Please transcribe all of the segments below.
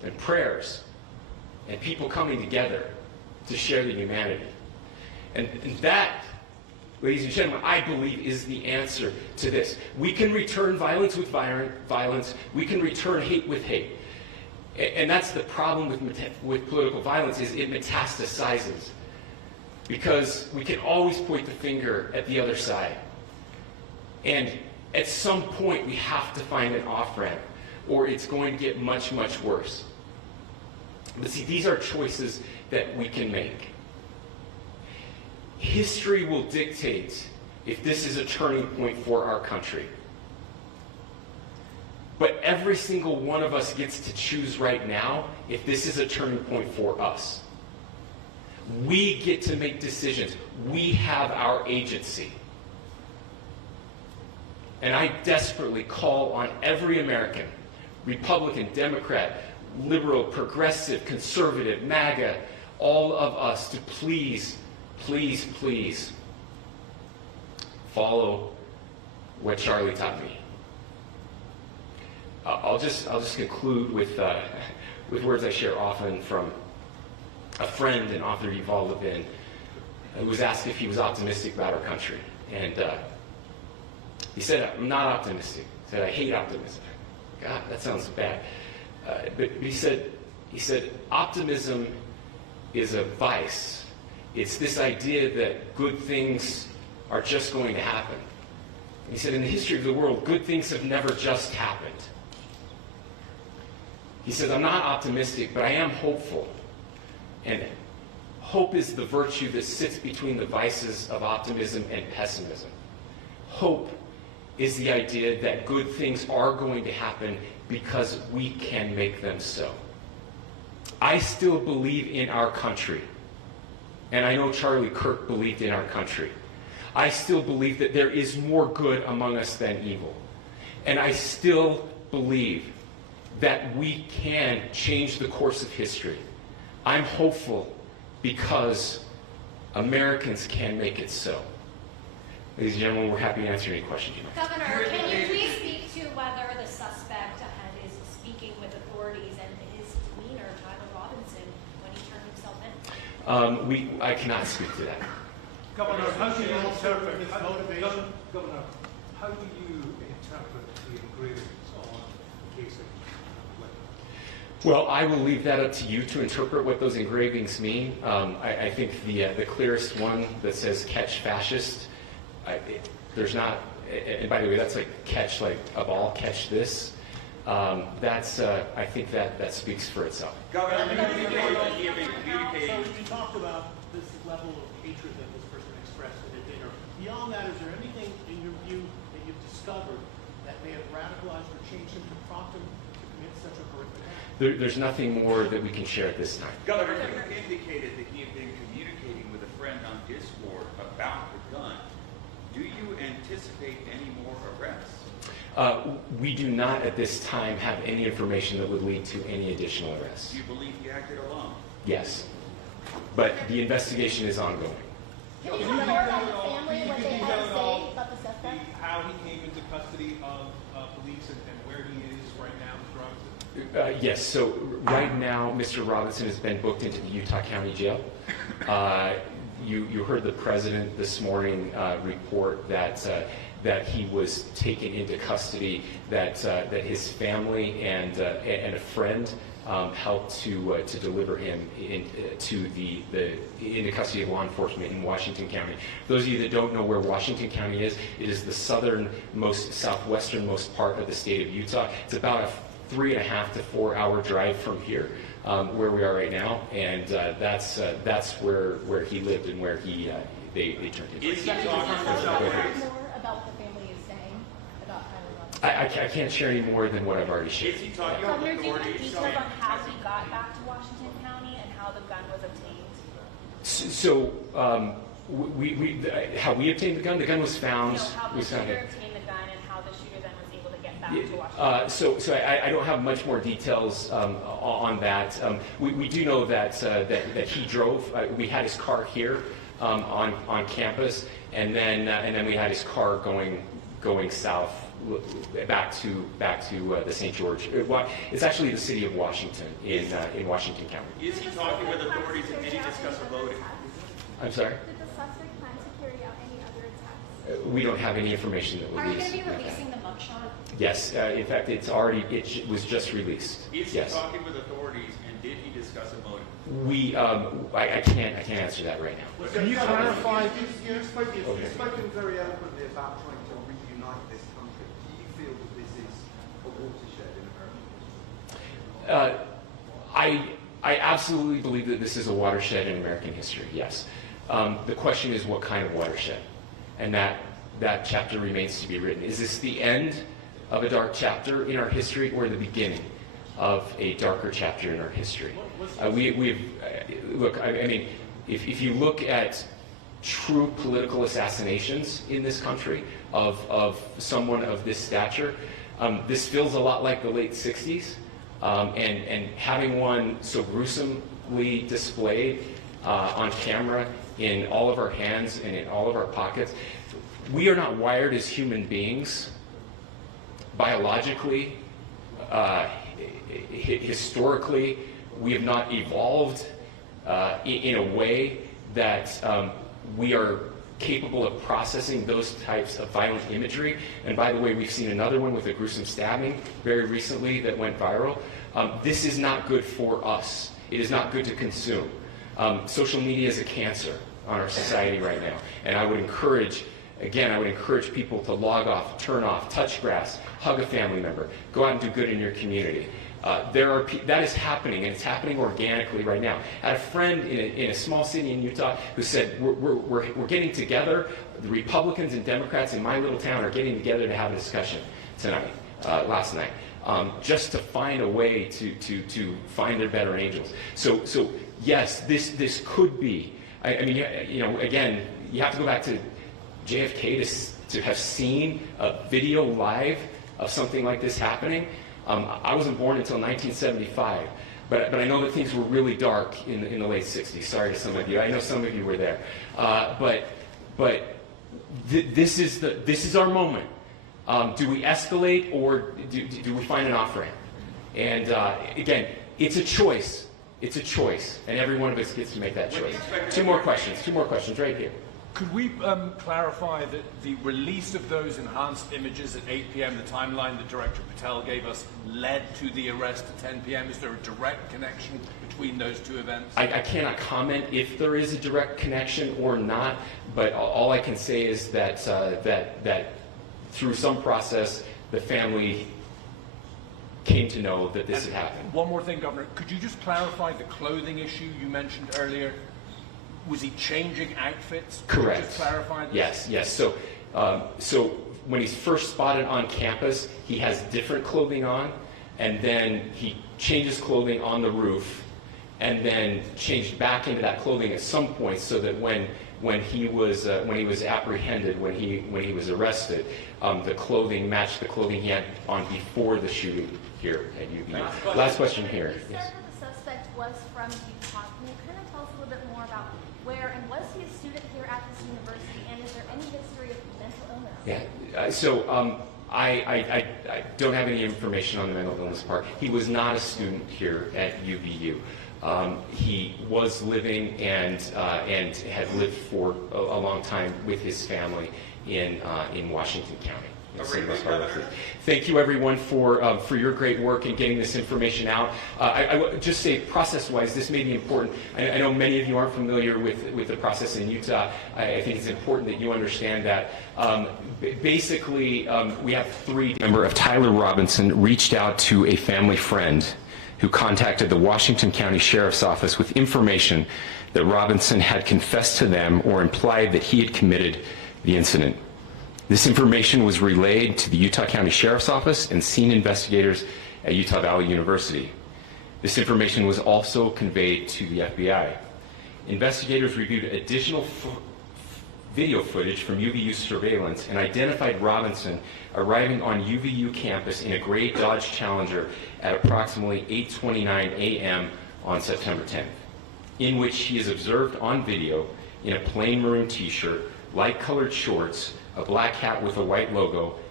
and prayers and people coming together to share the humanity. And that, ladies and gentlemen, I believe is the answer to this. We can return violence with violence. We can return hate with hate. And that's the problem with political violence, is it metastasizes. Because we can always point the finger at the other side. And at some point, we have to find an off-ramp, or it's going to get much, much worse. But see, these are choices that we can make. History will dictate if this is a turning point for our country. But every single one of us gets to choose right now if this is a turning point for us. We get to make decisions. We have our agency. And I desperately call on every American, Republican, Democrat, liberal, progressive, conservative, MAGA, all of us to please, please, please follow what Charlie taught me. I'll just conclude with words I share often from a friend and author, Yuval Levin, who was asked if he was optimistic about our country. And he said, I'm not optimistic. He said, I hate optimism. God, that sounds bad. But he said, optimism is a vice. It's this idea that good things are just going to happen. He said, in the history of the world, good things have never just happened. He says, I'm not optimistic, but I am hopeful. And hope is the virtue that sits between the vices of optimism and pessimism. Hope is the idea that good things are going to happen because we can make them so. I still believe in our country. And I know Charlie Kirk believed in our country. I still believe that there is more good among us than evil. And I still believe that we can change the course of history. I'm hopeful because Americans can make it so. Ladies and gentlemen, we're happy to answer any questions you have. Governor, can you please speak to whether the suspect is speaking with authorities and his demeanor, Tyler Robinson, when he turned himself in? I cannot speak to that. Governor, how do you interpret his motivation? Governor, how do you interpret the engravings on the casing? Well, I will leave that up to you to interpret what those engravings mean. I think the clearest one that says "catch fascist," there's not. And by the way, that's like catch like a ball, catch this. I think that speaks for itself. Governor, so you talked about this level of hatred that this person expressed at a dinner. Beyond that, is there anything in your view that you've discovered that may have radicalized or changed him to prompt him to commit such a horrific act? There's nothing more that we can share at this time. Governor, you indicated that he had been communicating with a friend on Discord about the gun. Do you anticipate any more arrests? We do not at this time have any information that would lead to any additional arrests. Do you believe he acted alone? Yes. But the investigation is ongoing. Can you report on the family what they had to say about the suspect? How he came into custody of police and where he is right now, Mr. Robinson? Yes, so right now, Mr. Robinson has been booked into the Utah County Jail. You heard the president this morning report that he was taken into custody, that his family and a friend helped to deliver him into custody of law enforcement in Washington County. Those of you that don't know where Washington County is, it is the southernmost, southwesternmost part of the state of Utah. It's about a 3.5 to 4 hour drive from here, where we are right now, and that's where he lived and where they turned him. Can you talk more about what the family is saying about Tyler Robinson? I can't share any more than what I've already shared. Is he talking Governor, with do you have authorities? details on how he got back to Washington County and how the gun was obtained? So, how we obtained the gun? The gun was found. No, how the was found shooter at- obtained the gun and how the shooter then was able to get back to Washington. So I don't have much more details on that. We do know that he drove. We had his car here on campus, and then we had his car going south back to the St. George. It's actually the city of Washington in Washington County. Is he talking with authorities and did he discuss a voting? I'm sorry? Did the suspect plan to carry out any other attacks? We don't have any information that Are you released. going to be releasing the mugshot? Yes, in fact, it was just released. Is Yes. he talking with authorities and did he discuss a motive? I can't answer that right now. Can you clarify? You've spoken very eloquently about trying to reunite this country. Do you feel that this is a watershed in American history? I absolutely believe that this is a watershed in American history, yes. The question is what kind of watershed? And that chapter remains to be written. Is this the end of a dark chapter in our history or the beginning of a darker chapter in our history? Look, I mean, if you look at true political assassinations in this country of someone of this stature, this feels a lot like the late 60s. And having one so gruesomely displayed on camera in all of our hands and in all of our pockets, we are not wired as human beings biologically, historically. We have not evolved in a way that we are capable of processing those types of violent imagery. And by the way, we've seen another one with a gruesome stabbing very recently that went viral. This is not good for us. It is not good to consume. Social media is a cancer on our society right now. And I would encourage people to log off, turn off, touch grass, hug a family member, go out and do good in your community. That is happening, and it's happening organically right now. I had a friend in a small city in Utah who said, we're getting together, the Republicans and Democrats in my little town are getting together to have a discussion tonight, last night, just to find a way to find their better angels. So yes, this could be, I mean, again, you have to go back to JFK to have seen a video live of something like this happening. I wasn't born until 1975, but I know that things were really dark in the late 60s. Sorry to some of you. I know some of you were there. This is our moment. Do we escalate or do we find an off-ramp? And again, it's a choice. It's a choice, and every one of us gets to make that choice. Two more questions right here. Could we clarify that the release of those enhanced images at 8 p.m., the timeline that Director Patel gave us, led to the arrest at 10 p.m.? Is there a direct connection between those two events? I cannot comment if there is a direct connection or not, but all I can say is that that through some process, the family came to know that this had happened. One more thing, Governor. Could you just clarify the clothing issue you mentioned earlier? Was he changing outfits? Correct. Could you just clarify this? Yes. So when he's first spotted on campus, he has different clothing on, and then he changes clothing on the roof, and then changed back into that clothing at some point, so that when he was apprehended, when he was arrested, the clothing matched the clothing he had on before the shooting here at UVU. Last question here. You said that the suspect was from Utah. Can you kind of tell us a little bit more about where, and was he a student here at this university, and is there any history of mental illness? Yeah. So I don't have any information on the mental illness part. He was not a student here at UVU. He was living and had lived for a long time with his family in Washington County. Thank you, everyone, for your great work in getting this information out. I would just say, process-wise, this may be important. I know many of you aren't familiar with the process in Utah. I think it's important that you understand that. Basically, we have three. Member of Tyler Robinson reached out to a family friend who contacted the Washington County Sheriff's Office with information that Robinson had confessed to them or implied that he had committed the incident. This information was relayed to the Utah County Sheriff's Office and scene investigators at Utah Valley University. This information was also conveyed to the FBI. Investigators reviewed additional video footage from UVU surveillance and identified Robinson arriving on UVU campus in a gray Dodge Challenger at approximately 8:29 a.m. on September 10th, in which he is observed on video in a plain maroon t-shirt, light-colored shorts, a black hat with a white logo,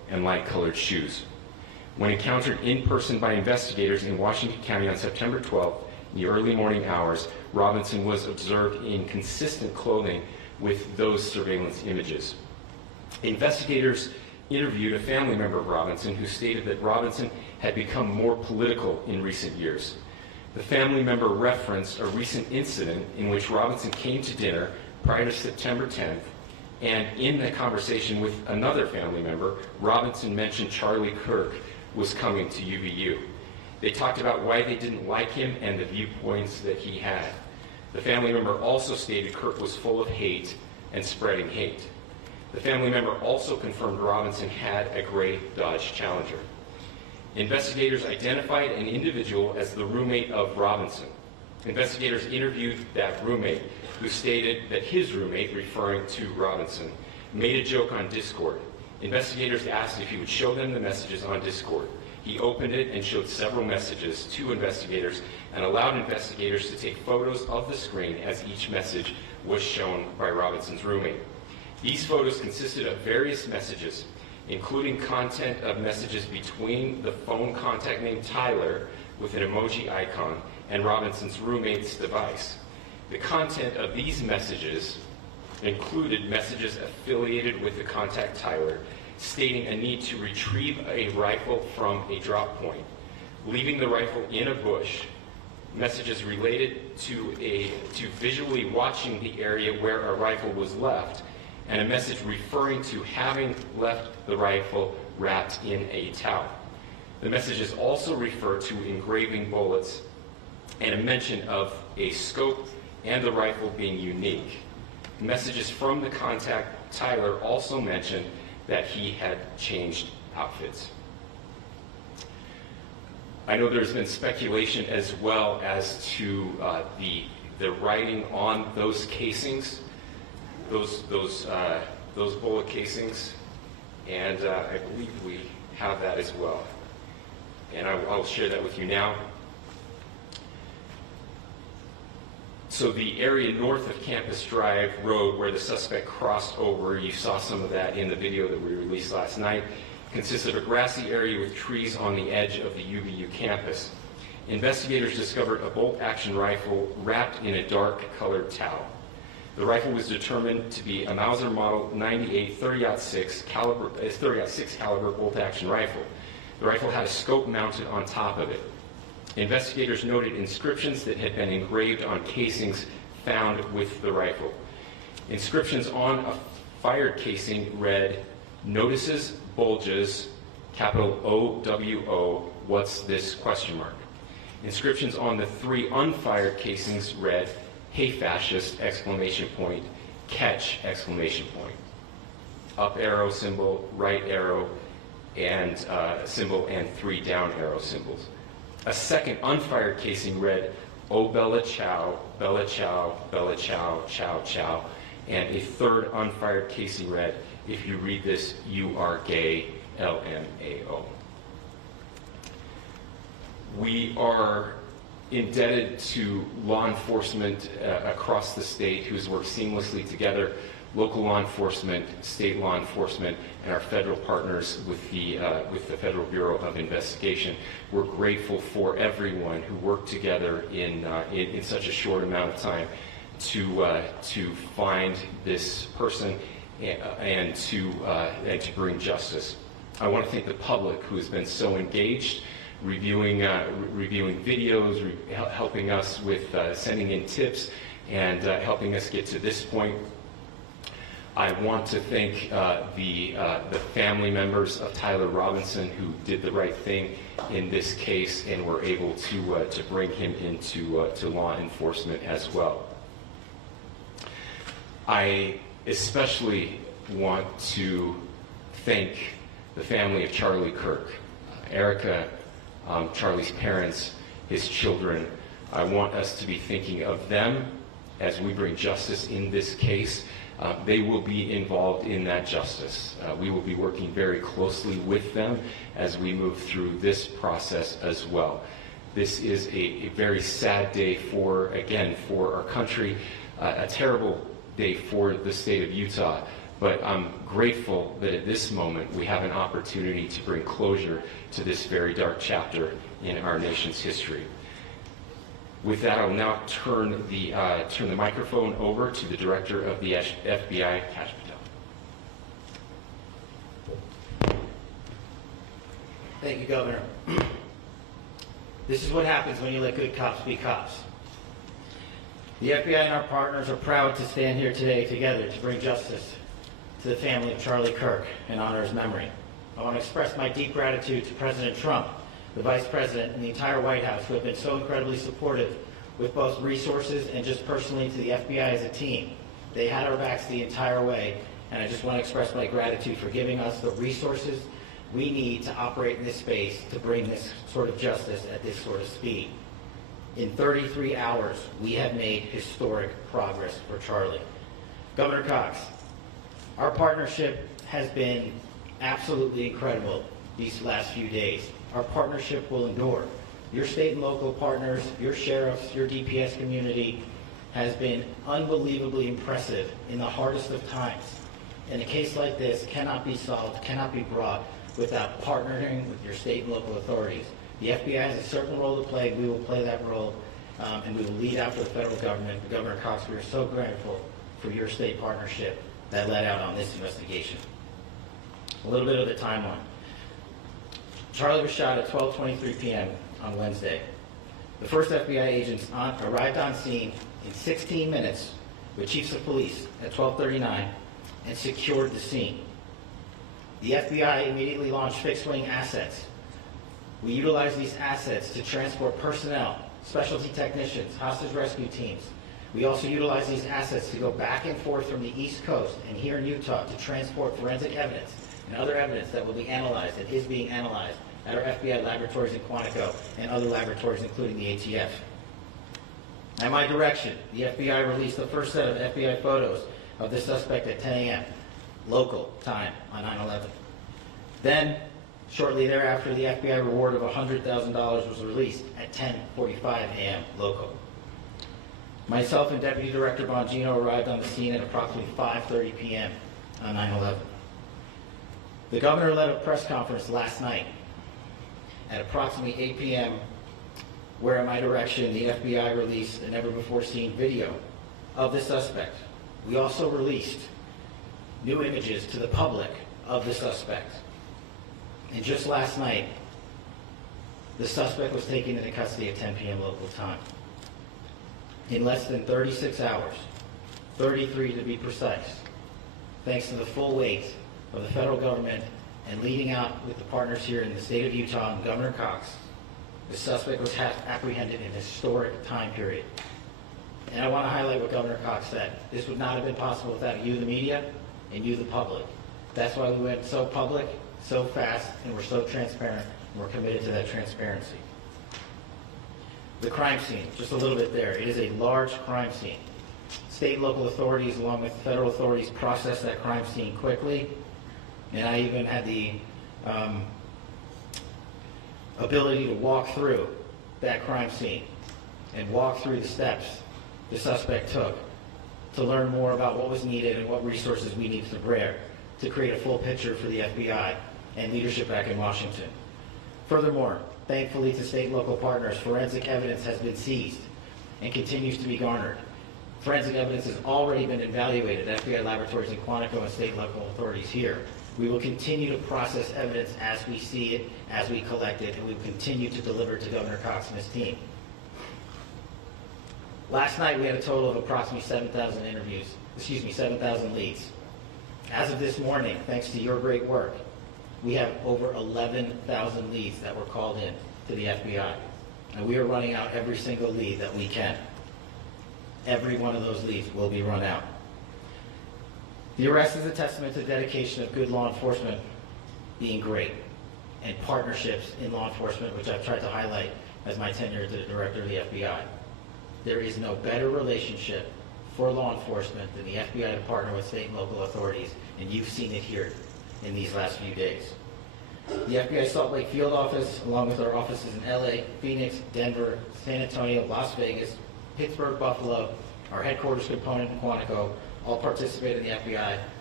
and light-colored shoes. When encountered in person by investigators in Washington County on September 12th, in the early morning hours, Robinson was observed in consistent clothing with those surveillance images. Investigators interviewed a family member of Robinson who stated that Robinson had become more political in recent years. The family member referenced a recent incident in which Robinson came to dinner prior to September 10th, and in the conversation with another family member, Robinson mentioned Charlie Kirk was coming to UVU. They talked about why they didn't like him and the viewpoints that he had. The family member also stated Kirk was full of hate and spreading hate. The family member also confirmed Robinson had a gray Dodge Challenger. Investigators identified an individual as the roommate of Robinson. Investigators interviewed that roommate, who stated that his roommate, referring to Robinson, made a joke on Discord. Investigators asked if he would show them the messages on Discord. He opened it and showed several messages to investigators and allowed investigators to take photos of the screen as each message was shown by Robinson's roommate. These photos consisted of various messages, including content of messages between the phone contact named Tyler with an emoji icon and Robinson's roommate's device. The content of these messages included messages affiliated with the contact Tyler, stating a need to retrieve a rifle from a drop point, leaving the rifle in a bush, messages related to visually watching the area where a rifle was left, and a message referring to having left the rifle wrapped in a towel. The messages also refer to engraving bullets and a mention of a scope and the rifle being unique. Messages from the contact Tyler also mentioned that he had changed outfits. I know there's been speculation as well as to the writing on those casings, those bullet casings, and I believe we have that as well. And I'll share that with you now. So the area north of Campus Drive Road where the suspect crossed over, you saw some of that in the video that we released last night, consists of a grassy area with trees on the edge of the UVU campus. Investigators discovered a bolt-action rifle wrapped in a dark-colored towel. The rifle was determined to be a Mauser Model 98 30-06 caliber bolt-action rifle. The rifle had a scope mounted on top of it. Investigators noted inscriptions that had been engraved on casings found with the rifle. Inscriptions on a fired casing read, "Notices, bulges, capital O-W-O, what's this, question mark." Inscriptions on the 3 unfired casings read, "Hey fascist, exclamation point, catch, exclamation point." Up arrow symbol, right arrow, and symbol, and 3 down arrow symbols. A second unfired casing read, "Oh Bella Chow, Bella Chow, Bella Chow, Chow Chow," and a third unfired casing read, "If you read this, you are gay, LMAO." We are indebted to law enforcement across the state who has worked seamlessly together, local law enforcement, state law enforcement, and our federal partners with the Federal Bureau of Investigation. We're grateful for everyone who worked together in such a short amount of time to find this person and to bring justice. I want to thank the public who has been so engaged, reviewing videos, helping us with sending in tips, and helping us get to this point. I want to thank the family members of Tyler Robinson who did the right thing in this case and were able to bring him into to law enforcement as well. I especially want to thank the family of Charlie Kirk, Erica, Charlie's parents, his children. I want us to be thinking of them as we bring justice in this case. They will be involved in that justice. We will be working very closely with them as we move through this process as well. This is a very sad day for our country, a terrible day for the state of Utah, But I'm grateful that at this moment we have an opportunity to bring closure to this very dark chapter in our nation's history. With that, I'll now turn the microphone over to the Director of the FBI, Kash Patel. Thank you, Governor. This is what happens when you let good cops be cops. The FBI and our partners are proud to stand here today together to bring justice to the family of Charlie Kirk and honor his memory. I want to express my deep gratitude to President Trump, the Vice President, and the entire White House who have been so incredibly supportive with both resources and just personally to the FBI as a team. They had our backs the entire way, and I just want to express my gratitude for giving us the resources we need to operate in this space to bring this sort of justice at this sort of speed. In 33 hours, we have made historic progress for Charlie. Governor Cox, our partnership has been absolutely incredible these last few days. Our partnership will endure. Your state and local partners, your sheriffs, your DPS community has been unbelievably impressive in the hardest of times. And a case like this cannot be solved, cannot be brought without partnering with your state and local authorities. The FBI has a certain role to play. We will play that role, and we will lead out for the federal government. Governor Cox, we are so grateful for your state partnership that led out on this investigation. A little bit of the timeline. Charlie was shot at 12:23 p.m. on Wednesday. The first FBI agents arrived on scene in 16 minutes with chiefs of police at 12:39 and secured the scene. The FBI immediately launched fixed-wing assets. We utilized these assets to transport personnel, specialty technicians, hostage rescue teams. We also utilized these assets to go back and forth from the East Coast and here in Utah to transport forensic evidence and other evidence that will be analyzed and is being analyzed at our FBI laboratories in Quantico and other laboratories, including the ATF. At my direction, the FBI released the first set of FBI photos of the suspect at 10 a.m. local time on 9/11. Then, shortly thereafter, the FBI reward of $100,000 was released at 10:45 a.m. local. Myself and Deputy Director Bongino arrived on the scene at approximately 5:30 p.m. on 9/11. The governor led a press conference last night at approximately 8 p.m., where at my direction, the FBI released a never-before-seen video of the suspect. We also released new images to the public of the suspect. And just last night, the suspect was taken into custody at 10 p.m. local time. In less than 36 hours, 33 to be precise, thanks to the full weight of the federal government and leading out with the partners here in the state of Utah and Governor Cox, the suspect was apprehended in a historic time period. And I want to highlight what Governor Cox said. This would not have been possible without you, the media, and you, the public. That's why we went so public, so fast, and we're so transparent, and we're committed to that transparency. The crime scene, just a little bit there. It is a large crime scene. State and local authorities, along with federal authorities, processed that crime scene quickly, and I even had the ability to walk through that crime scene and walk through the steps the suspect took to learn more about what was needed and what resources we needed to bear to create a full picture for the FBI and leadership back in Washington. Furthermore, thankfully to state and local partners, forensic evidence has been seized and continues to be garnered. Forensic evidence has already been evaluated at FBI laboratories in Quantico and state and local authorities here. We will continue to process evidence as we see it, as we collect it, and we will continue to deliver to Governor Cox and his team. Last night we had a total of approximately 7,000 leads. As of this morning, thanks to your great work, we have over 11,000 leads that were called in to the FBI. And we are running out every single lead that we can. Every one of those leads will be run out. The arrest is a testament to the dedication of good law enforcement being great and partnerships in law enforcement, which I've tried to highlight as my tenure as the director of the FBI. There is no better relationship for law enforcement than the FBI to partner with state and local authorities, and you've seen it here in these last few days. The FBI Salt Lake field office, along with our offices in LA, Phoenix, Denver, San Antonio, Las Vegas, Pittsburgh, Buffalo, our headquarters component in Quantico, all participate in the FBI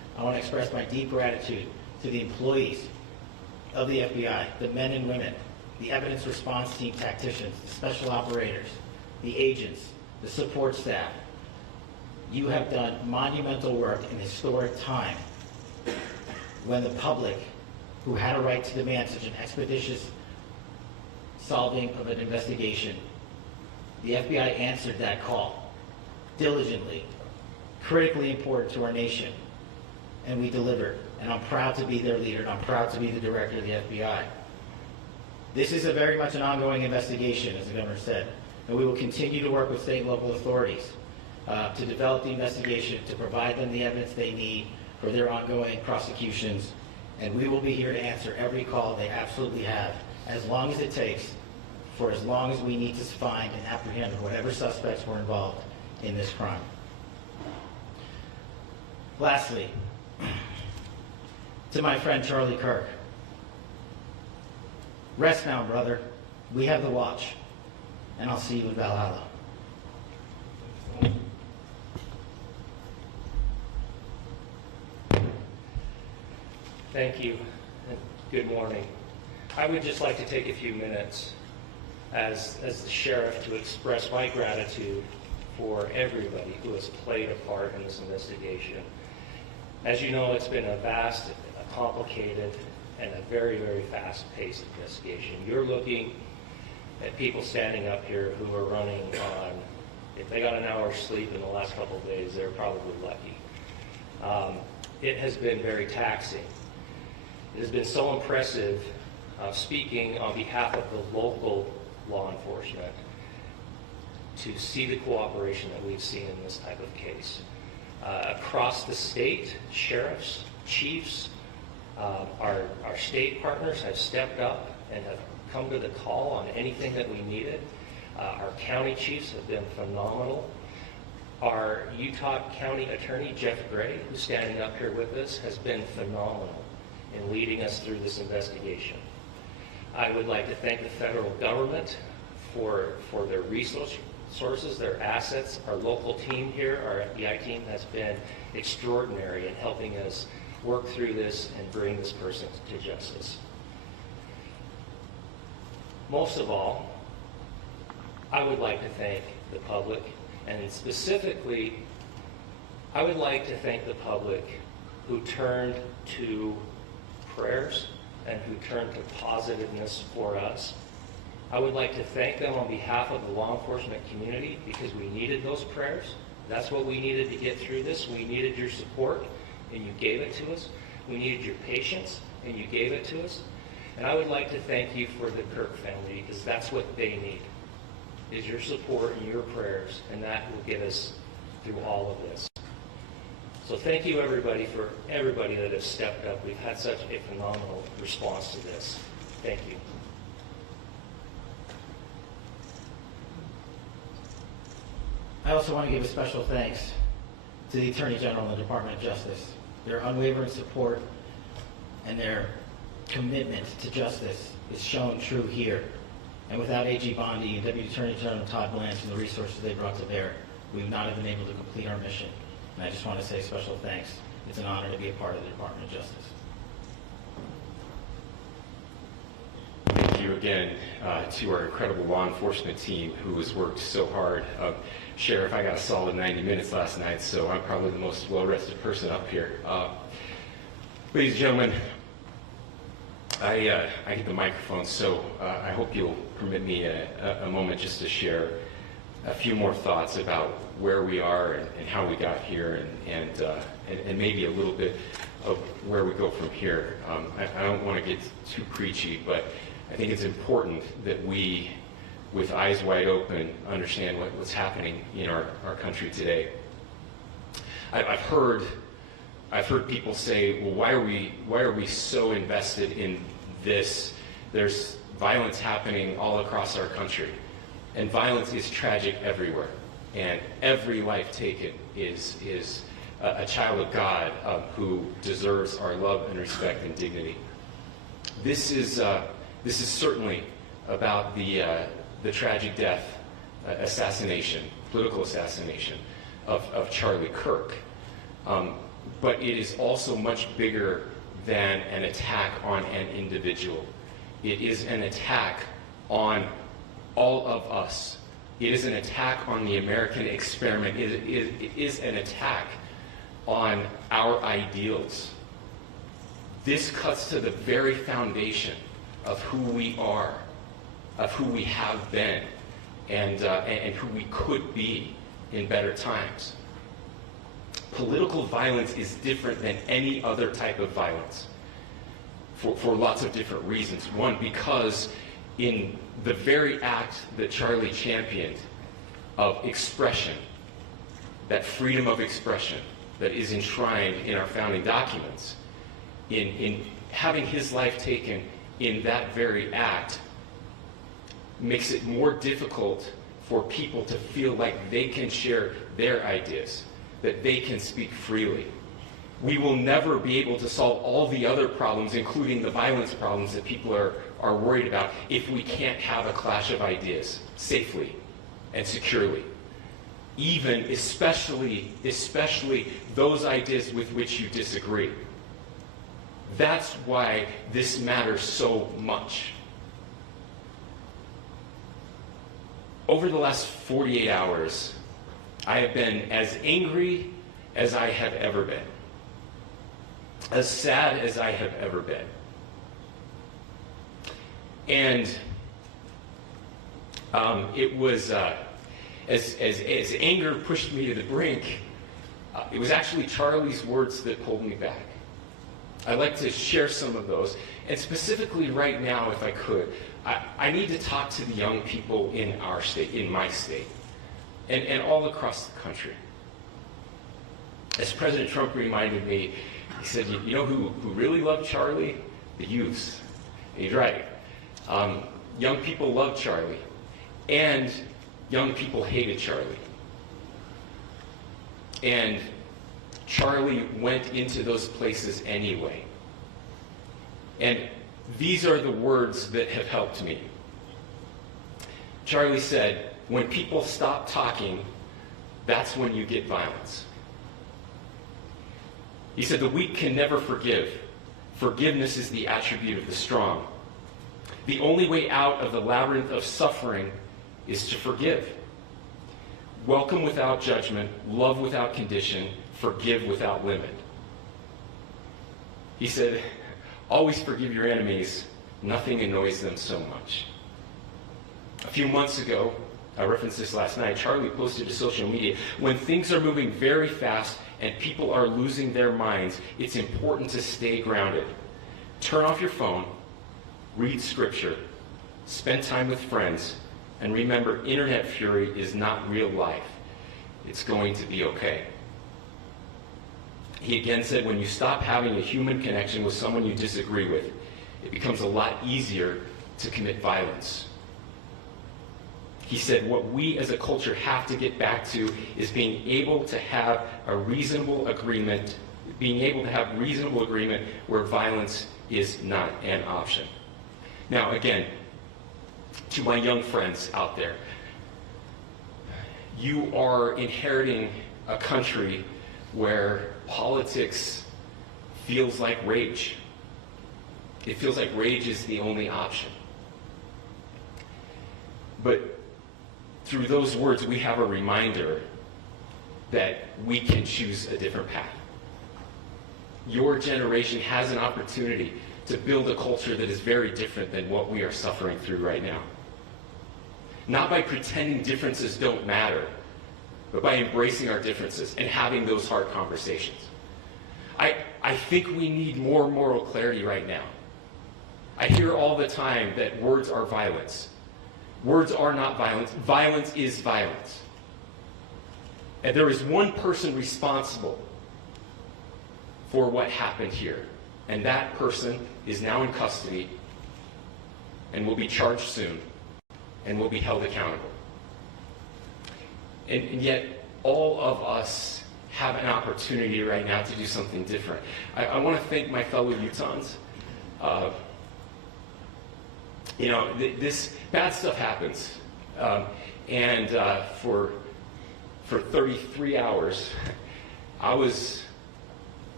I want to express my deep gratitude to the employees of the FBI, the men and women, the evidence response team tacticians, the special operators, the agents, the support staff. You have done monumental work in historic time when the public, who had a right to demand such an expeditious solving of an investigation, the FBI answered that call diligently, critically important to our nation, and we delivered. And I'm proud to be their leader, and I'm proud to be the director of the FBI. This is very much an ongoing investigation, as the governor said, and we will continue to work with state and local authorities to develop the investigation, to provide them the evidence they need for their ongoing prosecutions, and we will be here to answer every call they absolutely have, as long as it takes, for as long as we need to find and apprehend whatever suspects were involved in this crime. Lastly, to my friend Charlie Kirk, rest now, brother. We have the watch, and I'll see you in Valhalla. Thank you, and good morning. I would just like to take a few minutes as the sheriff to express my gratitude for everybody who has played a part in this investigation. As you know, it's been a vast, a complicated, and a very, very fast-paced investigation. You're looking at people standing up here who are running on, if they got an hour's sleep in the last couple of days, they're probably lucky. It has been very taxing. It has been so impressive speaking on behalf of the local law enforcement to see the cooperation that we've seen in this type of case. Across the state, sheriffs, chiefs, our state partners have stepped up and have come to the call on anything that we needed. Our county chiefs have been phenomenal. Our Utah County Attorney, Jeff Gray, who's standing up here with us, has been phenomenal in leading us through this investigation. I would like to thank the federal government for their resources, their assets. Our local team here, our FBI team, has been extraordinary in helping us work through this and bring this person to justice. Most of all, I would like to thank the public, and specifically, I would like to thank the public who turned to prayers and who turned to positiveness for us. I would like to thank them on behalf of the law enforcement community because we needed those prayers. That's what we needed to get through this. We needed your support, and you gave it to us. We needed your patience, and you gave it to us. And I would like to thank you for the Kirk family because that's what they need, is your support and your prayers, and that will get us through all of this. So thank you, everybody, for everybody that has stepped up. We've had such a phenomenal response to this. Thank you. I also want to give a special thanks to the Attorney General and the Department of Justice. Their unwavering support and their commitment to justice is shown true here. And without AG Bondi and Deputy Attorney General Todd Blanche and the resources they brought to bear, we would not have been able to complete our mission. And I just want to say special thanks. It's an honor to be a part of the Department of Justice. Thank you again to our incredible law enforcement team who has worked so hard. Sheriff, I got a solid 90 minutes last night, so I'm probably the most well-rested person up here. Ladies and gentlemen, I get the microphone, so I hope you'll permit me a moment just to share a few more thoughts about where we are and how we got here and maybe a little bit of where we go from here. I don't want to get too preachy, but I think it's important that we, with eyes wide open, understand what's happening in our country today. I've heard people say, well, why are we so invested in this? There's violence happening all across our country, and violence is tragic everywhere, and every life taken is a child of God who deserves our love and respect and dignity. This is certainly about the tragic death, assassination, political assassination of Charlie Kirk. but it is also much bigger than an attack on an individual. It is an attack on all of us. It is an attack on the American experiment. It is an attack on our ideals. This cuts to the very foundation of who we are, of who we have been, and who we could be in better times. Political violence is different than any other type of violence for lots of different reasons. One, because in the very act that Charlie championed of expression, that freedom of expression that is enshrined in our founding documents, in having his life taken in that very act, makes it more difficult for people to feel like they can share their ideas, that they can speak freely. We will never be able to solve all the other problems, including the violence problems that people are worried about, if we can't have a clash of ideas safely and securely. Even, especially those ideas with which you disagree. That's why this matters so much. Over the last 48 hours, I have been as angry as I have ever been, as sad as I have ever been. And it was, as anger pushed me to the brink, it was actually Charlie's words that pulled me back. I'd like to share some of those. And specifically right now, if I could, I need to talk to the young people in our state, in my state, and all across the country. As President Trump reminded me, he said, you know who really loved Charlie? The youths. And he's right. Young people loved Charlie, and young people hated Charlie. And Charlie went into those places anyway. And these are the words that have helped me. Charlie said, when people stop talking, that's when you get violence. He said, the weak can never forgive. Forgiveness is the attribute of the strong. The only way out of the labyrinth of suffering is to forgive. Welcome without judgment, love without condition, forgive without limit. He said, always forgive your enemies. Nothing annoys them so much. A few months ago, I referenced this last night, Charlie posted to social media, when things are moving very fast and people are losing their minds, it's important to stay grounded. Turn off your phone, read scripture, spend time with friends, and remember, internet fury is not real life. It's going to be okay. He again said, when you stop having a human connection with someone you disagree with, it becomes a lot easier to commit violence. He said, what we as a culture have to get back to is being able to have a reasonable agreement, where violence is not an option. Now, again, to my young friends out there, you are inheriting a country where politics feels like rage. It feels like rage is the only option. But through those words, we have a reminder that we can choose a different path. Your generation has an opportunity to build a culture that is very different than what we are suffering through right now. Not by pretending differences don't matter, but by embracing our differences and having those hard conversations. I think we need more moral clarity right now. I hear all the time that words are violence. Words are not violence. Violence is violence. And there is one person responsible for what happened here. And that person is now in custody and will be charged soon and will be held accountable. And yet, all of us have an opportunity right now to do something different. I want to thank my fellow Utahns. This bad stuff happens. And for 33 hours, I was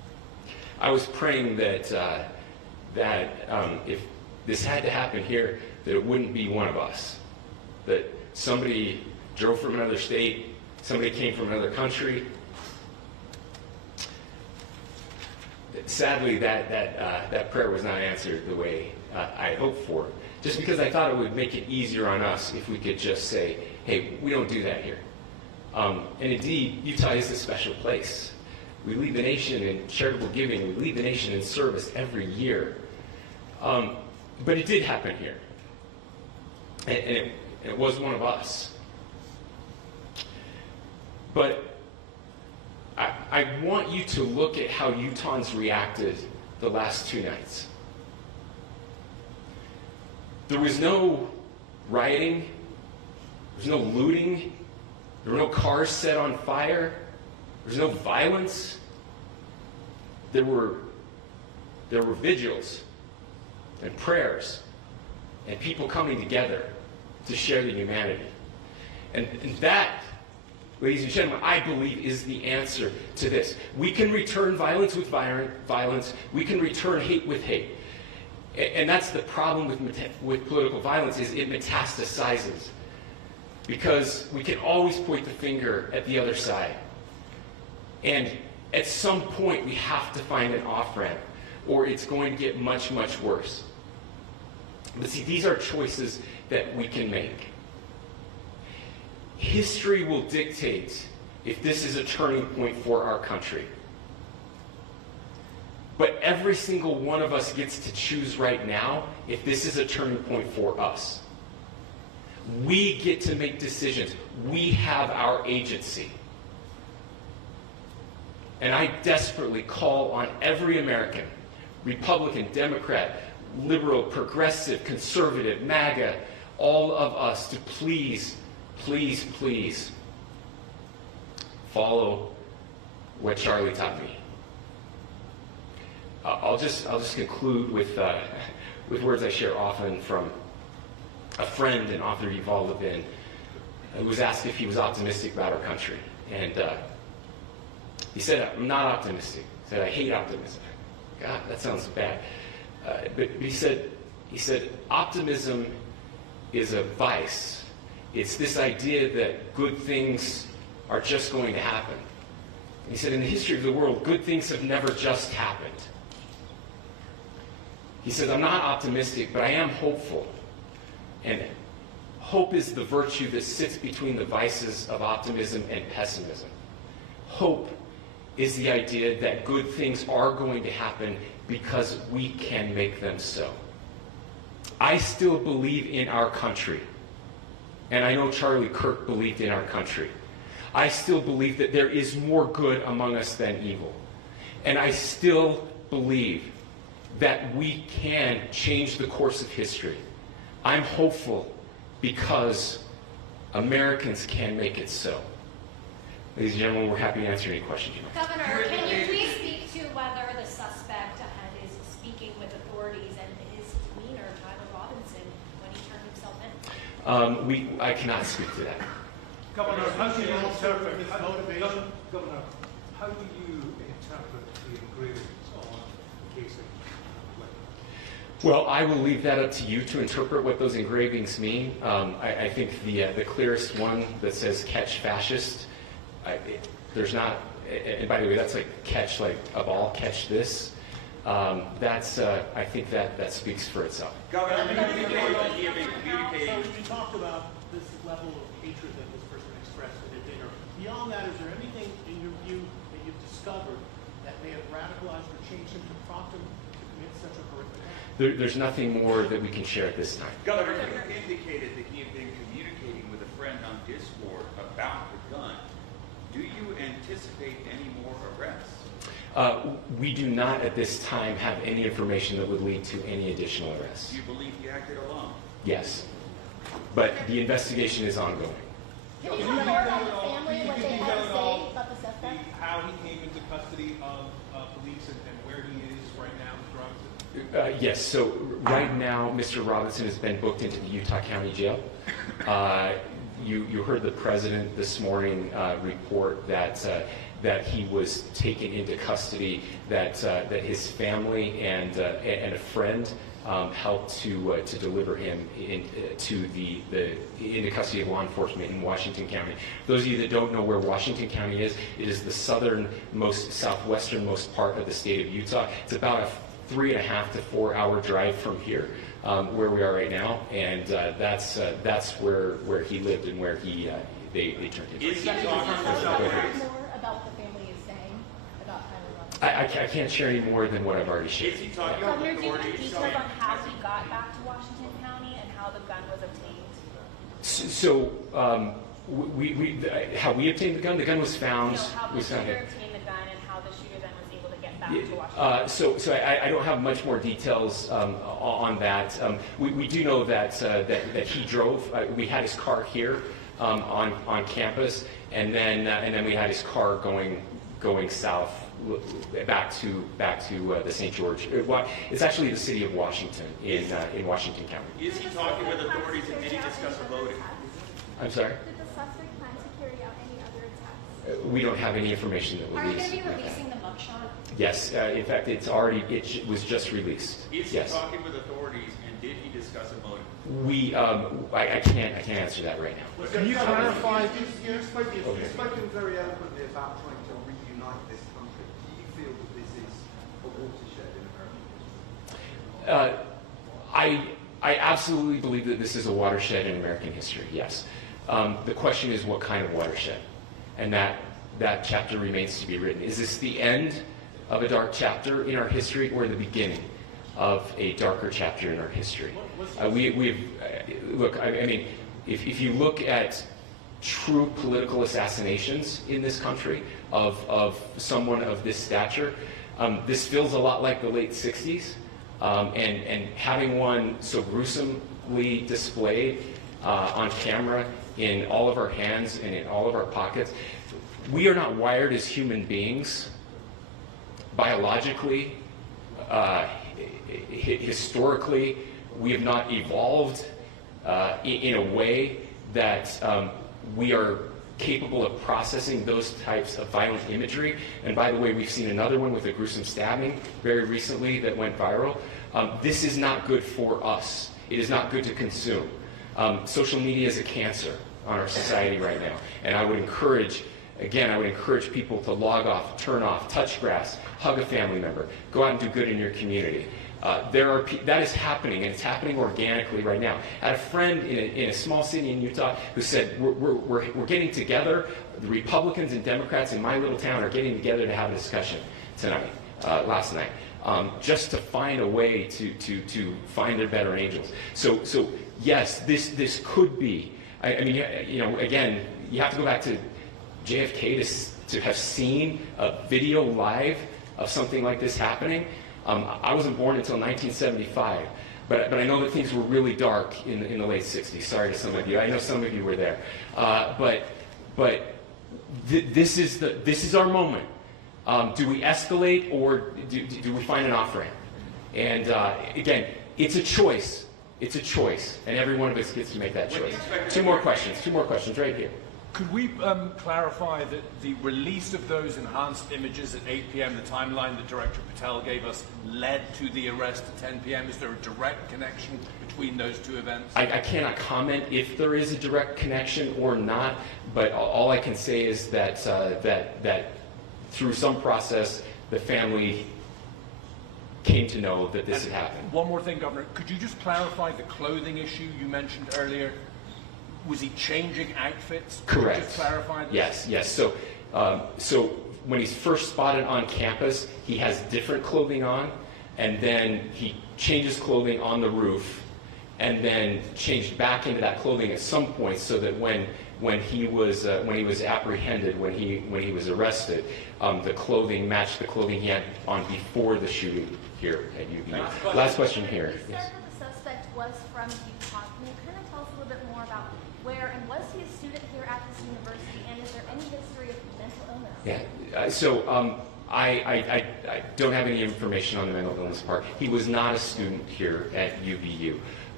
I was praying that if this had to happen here, that it wouldn't be one of us. That somebody drove from another state, somebody came from another country. Sadly, that prayer was not answered the way I hoped for. Just because I thought it would make it easier on us if we could just say, hey, we don't do that here. And indeed, Utah is a special place. We lead the nation in charitable giving. We lead the nation in service every year. But it did happen here. And it was one of us. But I want you to look at how Utahns reacted the last 2 nights. There was no rioting. There was no looting. There were no cars set on fire. There was no violence. There were vigils and prayers and people coming together to share the humanity. And that, ladies and gentlemen, I believe is the answer to this. We can return violence with violence. We can return hate with hate. And that's the problem with political violence, is it metastasizes. Because we can always point the finger at the other side. And at some point, we have to find an off-ramp, or it's going to get much, much worse. But see, these are choices that we can make. History will dictate if this is a turning point for our country. But every single one of us gets to choose right now if this is a turning point for us. We get to make decisions. We have our agency. And I desperately call on every American, Republican, Democrat, liberal, progressive, conservative, MAGA, all of us to please, please, please follow what Charlie taught me. I'll just conclude with words I share often from a friend and author, Yuval Levin, who was asked if he was optimistic about our country. And he said, I'm not optimistic. He said, I hate optimism. God, that sounds bad. But he said, optimism is a vice. It's this idea that good things are just going to happen. And he said, in the history of the world, good things have never just happened. He said, I'm not optimistic, but I am hopeful. And hope is the virtue that sits between the vices of optimism and pessimism. Hope is the idea that good things are going to happen because we can make them so. I still believe in our country. And I know Charlie Kirk believed in our country. I still believe that there is more good among us than evil. And I still believe that we can change the course of history. I'm hopeful because Americans can make it so. Ladies and gentlemen, we're happy to answer any questions you have. Governor, can you please speak to whether the suspect ahead is speaking with authorities and his demeanor, Tyler Robinson, when he turned himself in? I cannot speak to that. Governor, how do you interpret his motivation? Governor, how do you interpret the engravings on the casing? Well, I will leave that up to you to interpret what those engravings mean. I think the clearest one that says "catch fascist," there's not. And by the way, that's like catch like a ball, catch this. I think that speaks for itself. Governor, So you talked about this level of hatred that this person expressed at a dinner. Beyond that, is there anything in your view that you've discovered that may have radicalized or changed him to prompt him to commit such a horrific act? There's nothing more that we can share at this time. Governor, you indicated that he had been communicating with a friend on Discord about the gun. Do you anticipate any more arrests? We do not at this time have any information that would lead to any additional arrests. Do you believe he acted alone? Yes. But the investigation is ongoing. Can you tell more about the family, what they had to say about the suspect? How he came into custody of police and where he is right now with drugs? Yes, so right now, Mr. Robinson has been booked into the Utah County Jail. you heard the president this morning report that that he was taken into custody, that his family and a friend helped to deliver him into custody of law enforcement in Washington County. Those of you that don't know where Washington County is, it is the southernmost, southwesternmost part of the state of Utah. It's about a 3.5 to 4 hour drive from here, where we are right now, and that's where he lived and where they turned him. Is he talking more about the family is saying about Tyler Robinson? I can't share any more than what I've already shared. Is he talking about Governor, do you have authorities? details on how he got back to Washington County and how the gun was obtained? So how we obtained the gun? The gun was found. How the was found shooter here. obtained the gun and how the shooter then was able to get back to Washington. So I don't have much more details on that. We do know that he drove. We had his car here on campus, and then we had his car going south back to the St. George. It's actually the city of Washington in Washington County. Is he talking with authorities, and did he discuss a voting? I'm sorry. Did the suspect plan to carry out any other attacks? We don't have any information that Are you released. going to be releasing the mugshot? Yes. In fact, it was just released. Is Yes. he talking with authorities, and did he discuss a motive? I can't answer that right now. Can you clarify? You've spoken very eloquently about trying to reunite this country. Do you feel that this is a watershed in American history? I absolutely believe that this is a watershed in American history. Yes. The question is, what kind of watershed? And that chapter remains to be written. Is this the end of a dark chapter in our history, or the beginning of a darker chapter in our history? Look. I mean, if you look at true political assassinations in this country of someone of this stature, this feels a lot like the late '60s, and having one so gruesomely displayed on camera in all of our hands and in all of our pockets. We are not wired as human beings, biologically, historically. We have not evolved in a way that we are capable of processing those types of violent imagery. And by the way, we've seen another one with a gruesome stabbing very recently that went viral. This is not good for us. It is not good to consume. Social media is a cancer on our society right now. And I would encourage people to log off, turn off, touch grass, hug a family member, go out and do good in your community. That is happening, and it's happening organically right now. I had a friend in a small city in Utah who said, we're getting together, the Republicans and Democrats in my little town are getting together to have a discussion last night, just to find a way to find their better angels. So yes, this could be, I mean, again, you have to go back to JFK to have seen a video live of something like this happening. I wasn't born until 1975, but I know that things were really dark in the late 60s. Sorry to some of you. I know some of you were there. This is our moment. Do we escalate, or do we find an off-ramp? And again, it's a choice. It's a choice, and every one of us gets to make that choice. Two more questions right here. Could we clarify that the release of those enhanced images at 8 p.m., the timeline that Director Patel gave us, led to the arrest at 10 p.m.? Is there a direct connection between those two events? I cannot comment if there is a direct connection or not, but all I can say is that that through some process, the family came to know that this had happened. One more thing, Governor. Could you just clarify the clothing issue you mentioned earlier? Was he changing outfits? Correct. Could you just clarify this? Yes. So when he's first spotted on campus, he has different clothing on, and then he changes clothing on the roof, and then changed back into that clothing at some point, so that when he was apprehended, when he was arrested, the clothing matched the clothing he had on before the shooting here at UVU. Last question here. You said that the suspect was from Utah. Can you kind of tell us a little bit more about where, and was he a student here at this university, and is there any history of mental illness? Yeah. So I don't have any information on the mental illness part. He was not a student here at UVU.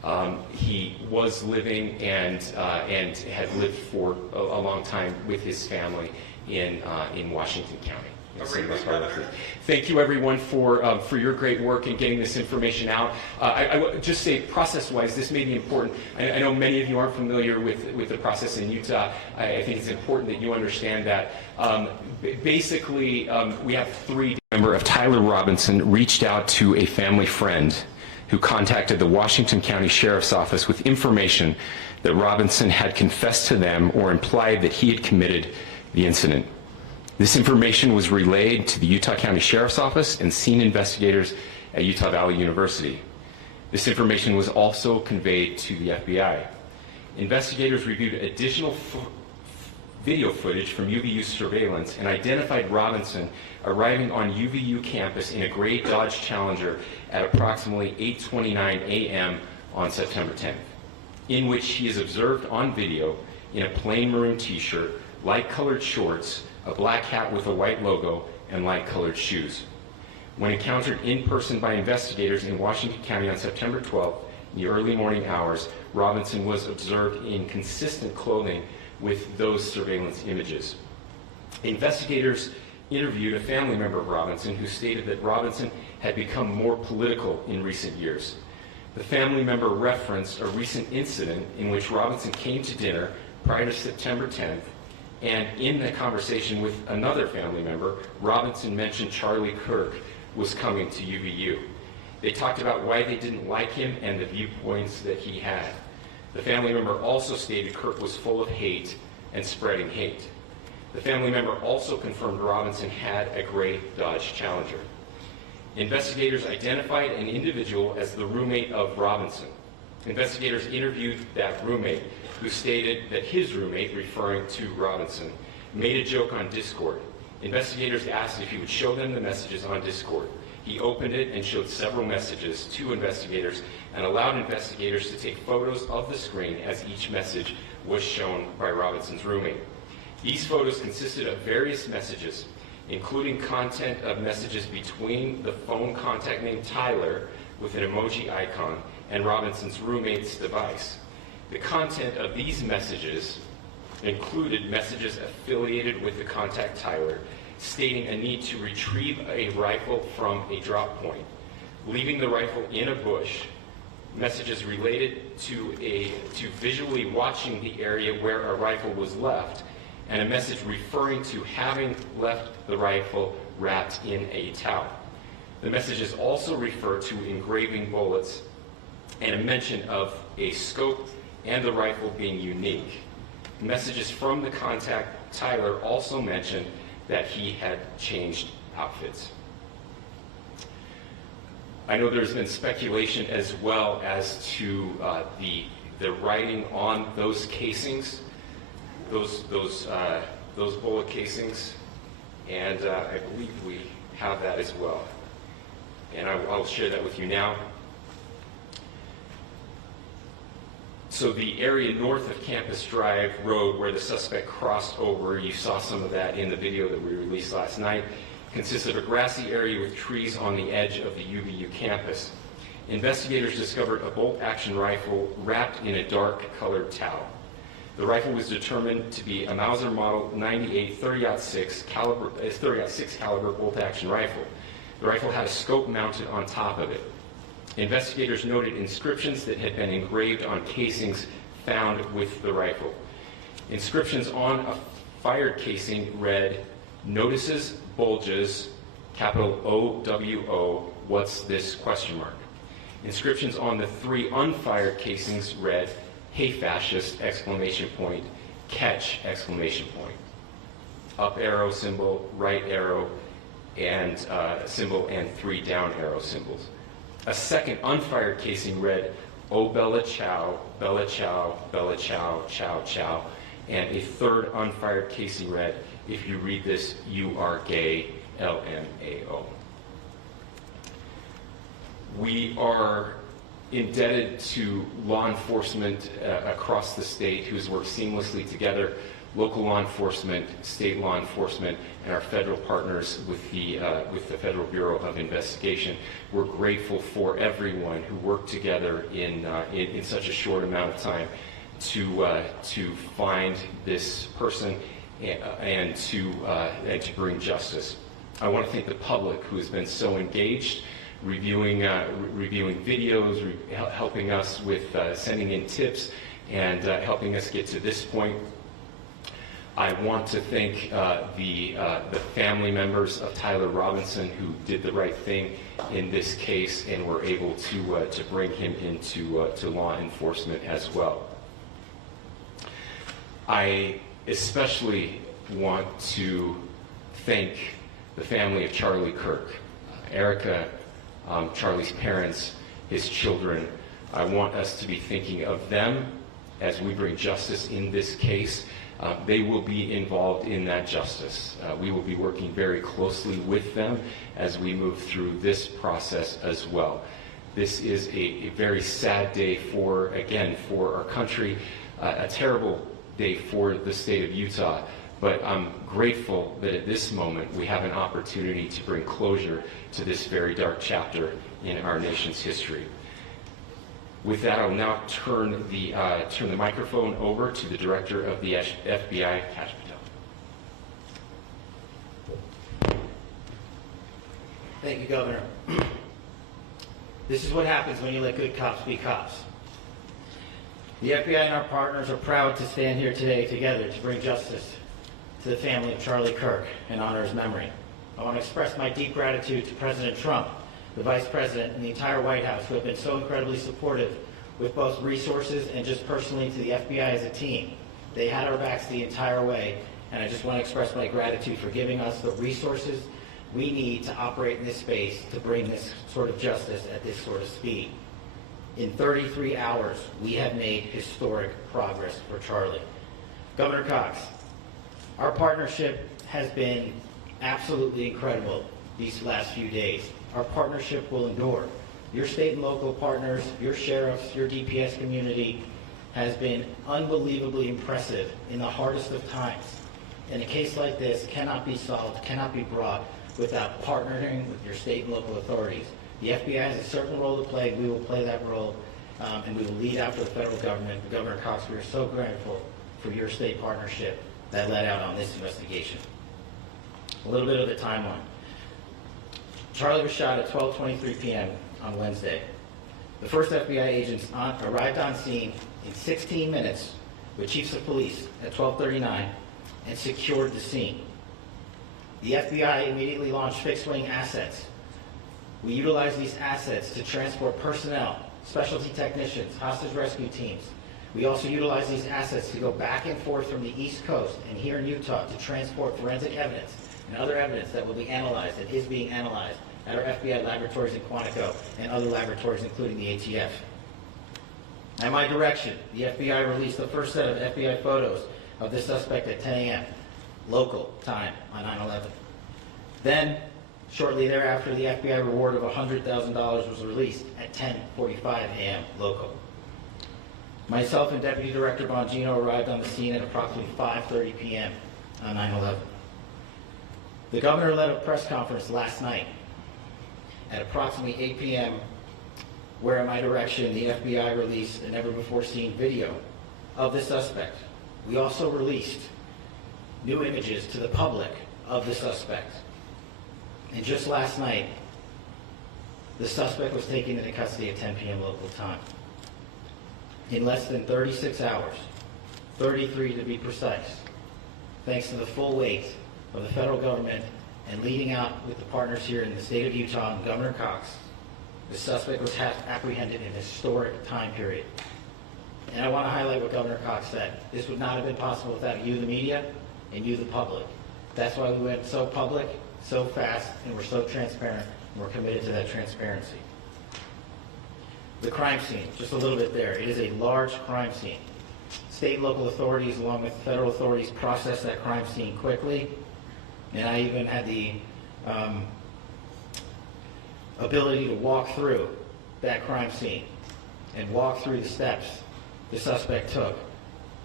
He was living and had lived for a long time with his family in Washington County. Thank you, everyone, for your great work in getting this information out. I would just say, process-wise, this may be important. I know many of you aren't familiar with the process in Utah. I think it's important that you understand that. Basically, we have three. A member of Tyler Robinson reached out to a family friend who contacted the Washington County Sheriff's Office with information that Robinson had confessed to them or implied that he had committed the incident. This information was relayed to the Utah County Sheriff's Office and scene investigators at Utah Valley University. This information was also conveyed to the FBI. Investigators reviewed additional video footage from UVU surveillance and identified Robinson arriving on UVU campus in a gray Dodge Challenger at approximately 8:29 a.m. on September 10th, in which he is observed on video in a plain maroon t-shirt, light-colored shorts, a black hat with a white logo, and light-colored shoes. When encountered in person by investigators in Washington County on September 12th, in the early morning hours, Robinson was observed in consistent clothing with those surveillance images. Investigators interviewed a family member of Robinson who stated that Robinson had become more political in recent years. The family member referenced a recent incident in which Robinson came to dinner prior to September 10th, and in the conversation with another family member, Robinson mentioned Charlie Kirk was coming to UVU. They talked about why they didn't like him and the viewpoints that he had. The family member also stated Kirk was full of hate and spreading hate. The family member also confirmed Robinson had a gray Dodge Challenger. Investigators identified an individual as the roommate of Robinson. Investigators interviewed that roommate, who stated that his roommate, referring to Robinson, made a joke on Discord. Investigators asked if he would show them the messages on Discord. He opened it and showed several messages to investigators and allowed investigators to take photos of the screen as each message was shown by Robinson's roommate. These photos consisted of various messages, including content of messages between the phone contact named Tyler with an emoji icon and Robinson's roommate's device. The content of these messages included messages affiliated with the contact Tyler, stating a need to retrieve a rifle from a drop point, leaving the rifle in a bush, messages related to visually watching the area where a rifle was left, and a message referring to having left the rifle wrapped in a towel. The messages also refer to engraving bullets and a mention of a scope and the rifle being unique. Messages from the contact Tyler also mentioned that he had changed outfits. I know there's been speculation as well as to the writing on those casings, those bullet casings, and I believe we have that as well. And I'll share that with you now. So the area north of Campus Drive Road where the suspect crossed over, you saw some of that in the video that we released last night, consists of a grassy area with trees on the edge of the UVU campus. Investigators discovered a bolt-action rifle wrapped in a dark-colored towel. The rifle was determined to be a Mauser Model 98 30-06 caliber bolt-action rifle. The rifle had a scope mounted on top of it. Investigators noted inscriptions that had been engraved on casings found with the rifle. Inscriptions on a fired casing read, "Notices, bulges, capital O-W-O, what's this, question mark." Inscriptions on the 3 unfired casings read, "Hey fascist, exclamation point, catch, exclamation point." Up arrow symbol, right arrow, and symbol, and 3 down arrow symbols. A second unfired casing read, "Oh Bella Chow, Bella Chow, Bella Chow, Chow Chow," and a third unfired casing read, "If you read this, you are gay, LMAO." We are indebted to law enforcement across the state who's worked seamlessly together local law enforcement, state law enforcement, and our federal partners with the Federal Bureau of Investigation. We're grateful for everyone who worked together in such a short amount of time to find this person and to bring justice. I want to thank the public who has been so engaged, reviewing videos, helping us with sending in tips, and helping us get to this point. I want to thank the family members of Tyler Robinson who did the right thing in this case and were able to bring him into to law enforcement as well. I especially want to thank the family of Charlie Kirk, Erica, Charlie's parents, his children. I want us to be thinking of them as we bring justice in this case. They will be involved in that justice. We will be working very closely with them as we move through this process as well. This is a very sad day for our country, a terrible day for the state of Utah, but I'm grateful that at this moment we have an opportunity to bring closure to this very dark chapter in our nation's history. With that, I will now turn the microphone over to the Director of the FBI, Kash Patel. Thank you, Governor. This is what happens when you let good cops be cops. The FBI and our partners are proud to stand here today together to bring justice to the family of Charlie Kirk and honor his memory. I want to express my deep gratitude to President Trump, the Vice President, and the entire White House who have been so incredibly supportive with both resources and just personally to the FBI as a team. They had our backs the entire way, and I just want to express my gratitude for giving us the resources we need to operate in this space to bring this sort of justice at this sort of speed. In 33 hours, we have made historic progress for Charlie. Governor Cox, our partnership has been absolutely incredible these last few days. Our partnership will endure. Your state and local partners, your sheriffs, your DPS community has been unbelievably impressive in the hardest of times. And a case like this cannot be solved, cannot be brought without partnering with your state and local authorities. The FBI has a certain role to play. We will play that role, and we will lead after the federal government. Governor Cox, we are so grateful for your state partnership that led out on this investigation. A little bit of the timeline. Charlie was shot at 12:23 p.m. on Wednesday. The first FBI agents arrived on scene in 16 minutes with chiefs of police at 12:39 and secured the scene. The FBI immediately launched fixed-wing assets. We utilized these assets to transport personnel, specialty technicians, hostage rescue teams. We also utilized these assets to go back and forth from the East Coast and here in Utah to transport forensic evidence and other evidence that will be analyzed and is being analyzed at our FBI laboratories in Quantico and other laboratories, including the ATF. At my direction, the FBI released the first set of FBI photos of the suspect at 10 a.m. local time on 9/11. Then, shortly thereafter, the FBI reward of $100,000 was released at 10:45 a.m. local. Myself and Deputy Director Bongino arrived on the scene at approximately 5:30 p.m. on 9/11. The governor led a press conference last night at approximately 8 p.m. where, at my direction, the FBI released a never-before-seen video of the suspect. We also released new images to the public of the suspect. And just last night, the suspect was taken into custody at 10 p.m. local time. In less than 36 hours, 33 to be precise, thanks to the full weight of the federal government and leading out with the partners here in the state of Utah and Governor Cox, the suspect was apprehended in a historic time period. And I want to highlight what Governor Cox said. This would not have been possible without you, the media, and you, the public. That's why we went so public, so fast, and we're so transparent, and we're committed to that transparency. The crime scene, just a little bit there. It is a large crime scene. State and local authorities, along with federal authorities, processed that crime scene quickly, and I even had the ability to walk through that crime scene and walk through the steps the suspect took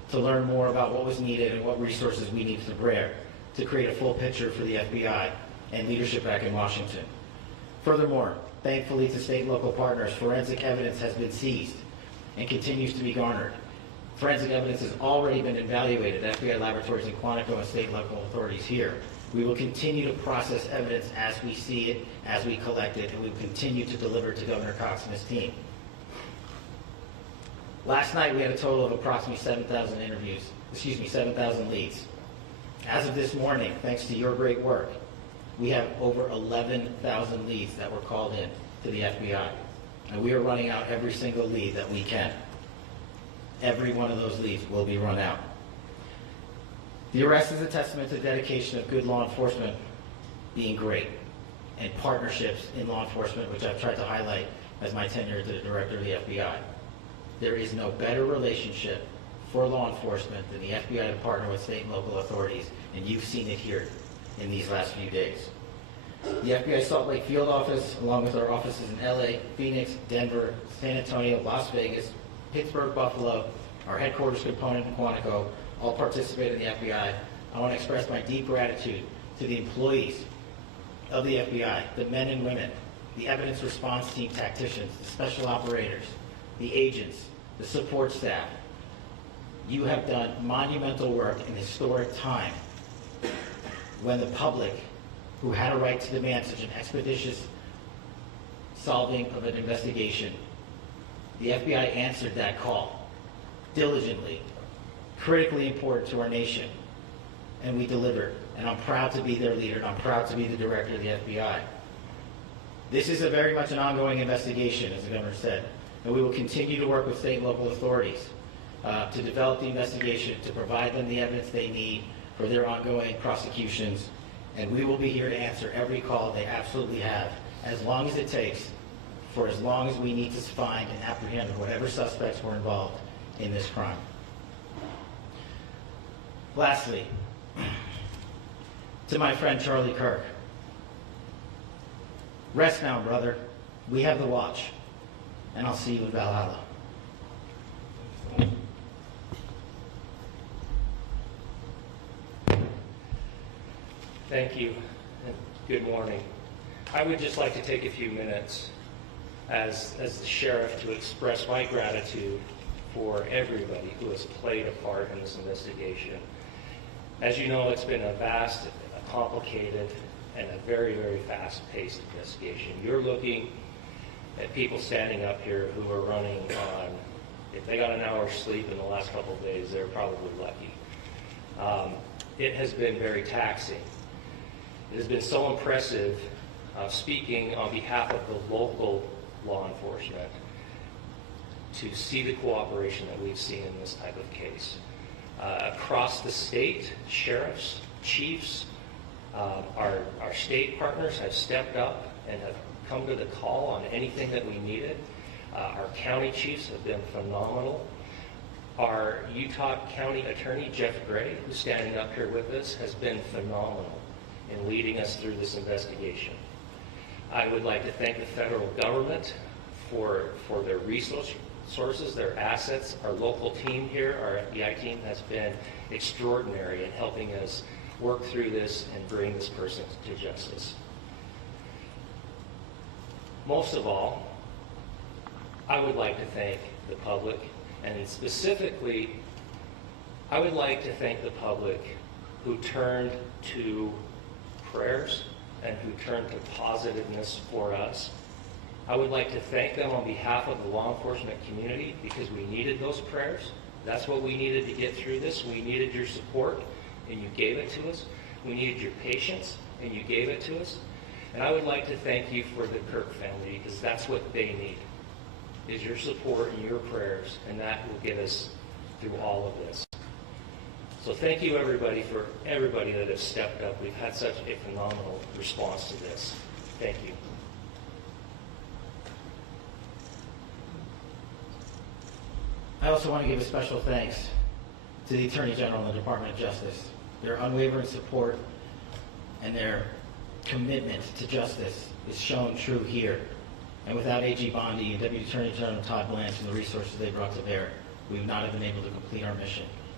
to learn more about what was needed and what resources we needed to bear to create a full picture for the FBI and leadership back in Washington. Furthermore, thankfully to state and local partners, forensic evidence has been seized and continues to be garnered. Forensic evidence has already been evaluated at FBI laboratories in Quantico and state and local authorities here. We will continue to process evidence as we see it, as we collect it, and we will continue to deliver to Governor Cox and his team. Last night we had a total of approximately 7,000 leads. As of this morning, thanks to your great work, we have over 11,000 leads that were called in to the FBI. And we are running out every single lead that we can. Every one of those leads will be run out. The arrest is a testament to the dedication of good law enforcement being great, and partnerships in law enforcement, which I've tried to highlight as my tenure as the director of the FBI. There is no better relationship for law enforcement than the FBI to partner with state and local authorities, and you've seen it here in these last few days. The FBI Salt Lake Field Office, along with our offices in LA, Phoenix, Denver, San Antonio, Las Vegas, Pittsburgh, Buffalo, our headquarters component in Quantico, all participate in the FBI. I want to express my deep gratitude to the employees of the FBI, the men and women, the evidence response team tacticians, the special operators, the agents, the support staff. You have done monumental work in historic time when the public, who had a right to demand such an expeditious solving of an investigation, the FBI answered that call diligently, critically important to our nation, and we delivered. And I'm proud to be their leader, and I'm proud to be the director of the FBI. This is very much an ongoing investigation, as the governor said, and we will continue to work with state and local authorities to develop the investigation, to provide them the evidence they need for their ongoing prosecutions, and we will be here to answer every call they absolutely have, as long as it takes, for as long as we need to find and apprehend whatever suspects were involved in this crime. Lastly, to my friend Charlie Kirk, rest now, brother. We have the watch, and I'll see you in Valhalla. Thank you, and good morning. I would just like to take a few minutes as the sheriff to express my gratitude for everybody who has played a part in this investigation. As you know, it's been a vast, a complicated, and a very, very fast-paced investigation. You're looking at people standing up here who are running on, if they got an hour's sleep in the last couple of days, they're probably lucky. It has been very taxing. It has been so impressive speaking on behalf of the local law enforcement to see the cooperation that we've seen in this type of case. Across the state, sheriffs, chiefs, our state partners have stepped up and have come to the call on anything that we needed. Our county chiefs have been phenomenal. Our Utah County Attorney, Jeff Gray, who's standing up here with us, has been phenomenal in leading us through this investigation. I would like to thank the federal government for their resources, their assets. Our local team here, our FBI team, has been extraordinary in helping us work through this and bring this person to justice. Most of all, I would like to thank the public, and specifically, I would like to thank the public who turned to prayers and who turned to positiveness for us. I would like to thank them on behalf of the law enforcement community, because we needed those prayers. That's what we needed to get through this. We needed your support, and you gave it to us. We needed your patience, and you gave it to us. And I would like to thank you for the Kirk family, because that's what they need, is your support and your prayers, and that will get us through all of this. So thank you, everybody, for everybody that has stepped up. We've had such a phenomenal response to this. Thank you. I also want to give a special thanks to the Attorney General and the Department of Justice. Their unwavering support and their commitment to justice is shown true here. And without AG Bondi and Deputy Attorney General Todd Blanche and the resources they brought to bear, we would not have been able to complete our mission.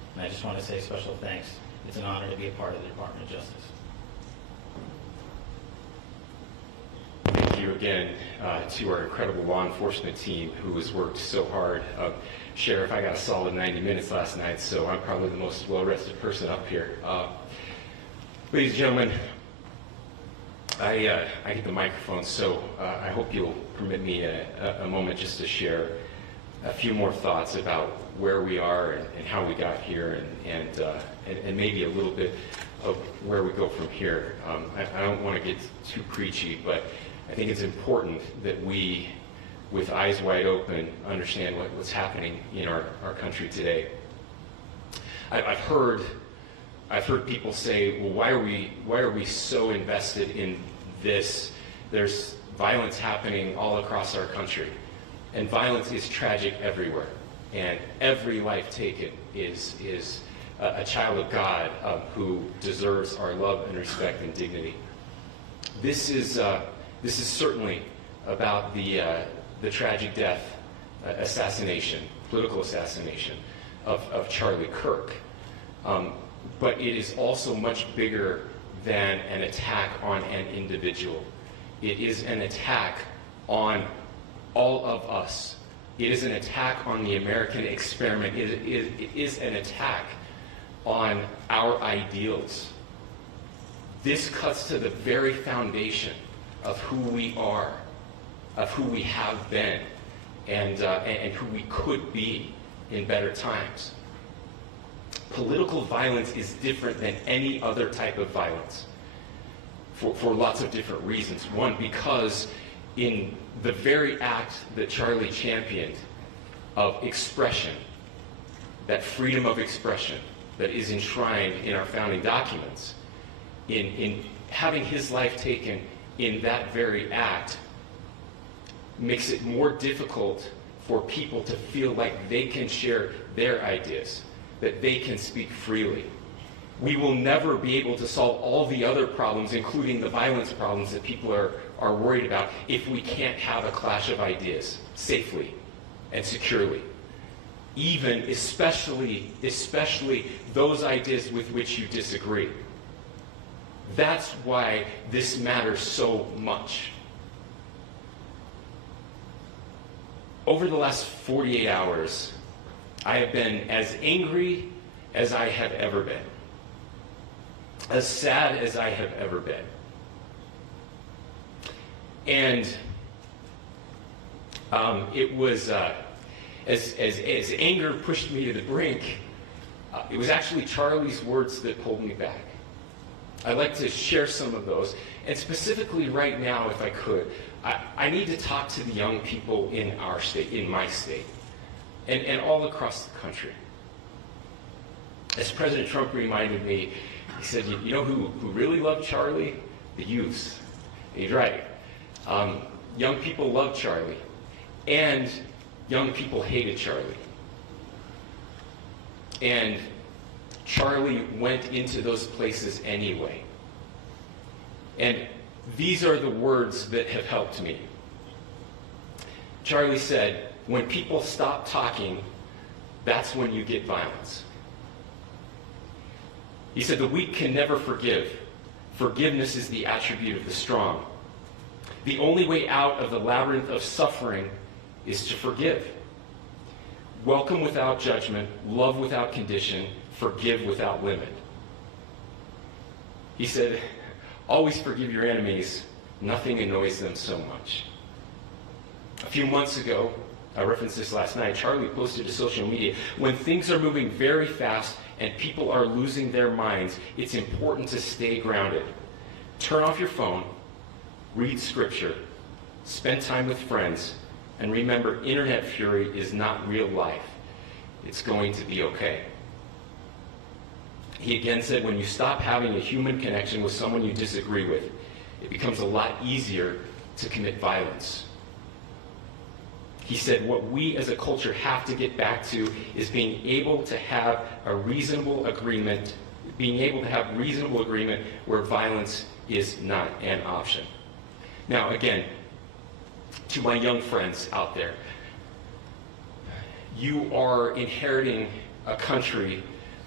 And I just want to say special thanks. It's an honor to be a part of the Department of Justice. Thank you again to our incredible law enforcement team who has worked so hard. Sheriff, I got a solid 90 minutes last night, so I'm probably the most well-rested person up here. Ladies and gentlemen, I get the microphone, so I hope you'll permit me a moment just to share a few more thoughts about where we are and how we got here, and maybe a little bit of where we go from here. I don't want to get too preachy, but I think it's important that we, with eyes wide open, understand what's happening in our country today. I've heard people say, well, why are we so invested in this? There's violence happening all across our country, and violence is tragic everywhere, and every life taken is a child of God who deserves our love and respect and dignity. This is certainly about the tragic death, assassination, political assassination of Charlie Kirk. But it is also much bigger than an attack on an individual. It is an attack on all of us. It is an attack on the American experiment. It is an attack on our ideals. This cuts to the very foundation of who we are, of who we have been, and who we could be in better times. Political violence is different than any other type of violence for lots of different reasons. One, because in the very act that Charlie championed of expression, that freedom of expression that is enshrined in our founding documents, in having his life taken in that very act, makes it more difficult for people to feel like they can share their ideas, that they can speak freely. We will never be able to solve all the other problems, including the violence problems that people are worried about, if we can't have a clash of ideas safely and securely. Even, especially those ideas with which you disagree. That's why this matters so much. Over the last 48 hours, I have been as angry as I have ever been, as sad as I have ever been. And it was, as anger pushed me to the brink, it was actually Charlie's words that pulled me back. I'd like to share some of those. And specifically right now, if I could, I need to talk to the young people in our state, in my state, and all across the country. As President Trump reminded me, he said, you know who really loved Charlie? The youths. And he's right. Young people loved Charlie, and young people hated Charlie. And Charlie went into those places anyway. And these are the words that have helped me. Charlie said, when people stop talking, that's when you get violence. He said, the weak can never forgive. Forgiveness is the attribute of the strong. The only way out of the labyrinth of suffering is to forgive. Welcome without judgment, love without condition, forgive without limit. He said, always forgive your enemies. Nothing annoys them so much. A few months ago, I referenced this last night, Charlie posted to social media, when things are moving very fast and people are losing their minds, it's important to stay grounded. Turn off your phone, read scripture, spend time with friends, and remember, internet fury is not real life. It's going to be okay. He again said, when you stop having a human connection with someone you disagree with, it becomes a lot easier to commit violence. He said, what we as a culture have to get back to is being able to have a reasonable agreement, where violence is not an option. Now, again, to my young friends out there, you are inheriting a country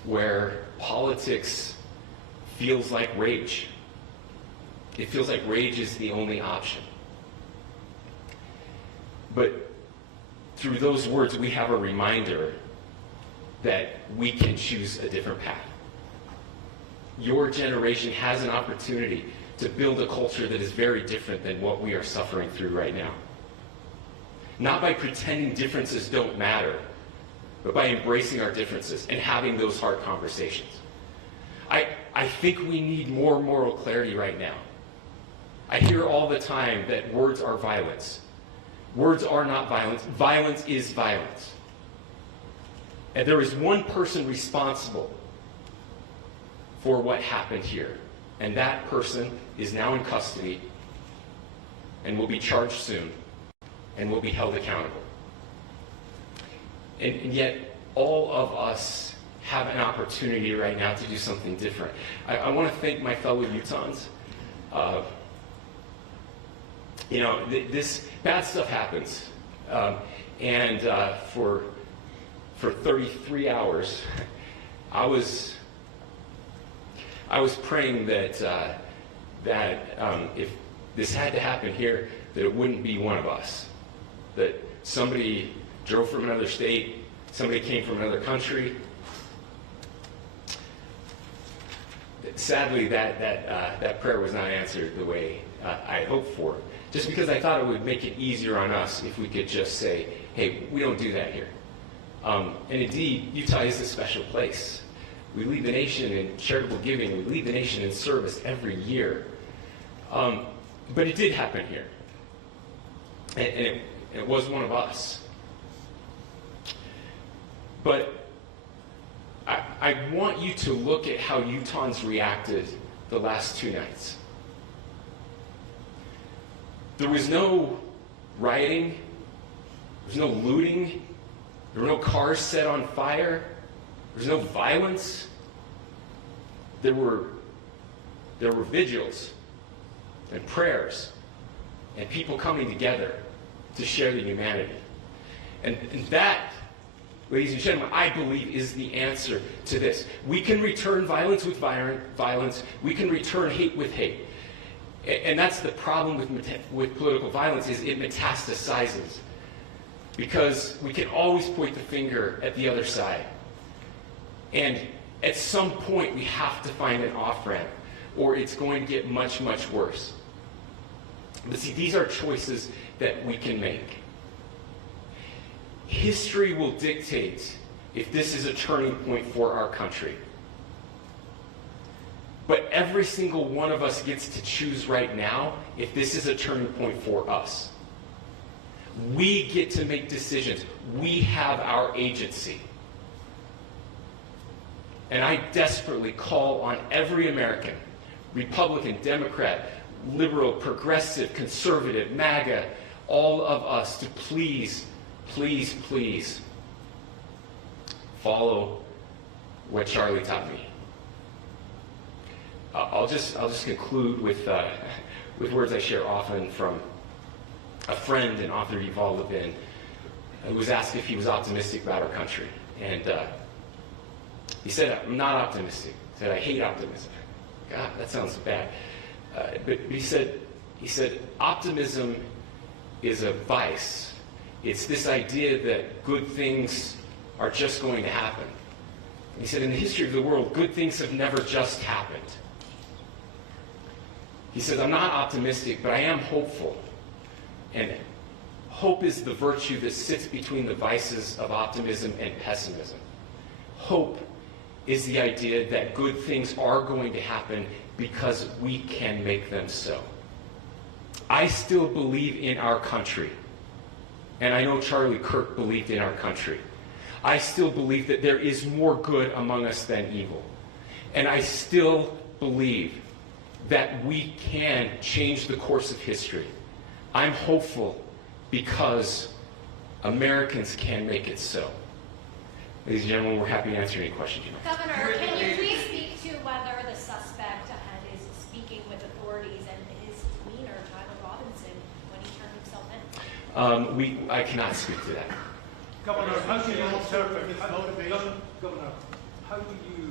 where politics feels like rage. It feels like rage is the only option. But through those words, we have a reminder that we can choose a different path. Your generation has an opportunity to build a culture that is very different than what we are suffering through right now. Not by pretending differences don't matter, but by embracing our differences and having those hard conversations. I think we need more moral clarity right now. I hear all the time that words are violence. Words are not violence. Violence is violence. And there is one person responsible for what happened here. And that person is now in custody and will be charged soon and will be held accountable. And yet, all of us have an opportunity right now to do something different. I want to thank my fellow Utahns. This bad stuff happens. And for 33 hours, I was praying that if this had to happen here, that it wouldn't be one of us. That somebody drove from another state, somebody came from another country. Sadly, that prayer was not answered the way I hoped for. Just because I thought it would make it easier on us if we could just say, hey, we don't do that here. And indeed, Utah is a special place. We lead the nation in charitable giving. We lead the nation in service every year. But it did happen here. And it was one of us. But I want you to look at how Utahns reacted the last 2 nights. There was no rioting. There was no looting. There were no cars set on fire. There was no violence. There were vigils and prayers and people coming together to share the humanity. And that, ladies and gentlemen, I believe is the answer to this. We can return violence with violence. We can return hate with hate. And that's the problem with political violence, is it metastasizes. Because we can always point the finger at the other side. And at some point, we have to find an off-ramp, or it's going to get much, much worse. But see, these are choices that we can make. History will dictate if this is a turning point for our country. But every single one of us gets to choose right now if this is a turning point for us. We get to make decisions. We have our agency. And I desperately call on every American, Republican, Democrat, liberal, progressive, conservative, MAGA, all of us to please, please, please follow what Charlie taught me. I'll just conclude with words I share often from a friend and author, Yuval Levin, who was asked if he was optimistic about our country. And he said, I'm not optimistic. He said, I hate optimism. God, that sounds bad. But he said, optimism is a vice. It's this idea that good things are just going to happen. And he said, in the history of the world, good things have never just happened. He said, I'm not optimistic, but I am hopeful. And hope is the virtue that sits between the vices of optimism and pessimism. Hope is the idea that good things are going to happen because we can make them so. I still believe in our country. And I know Charlie Kirk believed in our country. I still believe that there is more good among us than evil. And I still believe that we can change the course of history. I'm hopeful because Americans can make it so. Ladies and gentlemen, we're happy to answer any questions you might have. Governor, can you please speak to whether the suspect ahead is speaking with authorities and his demeanor, Tyler Robinson, when he turned himself in? I cannot speak to that. Governor, how do you interpret his motivation? Governor, how do you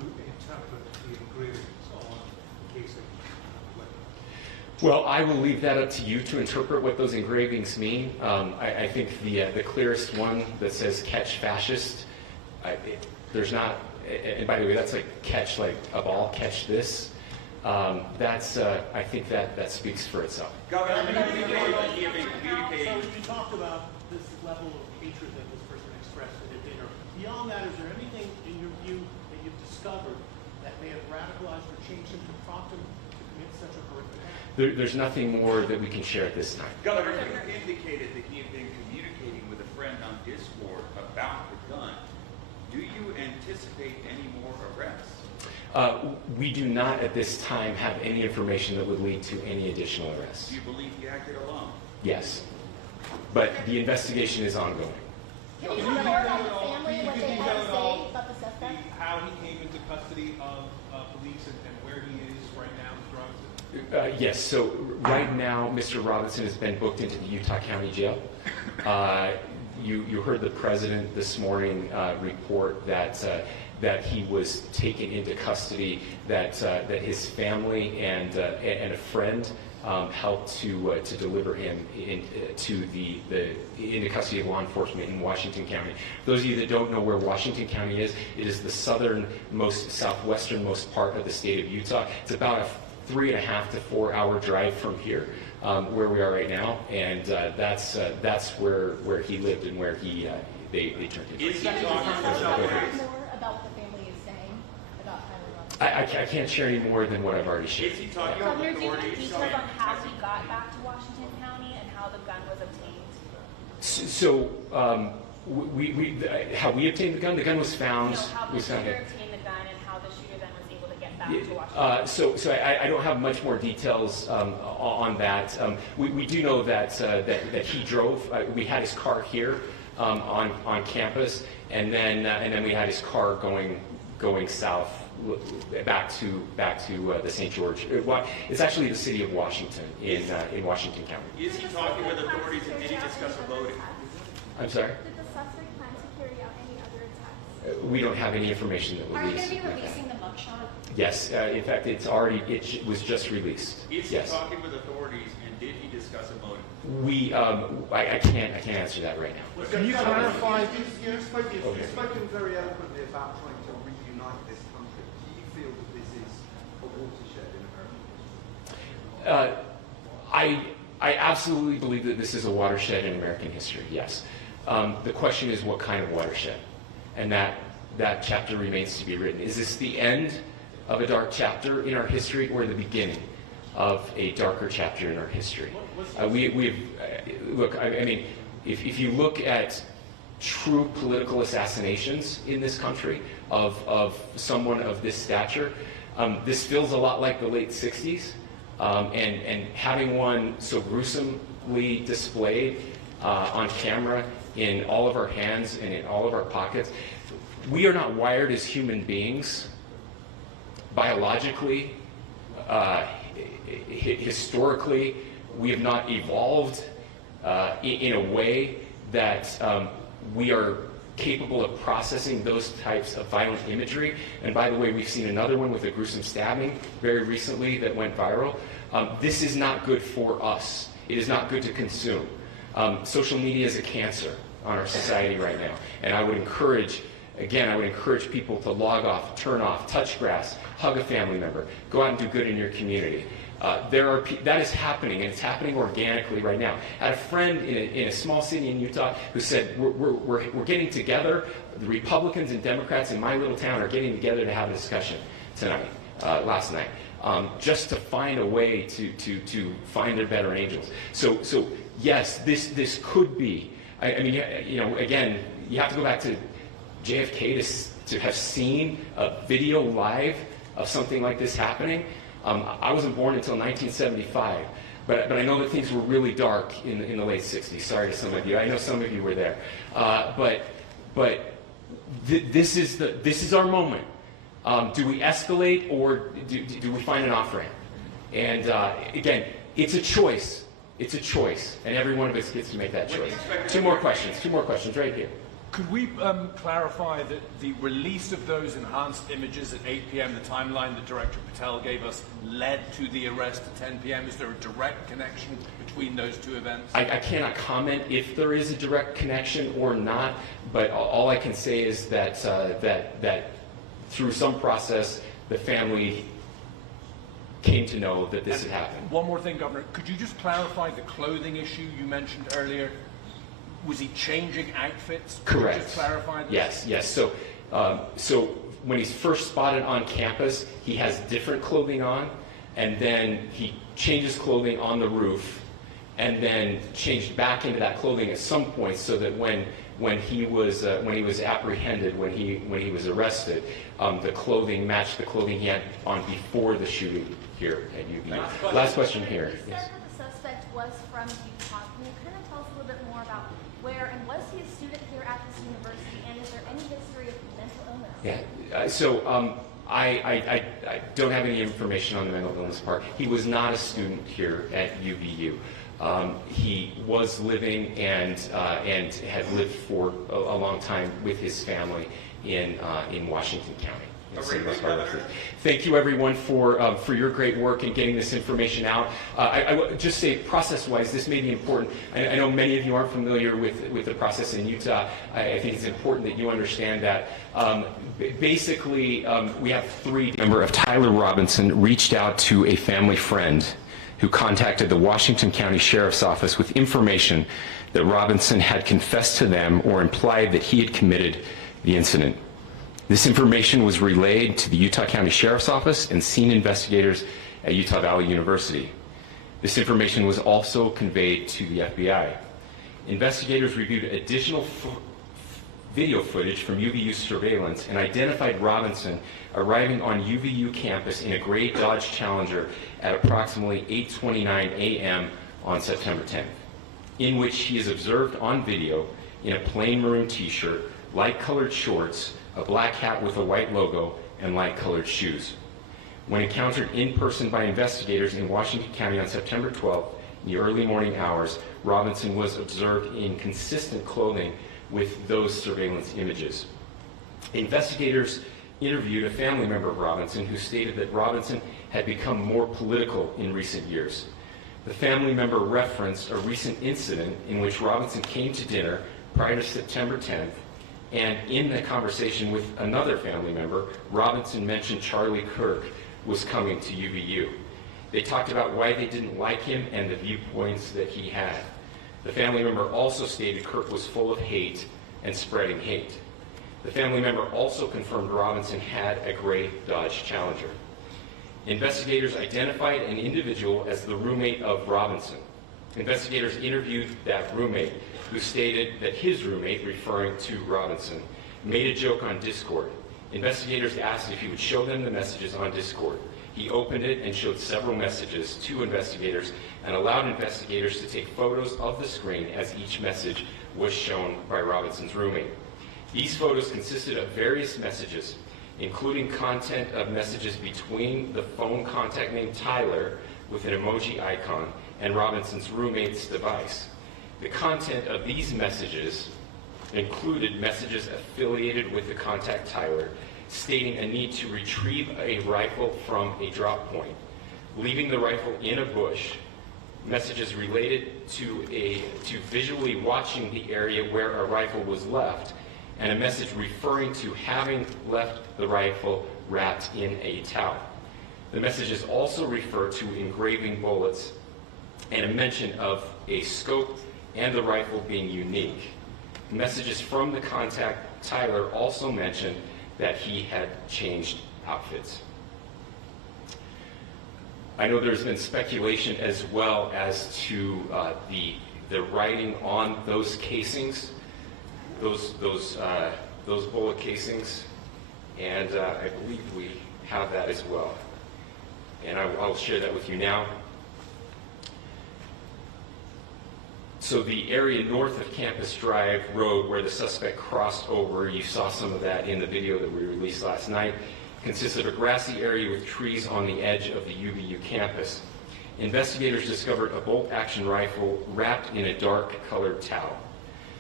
Well, I will leave that up to you to interpret what those engravings mean. I think the clearest one that says "catch fascist," there's not, and by the way, that's like catch like a ball, catch this. I think that speaks for itself. Governor, So you talked about this level of hatred that this person expressed at a dinner. Beyond that, is there anything in your view that you've discovered that may have radicalized or changed him to prompt him to commit such a horrific act? There's nothing more that we can share at this time. Governor, you indicated that he had been communicating with a friend on Discord about the gun. Do you anticipate any more arrests? We do not at this time have any information that would lead to any additional arrests. Do you believe he acted alone? Yes, but the investigation is ongoing. Can you tell more about the family, what they had to say about the suspect? How he came into custody of police and where he is right now with drugs? Yes, so right now, Mr. Robinson has been booked into the Utah County Jail. You heard the president this morning report that he was taken into custody, that his family and a friend helped to deliver him into custody of law enforcement in Washington County. Those of you that don't know where Washington County is, it is the southwesternmost part of the state of Utah. It's about a 3.5 to 4 hour drive from here, where we are right now, and that's where he lived and where they turned him. Is he Can you talking tell about us more about what the family is saying about Tyler Robinson? I can't share any more than what I've already shared. Is he talking about Governor, do you have authorities? details on how he got back to Washington County and how the gun was obtained? So, how we obtained the gun? The gun was found. No, how the was found shooter here. obtained the gun and how the shooter then was able to get back to Washington. So I don't have much more details on that. We do know that he drove. We had his car here on campus, and then we had his car going south back to the St. George. It's actually the city of Washington in Washington County. Is he talking with authorities and did he discuss a motive? I'm sorry. Did the suspect plan to carry out any other attacks? We don't have any information that Are you released. going to be releasing the mugshot? Yes, in fact, it was just released. Is he Yes. talking with authorities and did he discuss a motive? I can't answer that right now. Can you clarify? You've spoken very eloquently about trying to reunite this country. Do you feel that this is a watershed in American history? I absolutely believe that this is a watershed in American history, yes. The question is what kind of watershed? And that chapter remains to be written. Is this the end of a dark chapter in our history or the beginning of a darker chapter in our history? Look, I mean, if you look at true political assassinations in this country of someone of this stature, this feels a lot like the late 60s. And having one so gruesomely displayed on camera in all of our hands and in all of our pockets, we are not wired as human beings biologically, historically. We have not evolved in a way that we are capable of processing those types of violent imagery. And by the way, we've seen another one with a gruesome stabbing very recently that went viral. This is not good for us. It is not good to consume. Social media is a cancer on our society right now. And I would encourage people to log off, turn off, touch grass, hug a family member, go out and do good in your community. That is happening, and it's happening organically right now. I had a friend in a small city in Utah who said, we're getting together, the Republicans and Democrats in my little town are getting together to have a discussion last night, just to find a way to find their better angels. So yes, this could be, I mean, again, you have to go back to JFK to have seen a video live of something like this happening. I wasn't born until 1975, but I know that things were really dark in the late 60s. Sorry to some of you. I know some of you were there. This is our moment. Do we escalate or do we find an off-ramp? And again, it's a choice. It's a choice, and every one of us gets to make that choice. Two more questions right here. Could we clarify that the release of those enhanced images at 8 p.m., the timeline that Director Patel gave us, led to the arrest at 10 p.m.? Is there a direct connection between those two events? I cannot comment if there is a direct connection or not, but all I can say is that, that through some process, the family came to know that this had happened. One more thing, Governor. Could you just clarify the clothing issue you mentioned earlier? Was he changing outfits? Correct. Could you just clarify this? Yes, yes. So, so when he's first spotted on campus, he has different clothing on, and then he changes clothing on the roof, and then changed back into that clothing at some point, so that when he was apprehended, when he was arrested, the clothing matched the clothing he had on before the shooting here at UVU. Last question here. You said that the suspect was from Utah. Can you kind of tell us a little bit more about where, and was he a student here at this university, and is there any history of mental illness? Yeah, so I don't have any information on the mental illness part. He was not a student here at UVU. He was living and had lived for a long time with his family in Washington County. Thank you, everyone, for your great work in getting this information out. I would just say, process-wise, this may be important. I know many of you aren't familiar with the process in Utah. I think it's important that you understand that. Basically, we have three. Member of Tyler Robinson reached out to a family friend who contacted the Washington County Sheriff's Office with information that Robinson had confessed to them or implied that he had committed the incident. This information was relayed to the Utah County Sheriff's Office and scene investigators at Utah Valley University. This information was also conveyed to the FBI. Investigators reviewed additional video footage from UVU surveillance and identified Robinson arriving on UVU campus in a gray Dodge Challenger at approximately 8:29 a.m. on September 10th, in which he is observed on video in a plain maroon t-shirt, light-colored shorts, a black hat with a white logo, and light-colored shoes. When encountered in person by investigators in Washington County on September 12th, in the early morning hours, Robinson was observed in consistent clothing with those surveillance images. Investigators interviewed a family member of Robinson who stated that Robinson had become more political in recent years. The family member referenced a recent incident in which Robinson came to dinner prior to September 10th, and in the conversation with another family member, Robinson mentioned Charlie Kirk was coming to UVU. They talked about why they didn't like him and the viewpoints that he had. The family member also stated Kirk was full of hate and spreading hate. The family member also confirmed Robinson had a gray Dodge Challenger. Investigators identified an individual as the roommate of Robinson. Investigators interviewed that roommate, who stated that his roommate, referring to Robinson, made a joke on Discord. Investigators asked if he would show them the messages on Discord. He opened it and showed several messages to investigators and allowed investigators to take photos of the screen as each message was shown by Robinson's roommate. These photos consisted of various messages, including content of messages between the phone contact named Tyler with an emoji icon and Robinson's roommate's device. The content of these messages included messages affiliated with the contact Tyler, stating a need to retrieve a rifle from a drop point, leaving the rifle in a bush, messages related to visually watching the area where a rifle was left, and a message referring to having left the rifle wrapped in a towel. The messages also refer to engraving bullets and a mention of a scope and the rifle being unique. Messages from the contact Tyler also mentioned that he had changed outfits. I know there's been speculation as well as to the writing on those casings, those bullet casings, and I believe we have that as well. And I'll share that with you now. So the area north of Campus Drive Road where the suspect crossed over, you saw some of that in the video that we released last night, consists of a grassy area with trees on the edge of the UVU campus. Investigators discovered a bolt-action rifle wrapped in a dark-colored towel.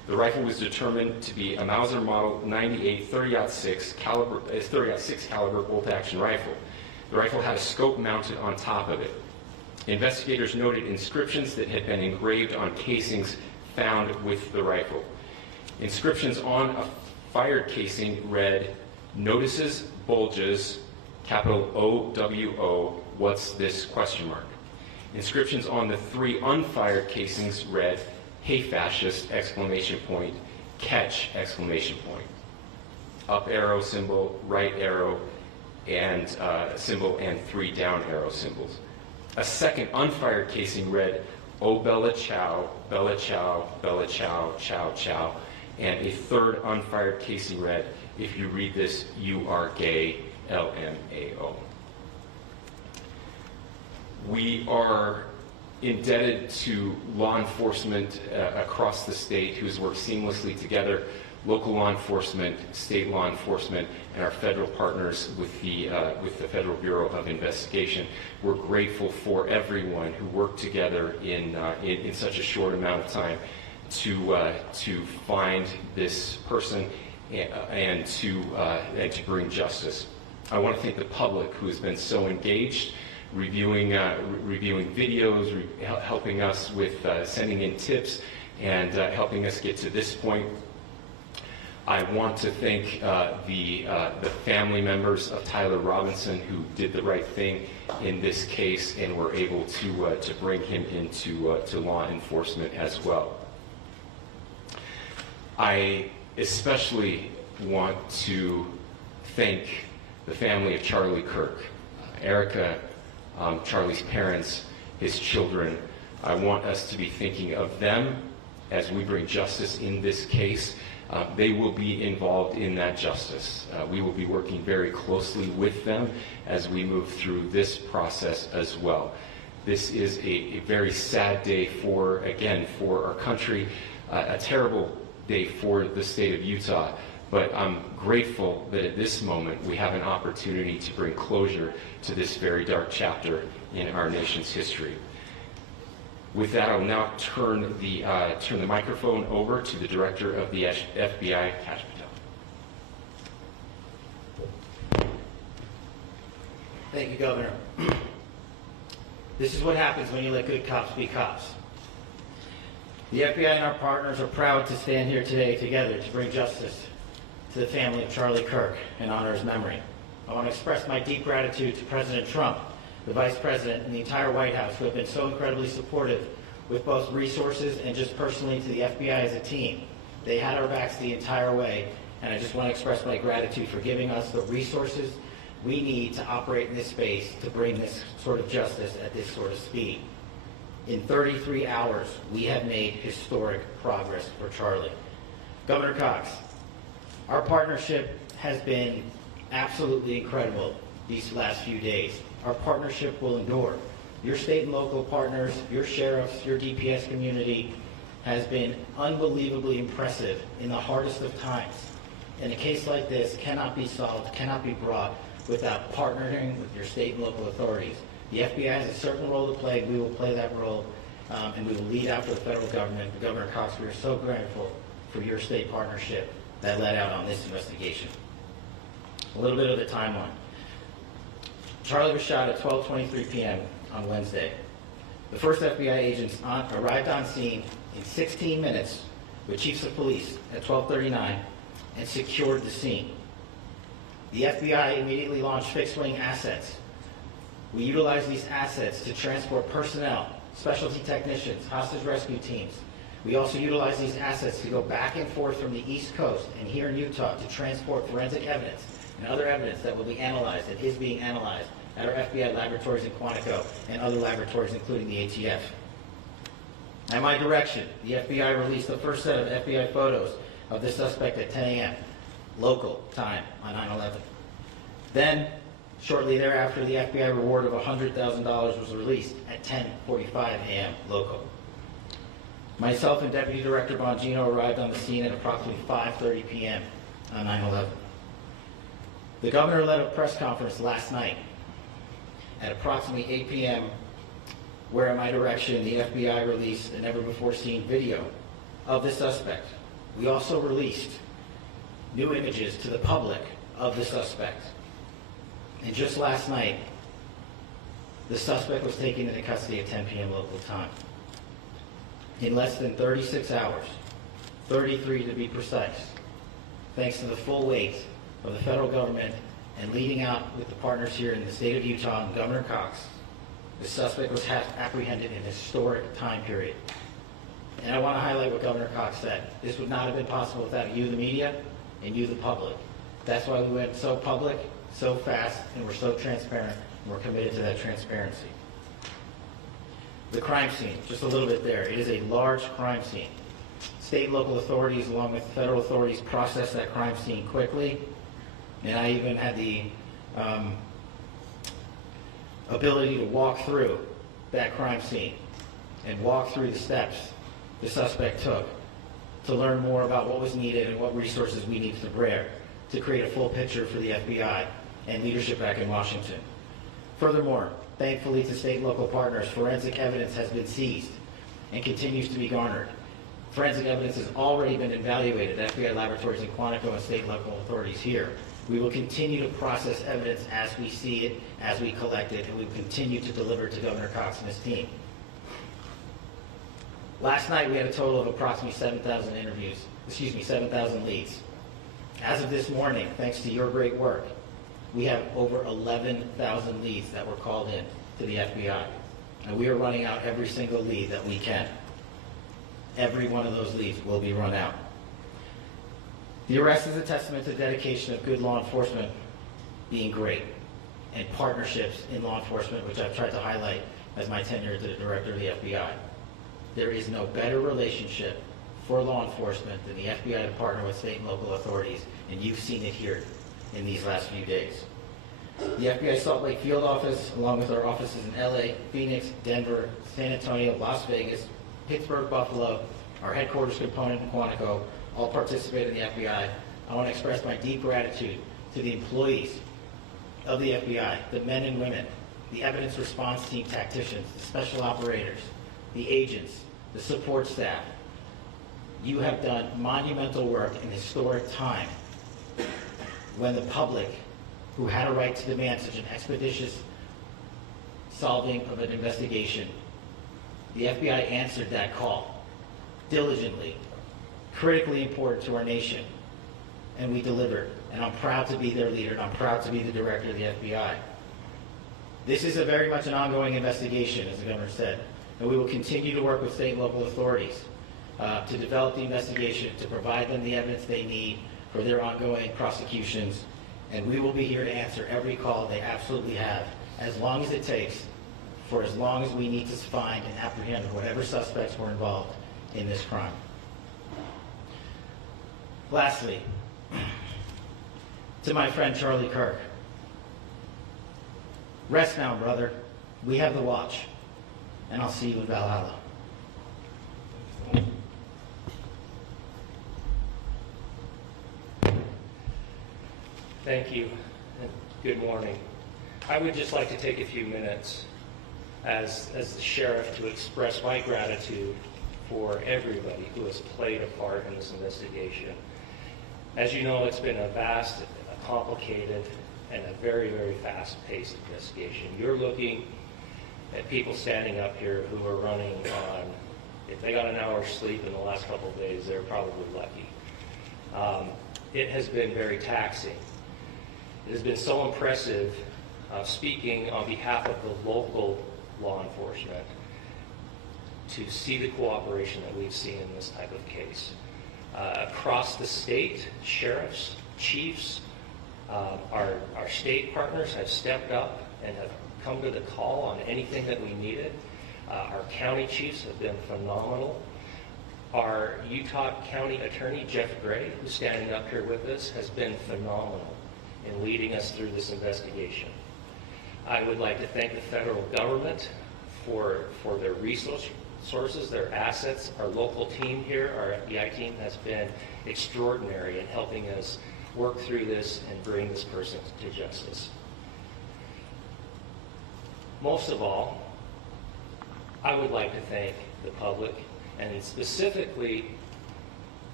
The rifle was determined to be a Mauser Model 98 30-06 caliber bolt-action rifle. The rifle had a scope mounted on top of it. Investigators noted inscriptions that had been engraved on casings found with the rifle. Inscriptions on a fired casing read, "Notices, bulges, capital OWO, what's this?" ? Inscriptions on the 3 unfired casings read, "Hey fascist!" ! Catch! ! Up arrow symbol, right arrow and symbol, and 3 down arrow symbols. A second unfired casing read, "Oh Bella Ciao, Bella Ciao, Bella Ciao, Ciao Ciao," and a third unfired casing read, "If you read this, you are gay, LMAO." We are indebted to law enforcement across the state who has worked seamlessly together, local law enforcement, state law enforcement, and our federal partners with the Federal Bureau of Investigation. We're grateful for everyone who worked together in such a short amount of time to find this person and to bring justice. I want to thank the public who has been so engaged, reviewing videos, helping us with sending in tips, and helping us get to this point. I want to thank the family members of Tyler Robinson who did the right thing in this case and were able to bring him into to law enforcement as well. I especially want to thank the family of Charlie Kirk, Erica, Charlie's parents, his children. I want us to be thinking of them as we bring justice in this case. They will be involved in that justice. We will be working very closely with them as we move through this process as well. This is a very sad day for our country, a terrible day for the state of Utah, but I'm grateful that at this moment we have an opportunity to bring closure to this very dark chapter in our nation's history. With that, I will now turn the microphone over to the Director of the FBI, Kash Patel. Thank you, Governor. This is what happens when you let good cops be cops. The FBI and our partners are proud to stand here today together to bring justice to the family of Charlie Kirk and honor his memory. I want to express my deep gratitude to President Trump, the Vice President, and the entire White House who have been so incredibly supportive with both resources and just personally to the FBI as a team. They had our backs the entire way, and I just want to express my gratitude for giving us the resources we need to operate in this space to bring this sort of justice at this sort of speed. In 33 hours, we have made historic progress for Charlie. Governor Cox, our partnership has been absolutely incredible these last few days. Our partnership will endure. Your state and local partners, your sheriffs, your DPS community has been unbelievably impressive in the hardest of times. And a case like this cannot be solved, cannot be brought without partnering with your state and local authorities. The FBI has a certain role to play. We will play that role, and we will lead after the federal government. Governor Cox, we are so grateful for your state partnership that led out on this investigation. A little bit of the timeline. Charlie was shot at 12:23 p.m. on Wednesday. The first FBI agents arrived on scene in 16 minutes with chiefs of police at 12:39 and secured the scene. The FBI immediately launched fixed-wing assets. We utilized these assets to transport personnel, specialty technicians, hostage rescue teams. We also utilized these assets to go back and forth from the East Coast and here in Utah to transport forensic evidence and other evidence that will be analyzed and is being analyzed at our FBI laboratories in Quantico and other laboratories, including the ATF. At my direction, the FBI released the first set of FBI photos of the suspect at 10 a.m. local time on 9/11. Then, shortly thereafter, the FBI reward of $100,000 was released at 10:45 a.m. local. Myself and Deputy Director Bongino arrived on the scene at approximately 5:30 p.m. on 9/11. The governor led a press conference last night at approximately 8 p.m. where, at my direction, the FBI released a never-before-seen video of the suspect We also released new images to the public of the suspect. And just last night, the suspect was taken into custody at 10 p.m. local time. In less than 36 hours, 33 to be precise, thanks to the full weight of the federal government and leading out with the partners here in the state of Utah and Governor Cox, the suspect was apprehended in a historic time period. And I want to highlight what Governor Cox said. This would not have been possible without you, the media, and you, the public. That's why we went so public, so fast, and we're so transparent, and we're committed to that transparency. The crime scene, just a little bit there. It is a large crime scene. State and local authorities, along with federal authorities, processed that crime scene quickly, and I even had the ability to walk through that crime scene and walk through the steps the suspect took to learn more about what was needed and what resources we needed to bear to create a full picture for the FBI and leadership back in Washington. Furthermore, thankfully to state and local partners, forensic evidence has been seized and continues to be garnered. Forensic evidence has already been evaluated at FBI laboratories in Quantico and state and local authorities here. We will continue to process evidence as we see it, as we collect it, and we will continue to deliver to Governor Cox and his team. Last night we had a total of approximately 7,000 leads. As of this morning, thanks to your great work, we have over 11,000 leads that were called in to the FBI. And we are running out every single lead that we can. Every one of those leads will be run out. The arrest is a testament to the dedication of good law enforcement being great, and partnerships in law enforcement, which I've tried to highlight as my tenure as the director of the FBI. There is no better relationship for law enforcement than the FBI to partner with state and local authorities, and you've seen it here in these last few days. The FBI Salt Lake Field Office, along with our offices in LA, Phoenix, Denver, San Antonio, Las Vegas, Pittsburgh, Buffalo, our headquarters component in Quantico, all participate in the FBI. I want to express my deep gratitude to the employees of the FBI, the men and women, the evidence response team tacticians, the special operators, the agents, the support staff. You have done monumental work in historic time when the public, who had a right to demand such an expeditious solving of an investigation, the FBI answered that call diligently, critically important to our nation, and we delivered. And I'm proud to be their leader, and I'm proud to be the director of the FBI. This is very much an ongoing investigation, as the governor said, and we will continue to work with state and local authorities to develop the investigation, to provide them the evidence they need for their ongoing prosecutions, and we will be here to answer every call they absolutely have, as long as it takes, for as long as we need to find and apprehend whatever suspects were involved in this crime. Lastly, to my friend Charlie Kirk, rest now, brother. We have the watch, and I'll see you in Valhalla. Thank you, and good morning. I would just like to take a few minutes as the sheriff to express my gratitude for everybody who has played a part in this investigation. As you know, it's been a vast, a complicated, and a very, very fast-paced investigation. You're looking at people standing up here who are running on, if they got an hour's sleep in the last couple of days, they're probably lucky. It has been very taxing. It has been so impressive speaking on behalf of the local law enforcement to see the cooperation that we've seen in this type of case. Across the state, sheriffs, chiefs, our state partners have stepped up and have come to the call on anything that we needed. Our county chiefs have been phenomenal. Our Utah County Attorney, Jeff Gray, who's standing up here with us, has been phenomenal in leading us through this investigation. I would like to thank the federal government for their resources, their assets. Our local team here, our FBI team, has been extraordinary in helping us work through this and bring this person to justice. Most of all, I would like to thank the public, and specifically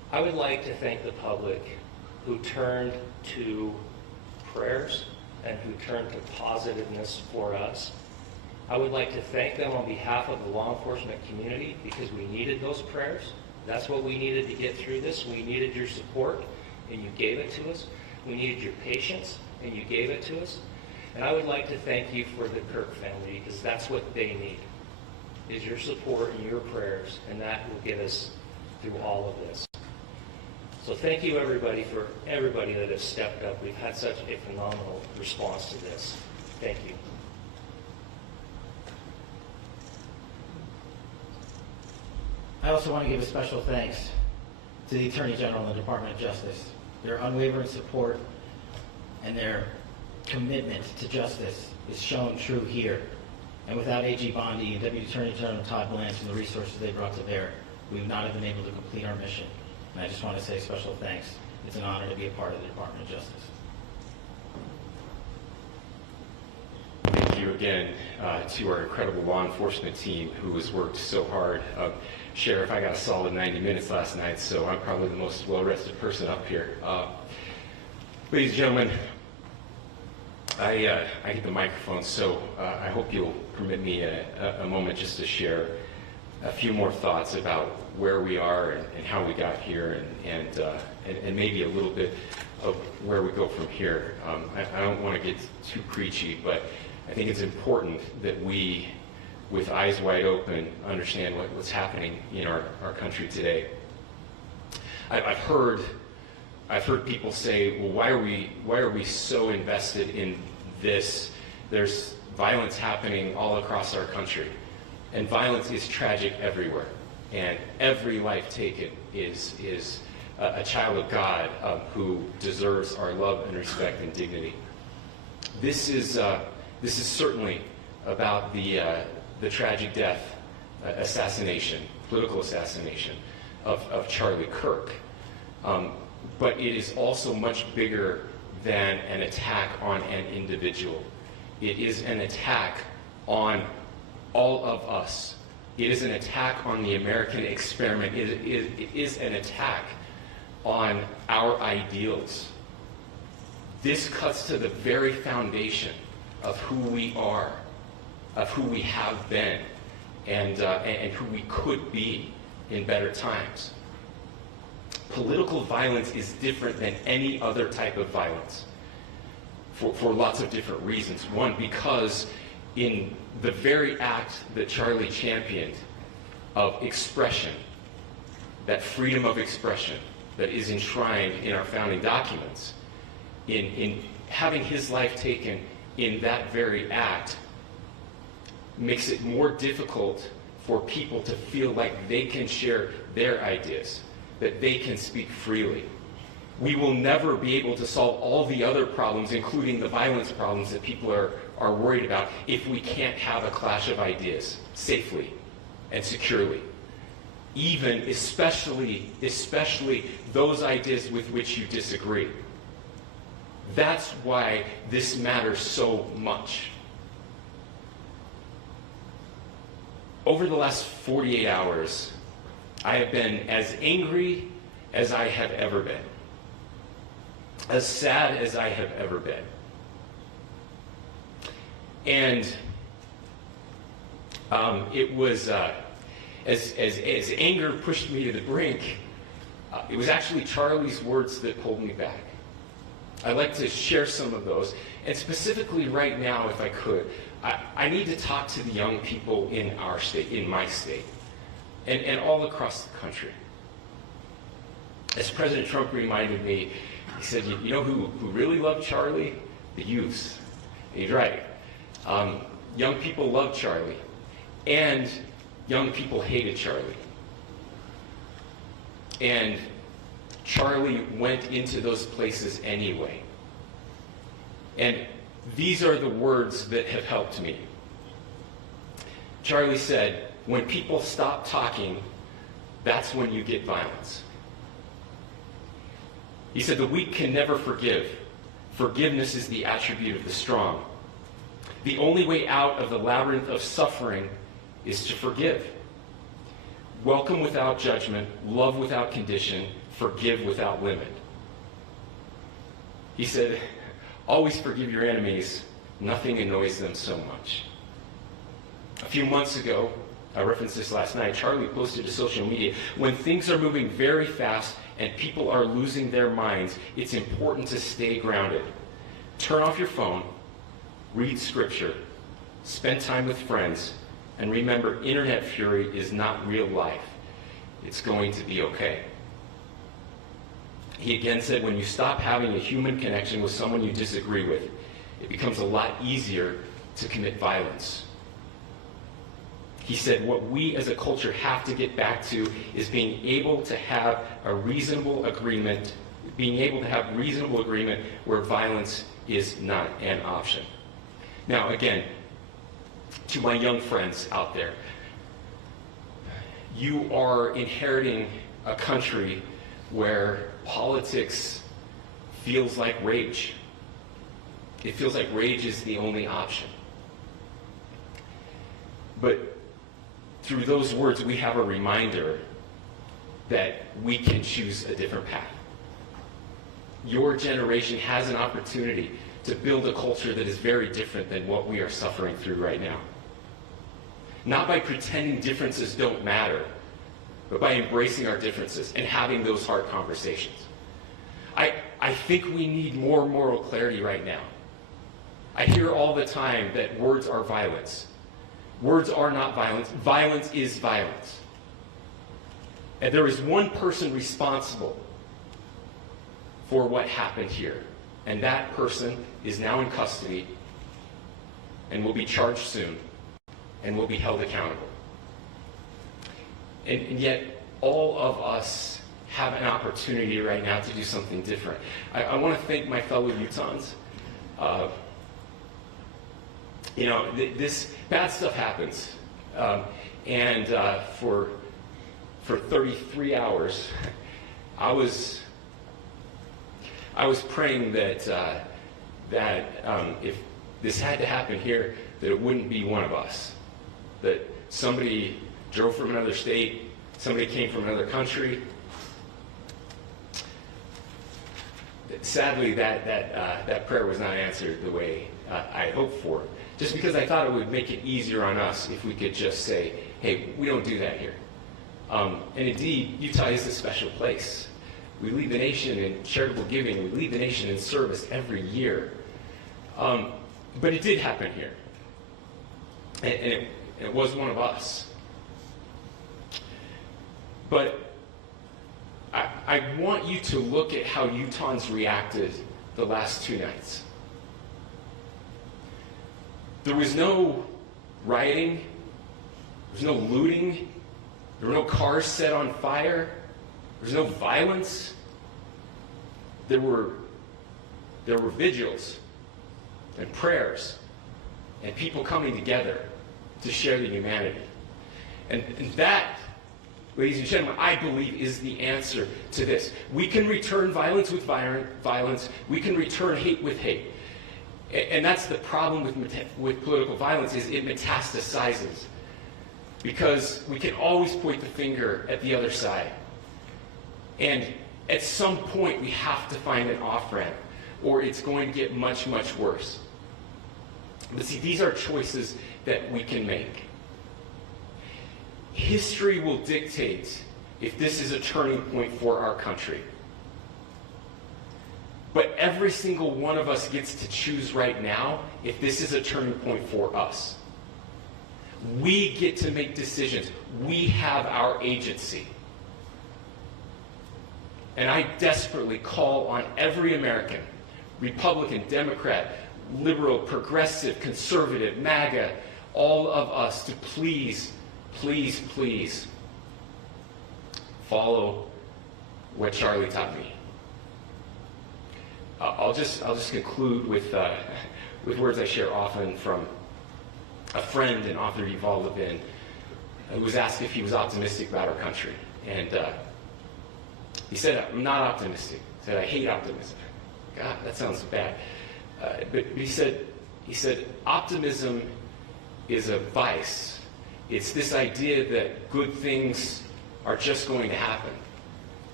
I would like to thank the public who turned to prayers and who turned to positiveness for us. I would like to thank them on behalf of the law enforcement community because we needed those prayers. That's what we needed to get through this. We needed your support, and you gave it to us. We needed your patience, and you gave it to us. And I would like to thank you for the Kirk family because that's what they need, is your support and your prayers, and that will get us through all of this. So thank you everybody for everybody that has stepped up. We've had such a phenomenal response to this. Thank you. I also want to give a special thanks to the Attorney General and the Department of Justice. Their unwavering support and their commitment to justice is shown true here. And without AG Bondi and Deputy Attorney General Todd Blanche and the resources they brought to bear, we would not have been able to complete our mission. And I just want to say special thanks. It's an honor to be a part of the Department of Justice. Thank you again to our incredible law enforcement team who has worked so hard. Sheriff, I got a solid 90 minutes last night, so I'm probably the most well-rested person up here. Ladies and gentlemen, I get the microphone, so I hope you'll permit me a moment just to share a few more thoughts about where we are and how we got here and maybe a little bit of where we go from here. I don't want to get too preachy, but I think it's important that we, with eyes wide open, understand what's happening in our country today. I've heard people say, well, why are we so invested in this? There's violence happening all across our country, and violence is tragic everywhere, and every life taken is a child of God who deserves our love and respect and dignity. This is certainly about the tragic death, political assassination of Charlie Kirk. But it is also much bigger than an attack on an individual. It is an attack on all of us. It is an attack on the American experiment. It is an attack on our ideals. This cuts to the very foundation of who we are, of who we have been, and who we could be in better times. Political violence is different than any other type of violence for lots of different reasons. One, because in the very act that Charlie championed of expression, that freedom of expression that is enshrined in our founding documents, in having his life taken in that very act, makes it more difficult for people to feel like they can share their ideas, that they can speak freely. We will never be able to solve all the other problems, including the violence problems that people are worried about, if we can't have a clash of ideas safely and securely. Especially those ideas with which you disagree. That's why this matters so much. Over the last 48 hours, I have been as angry as I have ever been, as sad as I have ever been. And it was, as anger pushed me to the brink, it was actually Charlie's words that pulled me back. I'd like to share some of those. And specifically right now, if I could, I need to talk to the young people in our state, in my state, and all across the country. As President Trump reminded me, he said, you know who really loved Charlie? The youth. He's right. Young people loved Charlie, and young people hated Charlie. And Charlie went into those places anyway. And these are the words that have helped me. Charlie said, when people stop talking, that's when you get violence. He said, the weak can never forgive. Forgiveness is the attribute of the strong. The only way out of the labyrinth of suffering is to forgive. Welcome without judgment, love without condition, forgive without limit. He said, always forgive your enemies. Nothing annoys them so much. A few months ago, I referenced this last night, Charlie posted to social media, when things are moving very fast and people are losing their minds, it's important to stay grounded. Turn off your phone, read scripture, spend time with friends, and remember, internet fury is not real life. It's going to be okay. He again said, when you stop having a human connection with someone you disagree with, it becomes a lot easier to commit violence. He said, what we as a culture have to get back to is being able to have a reasonable agreement, where violence is not an option. Now, again, to my young friends out there, you are inheriting a country where politics feels like rage. It feels like rage is the only option. But through those words, we have a reminder that we can choose a different path. Your generation has an opportunity to build a culture that is very different than what we are suffering through right now. Not by pretending differences don't matter, but by embracing our differences and having those hard conversations. I think we need more moral clarity right now. I hear all the time that words are violence. Words are not violence. Violence is violence. And there is one person responsible for what happened here. And that person is now in custody and will be charged soon and will be held accountable. And yet, all of us have an opportunity right now to do something different. I want to thank my fellow Utahns. This bad stuff happens. For 33 hours, I was praying that if this had to happen here, that it wouldn't be one of us. That somebody drove from another state, somebody came from another country. Sadly, that prayer was not answered the way I hoped for. Just because I thought it would make it easier on us if we could just say, hey, we don't do that here. And indeed, Utah is a special place. We lead the nation in charitable giving. We lead the nation in service every year. But it did happen here. And it was one of us. But I want you to look at how Utahns reacted the last 2 nights. There was no rioting. There was no looting. There were no cars set on fire. There was no violence. There were vigils and prayers and people coming together to share the humanity. And that, ladies and gentlemen, I believe is the answer to this. We can return violence with violence. We can return hate with hate. And that's the problem with political violence, is it metastasizes. Because we can always point the finger at the other side. And at some point, we have to find an off-ramp, or it's going to get much, much worse. But see, these are choices that we can make. History will dictate if this is a turning point for our country. But every single one of us gets to choose right now if this is a turning point for us. We get to make decisions. We have our agency. And I desperately call on every American, Republican, Democrat, liberal, progressive, conservative, MAGA, all of us to please, please, please follow what Charlie taught me. I'll just conclude with words I share often from a friend and author, Yuval Levin, who was asked if he was optimistic about our country. And he said, I'm not optimistic. He said, I hate optimism. God, that sounds bad. But he said, optimism is a vice. It's this idea that good things are just going to happen.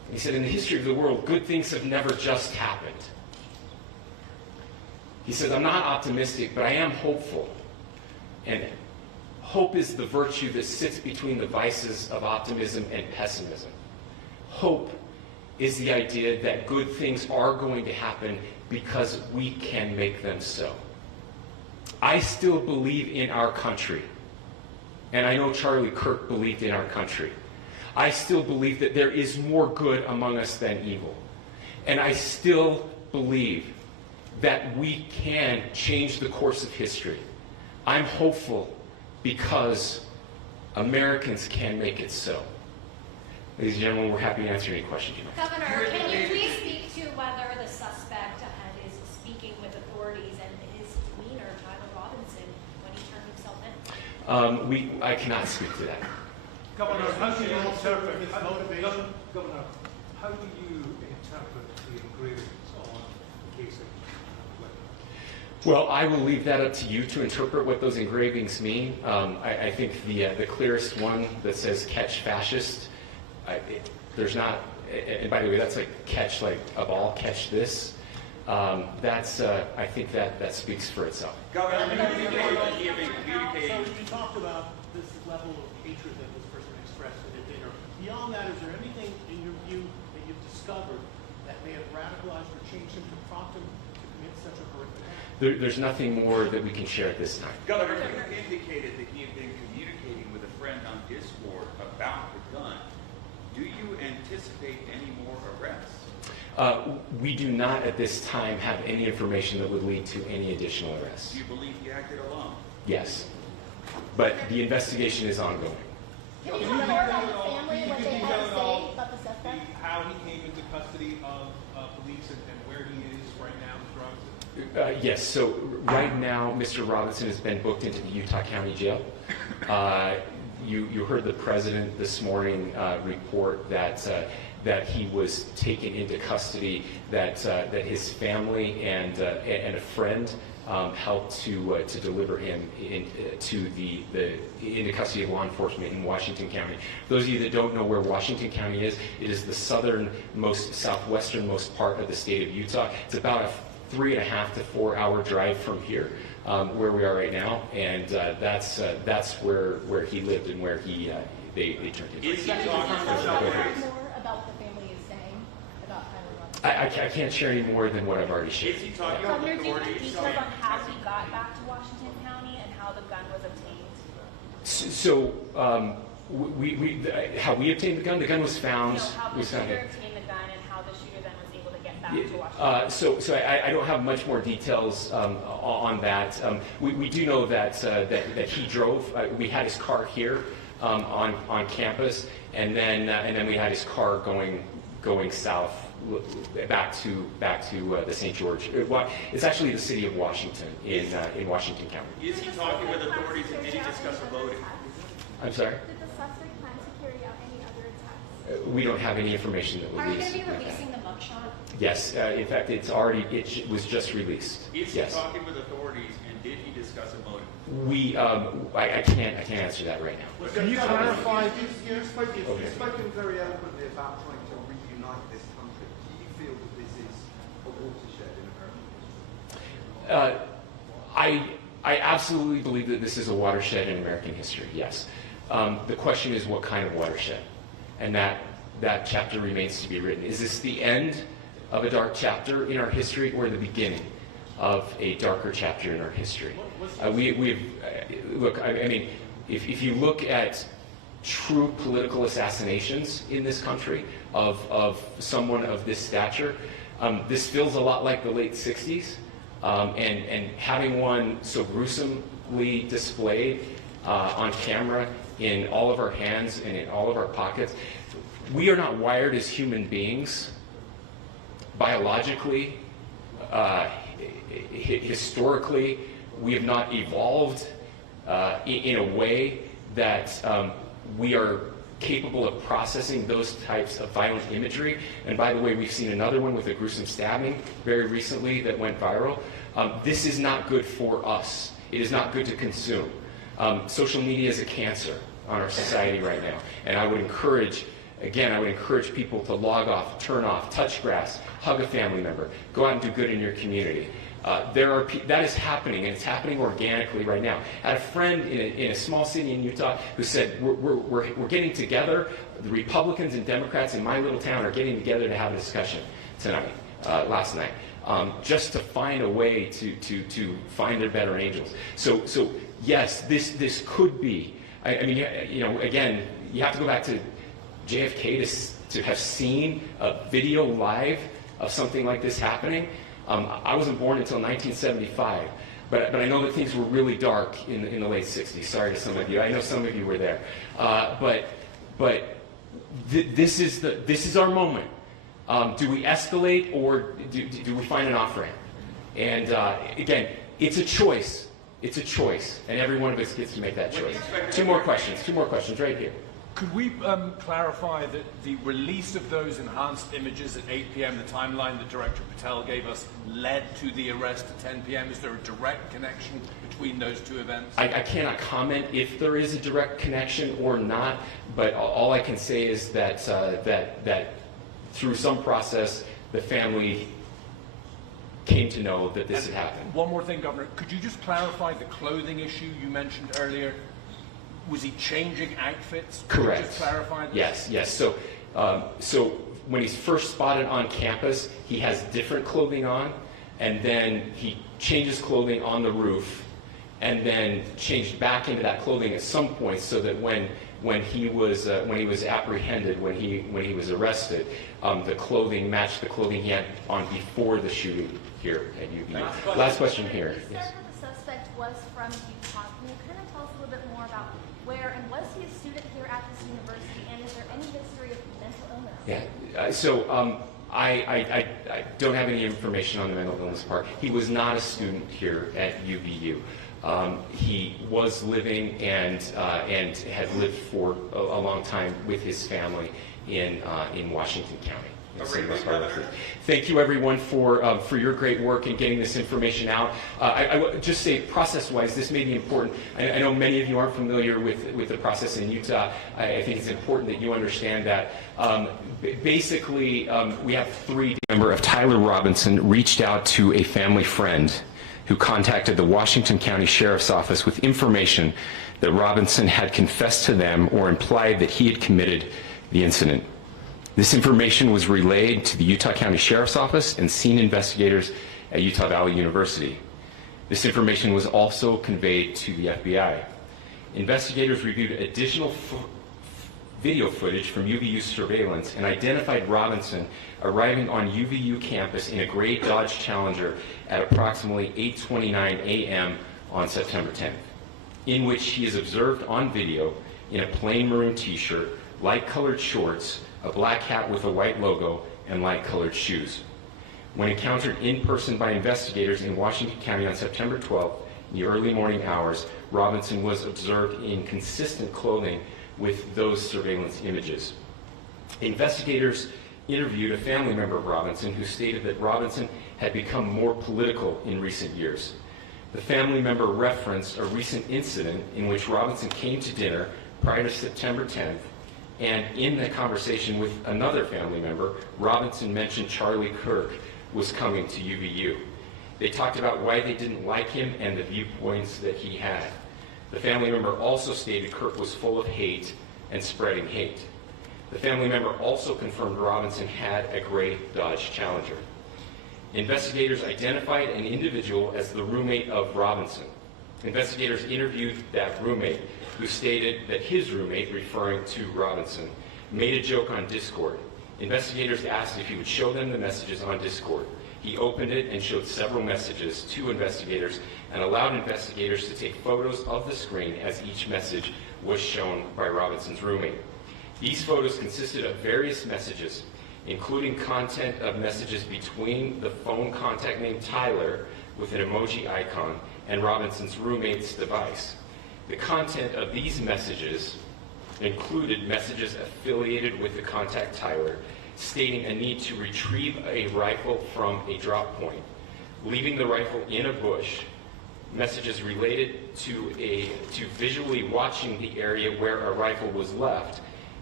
He said, in the history of the world, good things have never just happened. He says, I'm not optimistic, but I am hopeful. And hope is the virtue that sits between the vices of optimism and pessimism. Hope is the idea that good things are going to happen because we can make them so. I still believe in our country. And I know Charlie Kirk believed in our country. I still believe that there is more good among us than evil. And I still believe that we can change the course of history. I'm hopeful because Americans can make it so. Ladies and gentlemen, we're happy to answer any questions you have. Governor, can you please speak to whether the suspect ahead is speaking with authorities and his demeanor, Tyler Robinson, when he turned himself in? I cannot speak to that. Governor, how do you interpret his motivation? Governor, how do you interpret the engravings on the casing? Well, I will leave that up to you to interpret what those engravings mean. I think the clearest one that says "catch fascist," there's not, and by the way, that's like catch like a ball, catch this. I think that speaks for itself. Governor, So you talked about this level of hatred that this person expressed at a dinner. Beyond that, is there anything in your view that you've discovered that may have radicalized or changed him to prompt him to commit such a horrific act? There's nothing more that we can share at this time. Governor, you indicated that he had been communicating with a friend on Discord about the gun. Do you anticipate any more arrests? We do not at this time have any information that would lead to any additional arrests. Do you believe he acted alone? Yes. But the investigation is ongoing. Can you tell more about the family, what they had to say about the suspect? How he came into custody of police and where he is right now with drugs? Yes, so right now, Mr. Robinson has been booked into the Utah County Jail. You heard the president this morning report that he was taken into custody, that his family and a friend helped to deliver him into custody of law enforcement in Washington County. Those of you that don't know where Washington County is, it is the southwesternmost part of the state of Utah. It's about a 3.5 to 4 hour drive from here, where we are right now, and that's where he lived and where they turned him. Is he talking about More about what the family is saying about Tyler Robinson? I can't share any more than what I've already shared. Is he talking about Governor, do you have authorities? details on how he got back to Washington County and how the gun was obtained? So, how we obtained the gun? The gun was found. No, how the was found shooter here. obtained the gun and how the shooter then was able to get back to Washington. So I don't have much more details on that. We do know that he drove. We had his car here on campus, and then we had his car going south back to the St. George. It's actually the city of Washington in Washington County. Is he talking with authorities and did he discuss a voting? I'm sorry. Did the suspect plan to carry out any other attacks? We don't have any information that Are you released. going to be releasing the mugshot? Yes, in fact, it was just released. Is he Yes. talking with authorities and did he discuss a motive? I can't answer that right now. Can you clarify? You've spoken very eloquently about trying to reunite this country. Do you feel that this is a watershed in American history? I absolutely believe that this is a watershed in American history. Yes. The question is what kind of watershed, and that chapter remains to be written. Is this the end of a dark chapter in our history, or the beginning of a darker chapter in our history? Look. I mean, if you look at true political assassinations in this country of someone of this stature, this feels a lot like the late '60s, and having one so gruesomely displayed on camera in all of our hands and in all of our pockets. We are not wired as human beings biologically, historically. We have not evolved in a way that we are capable of processing those types of violent imagery. And by the way, we've seen another one with a gruesome stabbing very recently that went viral. This is not good for us. It is not good to consume. Social media is a cancer on our society right now. And I would encourage again, I would encourage people to log off, turn off, touch grass, hug a family member, go out and do good in your community. That is happening, and it's happening organically right now. I had a friend in a small city in Utah who said, we're getting together, the Republicans and Democrats in my little town are getting together to have a discussion last night, just to find a way to find their better angels. So yes, this could be, I mean, again, you have to go back to JFK to have seen a video live of something like this happening. I wasn't born until 1975, but I know that things were really dark in the late 60s. Sorry to some of you. I know some of you were there. This is our moment. Do we escalate, or do we find an off-ramp? And again, it's a choice. It's a choice, and every one of us gets to make that choice. Two more questions right here. Could we clarify that the release of those enhanced images at 8 p.m., the timeline that Director Patel gave us, led to the arrest at 10 p.m.? Is there a direct connection between those two events? I cannot comment if there is a direct connection or not, but all I can say is that through some process, the family came to know that this had happened. One more thing, Governor. Could you just clarify the clothing issue you mentioned earlier? Was he changing outfits? Correct. Could you just clarify this? Yes. So when he's first spotted on campus, he has different clothing on, and then he changes clothing on the roof, and then changed back into that clothing at some point, so that when he was apprehended, when he was arrested, the clothing matched the clothing he had on before the shooting here at UVU. Last question here. You said that the suspect was from Utah. Can you kind of tell us a little bit more about where, and was he a student here at this university, and is there any history of mental illness? Yeah. So I don't have any information on the mental illness part. He was not a student here at UVU. He was living and had lived for a long time with his family in Washington County. Thank you, everyone, for your great work in getting this information out. I would just say, process-wise, this may be important. I know many of you aren't familiar with the process in Utah. I think it's important that you understand that. Basically, we have three. Member of Tyler Robinson reached out to a family friend who contacted the Washington County Sheriff's Office with information that Robinson had confessed to them or implied that he had committed the incident. This information was relayed to the Utah County Sheriff's Office and scene investigators at Utah Valley University. This information was also conveyed to the FBI. Investigators reviewed additional video footage from UVU surveillance and identified Robinson arriving on UVU campus in a gray Dodge Challenger at approximately 8:29 a.m. on September 10th, in which he is observed on video in a plain maroon t-shirt, light-colored shorts, a black hat with a white logo, and light-colored shoes. When encountered in person by investigators in Washington County on September 12th, in the early morning hours, Robinson was observed in consistent clothing with those surveillance images. Investigators interviewed a family member of Robinson who stated that Robinson had become more political in recent years. The family member referenced a recent incident in which Robinson came to dinner prior to September 10th, and in the conversation with another family member, Robinson mentioned Charlie Kirk was coming to UVU. They talked about why they didn't like him and the viewpoints that he had. The family member also stated Kirk was full of hate and spreading hate. The family member also confirmed Robinson had a gray Dodge Challenger. Investigators identified an individual as the roommate of Robinson. Investigators interviewed that roommate, who stated that his roommate, referring to Robinson, made a joke on Discord. Investigators asked if he would show them the messages on Discord. He opened it and showed several messages to investigators and allowed investigators to take photos of the screen as each message was shown by Robinson's roommate. These photos consisted of various messages, including content of messages between the phone contact named Tyler with an emoji icon and Robinson's roommate's device. The content of these messages included messages affiliated with the contact Tyler, stating a need to retrieve a rifle from a drop point, leaving the rifle in a bush, messages related to visually watching the area where a rifle was left,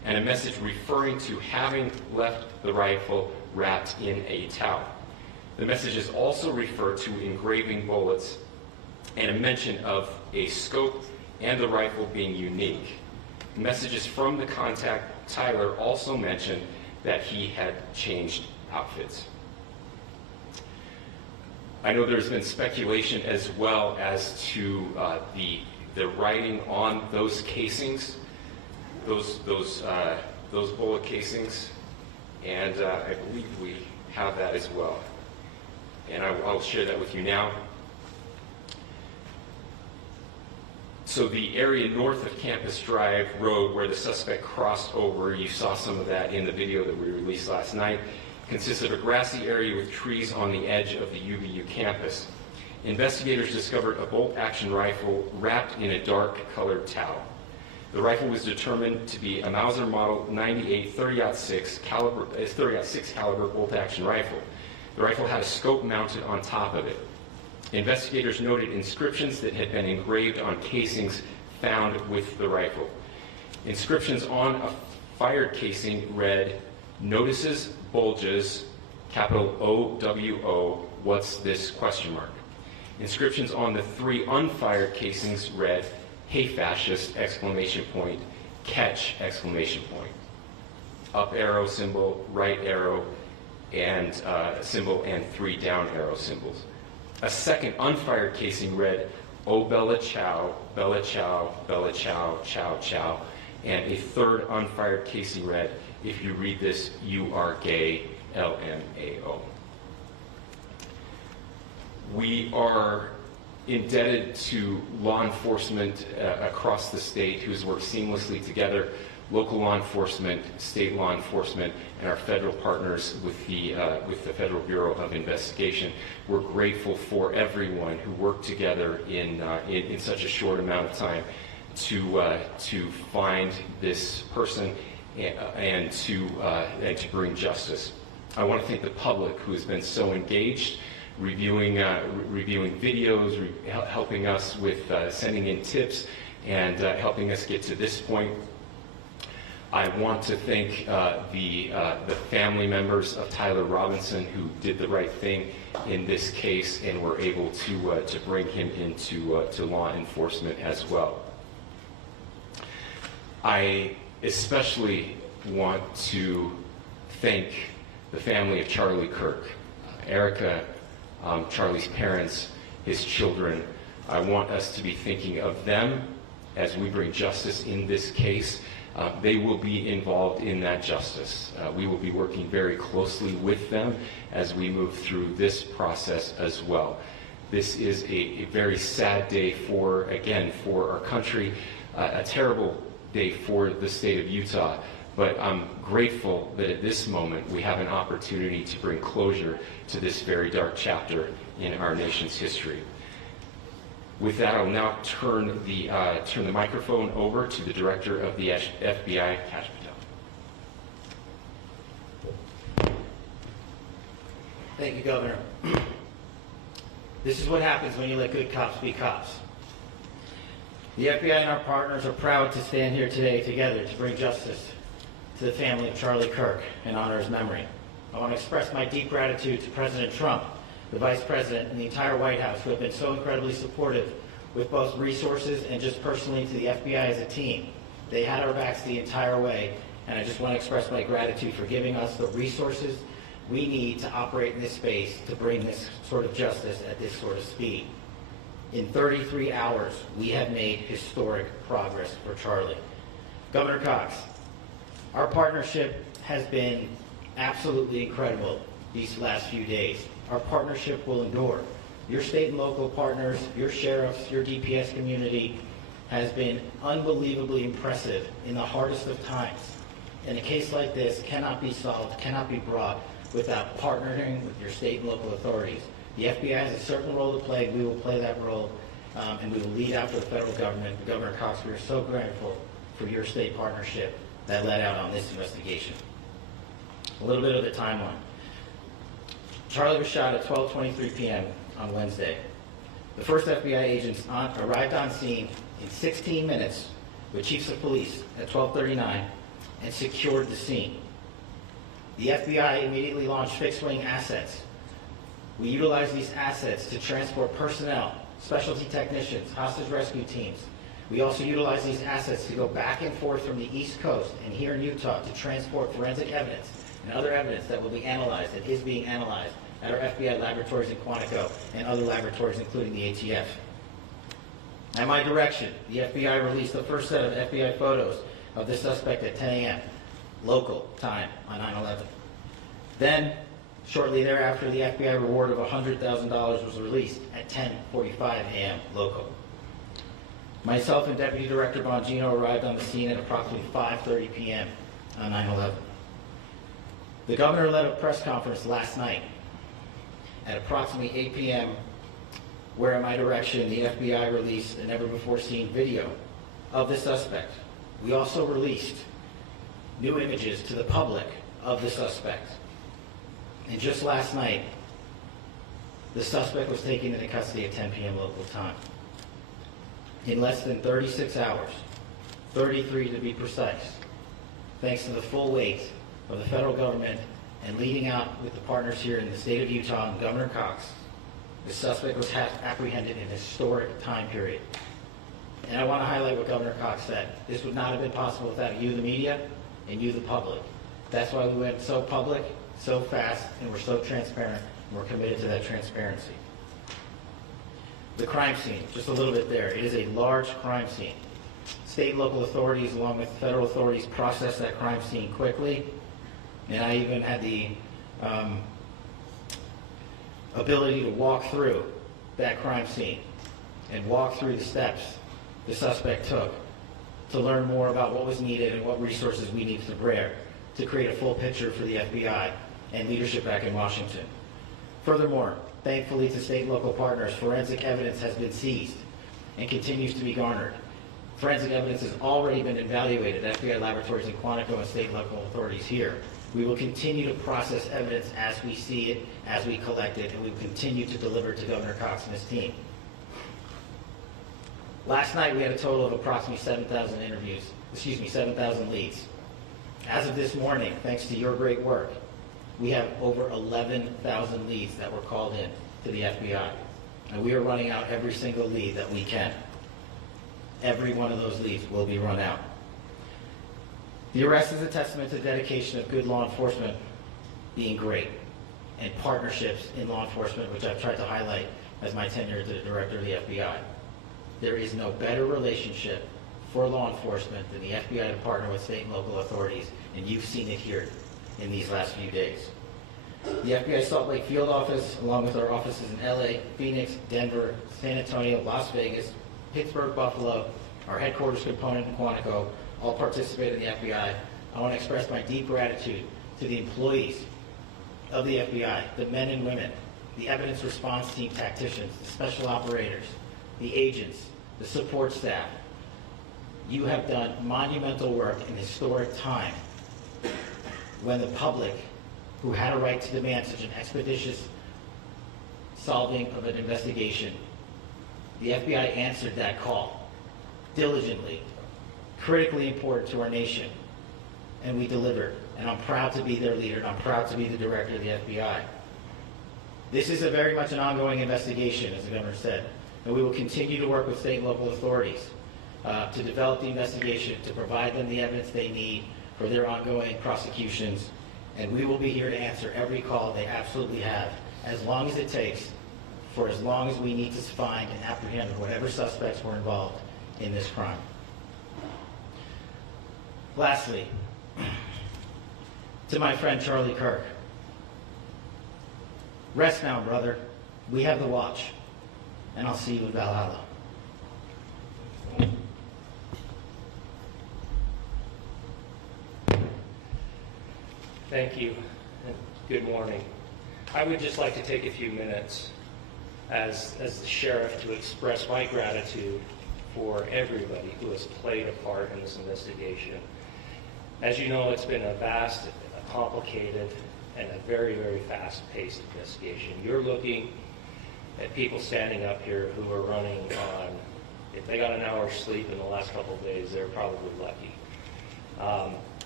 and a message referring to having left the rifle wrapped in a towel. The messages also refer to engraving bullets and a mention of a scope and the rifle being unique. Messages from the contact, Tyler, also mentioned that he had changed outfits. I know there's been speculation as well as to the writing on those casings, those bullet casings, and I believe we have that as well. And I'll share that with you now. So the area north of Campus Drive Road where the suspect crossed over, you saw some of that in the video that we released last night, consists of a grassy area with trees on the edge of the UVU campus. Investigators discovered a bolt-action rifle wrapped in a dark-colored towel. The rifle was determined to be a Mauser Model 98 30-06 caliber bolt-action rifle. The rifle had a scope mounted on top of it. Investigators noted inscriptions that had been engraved on casings found with the rifle. Inscriptions on a fired casing read, "Notices, bulges, capital OWO, what's this, question mark." Inscriptions on the 3 unfired casings read, "Hey fascist, exclamation point, catch, exclamation point." Up arrow symbol, right arrow, and symbol, and 3 down arrow symbols. A second unfired casing read, "Oh Bella Chow, Bella Chow, Bella Chow, Chow Chow," and a third unfired casing read, "If you read this, you are gay, LMAO." We are indebted to law enforcement across the state who's worked seamlessly together, local law enforcement, state law enforcement, and our federal partners with the Federal Bureau of Investigation. We're grateful for everyone who worked together in such a short amount of time to find this person and to bring justice. I want to thank the public who has been so engaged, reviewing videos, helping us with sending in tips, and helping us get to this point. I want to thank the family members of Tyler Robinson who did the right thing in this case and were able to bring him into to law enforcement as well. I especially want to thank the family of Charlie Kirk, Erica, Charlie's parents, his children. I want us to be thinking of them as we bring justice in this case. They will be involved in that justice. We will be working very closely with them as we move through this process as well. This is a very sad day for our country, a terrible day for the state of Utah, but I'm grateful that at this moment we have an opportunity to bring closure to this very dark chapter in our nation's history. With that, I'll now turn the microphone over to the Director of the FBI, Kash Patel. Thank you, Governor. This is what happens when you let good cops be cops. The FBI and our partners are proud to stand here today together to bring justice to the family of Charlie Kirk and honor his memory. I want to express my deep gratitude to President Trump, the Vice President, and the entire White House who have been so incredibly supportive with both resources and just personally to the FBI as a team. They had our backs the entire way, and I just want to express my gratitude for giving us the resources we need to operate in this space to bring this sort of justice at this sort of speed. In 33 hours, we have made historic progress for Charlie. Governor Cox, our partnership has been absolutely incredible these last few days. Our partnership will endure. Your state and local partners, your sheriffs, your DPS community has been unbelievably impressive in the hardest of times. And a case like this cannot be solved, cannot be brought without partnering with your state and local authorities. The FBI has a certain role to play. We will play that role, and we will lead after the federal government. Governor Cox, we are so grateful for your state partnership that led out on this investigation. A little bit of the timeline. Charlie was shot at 12:23 p.m. on Wednesday. The first FBI agents arrived on scene in 16 minutes with chiefs of police at 12:39 and secured the scene. The FBI immediately launched fixed-wing assets. We utilized these assets to transport personnel, specialty technicians, hostage rescue teams. We also utilized these assets to go back and forth from the East Coast and here in Utah to transport forensic evidence and other evidence that will be analyzed and is being analyzed at our FBI laboratories in Quantico and other laboratories, including the ATF. At my direction, the FBI released the first set of FBI photos of the suspect at 10 a.m. local time on 9/11. Then, shortly thereafter, the FBI reward of $100,000 was released at 10:45 a.m. local. Myself and Deputy Director Bongino arrived on the scene at approximately 5:30 p.m. on 9/11. The governor led a press conference last night at approximately 8 p.m., where at my direction, the FBI released a never-before-seen video of the suspect. We also released new images to the public of the suspect. And just last night, the suspect was taken into custody at 10 p.m. local time. In less than 36 hours, 33 to be precise, thanks to the full weight of the federal government and leading out with the partners here in the state of Utah and Governor Cox, the suspect was apprehended in a historic time period. And I want to highlight what Governor Cox said. This would not have been possible without you, the media, and you, the public. That's why we went so public, so fast, and we're so transparent, and we're committed to that transparency. The crime scene, just a little bit there. It is a large crime scene. State and local authorities, along with federal authorities, processed that crime scene quickly. And I even had the ability to walk through that crime scene and walk through the steps the suspect took to learn more about what was needed and what resources we needed to bear to create a full picture for the FBI and leadership back in Washington. Furthermore, thankfully to state and local partners, forensic evidence has been seized and continues to be garnered. Forensic evidence has already been evaluated at FBI laboratories in Quantico and state and local authorities here. We will continue to process evidence as we see it, as we collect it, and we will continue to deliver to Governor Cox and his team. Last night we had a total of approximately 7,000 leads. As of this morning, thanks to your great work, we have over 11,000 leads that were called in to the FBI. And we are running out every single lead that we can. Every one of those leads will be run out. The arrest is a testament to the dedication of good law enforcement being great, and partnerships in law enforcement, which I've tried to highlight as my tenure as the director of the FBI. There is no better relationship for law enforcement than the FBI to partner with state and local authorities, and you've seen it here in these last few days. The FBI Salt Lake Field Office, along with our offices in LA, Phoenix, Denver, San Antonio, Las Vegas, Pittsburgh, Buffalo, our headquarters component in Quantico, all participate in the FBI. I want to express my deep gratitude to the employees of the FBI, the men and women, the evidence response team tacticians, the special operators, the agents, the support staff. You have done monumental work in historic time when the public, who had a right to demand such an expeditious solving of an investigation, the FBI answered that call diligently, critically important to our nation, and we delivered. And I'm proud to be their leader, and I'm proud to be the director of the FBI. This is very much an ongoing investigation, as the governor said, and we will continue to work with state and local authorities to develop the investigation, to provide them the evidence they need for their ongoing prosecutions, and we will be here to answer every call they absolutely have, as long as it takes, for as long as we need to find and apprehend whatever suspects were involved in this crime. Lastly, to my friend Charlie Kirk, rest now, brother. We have the watch, and I'll see you in Valhalla. Thank you, and good morning. I would just like to take a few minutes as the sheriff to express my gratitude for everybody who has played a part in this investigation. As you know, it's been a vast, a complicated, and a very, very fast-paced investigation. You're looking at people standing up here who are running on, if they got an hour's sleep in the last couple of days, they're probably lucky.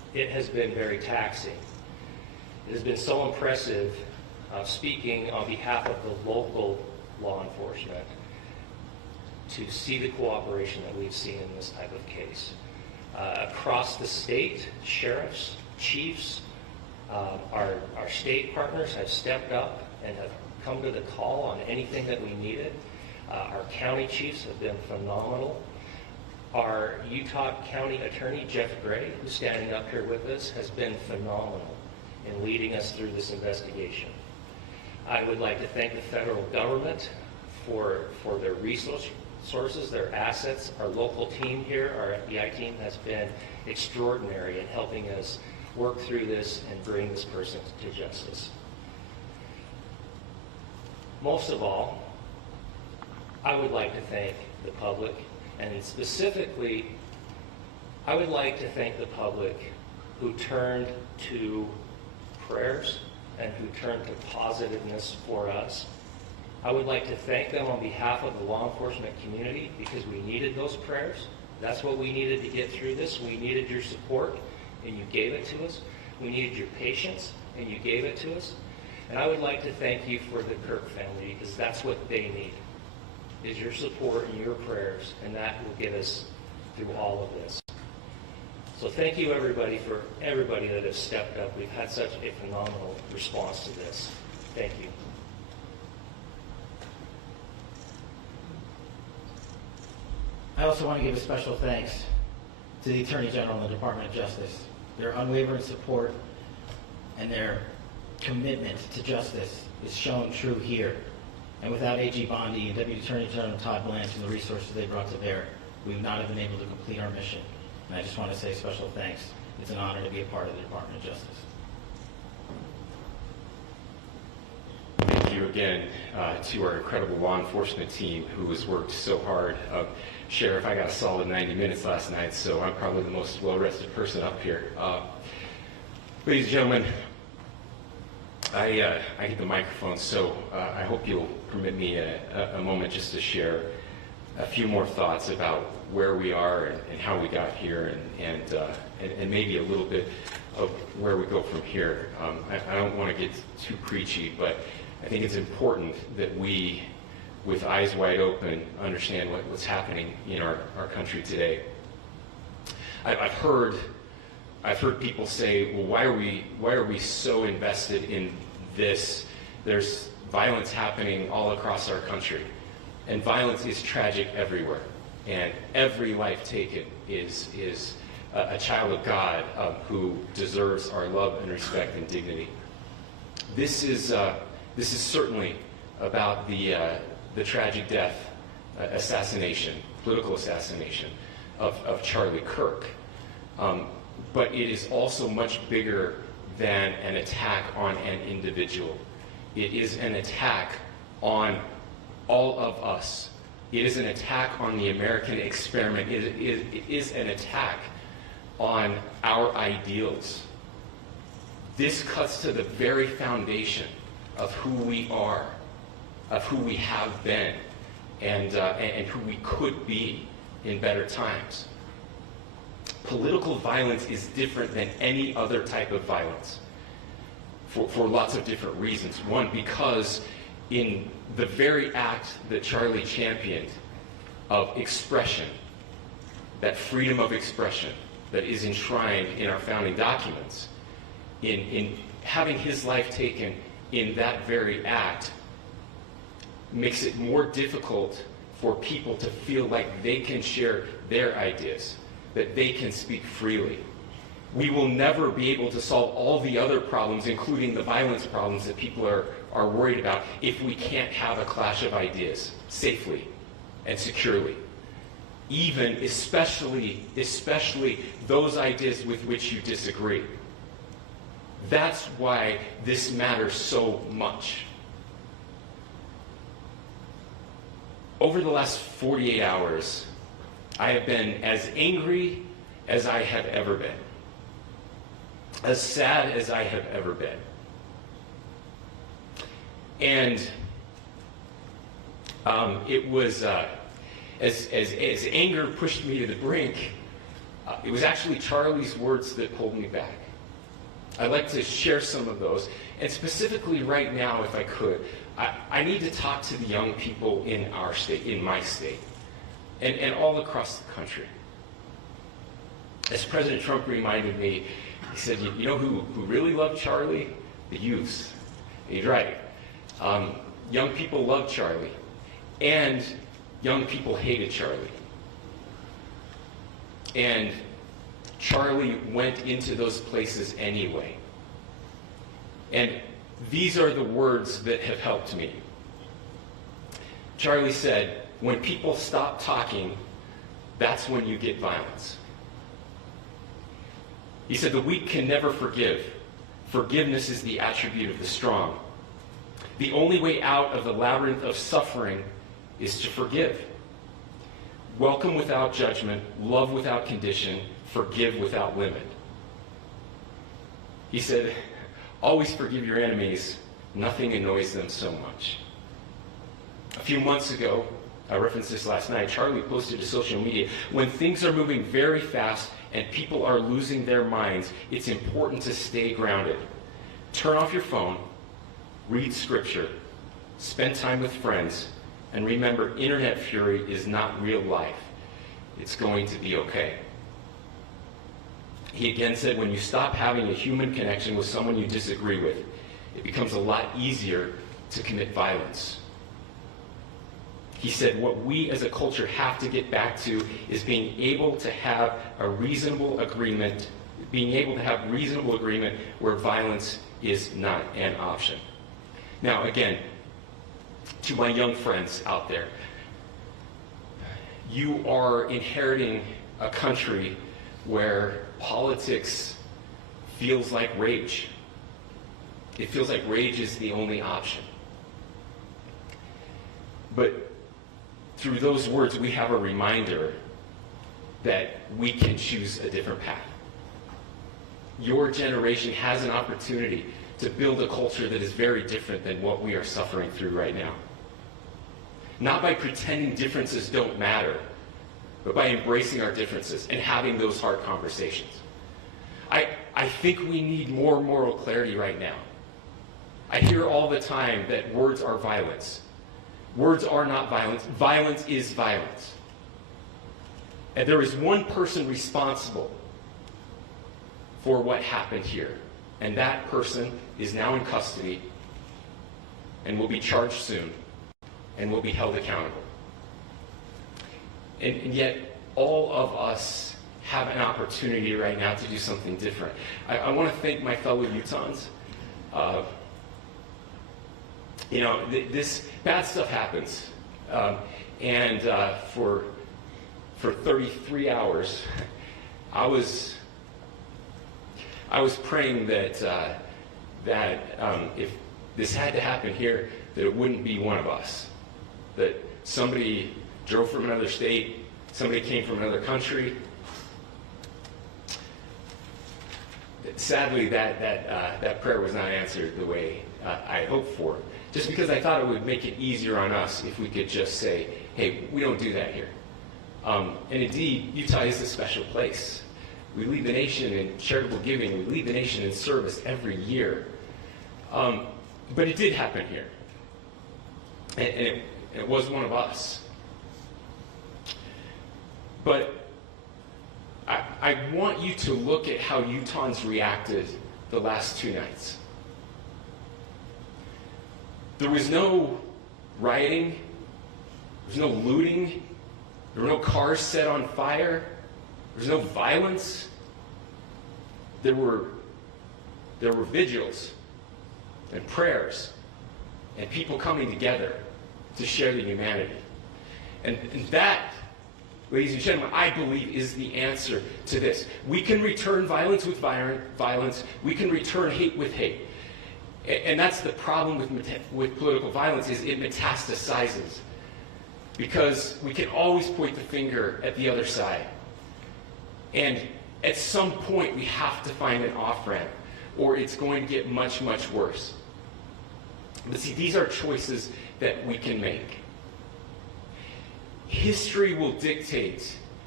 it has been very taxing. It has been so impressive speaking on behalf of the local law enforcement to see the cooperation that we've seen in this type of case. Across the state, sheriffs, chiefs, our state partners have stepped up and have come to the call on anything that we needed. Our county chiefs have been phenomenal. Our Utah County Attorney, Jeff Gray, who's standing up here with us, has been phenomenal in leading us through this investigation. I would like to thank the federal government for their resources, their assets. Our local team here, our FBI team, has been extraordinary in helping us work through this and bring this person to justice. Most of all, I would like to thank the public, and specifically, I would like to thank the public who turned to prayers and who turned to positiveness for us. I would like to thank them on behalf of the law enforcement community because we needed those prayers. That's what we needed to get through this. We needed your support, and you gave it to us. We needed your patience, and you gave it to us. And I would like to thank you for the Kirk family because that's what they need, is your support and your prayers, and that will get us through all of this. So thank you everybody for everybody that has stepped up. We've had such a phenomenal response to this. Thank you. I also want to give a special thanks to the Attorney General and the Department of Justice. Their unwavering support and their commitment to justice is shown true here. And without AG Bondi and Deputy Attorney General Todd Blanche and the resources they brought to bear, we would not have been able to complete our mission. And I just want to say special thanks. It's an honor to be a part of the Department of Justice. Thank you again to our incredible law enforcement team who has worked so hard. Sheriff, I got a solid 90 minutes last night, so I'm probably the most well-rested person up here. Ladies and gentlemen, I get the microphone, so I hope you'll permit me a moment just to share a few more thoughts about where we are and how we got here, and maybe a little bit of where we go from here. I don't want to get too preachy, but I think it's important that we, with eyes wide open, understand what's happening in our country today. I've heard people say, well, why are we so invested in this? There's violence happening all across our country, and violence is tragic everywhere, and every life taken is a child of God who deserves our love and respect and dignity. This is certainly about the tragic death, political assassination of Charlie Kirk. But it is also much bigger than an attack on an individual. It is an attack on all of us. It is an attack on the American experiment. It is an attack on our ideals. This cuts to the very foundation of who we are, of who we have been, and who we could be in better times. Political violence is different than any other type of violence for lots of different reasons. One, because in the very act that Charlie championed of expression, that freedom of expression that is enshrined in our founding documents, in having his life taken in that very act, makes it more difficult for people to feel like they can share their ideas, that they can speak freely. We will never be able to solve all the other problems, including the violence problems that people are worried about, if we can't have a clash of ideas safely and securely. Especially those ideas with which you disagree. That's why this matters so much. Over the last 48 hours, I have been as angry as I have ever been, as sad as I have ever been. And it was, as anger pushed me to the brink, It was actually Charlie's words that pulled me back. I'd like to share some of those. And specifically right now, if I could, I need to talk to the young people in our state, in my state, and all across the country. As President Trump reminded me, he said, you know who really loved Charlie? The youths. And he's right. Young people loved Charlie, and young people hated Charlie. And Charlie went into those places anyway. And these are the words that have helped me. Charlie said, when people stop talking, that's when you get violence. He said, the weak can never forgive. Forgiveness is the attribute of the strong. The only way out of the labyrinth of suffering is to forgive. Welcome without judgment, love without condition, forgive without limit. He said, always forgive your enemies. Nothing annoys them so much. A few months ago, I referenced this last night, Charlie posted to social media, when things are moving very fast and people are losing their minds, it's important to stay grounded. Turn off your phone, read scripture, spend time with friends, and remember, internet fury is not real life. It's going to be okay. He again said, when you stop having a human connection with someone you disagree with, it becomes a lot easier to commit violence. He said, what we as a culture have to get back to is being able to have a reasonable agreement, where violence is not an option. Now, again, to my young friends out there, you are inheriting a country where politics feels like rage. It feels like rage is the only option. But through those words, we have a reminder that we can choose a different path. Your generation has an opportunity to build a culture that is very different than what we are suffering through right now. Not by pretending differences don't matter, but by embracing our differences and having those hard conversations. I think we need more moral clarity right now. I hear all the time that words are violence. Words are not violence. Violence is violence. And there is one person responsible for what happened here. And that person is now in custody and will be charged soon and will be held accountable. And yet, all of us have an opportunity right now to do something different. I want to thank my fellow Utahns. This bad stuff happens. For 33 hours, I was praying that if this had to happen here, that it wouldn't be one of us. That somebody drove from another state, somebody came from another country. Sadly, that prayer was not answered the way I hoped for. Just because I thought it would make it easier on us if we could just say, hey, we don't do that here. And indeed, Utah is a special place. We lead the nation in charitable giving. We lead the nation in service every year. But it did happen here. And it was one of us. But I want you to look at how Utahns reacted the last 2 nights. There was no rioting. There was no looting. There were no cars set on fire. There was no violence. There were vigils and prayers and people coming together to share the humanity. And that, ladies and gentlemen, I believe is the answer to this. We can return violence with violence. We can return hate with hate. And that's the problem with political violence, is it metastasizes. Because we can always point the finger at the other side. And at some point, we have to find an off-ramp, or it's going to get much, much worse. But see, these are choices that we can make. History will dictate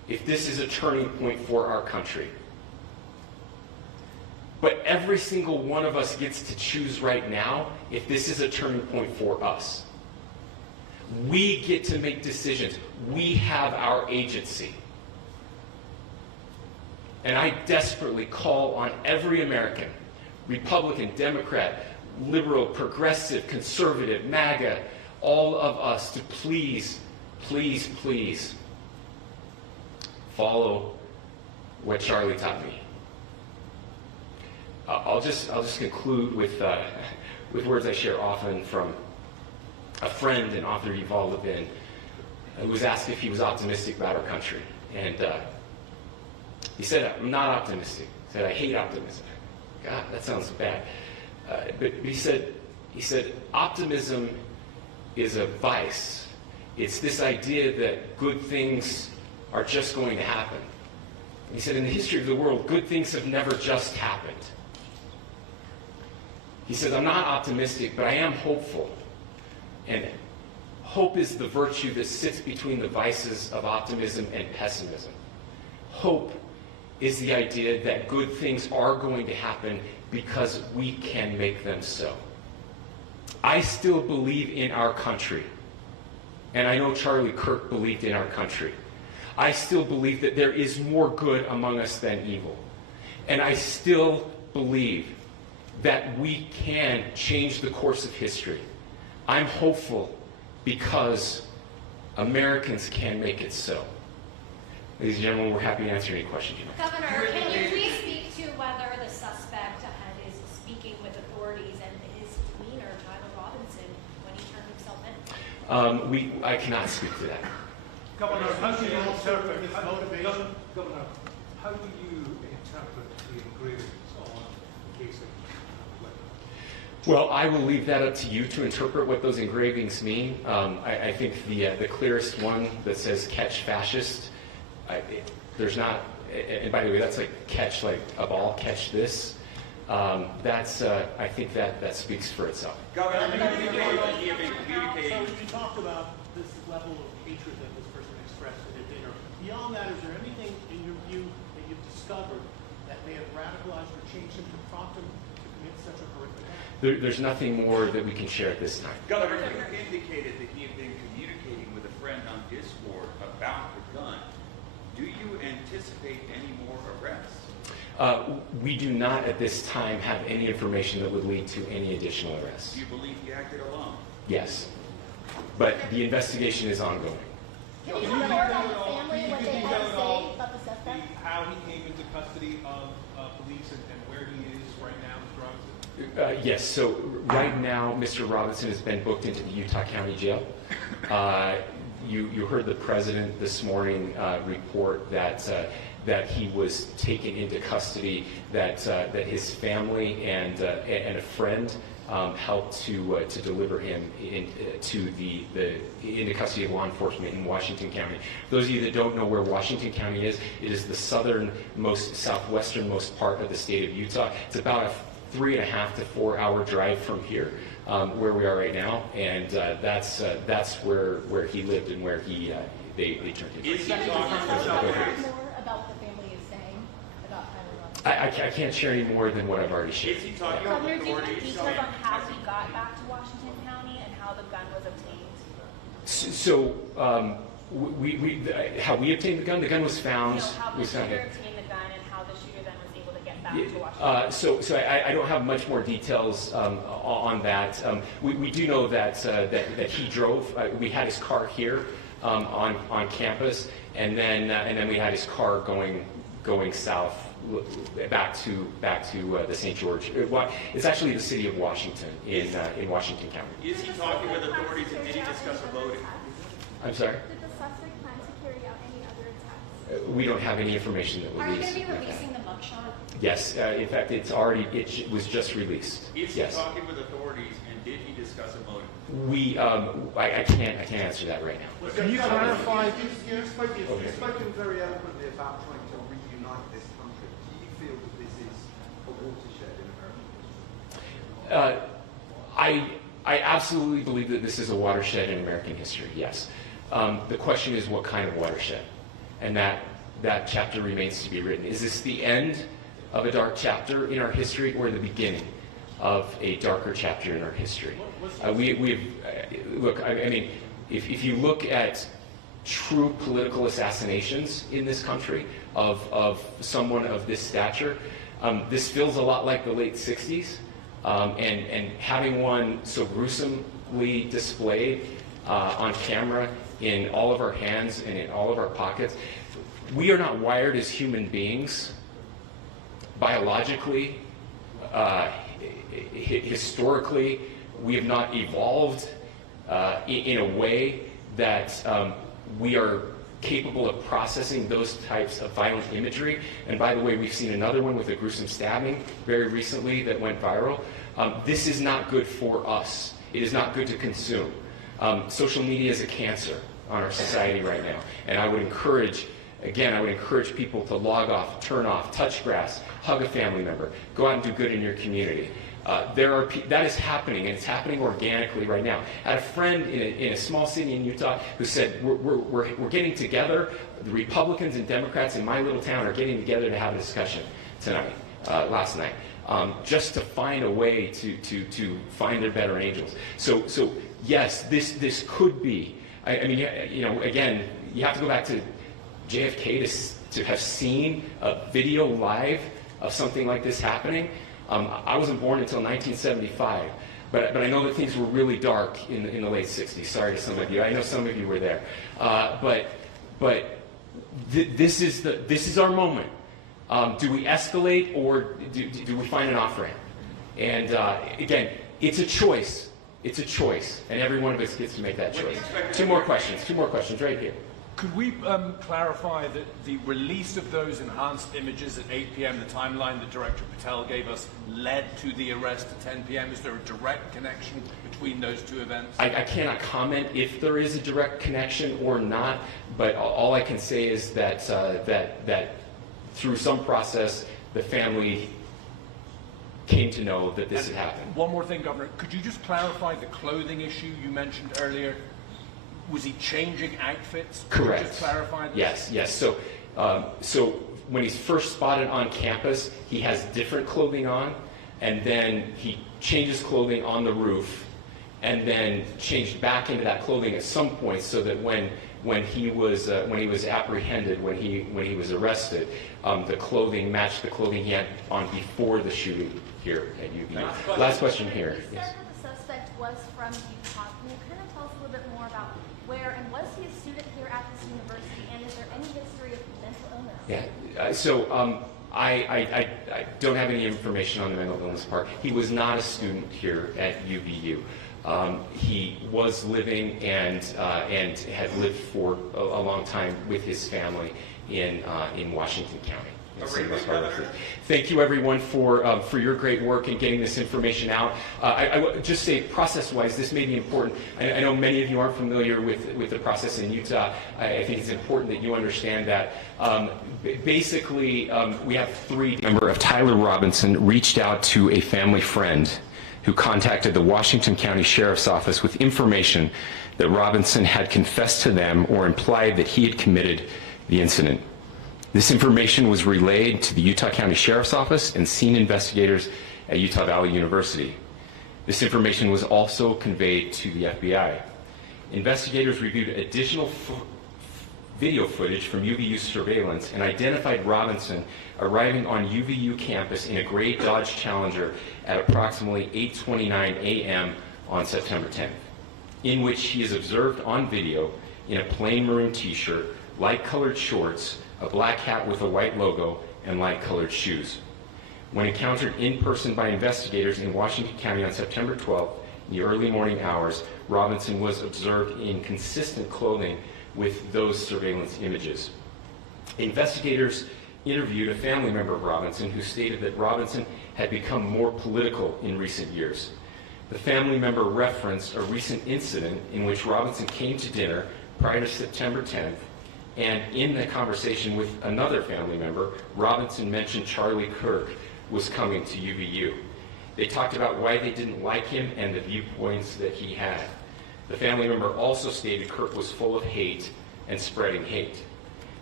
if this is a turning point for our country. But every single one of us gets to choose right now if this is a turning point for us. We get to make decisions. We have our agency. And I desperately call on every American, Republican, Democrat, liberal, progressive, conservative, MAGA, all of us to please, please, please follow what Charlie taught me. I'll just conclude with words I share often from a friend and author Yuval Levin, who was asked if he was optimistic about our country, and he said, "I'm not optimistic." He said, "I hate optimism." God, that sounds bad. But he said, optimism is a vice. It's this idea that good things are just going to happen. And he said, in the history of the world, good things have never just happened. He said, I'm not optimistic, but I am hopeful. And hope is the virtue that sits between the vices of optimism and pessimism. Hope is the idea that good things are going to happen because we can make them so. I still believe in our country. And I know Charlie Kirk believed in our country. I still believe that there is more good among us than evil. And I still believe that we can change the course of history. I'm hopeful because Americans can make it so. Ladies and gentlemen, we're happy to answer any questions you have. Governor, can you please speak to whether the suspect ahead is speaking with authorities and his demeanor, Tyler Robinson, when he turned himself in? I cannot speak to that. Governor, how do you interpret his motivation? Governor, how do you interpret the engravings on the case of Well, I will leave that up to you to interpret what those engravings mean. I think the clearest one that says "catch fascist," there's not, and by the way, that's like catch like a ball, catch this. That's I think that speaks for itself. Governor, So you talked about this level of hatred that this person expressed at a dinner. Beyond that, is there anything in your view that you've discovered that may have radicalized or changed him to prompt him to commit such a horrific act? There's nothing more that we can share at this time. Governor, you indicated that he had been communicating with a friend on Discord about the gun. Do you anticipate any more arrests? We do not at this time have any information that would lead to any additional arrests. Do you believe he acted alone? Yes. But the investigation is ongoing. Can you tell more about the family, what they had to say about the suspect? how he came into custody of police and where he is right now, Mr. Robinson? Yes, so right now, Mr. Robinson has been booked into the Utah County Jail. You heard the president this morning report that he was taken into custody, that his family and a friend helped to deliver him into custody of law enforcement in Washington County. Those of you that don't know where Washington County is, it is the southernmost, southwesternmost part of the state of Utah. It's about a 3.5 to 4 hour drive from here, where we are right now, and that's where he lived and where they turned him. Is he talking about more about what the family is saying about Tyler Robinson? I can't share any more than what I've already shared. Is he talking Governor, about do you have authorities? details on how he got back to Washington County and how the gun was obtained? So, how we obtained the gun? The gun was found. You know, how the was found shooter obtained the gun and how the shooter then was able to get back to Washington. So I don't have much more details on that. We do know that he drove. We had his car here on campus, and then we had his car going south back to the St. George. It's actually the city of Washington in Washington County. Is he talking with authorities and did he discuss a voting? I'm sorry. Did the suspect plan to carry out any other attacks? We don't have any information that will Are you lead going to be to that. releasing the mugshot? Yes, in fact, it was just released. Is he Yes. talking with authorities and did he discuss a voting? I can't answer that right now. Can you clarify? You've spoken very eloquently about trying to reunite this country. Do you feel that this is a watershed in American history? I absolutely believe that this is a watershed in American history. Yes. The question is what kind of watershed, and that that chapter remains to be written. Is this the end of a dark chapter in our history, or the beginning of a darker chapter in our history? Look, I mean, if you look at true political assassinations in this country of someone of this stature, this feels a lot like the late 60s, and having one so gruesomely displayed on camera in all of our hands and in all of our pockets. We are not wired as human beings biologically, historically. We have not evolved in a way that we are capable of processing those types of violent imagery. And by the way, we've seen another one with a gruesome stabbing very recently that went viral. This is not good for us. It is not good to consume. Social media is a cancer on our society right now. And I would encourage, again, I would encourage people to log off, turn off, touch grass, hug a family member, go out and do good in your community. That is happening, and it's happening organically right now. I had a friend in a small city in Utah who said, we're getting together, the Republicans and Democrats in my little town are getting together to have a discussion tonight, last night, just to find a way to find their better angels. So yes, this could be, I mean, you know, again, you have to go back to JFK to have seen a video live of something like this happening. I wasn't born until 1975, but I know that things were really dark in the late 60s. Sorry to some of you. I know some of you were there. This is our moment. Do we escalate, or do we find an off-ramp? And again, it's a choice. It's a choice, and every one of us gets to make that choice. Two more questions right here. Could we clarify that the release of those enhanced images at 8 p.m., the timeline that Director Patel gave us, led to the arrest at 10 p.m.? Is there a direct connection between those two events? I cannot comment if there is a direct connection or not, but all I can say is that that through some process, the family came to know that this had happened. One more thing, Governor. Could you just clarify the clothing issue you mentioned earlier? Was he changing outfits? Correct. Could you just clarify this? Yes. So when he's first spotted on campus, he has different clothing on, and then he changes clothing on the roof, and then changed back into that clothing at some point, so that when he was apprehended, when he was arrested, the clothing matched the clothing he had on before the shooting here at UVU. Last question here. You said that the suspect was from Utah. Can you kind of tell us a little bit more about where, and was he a student here at this university, and is there any history of mental illness? Yeah, so I don't have any information on the mental illness part. He was not a student here at UVU. He was living and had lived for a long time with his family in Washington County. Thank you, everyone, for your great work in getting this information out. I would just say, process-wise, this may be important. I know many of you aren't familiar with the process in Utah. I think it's important that you understand that. Basically, we have three. Member of Tyler Robinson reached out to a family friend who contacted the Washington County Sheriff's Office with information that Robinson had confessed to them or implied that he had committed the incident. This information was relayed to the Utah County Sheriff's Office and scene investigators at Utah Valley University. This information was also conveyed to the FBI. Investigators reviewed additional video footage from UVU surveillance and identified Robinson arriving on UVU campus in a gray Dodge Challenger at approximately 8:29 a.m. on September 10th, in which he is observed on video in a plain maroon t-shirt, light-colored shorts, a black hat with a white logo, and light-colored shoes. When encountered in person by investigators in Washington County on September 12th, in the early morning hours, Robinson was observed in consistent clothing with those surveillance images. Investigators interviewed a family member of Robinson who stated that Robinson had become more political in recent years. The family member referenced a recent incident in which Robinson came to dinner prior to September 10th, and in the conversation with another family member, Robinson mentioned Charlie Kirk was coming to UVU. They talked about why they didn't like him and the viewpoints that he had. The family member also stated Kirk was full of hate and spreading hate.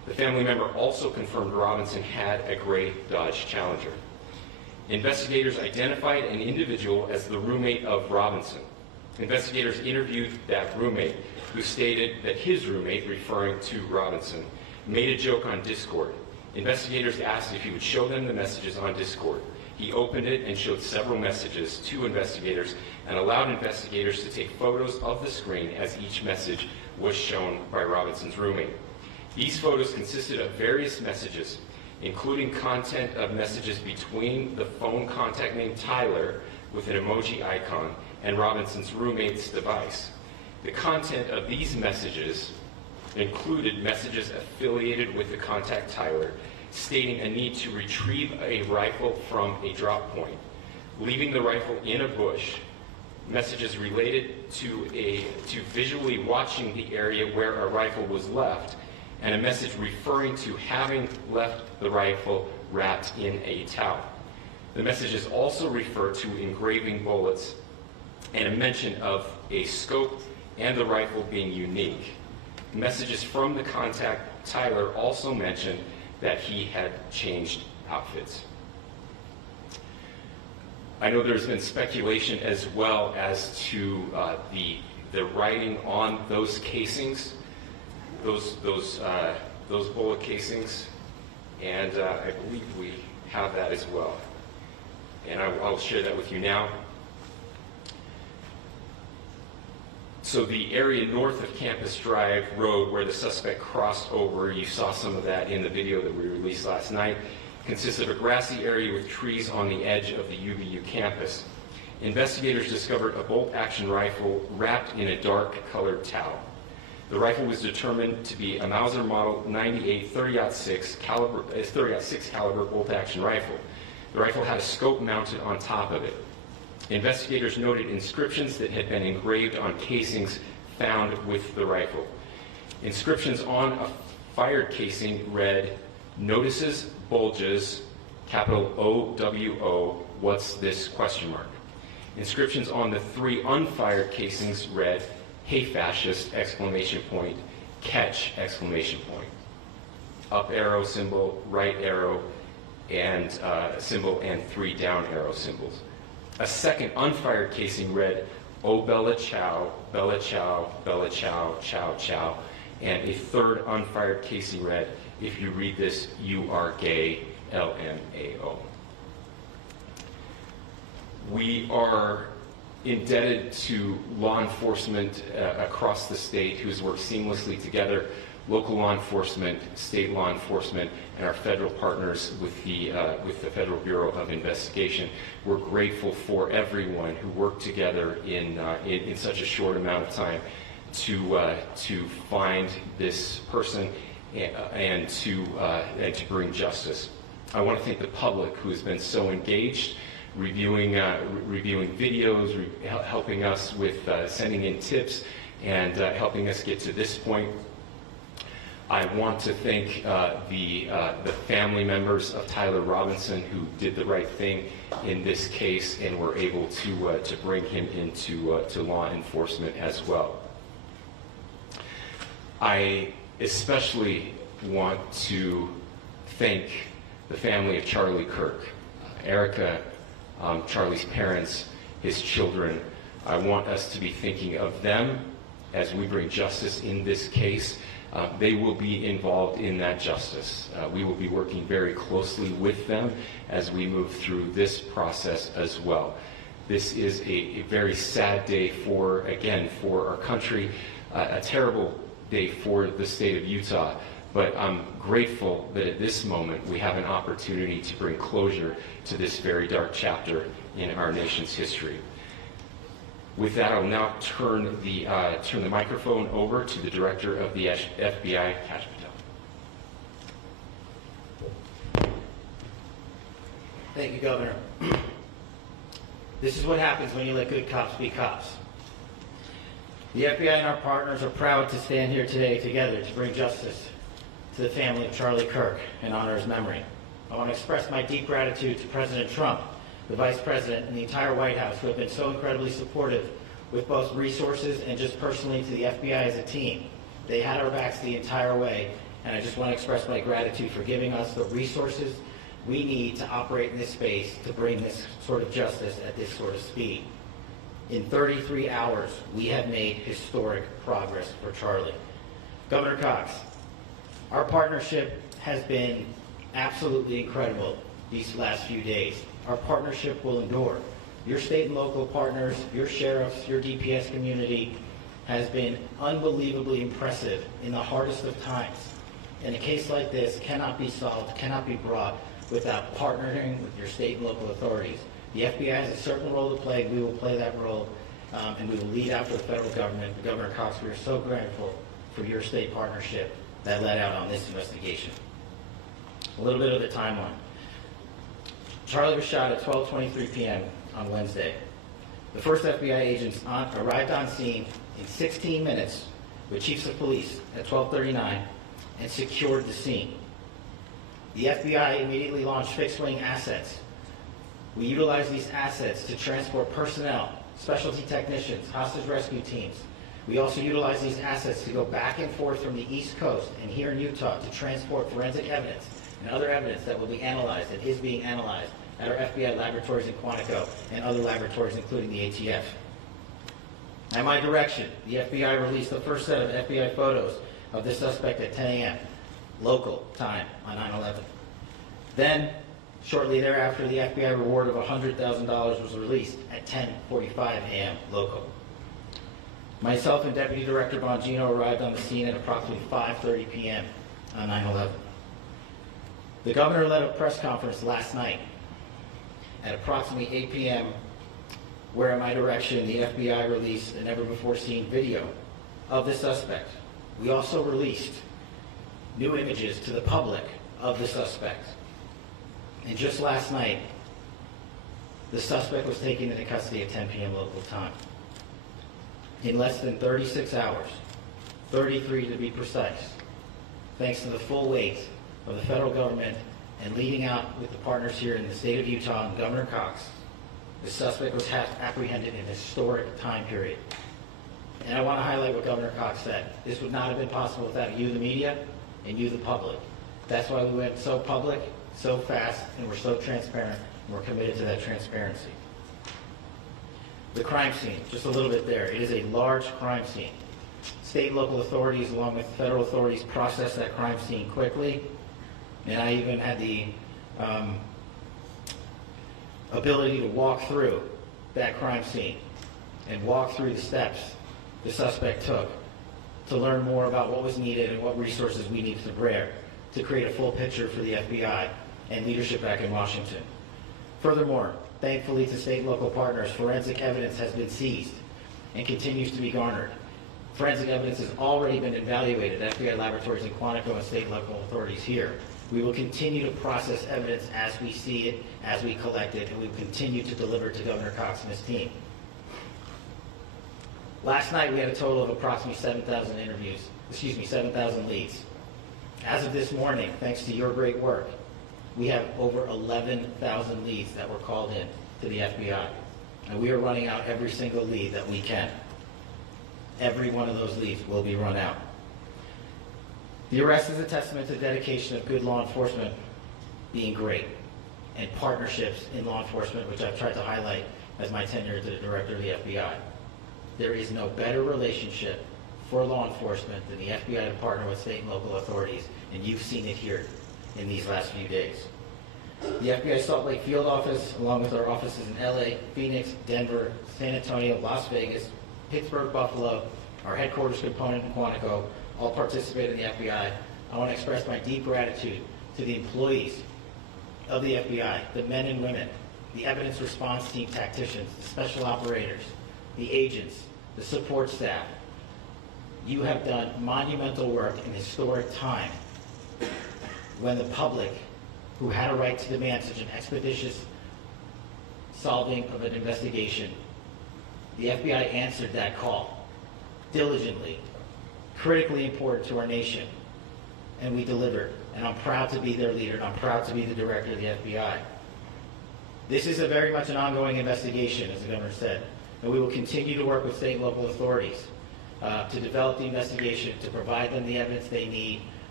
The family member also confirmed Robinson had a gray Dodge Challenger. Investigators identified an individual as the roommate of Robinson. Investigators interviewed that roommate, who stated that his roommate, referring to Robinson, made a joke on Discord. Investigators asked if he would show them the messages on Discord. He opened it and showed several messages to investigators and allowed investigators to take photos of the screen as each message was shown by Robinson's roommate. These photos consisted of various messages, including content of messages between the phone contact named Tyler with an emoji icon and Robinson's roommate's device. The content of these messages included messages affiliated with the contact Tyler, stating a need to retrieve a rifle from a drop point, leaving the rifle in a bush, messages related to visually watching the area where a rifle was left, and a message referring to having left the rifle wrapped in a towel. The messages also refer to engraving bullets and a mention of a scope and the rifle being unique. Messages from the contact Tyler also mentioned that he had changed outfits. I know there's been speculation as well as to the writing on those casings, those bullet casings, and I believe we have that as well. And I'll share that with you now. So the area north of Campus Drive Road where the suspect crossed over, you saw some of that in the video that we released last night, consists of a grassy area with trees on the edge of the UVU campus. Investigators discovered a bolt-action rifle wrapped in a dark-colored towel. The rifle was determined to be a Mauser Model 98 30-06 caliber bolt-action rifle. The rifle had a scope mounted on top of it. Investigators noted inscriptions that had been engraved on casings found with the rifle. Inscriptions on a fired casing read, "Notices, bulges, capital OWO, what's this?" ? Inscriptions on the 3 unfired casings read, "Hey fascist!" ! Catch! ! Up arrow symbol, right arrow, and symbol, and 3 down arrow symbols. A second unfired casing read, "Oh Bella Chow, Bella Chow, Bella Chow, Chow Chow," and a third unfired casing read, "If you read this, you are gay, LMAO." We are indebted to law enforcement across the state who's worked seamlessly together, local law enforcement, state law enforcement, and our federal partners with the Federal Bureau of Investigation. We're grateful for everyone who worked together in such a short amount of time to find this person and to bring justice. I want to thank the public who has been so engaged, reviewing videos, helping us with sending in tips, and helping us get to this point. I want to thank the family members of Tyler Robinson who did the right thing in this case and were able to bring him into to law enforcement as well. I especially want to thank the family of Charlie Kirk, Erica, Charlie's parents, his children. I want us to be thinking of them as we bring justice in this case. They will be involved in that justice. We will be working very closely with them as we move through this process as well. This is a very sad day for our country, a terrible day for the state of Utah, but I'm grateful that at this moment we have an opportunity to bring closure to this very dark chapter in our nation's history. With that, I'll now turn the microphone over to the Director of the FBI, Kash Patel. Thank you, Governor. This is what happens when you let good cops be cops. The FBI and our partners are proud to stand here today together to bring justice to the family of Charlie Kirk and honor his memory. I want to express my deep gratitude to President Trump, the Vice President, and the entire White House who have been so incredibly supportive with both resources and just personally to the FBI as a team. They had our backs the entire way, and I just want to express my gratitude for giving us the resources we need to operate in this space to bring this sort of justice at this sort of speed. In 33 hours, we have made historic progress for Charlie. Governor Cox, our partnership has been absolutely incredible these last few days. Our partnership will endure. Your state and local partners, your sheriffs, your DPS community has been unbelievably impressive in the hardest of times. And a case like this cannot be solved, cannot be brought without partnering with your state and local authorities. The FBI has a certain role to play. We will play that role, and we will lead out for the federal government. Governor Cox, we are so grateful for your state partnership that led out on this investigation. A little bit of the timeline. Charlie was shot at 12:23 p.m. on Wednesday. The first FBI agents arrived on scene in 16 minutes with chiefs of police at 12:39 and secured the scene. The FBI immediately launched fixed-wing assets. We utilized these assets to transport personnel, specialty technicians, hostage rescue teams. We also utilized these assets to go back and forth from the East Coast and here in Utah to transport forensic evidence and other evidence that will be analyzed and is being analyzed at our FBI laboratories in Quantico and other laboratories, including the ATF. At my direction, the FBI released the first set of FBI photos of this suspect at 10 a.m. local time on 9/11. Then, shortly thereafter, the FBI reward of $100,000 was released at 10:45 a.m. local. Myself and Deputy Director Bongino arrived on the scene at approximately 5:30 p.m. on 9/11. The governor led a press conference last night at approximately 8 p.m., where at my direction, the FBI released a never-before-seen video of the suspect. We also released new images to the public of the suspect. And just last night, the suspect was taken into custody at 10 p.m. local time. In less than 36 hours, 33 to be precise, thanks to the full weight of the federal government and leading out with the partners here in the state of Utah and Governor Cox, the suspect was apprehended in a historic time period. And I want to highlight what Governor Cox said. This would not have been possible without you, the media, and you, the public. That's why we went so public, so fast, and we're so transparent, and we're committed to that transparency. The crime scene, just a little bit there. It is a large crime scene. State and local authorities, along with federal authorities, processed that crime scene quickly. And I even had the ability to walk through that crime scene and walk through the steps the suspect took to learn more about what was needed and what resources we needed to bear to create a full picture for the FBI and leadership back in Washington. Furthermore, thankfully to state and local partners, forensic evidence has been seized and continues to be garnered. Forensic evidence has already been evaluated at FBI laboratories in Quantico and state and local authorities here. We will continue to process evidence as we see it, as we collect it, and we will continue to deliver to Governor Cox and his team. Last night we had a total of approximately 7,000 leads. As of this morning, thanks to your great work, we have over 11,000 leads that were called in to the FBI. And we are running out every single lead that we can. Every one of those leads will be run out. The arrest is a testament to the dedication of good law enforcement being great, and partnerships in law enforcement, which I've tried to highlight as my tenure as the director of the FBI. There is no better relationship for law enforcement than the FBI to partner with state and local authorities, and you've seen it here in these last few days. The FBI Salt Lake field office, along with our offices in LA, Phoenix, Denver, San Antonio, Las Vegas, Pittsburgh, Buffalo, our headquarters component in Quantico, all participate in the FBI. I want to express my deep gratitude to the employees of the FBI, the men and women, the evidence response team tacticians, the special operators, the agents, the support staff. You have done monumental work in historic time when the public, who had a right to demand such an expeditious solving of an investigation, the FBI answered that call diligently, critically important to our nation, and we delivered. And I'm proud to be their leader, and I'm proud to be the director of the FBI. This is very much an ongoing investigation, as the governor said, and we will continue to work with state and local authorities to develop the investigation, to provide them the evidence they need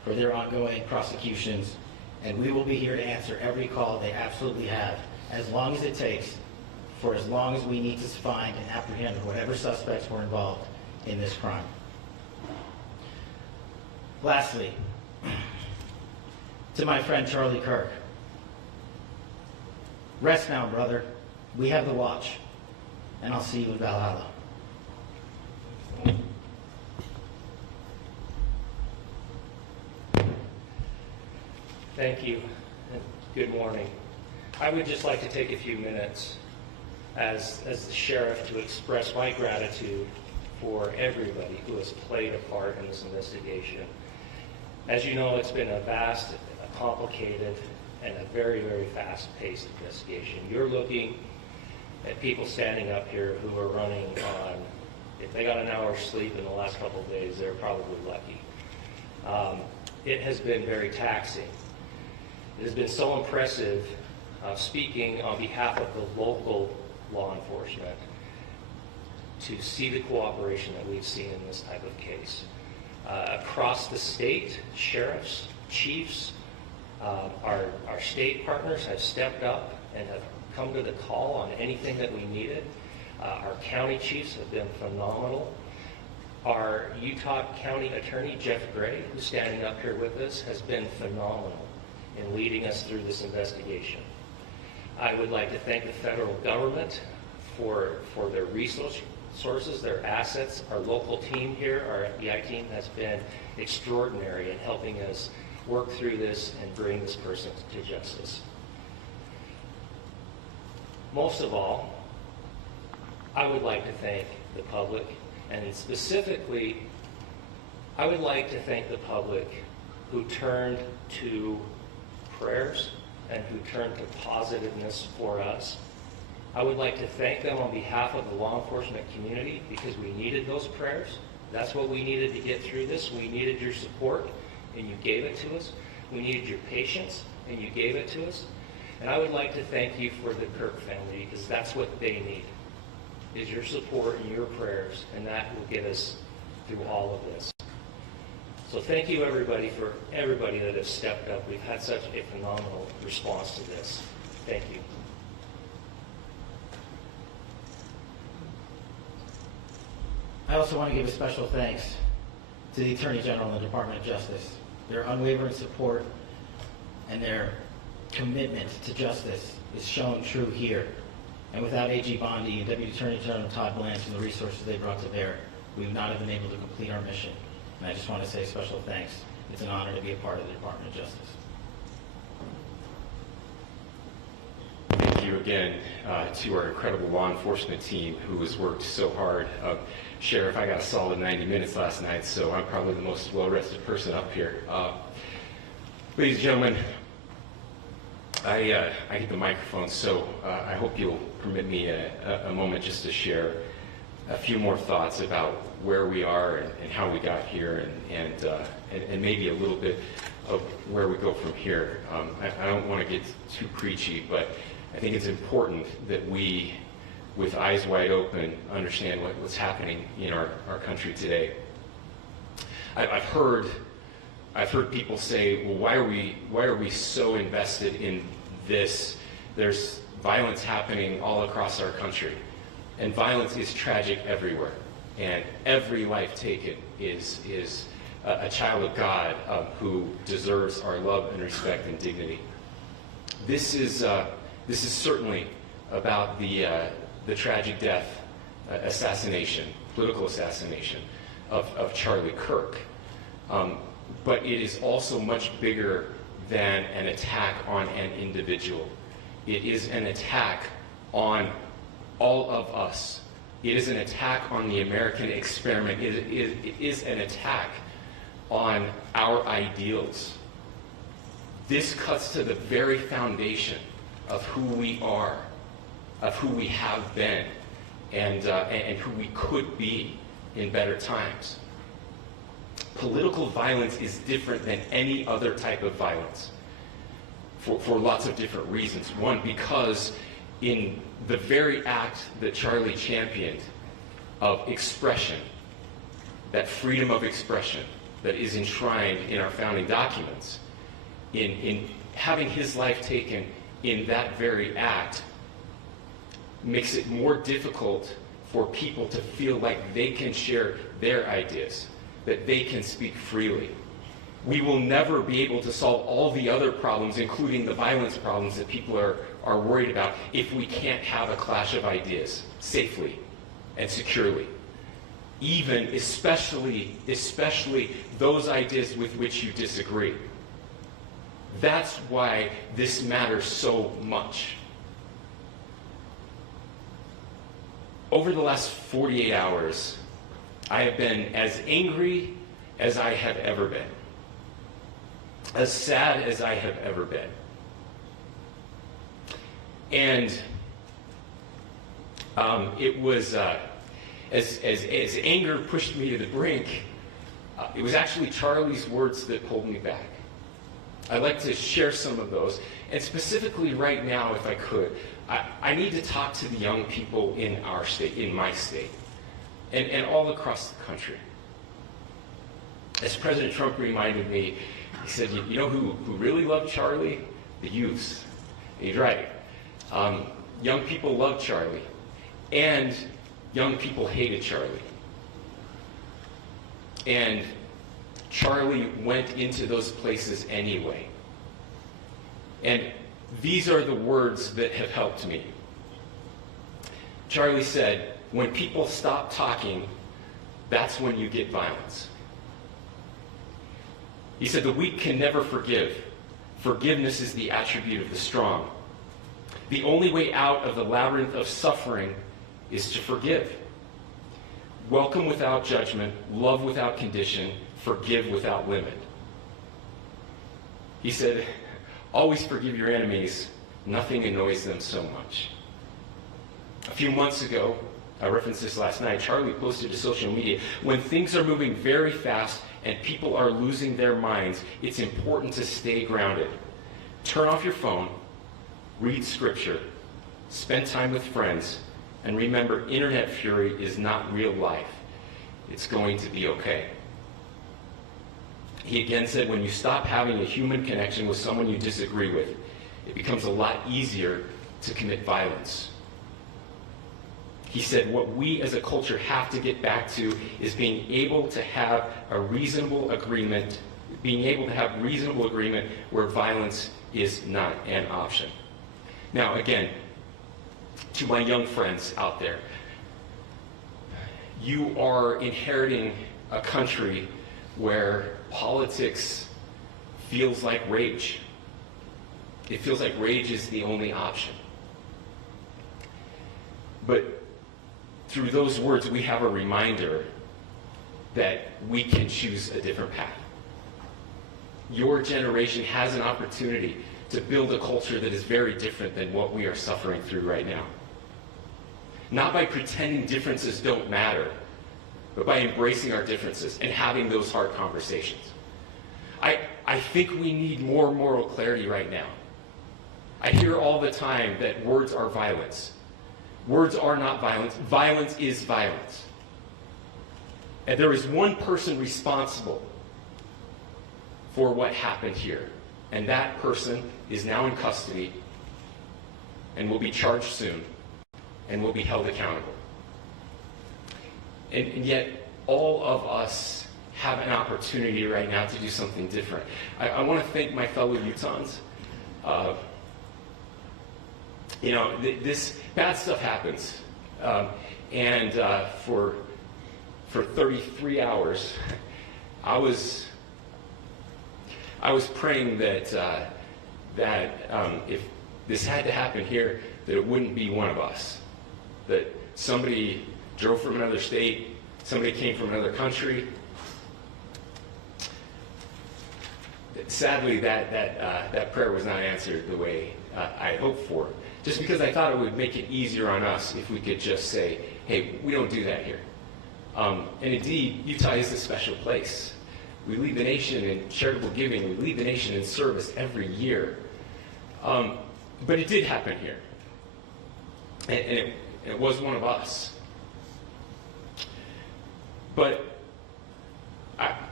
for their ongoing prosecutions, and we will be here to answer every call they absolutely have, as long as it takes, for as long as we need to find and apprehend whatever suspects were involved in this crime. Lastly, to my friend Charlie Kirk, rest now, brother. We have the watch, and I'll see you in Valhalla. Thank you, and good morning. I would just like to take a few minutes as the sheriff to express my gratitude for everybody who has played a part in this investigation. As you know, it's been a vast, a complicated, and a very, very fast-paced investigation. You're looking at people standing up here who are running on, if they got an hour's sleep in the last couple of days, they're probably lucky. It has been very taxing. It has been so impressive speaking on behalf of the local law enforcement to see the cooperation that we've seen in this type of case. Across the state, sheriffs, chiefs, our state partners have stepped up and have come to the call on anything that we needed. Our county chiefs have been phenomenal. Our Utah County Attorney, Jeff Gray, who's standing up here with us, has been phenomenal in leading us through this investigation. I would like to thank the federal government for their resources, their assets. Our local team here, our FBI team, has been extraordinary in helping us work through this and bring this person to justice. Most of all, I would like to thank the public, and specifically, I would like to thank the public who turned to prayers and who turned to positiveness for us. I would like to thank them on behalf of the law enforcement community because we needed those prayers. That's what we needed to get through this. We needed your support, and you gave it to us. We needed your patience, and you gave it to us. And I would like to thank you for the Kirk family because that's what they need, is your support and your prayers, and that will get us through all of this. So thank you everybody for everybody that has stepped up. We've had such a phenomenal response to this. Thank you. I also want to give a special thanks to the Attorney General and the Department of Justice. Their unwavering support and their commitment to justice is shown true here. And without AG Bondi and Deputy Attorney General Todd Blanche and the resources they brought to bear, we would not have been able to complete our mission. And I just want to say special thanks. It's an honor to be a part of the Department of Justice. Thank you again to our incredible law enforcement team who has worked so hard. Sheriff, I got a solid 90 minutes last night, so I'm probably the most well-rested person up here. Ladies and gentlemen, I get the microphone, so I hope you'll permit me a moment just to share a few more thoughts about where we are and how we got here, and maybe a little bit of where we go from here. I don't want to get too preachy, but I think it's important that we, with eyes wide open, understand what's happening in our country today. I've heard people say, well, why are we so invested in this? There's violence happening all across our country, and violence is tragic everywhere, and every life taken is a child of God who deserves our love and respect and dignity. This is certainly about the tragic death, political assassination of Charlie Kirk. But it is also much bigger than an attack on an individual. It is an attack on all of us. It is an attack on the American experiment. It is an attack on our ideals. This cuts to the very foundation of who we are, of who we have been, and who we could be in better times. Political violence is different than any other type of violence for lots of different reasons. One, because in the very act that Charlie championed of expression, that freedom of expression, that is enshrined in our founding documents, in having his life taken in that very act, makes it more difficult for people to feel like they can share their ideas, that they can speak freely. We will never be able to solve all the other problems, including the violence problems that people are worried about, if we can't have a clash of ideas safely and securely. Even, especially those ideas with which you disagree. That's why this matters so much. Over the last 48 hours, I have been as angry as I have ever been. As sad as I have ever been. And it was, as anger pushed me to the brink, it was actually Charlie's words that pulled me back. I'd like to share some of those. And specifically right now, if I could, I need to talk to the young people in our state, in my state, and all across the country. As President Trump reminded me, he said, you know who really loved Charlie? The youths. And he's right. Young people loved Charlie, and young people hated Charlie. And Charlie went into those places anyway. And these are the words that have helped me. Charlie said, when people stop talking, that's when you get violence. He said, the weak can never forgive. Forgiveness is the attribute of the strong. The only way out of the labyrinth of suffering is to forgive. Welcome without judgment, love without condition, forgive without limit. He said, always forgive your enemies. Nothing annoys them so much. A few months ago, I referenced this last night, Charlie posted to social media, when things are moving very fast and people are losing their minds, it's important to stay grounded. Turn off your phone, read scripture, spend time with friends, and remember, internet fury is not real life. It's going to be okay. He again said, when you stop having a human connection with someone you disagree with, it becomes a lot easier to commit violence. He said, what we as a culture have to get back to is being able to have a reasonable agreement, where violence is not an option. Now, again, to my young friends out there, you are inheriting a country where politics feels like rage. It feels like rage is the only option. But through those words, we have a reminder that we can choose a different path. Your generation has an opportunity to build a culture that is very different than what we are suffering through right now. Not by pretending differences don't matter, but by embracing our differences and having those hard conversations. I think we need more moral clarity right now. I hear all the time that words are violence. Words are not violence. Violence is violence. And there is one person responsible for what happened here. And that person is now in custody and will be charged soon and will be held accountable. And yet, all of us have an opportunity right now to do something different. I want to thank my fellow Utahns. This bad stuff happens. For 33 hours, I was praying that if this had to happen here, that it wouldn't be one of us. That somebody drove from another state, somebody came from another country. Sadly, that prayer was not answered the way I hoped for. Just because I thought it would make it easier on us if we could just say, hey, we don't do that here. And indeed, Utah is a special place. We lead the nation in charitable giving. We lead the nation in service every year. But it did happen here. And it was one of us. But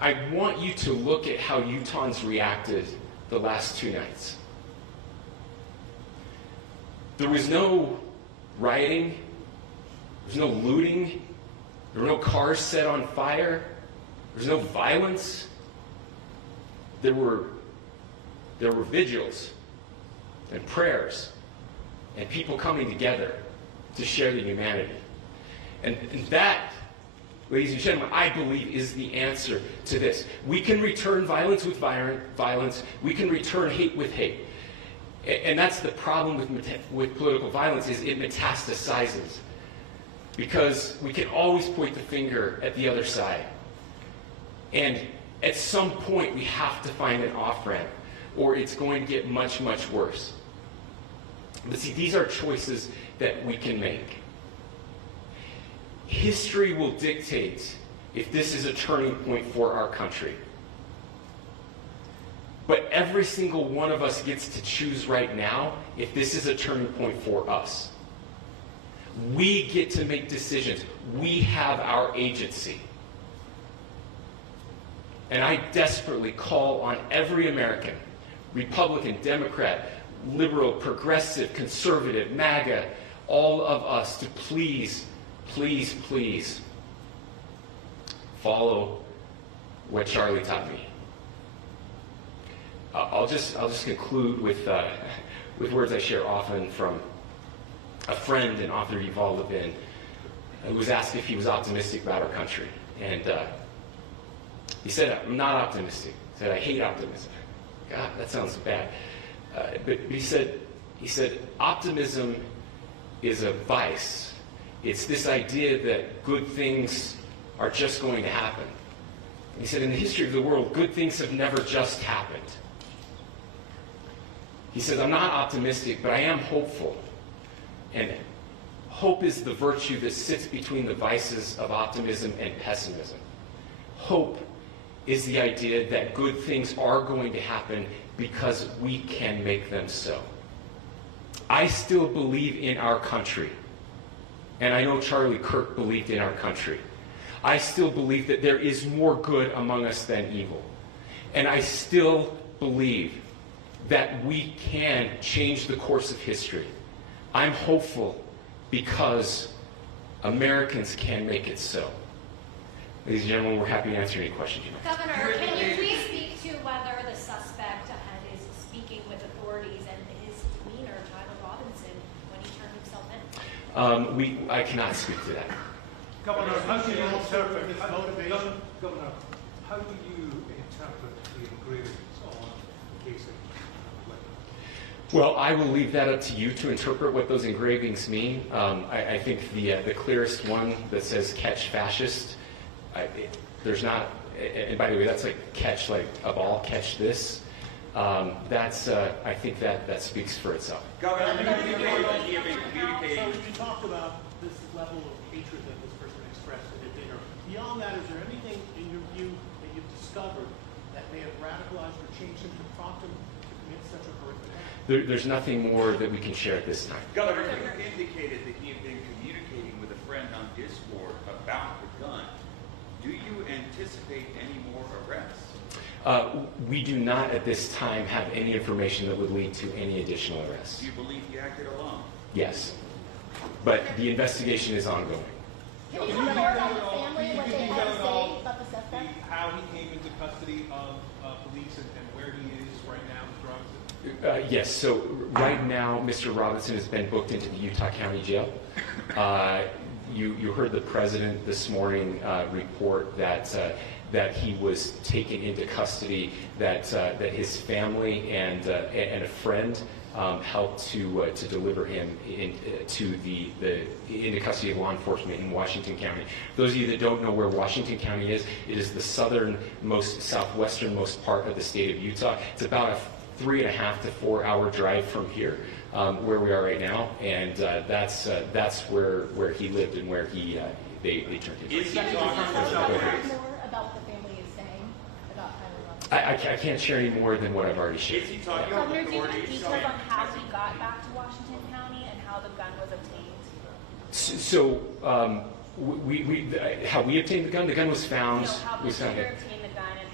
I want you to look at how Utahns reacted the last 2 nights. There was no rioting, there was no looting, there were no cars set on fire, there was no violence. There were vigils and prayers and people coming together to share the humanity. And that, ladies and gentlemen, I believe is the answer to this. We can return violence with violence. We can return hate with hate. And that's the problem with political violence, is it metastasizes. Because we can always point the finger at the other side. And at some point, we have to find an off-ramp, or it's going to get much, much worse. But see, these are choices that we can make. History will dictate if this is a turning point for our country. But every single one of us gets to choose right now if this is a turning point for us. We get to make decisions. We have our agency. And I desperately call on every American, Republican, Democrat, liberal, progressive, conservative, MAGA, all of us to please, please, please follow what Charlie taught me. I'll just conclude with words I share often from a friend and author, Yuval Levin, who was asked if he was optimistic about our country. And he said, I'm not optimistic. He said, I hate optimism. God, that sounds bad. But he said, optimism is a vice. It's this idea that good things are just going to happen. And he said, in the history of the world, good things have never just happened. He said, I'm not optimistic, but I am hopeful. And hope is the virtue that sits between the vices of optimism and pessimism. Hope is the idea that good things are going to happen because we can make them so. I still believe in our country. And I know Charlie Kirk believed in our country. I still believe that there is more good among us than evil. And I still believe that we can change the course of history. I'm hopeful because Americans can make it so. Ladies and gentlemen, we're happy to answer any questions you may have. Governor, can you please speak to whether the suspect ahead is speaking with authorities and his demeanor, Tyler Robinson, when he turned himself in? I cannot speak to that. Governor, how do you interpret his motivation? Governor, how do you interpret the engravings on the casing? Well, I will leave that up to you to interpret what those engravings mean. I think the clearest one that says "catch fascist," there's not, and by the way, that's like catch like a ball, catch this. That's I think that speaks for itself. Governor, So you talked about this level of hatred that this person expressed at a dinner. Beyond that, is there anything in your view that you've discovered that may have radicalized or changed him to prompt him to commit such a horrific act? There's nothing more that we can share at this time. Governor, you indicated that he had been communicating with a friend on Discord about the gun. Do you anticipate any more arrests? We do not at this time have any information that would lead to any additional arrests. Do you believe he acted alone? Yes. But the investigation is ongoing. Can you tell me more about the family, what they had to say about the suspect? How he came into custody of police and where he is right now with drugs? Yes, so right now, Mr. Robinson has been booked into the Utah County Jail. You heard the president this morning report that he was taken into custody, that his family and a friend helped to deliver him into custody of law enforcement in Washington County. Those of you that don't know where Washington County is, it is the southernmost, southwesternmost part of the state of Utah. It's about a 3.5 to 4 hour drive from here, where we are right now, and that's where he lived and where they turned him. Is he Can you talking tell me about more about what the family is saying about Tyler Robinson? I can't share any more than what I've already shared. Is he talking Governor, with do you have authorities? details on how he got back to Washington County and how the gun was obtained? So how we obtained the gun was found. How the shooter obtained the gun and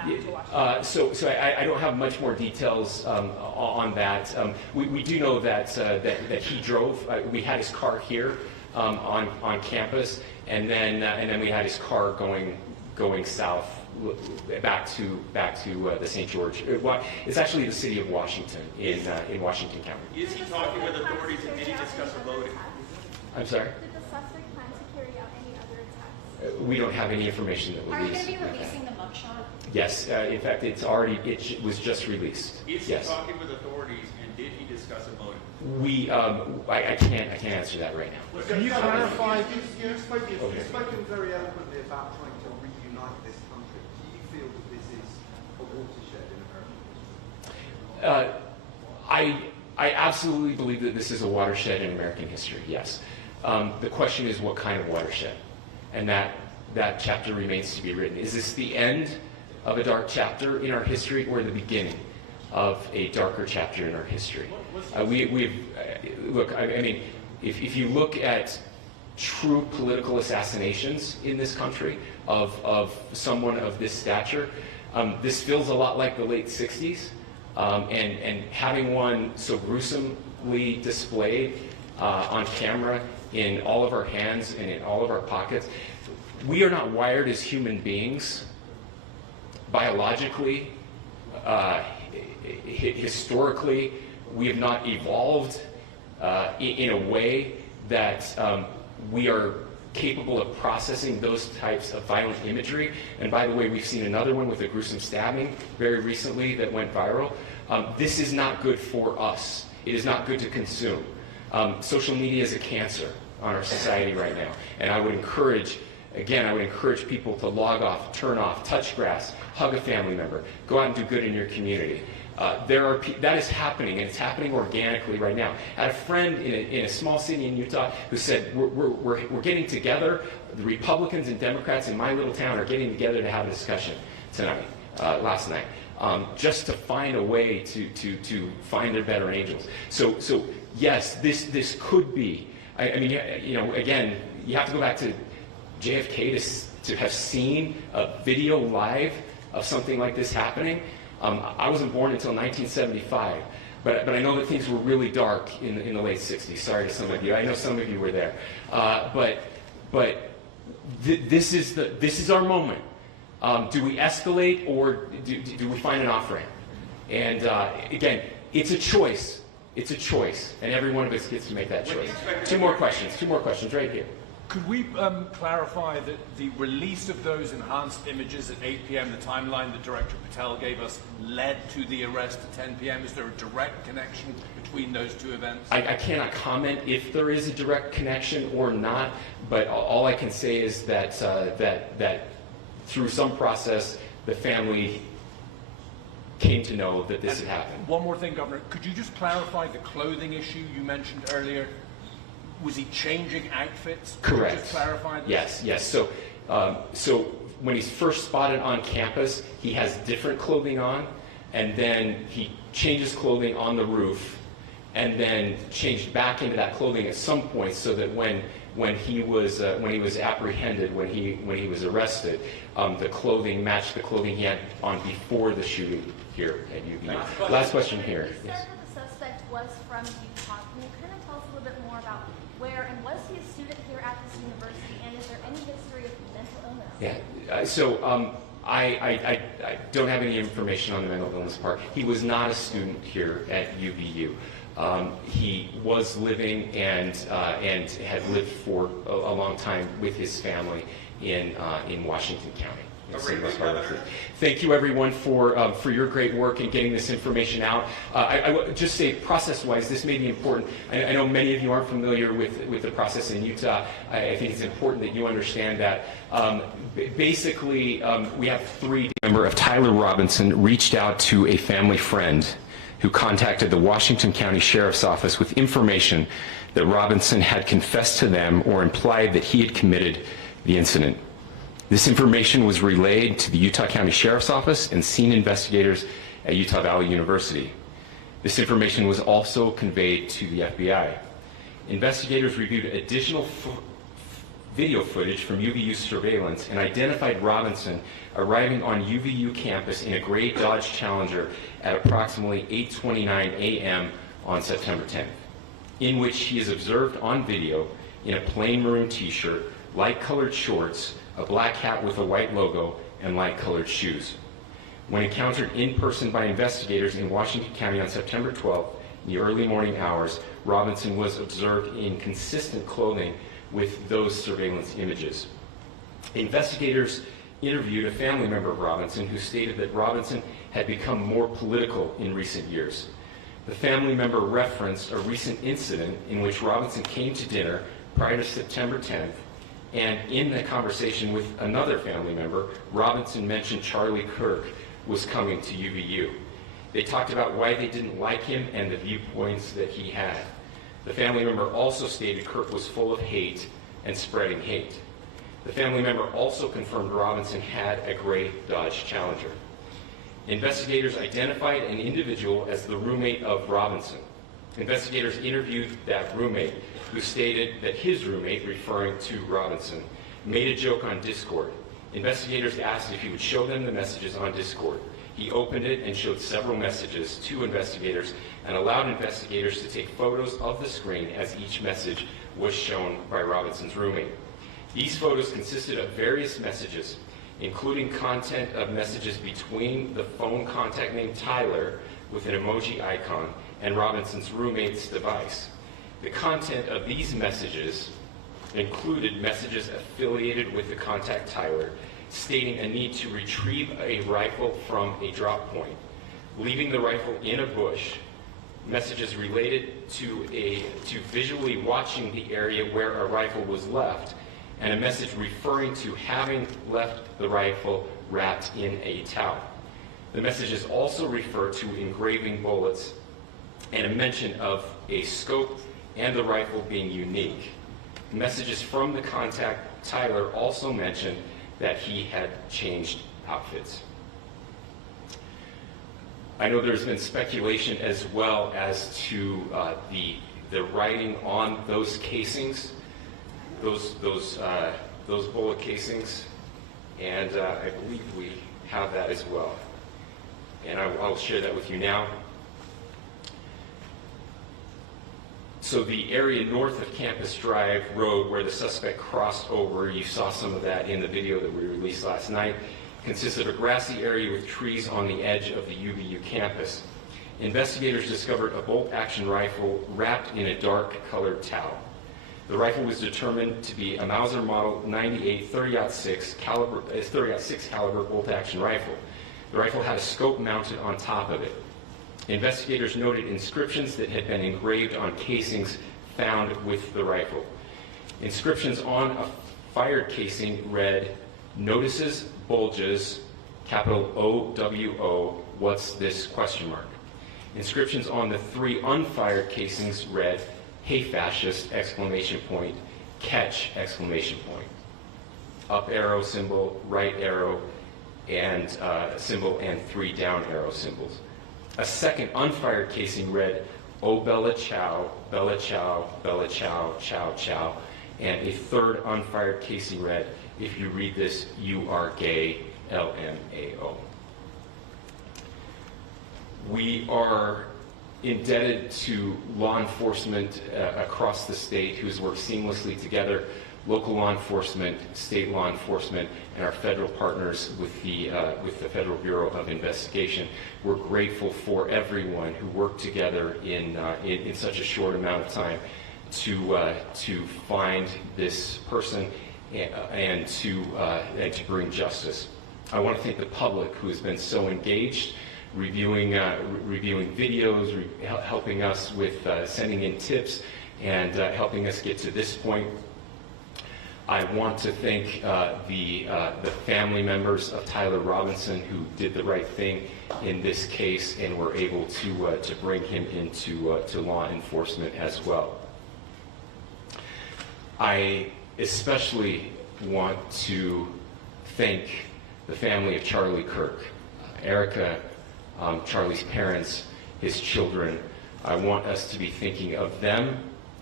back to Washington? So I don't have much more details on that. We do know that he drove. We had his car here on campus, and then we had his car going south back to the St. George. It's actually the city of Washington in Washington County. Is he talking with authorities and did he discuss a loading? I'm sorry? Did the suspect plan to carry out any other attacks? We don't have any information that Are you released. going to be releasing the mugshot? Yes, in fact, it was just released. Is he Yes. talking with authorities and did he discuss a motive? I can't answer that right now. Can you clarify? You've spoken very eloquently about trying to reunite this country. Do you feel that this is a watershed in American history? I absolutely believe that this is a watershed in American history, yes. The question is what kind of watershed? And that chapter remains to be written. Is this the end of a dark chapter in our history or the beginning of a darker chapter in our history? Look, I mean, if you look at true political assassinations in this country of someone of this stature, this feels a lot like the late 60s. And having one so gruesomely displayed on camera in all of our hands and in all of our pockets, we are not wired as human beings biologically, historically. We have not evolved in a way that we are capable of processing those types of violent imagery. And by the way, we've seen another one with a gruesome stabbing very recently that went viral. This is not good for us. It is not good to consume. Social media is a cancer on our society right now. And I would encourage people to log off, turn off, touch grass, hug a family member, go out and do good in your community. That is happening, and it's happening organically right now. I had a friend in a small city in Utah who said, we're getting together, the Republicans and Democrats in my little town are getting together to have a discussion last night, just to find a way to find their better angels. So yes, this could be, I mean, again, you have to go back to JFK to have seen a video live of something like this happening. I wasn't born until 1975, but I know that things were really dark in the late 60s. Sorry to some of you. I know some of you were there. This is our moment. Do we escalate or do we find an off-ramp? And again, it's a choice. It's a choice, and every one of us gets to make that choice. Two more questions right here. Could we clarify that the release of those enhanced images at 8 p.m., the timeline that Director Patel gave us, led to the arrest at 10 p.m.? Is there a direct connection between those two events? I cannot comment if there is a direct connection or not, but all I can say is that that through some process, the family came to know that this had happened. One more thing, Governor. Could you just clarify the clothing issue you mentioned earlier? Was he changing outfits? Correct. Could you just clarify this? Yes. So when he's first spotted on campus, he has different clothing on, and then he changes clothing on the roof, and then changed back into that clothing at some point, so that when he was apprehended, when he was arrested, the clothing matched the clothing he had on before the shooting here at UVU. Last question here. You said that the suspect was from Utah. Can you kind of tell us a little bit more about where, and was he a student here at this university, and is there any history of mental illness? Yeah, so I don't have any information on the mental illness part. He was not a student here at UVU. He was living and had lived for a long time with his family in Washington County. Thank you, everyone, for your great work in getting this information out. I would just say, process-wise, this may be important. I know many of you aren't familiar with the process in Utah. I think it's important that you understand that. Basically, we have three. Member of Tyler Robinson reached out to a family friend who contacted the Washington County Sheriff's Office with information that Robinson had confessed to them or implied that he had committed the incident. This information was relayed to the Utah County Sheriff's Office and scene investigators at Utah Valley University. This information was also conveyed to the FBI. Investigators reviewed additional video footage from UVU surveillance and identified Robinson arriving on UVU campus in a gray Dodge Challenger at approximately 8:29 a.m. on September 10th, in which he is observed on video in a plain maroon t-shirt, light-colored shorts, a black hat with a white logo, and light-colored shoes. When encountered in person by investigators in Washington County on September 12th, in the early morning hours, Robinson was observed in consistent clothing with those surveillance images. Investigators interviewed a family member of Robinson who stated that Robinson had become more political in recent years. The family member referenced a recent incident in which Robinson came to dinner prior to September 10th, and in the conversation with another family member, Robinson mentioned Charlie Kirk was coming to UVU. They talked about why they didn't like him and the viewpoints that he had. The family member also stated Kirk was full of hate and spreading hate. The family member also confirmed Robinson had a gray Dodge Challenger. Investigators identified an individual as the roommate of Robinson. Investigators interviewed that roommate, who stated that his roommate, referring to Robinson, made a joke on Discord. Investigators asked if he would show them the messages on Discord. He opened it and showed several messages to investigators and allowed investigators to take photos of the screen as each message was shown by Robinson's roommate. These photos consisted of various messages, including content of messages between the phone contact named Tyler with an emoji icon and Robinson's roommate's device. The content of these messages included messages affiliated with the contact Tyler, stating a need to retrieve a rifle from a drop point, leaving the rifle in a bush, messages related to visually watching the area where a rifle was left, and a message referring to having left the rifle wrapped in a towel. The messages also refer to engraving bullets and a mention of a scope and the rifle being unique. Messages from the contact Tyler also mentioned that he had changed outfits. I know there's been speculation as well as to the writing on those casings, those bullet casings, and I believe we have that as well. And I'll share that with you now. So the area north of Campus Drive Road where the suspect crossed over, you saw some of that in the video that we released last night, consists of a grassy area with trees on the edge of the UVU campus. Investigators discovered a bolt-action rifle wrapped in a dark-colored towel. The rifle was determined to be a Mauser Model 98 30-06 caliber bolt-action rifle. The rifle had a scope mounted on top of it. Investigators noted inscriptions that had been engraved on casings found with the rifle. Inscriptions on a fired casing read, "Notices, bulges, capital O-W-O, what's this, question mark." Inscriptions on the 3 unfired casings read, "Hey fascist, exclamation point, catch, exclamation point." Up arrow symbol, right arrow, and symbol, and 3 down arrow symbols. A second unfired casing read, "Oh Bella Chow, Bella Chow, Bella Chow, Chow Chow," and a third unfired casing read, "If you read this, you are gay, LMAO." We are indebted to law enforcement across the state who has worked seamlessly together, local law enforcement, state law enforcement, and our federal partners with the Federal Bureau of Investigation. We're grateful for everyone who worked together in such a short amount of time to find this person and to bring justice. I want to thank the public who has been so engaged, reviewing videos, helping us with sending in tips, and helping us get to this point. I want to thank the family members of Tyler Robinson who did the right thing in this case and were able to bring him into to law enforcement as well. I especially want to thank the family of Charlie Kirk, Erica, Charlie's parents, his children. I want us to be thinking of them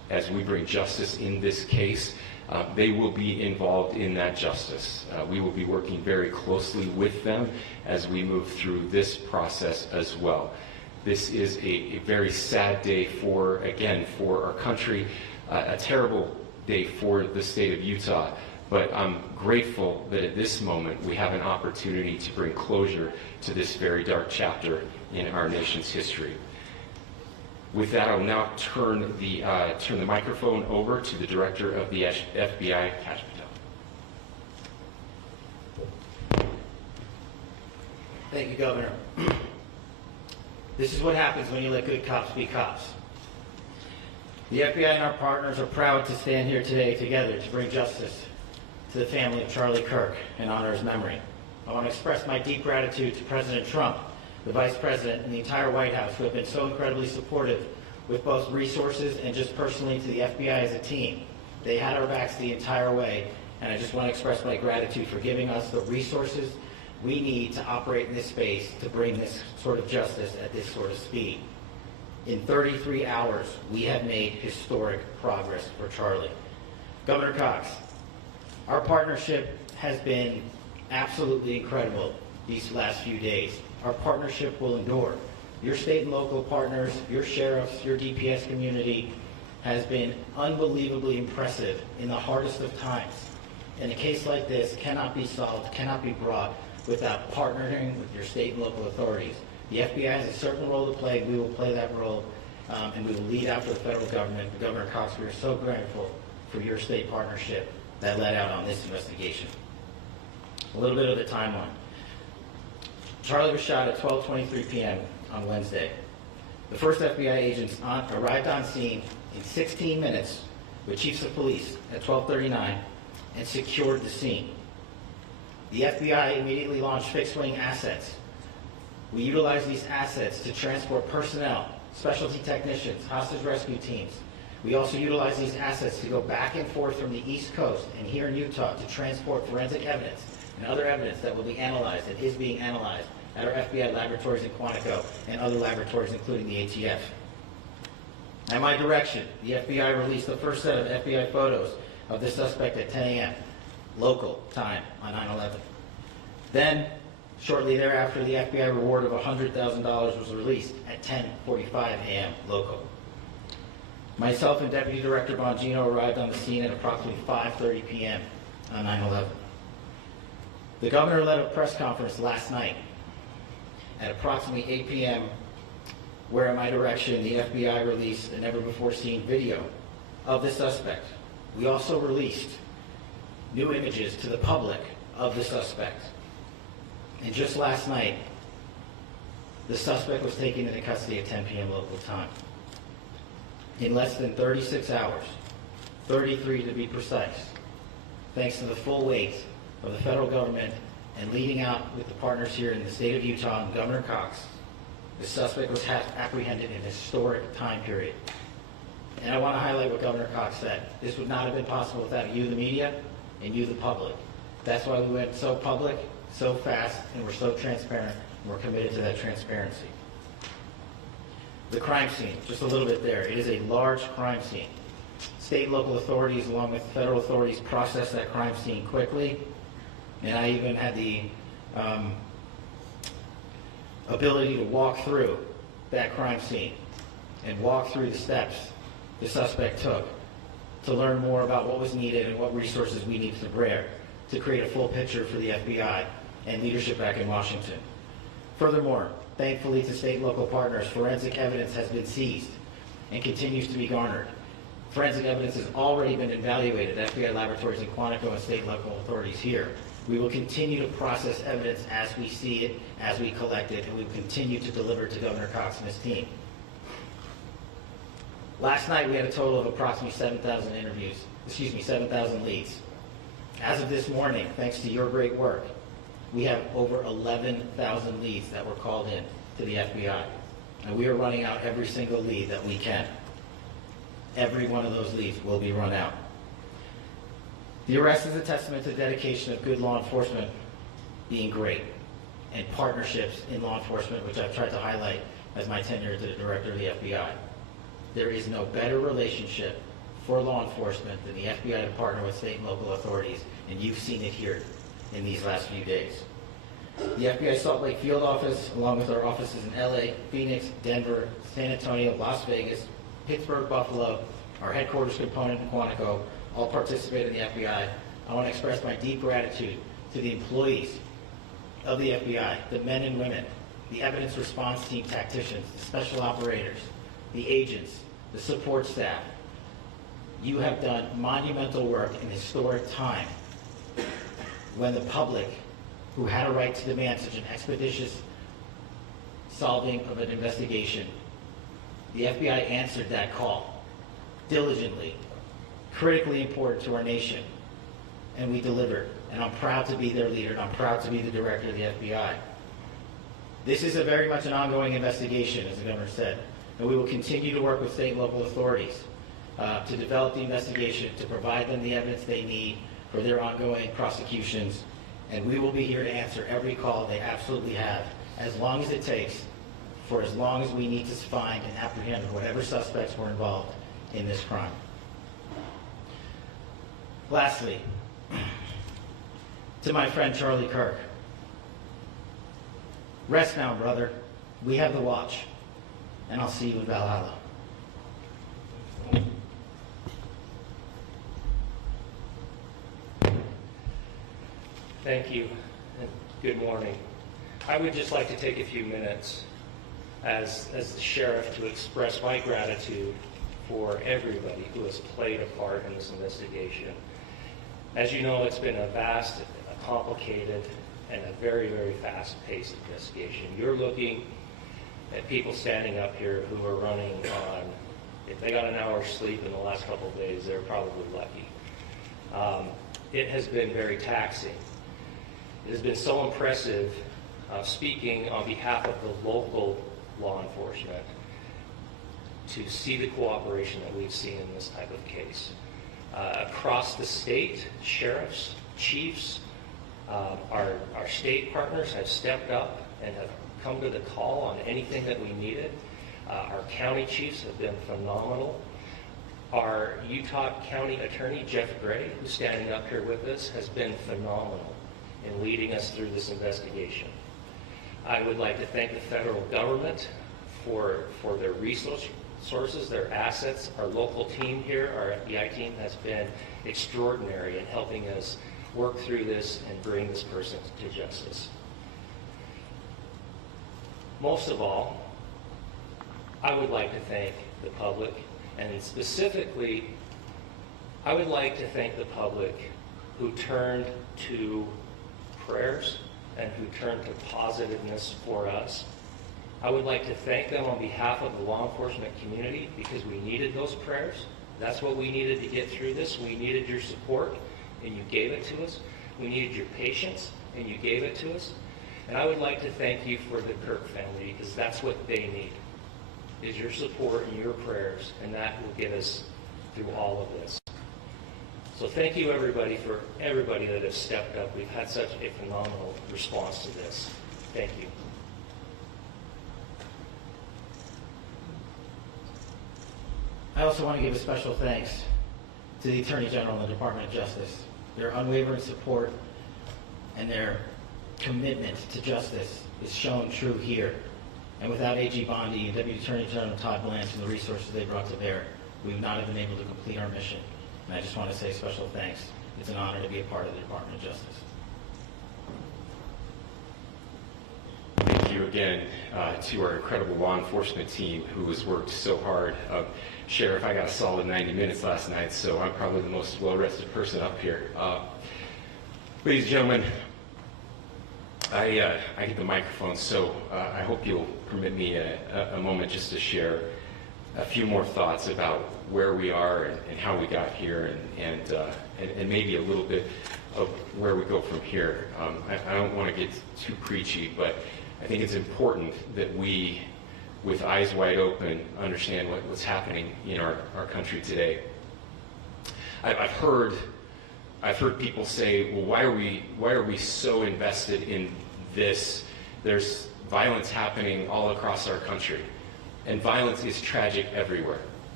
as we bring justice in this case, they will be involved in that justice. We will be working very closely with them as we move through this process as well. This is a very sad day for our country, a terrible day for the state of Utah, but I'm grateful that at this moment we have an opportunity to bring closure to this very dark chapter in our nation's history. With that, I'll now turn the microphone over to the Director of the FBI, Kash Patel. Thank you, Governor. This is what happens when you let good cops be cops. The FBI and our partners are proud to stand here today together to bring justice to the family of Charlie Kirk and honor his memory. I want to express my deep gratitude to President Trump, the Vice President, and the entire White House who have been so incredibly supportive with both resources and just personally to the FBI as a team. They had our backs the entire way, and I just want to express my gratitude for giving us the resources we need to operate in this space to bring this sort of justice at this sort of speed. In 33 hours, we have made historic progress for Charlie. Governor Cox, our partnership has been absolutely incredible these last few days. Our partnership will endure. Your state and local partners, your sheriffs, your DPS community has been unbelievably impressive in the hardest of times. And a case like this cannot be solved, cannot be brought without partnering with your state and local authorities. The FBI has a certain role to play. We will play that role, and we will lead after the federal government. But Governor Cox, we are so grateful for your state partnership that led out on this investigation. A little bit of the timeline. Charlie was shot at 12:23 p.m. on Wednesday. The first FBI agents arrived on scene in 16 minutes with chiefs of police at 12:39 and secured the scene. The FBI immediately launched fixed-wing assets. We utilized these assets to transport personnel, specialty technicians, hostage rescue teams. We also utilized these assets to go back and forth from the East Coast and here in Utah to transport forensic evidence and other evidence that will be analyzed and is being analyzed at our FBI laboratories in Quantico and other laboratories, including the ATF. At my direction, the FBI released the first set of FBI photos of the suspect at 10 a.m. local time on 9/11. Then, shortly thereafter, the FBI reward of $100,000 was released at 10:45 a.m. local. Myself and Deputy Director Bongino arrived on the scene at approximately 5:30 p.m. on 9/11. The governor led a press conference last night at approximately 8 p.m., where at my direction, the FBI released a never-before-seen video of the suspect. We also released new images to the public of the suspect. And just last night, the suspect was taken into custody at 10 p.m. local time. In less than 36 hours, 33 to be precise, thanks to the full weight of the federal government and leading out with the partners here in the state of Utah and Governor Cox, the suspect was apprehended in a historic time period. And I want to highlight what Governor Cox said. This would not have been possible without you, the media, and you, the public. That's why we went so public, so fast, and we're so transparent, and we're committed to that transparency. The crime scene, just a little bit there. It is a large crime scene. State and local authorities, along with federal authorities, processed that crime scene quickly, and I even had the ability to walk through that crime scene and walk through the steps the suspect took to learn more about what was needed and what resources we needed to bear to create a full picture for the FBI and leadership back in Washington. Furthermore, thankfully to state and local partners, forensic evidence has been seized and continues to be garnered. Forensic evidence has already been evaluated at FBI laboratories in Quantico and state and local authorities here. We will continue to process evidence as we see it, as we collect it, and we will continue to deliver to Governor Cox and his team. Last night we had a total of approximately 7,000 leads. As of this morning, thanks to your great work, we have over 11,000 leads that were called in to the FBI. And we are running out every single lead that we can. Every one of those leads will be run out. The arrest is a testament to the dedication of good law enforcement being great and partnerships in law enforcement, which I've tried to highlight as my tenure as the director of the FBI. There is no better relationship for law enforcement and the FBI to partner with state and local authorities, and you've seen it here in these last few days. The FBI Salt Lake Field Office, along with our offices in LA, Phoenix, Denver, San Antonio, Las Vegas, Pittsburgh, Buffalo, our headquarters component in Quantico, all participate in the FBI. I want to express my deep gratitude to the employees of the FBI, the men and women, the evidence response team tacticians, the special operators, the agents, the support staff. You have done monumental work in historic time when the public, who had a right to demand such an expeditious solving of an investigation, the FBI answered that call diligently, critically important to our nation, and we delivered. And I'm proud to be their leader, and I'm proud to be the director of the FBI. This is very much an ongoing investigation, as the governor said, and we will continue to work with state and local authorities to develop the investigation, to provide them the evidence they need for their ongoing prosecutions, and we will be here to answer every call they absolutely have, as long as it takes, for as long as we need to find and apprehend whatever suspects were involved in this crime. Lastly, to my friend Charlie Kirk, rest now, brother. We have the watch, and I'll see you in Valhalla. Thank you, and good morning. I would just like to take a few minutes as the sheriff to express my gratitude for everybody who has played a part in this investigation. As you know, it's been a vast, a complicated, and a very, very fast-paced investigation. You're looking at people standing up here who are running on, if they got an hour's sleep in the last couple of days, they're probably lucky. It has been very taxing. It has been so impressive speaking on behalf of the local law enforcement to see the cooperation that we've seen in this type of case. Across the state, sheriffs, chiefs, our state partners have stepped up and have come to the call on anything that we needed. Our county chiefs have been phenomenal. Our Utah County Attorney, Jeff Gray, who's standing up here with us, has been phenomenal in leading us through this investigation. I would like to thank the federal government for their resources, their assets. Our local team here, our FBI team, has been extraordinary in helping us work through this and bring this person to justice. Most of all, I would like to thank the public, and specifically, I would like to thank the public who turned to prayers and who turned to positiveness for us. I would like to thank them on behalf of the law enforcement community, because we needed those prayers. That's what we needed to get through this. We needed your support, and you gave it to us. We needed your patience, and you gave it to us. And I would like to thank you for the Kirk family, because that's what they need, is your support and your prayers, and that will get us through all of this. So thank you, everybody, for everybody that has stepped up. We've had such a phenomenal response to this. Thank you. I also want to give a special thanks to the Attorney General and the Department of Justice. Their unwavering support and their commitment to justice is shown true here. And without AG Bondi and Deputy Attorney General Todd Blanche and the resources they brought to bear, we would not have been able to complete our mission. And I just want to say special thanks. It's an honor to be a part of the Department of Justice. Thank you again to our incredible law enforcement team who has worked so hard. Sheriff, I got a solid 90 minutes last night, so I'm probably the most well-rested person up here. Ladies and gentlemen, I get the microphone, so I hope you'll permit me a moment just to share a few more thoughts about where we are and how we got here, and maybe a little bit of where we go from here. I don't want to get too preachy, but I think it's important that we, with eyes wide open, understand what's happening in our country today. I've heard people say, well, why are we so invested in this? There's violence happening all across our country, and violence is tragic everywhere.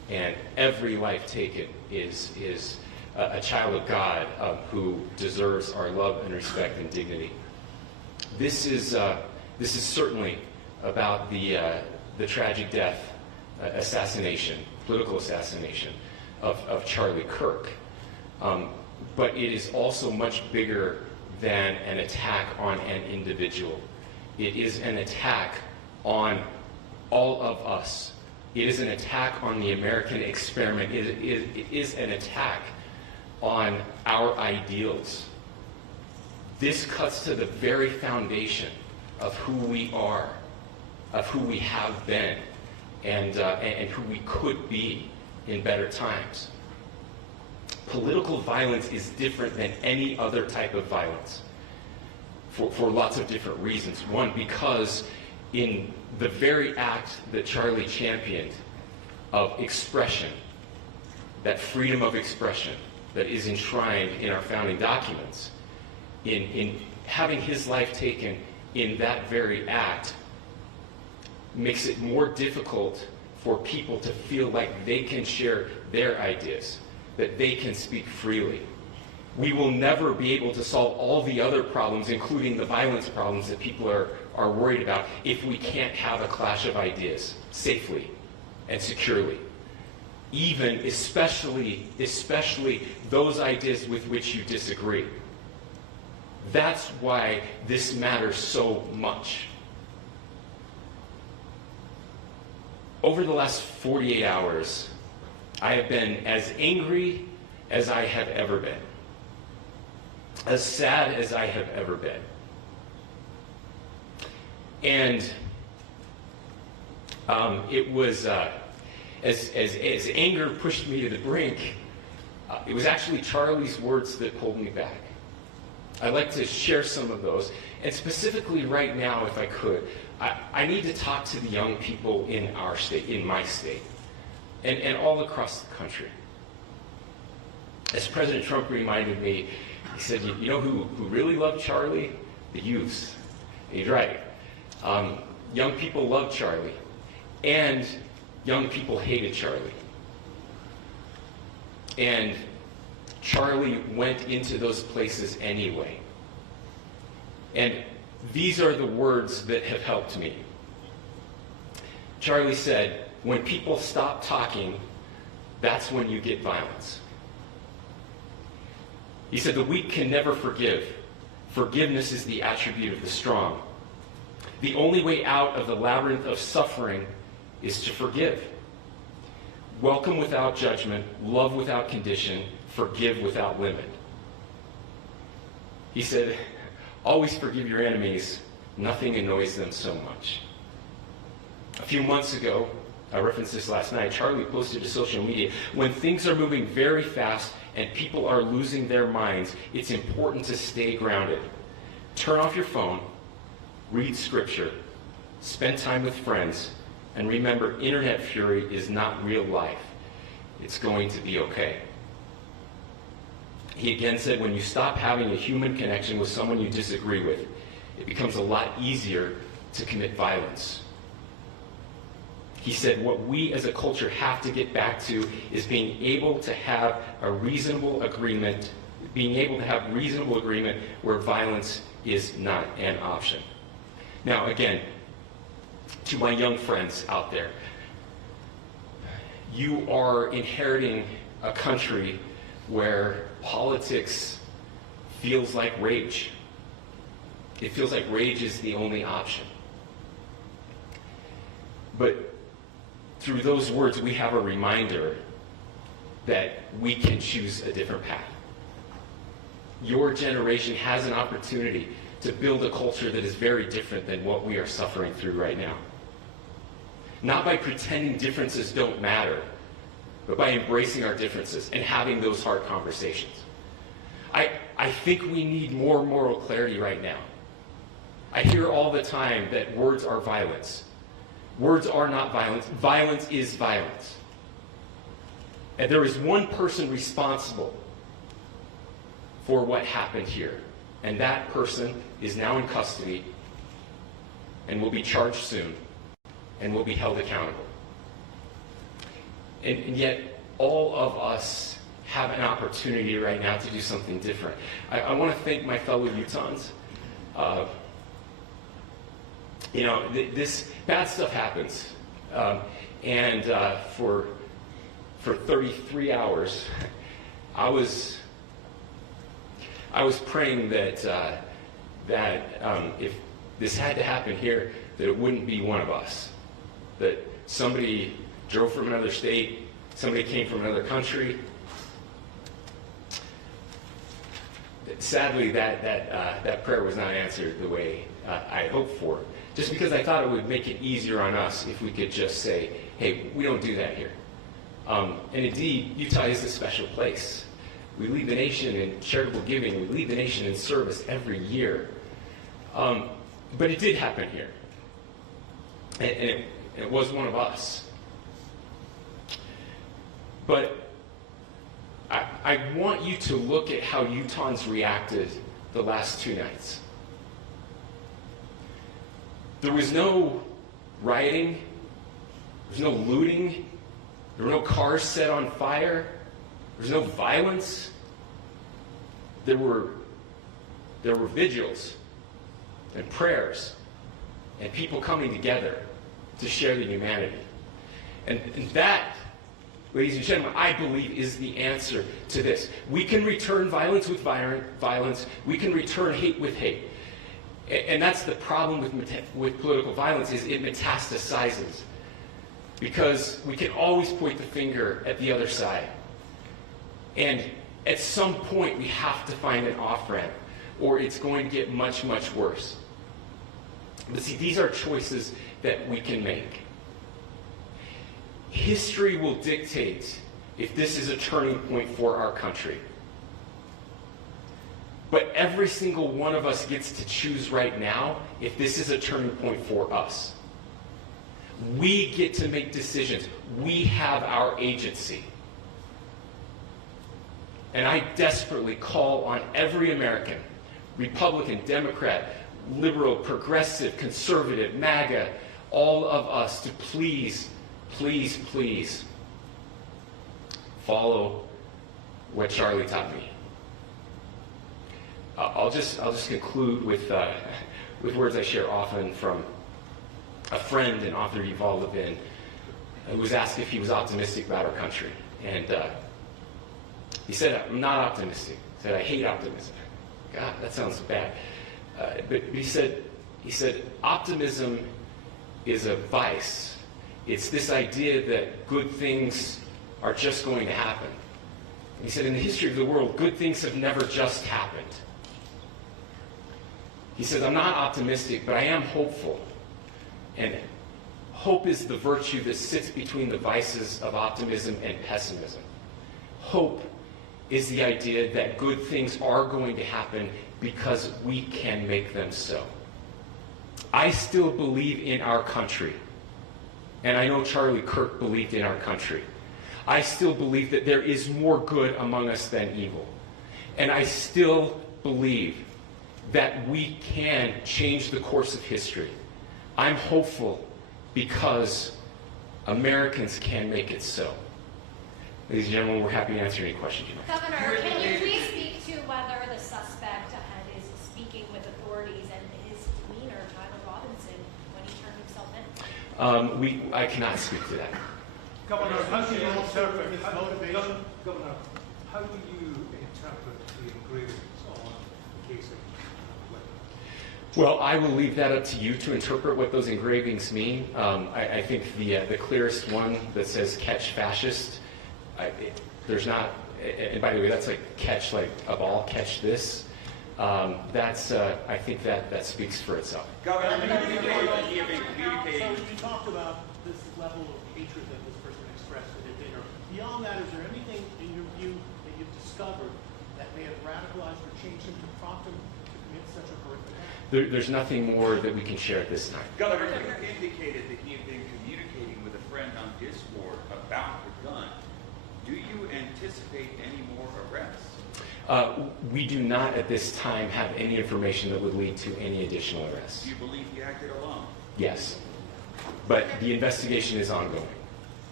And every life taken is a child of God who deserves our love and respect and dignity. This is certainly about the tragic death, assassination, political assassination of Charlie Kirk. But it is also much bigger than an attack on an individual. It is an attack on all of us. It is an attack on the American experiment. It is an attack on our ideals. This cuts to the very foundation of who we are, of who we have been, and who we could be in better times. Political violence is different than any other type of violence for lots of different reasons. One, because in the very act that Charlie championed of expression, that freedom of expression that is enshrined in our founding documents, in having his life taken in that very act, makes it more difficult for people to feel like they can share their ideas, that they can speak freely. We will never be able to solve all the other problems, including the violence problems that people are worried about, if we can't have a clash of ideas safely and securely. Even, especially those ideas with which you disagree. That's why this matters so much. Over the last 48 hours, I have been as angry as I have ever been, as sad as I have ever been. And it was, as anger pushed me to the brink, it was actually Charlie's words that pulled me back. I'd like to share some of those. And specifically right now, if I could, I need to talk to the young people in our state, in my state, and all across the country. As President Trump reminded me, he said, you know who really loved Charlie? The youths. And he's right. Young people loved Charlie, and young people hated Charlie. And Charlie went into those places anyway. And these are the words that have helped me. Charlie said, when people stop talking, that's when you get violence. He said, the weak can never forgive. Forgiveness is the attribute of the strong. The only way out of the labyrinth of suffering is to forgive. Welcome without judgment, love without condition, forgive without limit. He said, always forgive your enemies. Nothing annoys them so much. A few months ago, I referenced this last night, Charlie posted to social media, when things are moving very fast and people are losing their minds, it's important to stay grounded. Turn off your phone, read scripture, spend time with friends, and remember, internet fury is not real life. It's going to be okay. He again said, when you stop having a human connection with someone you disagree with, it becomes a lot easier to commit violence. He said, what we as a culture have to get back to is being able to have a reasonable agreement, where violence is not an option. Now, again, to my young friends out there, you are inheriting a country where politics feels like rage. It feels like rage is the only option. But through those words, we have a reminder that we can choose a different path. Your generation has an opportunity to build a culture that is very different than what we are suffering through right now. Not by pretending differences don't matter, but by embracing our differences and having those hard conversations. I think we need more moral clarity right now. I hear all the time that words are violence. Words are not violence. Violence is violence. And there is one person responsible for what happened here. And that person is now in custody and will be charged soon and will be held accountable. And yet, all of us have an opportunity right now to do something different. I want to thank my fellow Utahns. This bad stuff happens. For 33 hours, I was praying that if this had to happen here, that it wouldn't be one of us. That somebody drove from another state, somebody came from another country. Sadly, that prayer was not answered the way I hoped for. Just because I thought it would make it easier on us if we could just say, hey, we don't do that here. And indeed, Utah is a special place. We lead the nation in charitable giving. We lead the nation in service every year. But it did happen here. And it was one of us. But I want you to look at how Utahns reacted the last 2 nights. There was no rioting. There was no looting. There were no cars set on fire. There was no violence. There were vigils and prayers and people coming together to share the humanity. And that, ladies and gentlemen, I believe is the answer to this. We can return violence with violence. We can return hate with hate. And that's the problem with political violence, is it metastasizes. Because we can always point the finger at the other side. And at some point, we have to find an off-ramp, or it's going to get much, much worse. But see, these are choices that we can make. History will dictate if this is a turning point for our country. But every single one of us gets to choose right now if this is a turning point for us. We get to make decisions. We have our agency. And I desperately call on every American, Republican, Democrat, liberal, progressive, conservative, MAGA, all of us to please, please, please follow what Charlie taught me. I'll just conclude with words I share often from a friend and author, Yuval Levin, who was asked if he was optimistic about our country. And he said, I'm not optimistic. He said, I hate optimism. God, that sounds bad. But he said, optimism is a vice. It's this idea that good things are just going to happen. He said, in the history of the world, good things have never just happened. He says, I'm not optimistic, but I am hopeful. And hope is the virtue that sits between the vices of optimism and pessimism. Hope is the idea that good things are going to happen because we can make them so. I still believe in our country. And I know Charlie Kirk believed in our country. I still believe that there is more good among us than evil. And I still believe that we can change the course of history. I'm hopeful because Americans can make it so. Ladies and gentlemen, we're happy to answer any questions you have. Governor, can you please speak to whether the suspect ahead is speaking with authorities and his demeanor, Tyler Robinson, when he turned himself in? I cannot speak to that. Governor, how do you interpret his motivation? Governor, how do you interpret the engravings on the casing? Well, I will leave that up to you to interpret what those engravings mean. I think the clearest one that says "catch fascist," there's not. And by the way, that's like catch like a ball, catch this. I think that speaks for itself. Governor, So you talked about this level of hatred that this person expressed at a dinner. Beyond that, is there anything in your view that you've discovered that may have radicalized or changed him to prompt him to commit such a horrific act? There's nothing more that we can share at this time. Governor, you indicated that he had been communicating with a friend on Discord about the gun. Do you anticipate any more arrests? We do not at this time have any information that would lead to any additional arrests. Do you believe he acted alone? Yes. But the investigation is ongoing.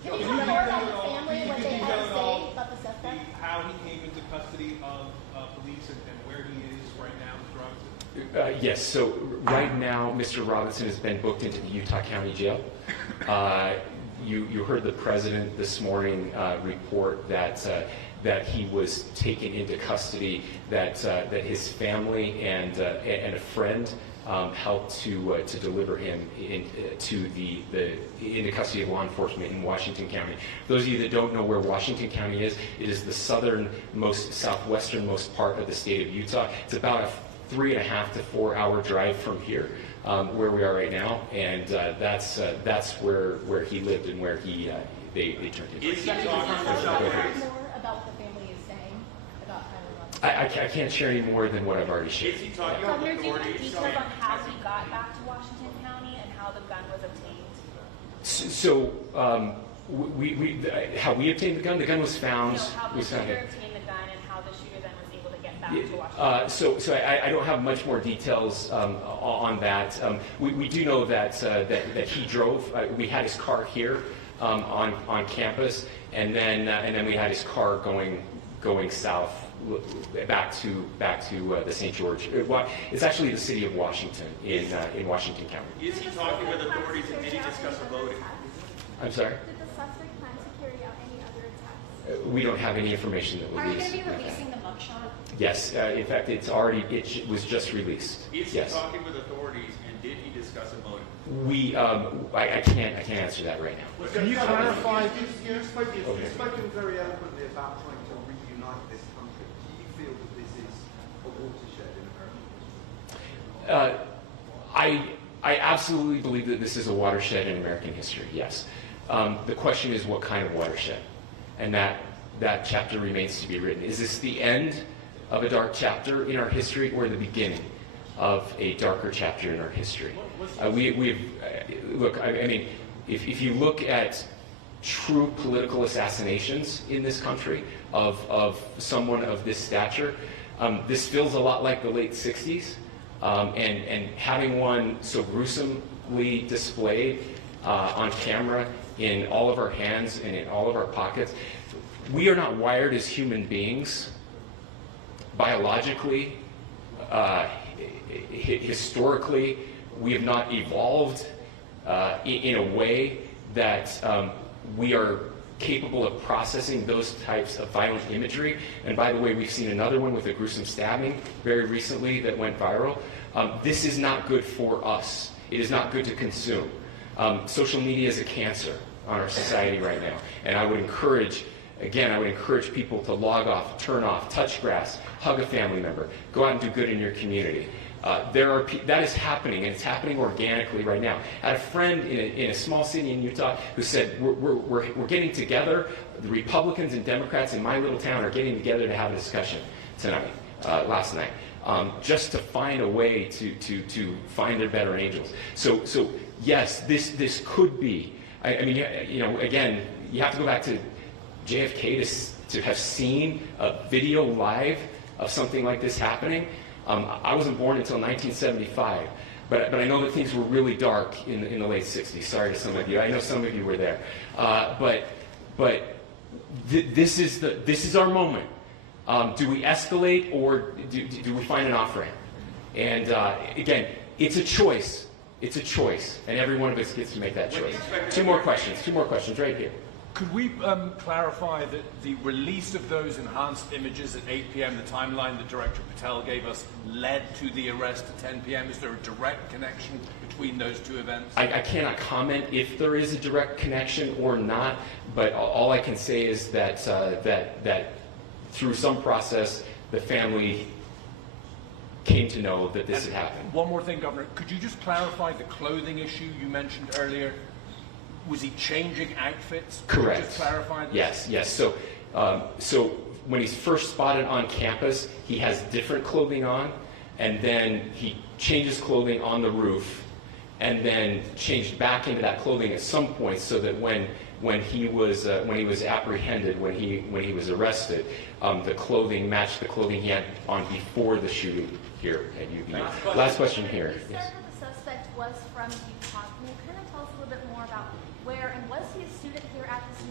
Can you talk more about the family and what they had to say about the suspect? How he came into custody of police and where he is right now with drugs? Yes, so right now, Mr. Robinson has been booked into the Utah County Jail. You heard the president this morning report that he was taken into custody, that his family and a friend helped to deliver him into custody of law enforcement in Washington County. Those of you that don't know where Washington County is, it is the southernmost, southwesternmost part of the state of Utah. It's about a 3.5 to 4 hour drive from here, where we are right now, and that's where he lived and where they turned him. Is he Can you talking tell us about more about what the family is saying about Tyler Robinson? I can't share any more than what I've already shared. Is he talking Governor, about do you have authorities? details on how he got back to Washington County and how the gun was obtained? So, how we obtained the gun? The gun was found. No, how the was found shooter here. obtained the gun and how the shooter then was able to get back to Washington. So I don't have much more details on that. We do know that he drove. We had his car here on campus, and then we had his car going south back to the St. George. It's actually the city of Washington in Washington County. Is he talking with authorities and did he discuss a motive? I'm sorry. Did the suspect plan to carry out any other attacks? We don't have any information that Are you released. going to be releasing the mugshot? Yes. In fact, it was just released. Is Yes. he talking with authorities and did he discuss a motive? I can't answer that right now. Can you clarify? You've spoken very eloquently about trying to reunite this country. Do you feel that this is a watershed in American history? I absolutely believe that this is a watershed in American history. Yes. The question is what kind of watershed, and that chapter remains to be written. Is this the end of a dark chapter in our history, or the beginning of a darker chapter in our history? Look. I mean, if you look at true political assassinations in this country of someone of this stature, this feels a lot like the late '60s, and having one so gruesomely displayed on camera in all of our hands and in all of our pockets. We are not wired as human beings biologically, historically. We have not evolved in a way that we are capable of processing those types of violent imagery. And by the way, we've seen another one with a gruesome stabbing very recently that went viral. This is not good for us. It is not good to consume. Social media is a cancer on our society right now. And I would encourage people to log off, turn off, touch grass, hug a family member, go out and do good in your community. That is happening, and it's happening organically right now. I had a friend in a small city in Utah who said, we're getting together, the Republicans and Democrats in my little town are getting together to have a discussion last night, just to find a way to find their better angels. So yes, this could be, I mean, again, you have to go back to JFK to have seen a video live of something like this happening. I wasn't born until 1975, but I know that things were really dark in the late 60s. Sorry to some of you. I know some of you were there. This is our moment. Do we escalate, or do we find an off-ramp? And again, it's a choice. It's a choice, and every one of us gets to make that choice. Two more questions right here. Could we clarify that the release of those enhanced images at 8 p.m., the timeline that Director Patel gave us, led to the arrest at 10 p.m.? Is there a direct connection between those two events? I cannot comment if there is a direct connection or not, but all I can say is that through some process, the family came to know that this had happened. One more thing, Governor. Could you just clarify the clothing issue you mentioned earlier? Was he changing outfits? Correct. Could you just clarify this? Yes. So when he's first spotted on campus, he has different clothing on, and then he changes clothing on the roof, and then changed back into that clothing at some point, so that when he was apprehended, when he was arrested, the clothing matched the clothing he had on before the shooting here at UVU. Last question here. You said that the suspect was from Utah. Can you kind of tell us a little bit more about where, and was he a student here at the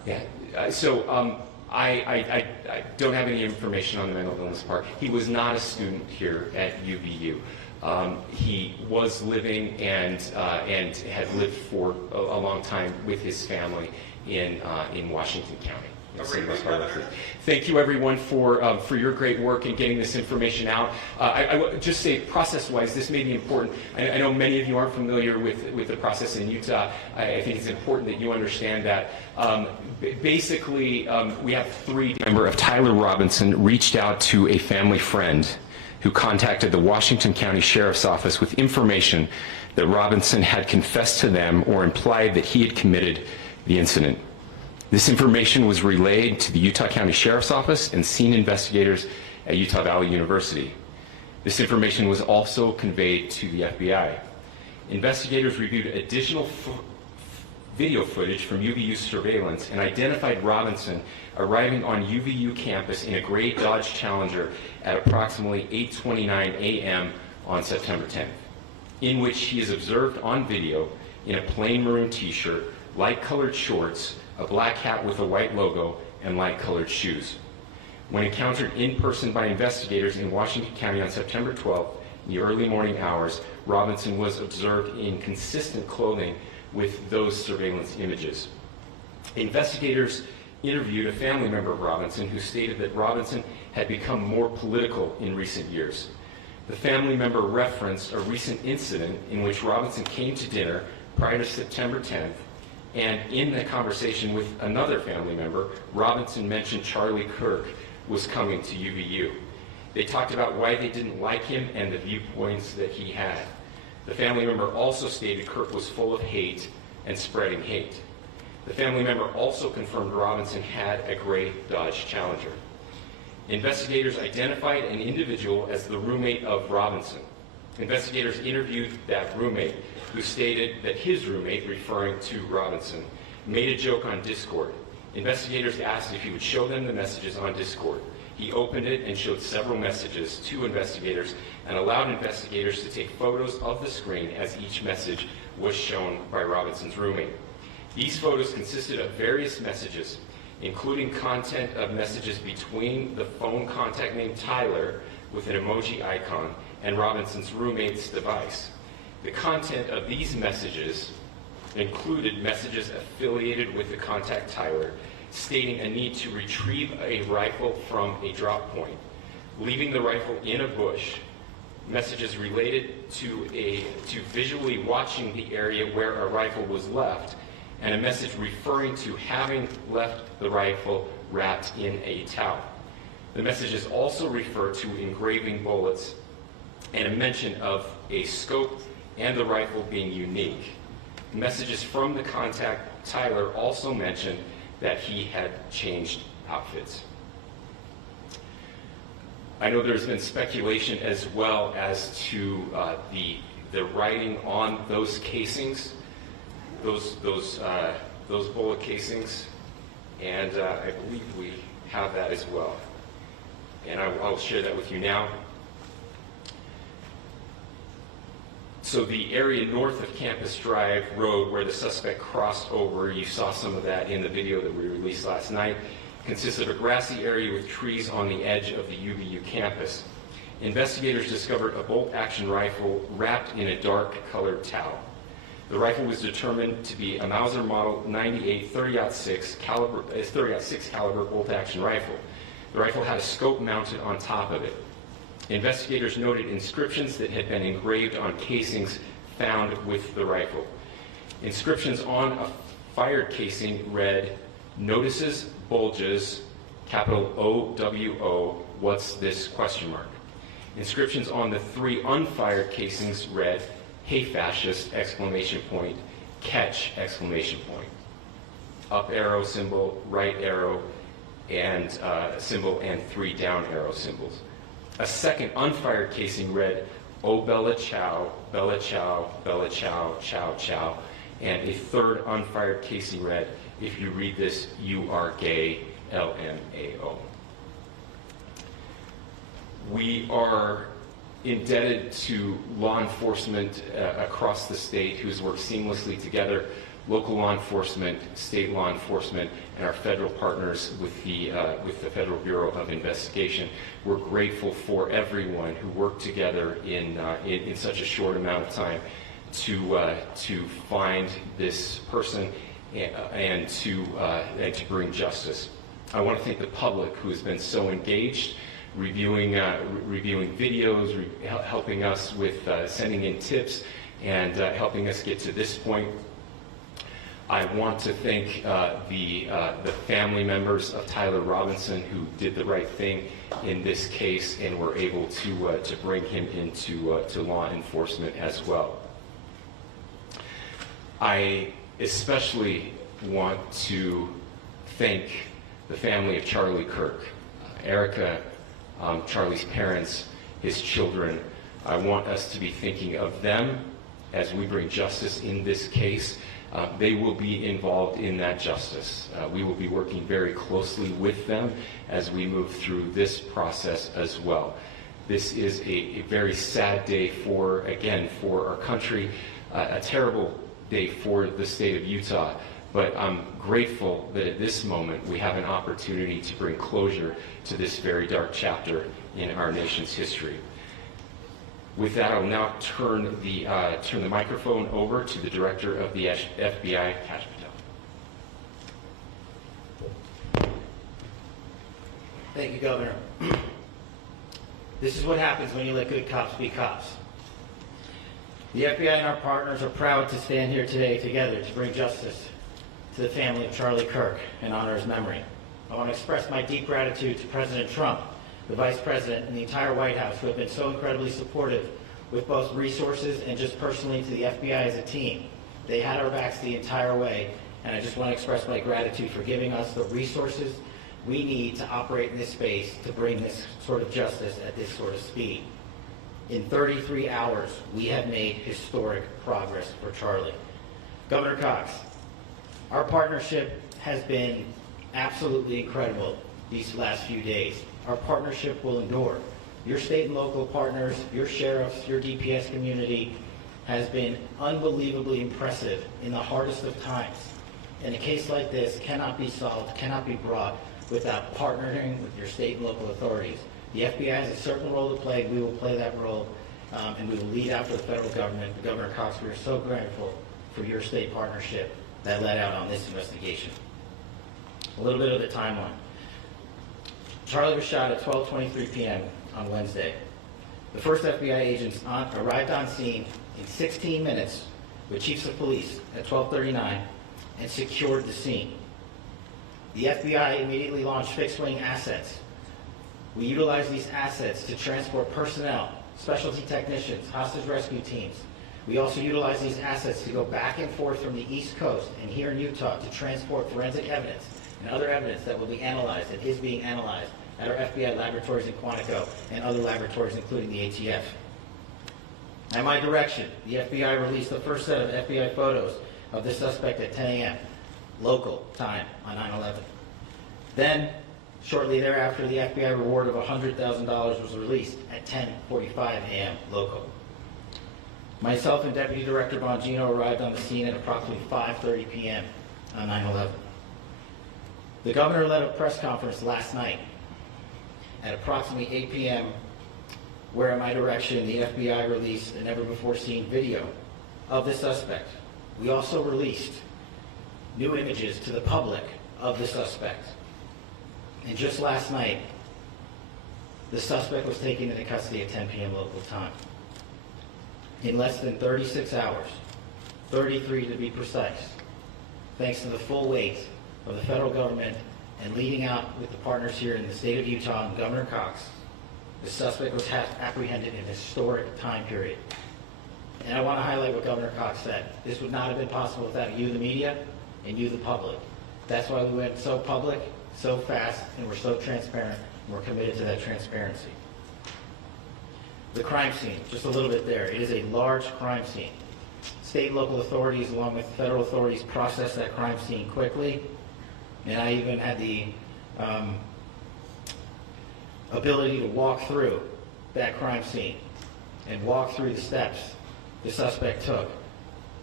Yeah. I don't have any information on the mental illness part. He was not a student here at UVU. He was living and had lived for a long time with his family in Washington County. Thank you, everyone, for your great work in getting this information out. I would just say, process-wise, this may be important. I know many of you aren't familiar with the process in Utah. I think it's important that you understand that. Basically, we have three. A member of Tyler Robinson reached out to a family friend who contacted the Washington County Sheriff's Office with information that Robinson had confessed to them or implied that he had committed the incident. This information was relayed to the Utah County Sheriff's Office and scene investigators at Utah Valley University. This information was also conveyed to the FBI. Investigators reviewed additional video footage from UVU surveillance and identified Robinson arriving on UVU campus in a gray Dodge Challenger at approximately 8:29 a.m. on September 10th, in which he is observed on video in a plain maroon t-shirt, light-colored shorts, a black hat with a white logo, and light-colored shoes. When encountered in person by investigators in Washington County on September 12th, in the early morning hours, Robinson was observed in consistent clothing with those surveillance images. Investigators interviewed a family member of Robinson who stated that Robinson had become more political in recent years. The family member referenced a recent incident in which Robinson came to dinner prior to September 10th, and in the conversation with another family member, Robinson mentioned Charlie Kirk was coming to UVU. They talked about why they didn't like him and the viewpoints that he had. The family member also stated Kirk was full of hate and spreading hate. The family member also confirmed Robinson had a gray Dodge Challenger. Investigators identified an individual as the roommate of Robinson. Investigators interviewed that roommate, who stated that his roommate, referring to Robinson, made a joke on Discord. Investigators asked if he would show them the messages on Discord. He opened it and showed several messages to investigators and allowed investigators to take photos of the screen as each message was shown by Robinson's roommate. These photos consisted of various messages, including content of messages between the phone contact named Tyler with an emoji icon and Robinson's roommate's device. The content of these messages included messages affiliated with the contact Tyler, stating a need to retrieve a rifle from a drop point, leaving the rifle in a bush, messages related to visually watching the area where a rifle was left, and a message referring to having left the rifle wrapped in a towel. The messages also refer to engraving bullets and a mention of a scope and the rifle being unique. Messages from the contact Tyler also mentioned that he had changed outfits. I know there's been speculation as well as to the writing on those casings, those bullet casings, and I believe we have that as well. And I'll share that with you now. So the area north of Campus Drive Road where the suspect crossed over, you saw some of that in the video that we released last night, consists of a grassy area with trees on the edge of the UVU campus. Investigators discovered a bolt-action rifle wrapped in a dark-colored towel. The rifle was determined to be a Mauser Model 98 30-06 caliber bolt-action rifle. The rifle had a scope mounted on top of it. Investigators noted inscriptions that had been engraved on casings found with the rifle. Inscriptions on a fired casing read, "Notices, bulges, capital O-W-O, what's this, question mark." Inscriptions on the 3 unfired casings read, "Hey fascist, exclamation point, catch, exclamation point." Up arrow symbol, right arrow, and symbol, and 3 down arrow symbols. A second unfired casing read, "Oh Bella Chow, Bella Chow, Bella Chow, Chow Chow," and a third unfired casing read, "If you read this, you are gay, LMAO." We are indebted to law enforcement across the state who's worked seamlessly together local law enforcement, state law enforcement, and our federal partners with the Federal Bureau of Investigation. We're grateful for everyone who worked together in such a short amount of time to find this person and to bring justice. I want to thank the public who has been so engaged, reviewing videos, helping us with sending in tips, and helping us get to this point. I want to thank the family members of Tyler Robinson who did the right thing in this case and were able to bring him into to law enforcement as well. I especially want to thank the family of Charlie Kirk, Erica, Charlie's parents, his children. I want us to be thinking of them as we bring justice in this case. They will be involved in that justice. We will be working very closely with them as we move through this process as well. This is a very sad day for our country, a terrible day for the state of Utah, but I'm grateful that at this moment we have an opportunity to bring closure to this very dark chapter in our nation's history. With that, I'll now turn the microphone over to the Director of the FBI, Kash Patel. Thank you, Governor. This is what happens when you let good cops be cops. The FBI and our partners are proud to stand here today together to bring justice to the family of Charlie Kirk and honor his memory. I want to express my deep gratitude to President Trump, the Vice President, and the entire White House who have been so incredibly supportive with both resources and just personally to the FBI as a team. They had our backs the entire way, and I just want to express my gratitude for giving us the resources we need to operate in this space to bring this sort of justice at this sort of speed. In 33 hours, we have made historic progress for Charlie. Governor Cox, our partnership has been absolutely incredible these last few days. Our partnership will endure. Your state and local partners, your sheriffs, your DPS community has been unbelievably impressive in the hardest of times. And a case like this cannot be solved, cannot be brought without partnering with your state and local authorities. The FBI has a certain role to play. We will play that role, and we will lead after the federal government. Governor Cox, we are so grateful for your state partnership that led out on this investigation. A little bit of the timeline. Charlie was shot at 12:23 p.m. on Wednesday. The first FBI agents arrived on scene in 16 minutes with chiefs of police at 12:39 and secured the scene. The FBI immediately launched fixed-wing assets. We utilized these assets to transport personnel, specialty technicians, hostage rescue teams. We also utilized these assets to go back and forth from the East Coast and here in Utah to transport forensic evidence and other evidence that will be analyzed and is being analyzed at our FBI laboratories in Quantico and other laboratories, including the ATF. At my direction, the FBI released the first set of FBI photos of the suspect at 10 a.m. local time on 9/11. Then, shortly thereafter, the FBI reward of $100,000 was released at 10:45 a.m. local. Myself and Deputy Director Bongino arrived on the scene at approximately 5:30 p.m. on 9/11. The governor led a press conference last night at approximately 8 p.m., where at my direction, the FBI released a never-before-seen video of the suspect. We also released new images to the public of the suspect. And just last night, the suspect was taken into custody at 10 p.m. local time. In less than 36 hours, 33 to be precise, thanks to the full weight of the federal government and leading out with the partners here in the state of Utah and Governor Cox, the suspect was apprehended in a historic time period. And I want to highlight what Governor Cox said. This would not have been possible without you, the media, and you, the public. That's why we went so public, so fast, and we're so transparent, and we're committed to that transparency. The crime scene, just a little bit there. It is a large crime scene. State and local authorities, along with federal authorities, processed that crime scene quickly, and I even had the ability to walk through that crime scene and walk through the steps the suspect took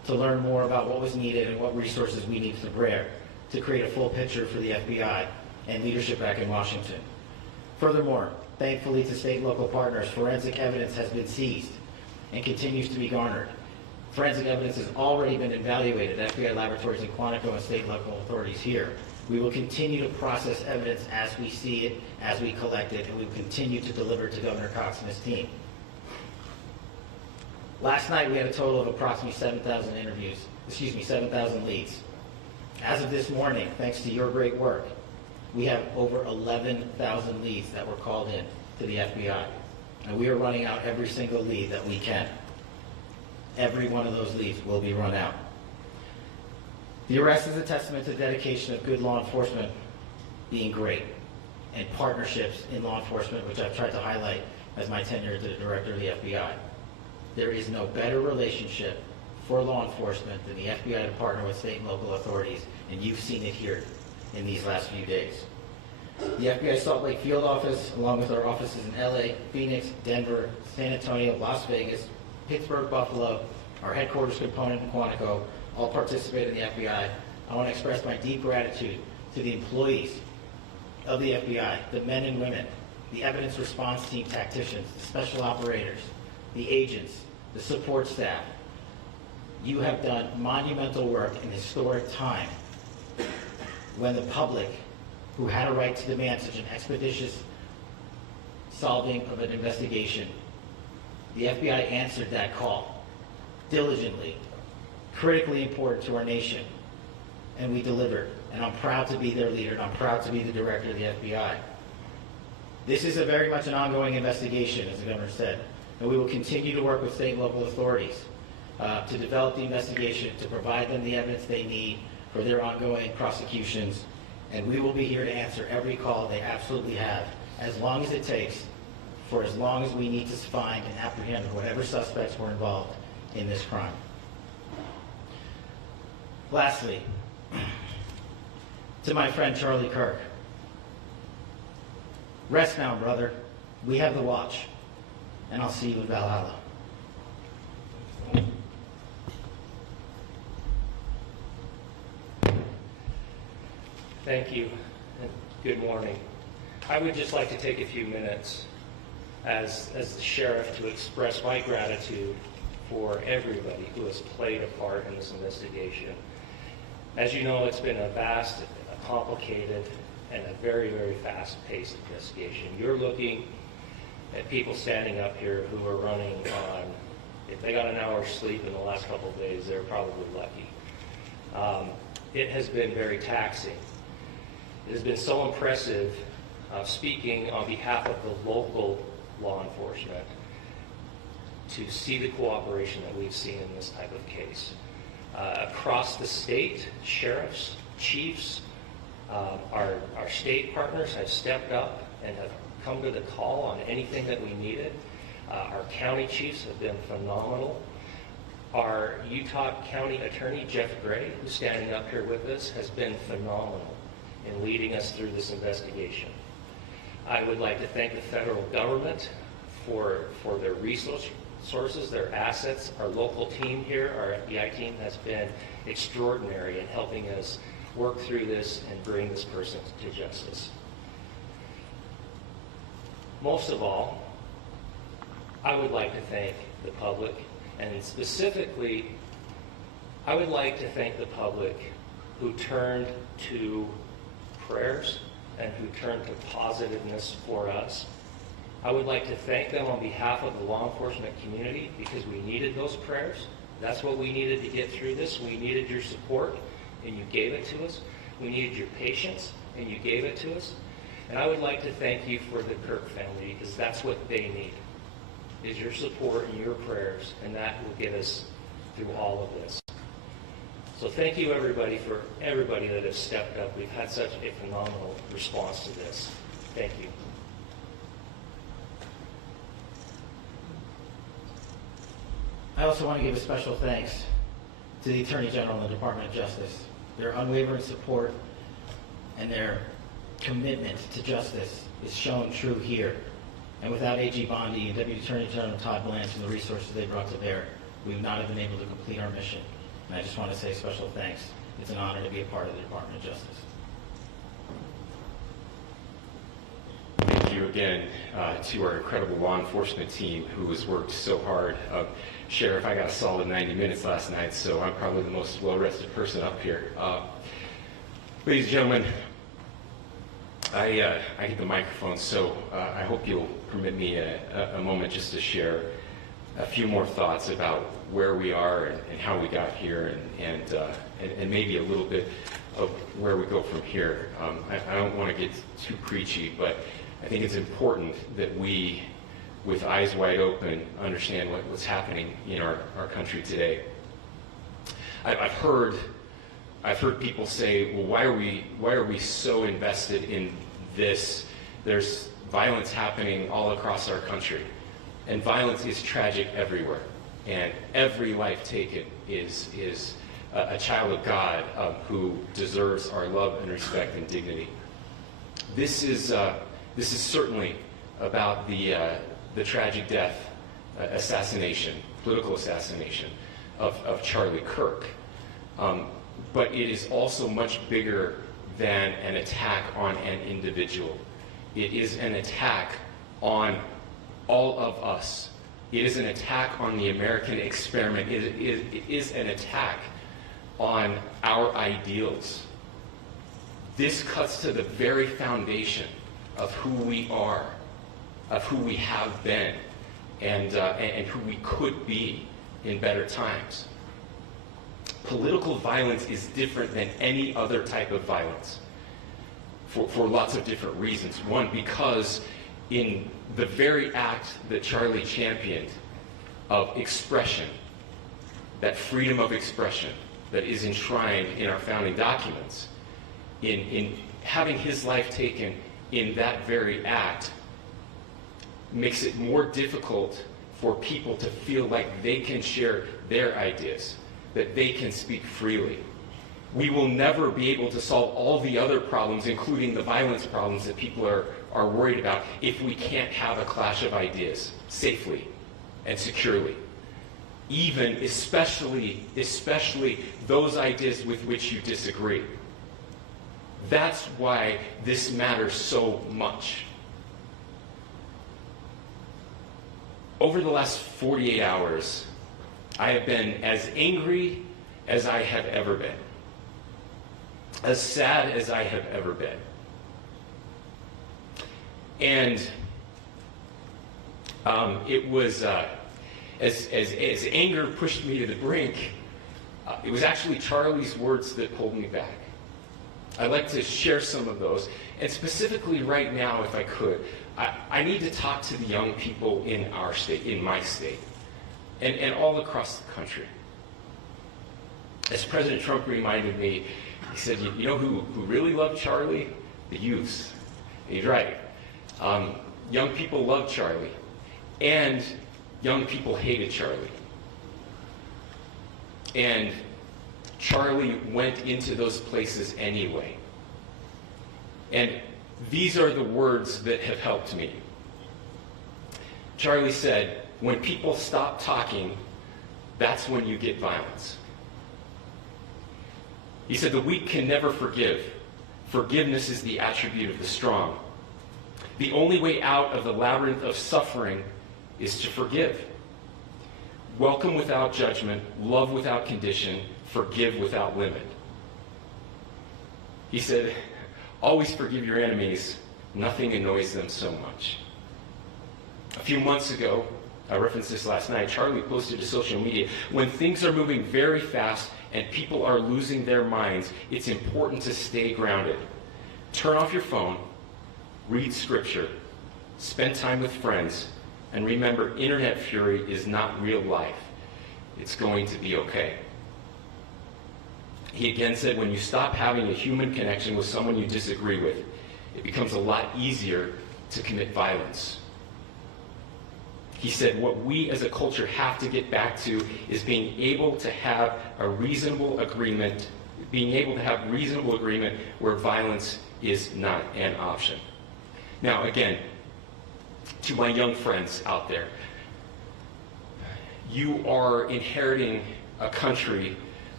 to learn more about what was needed and what resources we needed to bear to create a full picture for the FBI and leadership back in Washington. Furthermore, thankfully to state and local partners, forensic evidence has been seized and continues to be garnered. Forensic evidence has already been evaluated at FBI laboratories in Quantico and state and local authorities here. We will continue to process evidence as we see it, as we collect it, and we will continue to deliver to Governor Cox and his team. Last night we had a total of approximately 7,000 leads. As of this morning, thanks to your great work, we have over 11,000 leads that were called in to the FBI. And we are running out every single lead that we can. Every one of those leads will be run out. The arrest is a testament to the dedication of good law enforcement being great, and partnerships in law enforcement, which I've tried to highlight as my tenure as the director of the FBI. There is no better relationship for law enforcement than the FBI to partner with state and local authorities, and you've seen it here in these last few days. The FBI Salt Lake Field Office, along with our offices in LA, Phoenix, Denver, San Antonio, Las Vegas, Pittsburgh, Buffalo, our headquarters component in Quantico, all participate in the FBI. I want to express my deep gratitude to the employees of the FBI, the men and women, the evidence response team tacticians, the special operators, the agents, the support staff. You have done monumental work in historic time when the public, who had a right to demand such an expeditious solving of an investigation, the FBI answered that call diligently, critically important to our nation, and we delivered. And I'm proud to be their leader, and I'm proud to be the director of the FBI. This is very much an ongoing investigation, as the governor said, and we will continue to work with state and local authorities to develop the investigation, to provide them the evidence they need for their ongoing prosecutions, and we will be here to answer every call they absolutely have, as long as it takes, for as long as we need to find and apprehend whatever suspects were involved in this crime. Lastly, to my friend Charlie Kirk, rest now, brother. We have the watch, and I'll see you in Valhalla. Thank you, and good morning. I would just like to take a few minutes as the sheriff to express my gratitude for everybody who has played a part in this investigation. As you know, it's been a vast, a complicated, and a very, very fast-paced investigation. You're looking at people standing up here who are running on, if they got an hour's sleep in the last couple of days, they're probably lucky. It has been very taxing. It has been so impressive, speaking on behalf of the local law enforcement, to see the cooperation that we've seen in this type of case. Across the state, sheriffs, chiefs, our state partners have stepped up and have come to the call on anything that we needed. Our county chiefs have been phenomenal. Our Utah County Attorney, Jeff Gray, who's standing up here with us, has been phenomenal in leading us through this investigation. I would like to thank the federal government for their resources, their assets. Our local team here, our FBI team, has been extraordinary in helping us work through this and bring this person to justice. Most of all, I would like to thank the public, and specifically, I would like to thank the public who turned to prayers and who turned to positiveness for us. I would like to thank them on behalf of the law enforcement community, because we needed those prayers. That's what we needed to get through this. We needed your support, and you gave it to us. We needed your patience, and you gave it to us. And I would like to thank you for the Kirk family, because that's what they need, is your support and your prayers, and that will get us through all of this. So thank you, everybody, for everybody that has stepped up. We've had such a phenomenal response to this. Thank you. I also want to give a special thanks to the Attorney General and the Department of Justice. Their unwavering support and their commitment to justice is shown true here. And without AG Bondi and Deputy Attorney General Todd Blanche and the resources they brought to bear, we would not have been able to complete our mission. And I just want to say special thanks. It's an honor to be a part of the Department of Justice. Thank you again to our incredible law enforcement team who has worked so hard. Sheriff, I got a solid 90 minutes last night, so I'm probably the most well-rested person up here. Ladies and gentlemen, I get the microphone, so I hope you'll permit me a moment just to share a few more thoughts about where we are and how we got here, and maybe a little bit of where we go from here. I don't want to get too preachy, but I think it's important that we, with eyes wide open, understand what's happening in our country today. I've heard people say, well, why are we so invested in this? There's violence happening all across our country, and violence is tragic everywhere, and every life taken is a child of God who deserves our love and respect and dignity. This is certainly about the tragic death, political assassination of Charlie Kirk. But it is also much bigger than an attack on an individual. It is an attack on all of us. It is an attack on the American experiment. It is an attack on our ideals. This cuts to the very foundation of who we are, of who we have been, and who we could be in better times. Political violence is different than any other type of violence for lots of different reasons. One, because in the very act that Charlie championed of expression, that freedom of expression that is enshrined in our founding documents, in having his life taken in that very act, makes it more difficult for people to feel like they can share their ideas, that they can speak freely. We will never be able to solve all the other problems, including the violence problems that people are worried about, if we can't have a clash of ideas safely and securely. Even, especially those ideas with which you disagree. That's why this matters so much. Over the last 48 hours, I have been as angry as I have ever been, as sad as I have ever been. And it was, as anger pushed me to the brink, it was actually Charlie's words that pulled me back. I'd like to share some of those. And specifically right now, if I could, I need to talk to the young people in our state, in my state, and all across the country. As President Trump reminded me, he said, you know who really loved Charlie? The youths. And he's right. Young people loved Charlie, and young people hated Charlie. And Charlie went into those places anyway. And these are the words that have helped me. Charlie said, when people stop talking, that's when you get violence. He said, the weak can never forgive. Forgiveness is the attribute of the strong. The only way out of the labyrinth of suffering is to forgive. Welcome without judgment, love without condition, forgive without limit. He said, always forgive your enemies. Nothing annoys them so much. A few months ago, I referenced this last night, Charlie posted to social media, when things are moving very fast and people are losing their minds, it's important to stay grounded. Turn off your phone, read scripture, spend time with friends, and remember, internet fury is not real life. It's going to be okay. He again said, when you stop having a human connection with someone you disagree with, it becomes a lot easier to commit violence. He said, what we as a culture have to get back to is being able to have a reasonable agreement, where violence is not an option. Now, again, to my young friends out there, you are inheriting a country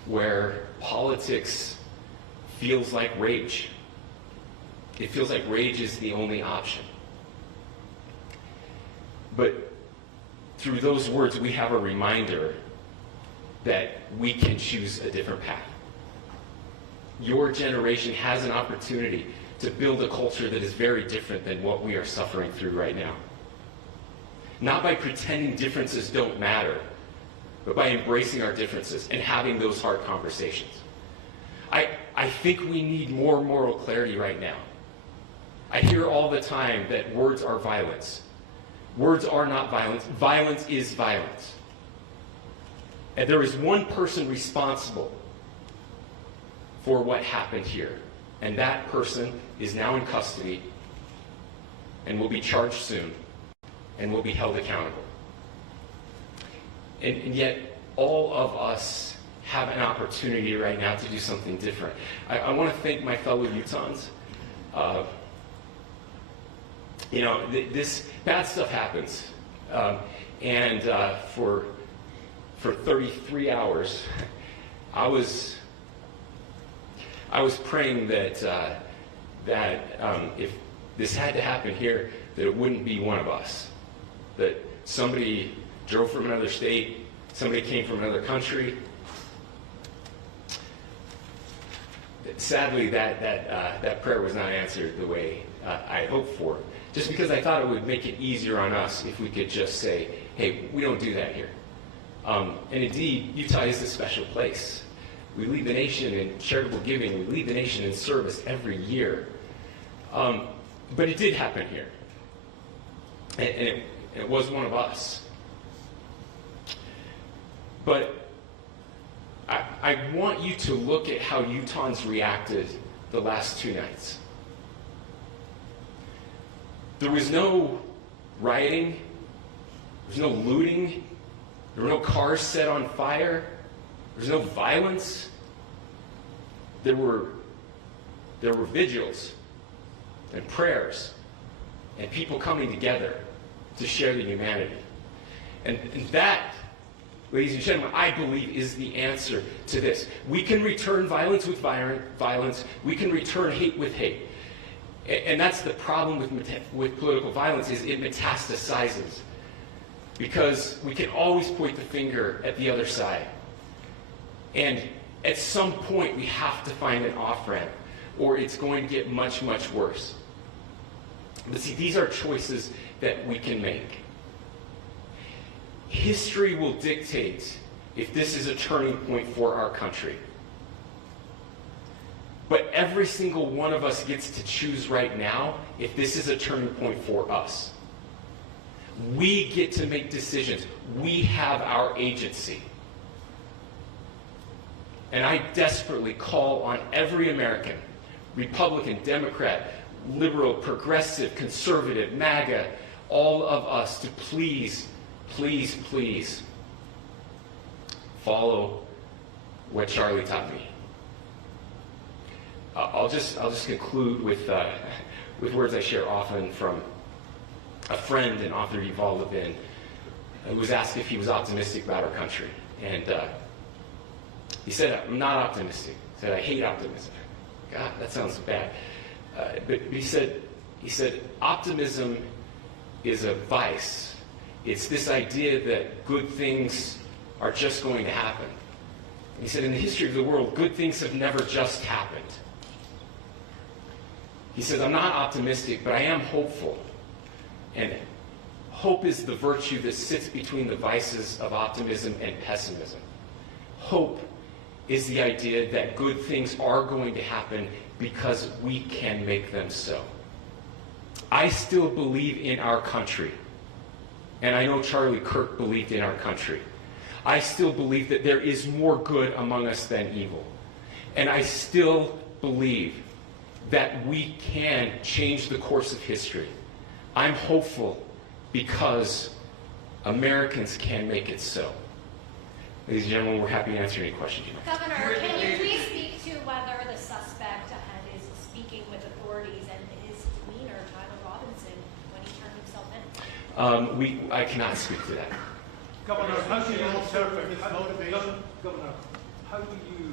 where politics feels like rage. It feels like rage is the only option. But through those words, we have a reminder that we can choose a different path. Your generation has an opportunity to build a culture that is very different than what we are suffering through right now. Not by pretending differences don't matter, but by embracing our differences and having those hard conversations. I think we need more moral clarity right now. I hear all the time that words are violence. Words are not violence. Violence is violence. And there is one person responsible for what happened here. And that person is now in custody and will be charged soon and will be held accountable. And yet, all of us have an opportunity right now to do something different. I want to thank my fellow Utahns. This bad stuff happens. For 33 hours, I was praying that if this had to happen here, that it wouldn't be one of us. That somebody drove from another state, somebody came from another country. Sadly, that prayer was not answered the way I hoped for. Just because I thought it would make it easier on us if we could just say, hey, we don't do that here. And indeed, Utah is a special place. We lead the nation in charitable giving. We lead the nation in service every year. But it did happen here. And it was one of us. But I want you to look at how Utahns reacted the last 2 nights. There was no rioting. There was no looting. There were no cars set on fire. There was no violence. There were vigils and prayers and people coming together to share the humanity. And that, ladies and gentlemen, I believe is the answer to this. We can return violence with violence. We can return hate with hate. And that's the problem with political violence, is it metastasizes. Because we can always point the finger at the other side. And at some point, we have to find an off-ramp, or it's going to get much, much worse. But see, these are choices that we can make. History will dictate if this is a turning point for our country. But every single one of us gets to choose right now if this is a turning point for us. We get to make decisions. We have our agency. And I desperately call on every American, Republican, Democrat, liberal, progressive, conservative, MAGA, all of us to please, please, please follow what Charlie taught me. I'll just conclude with words I share often from a friend and author, Yuval Levin, who was asked if he was optimistic about our country. And he said, I'm not optimistic. He said, I hate optimism. God, that sounds bad. But he said, optimism is a vice. It's this idea that good things are just going to happen. And he said, in the history of the world, good things have never just happened. He says, I'm not optimistic, but I am hopeful. And hope is the virtue that sits between the vices of optimism and pessimism. Hope is the idea that good things are going to happen because we can make them so. I still believe in our country. And I know Charlie Kirk believed in our country. I still believe that there is more good among us than evil. And I still believe that we can change the course of history. I'm hopeful because Americans can make it so. Ladies and gentlemen, we're happy to answer any questions you have. Governor, can you please speak to whether the suspect ahead is speaking with authorities and his demeanor, Tyler Robinson, when he turned himself in? I cannot speak to that. Governor, how do you interpret his motivation? Governor, how do you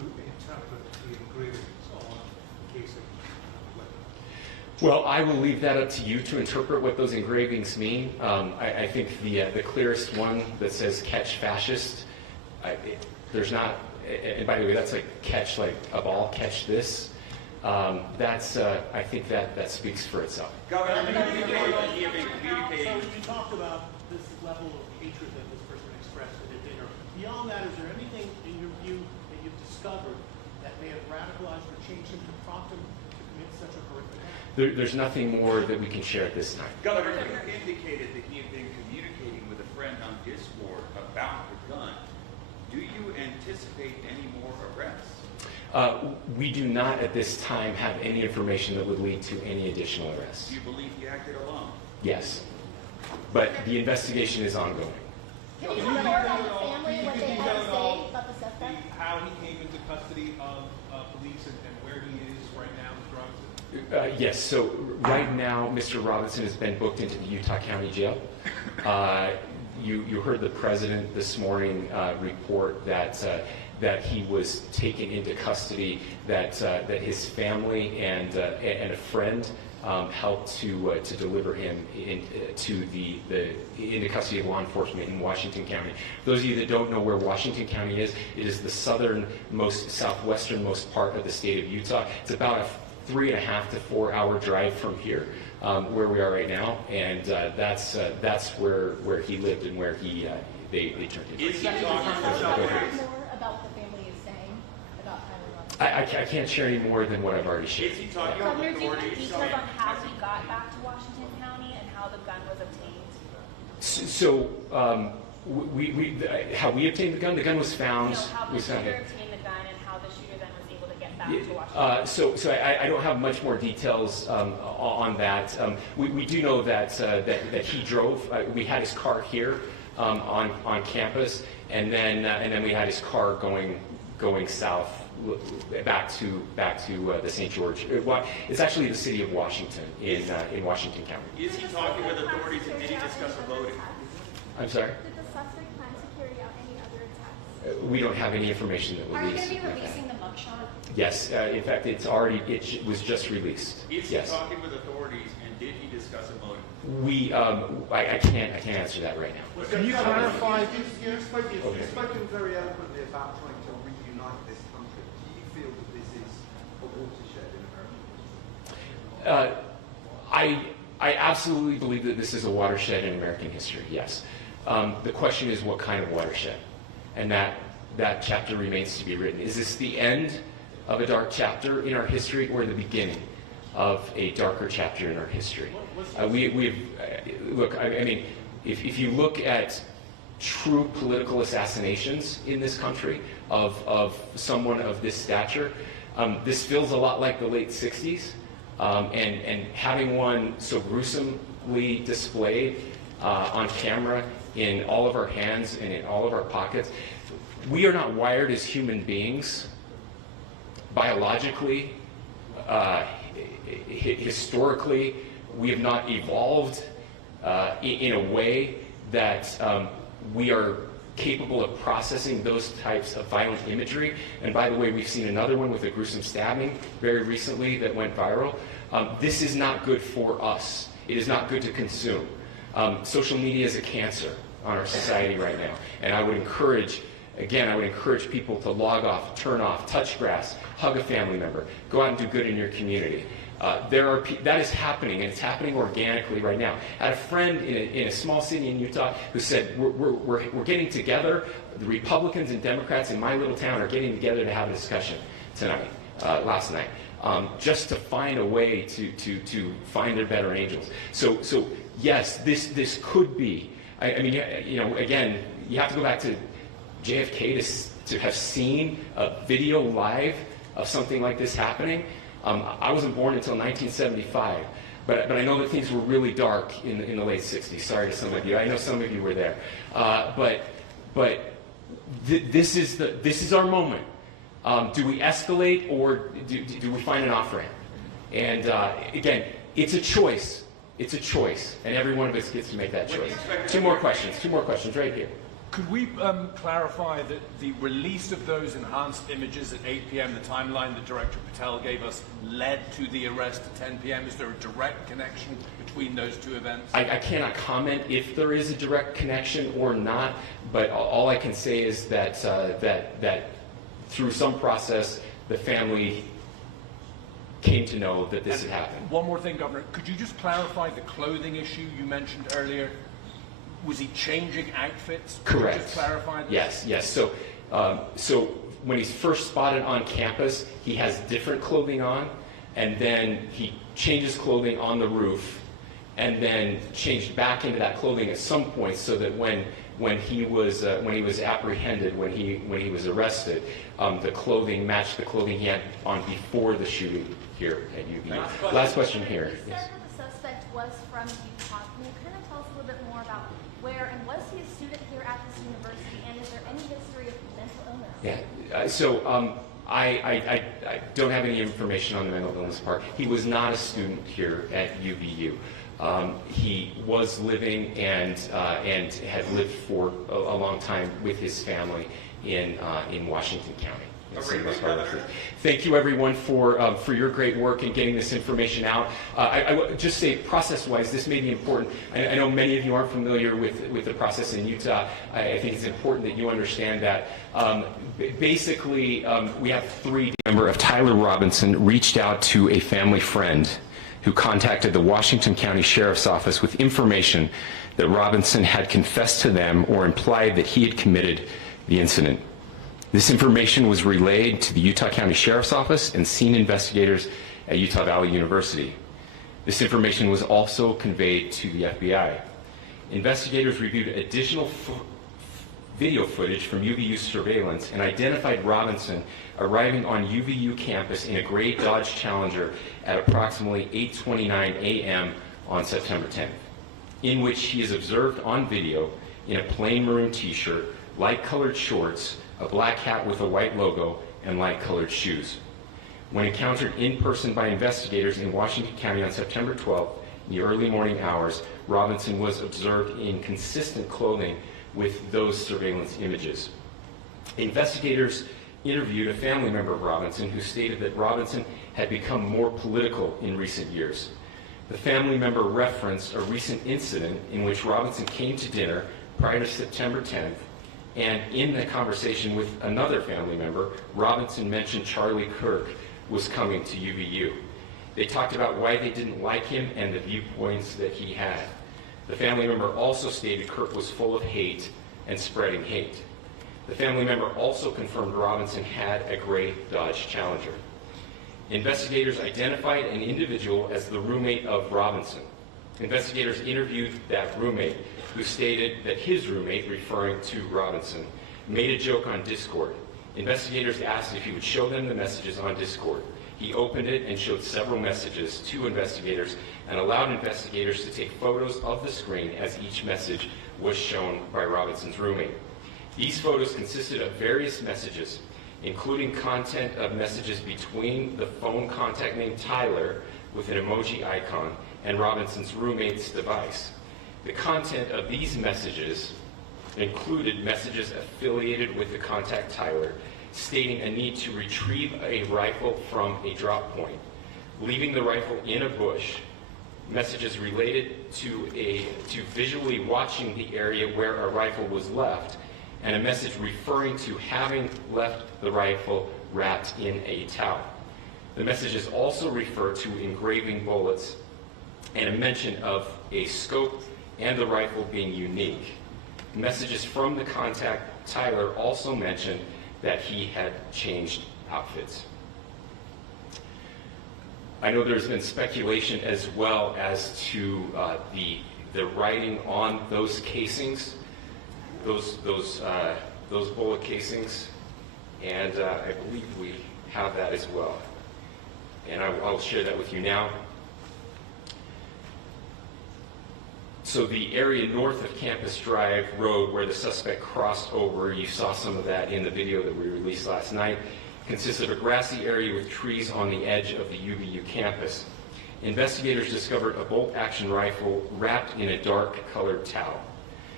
Well, I will leave that up to you to interpret what those engravings mean. I think the clearest one that says "catch fascist," there's not. And by the way, that's like catch like a ball, catch this. I think that speaks for itself. Governor, So you talked about this level of hatred that this person expressed at a dinner. Beyond that, is there anything in your view that you've discovered that may have radicalized or changed him to prompt him to commit such a horrific act? There's nothing more that we can share at this time. Governor, you indicated that he had been communicating with a friend on Discord about the gun. Do you anticipate any more arrests? We do not at this time have any information that would lead to any additional arrests. Do you believe he acted alone? Yes. But the investigation is ongoing. Can you talk more about the family, what they had to say about the suspect? How he came into custody of police and where he is right now with drugs? Yes, so right now, Mr. Robinson has been booked into the Utah County Jail. You heard the president this morning report that he was taken into custody, that his family and a friend helped to deliver him into custody of law enforcement in Washington County. Those of you that don't know where Washington County is, it is the southwesternmost part of the state of Utah. It's about a 3.5 to 4 hour drive from here, where we are right now, and that's where he lived and where they turned him. Is he talking More about about what the family is saying about Tyler Robinson. I can't share any more than what I've already shared. Is he talking Governor, with do you have authorities? details on how he got back to Washington County and how the gun was obtained? So, how we obtained the gun was found. No, how the was found shooter obtained the gun and how the shooter then was able to get back to Washington. So I don't have much more details on that. We do know that he drove. We had his car here on campus, and then we had his car going south back to the St. George. It's actually the city of Washington in Washington County. Is he talking with authorities and did he discuss a voting? I'm sorry. Did the suspect plan to carry out any other attacks? We don't have any information that will Are you lead going to be us to that. releasing the mugshot? Yes, in fact, it was just released. Is Yes. he talking with authorities and did he discuss a motive? I can't answer that right now. Can you clarify? You've spoken very eloquently about trying to reunite this country. Do you feel that this is a watershed in American history? I absolutely believe that this is a watershed in American history. Yes. The question is what kind of watershed, and that chapter remains to be written. Is this the end of a dark chapter in our history, or the beginning of a darker chapter in our history? Look. I mean, if you look at true political assassinations in this country of someone of this stature, this feels a lot like the late '60s, and having one so gruesomely displayed on camera in all of our hands and in all of our pockets. We are not wired as human beings biologically, historically. We have not evolved in a way that we are capable of processing those types of violent imagery. And by the way, we've seen another one with a gruesome stabbing very recently that went viral. This is not good for us. It is not good to consume. Social media is a cancer on our society right now. And I would encourage people to log off, turn off, touch grass, hug a family member, go out and do good in your community. That is happening, and it's happening organically right now. I had a friend in a small city in Utah who said, we're getting together, the Republicans and Democrats in my little town are getting together to have a discussion last night, just to find a way to find their better angels. So yes, this could be, again, you have to go back to JFK to have seen a video live of something like this happening. I wasn't born until 1975, but I know that things were really dark in the late 60s. Sorry to some of you. I know some of you were there. This is our moment. Do we escalate, or do we find an off-ramp? And again, it's a choice. It's a choice, and every one of us gets to make that choice. Two more questions right here. Could we clarify that the release of those enhanced images at 8 p.m., the timeline that Director Patel gave us, led to the arrest at 10 p.m.? Is there a direct connection between those two events? I cannot comment if there is a direct connection or not, but all I can say is that, that through some process, the family came to know that this had happened. One more thing, Governor. Could you just clarify the clothing issue you mentioned earlier? Was he changing outfits? Could Correct. you just clarify this? Yes, yes. So, so when he's first spotted on campus, he has different clothing on, and then he changes clothing on the roof, and then changed back into that clothing at some point, so that when he was apprehended, when he was arrested, the clothing matched the clothing he had on before the shooting here at UVU. Last question here. You said that the suspect was from Utah. Can you kind of tell us a little bit more about where, and was he a student here at this university, and is there any history of mental illness? Yeah. So I don't have any information on the mental illness part. He was not a student here at UVU. He was living and had lived for a long time with his family in Washington County. Thank you, everyone, for your great work in getting this information out. I would just say, process-wise, this may be important. I know many of you aren't familiar with the process in Utah. I think it's important that you understand that. Basically, we have three. A member of Tyler Robinson reached out to a family friend who contacted the Washington County Sheriff's Office with information that Robinson had confessed to them or implied that he had committed the incident. This information was relayed to the Utah County Sheriff's Office and scene investigators at Utah Valley University. This information was also conveyed to the FBI. Investigators reviewed additional video footage from UVU surveillance and identified Robinson arriving on UVU campus in a gray Dodge Challenger at approximately 8:29 a.m. on September 10th, in which he is observed on video in a plain maroon t-shirt, light-colored shorts, a black hat with a white logo, and light-colored shoes. When encountered in person by investigators in Washington County on September 12th, in the early morning hours, Robinson was observed in consistent clothing with those surveillance images. Investigators interviewed a family member of Robinson who stated that Robinson had become more political in recent years. The family member referenced a recent incident in which Robinson came to dinner prior to September 10th, and in the conversation with another family member, Robinson mentioned Charlie Kirk was coming to UVU. They talked about why they didn't like him and the viewpoints that he had. The family member also stated Kirk was full of hate and spreading hate. The family member also confirmed Robinson had a gray Dodge Challenger. Investigators identified an individual as the roommate of Robinson. Investigators interviewed that roommate, who stated that his roommate, referring to Robinson, made a joke on Discord. Investigators asked if he would show them the messages on Discord. He opened it and showed several messages to investigators and allowed investigators to take photos of the screen as each message was shown by Robinson's roommate. These photos consisted of various messages, including content of messages between the phone contact named Tyler with an emoji icon and Robinson's roommate's device. The content of these messages included messages affiliated with the contact Tyler, stating a need to retrieve a rifle from a drop point, leaving the rifle in a bush, messages related to visually watching the area where a rifle was left, and a message referring to having left the rifle wrapped in a towel. The messages also refer to engraving bullets and a mention of a scope and the rifle being unique. Messages from the contact Tyler also mentioned that he had changed outfits. I know there's been speculation as well as to the writing on those casings, those bullet casings, and I believe we have that as well. And I'll share that with you now. So the area north of Campus Drive Road where the suspect crossed over, you saw some of that in the video that we released last night, consists of a grassy area with trees on the edge of the UVU campus. Investigators discovered a bolt-action rifle wrapped in a dark-colored towel.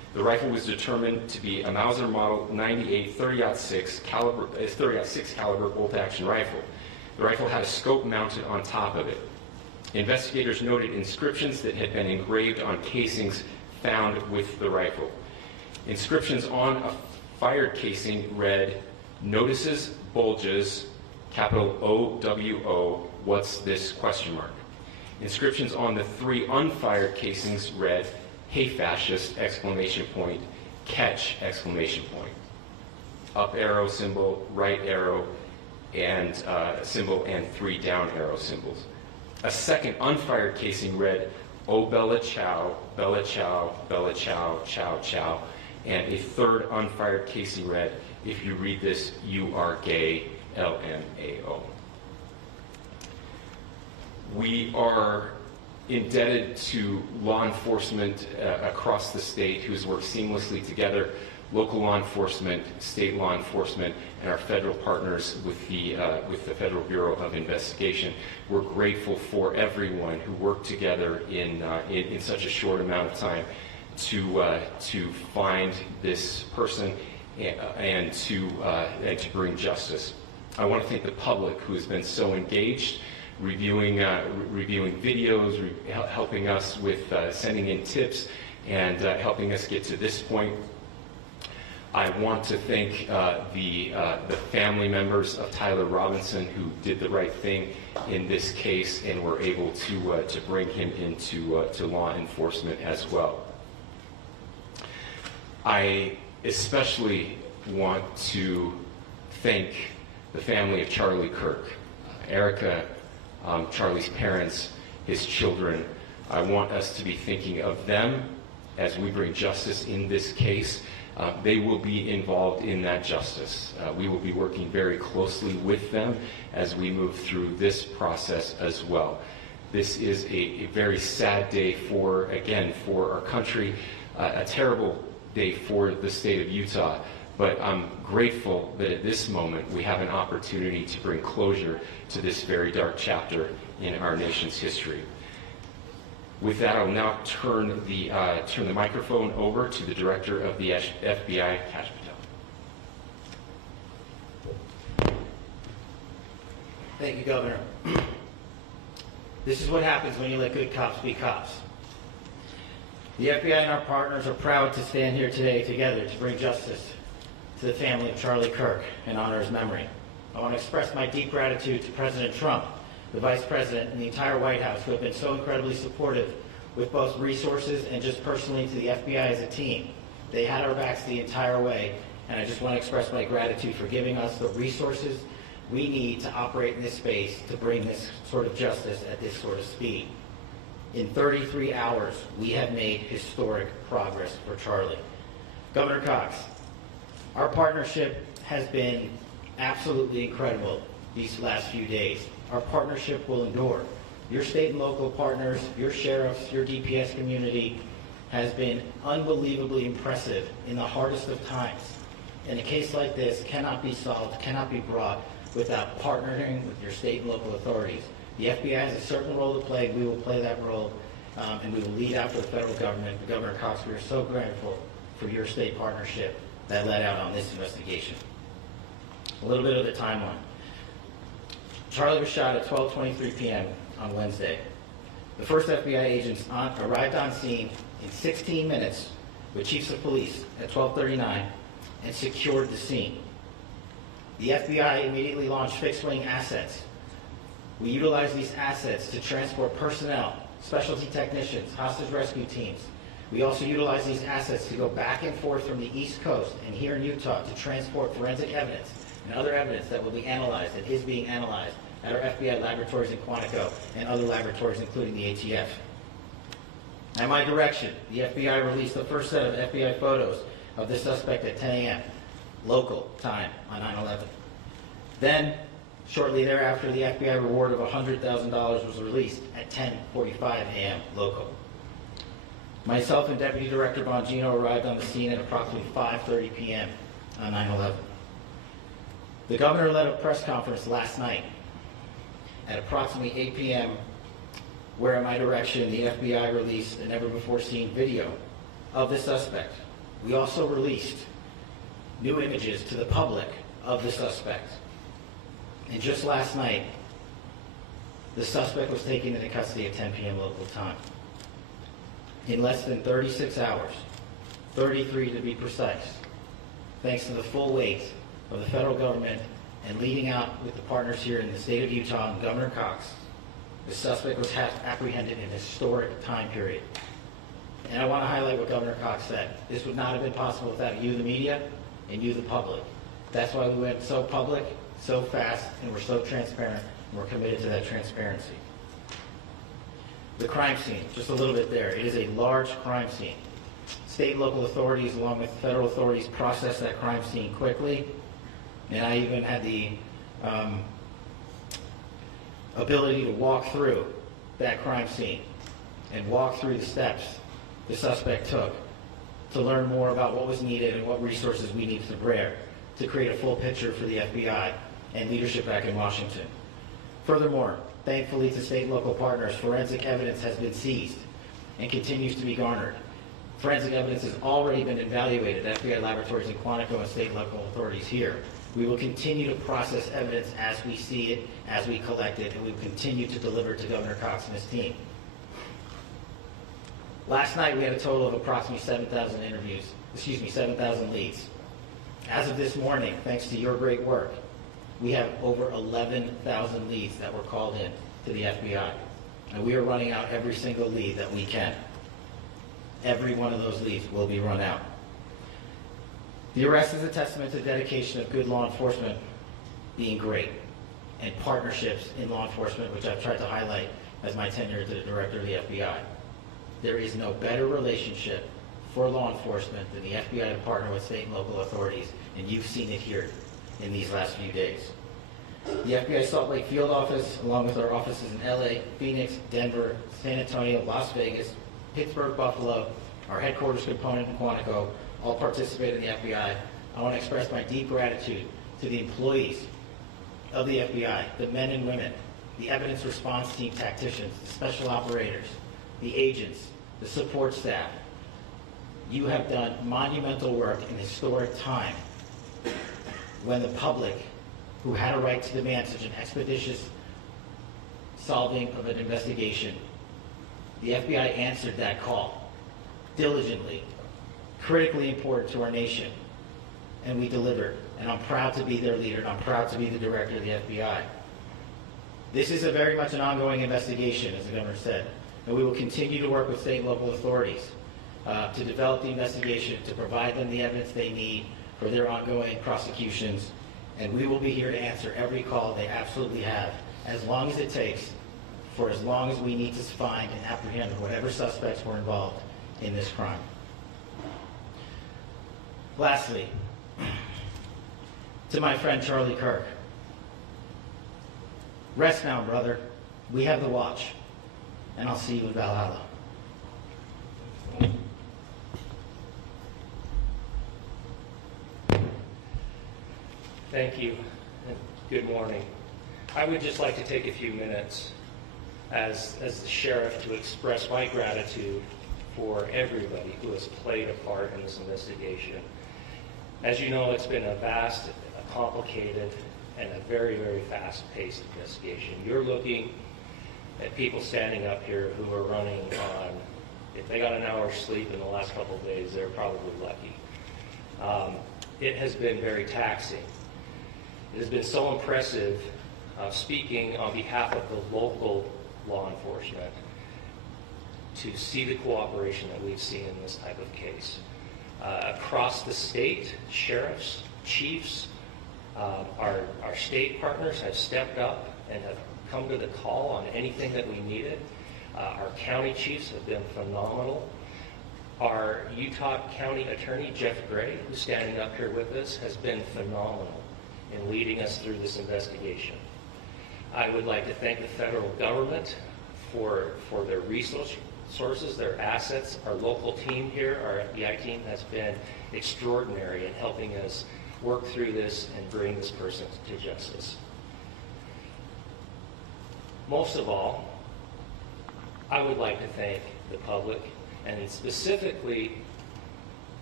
The rifle was determined to be a Mauser Model 98 30-06 caliber bolt-action rifle. The rifle had a scope mounted on top of it. Investigators noted inscriptions that had been engraved on casings found with the rifle. Inscriptions on a fired casing read, "Notices, bulges, capital OWO, what's this?" ? Inscriptions on the 3 unfired casings read, "Hey fascist!" ! Catch! ! Up arrow symbol, right arrow and symbol, and 3 down arrow symbols. A second unfired casing read, "Oh Bella Ciao, Bella Ciao, Bella Ciao, Ciao Ciao," and a third unfired casing read, "If you read this, you are gay, LMAO." We are indebted to law enforcement across the state who's worked seamlessly together, local law enforcement, state law enforcement, and our federal partners with the Federal Bureau of Investigation. We're grateful for everyone who worked together in such a short amount of time to find this person and to bring justice. I want to thank the public who has been so engaged, reviewing videos, helping us with sending in tips, and helping us get to this point. I want to thank the family members of Tyler Robinson who did the right thing in this case and were able to bring him into to law enforcement as well. I especially want to thank the family of Charlie Kirk, Erica, Charlie's parents, his children. I want us to be thinking of them as we bring justice in this case. They will be involved in that justice. We will be working very closely with them as we move through this process as well. This is a very sad day for our country, a terrible day for the state of Utah, but I'm grateful that at this moment we have an opportunity to bring closure to this very dark chapter in our nation's history. With that, I'll now turn the microphone over to the Director of the FBI, Kash Patel. Thank you, Governor. This is what happens when you let good cops be cops. The FBI and our partners are proud to stand here today together to bring justice to the family of Charlie Kirk and honor his memory. I want to express my deep gratitude to President Trump, the Vice President, and the entire White House who have been so incredibly supportive with both resources and just personally to the FBI as a team. They had our backs the entire way, and I just want to express my gratitude for giving us the resources we need to operate in this space to bring this sort of justice at this sort of speed. In 33 hours, we have made historic progress for Charlie. Governor Cox, our partnership has been absolutely incredible these last few days. Our partnership will endure. Your state and local partners, your sheriffs, your DPS community has been unbelievably impressive in the hardest of times. And a case like this cannot be solved, cannot be brought without partnering with your state and local authorities. The FBI has a certain role to play. We will play that role, and we will lead after the federal government. Governor Cox, we are so grateful for your state partnership that led out on this investigation. A little bit of the timeline. Charlie was shot at 12:23 p.m. on Wednesday. The first FBI agents arrived on scene in 16 minutes with chiefs of police at 12:39 and secured the scene. The FBI immediately launched fixed-wing assets. We utilized these assets to transport personnel, specialty technicians, hostage rescue teams. We also utilized these assets to go back and forth from the East Coast and here in Utah to transport forensic evidence and other evidence that will be analyzed and is being analyzed at our FBI laboratories in Quantico and other laboratories, including the ATF. At my direction, the FBI released the first set of FBI photos of the suspect at 10 a.m. local time on 9/11. Then, shortly thereafter, the FBI reward of $100,000 was released at 10:45 a.m. local. Myself and Deputy Director Bongino arrived on the scene at approximately 5:30 p.m. on 9/11. The governor led a press conference last night at approximately 8 p.m. where, at my direction, the FBI released a never-before-seen video of the suspect We also released new images to the public of the suspect. And just last night, the suspect was taken into custody at 10 p.m. local time. In less than 36 hours, 33 to be precise, thanks to the full weight of the federal government and leading out with the partners here in the state of Utah and Governor Cox, the suspect was apprehended in a historic time period. And I want to highlight what Governor Cox said. This would not have been possible without you, the media, and you, the public. That's why we went so public, so fast, and we're so transparent, and we're committed to that transparency. The crime scene, just a little bit there. It is a large crime scene. State and local authorities, along with federal authorities, processed that crime scene quickly. And I even had the ability to walk through that crime scene and walk through the steps the suspect took to learn more about what was needed and what resources we needed to bear to create a full picture for the FBI and leadership back in Washington. Furthermore, thankfully to state and local partners, forensic evidence has been seized and continues to be garnered. Forensic evidence has already been evaluated at FBI laboratories in Quantico and state and local authorities here. We will continue to process evidence as we see it, as we collect it, and we will continue to deliver to Governor Cox and his team. Last night we had a total of approximately 7,000 leads. As of this morning, thanks to your great work, we have over 11,000 leads that were called in to the FBI. And we are running out every single lead that we can. Every one of those leads will be run out. The arrest is a testament to the dedication of good law enforcement being great, and partnerships in law enforcement, which I've tried to highlight as my tenure as the director of the FBI. There is no better relationship for law enforcement than the FBI to partner with state and local authorities, and you've seen it here in these last few days. The FBI Salt Lake field office, along with our offices in LA, Phoenix, Denver, San Antonio, Las Vegas, Pittsburgh, Buffalo, our headquarters component in Quantico, all participate in the FBI. I want to express my deep gratitude to the employees of the FBI, the men and women, the evidence response team tacticians, the special operators, the agents, the support staff. You have done monumental work in historic time when the public, who had a right to demand such an expeditious solving of an investigation, the FBI answered that call diligently, critically important to our nation, and we delivered. And I'm proud to be their leader, and I'm proud to be the director of the FBI. This is very much an ongoing investigation, as the governor said, and we will continue to work with state and local authorities to develop the investigation, to provide them the evidence they need for their ongoing prosecutions, and we will be here to answer every call they absolutely have, as long as it takes, for as long as we need to find and apprehend whatever suspects were involved in this crime. Lastly, to my friend Charlie Kirk, rest now, brother. We have the watch, and I'll see you in Valhalla. Thank you, and good morning. I would just like to take a few minutes as the sheriff to express my gratitude for everybody who has played a part in this investigation. As you know, it's been a vast, a complicated, and a very, very fast-paced investigation. You're looking at people standing up here who are running on, if they got an hour's sleep in the last couple of days, they're probably lucky. It has been very taxing. It has been so impressive, speaking on behalf of the local law enforcement, to see the cooperation that we've seen in this type of case. Across the state, sheriffs, chiefs, our state partners have stepped up and have come to the call on anything that we needed. Our county chiefs have been phenomenal. Our Utah County Attorney, Jeff Gray, who's standing up here with us, has been phenomenal in leading us through this investigation. I would like to thank the federal government for their resources, their assets. Our local team here, our FBI team, has been extraordinary in helping us work through this and bring this person to justice. Most of all, I would like to thank the public, and specifically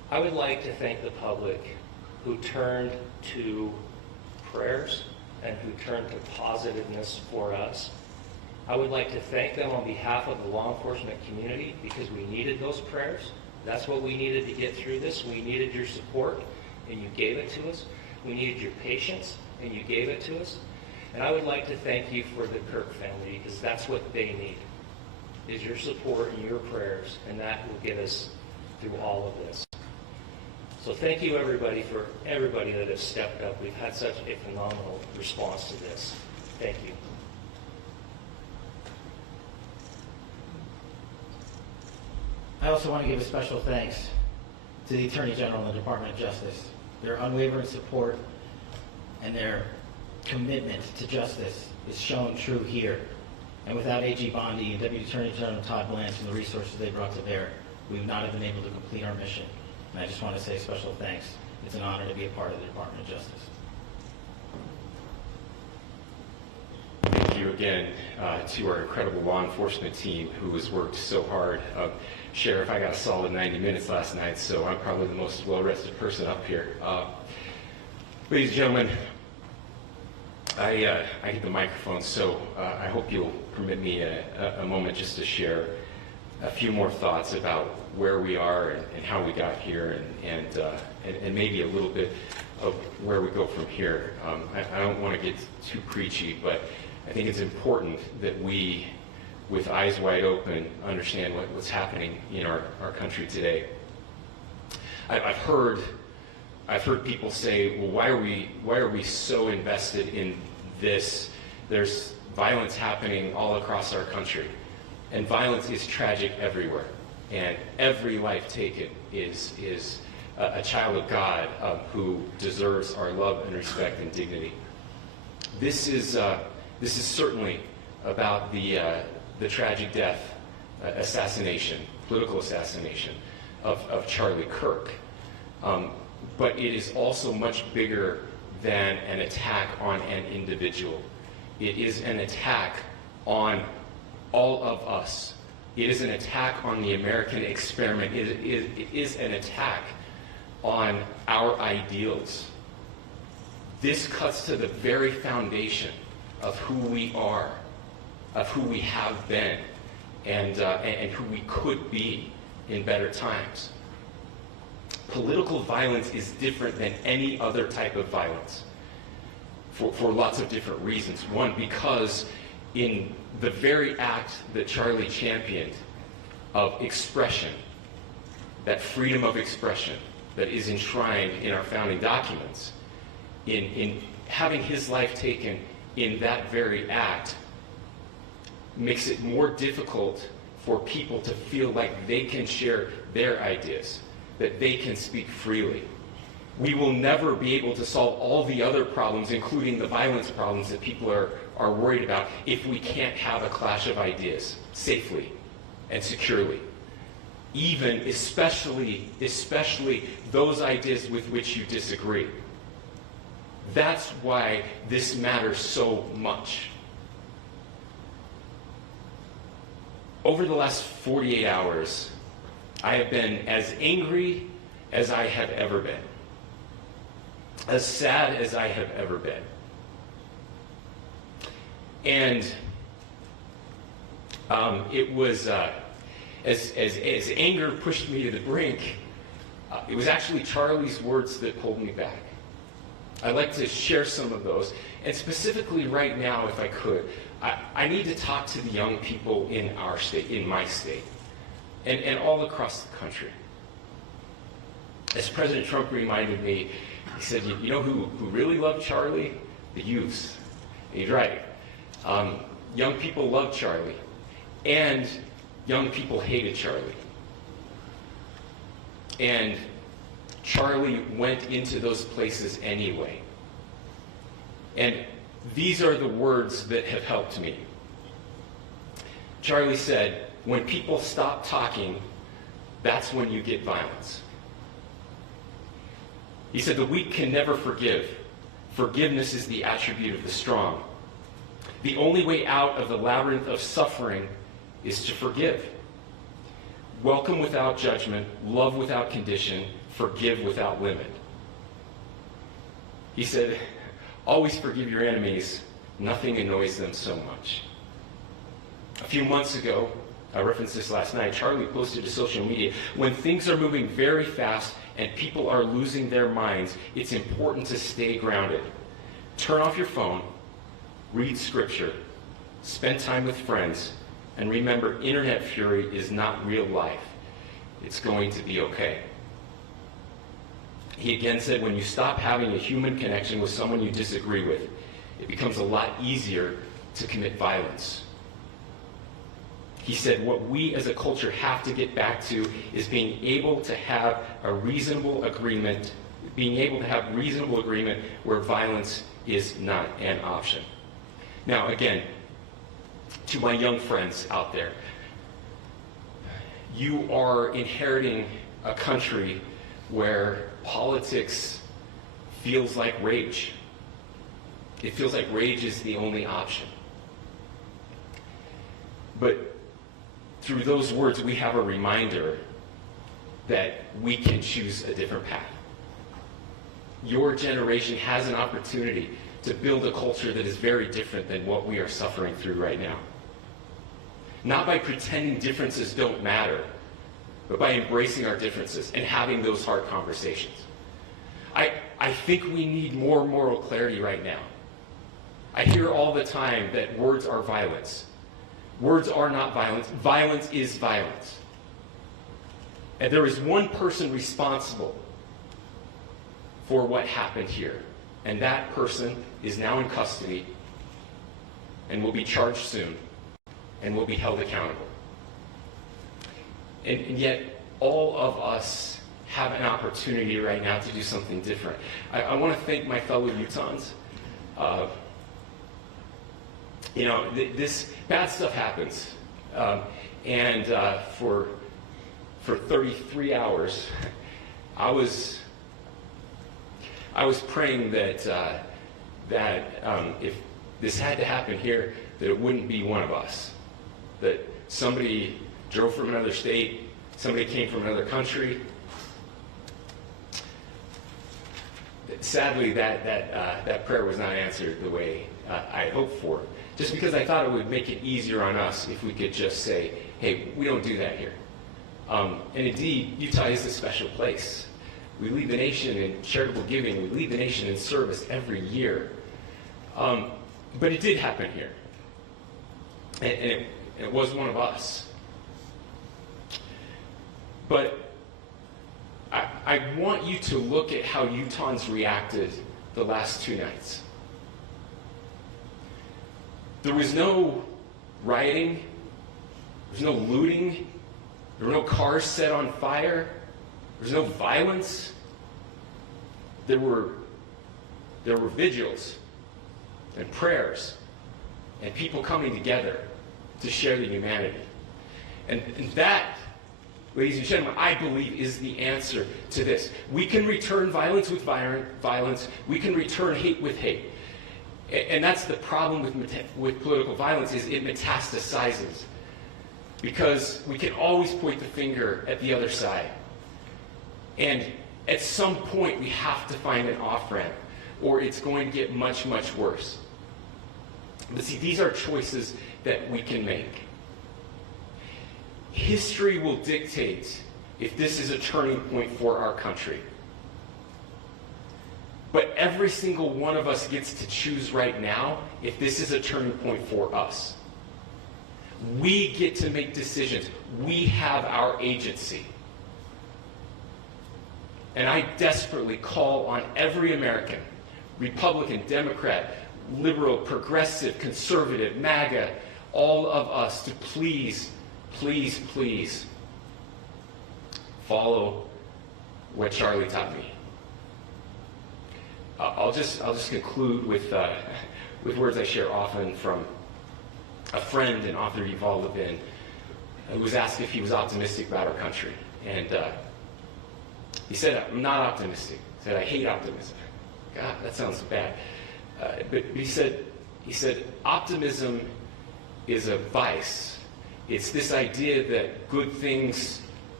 I would like to thank the public who turned to prayers and who turned to positiveness for us. I would like to thank them on behalf of the law enforcement community because we needed those prayers. That's what we needed to get through this. We needed your support, and you gave it to us. We needed your patience, and you gave it to us. And I would like to thank you for the Kirk family because that's what they need, is your support and your prayers, and that will get us through all of this. So thank you everybody for everybody that has stepped up. We've had such a phenomenal response to this. Thank you. I also want to give a special thanks to the Attorney General and the Department of Justice. Their unwavering support and their commitment to justice is shown true here. And without AG Bondi and Deputy Attorney General Todd Blanche and the resources they brought to bear, we would not have been able to complete our mission. And I just want to say special thanks. It's an honor to be a part of the Department of Justice. Thank you again to our incredible law enforcement team who has worked so hard. Sheriff, I got a solid 90 minutes last night, so I'm probably the most well-rested person up here. Ladies and gentlemen, I get the microphone, so I hope you'll permit me a moment just to share a few more thoughts about where we are and how we got here and maybe a little bit of where we go from here. I don't want to get too preachy, but I think it's important that we, with eyes wide open, understand what's happening in our country today. I've heard people say, well, why are we so invested in this? There's violence happening all across our country, and violence is tragic everywhere, and every life taken is a child of God who deserves our love and respect and dignity. This is certainly about the tragic death, political assassination of Charlie Kirk. But it is also much bigger than an attack on an individual. It is an attack on all of us. It is an attack on the American experiment. It is an attack on our ideals. This cuts to the very foundation of who we are, of who we have been, and who we could be in better times. Political violence is different than any other type of violence for lots of different reasons. One, because in the very act that Charlie championed of expression, that freedom of expression that is enshrined in our founding documents, in having his life taken in that very act, makes it more difficult for people to feel like they can share their ideas, that they can speak freely. We will never be able to solve all the other problems, including the violence problems that people are worried about, if we can't have a clash of ideas safely and securely. Even, especially those ideas with which you disagree. That's why this matters so much. Over the last 48 hours, I have been as angry as I have ever been, as sad as I have ever been. And it was, as anger pushed me to the brink, it was actually Charlie's words that pulled me back. I'd like to share some of those. And specifically right now, if I could, I need to talk to the young people in our state, in my state, and all across the country. As President Trump reminded me, he said, you know who really loved Charlie? The youths. And he's right. Young people loved Charlie, and young people hated Charlie. And Charlie went into those places anyway. And these are the words that have helped me. Charlie said, when people stop talking, that's when you get violence. He said, the weak can never forgive. Forgiveness is the attribute of the strong. The only way out of the labyrinth of suffering is to forgive. welcome without judgment, love without condition, forgive without limit. He said, always forgive your enemies, nothing annoys them so much. A few months ago, I referenced this last night, Charlie posted to social media, when things are moving very fast and people are losing their minds, it's important to stay grounded. Turn off your phone, read scripture, spend time with friends, and remember, internet fury is not real life. It's going to be okay. He again said, when you stop having a human connection with someone you disagree with, it becomes a lot easier to commit violence. He said, what we as a culture have to get back to is being able to have a reasonable agreement, where violence is not an option. Now, again, to my young friends out there, you are inheriting a country where politics feels like rage. It feels like rage is the only option. But through those words, we have a reminder that we can choose a different path. Your generation has an opportunity to build a culture that is very different than what we are suffering through right now. Not by pretending differences don't matter, but by embracing our differences and having those hard conversations. I think we need more moral clarity right now. I hear all the time that words are violence. Words are not violence. Violence is violence. And there is one person responsible for what happened here. And that person is now in custody and will be charged soon and will be held accountable. And yet, all of us have an opportunity right now to do something different. I want to thank my fellow Utahns. This bad stuff happens. And for 33 hours, I was praying that if this had to happen here, that it wouldn't be one of us. That somebody drove from another state, somebody came from another country. Sadly, that prayer was not answered the way I hoped for. Just because I thought it would make it easier on us if we could just say, hey, we don't do that here. And indeed, Utah is a special place. We lead the nation in charitable giving. We lead the nation in service every year. But it did happen here. And it was one of us. But I want you to look at how Utahns reacted the last 2 nights. There was no rioting. There was no looting. There were no cars set on fire. There was no violence. There were vigils and prayers and people coming together to share the humanity. And that, ladies and gentlemen, I believe is the answer to this. We can return violence with violence. We can return hate with hate. And that's the problem with political violence, is it metastasizes. Because we can always point the finger at the other side. And at some point, we have to find an off-ramp, or it's going to get much, much worse. But see, these are choices that we can make. History will dictate if this is a turning point for our country. But every single one of us gets to choose right now if this is a turning point for us. We get to make decisions. We have our agency. And I desperately call on every American, Republican, Democrat, liberal, progressive, conservative, MAGA, all of us to please, please, please follow what Charlie taught me. I'll just conclude with words I share often from a friend and author, Yuval Levin, who was asked if he was optimistic about our country. And he said, I'm not optimistic. He said, I hate optimism. God, that sounds bad. But he said, optimism is a vice. It's this idea that good things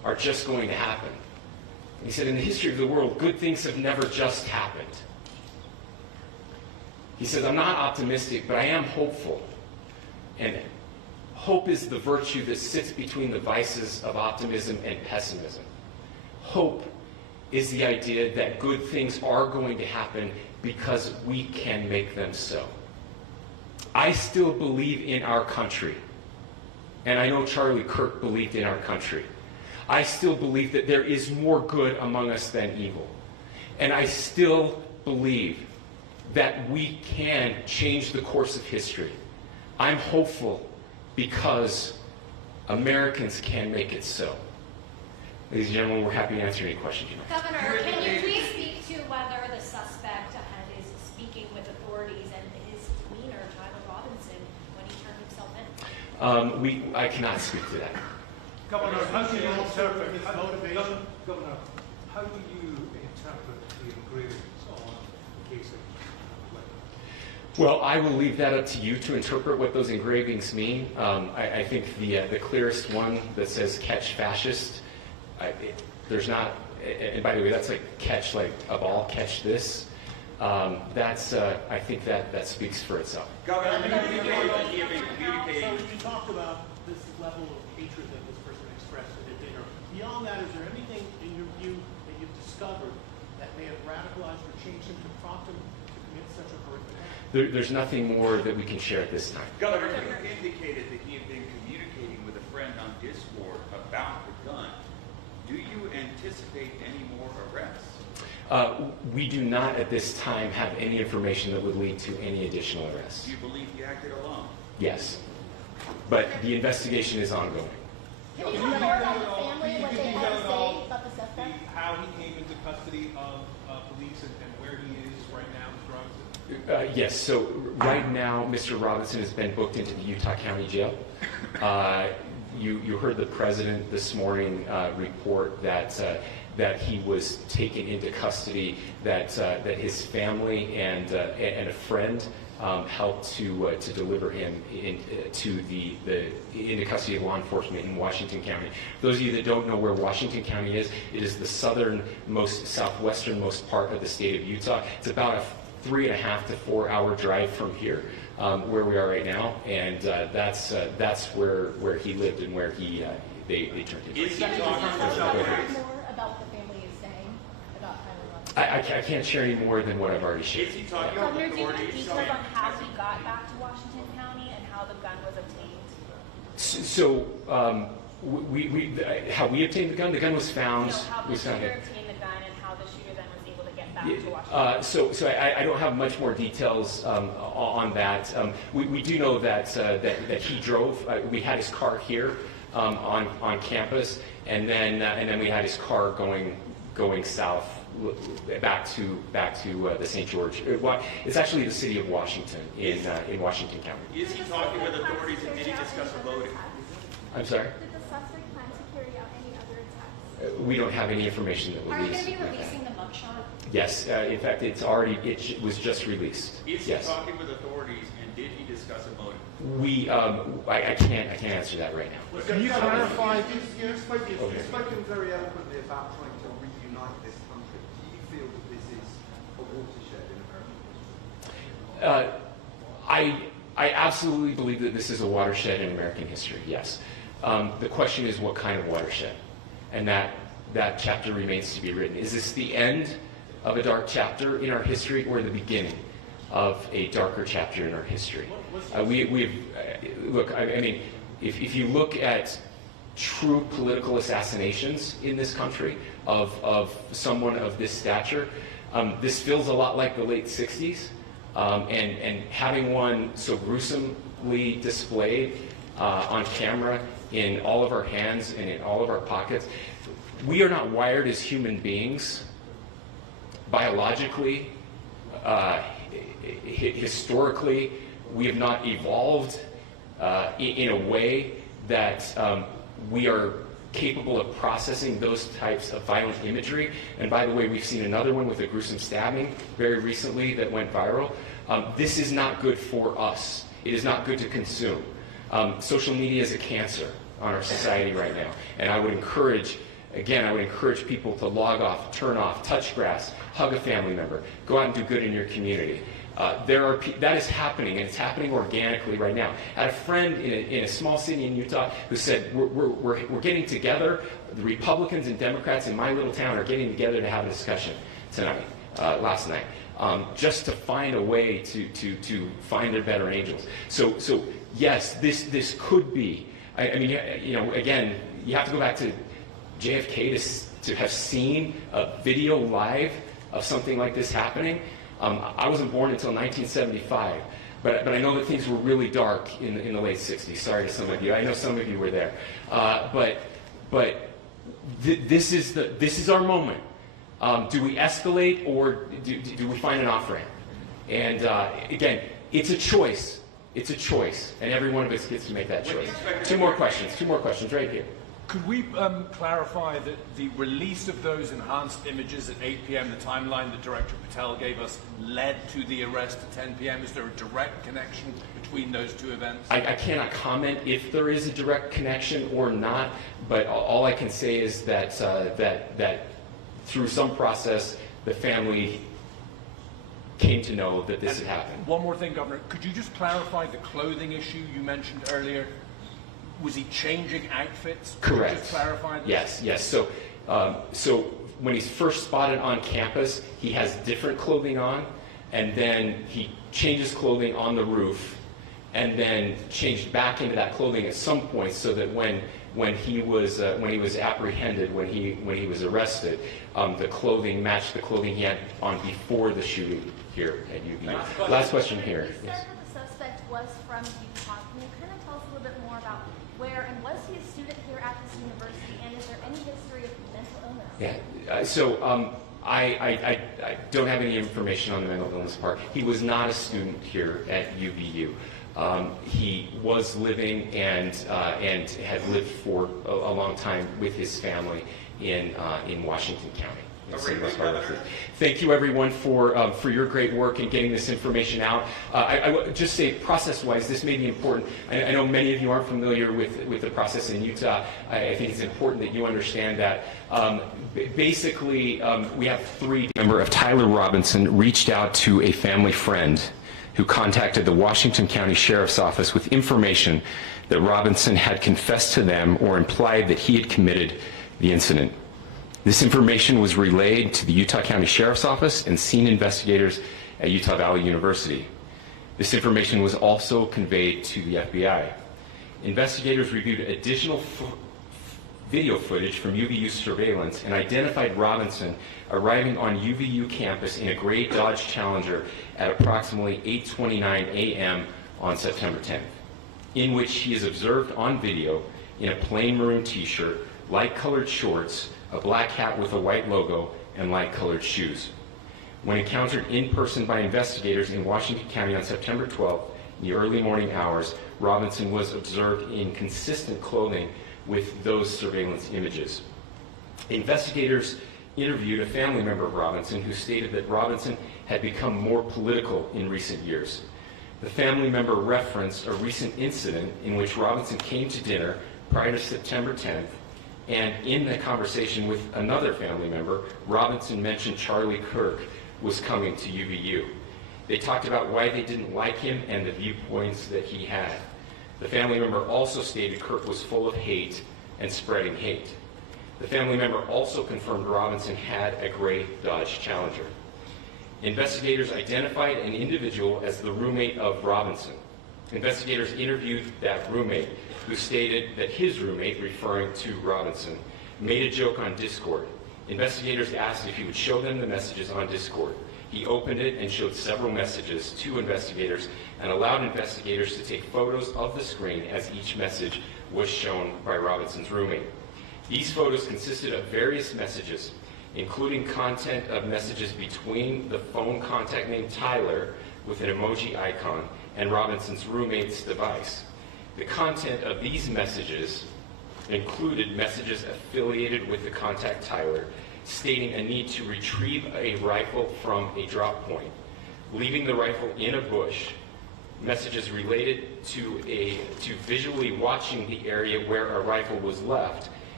are just going to happen. He said, in the history of the world, good things have never just happened. He says, I'm not optimistic, but I am hopeful. And hope is the virtue that sits between the vices of optimism and pessimism. Hope is the idea that good things are going to happen because we can make them so. I still believe in our country. And I know Charlie Kirk believed in our country. I still believe that there is more good among us than evil. And I still believe that we can change the course of history. I'm hopeful because Americans can make it so. Ladies and gentlemen, we're happy to answer any questions you might have. Governor, can you please speak to whether the suspect ahead is speaking with authorities and his demeanor, Tyler Robinson, when he turned himself in? I cannot speak to that. Governor, how do you interpret his motivation? Governor, how do you interpret the engravings on the case of Well, I will leave that up to you to interpret what those engravings mean. I think the clearest one that says "catch fascist," there's not, and by the way, that's like catch like a ball, catch this. I think that speaks for itself. Governor, So when you talked about this level of hatred that this person expressed at a dinner, beyond that, is there anything in your view that you've discovered that may have radicalized or changed him to prompt him to commit such a horrific act? There's nothing more that we can share at this time. Governor, you indicated that he had been communicating with a friend on Discord about the gun. Do you anticipate any more arrests? We do not at this time have any information that would lead to any additional arrests. Do you believe he acted alone? Yes, but the investigation is ongoing. Can you tell more about the family, what they had to say about the suspect? how he came into custody of police and where he is right now with drugs? Yes, so right now, Mr. Robinson has been booked into the Utah County Jail. You heard the president this morning report that he was taken into custody, that his family and a friend helped to deliver him into custody of law enforcement in Washington County. Those of you that don't know where Washington County is, it is the southwesternmost part of the state of Utah. It's about a 3.5 to 4 hour drive from here, where we are right now, and that's where he lived and where they turned him. Is he Can you talking tell about us a bit more about what the family is saying about Tyler Robinson? I can't share any more than what I've already shared. Is he talking about Governor, do you have authorities? details on how he got back to Washington County and how the gun was obtained? So how we obtained the gun? The gun was found. No, how the was found shooter here. obtained the gun and how the shooter then was able to get back to Washington. So I don't have much more details on that. We do know that he drove. We had his car here on campus, and then we had his car going south back to the St. George. It's actually the city of Washington in Washington County. Is he talking with authorities and did he discuss a voting? I'm sorry. Did the suspect plan to carry out any other attacks? We don't have any information that Are you released. going to be releasing the mugshot? Yes, in fact, it was just released. Is he Yes. talking with authorities and did he discuss a motive? I can't answer that right now. Can you clarify? You've spoken very eloquently about trying to reunite this country. Do you feel that this is a watershed in American history? I absolutely believe that this is a watershed in American history, yes. The question is what kind of watershed? And that chapter remains to be written. Is this the end of a dark chapter in our history or the beginning of a darker chapter in our history? Look, I mean, if you look at true political assassinations in this country of someone of this stature, this feels a lot like the late 60s. And having one so gruesomely displayed on camera in all of our hands and in all of our pockets, we are not wired as human beings biologically, historically. We have not evolved in a way that we are capable of processing those types of violent imagery. And by the way, we've seen another one with a gruesome stabbing very recently that went viral. This is not good for us. It is not good to consume. Social media is a cancer on our society right now. And I would encourage again, I would encourage people to log off, turn off, touch grass, hug a family member, go out and do good in your community. That is happening, and it's happening organically right now. I had a friend in a small city in Utah who said, we're getting together, the Republicans and Democrats in my little town are getting together to have a discussion tonight, last night, just to find a way to find their better angels. So yes, this could be, I mean, you know, again, you have to go back to JFK to have seen a video live of something like this happening. I wasn't born until 1975, but I know that things were really dark in the late 60s. Sorry to some of you. I know some of you were there. This is our moment. Do we escalate, or do we find an off-ramp? And again, it's a choice. It's a choice, and every one of us gets to make that choice. Two more questions right here. Could we clarify that the release of those enhanced images at 8 p.m., the timeline that Director Patel gave us, led to the arrest at 10 p.m.? Is there a direct connection between those two events? I cannot comment if there is a direct connection or not, but all I can say is that that through some process, the family came to know that this had happened. One more thing, Governor. Could you just clarify the clothing issue you mentioned earlier? Was he changing outfits? Correct. Could you just clarify this? Yes. So when he's first spotted on campus, he has different clothing on, and then he changes clothing on the roof, and then changed back into that clothing at some point, so that when he was apprehended, when he was arrested, the clothing matched the clothing he had on before the shooting here at UVU. Last question here. You said that the suspect was from Utah. Can you kind of tell us a little bit more about where, and was he a student here at this university, and is there any history of mental illness? Yeah, so I don't have any information on the mental illness part. He was not a student here at UVU. He was living and had lived for a long time with his family in Washington County. Thank you, everyone, for your great work in getting this information out. I would just say, process-wise, this may be important. I know many of you aren't familiar with the process in Utah. I think it's important that you understand that. Basically, we have three. Member of Tyler Robinson reached out to a family friend who contacted the Washington County Sheriff's Office with information that Robinson had confessed to them or implied that he had committed the incident. This information was relayed to the Utah County Sheriff's Office and scene investigators at Utah Valley University. This information was also conveyed to the FBI. Investigators reviewed additional video footage from UVU surveillance and identified Robinson arriving on UVU campus in a gray Dodge Challenger at approximately 8:29 a.m. on September 10th, in which he is observed on video in a plain maroon t-shirt, light-colored shorts, a black hat with a white logo, and light-colored shoes. When encountered in person by investigators in Washington County on September 12th, in the early morning hours, Robinson was observed in consistent clothing with those surveillance images. Investigators interviewed a family member of Robinson who stated that Robinson had become more political in recent years. The family member referenced a recent incident in which Robinson came to dinner prior to September 10th, and in the conversation with another family member, Robinson mentioned Charlie Kirk was coming to UVU. They talked about why they didn't like him and the viewpoints that he had. The family member also stated Kirk was full of hate and spreading hate. The family member also confirmed Robinson had a gray Dodge Challenger. Investigators identified an individual as the roommate of Robinson. Investigators interviewed that roommate, who stated that his roommate, referring to Robinson, made a joke on Discord. Investigators asked if he would show them the messages on Discord. He opened it and showed several messages to investigators and allowed investigators to take photos of the screen as each message was shown by Robinson's roommate. These photos consisted of various messages, including content of messages between the phone contact named Tyler with an emoji icon and Robinson's roommate's device. The content of these messages included messages affiliated with the contact Tyler, stating a need to retrieve a rifle from a drop point, leaving the rifle in a bush, messages related to visually watching the area where a rifle was left,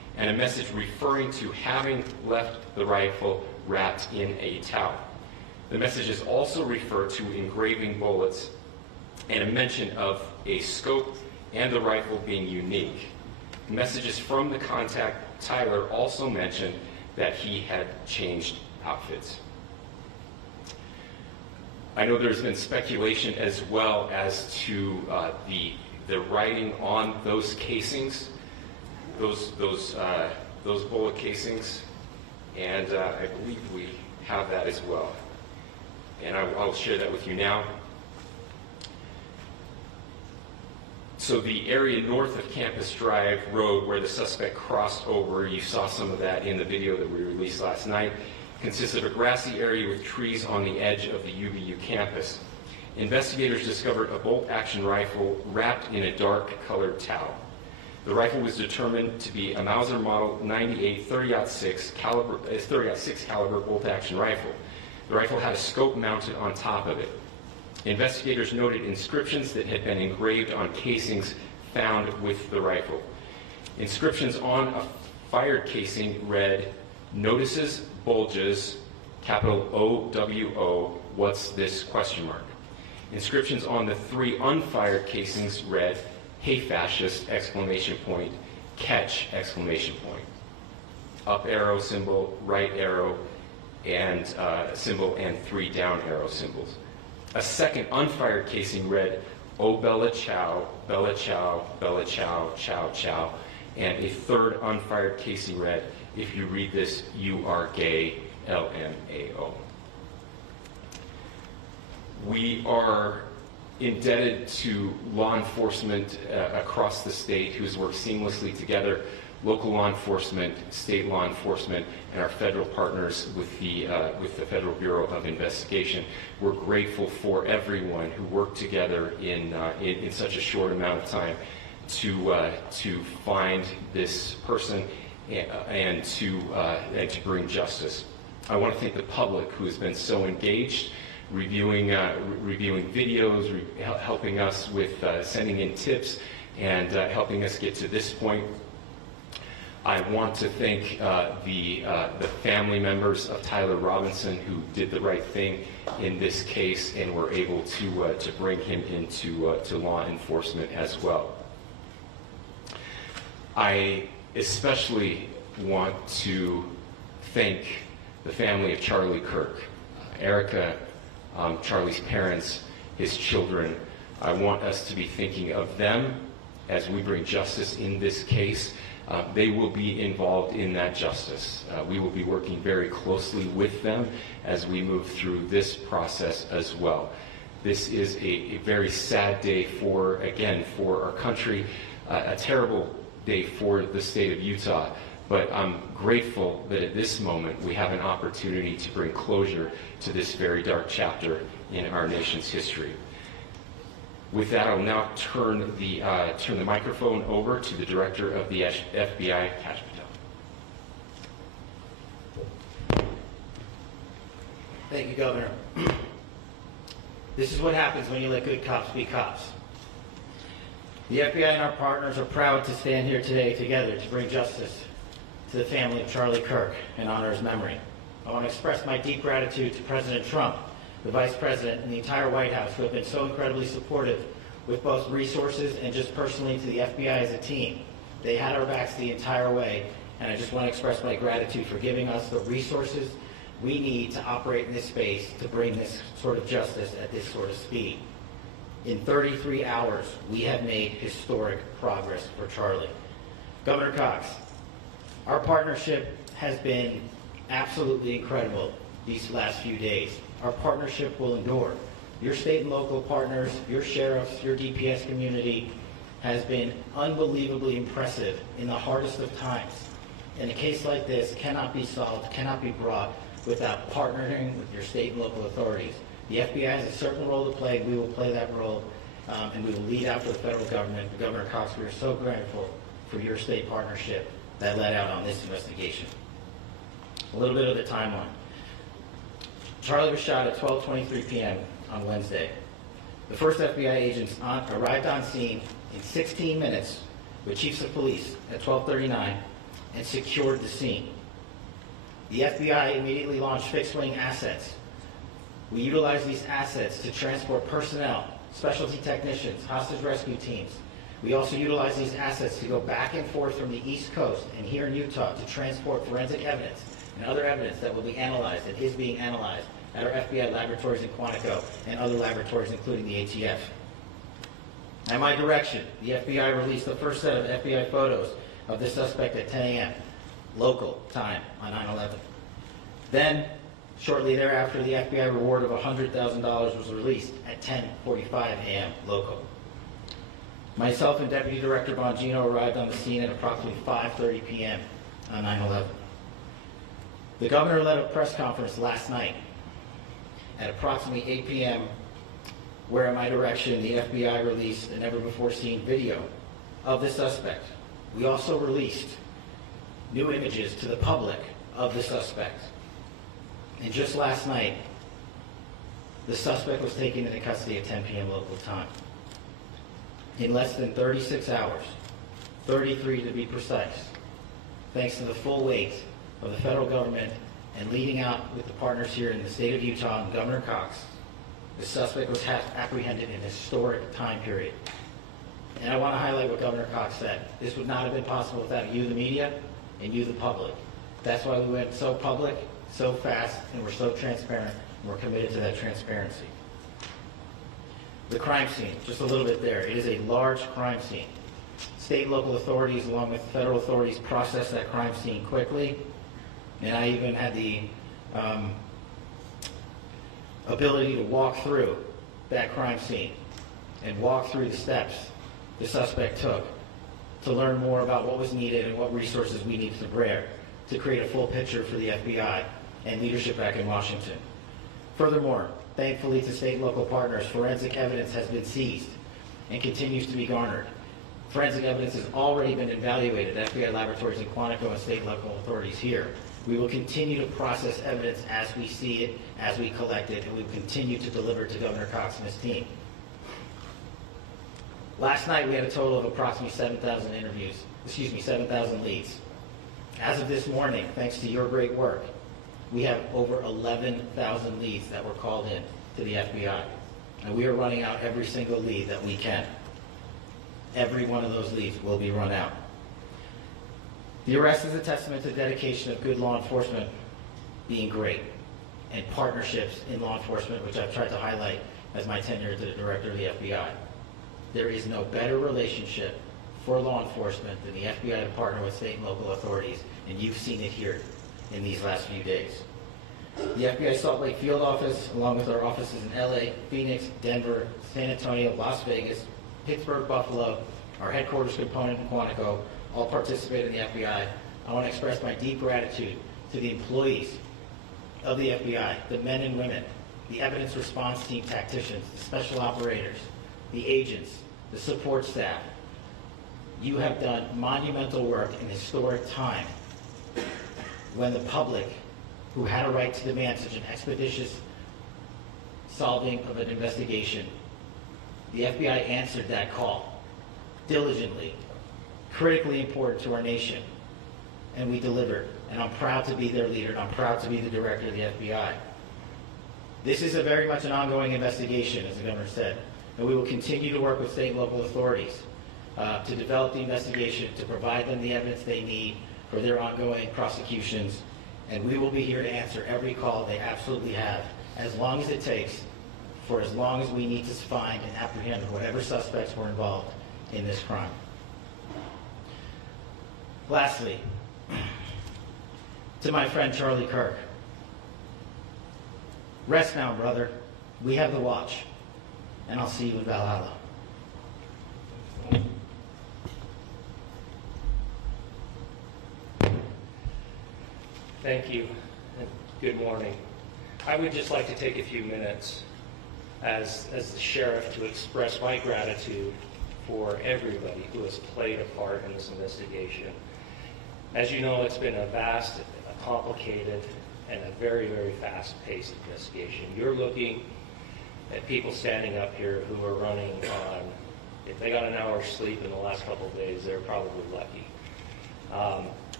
and a message referring to having left the rifle wrapped in a towel. The messages also refer to engraving bullets and a mention of a scope and the rifle being unique. Messages from the contact, Tyler, also mentioned that he had changed outfits. I know there's been speculation as well as to the writing on those casings, those bullet casings, and I believe we have that as well. And I'll share that with you now. So the area north of Campus Drive Road where the suspect crossed over, you saw some of that in the video that we released last night, consists of a grassy area with trees on the edge of the UVU campus. Investigators discovered a bolt-action rifle wrapped in a dark-colored towel. The rifle was determined to be a Mauser Model 98 30-06 caliber bolt-action rifle. The rifle had a scope mounted on top of it. Investigators noted inscriptions that had been engraved on casings found with the rifle. Inscriptions on a fired casing read, "Notices, bulges, capital OWO, what's this, question mark." Inscriptions on the 3 unfired casings read, "Hey fascist, exclamation point, catch, exclamation point." Up arrow symbol, right arrow, and symbol, and 3 down arrow symbols. A second unfired casing read, "Oh Bella Chow, Bella Chow, Bella Chow, Chow Chow," and a third unfired casing read, "If you read this, you are gay, LMAO." We are indebted to law enforcement across the state who's worked seamlessly together, local law enforcement, state law enforcement, and our federal partners with the Federal Bureau of Investigation. We're grateful for everyone who worked together in such a short amount of time to find this person and to bring justice. I want to thank the public who has been so engaged, reviewing videos, helping us with sending in tips, and helping us get to this point. I want to thank the family members of Tyler Robinson who did the right thing in this case and were able to bring him into to law enforcement as well. I especially want to thank the family of Charlie Kirk, Erica, Charlie's parents, his children. I want us to be thinking of them as we bring justice in this case. They will be involved in that justice. We will be working very closely with them as we move through this process as well. This is a very sad day for our country, a terrible day for the state of Utah, but I'm grateful that at this moment we have an opportunity to bring closure to this very dark chapter in our nation's history. With that, I will now turn the microphone over to the Director of the FBI, Kash Patel. Thank you, Governor. This is what happens when you let good cops be cops. The FBI and our partners are proud to stand here today together to bring justice to the family of Charlie Kirk and honor his memory. I want to express my deep gratitude to President Trump, the Vice President, and the entire White House who have been so incredibly supportive with both resources and just personally to the FBI as a team. They had our backs the entire way, and I just want to express my gratitude for giving us the resources we need to operate in this space to bring this sort of justice at this sort of speed. In 33 hours, we have made historic progress for Charlie. Governor Cox, our partnership has been absolutely incredible these last few days. Our partnership will endure. Your state and local partners, your sheriffs, your DPS community has been unbelievably impressive in the hardest of times. And a case like this cannot be solved, cannot be brought without partnering with your state and local authorities. The FBI has a certain role to play. We will play that role, and we will lead out for the federal government. Governor Cox, we are so grateful for your state partnership that led out on this investigation. A little bit of the timeline. Charlie was shot at 12:23 p.m. on Wednesday. The first FBI agents arrived on scene in 16 minutes with chiefs of police at 12:39, and secured the scene. The FBI immediately launched fixed-wing assets. We utilized these assets to transport personnel, specialty technicians, hostage rescue teams. We also utilized these assets to go back and forth from the East Coast and here in Utah to transport forensic evidence and other evidence that will be analyzed and is being analyzed at our FBI laboratories in Quantico and other laboratories, including the ATF. At my direction, the FBI released the first set of FBI photos of the suspect at 10 a.m. local time on 9/11. Then, shortly thereafter, the FBI reward of $100,000 was released at 10:45 a.m. local. Myself and Deputy Director Bongino arrived on the scene at approximately 5:30 p.m. on 9/11. The governor led a press conference last night at approximately 8 p.m., where at my direction, the FBI released a never-before-seen video of the suspect. We also released new images to the public of the suspect. And just last night, the suspect was taken into custody at 10 p.m. local time. In less than 36 hours, 33 to be precise, thanks to the full weight of the federal government and leading out with the partners here in the state of Utah and Governor Cox, the suspect was apprehended in a historic time period. And I want to highlight what Governor Cox said. This would not have been possible without you, the media, and you, the public. That's why we went so public, so fast, and we're so transparent, and we're committed to that transparency. The crime scene, just a little bit there. It is a large crime scene. State and local authorities, along with federal authorities, processed that crime scene quickly, and I even had the ability to walk through that crime scene and walk through the steps the suspect took to learn more about what was needed and what resources we needed to bear to create a full picture for the FBI and leadership back in Washington. Furthermore, thankfully to state and local partners, forensic evidence has been seized and continues to be garnered. Forensic evidence has already been evaluated at FBI laboratories in Quantico and state and local authorities here. We will continue to process evidence as we see it, as we collect it, and we will continue to deliver to Governor Cox and his team. Last night we had a total of approximately 7,000 leads. As of this morning, thanks to your great work, we have over 11,000 leads that were called in to the FBI. And we are running out every single lead that we can. Every one of those leads will be run out. The arrest is a testament to the dedication of good law enforcement being great, and partnerships in law enforcement, which I've tried to highlight as my tenure as the director of the FBI. There is no better relationship for law enforcement than the FBI to partner with state and local authorities, and you've seen it here in these last few days. The FBI Salt Lake field office, along with our offices in LA, Phoenix, Denver, San Antonio, Las Vegas, Pittsburgh, Buffalo, our headquarters component in Quantico, all participate in the FBI. I want to express my deep gratitude to the employees of the FBI, the men and women, the evidence response team tacticians, the special operators, the agents, the support staff. You have done monumental work in historic time when the public, who had a right to demand such an expeditious solving of an investigation, the FBI answered that call diligently, critically important to our nation, and we delivered. And I'm proud to be their leader, and I'm proud to be the director of the FBI. This is very much an ongoing investigation, as the governor said, and we will continue to work with state and local authorities to develop the investigation, to provide them the evidence they need for their ongoing prosecutions, and we will be here to answer every call they absolutely have, as long as it takes, for as long as we need to find and apprehend whatever suspects were involved in this crime. Lastly, to my friend Charlie Kirk, rest now, brother. We have the watch, and I'll see you in Valhalla. Thank you, and good morning. I would just like to take a few minutes as the sheriff to express my gratitude for everybody who has played a part in this investigation. As you know, it's been a vast, a complicated, and a very, very fast-paced investigation. You're looking at people standing up here who are running on, if they got an hour's sleep in the last couple of days, they're probably lucky.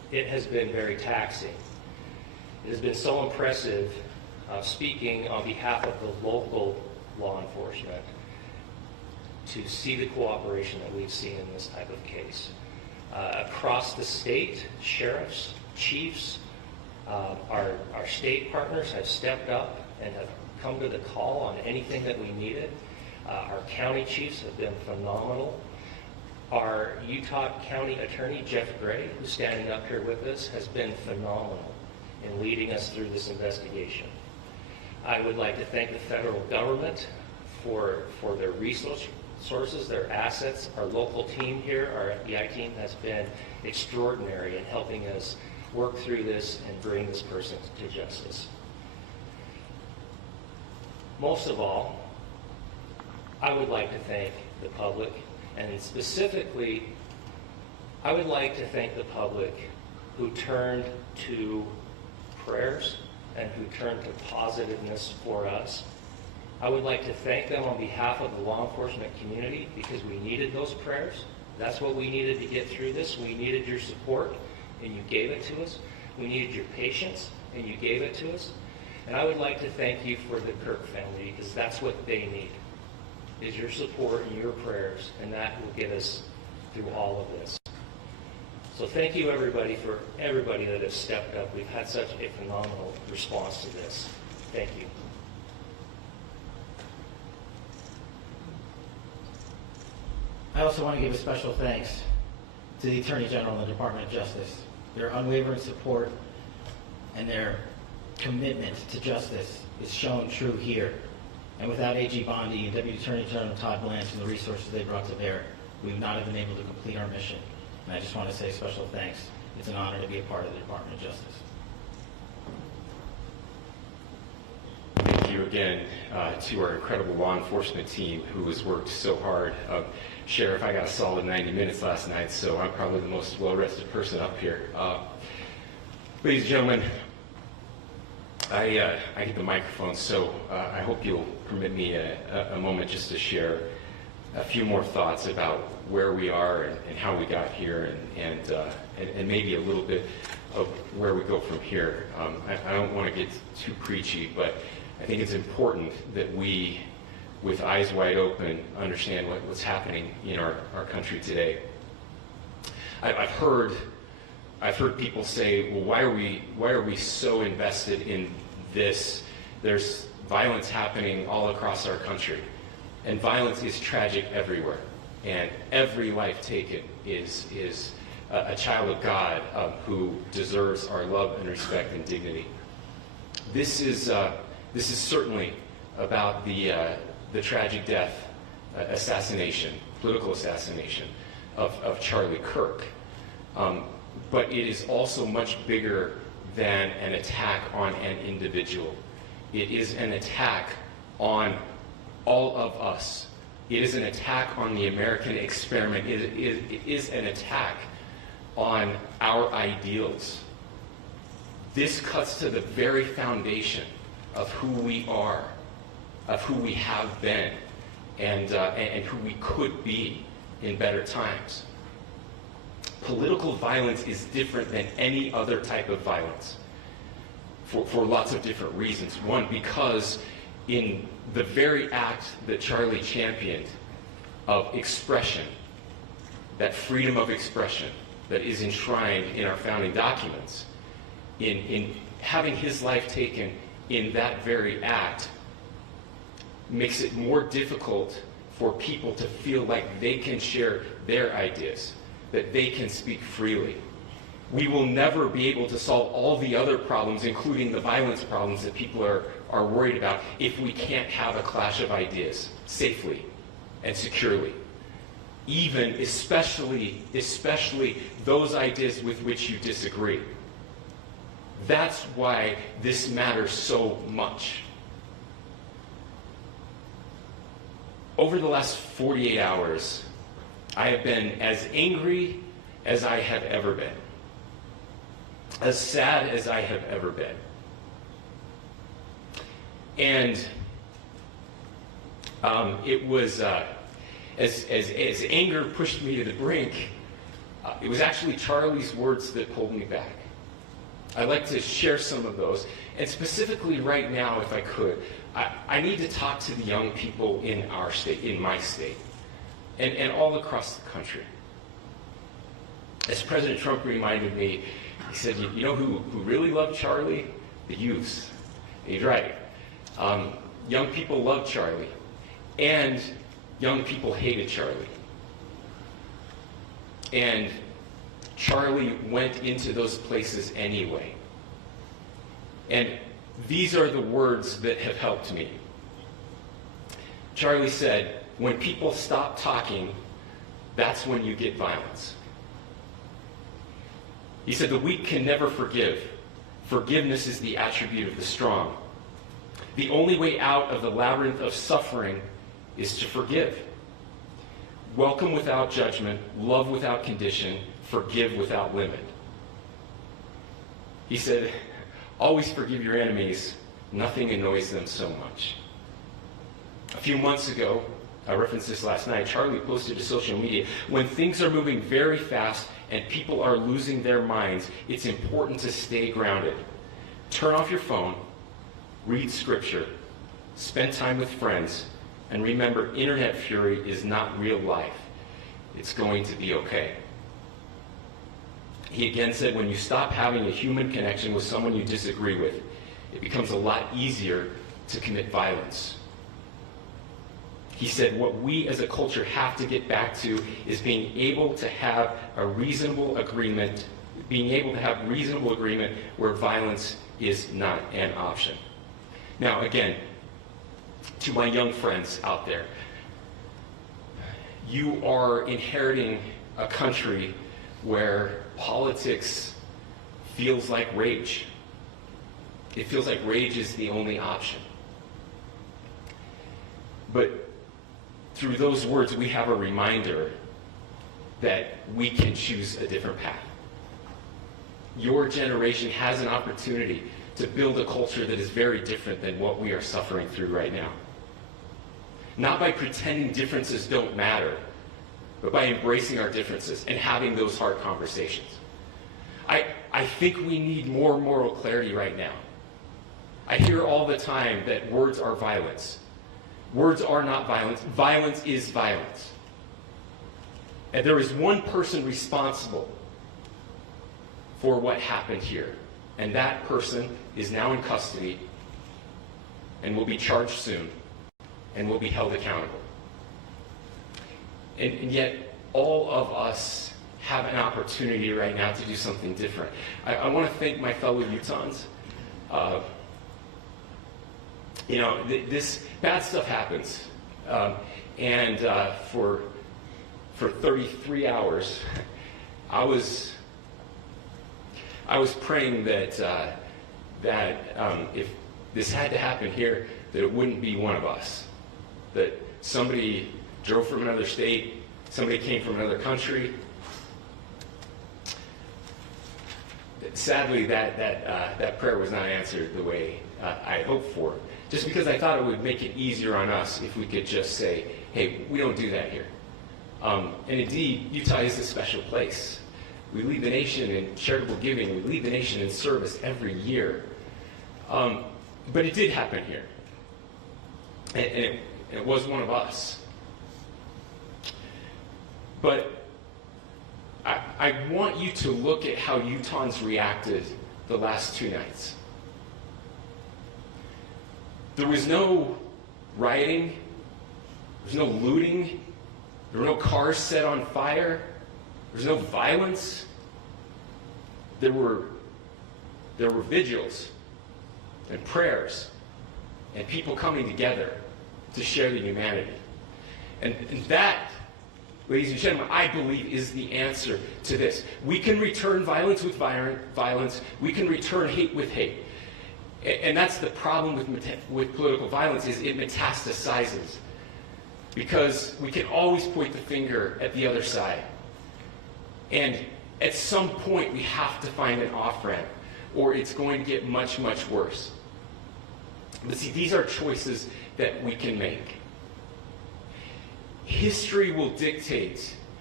it has been very taxing. It has been so impressive speaking on behalf of the local law enforcement to see the cooperation that we've seen in this type of case. Across the state, sheriffs, chiefs, our state partners have stepped up and have come to the call on anything that we needed. Our county chiefs have been phenomenal. Our Utah County Attorney, Jeff Gray, who's standing up here with us, has been phenomenal in leading us through this investigation. I would like to thank the federal government for their resources, their assets. Our local team here, our FBI team, has been extraordinary in helping us work through this and bring this person to justice. Most of all, I would like to thank the public, and specifically, I would like to thank the public who turned to prayers and who turned to positiveness for us. I would like to thank them on behalf of the law enforcement community because we needed those prayers. That's what we needed to get through this. We needed your support, and you gave it to us. We needed your patience, and you gave it to us. And I would like to thank you for the Kirk family because that's what they need, is your support and your prayers, and that will get us through all of this. So thank you everybody for everybody that has stepped up. We've had such a phenomenal response to this. Thank you. I also want to give a special thanks to the Attorney General and the Department of Justice. Their unwavering support and their commitment to justice is shown true here. And without AG Bondi and Deputy Attorney General Todd Blanche and the resources they brought to bear, we would not have been able to complete our mission. And I just want to say special thanks. It's an honor to be a part of the Department of Justice. Thank you again to our incredible law enforcement team who has worked so hard. Sheriff, I got a solid 90 minutes last night, so I'm probably the most well-rested person up here. Ladies and gentlemen, I get the microphone, so I hope you'll permit me a moment just to share a few more thoughts about where we are and how we got here and maybe a little bit of where we go from here. I don't want to get too preachy, but I think it's important that we, with eyes wide open, understand what's happening in our country today. I've heard people say, well, why are we so invested in this? There's violence happening all across our country, and violence is tragic everywhere, and every life taken is a child of God who deserves our love and respect and dignity. This is certainly about the tragic death, political assassination of Charlie Kirk. But it is also much bigger than an attack on an individual. It is an attack on all of us. It is an attack on the American experiment. It is an attack on our ideals. This cuts to the very foundation of who we are, of who we have been, and who we could be in better times. Political violence is different than any other type of violence for lots of different reasons. One, because in the very act that Charlie championed of expression, that freedom of expression that is enshrined in our founding documents, in having his life taken in that very act, makes it more difficult for people to feel like they can share their ideas, that they can speak freely. We will never be able to solve all the other problems, including the violence problems that people are worried about, if we can't have a clash of ideas safely and securely. Especially those ideas with which you disagree. That's why this matters so much. Over the last 48 hours, I have been as angry as I have ever been, as sad as I have ever been. And it was, as anger pushed me to the brink, It was actually Charlie's words that pulled me back. I'd like to share some of those. And specifically right now, if I could, I need to talk to the young people in our state, in my state, and all across the country. As President Trump reminded me, he said, you know who really loved Charlie? The youths. He's right. Young people loved Charlie, and young people hated Charlie. And Charlie went into those places anyway. And these are the words that have helped me. Charlie said, when people stop talking, that's when you get violence. He said, the weak can never forgive. Forgiveness is the attribute of the strong. The only way out of the labyrinth of suffering is to forgive. Welcome without judgment, love without condition, forgive without limit. He said, always forgive your enemies. Nothing annoys them so much. A few months ago, I referenced this last night, Charlie posted to social media, when things are moving very fast and people are losing their minds, it's important to stay grounded. Turn off your phone, read scripture, spend time with friends, and remember, internet fury is not real life. It's going to be okay. He again said, when you stop having a human connection with someone you disagree with, it becomes a lot easier to commit violence. He said, what we as a culture have to get back to is being able to have a reasonable agreement, where violence is not an option. Now, again, to my young friends out there, you are inheriting a country where politics feels like rage. It feels like rage is the only option. But through those words, we have a reminder that we can choose a different path. Your generation has an opportunity to build a culture that is very different than what we are suffering through right now. Not by pretending differences don't matter, but by embracing our differences and having those hard conversations. I think we need more moral clarity right now. I hear all the time that words are violence. Words are not violence. Violence is violence. And there is one person responsible for what happened here. And that person is now in custody and will be charged soon and will be held accountable. And yet, all of us have an opportunity right now to do something different. I want to thank my fellow Utahns. This bad stuff happens. For 33 hours, I was praying that if this had to happen here, that it wouldn't be one of us. That somebody drove from another state, somebody came from another country. Sadly, that prayer was not answered the way I hoped for. Just because I thought it would make it easier on us if we could just say, hey, we don't do that here. And indeed, Utah is a special place. We lead the nation in charitable giving. We lead the nation in service every year. But it did happen here. And it was one of us. But I want you to look at how Utahns reacted the last 2 nights. There was no rioting. There was no looting. There were no cars set on fire. There was no violence. There were vigils and prayers and people coming together to share the humanity. And that, ladies and gentlemen, I believe is the answer to this. We can return violence with violence. We can return hate with hate. And that's the problem with political violence, is it metastasizes. Because we can always point the finger at the other side. And at some point, we have to find an off-ramp, or it's going to get much, much worse. But see, these are choices that we can make. History will dictate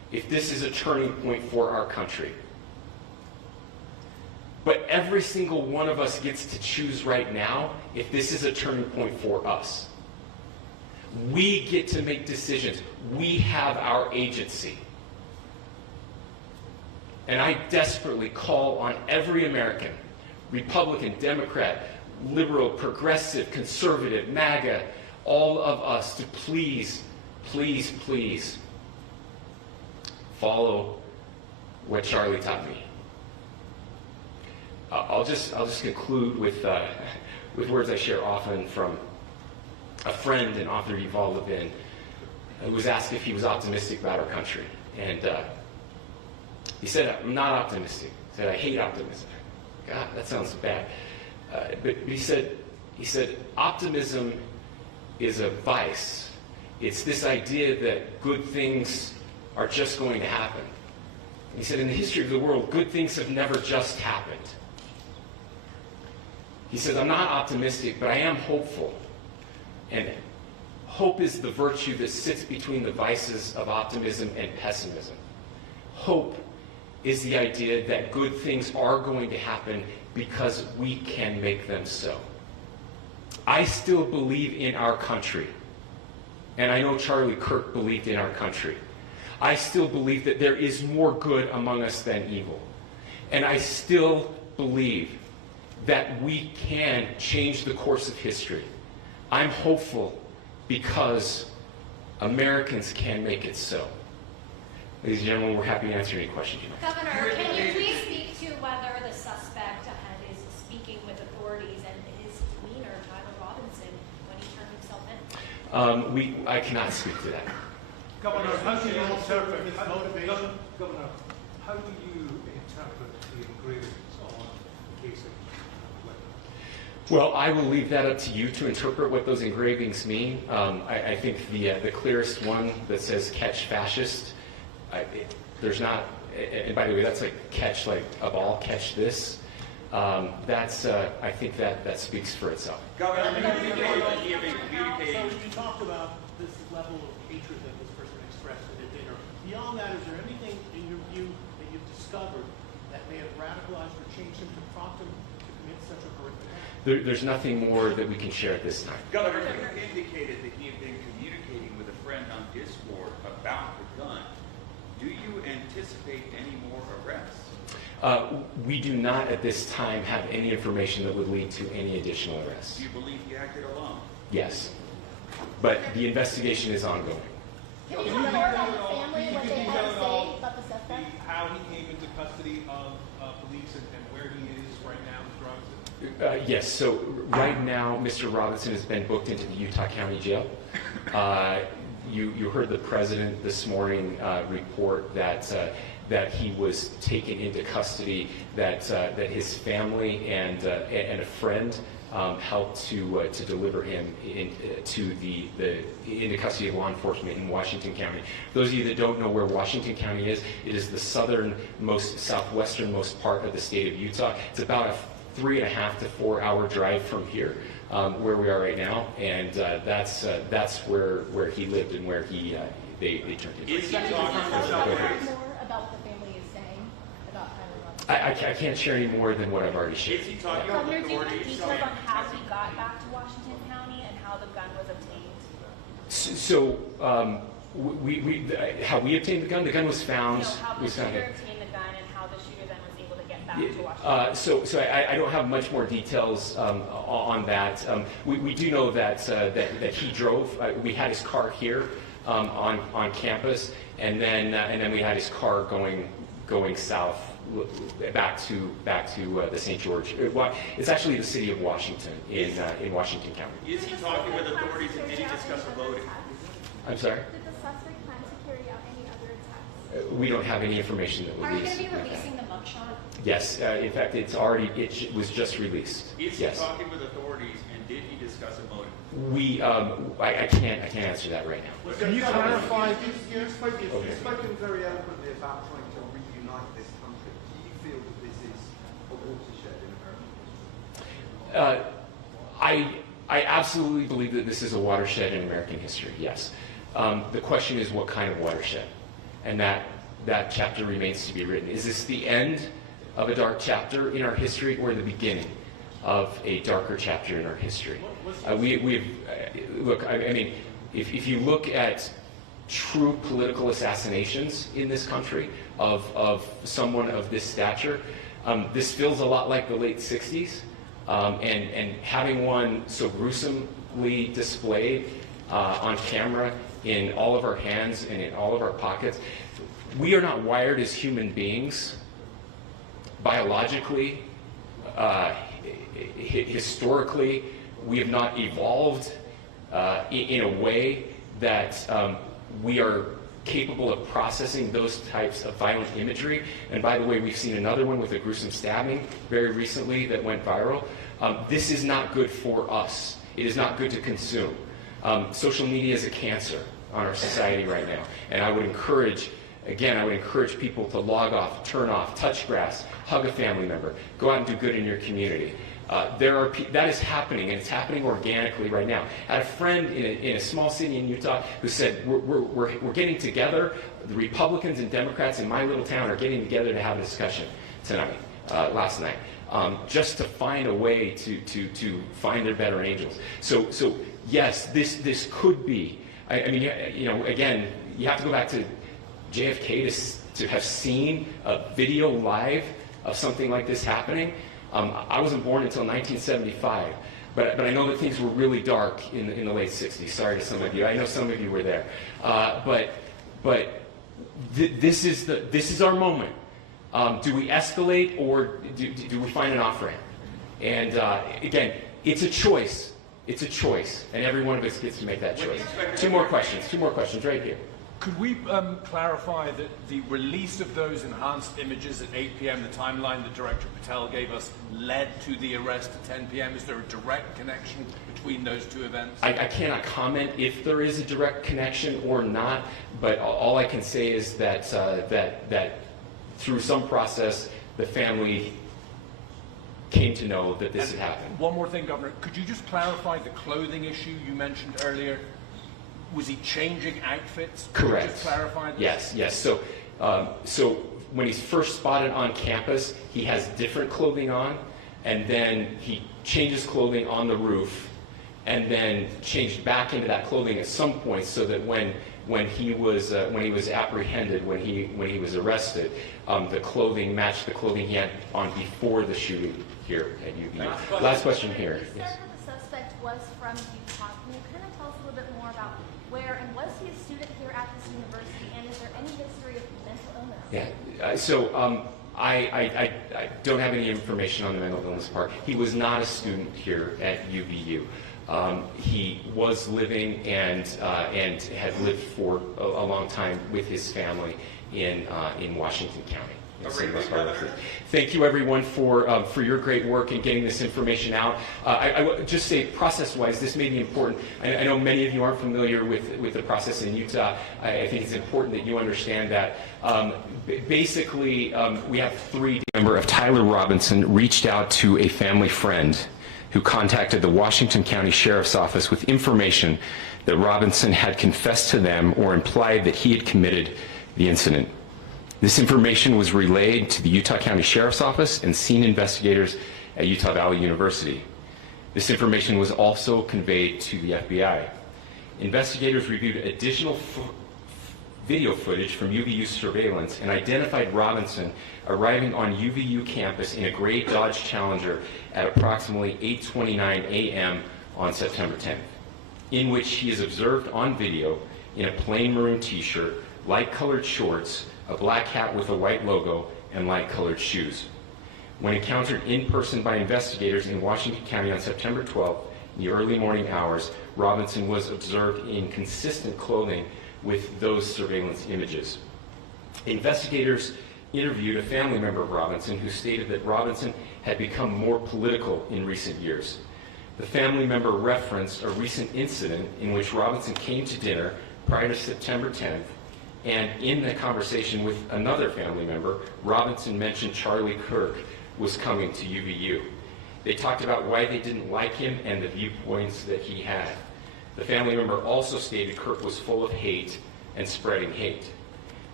if this is a turning point for our country. But every single one of us gets to choose right now if this is a turning point for us. We get to make decisions. We have our agency. And I desperately call on every American, Republican, Democrat, liberal, progressive, conservative, MAGA, all of us to please, please, please follow what Charlie taught me. I'll just conclude with words I share often from a friend and author Yuval Levin, who was asked if he was optimistic about our country, and he said, "I'm not optimistic." He said, "I hate optimism." God, that sounds bad. But he said, optimism is a vice. It's this idea that good things are just going to happen. He said, in the history of the world, good things have never just happened. He says, I'm not optimistic, but I am hopeful. And hope is the virtue that sits between the vices of optimism and pessimism. Hope is the idea that good things are going to happen because we can make them so. I still believe in our country. And I know Charlie Kirk believed in our country. I still believe that there is more good among us than evil. And I still believe that we can change the course of history. I'm hopeful because Americans can make it so. Ladies and gentlemen, we're happy to answer any questions you have. Governor, can you please speak to whether the suspect ahead is speaking with authorities and his demeanor, Tyler Robinson, when he turned himself in? I cannot speak to that. Governor, how do you interpret his motivation? Governor, how do you interpret the engravings on the case of Well, I will leave that up to you to interpret what those engravings mean. I think the clearest one that says "catch fascist," there's not, and by the way, that's like catch like a ball, catch this. I think that speaks for itself. Governor, So you talked about this level of hatred that this person expressed at a dinner. Beyond that, is there anything in your view that you've discovered that may have radicalized or changed him to prompt him to commit such a horrific act? There's nothing more that we can share at this time. Governor, you indicated that he had been communicating with a friend on Discord about the gun. Do you anticipate any more arrests? We do not at this time have any information that would lead to any additional arrests. Do you believe he acted alone? Yes. But the investigation is ongoing. Can you tell more about the family, what they had to say about the suspect? how he came into custody of police and where he is right now with drugs? Yes, so right now, Mr. Robinson has been booked into the Utah County Jail. You heard the president this morning report that he was taken into custody, that his family and a friend helped to deliver him into custody of law enforcement in Washington County. Those of you that don't know where Washington County is, it is the southwesternmost part of the state of Utah. It's about a 3.5 to 4 hour drive from here, where we are right now, and that's where he lived and where they turned him. Is he talking More about about what the family is saying about Tyler Robinson? I can't share any more than what I've already shared. Is he talking about Governor, do you have authorities? details on how he got back to Washington County and how the gun was obtained? So, how we obtained the gun? The gun was found. No, how the was found shooter here. obtained the gun and how the shooter then was able to get back to Washington. So I don't have much more details on that. We do know that he drove. We had his car here on campus, and then we had his car going south back to the St. George. It's actually the city of Washington in Washington County. Is he talking with authorities and did he discuss a motive? I'm sorry. Did the suspect plan to carry out any other attacks? We don't have any information that Are you released. going to be releasing the mugshot? Yes. In fact, it was just released. Is he Yes. talking with authorities and did he discuss a motive? I can't answer that right now. Can you clarify? You've spoken very eloquently about trying to reunite this country. Do you feel that this is a watershed in American history? I absolutely believe that this is a watershed in American history. Yes. The question is what kind of watershed, and that that chapter remains to be written. Is this the end of a dark chapter in our history, or the beginning of a darker chapter in our history? Look, I mean, if you look at true political assassinations in this country of someone of this stature, this feels a lot like the late 60s, and having one so gruesomely displayed on camera in all of our hands and in all of our pockets. We are not wired as human beings biologically, historically. We have not evolved in a way that we are capable of processing those types of violent imagery. And by the way, we've seen another one with a gruesome stabbing very recently that went viral. This is not good for us. It is not good to consume. Social media is a cancer on our society right now. And I would encourage people to log off, turn off, touch grass, hug a family member, go out and do good in your community. That is happening, and it's happening organically right now. I had a friend in a small city in Utah who said, we're getting together, the Republicans and Democrats in my little town are getting together to have a discussion last night, just to find a way to find their better angels. So yes, this could be, I mean, again, you have to go back to JFK to have seen a video live of something like this happening. I wasn't born until 1975, but I know that things were really dark in the late 60s. Sorry to some of you. I know some of you were there. This is our moment. Do we escalate, or do we find an off-ramp? And again, it's a choice. It's a choice, and every one of us gets to make that choice. Two more questions right here. Could we clarify that the release of those enhanced images at 8 p.m., the timeline that Director Patel gave us, led to the arrest at 10 p.m.? Is there a direct connection between those two events? I cannot comment if there is a direct connection or not, but all I can say is that through some process, the family came to know that this had happened. One more thing, Governor. Could you just clarify the clothing issue you mentioned earlier? Was he changing outfits? Correct. Could you just clarify this? Yes. So when he's first spotted on campus, he has different clothing on, and then he changes clothing on the roof, and then changed back into that clothing at some point, so that when he was apprehended, when he was arrested, the clothing matched the clothing he had on before the shooting here at UVU. Last question here. You said that the suspect was from Utah. Can you kind of tell us a little bit more about where, and was he a student here at this university, and is there any history of mental illness? Yeah, so I don't have any information on the mental illness part. He was not a student here at UVU. He was living and had lived for a long time with his family in Washington County. Thank you, everyone, for your great work in getting this information out. I would just say, process-wise, this may be important. I know many of you aren't familiar with the process in Utah. I think it's important that you understand that. Basically, we have three. Member of Tyler Robinson reached out to a family friend who contacted the Washington County Sheriff's Office with information that Robinson had confessed to them or implied that he had committed the incident. This information was relayed to the Utah County Sheriff's Office and scene investigators at Utah Valley University. This information was also conveyed to the FBI. Investigators reviewed additional video footage from UVU surveillance and identified Robinson arriving on UVU campus in a gray Dodge Challenger at approximately 8:29 a.m. on September 10th, in which he is observed on video in a plain maroon t-shirt, light-colored shorts, a black hat with a white logo, and light-colored shoes. When encountered in person by investigators in Washington County on September 12th, in the early morning hours, Robinson was observed in consistent clothing with those surveillance images. Investigators interviewed a family member of Robinson who stated that Robinson had become more political in recent years. The family member referenced a recent incident in which Robinson came to dinner prior to September 10th, and in the conversation with another family member, Robinson mentioned Charlie Kirk was coming to UVU. They talked about why they didn't like him and the viewpoints that he had. The family member also stated Kirk was full of hate and spreading hate.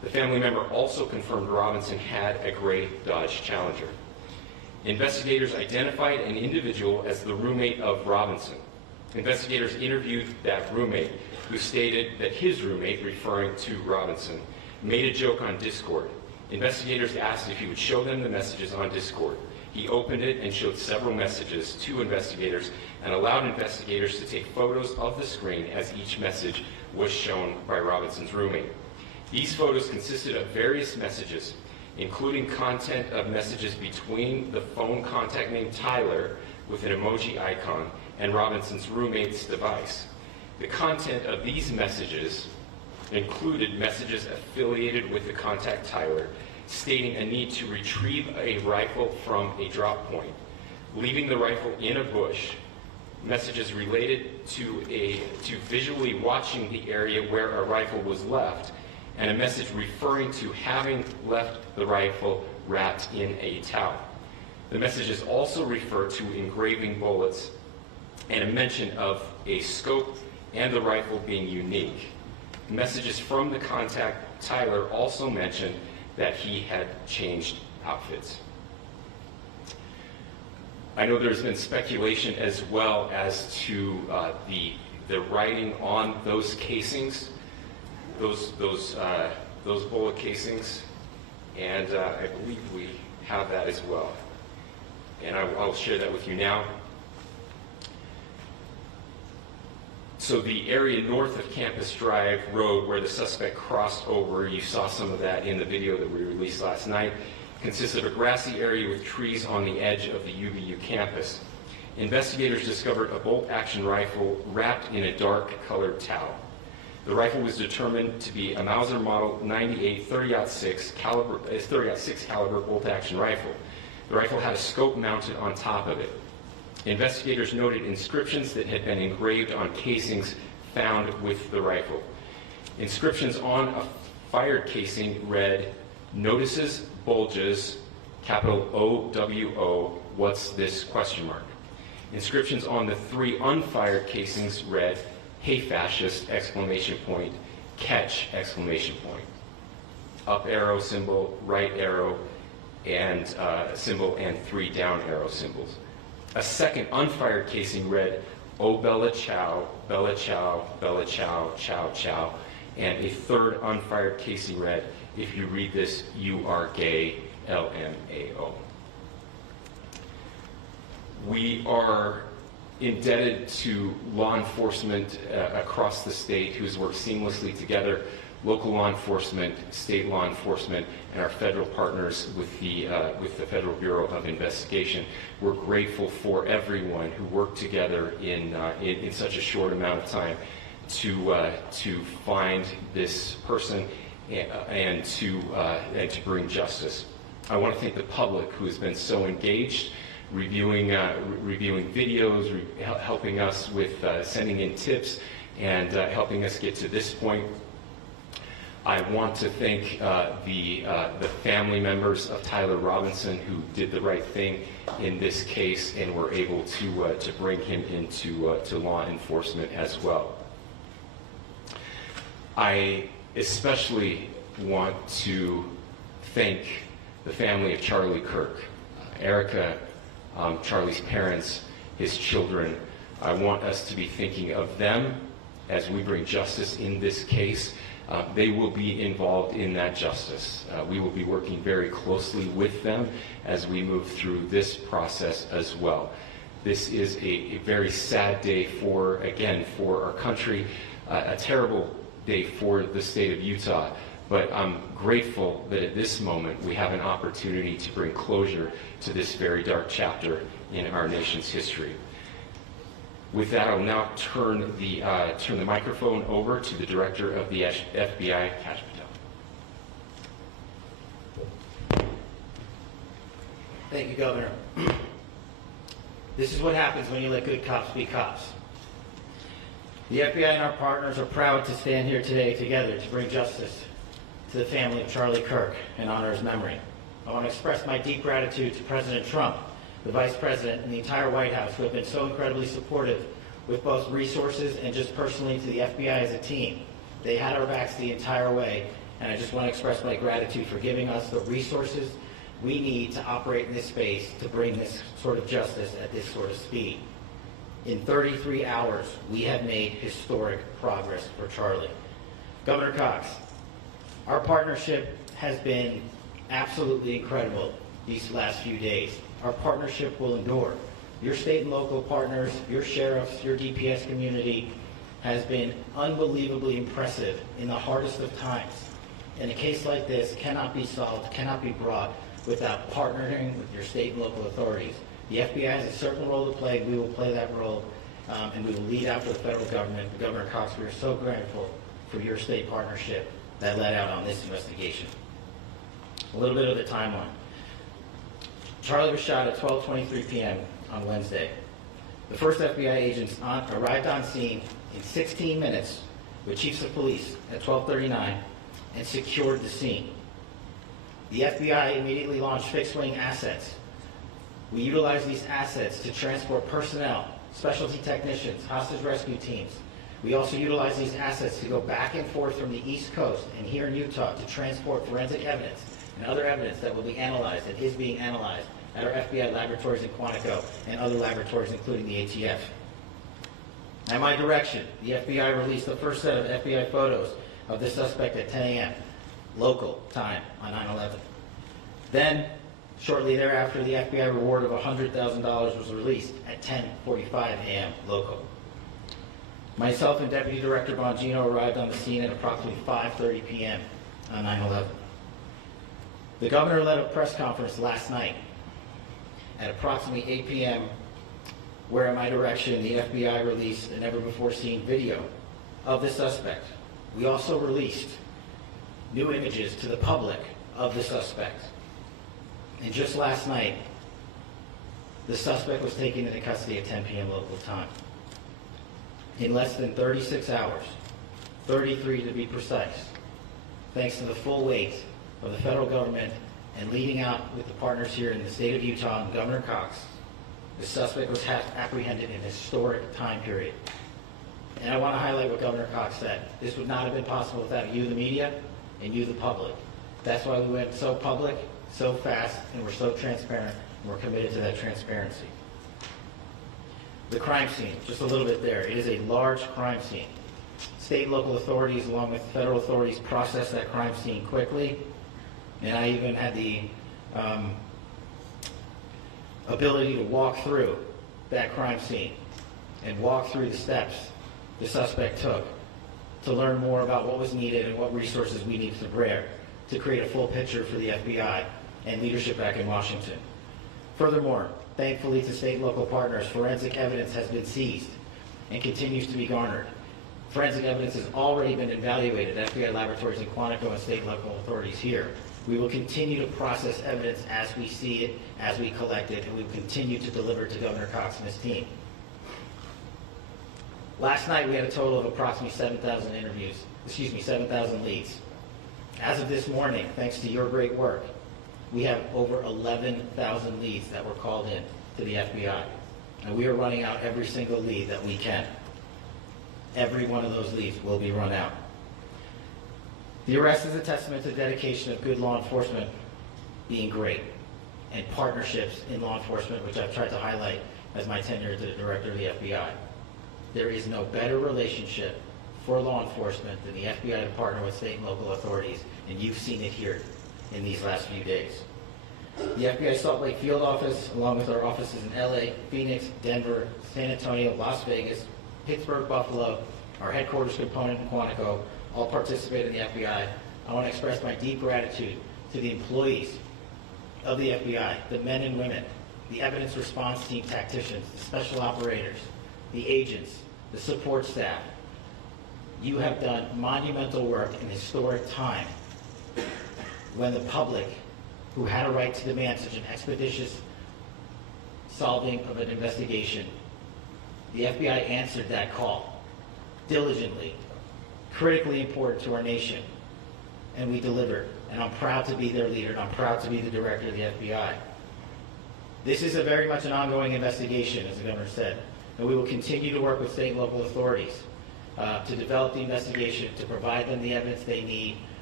The family member also confirmed Robinson had a gray Dodge Challenger. Investigators identified an individual as the roommate of Robinson. Investigators interviewed that roommate, who stated that his roommate, referring to Robinson, made a joke on Discord. Investigators asked if he would show them the messages on Discord. He opened it and showed several messages to investigators and allowed investigators to take photos of the screen as each message was shown by Robinson's roommate. These photos consisted of various messages, including content of messages between the phone contact named Tyler with an emoji icon and Robinson's roommate's device. The content of these messages included messages affiliated with the contact Tyler, stating a need to retrieve a rifle from a drop point, leaving the rifle in a bush, messages related to visually watching the area where a rifle was left, and a message referring to having left the rifle wrapped in a towel. The messages also refer to engraving bullets and a mention of a scope and the rifle being unique. Messages from the contact Tyler also mentioned that he had changed outfits. I know there's been speculation as well as to the writing on those casings, those bullet casings, and I believe we have that as well. And I'll share that with you now. So the area north of Campus Drive Road where the suspect crossed over, you saw some of that in the video that we released last night, consists of a grassy area with trees on the edge of the UVU campus. Investigators discovered a bolt-action rifle wrapped in a dark-colored towel. The rifle was determined to be a Mauser Model 98 30-06 caliber bolt-action rifle. The rifle had a scope mounted on top of it. Investigators noted inscriptions that had been engraved on casings found with the rifle. Inscriptions on a fired casing read, "Notices, bulges, capital O-W-O, what's this, question mark." Inscriptions on the 3 unfired casings read, "Hey fascist, exclamation point, catch, exclamation point." Up arrow symbol, right arrow, and symbol, and 3 down arrow symbols. A second unfired casing read, "Oh Bella Chow, Bella Chow, Bella Chow, Chow Chow," and a third unfired casing read, "If you read this, you are gay, LMAO." We are indebted to law enforcement across the state who's worked seamlessly together, local law enforcement, state law enforcement, and our federal partners with the Federal Bureau of Investigation. We're grateful for everyone who worked together in such a short amount of time to find this person and to bring justice. I want to thank the public who has been so engaged, reviewing videos, helping us with sending in tips, and helping us get to this point. I want to thank the family members of Tyler Robinson who did the right thing in this case and were able to bring him into to law enforcement as well. I especially want to thank the family of Charlie Kirk, Erica, Charlie's parents, his children. I want us to be thinking of them as we bring justice in this case. They will be involved in that justice. We will be working very closely with them as we move through this process as well. This is a very sad day for our country, a terrible day for the state of Utah, but I'm grateful that at this moment we have an opportunity to bring closure to this very dark chapter in our nation's history. With that, I'll now turn the microphone over to the Director of the FBI, Kash Patel. Thank you, Governor. This is what happens when you let good cops be cops. The FBI and our partners are proud to stand here today together to bring justice to the family of Charlie Kirk and honor his memory. I want to express my deep gratitude to President Trump, the Vice President, and the entire White House who have been so incredibly supportive with both resources and just personally to the FBI as a team. They had our backs the entire way, and I just want to express my gratitude for giving us the resources we need to operate in this space to bring this sort of justice at this sort of speed. In 33 hours, we have made historic progress for Charlie. Governor Cox, our partnership has been absolutely incredible these last few days. Our partnership will endure. Your state and local partners, your sheriffs, your DPS community has been unbelievably impressive in the hardest of times. And a case like this cannot be solved, cannot be brought without partnering with your state and local authorities. The FBI has a certain role to play. We will play that role, and we will lead out for the federal government. Governor Cox, we are so grateful for your state partnership that led out on this investigation. A little bit of the timeline. Charlie was shot at 12:23 p.m. on Wednesday. The first FBI agents arrived on scene in 16 minutes with chiefs of police at 12:39 and secured the scene. The FBI immediately launched fixed-wing assets. We utilized these assets to transport personnel, specialty technicians, hostage rescue teams. We also utilized these assets to go back and forth from the East Coast and here in Utah to transport forensic evidence and other evidence that will be analyzed and is being analyzed at our FBI laboratories in Quantico and other laboratories, including the ATF. At my direction, the FBI released the first set of FBI photos of the suspect at 10 a.m. local time on 9/11. Then, shortly thereafter, the FBI reward of $100,000 was released at 10:45 a.m. local. Myself and Deputy Director Bongino arrived on the scene at approximately 5:30 p.m. on 9/11. The governor led a press conference last night at approximately 8 p.m., where at my direction, the FBI released a never-before-seen video of the suspect. We also released new images to the public of the suspect. And just last night, the suspect was taken into custody at 10 p.m. local time. In less than 36 hours, 33 to be precise, thanks to the full weight of the federal government and leading out with the partners here in the state of Utah and Governor Cox, the suspect was apprehended in a historic time period. And I want to highlight what Governor Cox said. This would not have been possible without you, the media, and you, the public. That's why we went so public, so fast, and we're so transparent, and we're committed to that transparency. The crime scene, just a little bit there. It is a large crime scene. State and local authorities, along with federal authorities, processed that crime scene quickly, and I even had the ability to walk through that crime scene and walk through the steps the suspect took to learn more about what was needed and what resources we needed to bear to create a full picture for the FBI and leadership back in Washington. Furthermore, thankfully to state and local partners, forensic evidence has been seized and continues to be garnered. Forensic evidence has already been evaluated at FBI laboratories in Quantico and state and local authorities here. We will continue to process evidence as we see it, as we collect it, and we will continue to deliver to Governor Cox and his team. Last night, we had a total of approximately 7,000 leads. As of this morning, thanks to your great work, we have over 11,000 leads that were called in to the FBI. And we are running out every single lead that we can. Every one of those leads will be run out. The arrest is a testament to the dedication of good law enforcement being great, and partnerships in law enforcement, which I've tried to highlight as my tenure as the director of the FBI. There is no better relationship for law enforcement than the FBI to partner with state and local authorities, and you've seen it here in these last few days. The FBI Salt Lake field office, along with our offices in LA, Phoenix, Denver, San Antonio, Las Vegas, Pittsburgh, Buffalo, our headquarters component in Quantico, all participate in the FBI. I want to express my deep gratitude to the employees of the FBI, the men and women, the evidence response team tacticians, the special operators, the agents, the support staff. You have done monumental work in historic time when the public, who had a right to demand such an expeditious solving of an investigation, the FBI answered that call diligently, critically important to our nation, and we delivered. And I'm proud to be their leader, and I'm proud to be the director of the FBI. This is very much an ongoing investigation, as the governor said, and we will continue to work with state and local authorities to develop the investigation, to provide them the evidence they need,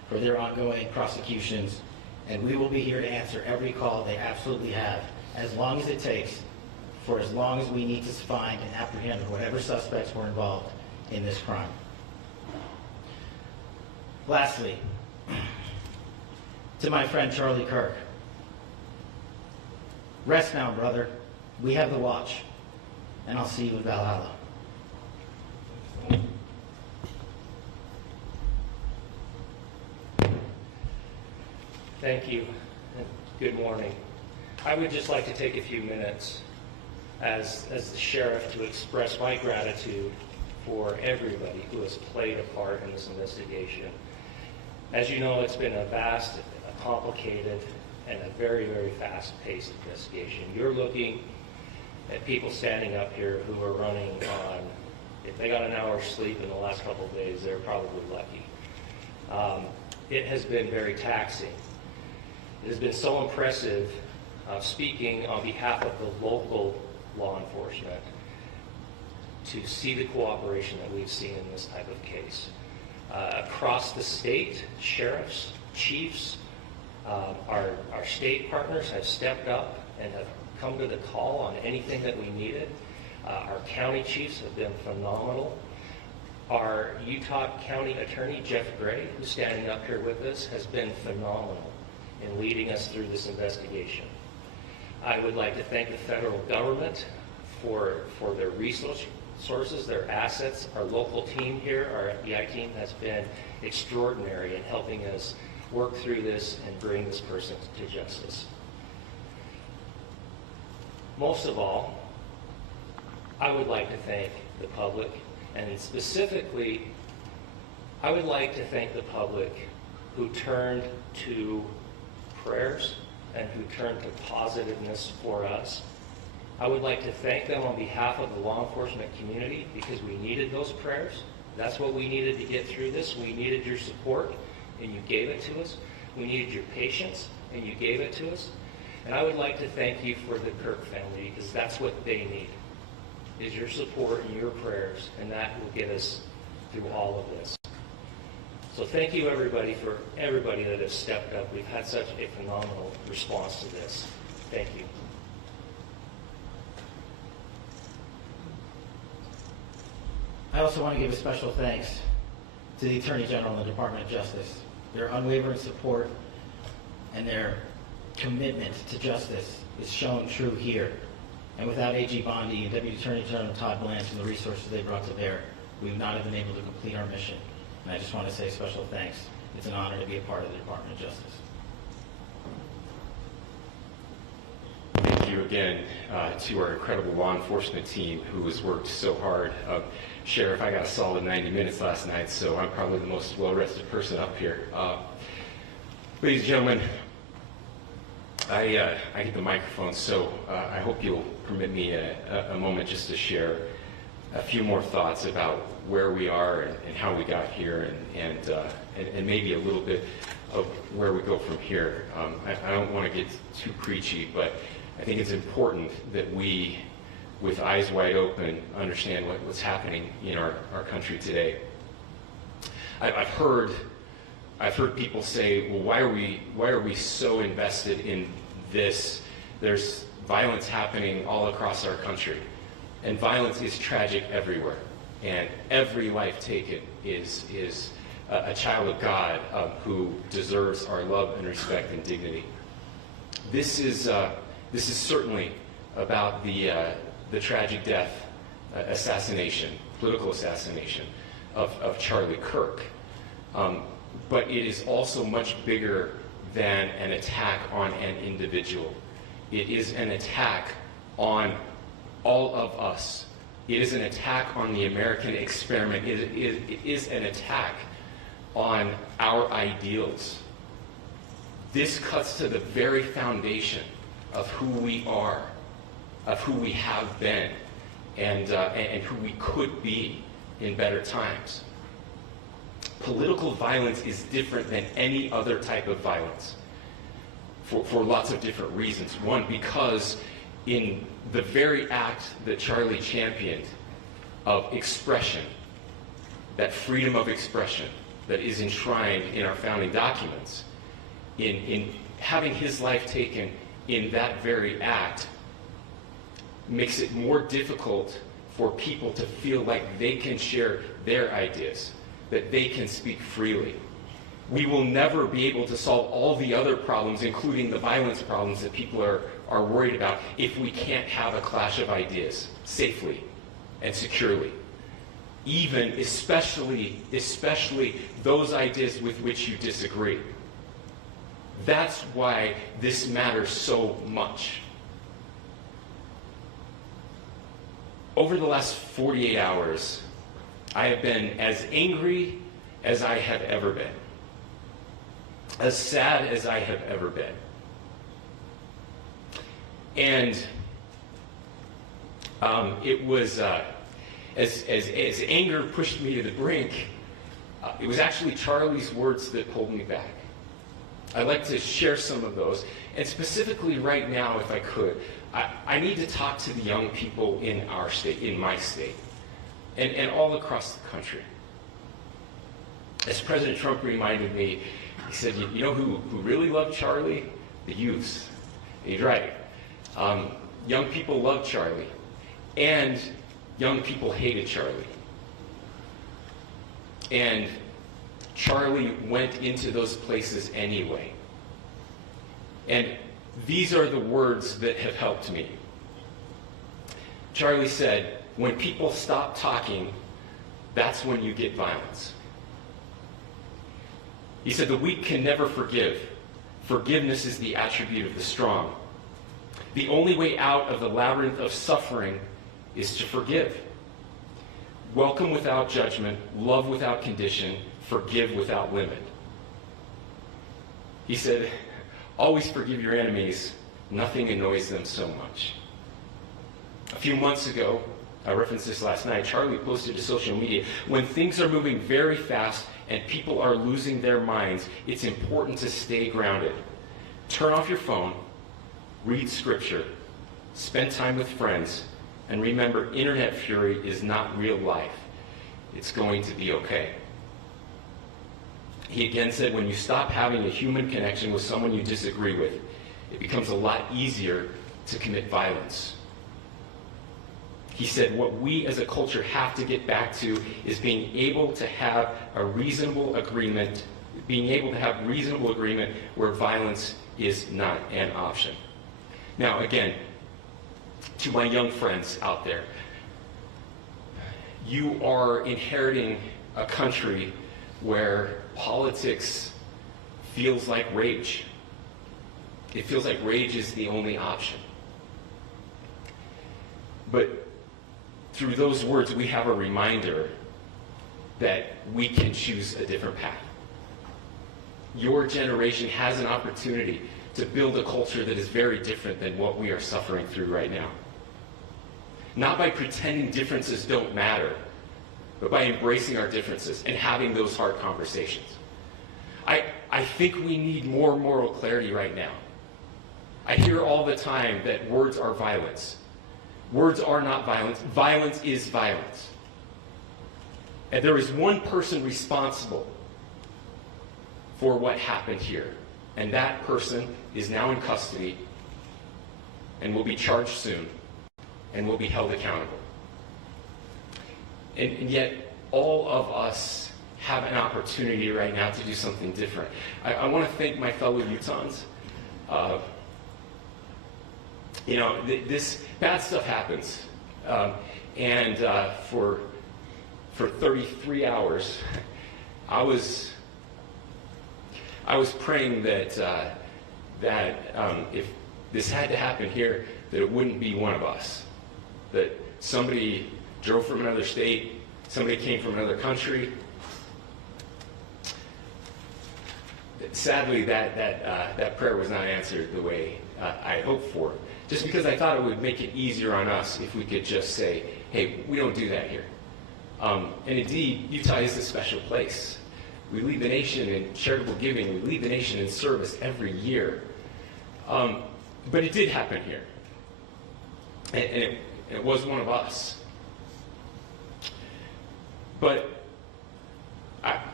for their ongoing prosecutions, and we will be here to answer every call they absolutely have, as long as it takes, for as long as we need to find and apprehend whatever suspects were involved in this crime. Lastly, to my friend Charlie Kirk, rest now, brother. We have the watch, and I'll see you in Valhalla. Thank you, and good morning. I would just like to take a few minutes as the sheriff to express my gratitude for everybody who has played a part in this investigation. As you know, it's been a vast, a complicated, and a very, very fast-paced investigation. You're looking at people standing up here who are running on, if they got an hour's sleep in the last couple of days, they're probably lucky. It has been very taxing. It has been so impressive speaking on behalf of the local law enforcement to see the cooperation that we've seen in this type of case. Across the state, sheriffs, chiefs, our state partners have stepped up and have come to the call on anything that we needed. Our county chiefs have been phenomenal. Our Utah County Attorney, Jeff Gray, who's standing up here with us, has been phenomenal in leading us through this investigation. I would like to thank the federal government for their resources, their assets. Our local team here, our FBI team, has been extraordinary in helping us work through this and bring this person to justice. Most of all, I would like to thank the public, and specifically, I would like to thank the public who turned to prayers and who turned to positiveness for us. I would like to thank them on behalf of the law enforcement community because we needed those prayers. That's what we needed to get through this. We needed your support, and you gave it to us. We needed your patience, and you gave it to us. And I would like to thank you for the Kirk family because that's what they need, is your support and your prayers, and that will get us through all of this. So thank you, everybody, for everybody that has stepped up. We've had such a phenomenal response to this. Thank you. I also want to give a special thanks to the Attorney General and the Department of Justice. Their unwavering support and their commitment to justice is shown true here. And without AG Bondi and Deputy Attorney General Todd Blanche and the resources they brought to bear, we would not have been able to complete our mission. And I just want to say special thanks. It's an honor to be a part of the Department of Justice. Thank you again to our incredible law enforcement team who has worked so hard. Sheriff, I got a solid 90 minutes last night, so I'm probably the most well-rested person up here. Ladies and gentlemen, I get the microphone, so I hope you'll permit me a moment just to share a few more thoughts about where we are and how we got here, and maybe a little bit of where we go from here. I don't want to get too preachy, but I think it's important that we, with eyes wide open, understand what's happening in our country today. I've heard people say, well, why are we so invested in this? There's violence happening all across our country, and violence is tragic everywhere, and every life taken is a child of God who deserves our love and respect and dignity. This is certainly about the tragic death, political assassination of Charlie Kirk. But it is also much bigger than an attack on an individual. It is an attack on all of us. It is an attack on the American experiment. It is an attack on our ideals. This cuts to the very foundation of who we are, of who we have been, and who we could be in better times. Political violence is different than any other type of violence for lots of different reasons. One, because in the very act that Charlie championed of expression, that freedom of expression, that is enshrined in our founding documents, in having his life taken in that very act, makes it more difficult for people to feel like they can share their ideas, that they can speak freely. We will never be able to solve all the other problems, including the violence problems that people are worried about, if we can't have a clash of ideas safely and securely. Even, especially those ideas with which you disagree. That's why this matters so much. Over the last 48 hours, I have been as angry as I have ever been, as sad as I have ever been. And it was, as anger pushed me to the brink, it was actually Charlie's words that pulled me back. I'd like to share some of those. And specifically right now, if I could, I need to talk to the young people in our state, in my state, and all across the country. As President Trump reminded me, he said, you know who really loved Charlie? The youths. And he's right. Young people loved Charlie, and young people hated Charlie. And Charlie went into those places anyway. And these are the words that have helped me. Charlie said, when people stop talking, that's when you get violence. He said, the weak can never forgive. Forgiveness is the attribute of the strong. The only way out of the labyrinth of suffering is to forgive. Welcome without judgment, love without condition, forgive without limit. He said, always forgive your enemies. Nothing annoys them so much. A few months ago, I referenced this last night, Charlie posted to social media, when things are moving very fast and people are losing their minds, it's important to stay grounded. Turn off your phone, read scripture, spend time with friends, and remember, internet fury is not real life. It's going to be okay. He again said, when you stop having a human connection with someone you disagree with, it becomes a lot easier to commit violence. He said, what we as a culture have to get back to is being able to have a reasonable agreement, where violence is not an option. Now, again, to my young friends out there, you are inheriting a country where politics feels like rage. It feels like rage is the only option. But through those words, we have a reminder that we can choose a different path. Your generation has an opportunity to build a culture that is very different than what we are suffering through right now. Not by pretending differences don't matter, but by embracing our differences and having those hard conversations. I think we need more moral clarity right now. I hear all the time that words are violence. Words are not violence. Violence is violence. And there is one person responsible for what happened here. And that person is now in custody and will be charged soon and will be held accountable. And yet, all of us have an opportunity right now to do something different. I want to thank my fellow Utahns. This bad stuff happens. For 33 hours, I was praying that if this had to happen here, that it wouldn't be one of us. That somebody drove from another state, somebody came from another country. Sadly, that prayer was not answered the way I hoped for. Just because I thought it would make it easier on us if we could just say, hey, we don't do that here. And indeed, Utah is a special place. We lead the nation in charitable giving. We lead the nation in service every year. But it did happen here. And it was one of us. But I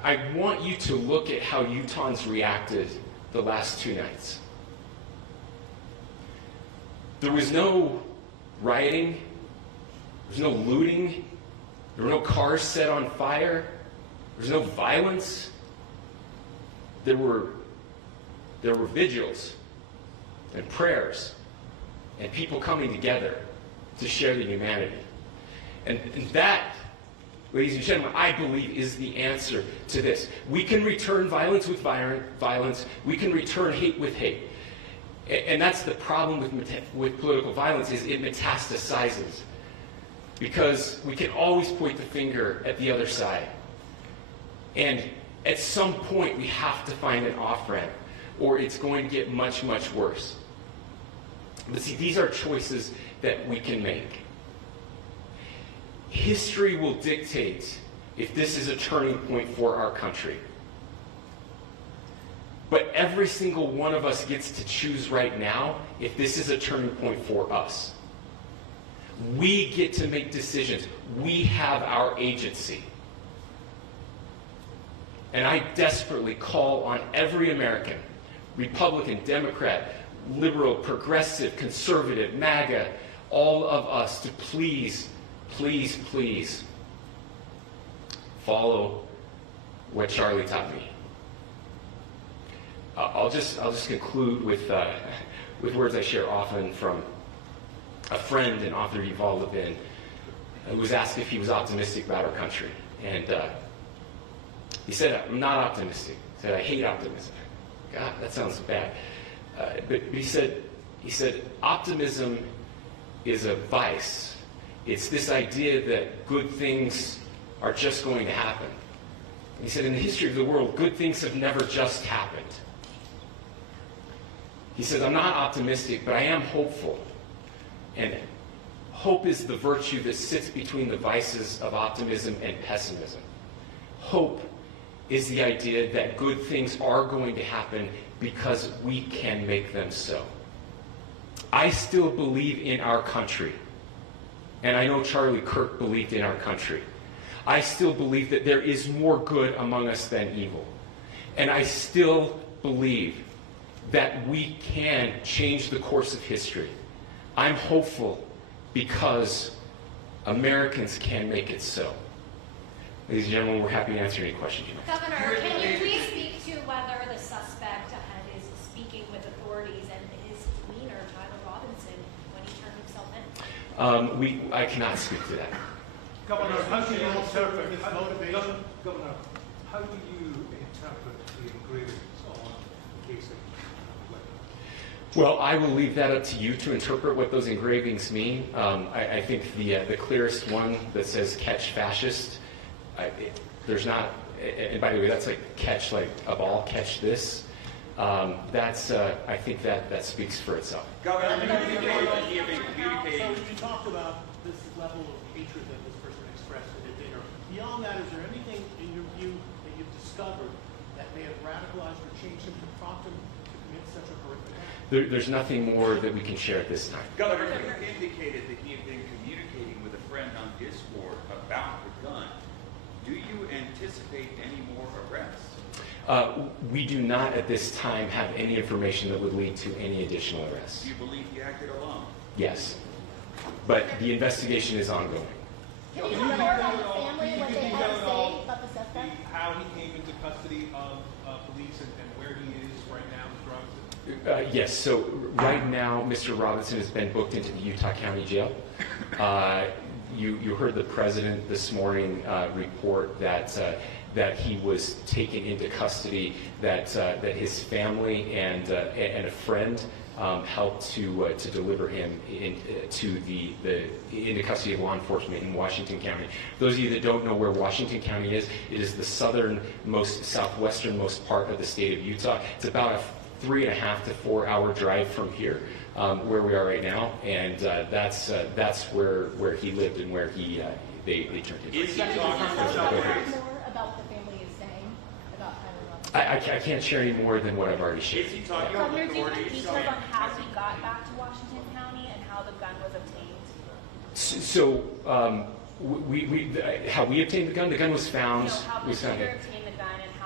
I want you to look at how Utahns reacted the last 2 nights. There was no rioting, there was no looting, there were no cars set on fire, there was no violence. There were vigils and prayers and people coming together to share the humanity. And that, ladies and gentlemen, I believe is the answer to this. We can return violence with violence. We can return hate with hate. And that's the problem with political violence, is it metastasizes. Because we can always point the finger at the other side. And at some point, we have to find an off-ramp, or it's going to get much, much worse. But see, these are choices that we can make. History will dictate if this is a turning point for our country. But every single one of us gets to choose right now if this is a turning point for us. We get to make decisions. We have our agency. And I desperately call on every American, Republican, Democrat, liberal, progressive, conservative, MAGA, all of us to please, please, please follow what Charlie taught me. I'll just conclude with words I share often from a friend and author, Yuval Levin, who was asked if he was optimistic about our country. And he said, I'm not optimistic. He said, I hate optimism. God, that sounds bad. But he said, optimism is a vice. It's this idea that good things are just going to happen. And he said, in the history of the world, good things have never just happened. He said, I'm not optimistic, but I am hopeful. And hope is the virtue that sits between the vices of optimism and pessimism. Hope is the idea that good things are going to happen because we can make them so. I still believe in our country. And I know Charlie Kirk believed in our country. I still believe that there is more good among us than evil. And I still believe that we can change the course of history. I'm hopeful because Americans can make it so. Ladies and gentlemen, we're happy to answer any questions you have. Governor, can you please speak to whether the suspect ahead is speaking with authorities and his demeanor, Tyler Robinson, when he turned himself in? I cannot speak to that. Governor, how do you interpret his motivation? Governor, how do you interpret the engravings on the casing? Well, I will leave that up to you to interpret what those engravings mean. I think the clearest one that says "catch fascist," there's not, and by the way, that's like catch like a ball, catch this. That's I think that speaks for itself. Governor, so you talked about this level of hatred that this person expressed at a dinner. Beyond that, is there anything in your view that you've discovered that may have radicalized or changed him to prompt him to commit such a horrific act? There's nothing more that we can share at this time. Governor, you indicated that he had been communicating with a friend on Discord about the gun. Do you anticipate any more arrests? We do not at this time have any information that would lead to any additional arrests. Do you believe he acted alone? Yes. But the investigation is ongoing. Can you tell more about the family, what they had to say about the suspect? How he came into custody of police and where he is right now, Mr. Robinson? Yes, so right now, Mr. Robinson has been booked into the Utah County Jail. You heard the president this morning report that he was taken into custody, that his family and a friend helped to deliver him into custody of law enforcement in Washington County. Those of you that don't know where Washington County is, it is the southernmost, southwesternmost part of the state of Utah. It's about a 3.5 to 4 hour drive from here, where we are right now, and that's where he lived and where they turned him. Is he talking about More about what the family is saying about Tyler Robinson? I can't share any more than what I've already shared. Is he talking Governor, about do you have authorities? details on how he got back to Washington County and how the gun was obtained? So how we obtained the gun was found. How Was the found. shooter obtained the gun and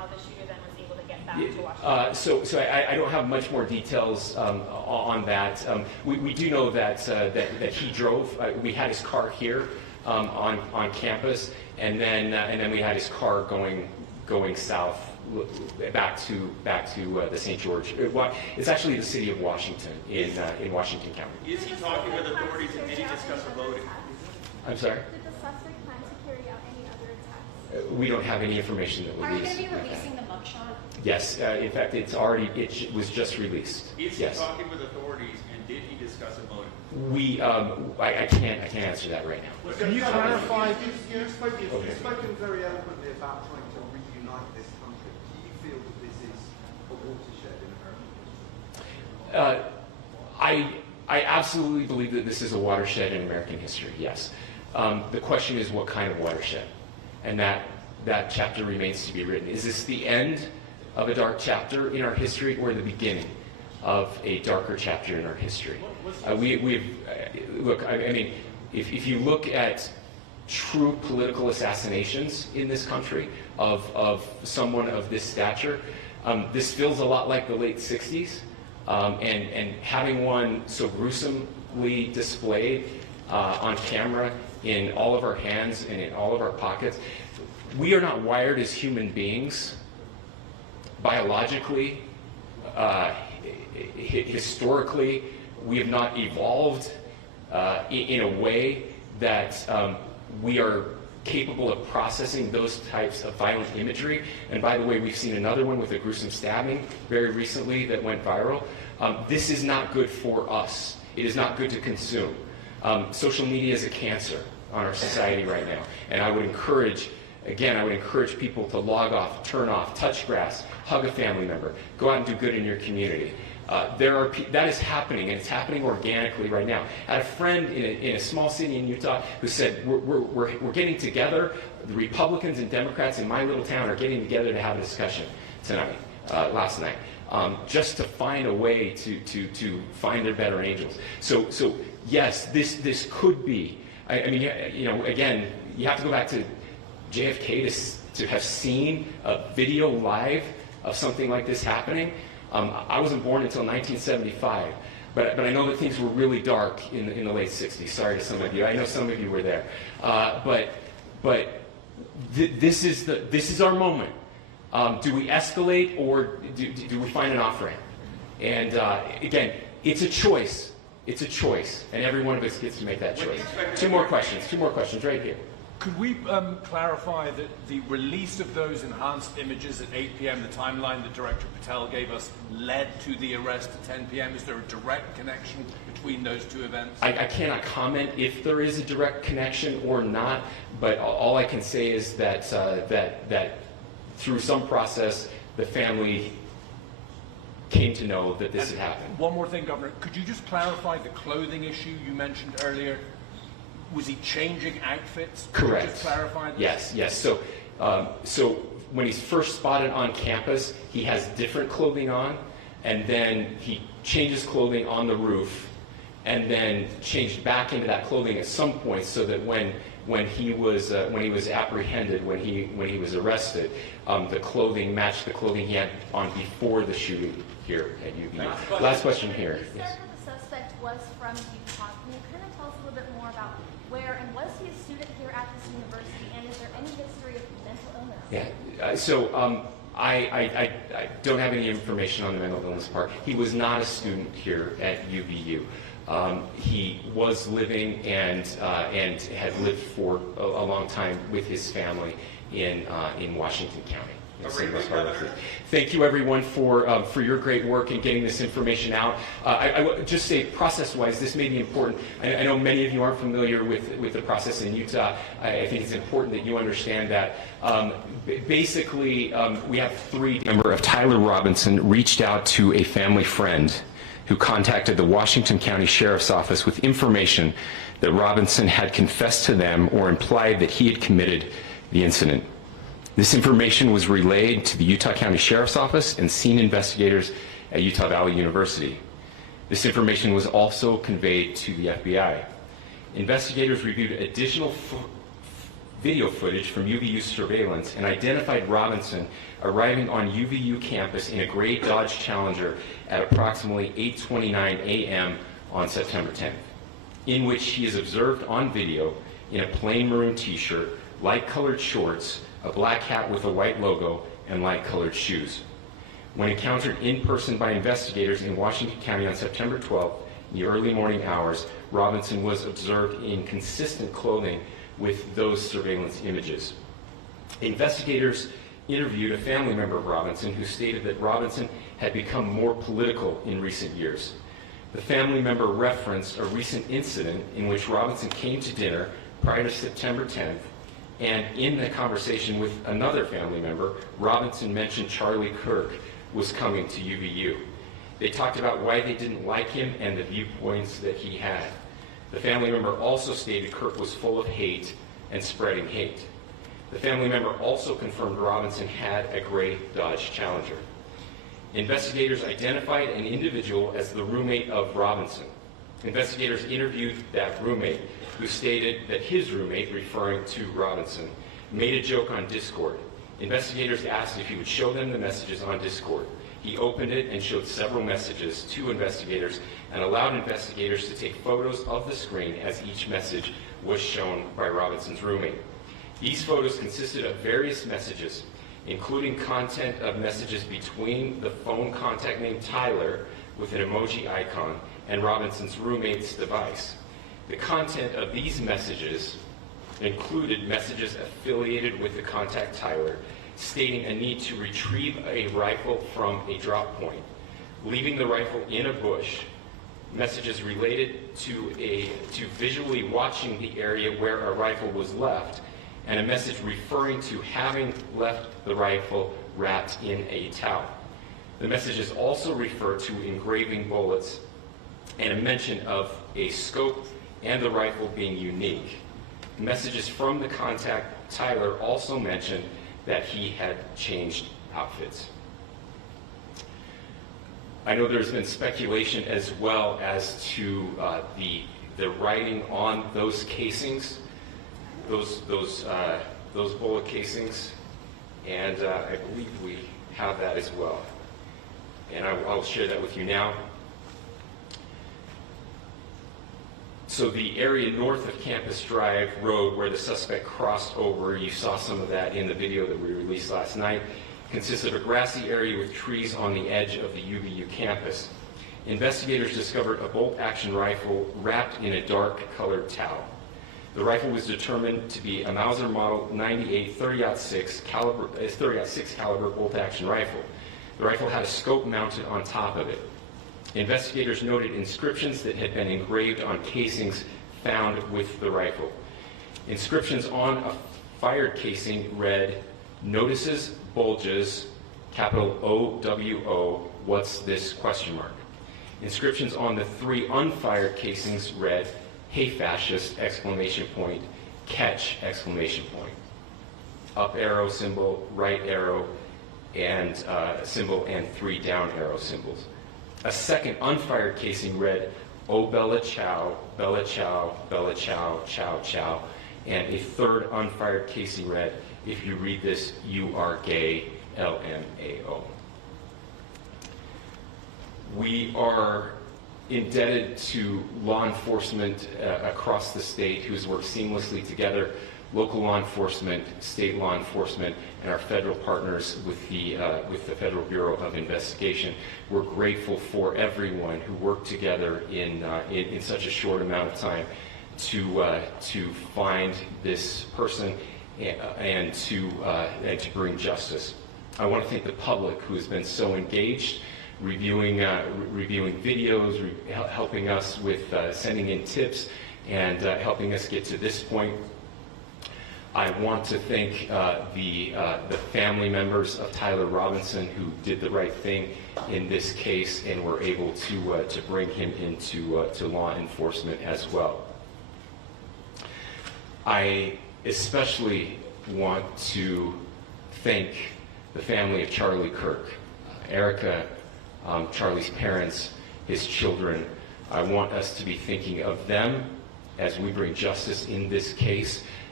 back to Washington? So I don't have much more details on that. We do know that he drove. We had his car here on campus, and then we had his car going south back to the St. George. It's actually the city of Washington in Washington County. Is he talking with authorities and did he discuss a voting? I'm sorry? Did the suspect plan to carry out any other attacks? We don't have any information that Are you released. going to be releasing the mugshot? Yes, in fact, it was just released. Is Yes. he talking with authorities and did he discuss a voting? I can't answer that right now. Can you clarify? You've spoken very eloquently about trying to reunite this country. Do you feel that this is a watershed in American history? I absolutely believe that this is a watershed in American history. Yes. The question is what kind of watershed, and that chapter remains to be written. Is this the end of a dark chapter in our history, or the beginning of a darker chapter in our history? Look. I mean, if you look at true political assassinations in this country of someone of this stature, this feels a lot like the late '60s, and having one so gruesomely displayed on camera in all of our hands and in all of our pockets. We are not wired as human beings biologically, historically. We have not evolved in a way that we are capable of processing those types of violent imagery. And by the way, we've seen another one with a gruesome stabbing very recently that went viral. This is not good for us. It is not good to consume. Social media is a cancer on our society right now. And I would encourage people to log off, turn off, touch grass, hug a family member, go out and do good in your community. That is happening, and it's happening organically right now. I had a friend in a small city in Utah who said, we're getting together, the Republicans and Democrats in my little town are getting together to have a discussion last night, just to find a way to find their better angels. So yes, this could be, I mean, again, you have to go back to JFK to have seen a video live of something like this happening. I wasn't born until 1975, but I know that things were really dark in the late 60s. Sorry to some of you. I know some of you were there. This is our moment. Do we escalate, or do we find an off-ramp? And again, it's a choice. It's a choice, and every one of us gets to make that choice. Two more questions right here. Could we clarify that the release of those enhanced images at 8 p.m., the timeline that Director Patel gave us, led to the arrest at 10 p.m.? Is there a direct connection between those two events? I cannot comment if there is a direct connection or not, but all I can say is that that through some process, the family came to know that this had happened. One more thing, Governor. Could you just clarify the clothing issue you mentioned earlier? Was he changing outfits? Correct. Could you just clarify this? Yes. So when he's first spotted on campus, he has different clothing on, and then he changes clothing on the roof, and then changed back into that clothing at some point, so that when he was apprehended, when he was arrested, the clothing matched the clothing he had on before the shooting here at UVU. Last question here. You said that the suspect was from Utah. Can you kind of tell us a little bit more about where, and was he a student here at this university, and is there any history of mental illness? Yeah. So I don't have any information on the mental illness part. He was not a student here at UVU. He was living and had lived for a long time with his family in Washington County. Thank you, everyone, for your great work in getting this information out. I would just say, process-wise, this may be important. I know many of you aren't familiar with the process in Utah. I think it's important that you understand that. Basically, we have three. Member of Tyler Robinson reached out to a family friend who contacted the Washington County Sheriff's Office with information that Robinson had confessed to them or implied that he had committed the incident. This information was relayed to the Utah County Sheriff's Office and scene investigators at Utah Valley University. This information was also conveyed to the FBI. Investigators reviewed additional video footage from UVU surveillance and identified Robinson arriving on UVU campus in a gray Dodge Challenger at approximately 8:29 a.m. on September 10th, in which he is observed on video in a plain maroon t-shirt, light-colored shorts, a black hat with a white logo, and light-colored shoes. When encountered in person by investigators in Washington County on September 12th, in the early morning hours, Robinson was observed in consistent clothing with those surveillance images. Investigators interviewed a family member of Robinson who stated that Robinson had become more political in recent years. The family member referenced a recent incident in which Robinson came to dinner prior to September 10th, and in the conversation with another family member, Robinson mentioned Charlie Kirk was coming to UVU. They talked about why they didn't like him and the viewpoints that he had. The family member also stated Kirk was full of hate and spreading hate. The family member also confirmed Robinson had a gray Dodge Challenger. Investigators identified an individual as the roommate of Robinson. Investigators interviewed that roommate, who stated that his roommate, referring to Robinson, made a joke on Discord. Investigators asked if he would show them the messages on Discord. He opened it and showed several messages to investigators and allowed investigators to take photos of the screen as each message was shown by Robinson's roommate. These photos consisted of various messages, including content of messages between the phone contact named Tyler with an emoji icon and Robinson's roommate's device. The content of these messages included messages affiliated with the contact Tyler, stating a need to retrieve a rifle from a drop point, leaving the rifle in a bush, messages related to visually watching the area where a rifle was left, and a message referring to having left the rifle wrapped in a towel. The messages also refer to engraving bullets and a mention of a scope and the rifle being unique. Messages from the contact Tyler also mentioned that he had changed outfits. I know there's been speculation as well as to the writing on those casings, those bullet casings, and I believe we have that as well. And I'll share that with you now. So the area north of Campus Drive Road where the suspect crossed over, you saw some of that in the video that we released last night, consists of a grassy area with trees on the edge of the UVU campus. Investigators discovered a bolt-action rifle wrapped in a dark-colored towel. The rifle was determined to be a Mauser Model 98 30-06 caliber bolt-action rifle. The rifle had a scope mounted on top of it. Investigators noted inscriptions that had been engraved on casings found with the rifle. Inscriptions on a fired casing read, "Notices, bulges, capital OWO, what's this?" ? Inscriptions on the 3 unfired casings read, "Hey fascist!" ! Catch! ! Up arrow symbol, right arrow, and symbol, and 3 down arrow symbols. A second unfired casing read, "Oh Bella Chow, Bella Chow, Bella Chow, Chow Chow," and a third unfired casing read, "If you read this, you are gay, LMAO." We are indebted to law enforcement across the state who's worked seamlessly together, local law enforcement, state law enforcement, and our federal partners with the Federal Bureau of Investigation. We're grateful for everyone who worked together in such a short amount of time to find this person and to bring justice. I want to thank the public who has been so engaged, reviewing videos, helping us with sending in tips, and helping us get to this point. I want to thank the family members of Tyler Robinson who did the right thing in this case and were able to bring him into to law enforcement as well. I especially want to thank the family of Charlie Kirk, Erica, Charlie's parents, his children. I want us to be thinking of them as we bring justice in this case.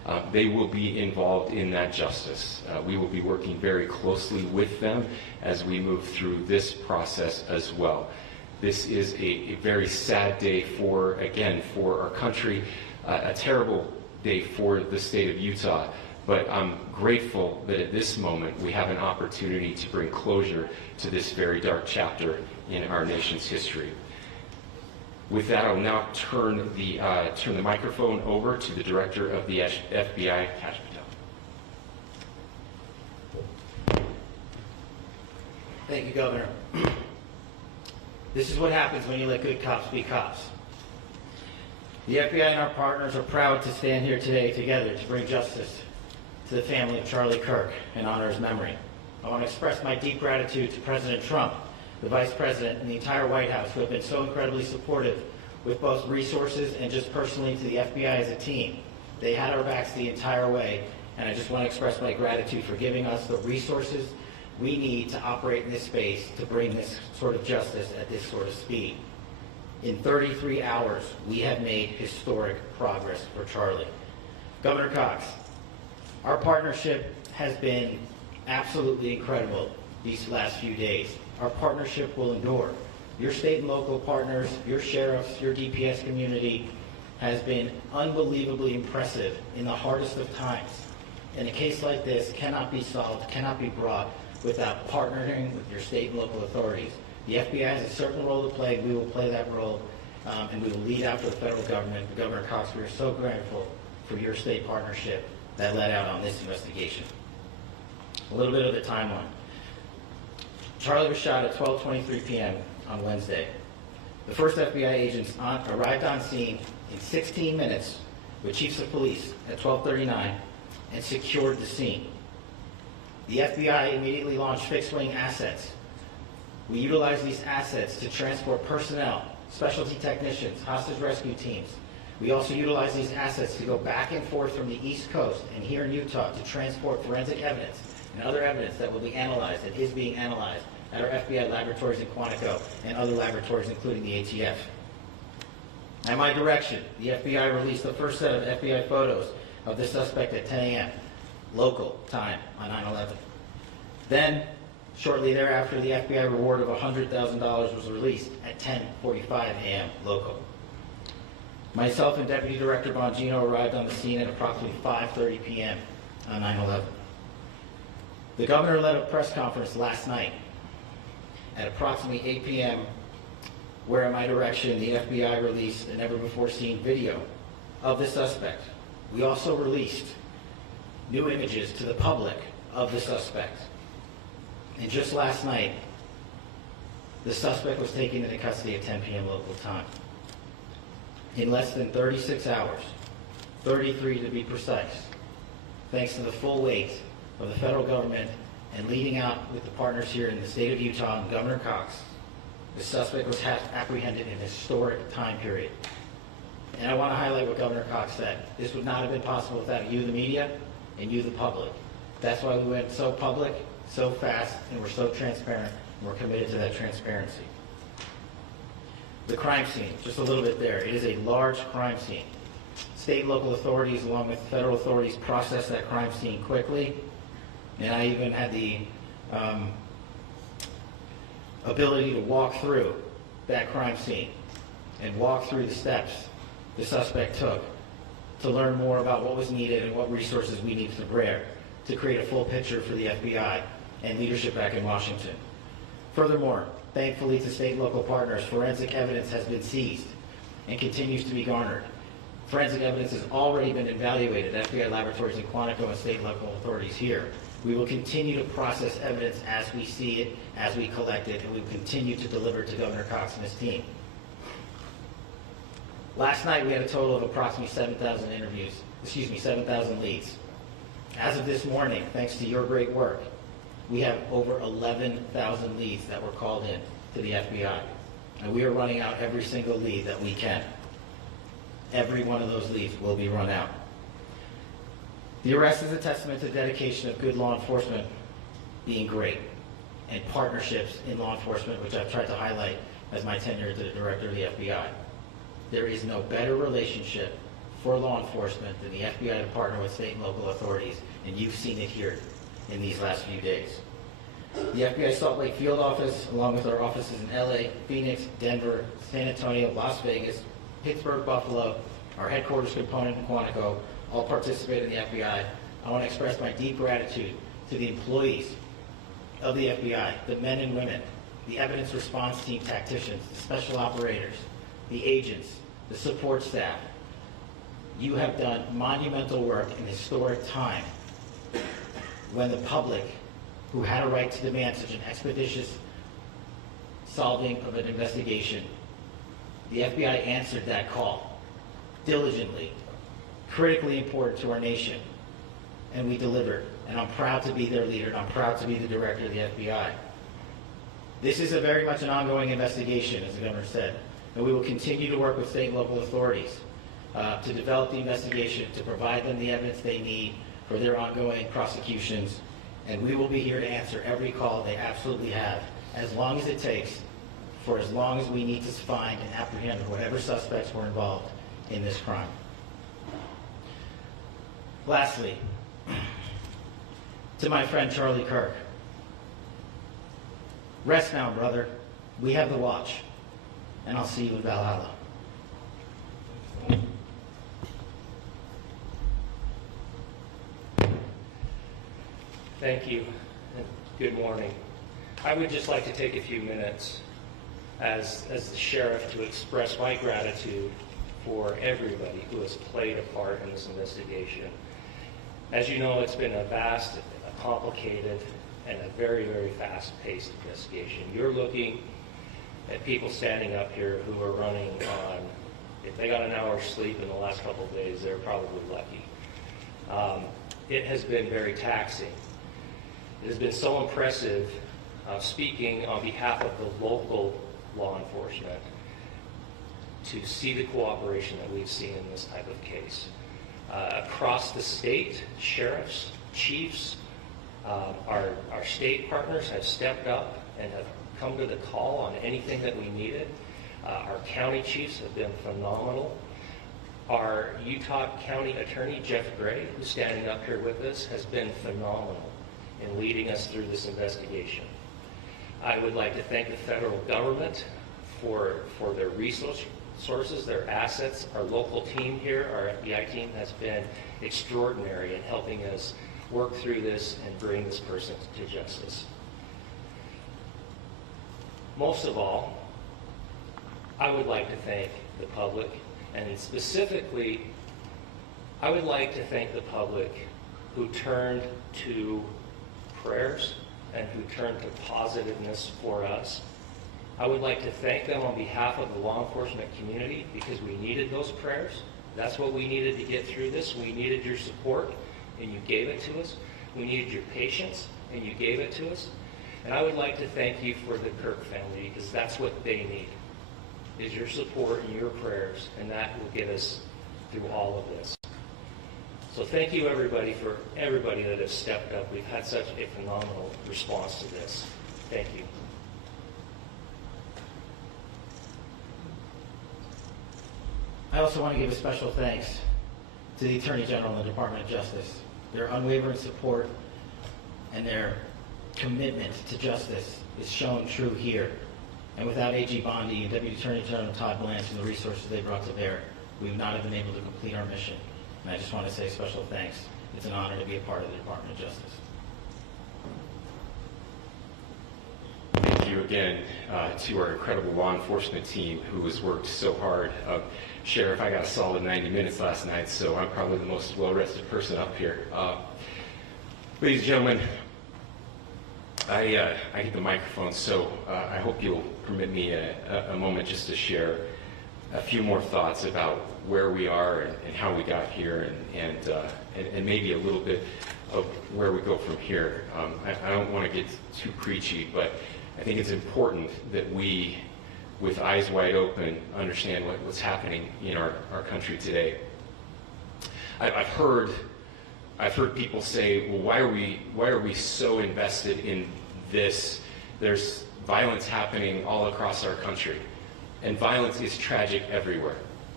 they will be involved in that justice. We will be working very closely with them as we move through this process as well. This is a very sad day for our country, a terrible day for the state of Utah, but I'm grateful that at this moment we have an opportunity to bring closure to this very dark chapter in our nation's history. With that, I will now turn the microphone over to the Director of the FBI, Kash Patel. Thank you, Governor. This is what happens when you let good cops be cops. The FBI and our partners are proud to stand here today together to bring justice to the family of Charlie Kirk and honor his memory. I want to express my deep gratitude to President Trump, the Vice President, and the entire White House who have been so incredibly supportive with both resources and just personally to the FBI as a team. They had our backs the entire way, and I just want to express my gratitude for giving us the resources we need to operate in this space to bring this sort of justice at this sort of speed. In 33 hours, we have made historic progress for Charlie. Governor Cox, our partnership has been absolutely incredible these last few days. Our partnership will endure. Your state and local partners, your sheriffs, your DPS community has been unbelievably impressive in the hardest of times. And a case like this cannot be solved, cannot be brought without partnering with your state and local authorities. The FBI has a certain role to play. We will play that role, and we will lead out for the federal government. Governor Cox, we are so grateful for your state partnership that led out on this investigation. A little bit of the timeline. Charlie was shot at 12:23 p.m. on Wednesday. The first FBI agents arrived on scene in 16 minutes with chiefs of police at 12:39 and secured the scene. The FBI immediately launched fixed-wing assets. We utilized these assets to transport personnel, specialty technicians, hostage rescue teams. We also utilized these assets to go back and forth from the East Coast and here in Utah to transport forensic evidence and other evidence that will be analyzed and is being analyzed at our FBI laboratories in Quantico and other laboratories, including the ATF. At my direction, the FBI released the first set of FBI photos of the suspect at 10 a.m. local time on 9/11. Then, shortly thereafter, the FBI reward of $100,000 was released at 10:45 a.m. local. Myself and Deputy Director Bongino arrived on the scene at approximately 5:30 p.m. on 9/11. The governor led a press conference last night at approximately 8 p.m. where, at my direction, the FBI released a never-before-seen video of the suspect. We also released new images to the public of the suspect. And just last night, the suspect was taken into custody at 10 p.m. local time. In less than 36 hours, 33 to be precise, thanks to the full weight of the federal government and leading out with the partners here in the state of Utah and Governor Cox, the suspect was apprehended in a historic time period. And I want to highlight what Governor Cox said. This would not have been possible without you, the media, and you, the public. That's why we went so public, so fast, and we're so transparent, and we're committed to that transparency. The crime scene, just a little bit there. It is a large crime scene. State and local authorities, along with federal authorities, processed that crime scene quickly, and I even had the ability to walk through that crime scene and walk through the steps the suspect took to learn more about what was needed and what resources we needed to bear to create a full picture for the FBI and leadership back in Washington. Furthermore, thankfully to state and local partners, forensic evidence has been seized and continues to be garnered. Forensic evidence has already been evaluated at FBI laboratories in Quantico and state and local authorities here. We will continue to process evidence as we see it, as we collect it, and we will continue to deliver to Governor Cox and his team. Last night we had a total of approximately 7,000 leads. As of this morning, thanks to your great work, we have over 11,000 leads that were called in to the FBI. And we are running out every single lead that we can. Every one of those leads will be run out. The arrest is a testament to the dedication of good law enforcement being great, and partnerships in law enforcement, which I've tried to highlight as my tenure as the director of the FBI. There is no better relationship for law enforcement than the FBI to partner with state and local authorities, and you've seen it here in these last few days. The FBI Salt Lake Field Office, along with our offices in LA, Phoenix, Denver, San Antonio, Las Vegas, Pittsburgh, Buffalo, our headquarters component in Quantico, all participate in the FBI. I want to express my deep gratitude to the employees of the FBI, the men and women, the evidence response team tacticians, the special operators, the agents, the support staff. You have done monumental work in historic time when the public, who had a right to demand such an expeditious solving of an investigation, the FBI answered that call diligently, critically important to our nation, and we delivered. And I'm proud to be their leader, and I'm proud to be the director of the FBI. This is a very much an ongoing investigation, as the governor said, and we will continue to work with state and local authorities to develop the investigation, to provide them the evidence they need for their ongoing prosecutions, and we will be here to answer every call they absolutely have, as long as it takes, for as long as we need to find and apprehend whatever suspects were involved in this crime. Lastly, to my friend Charlie Kirk, rest now, brother. We have the watch, and I'll see you in Valhalla. Thank you, and good morning. I would just like to take a few minutes as the sheriff to express my gratitude for everybody who has played a part in this investigation. As you know, it's been a vast, a complicated, and a very, very fast-paced investigation. You're looking at people standing up here who are running on, if they got an hour's sleep in the last couple of days, they're probably lucky. It has been very taxing. It has been so impressive speaking on behalf of the local law enforcement to see the cooperation that we've seen in this type of case. Across the state, sheriffs, chiefs, our state partners have stepped up and have come to the call on anything that we needed. Our county chiefs have been phenomenal. Our Utah County Attorney, Jeff Gray, who's standing up here with us, has been phenomenal in leading us through this investigation. I would like to thank the federal government for their resources, their assets. Our local team here, our FBI team, has been extraordinary in helping us work through this and bring this person to justice. Most of all, I would like to thank the public, and specifically, I would like to thank the public who turned to prayers and who turned to positiveness for us. I would like to thank them on behalf of the law enforcement community because we needed those prayers. That's what we needed to get through this. We needed your support, and you gave it to us. We needed your patience, and you gave it to us. And I would like to thank you for the Kirk family because that's what they need, is your support and your prayers, and that will get us through all of this. So thank you everybody for everybody that has stepped up. We've had such a phenomenal response to this. Thank you. I also want to give a special thanks to the Attorney General and the Department of Justice. Their unwavering support and their commitment to justice is shown true here. And without AG Bondi and Deputy Attorney General Todd Blanche and the resources they brought to bear, we would not have been able to complete our mission. And I just want to say special thanks. It's an honor to be a part of the Department of Justice. Thank you again to our incredible law enforcement team who has worked so hard. Sheriff, I got a solid 90 minutes last night, so I'm probably the most well-rested person up here. Ladies and gentlemen, I get the microphone, so I hope you'll permit me a moment just to share a few more thoughts about where we are and how we got here, and maybe a little bit of where we go from here. I don't want to get too preachy, but I think it's important that we, with eyes wide open, understand what's happening in our country today. I've heard people say, well, why are we so invested in this? There's violence happening all across our country, and violence is tragic everywhere.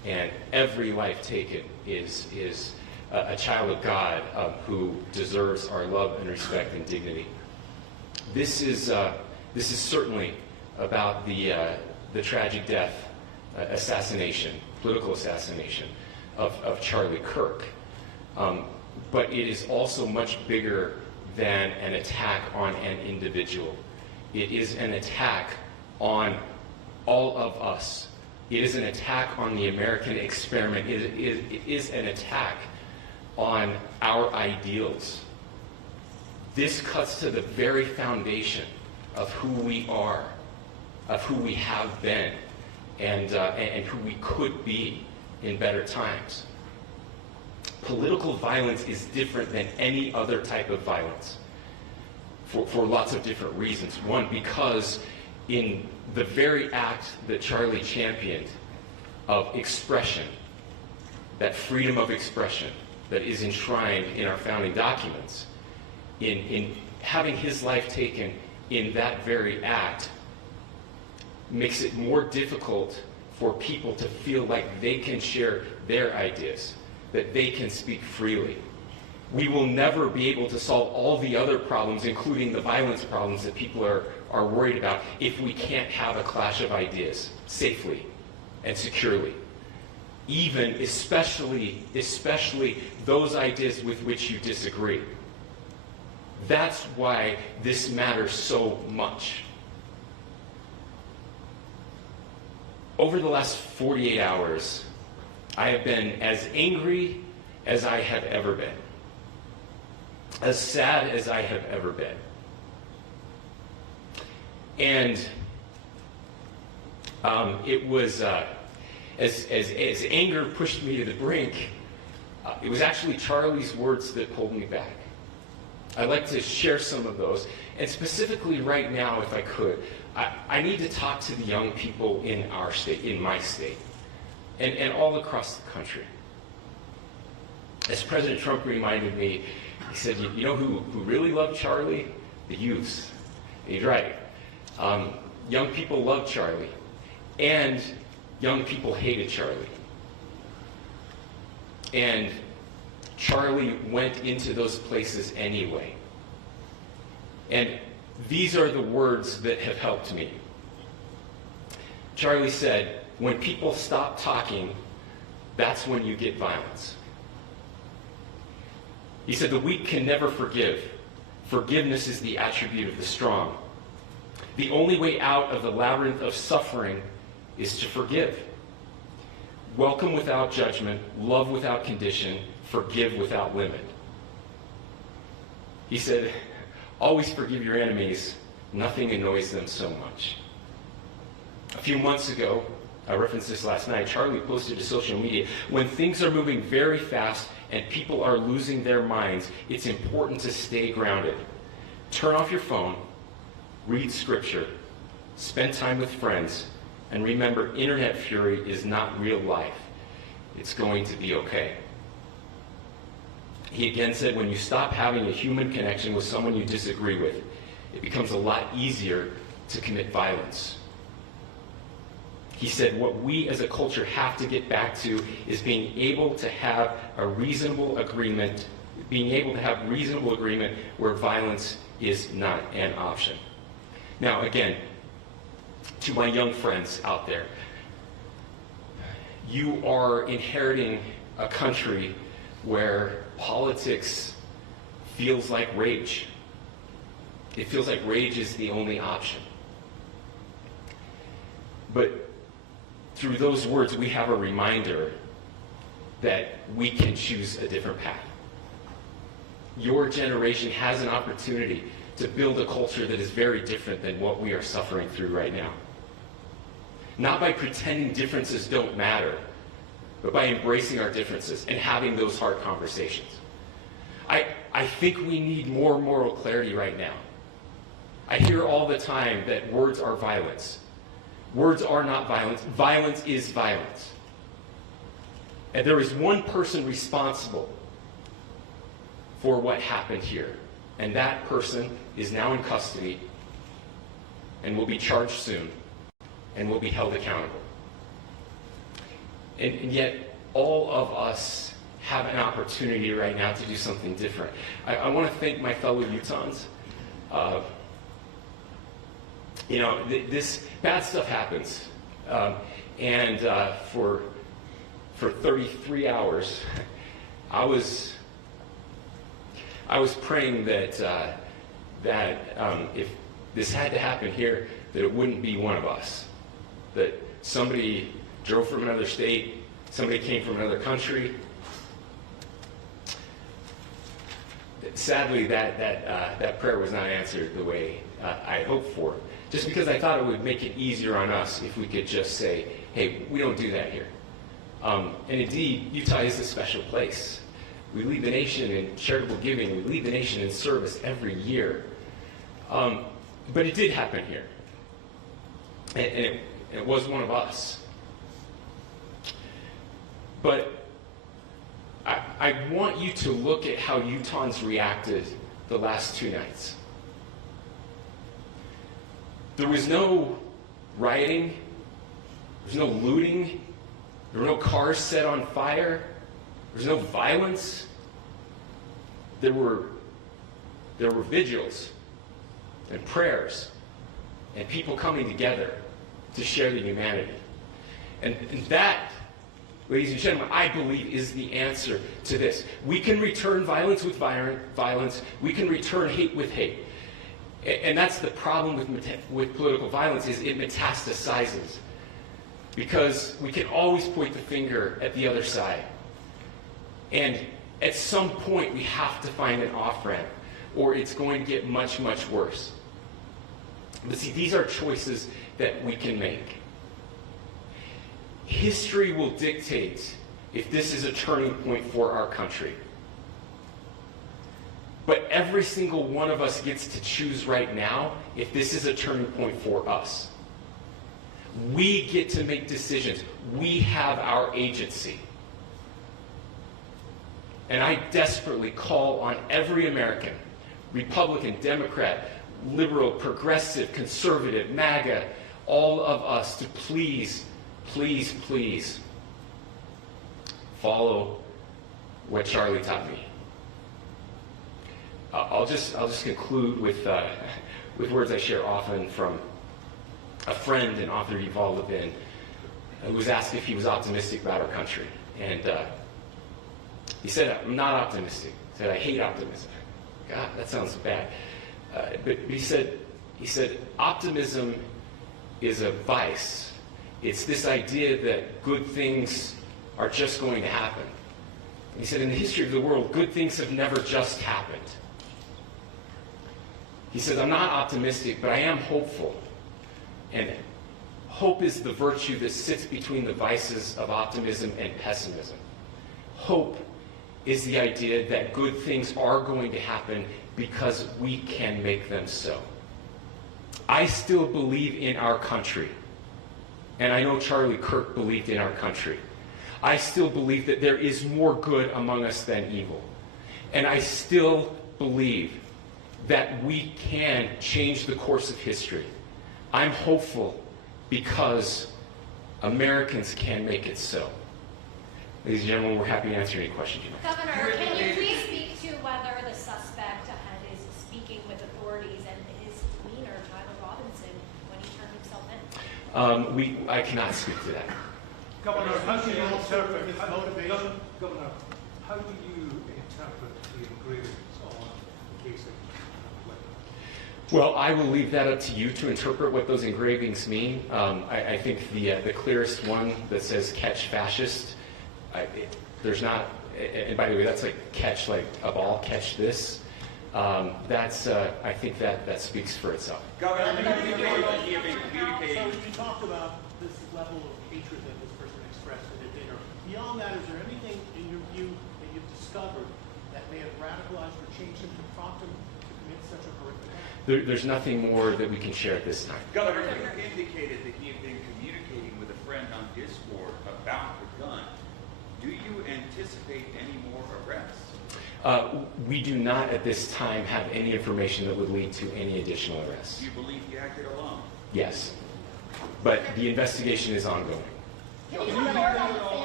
And every life taken is a child of God who deserves our love and respect and dignity. This is certainly about the tragic death, assassination, political assassination of Charlie Kirk. But it is also much bigger than an attack on an individual. It is an attack on all of us. It is an attack on the American experiment. It is an attack on our ideals. This cuts to the very foundation of who we are, of who we have been, and who we could be in better times. Political violence is different than any other type of violence for lots of different reasons. One, because in the very act that Charlie championed of expression, that freedom of expression that is enshrined in our founding documents, in having his life taken in that very act, makes it more difficult for people to feel like they can share their ideas, that they can speak freely. We will never be able to solve all the other problems, including the violence problems that people are worried about, if we can't have a clash of ideas safely and securely. Even, especially those ideas with which you disagree. That's why this matters so much. Over the last 48 hours, I have been as angry as I have ever been, as sad as I have ever been. And it was, as anger pushed me to the brink, it was actually Charlie's words that pulled me back. I'd like to share some of those. And specifically right now, if I could, I need to talk to the young people in our state, in my state, and all across the country. As President Trump reminded me, he said, you know who really loved Charlie? The youths. And he's right. Young people loved Charlie, and young people hated Charlie. And Charlie went into those places anyway. And these are the words that have helped me. Charlie said, when people stop talking, that's when you get violence. He said, the weak can never forgive. Forgiveness is the attribute of the strong. The only way out of the labyrinth of suffering is to forgive. Welcome without judgment, love without condition, forgive without limit. He said, always forgive your enemies. Nothing annoys them so much. A few months ago, I referenced this last night, Charlie posted to social media, when things are moving very fast and people are losing their minds, it's important to stay grounded. Turn off your phone, read scripture, spend time with friends, and remember, internet fury is not real life. It's going to be okay. He again said, when you stop having a human connection with someone you disagree with, it becomes a lot easier to commit violence. He said, what we as a culture have to get back to is being able to have a reasonable agreement, where violence is not an option. Now, again, to my young friends out there, you are inheriting a country where politics feels like rage. It feels like rage is the only option. But through those words, we have a reminder that we can choose a different path. Your generation has an opportunity to build a culture that is very different than what we are suffering through right now. Not by pretending differences don't matter, but by embracing our differences and having those hard conversations. I think we need more moral clarity right now. I hear all the time that words are violence. Words are not violence. Violence is violence. And there is one person responsible for what happened here. And that person is now in custody and will be charged soon and will be held accountable. And yet, all of us have an opportunity right now to do something different. I want to thank my fellow Utahns. This bad stuff happens. And for 33 hours, I was praying that if this had to happen here, that it wouldn't be one of us. That somebody drove from another state, somebody came from another country. Sadly, that prayer was not answered the way I hoped for. Just because I thought it would make it easier on us if we could just say, hey, we don't do that here. And indeed, Utah is a special place. We lead the nation in charitable giving. We lead the nation in service every year. But it did happen here. And it was one of us. But I want you to look at how Utahns reacted the last 2 nights. There was no rioting. There was no looting. There were no cars set on fire. There was no violence. There were vigils and prayers and people coming together to share the humanity. And that, ladies and gentlemen, I believe is the answer to this. We can return violence with violence. We can return hate with hate. And that's the problem with political violence, is it metastasizes. Because we can always point the finger at the other side. And at some point, we have to find an off-ramp, or it's going to get much, much worse. But see, these are choices that we can make. History will dictate if this is a turning point for our country. But every single one of us gets to choose right now if this is a turning point for us. We get to make decisions. We have our agency. And I desperately call on every American, Republican, Democrat, liberal, progressive, conservative, MAGA, all of us to please, please, please follow what Charlie taught me. I'll just conclude with words I share often from a friend and author, Yuval Levin, who was asked if he was optimistic about our country. And he said, I'm not optimistic. He said, I hate optimism. God, that sounds bad. But he said, optimism is a vice. It's this idea that good things are just going to happen. And he said, in the history of the world, good things have never just happened. He said, I'm not optimistic, but I am hopeful. And hope is the virtue that sits between the vices of optimism and pessimism. Hope is the idea that good things are going to happen because we can make them so. I still believe in our country. And I know Charlie Kirk believed in our country. I still believe that there is more good among us than evil. And I still believe that we can change the course of history. I'm hopeful because Americans can make it so. Ladies and gentlemen, we're happy to answer any questions you may have. Governor, can you please speak to whether the suspect ahead is speaking with authorities and his demeanor, Tyler Robinson, when he turned himself in? I cannot speak to that. Governor, how do you interpret his motivation? Governor, how do you interpret the engravings on the case of Well, I will leave that up to you to interpret what those engravings mean. I think the clearest one that says "catch fascist," there's not, and by the way, that's like catch like a ball, catch this. That's I think that speaks for itself. Governor, So you talked about this level of hatred that this person expressed at a dinner. Beyond that, is there anything in your view that you've discovered that may have radicalized or changed him to prompt him to commit such a horrific act? There's nothing more that we can share at this time. Governor, you indicated that he had been communicating with a friend on Discord about the gun. Do you anticipate any more arrests? We do not at this time have any information that would lead to any additional arrests. Do you believe he acted alone? Yes, but the investigation is ongoing. Can you talk more about the family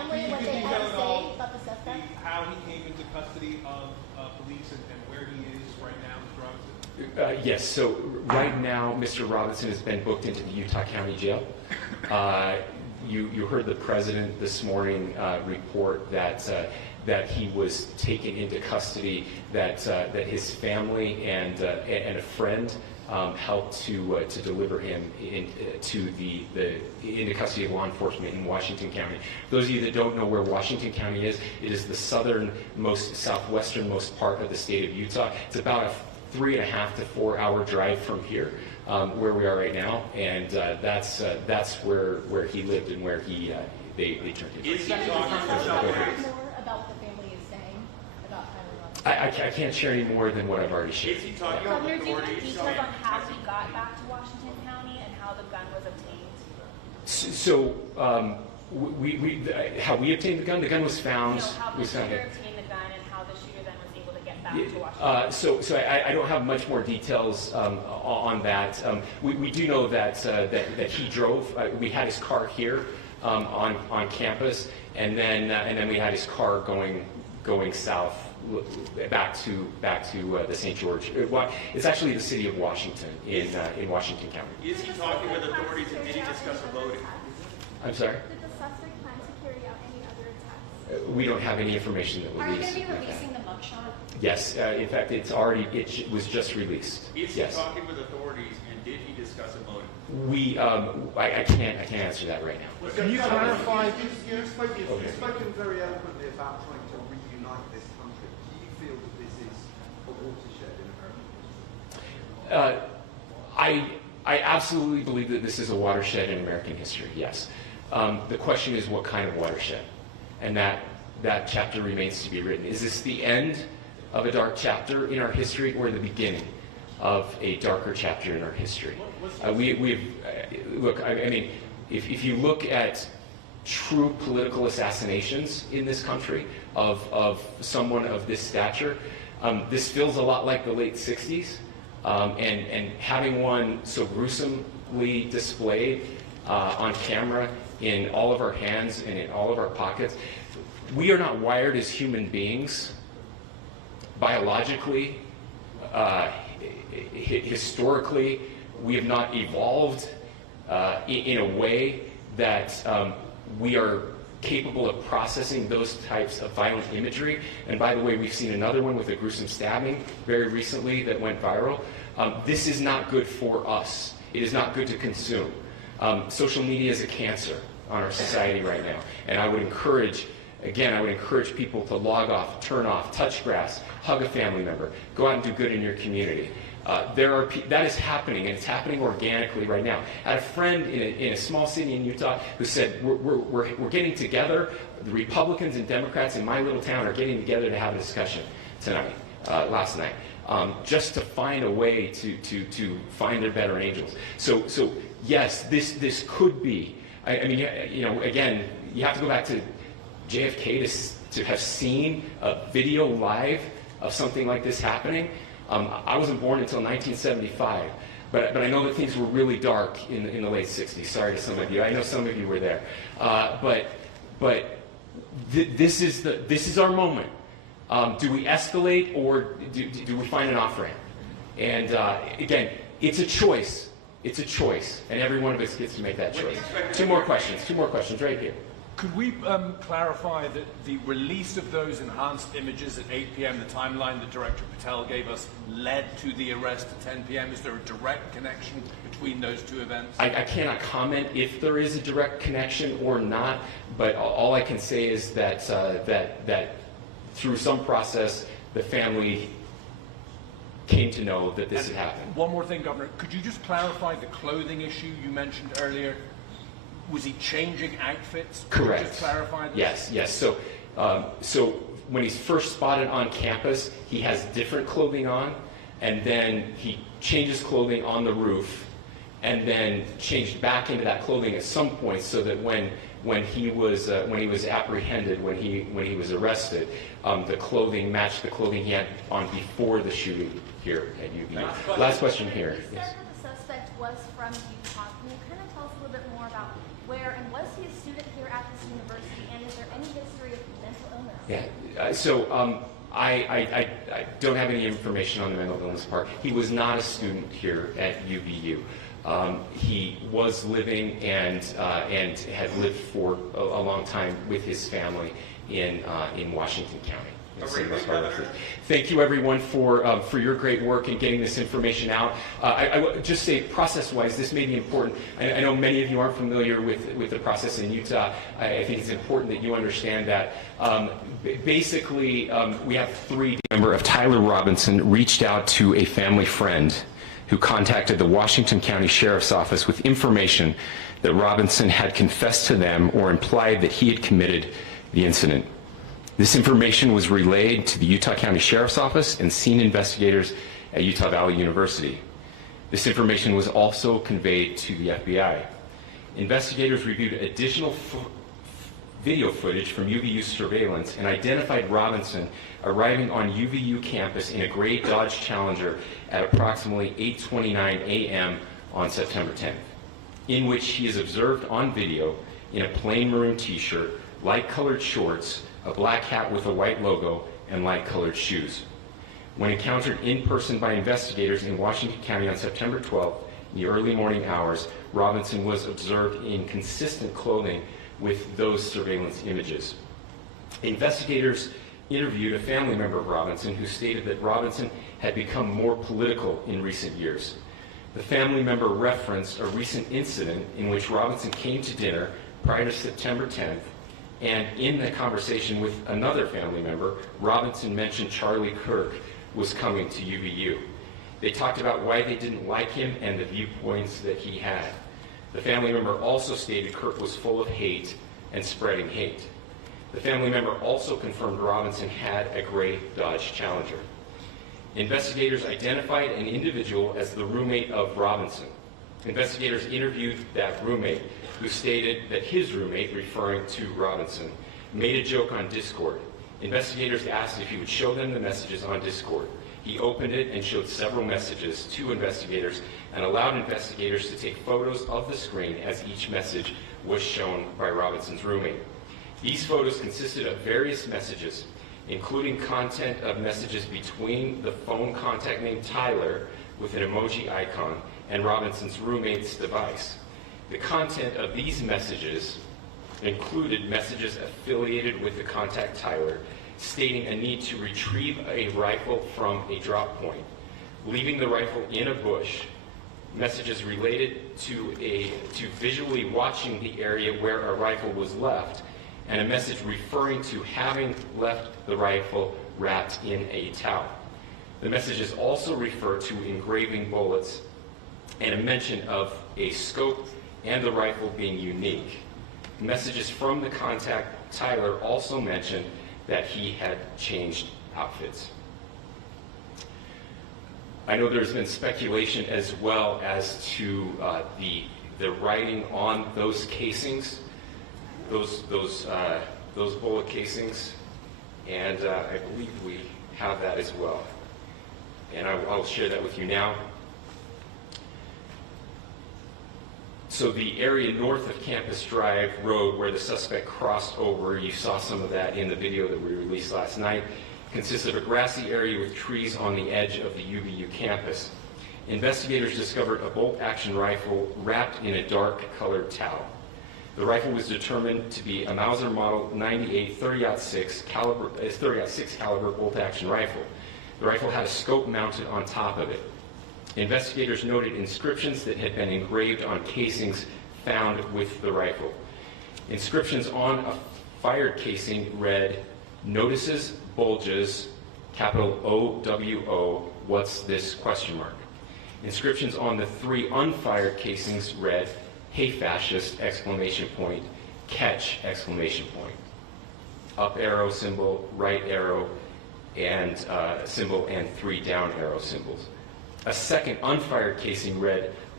family what they had to say about the suspect? How he came into custody of police and where he is right now, Mr. Robinson? Yes, so right now, Mr. Robinson has been booked into the Utah County Jail. You heard the president this morning report that he was taken into custody, that his family and a friend helped to deliver him into custody of law enforcement in Washington County. Those of you that don't know where Washington County is, it is the southwesternmost part of the state of Utah. It's about a 3.5 to 4 hour drive from here, where we are right now, and that's where he lived and where they turned him. Is he talking More about what the family is saying about Tyler Robinson? I can't share any more than what I've already shared. Is he talking Governor, with do you have authorities? details on how he got back to Washington County and how the gun was obtained? So, how we obtained the gun? The gun was found. No, how the was found shooter obtained the gun and how the shooter then was able to get back to Washington. So I don't have much more details on that. We do know that he drove. We had his car here on campus, and then we had his car going south back to the St. George. It's actually the city of Washington in Washington County. Is he talking with authorities and did he discuss a loading? I'm sorry. Did the suspect plan to carry out any other attacks? We don't have any information that Are you released. going to be releasing the mugshot? Yes, in fact, it was just released. Is he Yes. talking with authorities and did he discuss a motive? I can't answer that right now. Can you clarify? You've spoken very eloquently about trying to reunite this country. Do you feel that this is a watershed in American history? I absolutely believe that this is a watershed in American history, yes. The question is what kind of watershed? And that chapter remains to be written. Is this the end of a dark chapter in our history or the beginning of a darker chapter in our history? Look, I mean, if you look at true political assassinations in this country of someone of this stature, this feels a lot like the late 60s. And having one so gruesomely displayed on camera in all of our hands and in all of our pockets, we are not wired as human beings biologically, historically. We have not evolved in a way that we are capable of processing those types of violent imagery. And by the way, we've seen another one with a gruesome stabbing very recently that went viral. This is not good for us. It is not good to consume. Social media is a cancer on our society right now. And I would encourage people to log off, turn off, touch grass, hug a family member, go out and do good in your community. That is happening, and it's happening organically right now. I had a friend in a small city in Utah who said, we're getting together, the Republicans and Democrats in my little town are getting together to have a discussion last night, just to find a way to find their better angels. So yes, this could be, I mean, again, you have to go back to JFK to have seen a video live of something like this happening. I wasn't born until 1975, but I know that things were really dark in the late 60s. Sorry to some of you. I know some of you were there. This is our moment. Do we escalate or do we find an off-ramp? And again, it's a choice. It's a choice, and every one of us gets to make that choice. Two more questions right here. Could we clarify that the release of those enhanced images at 8 p.m., the timeline that Director Patel gave us, led to the arrest at 10 p.m.? Is there a direct connection between those two events? I cannot comment if there is a direct connection or not, but all I can say is that through some process, the family came to know that this had happened. One more thing, Governor. Could you just clarify the clothing issue you mentioned earlier? Was he changing outfits? Could Correct. you just clarify this? Yes. So when he's first spotted on campus, he has different clothing on, and then he changes clothing on the roof, and then changed back into that clothing at some point, so that when he was apprehended, when he was arrested, the clothing matched the clothing he had on before the shooting here at UVU. Last question here. You said that the suspect was from Utah. Can you kind of tell us a little bit more about where, and was he a student here at this university, and is there any history of mental illness? Yeah. So I don't have any information on the mental illness part. He was not a student here at UVU. He was living and had lived for a long time with his family in Washington County. Thank you, everyone, for your great work in getting this information out. I would just say, process-wise, this may be important. I know many of you aren't familiar with the process in Utah. I think it's important that you understand that. Basically, we have three. Member of Tyler Robinson reached out to a family friend who contacted the Washington County Sheriff's Office with information that Robinson had confessed to them or implied that he had committed the incident. This information was relayed to the Utah County Sheriff's Office and scene investigators at Utah Valley University. This information was also conveyed to the FBI. Investigators reviewed additional video footage from UVU surveillance and identified Robinson arriving on UVU campus in a gray Dodge Challenger at approximately 8:29 a.m. on September 10th, in which he is observed on video in a plain maroon t-shirt, light-colored shorts, a black hat with a white logo, and light-colored shoes. When encountered in person by investigators in Washington County on September 12th, in the early morning hours, Robinson was observed in consistent clothing with those surveillance images. Investigators interviewed a family member of Robinson who stated that Robinson had become more political in recent years. The family member referenced a recent incident in which Robinson came to dinner prior to September 10th, and in the conversation with another family member, Robinson mentioned Charlie Kirk was coming to UVU. They talked about why they didn't like him and the viewpoints that he had. The family member also stated Kirk was full of hate and spreading hate. The family member also confirmed Robinson had a gray Dodge Challenger. Investigators identified an individual as the roommate of Robinson. Investigators interviewed that roommate, who stated that his roommate, referring to Robinson, made a joke on Discord. Investigators asked if he would show them the messages on Discord. He opened it and showed several messages to investigators and allowed investigators to take photos of the screen as each message was shown by Robinson's roommate. These photos consisted of various messages, including content of messages between the phone contact named Tyler with an emoji icon and Robinson's roommate's device. The content of these messages included messages affiliated with the contact Tyler, stating a need to retrieve a rifle from a drop point, leaving the rifle in a bush, messages related to visually watching the area where a rifle was left, and a message referring to having left the rifle wrapped in a towel. The messages also refer to engraving bullets and a mention of a scope and the rifle being unique. Messages from the contact Tyler also mentioned that he had changed outfits. I know there's been speculation as well as to the writing on those casings, those bullet casings, and I believe we have that as well. And I'll share that with you now. So the area north of Campus Drive Road where the suspect crossed over, you saw some of that in the video that we released last night, consists of a grassy area with trees on the edge of the UVU campus. Investigators discovered a bolt-action rifle wrapped in a dark-colored towel. The rifle was determined to be a Mauser Model 98 30-06 caliber bolt-action rifle. The rifle had a scope mounted on top of it. Investigators noted inscriptions that had been engraved on casings found with the rifle. Inscriptions on a fired casing read, "Notices, bulges, capital O-W-O, what's this, question mark." Inscriptions on the 3 unfired casings read, "Hey fascist, exclamation point, catch, exclamation point." Up arrow symbol, right arrow, and symbol, and 3 down arrow symbols. A second unfired casing read,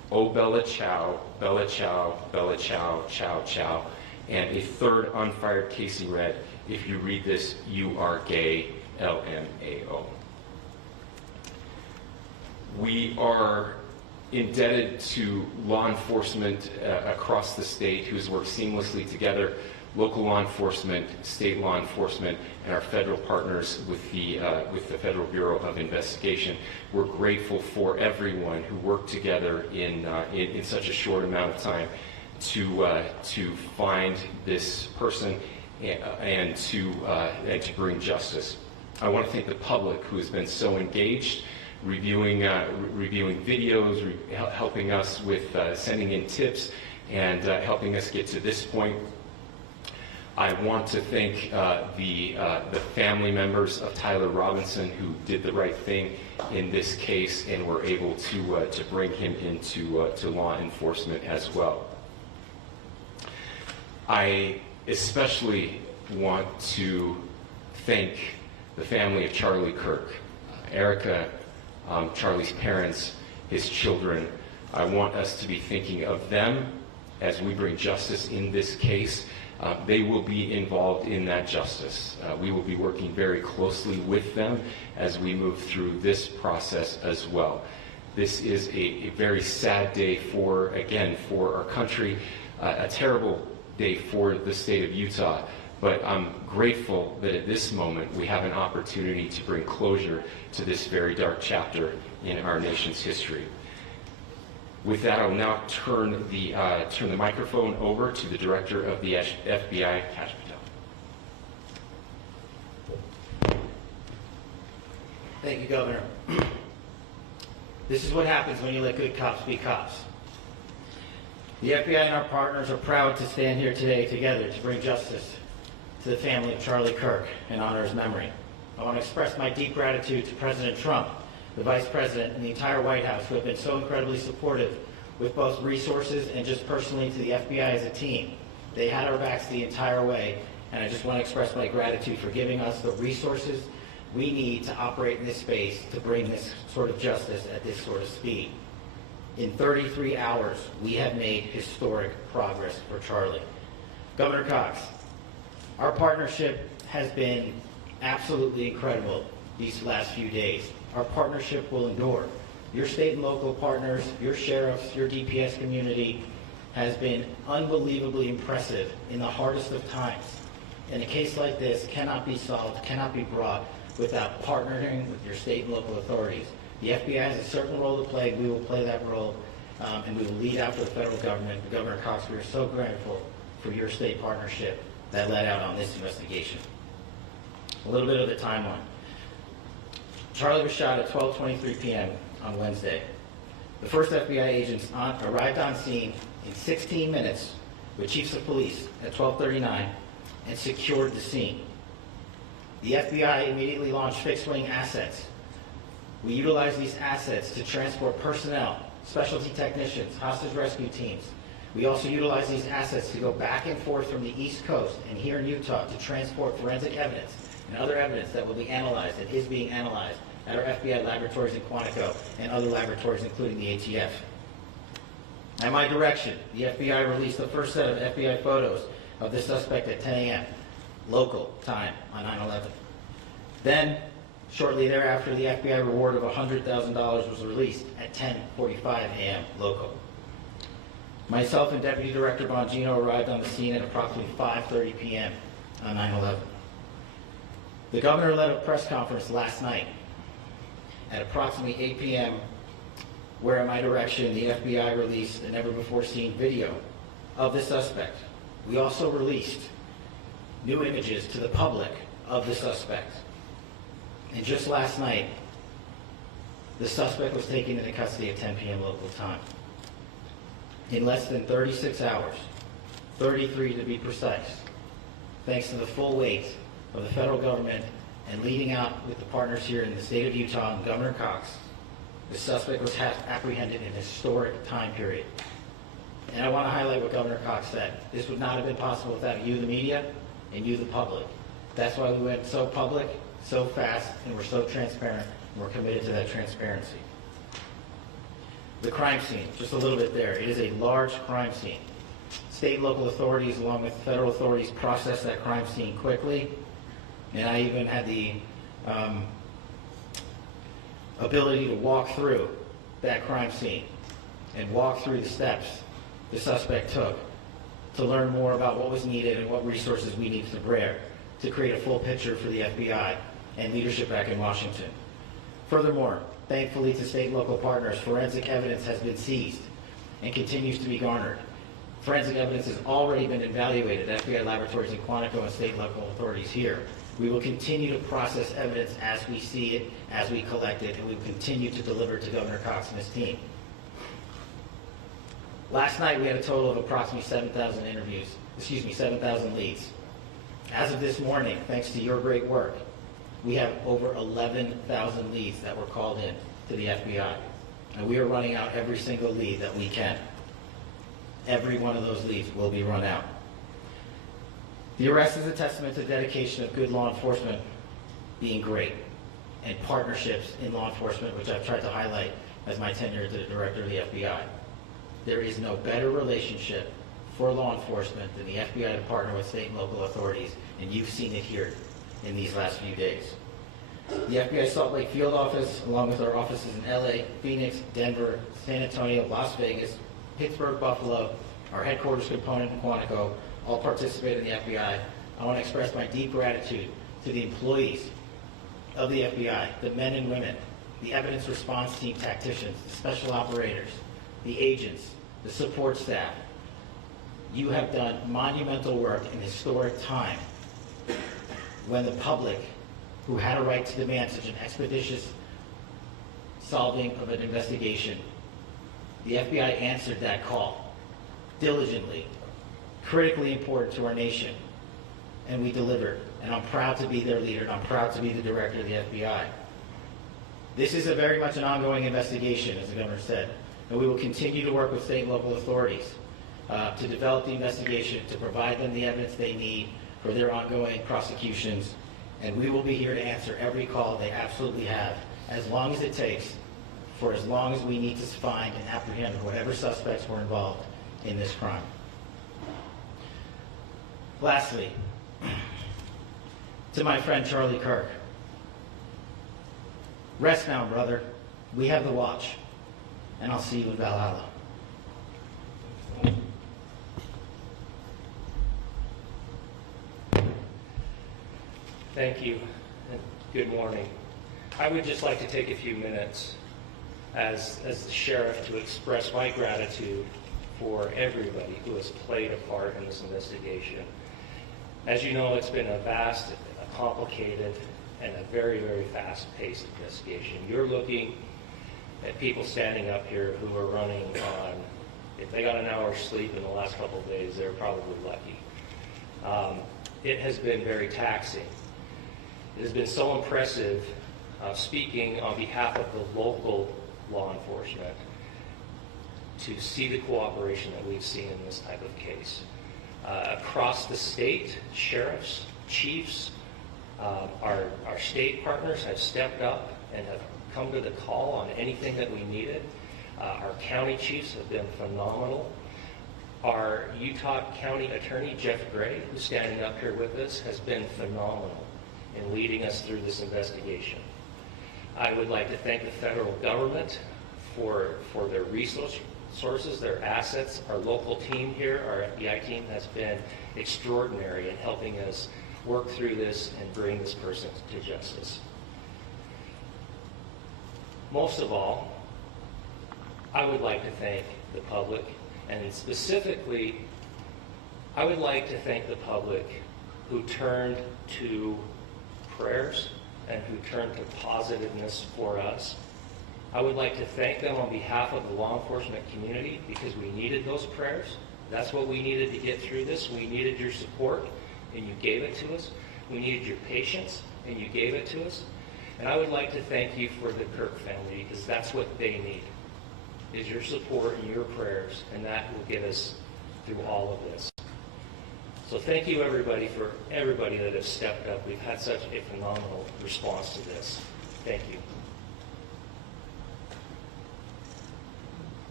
Oh Bella Ciao, Bella Ciao, Bella Ciao, Ciao Ciao. And a third unfired Casey read, if you read this, you are gay, LMAO. We are indebted to law enforcement across the state who has worked seamlessly together, local law enforcement, state law enforcement, and our federal partners with the Federal Bureau of Investigation. We're grateful for everyone who worked together in such a short amount of time to find this person and to bring justice. I want to thank the public who has been so engaged, reviewing videos, helping us with sending in tips, and helping us get to this point. I want to thank the family members of Tyler Robinson who did the right thing in this case and were able to bring him into to law enforcement as well. I especially want to thank the family of Charlie Kirk, Erica, Charlie's parents, his children. I want us to be thinking of them as we bring justice in this case. They will be involved in that justice. We will be working very closely with them as we move through this process as well. This is a very sad day for our country, a terrible day for the state of Utah, but I'm grateful that at this moment we have an opportunity to bring closure to this very dark chapter in our nation's history. With that, I'll now turn the microphone over to the Director of the FBI, Kash Patel. Thank you, Governor. This is what happens when you let good cops be cops. The FBI and our partners are proud to stand here today together to bring justice to the family of Charlie Kirk and honor his memory. I want to express my deep gratitude to President Trump, the Vice President, and the entire White House who have been so incredibly supportive with both resources and just personally to the FBI as a team. They had our backs the entire way, and I just want to express my gratitude for giving us the resources we need to operate in this space to bring this sort of justice at this sort of speed. In 33 hours, we have made historic progress for Charlie. Governor Cox, our partnership has been absolutely incredible these last few days. Our partnership will endure. Your state and local partners, your sheriffs, your DPS community has been unbelievably impressive in the hardest of times. And a case like this cannot be solved, cannot be brought without partnering with your state and local authorities. The FBI has a certain role to play. We will play that role, and we will lead after the federal government. Governor Cox, we are so grateful for your state partnership that led out on this investigation. A little bit of the timeline. Charlie was shot at 12:23 p.m. on Wednesday. The first FBI agents arrived on scene in 16 minutes with chiefs of police at 12:39 and secured the scene. The FBI immediately launched fixed-wing assets. We utilized these assets to transport personnel, specialty technicians, hostage rescue teams. We also utilized these assets to go back and forth from the East Coast and here in Utah to transport forensic evidence and other evidence that will be analyzed and is being analyzed at our FBI laboratories in Quantico and other laboratories, including the ATF. At my direction, the FBI released the first set of FBI photos of the suspect at 10 a.m. local time on 9/11. Then, shortly thereafter, the FBI reward of $100,000 was released at 10:45 a.m. local. Myself and Deputy Director Bongino arrived on the scene at approximately 5:30 p.m. on 9/11. The governor led a press conference last night at approximately 8 p.m., where at my direction, the FBI released a never-before-seen video of the suspect. We also released new images to the public of the suspect. And just last night, the suspect was taken into custody at 10 p.m. local time. In less than 36 hours, 33 to be precise, thanks to the full weight of the federal government and leading out with the partners here in the state of Utah and Governor Cox, the suspect was apprehended in a historic time period. And I want to highlight what Governor Cox said. This would not have been possible without you, the media, and you, the public. That's why we went so public, so fast, and we're so transparent, and we're committed to that transparency. The crime scene, just a little bit there. It is a large crime scene. State and local authorities, along with federal authorities, process that crime scene quickly. And I even had the ability to walk through that crime scene and walk through the steps the suspect took to learn more about what was needed and what resources we needed to bear to create a full picture for the FBI and leadership back in Washington. Furthermore, thankfully to state and local partners, forensic evidence has been seized and continues to be garnered. Forensic evidence has already been evaluated at FBI laboratories in Quantico and state and local authorities here. We will continue to process evidence as we see it, as we collect it, and we will continue to deliver to Governor Cox and his team. Last night we had a total of approximately 7,000 leads. As of this morning, thanks to your great work, we have over 11,000 leads that were called in to the FBI. And we are running out every single lead that we can. Every one of those leads will be run out. The arrest is a testament to the dedication of good law enforcement being great, and partnerships in law enforcement, which I've tried to highlight as my tenure as the director of the FBI. There is no better relationship for law enforcement than the FBI to partner with state and local authorities, and you've seen it here in these last few days. The FBI Salt Lake Field Office, along with our offices in LA, Phoenix, Denver, San Antonio, Las Vegas, Pittsburgh, Buffalo, our headquarters component in Quantico, all participate in the FBI. I want to express my deep gratitude to the employees of the FBI, the men and women, the evidence response team tacticians, the special operators, the agents, the support staff. You have done monumental work in historic time when the public, who had a right to demand such an expeditious solving of an investigation, the FBI answered that call diligently, critically important to our nation, and we delivered. And I'm proud to be their leader, and I'm proud to be the director of the FBI. This is very much an investigation, as the governor said, and we will continue to work with state and local authorities to develop the investigation, to provide them the evidence they need for their ongoing prosecutions, and we will be here to answer every call they absolutely have, as long as it takes, for as long as we need to find and apprehend whatever suspects were involved in this crime. Lastly, to my friend Charlie Kirk, rest now, brother. We have the watch, and I'll see you in Valhalla. Thank you, and good morning. I would just like to take a few minutes as the sheriff to express my gratitude for everybody who has played a part in this investigation. As you know, it's been a vast, a complicated, and a very, very fast-paced investigation. You're looking at people standing up here who are running on, if they got an hour's sleep in the last couple of days, they're probably lucky. It has been very taxing. It has been so impressive speaking on behalf of the local law enforcement to see the cooperation that we've seen in this type of case. Across the state, sheriffs, chiefs, our state partners have stepped up and have come to the call on anything that we needed. Our county chiefs have been phenomenal. Our Utah County Attorney, Jeff Gray, who's standing up here with us, has been phenomenal in leading us through this investigation. I would like to thank the federal government for their resources, their assets. Our local team here, our FBI team, has been extraordinary in helping us work through this and bring this person to justice. Most of all, I would like to thank the public, and specifically, I would like to thank the public who turned to prayers and who turned to positiveness for us. I would like to thank them on behalf of the law enforcement community, because we needed those prayers. That's what we needed to get through this. We needed your support, and you gave it to us. We needed your patience, and you gave it to us. And I would like to thank you for the Kirk family, because that's what they need, is your support and your prayers, and that will get us through all of this. So thank you, everybody, for everybody that has stepped up. We've had such a phenomenal response to this. Thank you.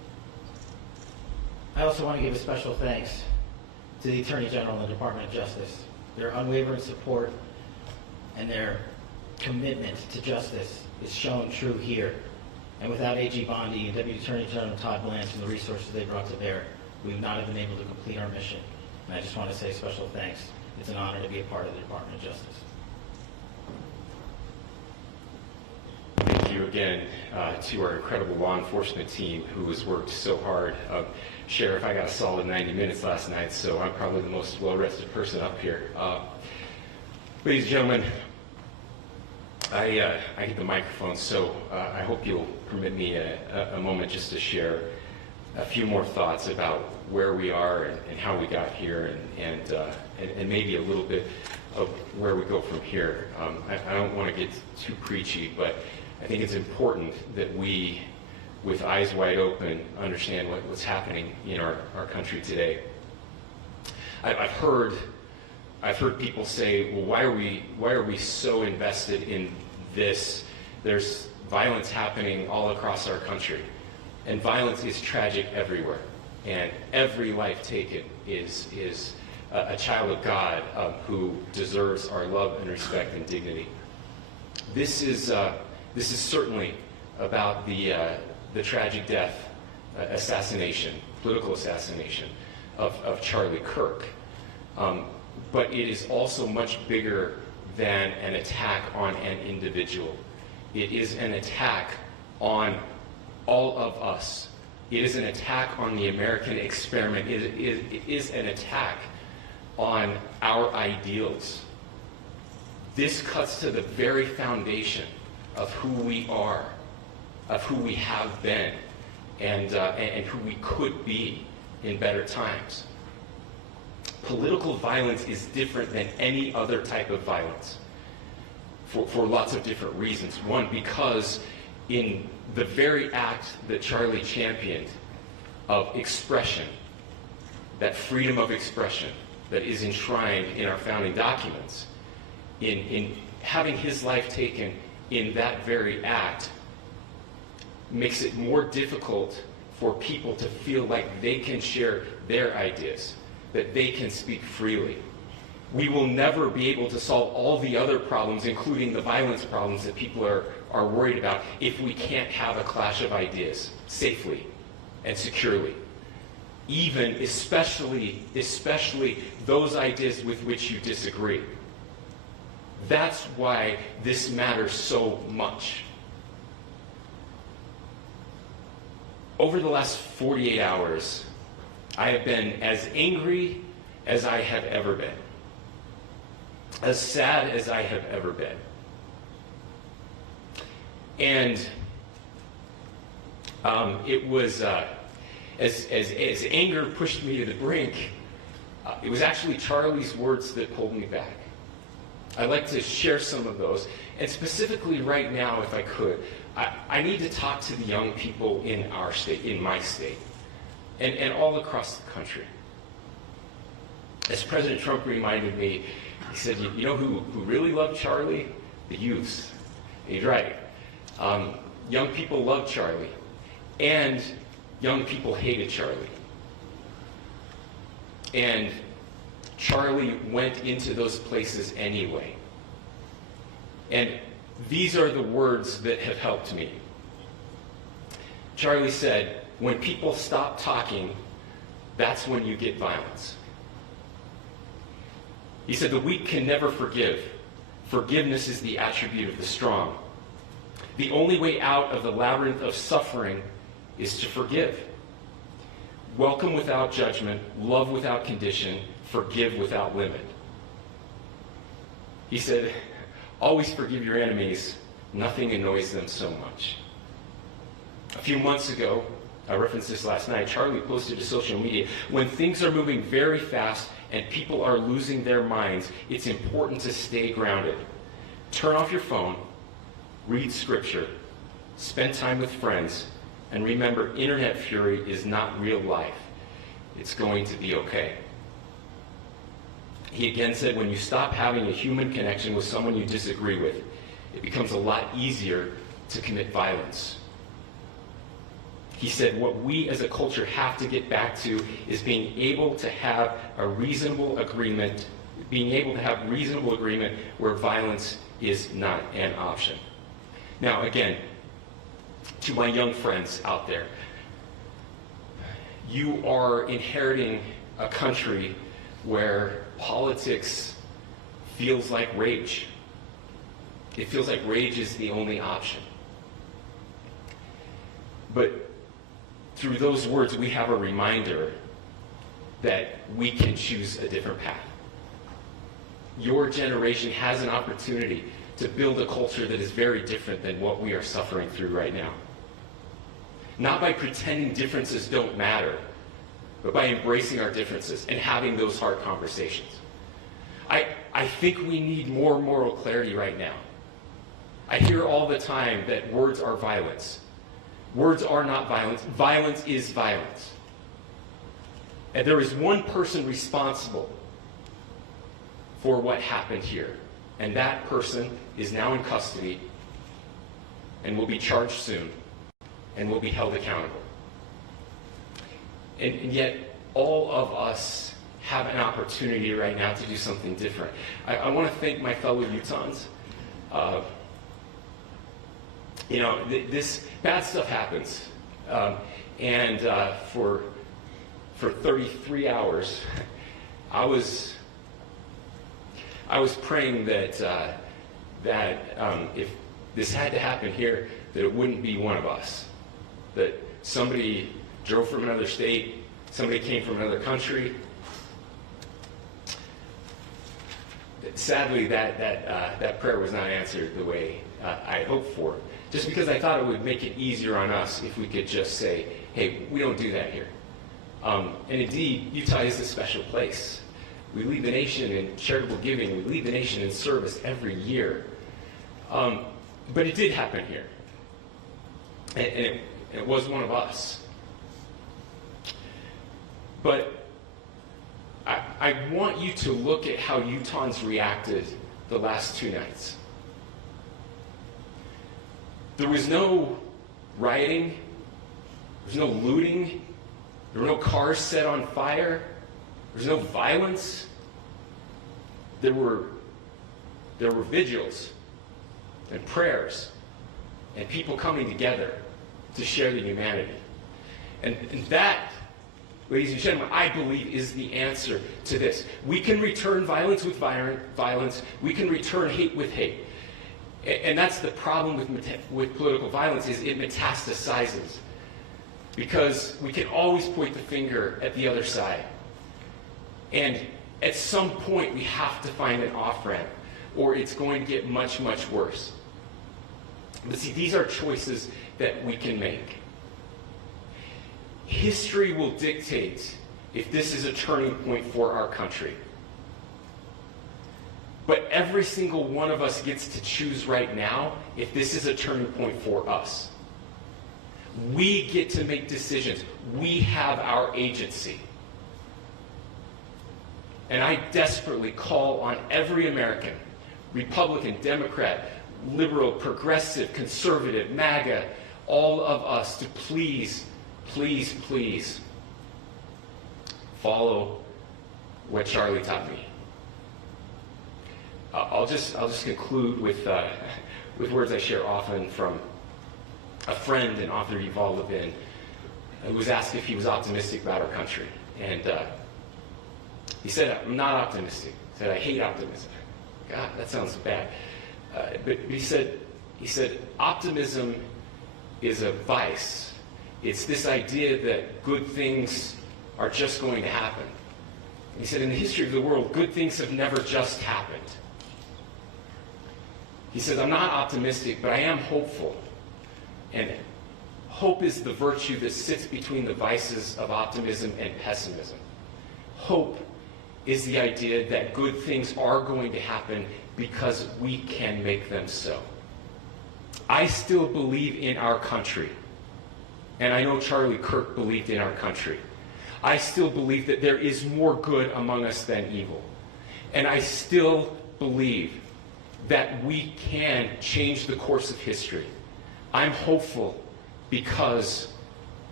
I also want to give a special thanks to the Attorney General and the Department of Justice. Their unwavering support and their commitment to justice is shown true here. And without AG Bondi and Deputy Attorney General Todd Blanche and the resources they brought to bear, we would not have been able to complete our mission. And I just want to say special thanks. It's an honor to be a part of the Department of Justice. Thank you again to our incredible law enforcement team who has worked so hard. Sheriff, I got a solid 90 minutes last night, so I'm probably the most well-rested person up here. Ladies and gentlemen, I get the microphone, so I hope you'll permit me a moment just to share a few more thoughts about where we are and how we got here, and maybe a little bit of where we go from here. I don't want to get too preachy, but I think it's important that we, with eyes wide open, understand what's happening in our country today. I've heard people say, well, why are we so invested in this? There's violence happening all across our country, and violence is tragic everywhere, and every life taken is a child of God who deserves our love and respect and dignity. This is certainly about the tragic death, political assassination of Charlie Kirk. But it is also much bigger than an attack on an individual. It is an attack on all of us. It is an attack on the American experiment. It is an attack on our ideals. This cuts to the very foundation of who we are, of who we have been, and who we could be in better times. Political violence is different than any other type of violence for lots of different reasons. One, because in the very act that Charlie championed of expression, that freedom of expression that is enshrined in our founding documents, in having his life taken in that very act, makes it more difficult for people to feel like they can share their ideas, that they can speak freely. We will never be able to solve all the other problems, including the violence problems that people are worried about, if we can't have a clash of ideas safely and securely. Even, especially those ideas with which you disagree. That's why this matters so much. Over the last 48 hours, I have been as angry as I have ever been, as sad as I have ever been. And it was, as anger pushed me to the brink, it was actually Charlie's words that pulled me back. I'd like to share some of those. And specifically right now, if I could, I need to talk to the young people in our state, in my state, and all across the country. As President Trump reminded me, he said, you know who really loved Charlie? The youths. And he's right. Young people loved Charlie, and young people hated Charlie. And Charlie went into those places anyway. And these are the words that have helped me. Charlie said, when people stop talking, that's when you get violence. He said, the weak can never forgive. Forgiveness is the attribute of the strong. The only way out of the labyrinth of suffering is to forgive. Welcome without judgment, love without condition, forgive without limit. He said, always forgive your enemies. Nothing annoys them so much. A few months ago, I referenced this last night, Charlie posted to social media, when things are moving very fast and people are losing their minds, it's important to stay grounded. Turn off your phone, read scripture, spend time with friends, and remember, internet fury is not real life. It's going to be okay. He again said, when you stop having a human connection with someone you disagree with, it becomes a lot easier to commit violence. He said what we as a culture have to get back to is being able to have a reasonable agreement, where violence is not an option. Now, again, to my young friends out there, you are inheriting a country where politics feels like rage. It feels like rage is the only option. But through those words, we have a reminder that we can choose a different path. Your generation has an opportunity to build a culture that is very different than what we are suffering through right now. Not by pretending differences don't matter, but by embracing our differences and having those hard conversations. I think we need more moral clarity right now. I hear all the time that words are violence. Words are not violence. Violence is violence. And there is one person responsible for what happened here. And that person is now in custody and will be charged soon and will be held accountable. And yet, all of us have an opportunity right now to do something different. I want to thank my fellow Utahns. This bad stuff happens. For 33 hours, I was praying that if this had to happen here, that it wouldn't be one of us. That somebody drove from another state, somebody came from another country. Sadly, that prayer was not answered the way I hoped for. Just because I thought it would make it easier on us if we could just say, hey, we don't do that here. And indeed, Utah is a special place. We lead the nation in charitable giving. We lead the nation in service every year. But it did happen here. And it was one of us. But I want you to look at how Utahns reacted the last 2 nights. There was no rioting. There was no looting. There were no cars set on fire. There was no violence. There were vigils and prayers and people coming together to share the humanity. And that, ladies and gentlemen, I believe is the answer to this. We can return violence with violence. We can return hate with hate. And that's the problem with political violence, is it metastasizes. Because we can always point the finger at the other side. And at some point, we have to find an off-ramp, or it's going to get much, much worse. But see, these are choices that we can make. History will dictate if this is a turning point for our country. But every single one of us gets to choose right now if this is a turning point for us. We get to make decisions. We have our agency. And I desperately call on every American, Republican, Democrat, liberal, progressive, conservative, MAGA, all of us to please, please, please follow what Charlie taught me. I'll just conclude with words I share often from a friend and author, Yuval Levin, who was asked if he was optimistic about our country. And he said, I'm not optimistic. He said, I hate optimism. God, that sounds bad. But he said, optimism is a vice. It's this idea that good things are just going to happen. He said, in the history of the world, good things have never just happened. He says, I'm not optimistic, but I am hopeful. And hope is the virtue that sits between the vices of optimism and pessimism. Hope is the idea that good things are going to happen because we can make them so. I still believe in our country. And I know Charlie Kirk believed in our country. I still believe that there is more good among us than evil. And I still believe that we can change the course of history. I'm hopeful because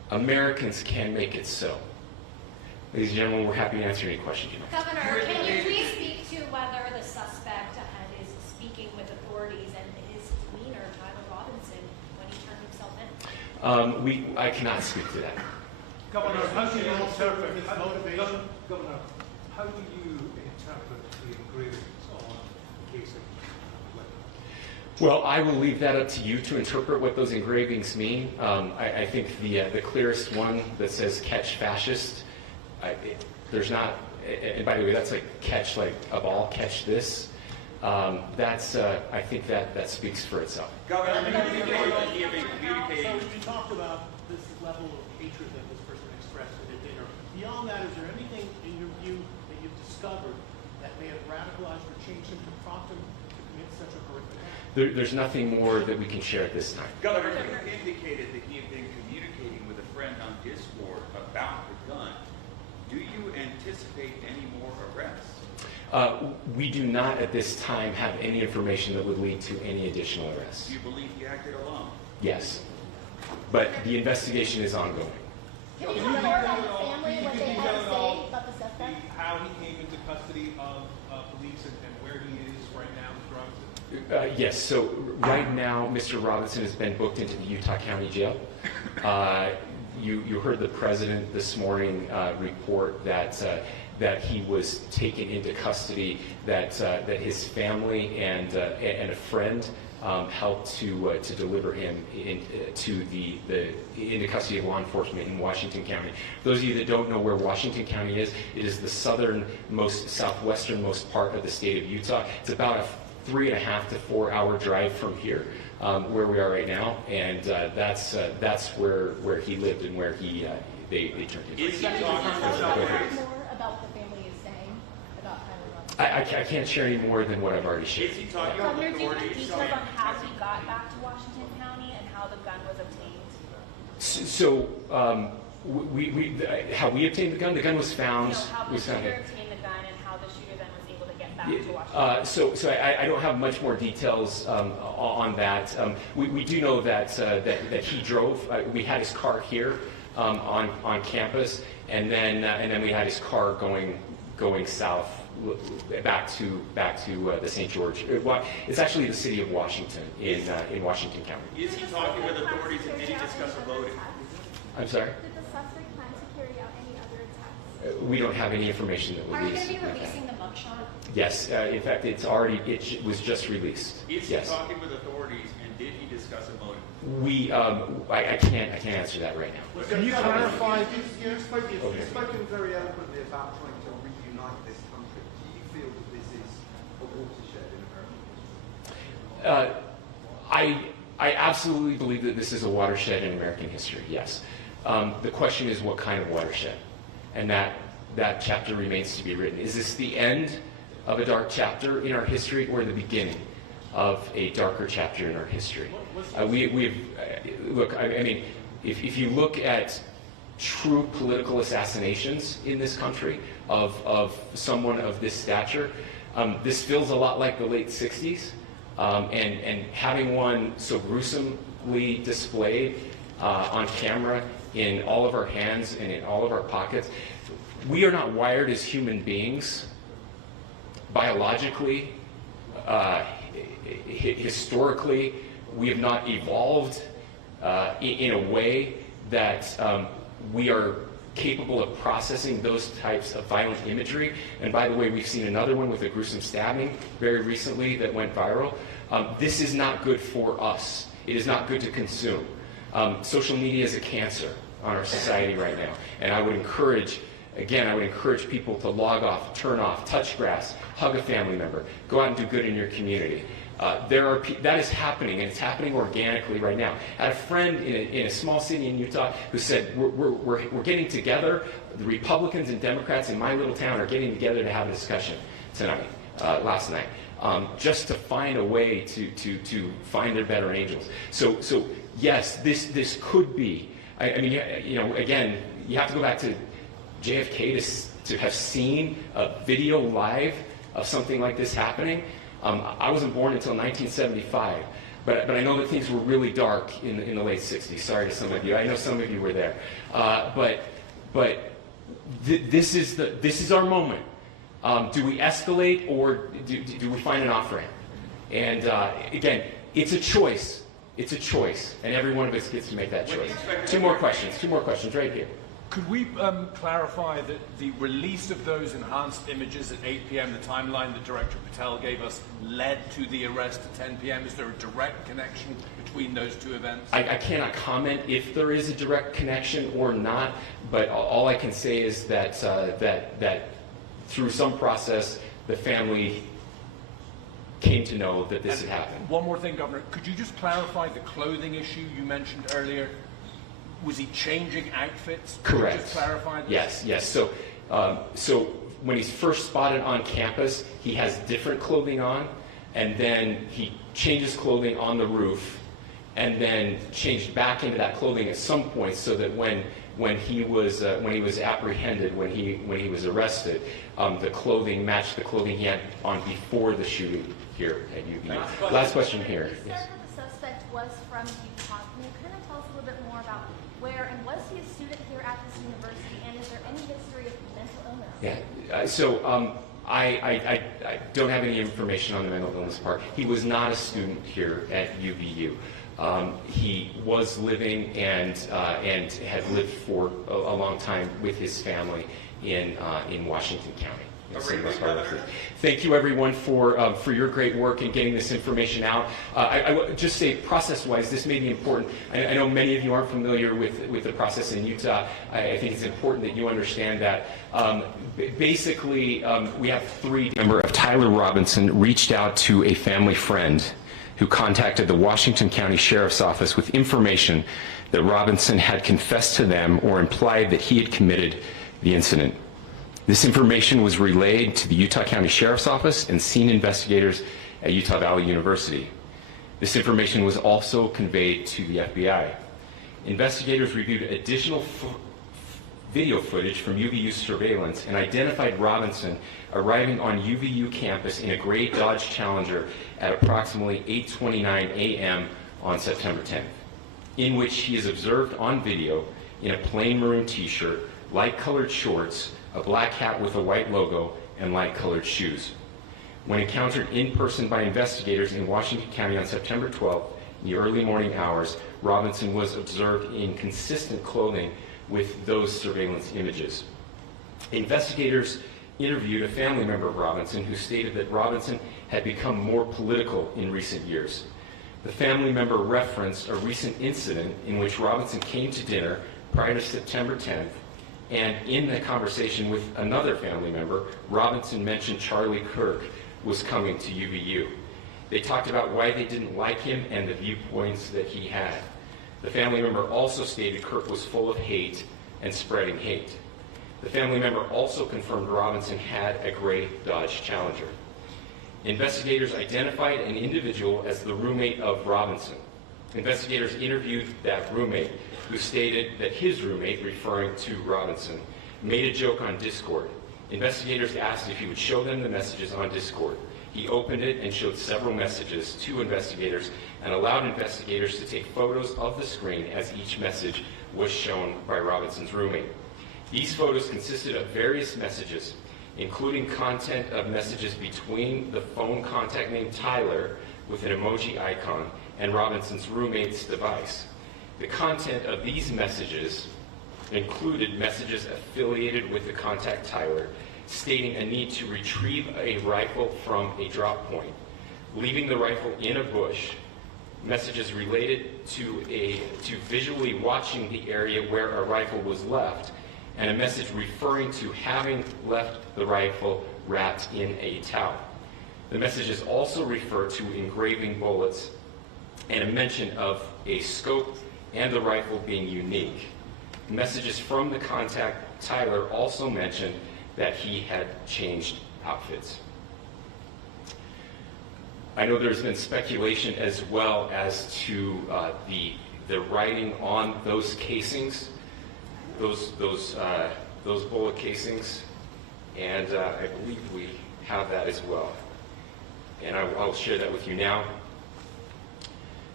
Americans can make it so. Ladies and gentlemen, we're happy to answer any questions you have. Governor, can you please speak to whether the suspect ahead is speaking with authorities and his demeanor, Tyler Robinson, when he turned himself in? I cannot speak to that. Governor, how do you interpret His motivation? Governor, how do you interpret the engravings on the casing? Well, I will leave that up to you to interpret what those engravings mean. I think the clearest one that says "catch fascist," there's not. And by the way, that's like catch like a ball, catch this. I think that speaks for itself. Governor, he had been communicating. So you talked about this level of hatred that this person expressed at a dinner. Beyond that, is there anything in your view that you've discovered that may have radicalized or changed him to prompt him to commit such a horrific act? There's nothing more that we can share at this time. Governor, you indicated that he had been communicating with a friend on Discord about the gun. Do you anticipate any more arrests? We do not at this time have any information that would lead to any additional arrests. Do you believe he acted alone? Yes. But the investigation is ongoing. Can you talk more about the family, what they had to say about the suspect? How he came into custody of police and where he is right now with drugs? Yes, so right now, Mr. Robinson has been booked into the Utah County Jail. You heard the president this morning report that he was taken into custody, that his family and a friend helped to deliver him into custody of law enforcement in Washington County. Those of you that don't know where Washington County is, it is the southwesternmost part of the state of Utah. It's about a 3.5 to 4 hour drive from here, where we are right now, and that's where he lived and where they turned him. Is he talking More about what the family is saying about Tyler Robinson? I can't share any more than what I've already shared. Is he talking Governor, with do you have authorities? details on how he got back to Washington County and how the gun was obtained? So, how we obtained the gun? The gun was found. How the was found shooter obtained the gun and how the shooter then was able to get back to Washington. So I don't have much more details on that. We do know that he drove. We had his car here on campus, and then we had his car going south back to the St. George. It's actually the city of Washington in Washington County. Is he talking with authorities and did he discuss a motive? I'm sorry. Did the suspect plan to carry out any other attacks? We don't have any information that Are you release. going to be releasing the mugshot? Yes. In fact, it was just released. Is he Yes. talking with authorities and did he discuss a motive? I can't answer that right now. Can you clarify? You've spoken very eloquently about trying to reunite this country. Do you feel that this is a watershed in American history? I absolutely believe that this is a watershed in American history. Yes. The question is what kind of watershed, and that chapter remains to be written. Is this the end of a dark chapter in our history, or the beginning of a darker chapter in our history? Look. I mean, if you look at true political assassinations in this country of someone of this stature, this feels a lot like the late '60s, and having one so gruesomely displayed on camera in all of our hands and in all of our pockets. We are not wired as human beings biologically, historically. We have not evolved in a way that we are capable of processing those types of violent imagery. And by the way, we've seen another one with a gruesome stabbing very recently that went viral. This is not good for us. It is not good to consume. Social media is a cancer on our society right now. And I would encourage people to log off, turn off, touch grass, hug a family member, go out and do good in your community. That is happening, and it's happening organically right now. I had a friend in a small city in Utah who said, we're getting together, the Republicans and Democrats in my little town are getting together to have a discussion last night, just to find a way to find their better angels. So yes, this could be, I mean, again, you have to go back to JFK to have seen a video live of something like this happening. I wasn't born until 1975. But I know that things were really dark in the late 60s. Sorry to some of you. I know some of you were there. This is our moment. Do we escalate or do we find an off-ramp? And again, it's a choice. It's a choice, and every one of us gets to make that choice. Two more questions right here. Could we clarify that the release of those enhanced images at 8 p.m., the timeline that Director Patel gave us, led to the arrest at 10 p.m.? Is there a direct connection between those two events? I cannot comment if there is a direct connection or not, but all I can say is that that through some process, the family came to know that this had happened. One more thing, Governor. Could you just clarify the clothing issue you mentioned earlier? Was he changing outfits? Correct. Could you just clarify this? Yes. So when he's first spotted on campus, he has different clothing on, and then he changes clothing on the roof, and then changed back into that clothing at some point, so that when he was apprehended, when he was arrested, the clothing matched the clothing he had on before the shooting here at UVU. Last question here. You said that the suspect was from Utah. Can you kind of tell us a little bit more about where, and was he a student here at this university, and is there any history of mental illness? Yeah. So I don't have any information on the mental illness part. He was not a student here at UVU. He was living and had lived for a long time with his family in Washington County. Thank you, everyone, for your great work in getting this information out. I would just say, process-wise, this may be important. I know many of you aren't familiar with the process in Utah. I think it's important that you understand that. Basically, we have three. Member of Tyler Robinson reached out to a family friend who contacted the Washington County Sheriff's Office with information that Robinson had confessed to them or implied that he had committed the incident. This information was relayed to the Utah County Sheriff's Office and scene investigators at Utah Valley University. This information was also conveyed to the FBI. Investigators reviewed additional video footage from UVU surveillance and identified Robinson arriving on UVU campus in a gray Dodge Challenger at approximately 8:29 a.m. on September 10th, in which he is observed on video in a plain maroon t-shirt, light-colored shorts, a black hat with a white logo, and light-colored shoes. When encountered in person by investigators in Washington County on September 12th, in the early morning hours, Robinson was observed in consistent clothing with those surveillance images. Investigators interviewed a family member of Robinson who stated that Robinson had become more political in recent years. The family member referenced a recent incident in which Robinson came to dinner prior to September 10th, and in the conversation with another family member, Robinson mentioned Charlie Kirk was coming to UVU. They talked about why they didn't like him and the viewpoints that he had. The family member also stated Kirk was full of hate and spreading hate. The family member also confirmed Robinson had a gray Dodge Challenger. Investigators identified an individual as the roommate of Robinson. Investigators interviewed that roommate, who stated that his roommate, referring to Robinson, made a joke on Discord. Investigators asked if he would show them the messages on Discord. He opened it and showed several messages to investigators and allowed investigators to take photos of the screen as each message was shown by Robinson's roommate. These photos consisted of various messages, including content of messages between the phone contact named Tyler with an emoji icon and Robinson's roommate's device. The content of these messages included messages affiliated with the contact Tyler, stating a need to retrieve a rifle from a drop point, leaving the rifle in a bush, messages related to visually watching the area where a rifle was left, and a message referring to having left the rifle wrapped in a towel. The messages also refer to engraving bullets and a mention of a scope and the rifle being unique. Messages from the contact Tyler also mentioned that he had changed outfits. I know there's been speculation as well as to the writing on those casings, those bullet casings, and I believe we have that as well. And I'll share that with you now.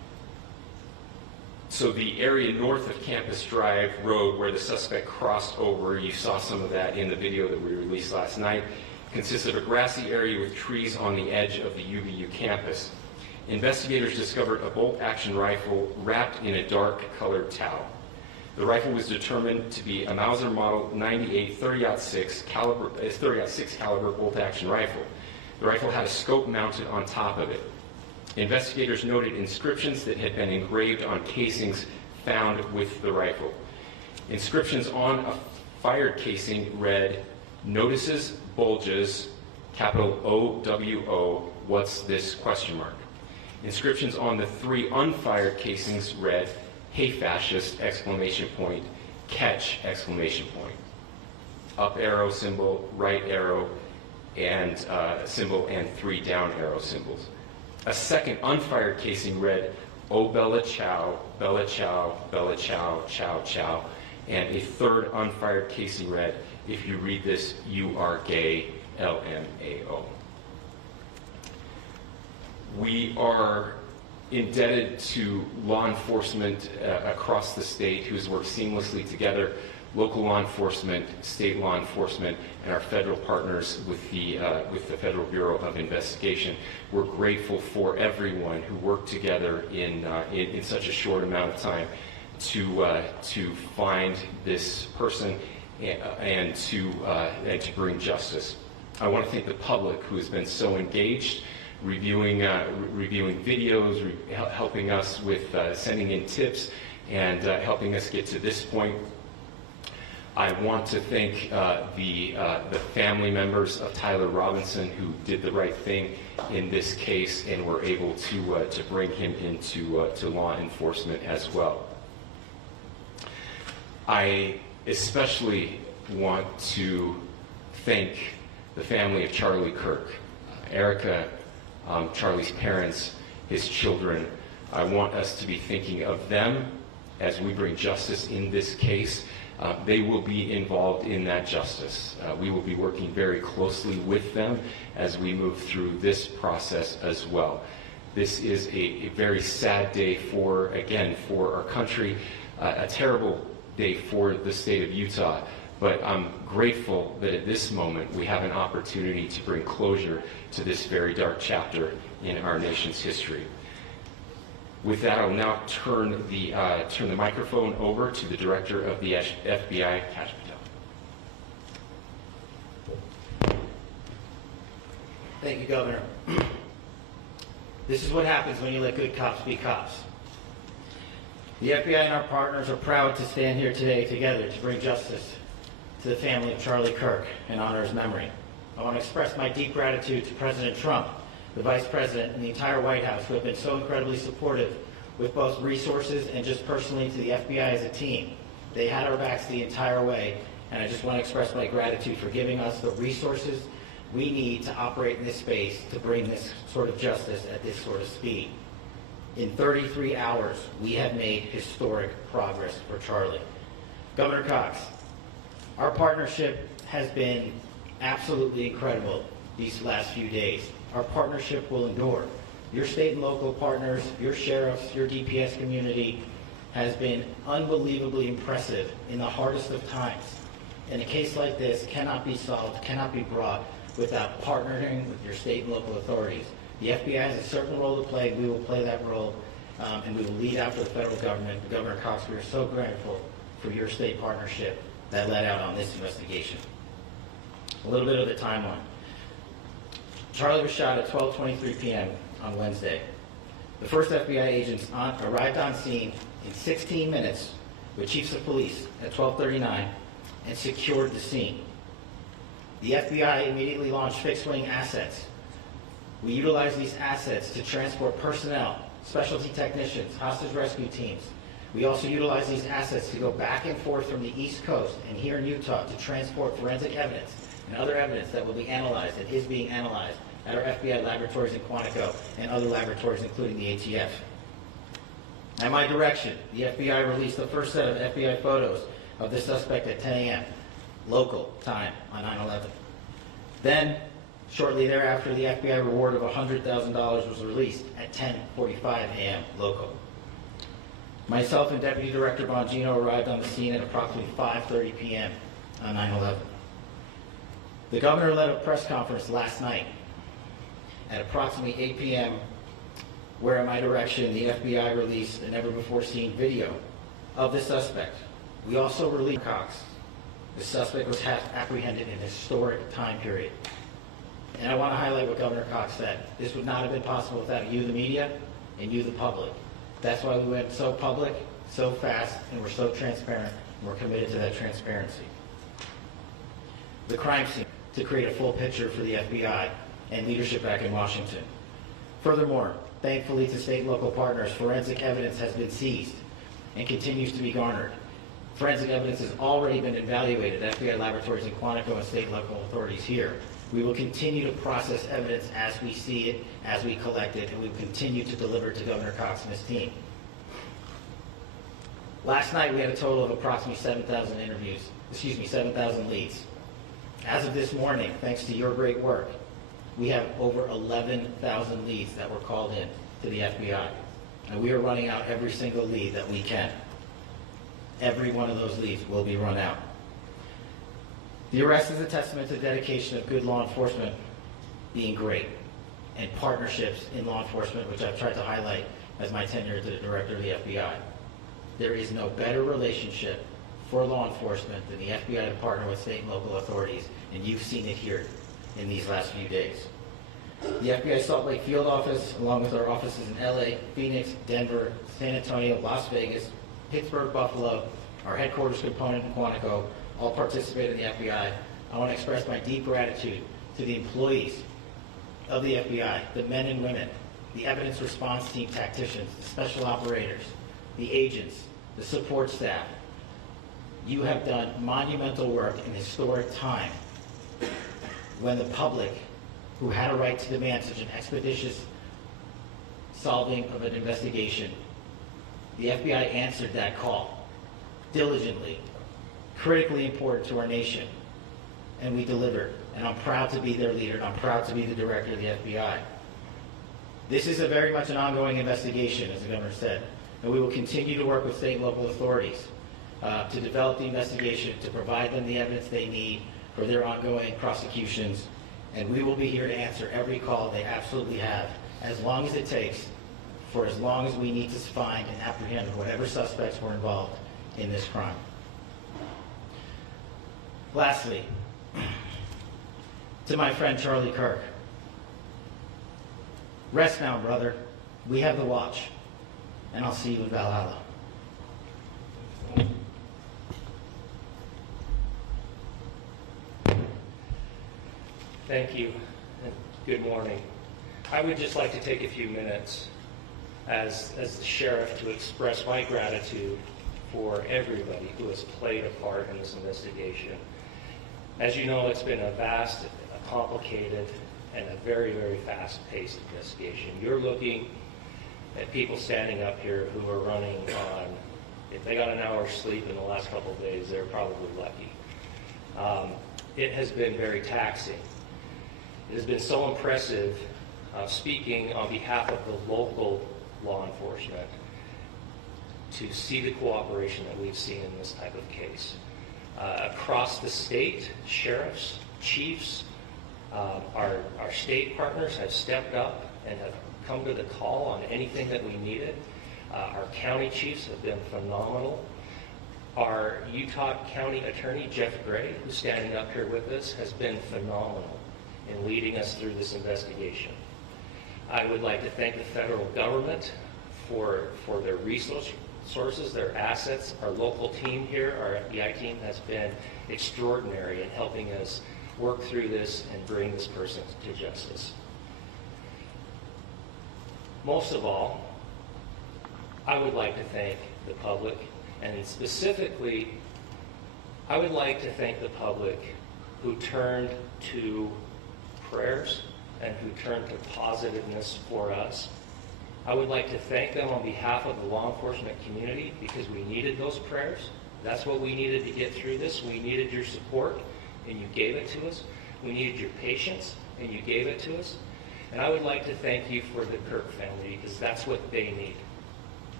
So the area north of Campus Drive Road where the suspect crossed over, you saw some of that in the video that we released last night, consists of a grassy area with trees on the edge of the UVU campus. Investigators discovered a bolt-action rifle wrapped in a dark-colored towel. The rifle was determined to be a Mauser Model 98 30-06 caliber bolt-action rifle. The rifle had a scope mounted on top of it. Investigators noted inscriptions that had been engraved on casings found with the rifle. Inscriptions on a fired casing read, "Notices, bulges, capital O-W-O, what's this, question mark." Inscriptions on the 3 unfired casings read, "Hey fascist, exclamation point, catch, exclamation point." Up arrow symbol, right arrow, and symbol, and 3 down arrow symbols. A second unfired casing read, "Oh Bella Chow, Bella Chow, Bella Chow, Chow Chow," and a third unfired casing read, "If you read this, you are gay, LMAO." We are indebted to law enforcement across the state who has worked seamlessly together, local law enforcement, state law enforcement, and our federal partners with the Federal Bureau of Investigation. We're grateful for everyone who worked together in such a short amount of time to find this person and to bring justice. I want to thank the public who has been so engaged, reviewing videos, helping us with sending in tips, and helping us get to this point. I want to thank the family members of Tyler Robinson who did the right thing in this case and were able to bring him into to law enforcement as well. I especially want to thank the family of Charlie Kirk, Erica, Charlie's parents, his children. I want us to be thinking of them as we bring justice in this case. They will be involved in that justice. We will be working very closely with them as we move through this process as well. This is a very sad day for our country, a terrible day for the state of Utah, but I'm grateful that at this moment we have an opportunity to bring closure to this very dark chapter in our nation's history. With that, I'll now turn the microphone over to the Director of the FBI, Kash Patel. Thank you, Governor. This is what happens when you let good cops be cops. The FBI and our partners are proud to stand here today together to bring justice to the family of Charlie Kirk and honor his memory. I want to express my deep gratitude to President Trump, the Vice President, and the entire White House who have been so incredibly supportive with both resources and just personally to the FBI as a team. They had our backs the entire way, and I just want to express my gratitude for giving us the resources we need to operate in this space to bring this sort of justice at this sort of speed. In 33 hours, we have made historic progress for Charlie. Governor Cox, our partnership has been absolutely incredible these last few days. Our partnership will endure. Your state and local partners, your sheriffs, your DPS community has been unbelievably impressive in the hardest of times. And a case like this cannot be solved, cannot be brought without partnering with your state and local authorities. The FBI has a certain role to play. We will play that role, and we will lead after the federal government. Governor Cox, we are so grateful for your state partnership that led out on this investigation. A little bit of the timeline. Charlie was shot at 12:23 p.m. on Wednesday. The first FBI agents arrived on scene in 16 minutes with chiefs of police at 12:39 and secured the scene. The FBI immediately launched fixed-wing assets. We utilized these assets to transport personnel, specialty technicians, hostage rescue teams. We also utilized these assets to go back and forth from the East Coast and here in Utah to transport forensic evidence and other evidence that will be analyzed and is being analyzed at our FBI laboratories in Quantico and other laboratories, including the ATF. At my direction, the FBI released the first set of FBI photos of the suspect at 10 a.m. local time on 9/11. Then, shortly thereafter, the FBI reward of $100,000 was released at 10:45 a.m. local. Myself and Deputy Director Bongino arrived on the scene at approximately 5:30 p.m. on 9/11. The governor led a press conference last night at approximately 8 p.m. where, at my direction, the FBI released a never-before-seen video of the suspect. We also released Cox. The suspect was apprehended in a historic time period. And I want to highlight what Governor Cox said. This would not have been possible without you, the media, and you, the public. That's why we went so public, so fast, and we're so transparent, and we're committed to that transparency. The crime scene, to create a full picture for the FBI and leadership back in Washington. Furthermore, thankfully to state and local partners, forensic evidence has been seized and continues to be garnered. Forensic evidence has already been evaluated at FBI laboratories in Quantico and state and local authorities here. We will continue to process evidence as we see it, as we collect it, and we will continue to deliver to Governor Cox and his team. Last night we had a total of approximately 7,000 leads. As of this morning, thanks to your great work, we have over 11,000 leads that were called in to the FBI. And we are running out every single lead that we can. Every one of those leads will be run out. The arrest is a testament to the dedication of good law enforcement being great, and partnerships in law enforcement, which I've tried to highlight as my tenure as the director of the FBI. There is no better relationship for law enforcement than the FBI to partner with state and local authorities, and you've seen it here in these last few days. The FBI Salt Lake field office, along with our offices in LA, Phoenix, Denver, San Antonio, Las Vegas, Pittsburgh, Buffalo, our headquarters component in Quantico, all participate in the FBI. I want to express my deep gratitude to the employees of the FBI, the men and women, the evidence response team tacticians, the special operators, the agents, the support staff. You have done monumental work in historic time when the public, who had a right to demand such an expeditious solving of an investigation, the FBI answered that call diligently, critically important to our nation, and we delivered. And I'm proud to be their leader, and I'm proud to be the director of the FBI. This is very much an ongoing investigation, as the governor said, and we will continue to work with state and local authorities to develop the investigation, to provide them the evidence they need for their ongoing prosecutions, and we will be here to answer every call they absolutely have, as long as it takes, for as long as we need to find and apprehend whatever suspects were involved in this crime. Lastly, to my friend Charlie Kirk, rest now, brother. We have the watch, and I'll see you in Valhalla. Thank you, and good morning. I would just like to take a few minutes as the sheriff to express my gratitude for everybody who has played a part in this investigation. As you know, it's been a vast, a complicated, and a very, very fast-paced investigation. You're looking at people standing up here who are running on, if they got an hour's sleep in the last couple of days, they're probably lucky. It has been very taxing. It has been so impressive speaking on behalf of the local law enforcement to see the cooperation that we've seen in this type of case. Across the state, sheriffs, chiefs, our state partners have stepped up and have come to the call on anything that we needed. Our county chiefs have been phenomenal. Our Utah County Attorney, Jeff Gray, who's standing up here with us, has been phenomenal in leading us through this investigation. I would like to thank the federal government for their resources, their assets. Our local team here, our FBI team, has been extraordinary in helping us work through this and bring this person to justice. Most of all, I would like to thank the public, and specifically, I would like to thank the public who turned to prayers and who turned to positiveness for us. I would like to thank them on behalf of the law enforcement community, because we needed those prayers. That's what we needed to get through this. We needed your support, and you gave it to us. We needed your patience, and you gave it to us. And I would like to thank you for the Kirk family, because that's what they need.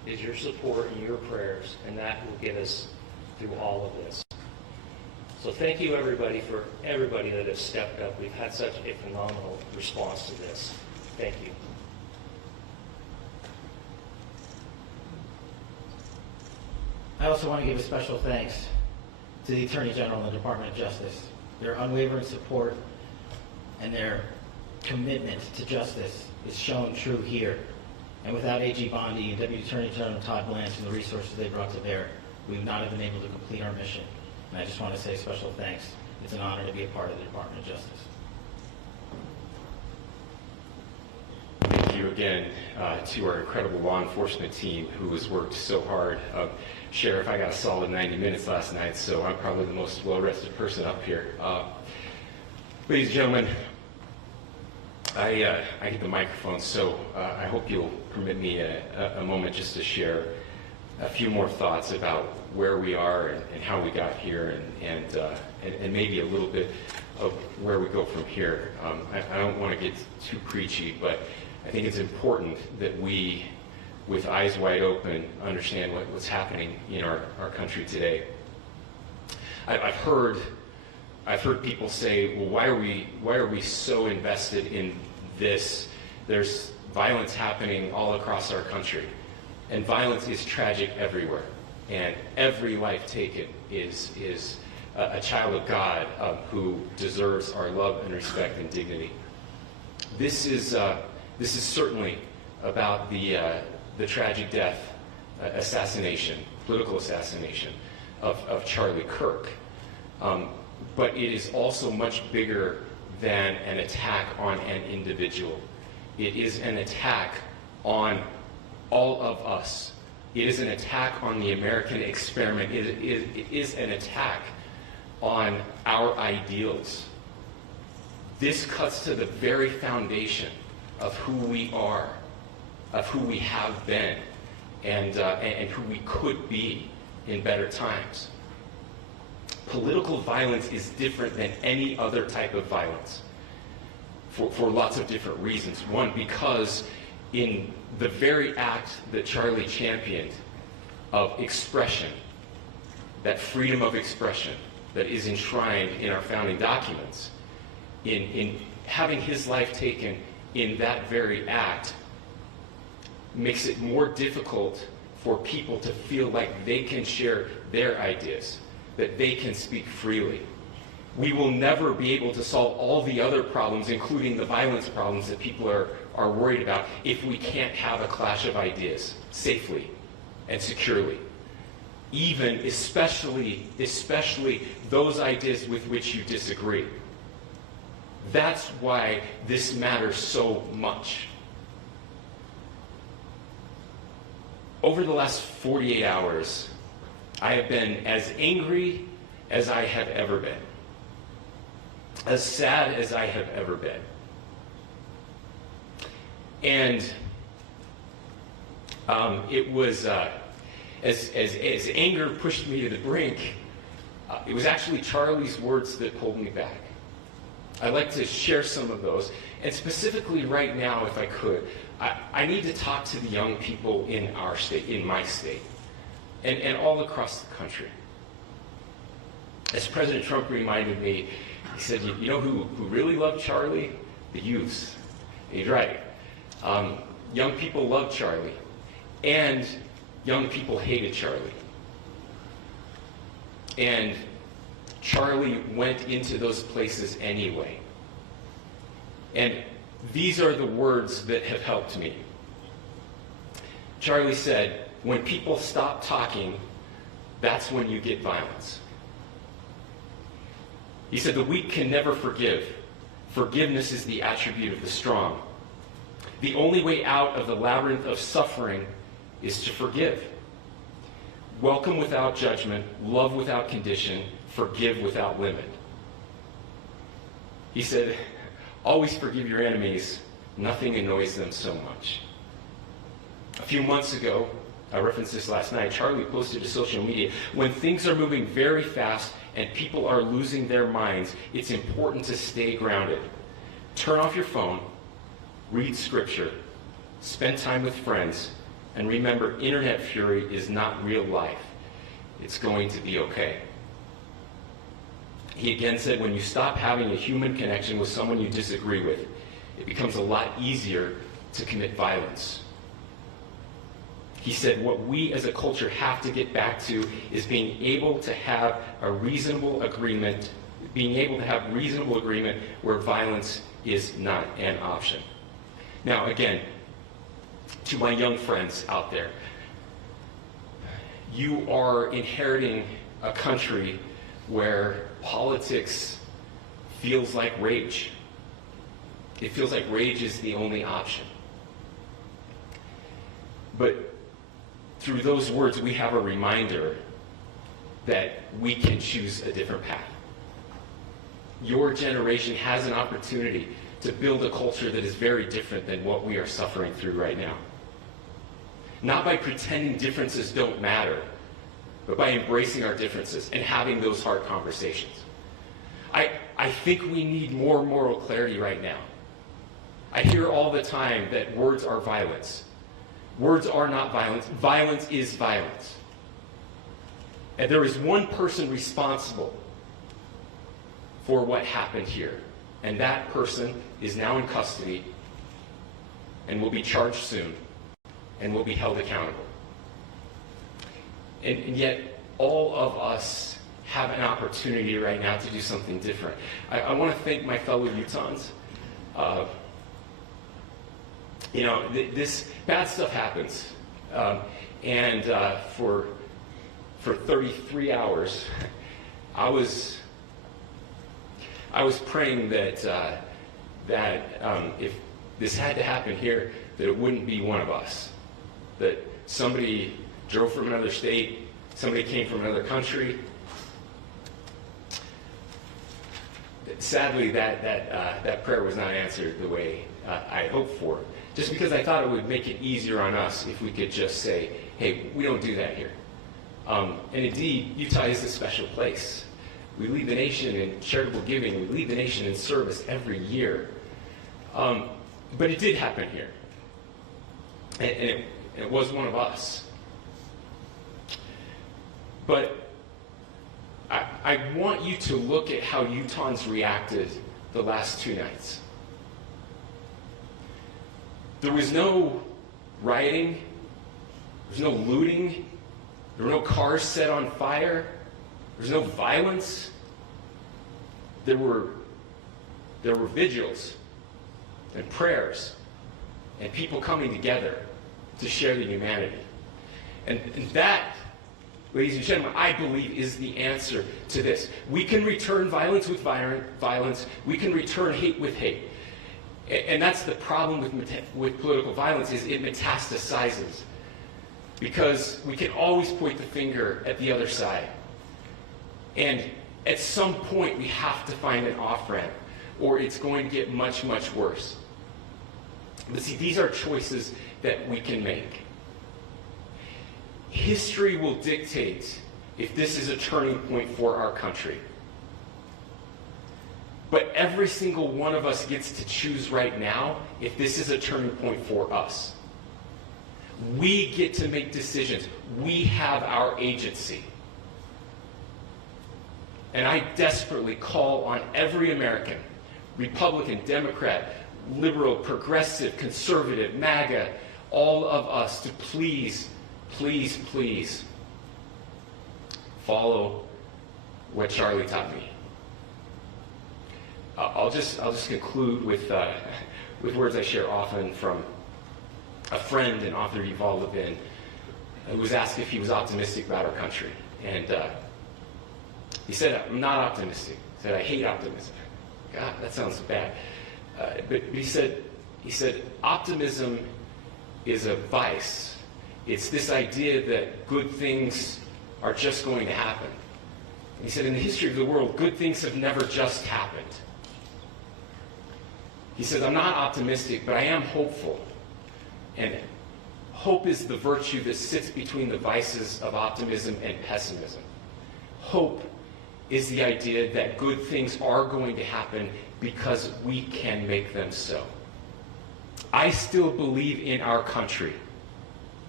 is your support and your prayers, and that will get us through all of this. So thank you, everybody that has stepped up. We've had such a phenomenal response to this. Thank you. I also want to give a special thanks to the Attorney General and the Department of Justice. Their unwavering support and their commitment to justice is shown true here. And without AG Bondi and Deputy Attorney General Todd Blanche and the resources they brought to bear, we would not have been able to complete our mission. And I just want to say special thanks. It's an honor to be a part of the Department of Justice. Thank you again to our incredible law enforcement team who has worked so hard. Sheriff, I got a solid 90 minutes last night, so I'm probably the most well-rested person up here. Ladies and gentlemen, I get the microphone, so I hope you'll permit me a moment just to share a few more thoughts about where we are and how we got here, and maybe a little bit of where we go from here. I don't want to get too preachy, but I think it's important that we, with eyes wide open, understand what's happening in our country today. I've heard people say, well, why are we so invested in this? There's violence happening all across our country, and violence is tragic everywhere, and every life taken is a child of God who deserves our love and respect and dignity. This is certainly about the tragic death, political assassination of Charlie Kirk. But it is also much bigger than an attack on an individual. It is an attack on all of us. It is an attack on the American experiment. It is an attack on our ideals. This cuts to the very foundation of who we are, of who we have been, and who we could be in better times. Political violence is different than any other type of violence for lots of different reasons. One, because in the very act that Charlie championed of expression, that freedom of expression that is enshrined in our founding documents, in having his life taken in that very act, makes it more difficult for people to feel like they can share their ideas, that they can speak freely. We will never be able to solve all the other problems, including the violence problems that people are worried about, if we can't have a clash of ideas safely and securely. Especially those ideas with which you disagree. That's why this matters so much. Over the last 48 hours, I have been as angry as I have ever been, as sad as I have ever been. And it was, as anger pushed me to the brink, it was actually Charlie's words that pulled me back. I'd like to share some of those, and specifically right now, if I could, I need to talk to the young people in our state, in my state, and all across the country. As President Trump reminded me, he said, you know who really loved Charlie? The youths. And he's right. Young people loved Charlie, and young people hated Charlie. And Charlie went into those places anyway. And these are the words that have helped me. Charlie said, when people stop talking, that's when you get violence. He said, the weak can never forgive. Forgiveness is the attribute of the strong. The only way out of the labyrinth of suffering is to forgive. Welcome without judgment, love without condition, forgive without limit. He said, always forgive your enemies. Nothing annoys them so much. A few months ago, I referenced this last night, Charlie posted to social media, when things are moving very fast and people are losing their minds, it's important to stay grounded. Turn off your phone, read scripture, spend time with friends, And remember, internet fury is not real life. It's going to be okay. He again said, when you stop having a human connection with someone you disagree with, it becomes a lot easier to commit violence. He said, what we as a culture have to get back to is being able to have a reasonable agreement, where violence is not an option. Now, again, to my young friends out there, you are inheriting a country where politics feels like rage. It feels like rage is the only option. But through those words, we have a reminder that we can choose a different path. Your generation has an opportunity to build a culture that is very different than what we are suffering through right now. Not by pretending differences don't matter, but by embracing our differences and having those hard conversations. I think we need more moral clarity right now. I hear all the time that words are violence. Words are not violence. Violence is violence. And there is one person responsible for what happened here. And that person is now in custody and will be charged soon and will be held accountable. And yet, all of us have an opportunity right now to do something different. I want to thank my fellow Utahns. This bad stuff happens. For 33 hours, I was praying that if this had to happen here, that it wouldn't be one of us. That somebody drove from another state, somebody came from another country. Sadly, that prayer was not answered the way I hoped for. Just because I thought it would make it easier on us if we could just say, hey, we don't do that here. And indeed, Utah is a special place. We lead the nation in charitable giving. We lead the nation in service every year. But it did happen here. And it was one of us. But I want you to look at how Utahns reacted the last 2 nights. There was no rioting. There was no looting. There were no cars set on fire. There was no violence. There were vigils and prayers and people coming together to share the humanity. And that, ladies and gentlemen, I believe is the answer to this. We can return violence with violence. We can return hate with hate. And that's the problem with political violence, is it metastasizes. Because we can always point the finger at the other side. And at some point, we have to find an off-ramp, or it's going to get much, much worse. But see, these are choices that we can make. History will dictate if this is a turning point for our country. But every single one of us gets to choose right now if this is a turning point for us. We get to make decisions. We have our agency. And I desperately call on every American, Republican, Democrat, liberal, progressive, conservative, MAGA, all of us to please, please, please follow what Charlie taught me. I'll just conclude with words I share often from a friend and author, Yuval Levin, who was asked if he was optimistic about our country. And he said, I'm not optimistic. He said, I hate optimism. God, that sounds bad. But he said, optimism is a vice. It's this idea that good things are just going to happen. And he said, in the history of the world, good things have never just happened. He said, I'm not optimistic, but I am hopeful. And hope is the virtue that sits between the vices of optimism and pessimism. Hope is the idea that good things are going to happen because we can make them so. I still believe in our country.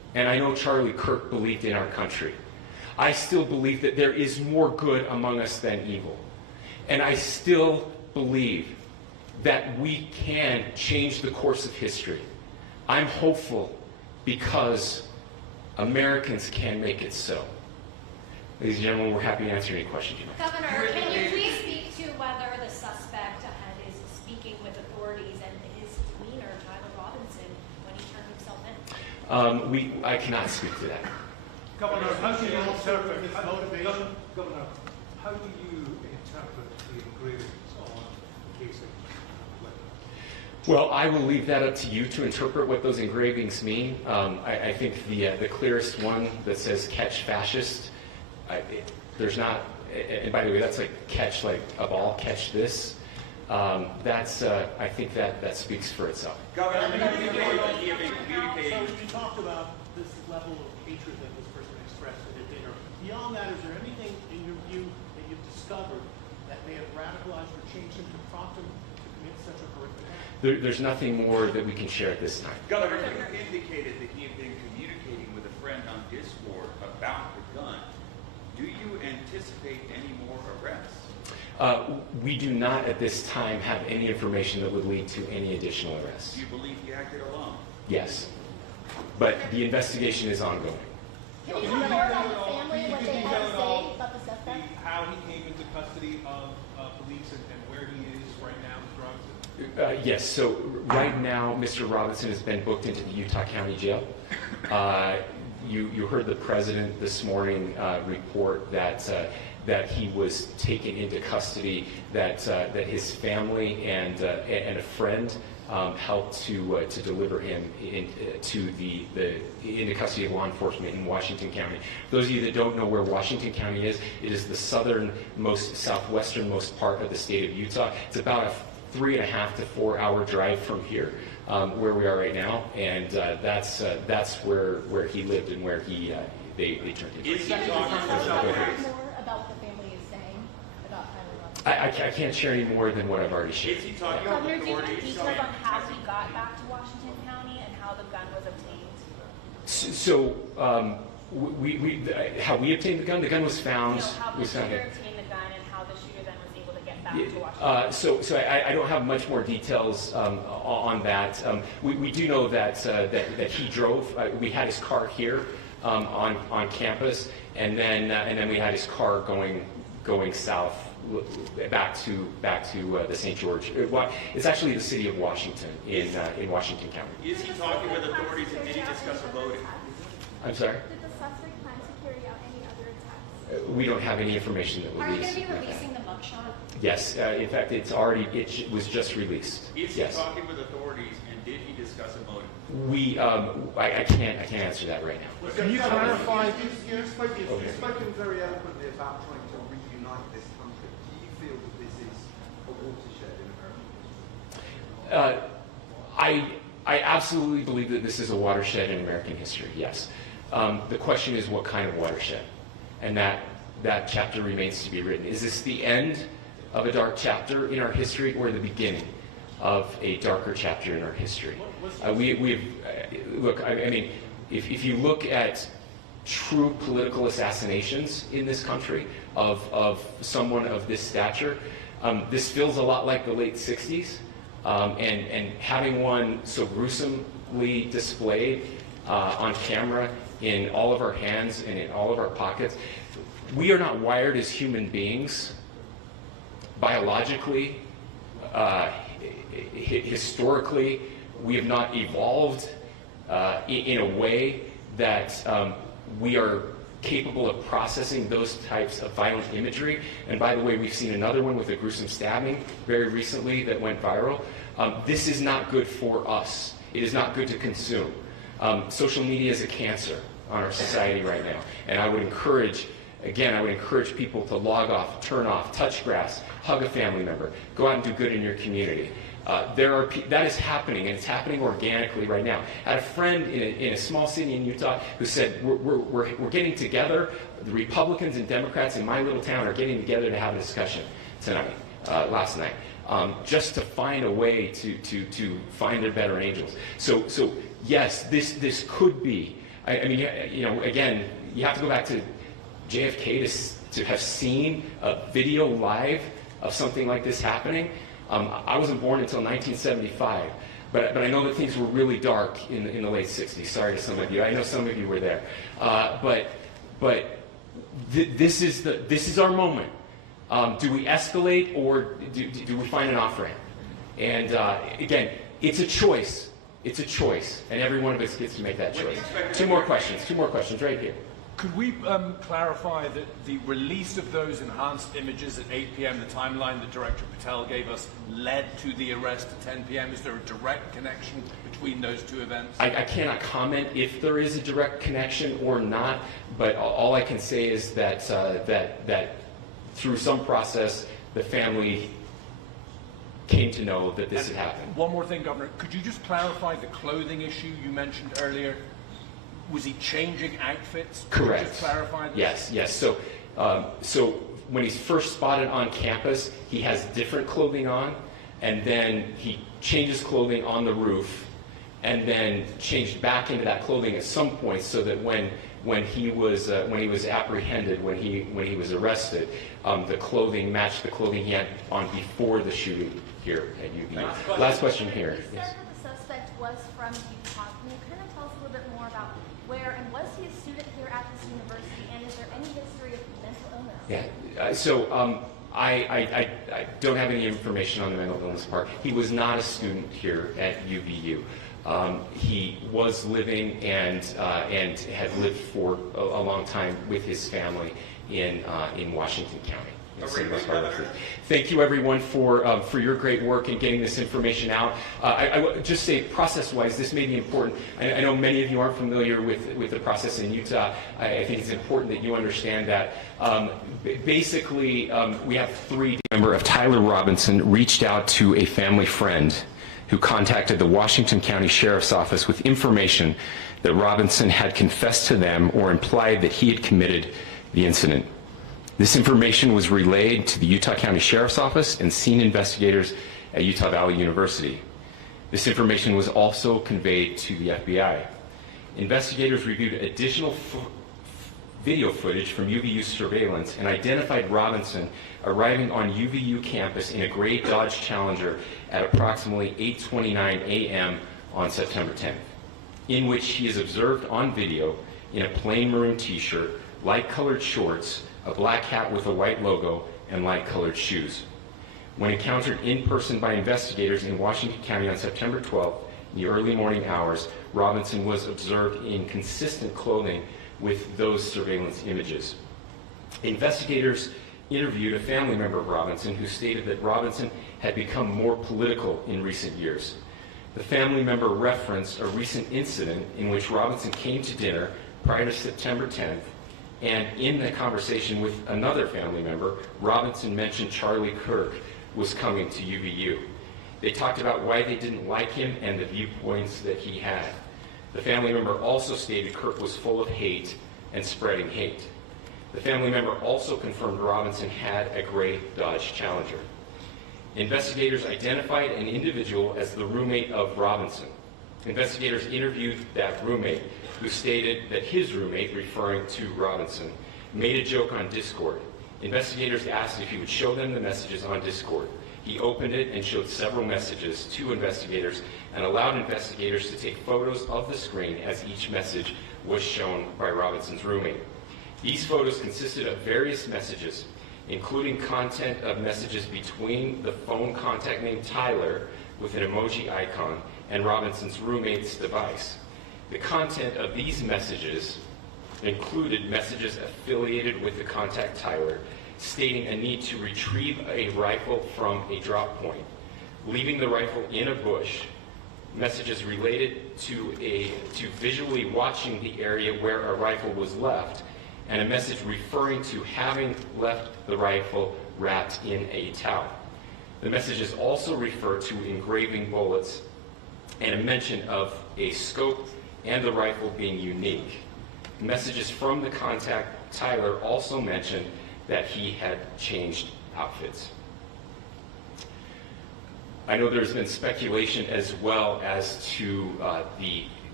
and I know Charlie Kirk believed in our country. I still believe that there is more good among us than evil. And I still believe that we can change the course of history. I'm hopeful because Americans can make it so. Ladies and gentlemen, we're happy to answer any questions you might have. Governor, can you please speak to whether the suspect ahead is speaking with authorities and his demeanor, Tyler Robinson, when he turned himself in? I cannot speak to that. Governor, how do you interpret his motivation? Governor, how do you interpret the engravings on the case of Well, I will leave that up to you to interpret what those engravings mean. I think the clearest one that says "catch fascist," there's not, and by the way, that's like catch like a ball, catch this. I think that speaks for itself. Governor, So you talked about this level of hatred that this person expressed at a dinner. Beyond that, is there anything in your view that you've discovered that may have radicalized or changed him to prompt him to commit such a horrific act? There's nothing more that we can share at this time. Governor, you indicated that he had been communicating with a friend on Discord about the gun. Do you anticipate any more arrests? We do not at this time have any information that would lead to any additional arrests. Do you believe he acted alone? Yes. But the investigation is ongoing. Can you tell me more about the family, what they had to say about the suspect? how he came into custody of police and where he is right now with drugs? Yes, so right now, Mr. Robinson has been booked into the Utah County Jail. You heard the president this morning report that he was taken into custody, that his family and a friend helped to deliver him into custody of law enforcement in Washington County. Those of you that don't know where Washington County is, it is the southernmost, southwesternmost part of the state of Utah. It's about a 3.5 to 4 hour drive from here, where we are right now, and that's where he lived and where they turned him. Is he talking More about about what the family is saying about Tyler Robinson. I can't share any more than what I've already shared. Is he talking with Governor, do you have authorities? details on how he got back to Washington County and how the gun was obtained? So, how we obtained the gun? The gun was found. You know, how the was found shooter obtained the gun and how the shooter then was able to get back to Washington. So I don't have much more details on that. We do know that he drove. We had his car here on campus, and then we had his car going south back to the St. George. It's actually the city of Washington in Washington County. Is he talking with authorities and did he discuss a loading? I'm sorry. Did the suspect plan to carry out any other attacks? We don't have any information that Are you released. going to be releasing the mugshot? Yes, in fact, it was just released. Is he Yes. talking with authorities and did he discuss a motive? I can't answer that right now. Can you clarify? You've spoken very eloquently about trying to reunite this country. Do you feel that this is a watershed in American history? I absolutely believe that this is a watershed in American history, yes. The question is what kind of watershed? And that chapter remains to be written. Is this the end of a dark chapter in our history or the beginning of a darker chapter in our history? Look, I mean, if you look at true political assassinations in this country of someone of this stature, this feels a lot like the late 60s. And having one so gruesomely displayed on camera in all of our hands and in all of our pockets, we are not wired as human beings biologically, historically. We have not evolved in a way that we are capable of processing those types of violent imagery. And by the way, we've seen another one with a gruesome stabbing very recently that went viral. This is not good for us. It is not good to consume. Social media is a cancer on our society right now. And I would encourage people to log off, turn off, touch grass, hug a family member, go out and do good in your community. That is happening, and it's happening organically right now. I had a friend in a small city in Utah who said, we're getting together, the Republicans and Democrats in my little town are getting together to have a discussion last night, just to find a way to find their better angels. So yes, this could be I mean, you know, again, you have to go back to JFK to have seen a video live of something like this happening. I wasn't born until 1975, but I know that things were really dark in the late 60s. Sorry to some of you. I know some of you were there. This is our moment. Do we escalate, or do we find an off-ramp? And again, it's a choice. It's a choice, and every one of us gets to make that choice. Two more questions right here. Could we clarify that the release of those enhanced images at 8 p.m., the timeline that Director Patel gave us, led to the arrest at 10 p.m.? Is there a direct connection between those two events? I cannot comment if there is a direct connection or not, but all I can say is that that through some process, the family came to know that this had happened. One more thing, Governor. Could you just clarify the clothing issue you mentioned earlier? Was he changing outfits? Correct. Could you just clarify this? Yes. So when he's first spotted on campus, he has different clothing on, and then he changes clothing on the roof, and then changed back into that clothing at some point, so that when he was apprehended, when he was arrested, the clothing matched the clothing he had on before the shooting here at UVU. Last question here. You said that the suspect was from Utah. Can you kind of tell us a little bit more about where, and was he a student here at this university, and is there any history of mental illness? Yeah. So I don't have any information on the mental illness part. He was not a student here at UVU. He was living and had lived for a long time with his family in Washington County. Thank you, everyone, for your great work in getting this information out. I would just say, process-wise, this may be important. I know many of you aren't familiar with the process in Utah. I think it's important that you understand that. Basically, we have three. Member of Tyler Robinson reached out to a family friend who contacted the Washington County Sheriff's Office with information that Robinson had confessed to them or implied that he had committed the incident. This information was relayed to the Utah County Sheriff's Office and scene investigators at Utah Valley University. This information was also conveyed to the FBI. Investigators reviewed additional video footage from UVU surveillance and identified Robinson arriving on UVU campus in a gray Dodge Challenger at approximately 8:29 a.m. on September 10th, in which he is observed on video in a plain maroon t-shirt, light-colored shorts, a black hat with a white logo, and light-colored shoes. When encountered in person by investigators in Washington County on September 12th, in the early morning hours, Robinson was observed in consistent clothing with those surveillance images. Investigators interviewed a family member of Robinson who stated that Robinson had become more political in recent years. The family member referenced a recent incident in which Robinson came to dinner prior to September 10th, and in the conversation with another family member, Robinson mentioned Charlie Kirk was coming to UVU. They talked about why they didn't like him and the viewpoints that he had. The family member also stated Kirk was full of hate and spreading hate. The family member also confirmed Robinson had a gray Dodge Challenger. Investigators identified an individual as the roommate of Robinson. Investigators interviewed that roommate, who stated that his roommate, referring to Robinson, made a joke on Discord. Investigators asked if he would show them the messages on Discord. He opened it and showed several messages to investigators and allowed investigators to take photos of the screen as each message was shown by Robinson's roommate. These photos consisted of various messages, including content of messages between the phone contact named Tyler with an emoji icon and Robinson's roommate's device. The content of these messages included messages affiliated with the contact Tyler, stating a need to retrieve a rifle from a drop point, leaving the rifle in a bush, messages related to visually watching the area where a rifle was left, and a message referring to having left the rifle wrapped in a towel. The messages also refer to engraving bullets and a mention of a scope and the rifle being unique. Messages from the contact Tyler also mentioned that he had changed outfits. I know there's been speculation as well as to the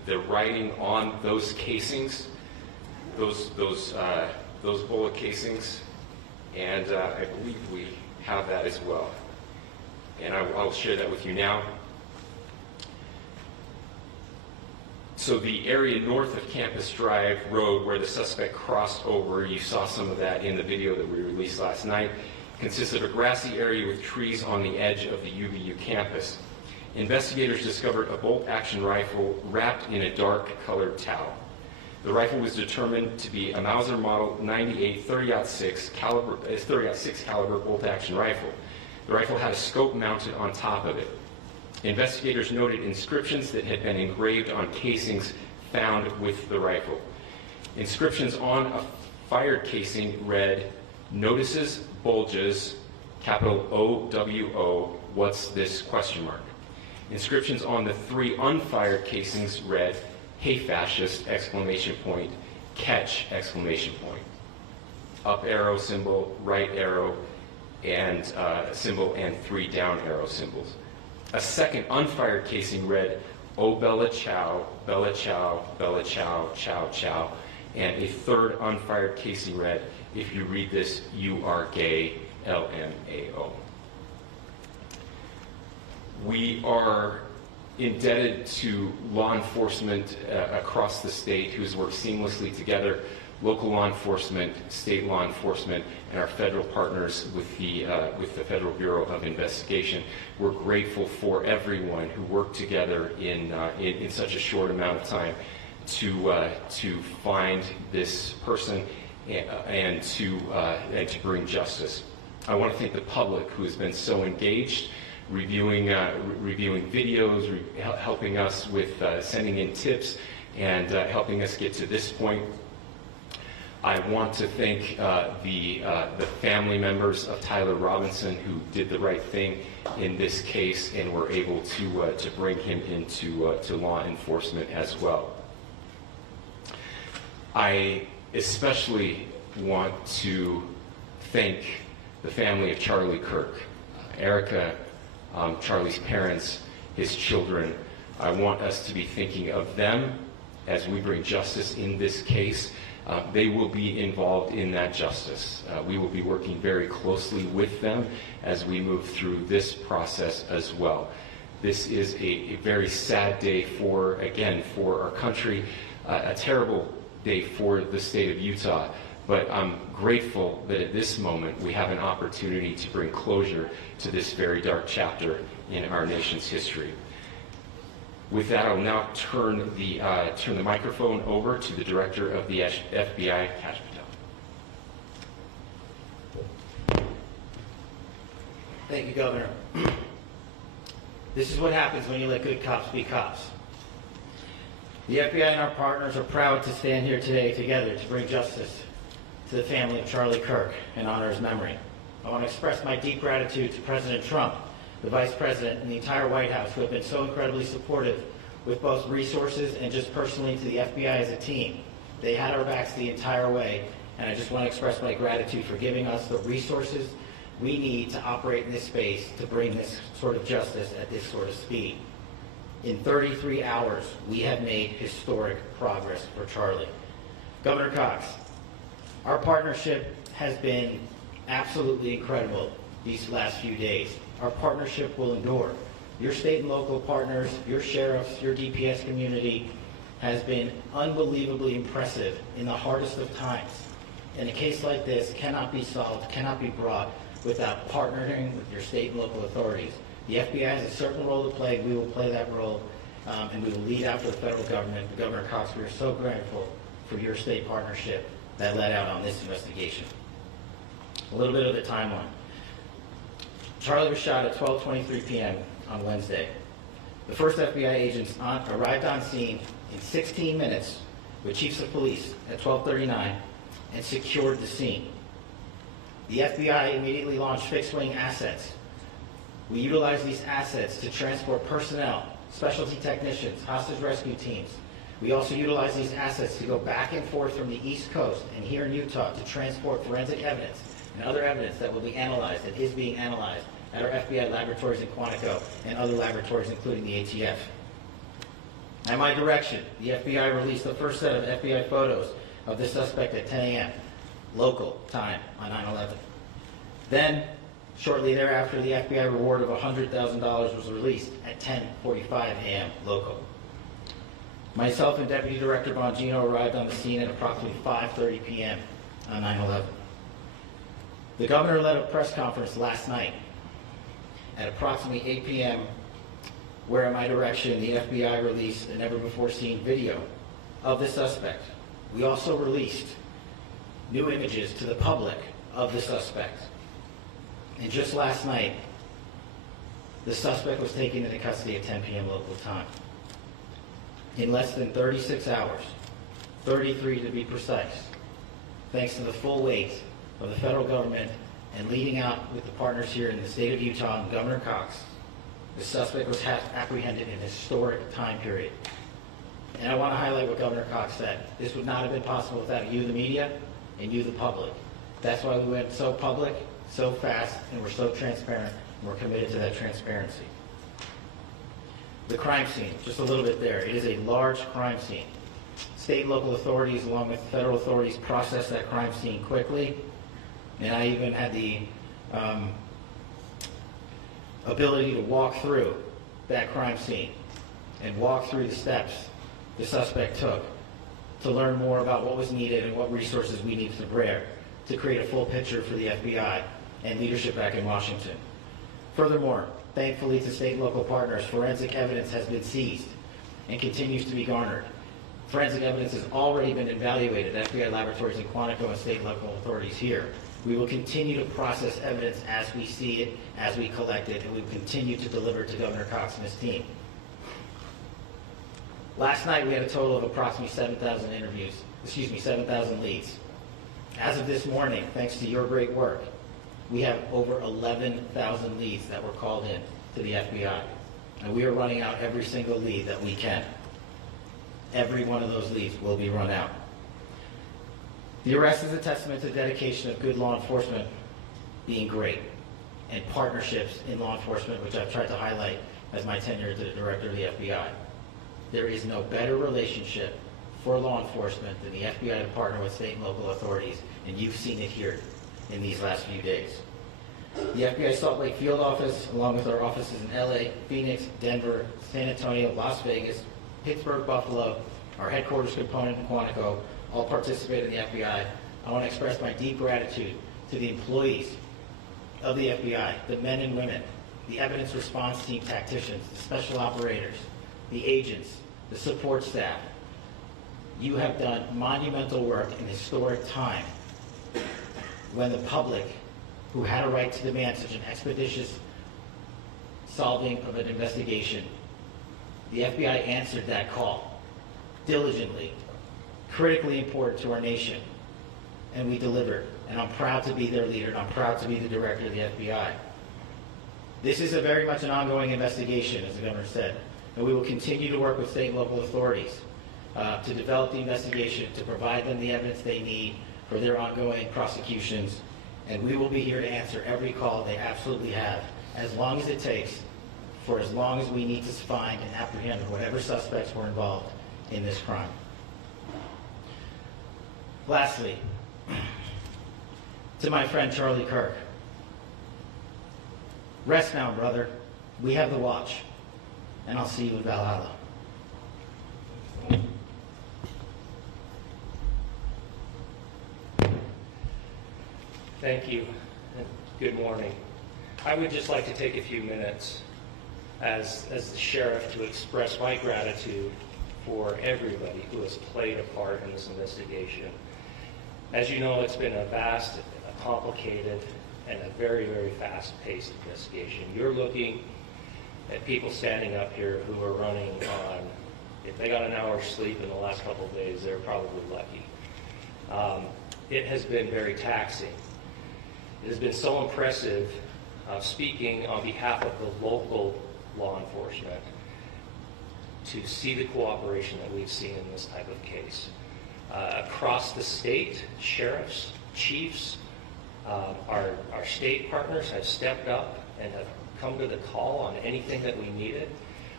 the writing on those casings, those bullet casings, and I believe we have that as well. And I'll share that with you now. So the area north of Campus Drive Road where the suspect crossed over, you saw some of that in the video that we released last night, consists of a grassy area with trees on the edge of the UVU campus. Investigators discovered a bolt-action rifle wrapped in a dark-colored towel. The rifle was determined to be a Mauser Model 98 30-06 caliber bolt-action rifle. The rifle had a scope mounted on top of it. Investigators noted inscriptions that had been engraved on casings found with the rifle. Inscriptions on a fired casing read, "Notices, bulges, capital O-W-O, what's this, question mark." Inscriptions on the 3 unfired casings read, "Hey fascist, exclamation point, catch, exclamation point." Up arrow symbol, right arrow, and symbol, and 3 down arrow symbols. A second unfired casing read, "Oh Bella Chow, Bella Chow, Bella Chow, Chow Chow," and a third unfired casing read, "If you read this, you are gay, LMAO." We are indebted to law enforcement across the state who has worked seamlessly together, local law enforcement, state law enforcement, and our federal partners with the Federal Bureau of Investigation. We're grateful for everyone who worked together in such a short amount of time to find this person and to bring justice. I want to thank the public who has been so engaged, reviewing videos, helping us with sending in tips, and helping us get to this point. I want to thank the family members of Tyler Robinson who did the right thing in this case and were able to bring him into to law enforcement as well. I especially want to thank the family of Charlie Kirk, Erica, Charlie's parents, his children. I want us to be thinking of them as we bring justice in this case. They will be involved in that justice. We will be working very closely with them as we move through this process as well. This is a very sad day for our country, a terrible day for the state of Utah, but I'm grateful that at this moment we have an opportunity to bring closure to this very dark chapter in our nation's history. With that, I'll now turn the microphone over to the Director of the FBI, Kash Patel. Thank you, Governor. This is what happens when you let good cops be cops. The FBI and our partners are proud to stand here today together to bring justice to the family of Charlie Kirk and honor his memory. I want to express my deep gratitude to President Trump, the Vice President, and the entire White House who have been so incredibly supportive with both resources and just personally to the FBI as a team. They had our backs the entire way, and I just want to express my gratitude for giving us the resources we need to operate in this space to bring this sort of justice at this sort of speed. In 33 hours, we have made historic progress for Charlie. Governor Cox, our partnership has been absolutely incredible these last few days. Our partnership will endure. Your state and local partners, your sheriffs, your DPS community has been unbelievably impressive in the hardest of times. And a case like this cannot be solved, cannot be brought without partnering with your state and local authorities. The FBI has a certain role to play. We will play that role, and we will lead after the federal government. But Governor Cox, we are so grateful for your state partnership that led out on this investigation. A little bit of the timeline. Charlie was shot at 12:23 p.m. on Wednesday. The first FBI agents arrived on scene in 16 minutes with chiefs of police at 12:39 and secured the scene. The FBI immediately launched fixed-wing assets. We utilized these assets to transport personnel, specialty technicians, hostage rescue teams. We also utilized these assets to go back and forth from the East Coast and here in Utah to transport forensic evidence and other evidence that will be analyzed and is being analyzed at our FBI laboratories in Quantico and other laboratories, including the ATF. At my direction, the FBI released the first set of FBI photos of the suspect at 10 a.m. local time on 9/11. Then, shortly thereafter, the FBI reward of $100,000 was released at 10:45 a.m. local. Myself and Deputy Director Bongino arrived on the scene at approximately 5:30 p.m. on 9/11. The governor led a press conference last night at approximately 8 p.m., where at my direction, the FBI released a never-before-seen video of the suspect. We also released new images to the public of the suspect. And just last night, the suspect was taken into custody at 10 p.m. local time. In less than 36 hours, 33 to be precise, thanks to the full weight of the federal government and leading out with the partners here in the state of Utah and Governor Cox, the suspect was apprehended in a historic time period. And I want to highlight what Governor Cox said. This would not have been possible without you, the media, and you, the public. That's why we went so public, so fast, and we're so transparent, and we're committed to that transparency. The crime scene, just a little bit there. It is a large crime scene. State and local authorities, along with federal authorities, processed that crime scene quickly, and I even had the ability to walk through that crime scene and walk through the steps the suspect took to learn more about what was needed and what resources we needed to bear to create a full picture for the FBI and leadership back in Washington. Furthermore, thankfully to state and local partners, forensic evidence has been seized and continues to be garnered. Forensic evidence has already been evaluated at FBI laboratories in Quantico and state and local authorities here. We will continue to process evidence as we see it, as we collect it, and we will continue to deliver to Governor Cox and his team. Last night we had a total of approximately 7,000 leads. As of this morning, thanks to your great work, we have over 11,000 leads that were called in to the FBI. And we are running out every single lead that we can. Every one of those leads will be run out. The arrest is a testament to the dedication of good law enforcement being great, and partnerships in law enforcement, which I've tried to highlight as my tenure as the director of the FBI. There is no better relationship for law enforcement than the FBI to partner with state and local authorities, and you've seen it here in these last few days. The FBI Salt Lake Field Office, along with our offices in LA, Phoenix, Denver, San Antonio, Las Vegas, Pittsburgh, Buffalo, our headquarters component in Quantico, all participate in the FBI. I want to express my deep gratitude to the employees of the FBI, the men and women, the evidence response team tacticians, the special operators, the agents, the support staff. You have done monumental work in historic time when the public, who had a right to demand such an expeditious solving of an investigation, the FBI answered that call diligently, critically important to our nation, and we delivered. And I'm proud to be their leader, and I'm proud to be the director of the FBI. This is very much an ongoing investigation, as the governor said, and we will continue to work with state and local authorities to develop the investigation, to provide them the evidence they need for their ongoing prosecutions, and we will be here to answer every call they absolutely have, as long as it takes, for as long as we need to find and apprehend whatever suspects were involved in this crime. Lastly, to my friend Charlie Kirk, rest now, brother. We have the watch, and I'll see you in Valhalla. Thank you, and good morning. I would just like to take a few minutes as the sheriff to express my gratitude for everybody who has played a part in this investigation. As you know, it's been a vast, a complicated, and a very, very fast-paced investigation. You're looking at people standing up here who are running on, if they got an hour's sleep in the last couple of days, they're probably lucky. It has been very taxing. It has been so impressive, speaking on behalf of the local law enforcement, to see the cooperation that we've seen in this type of case. Across the state, sheriffs, chiefs, our state partners have stepped up and have come to the call on anything that we needed.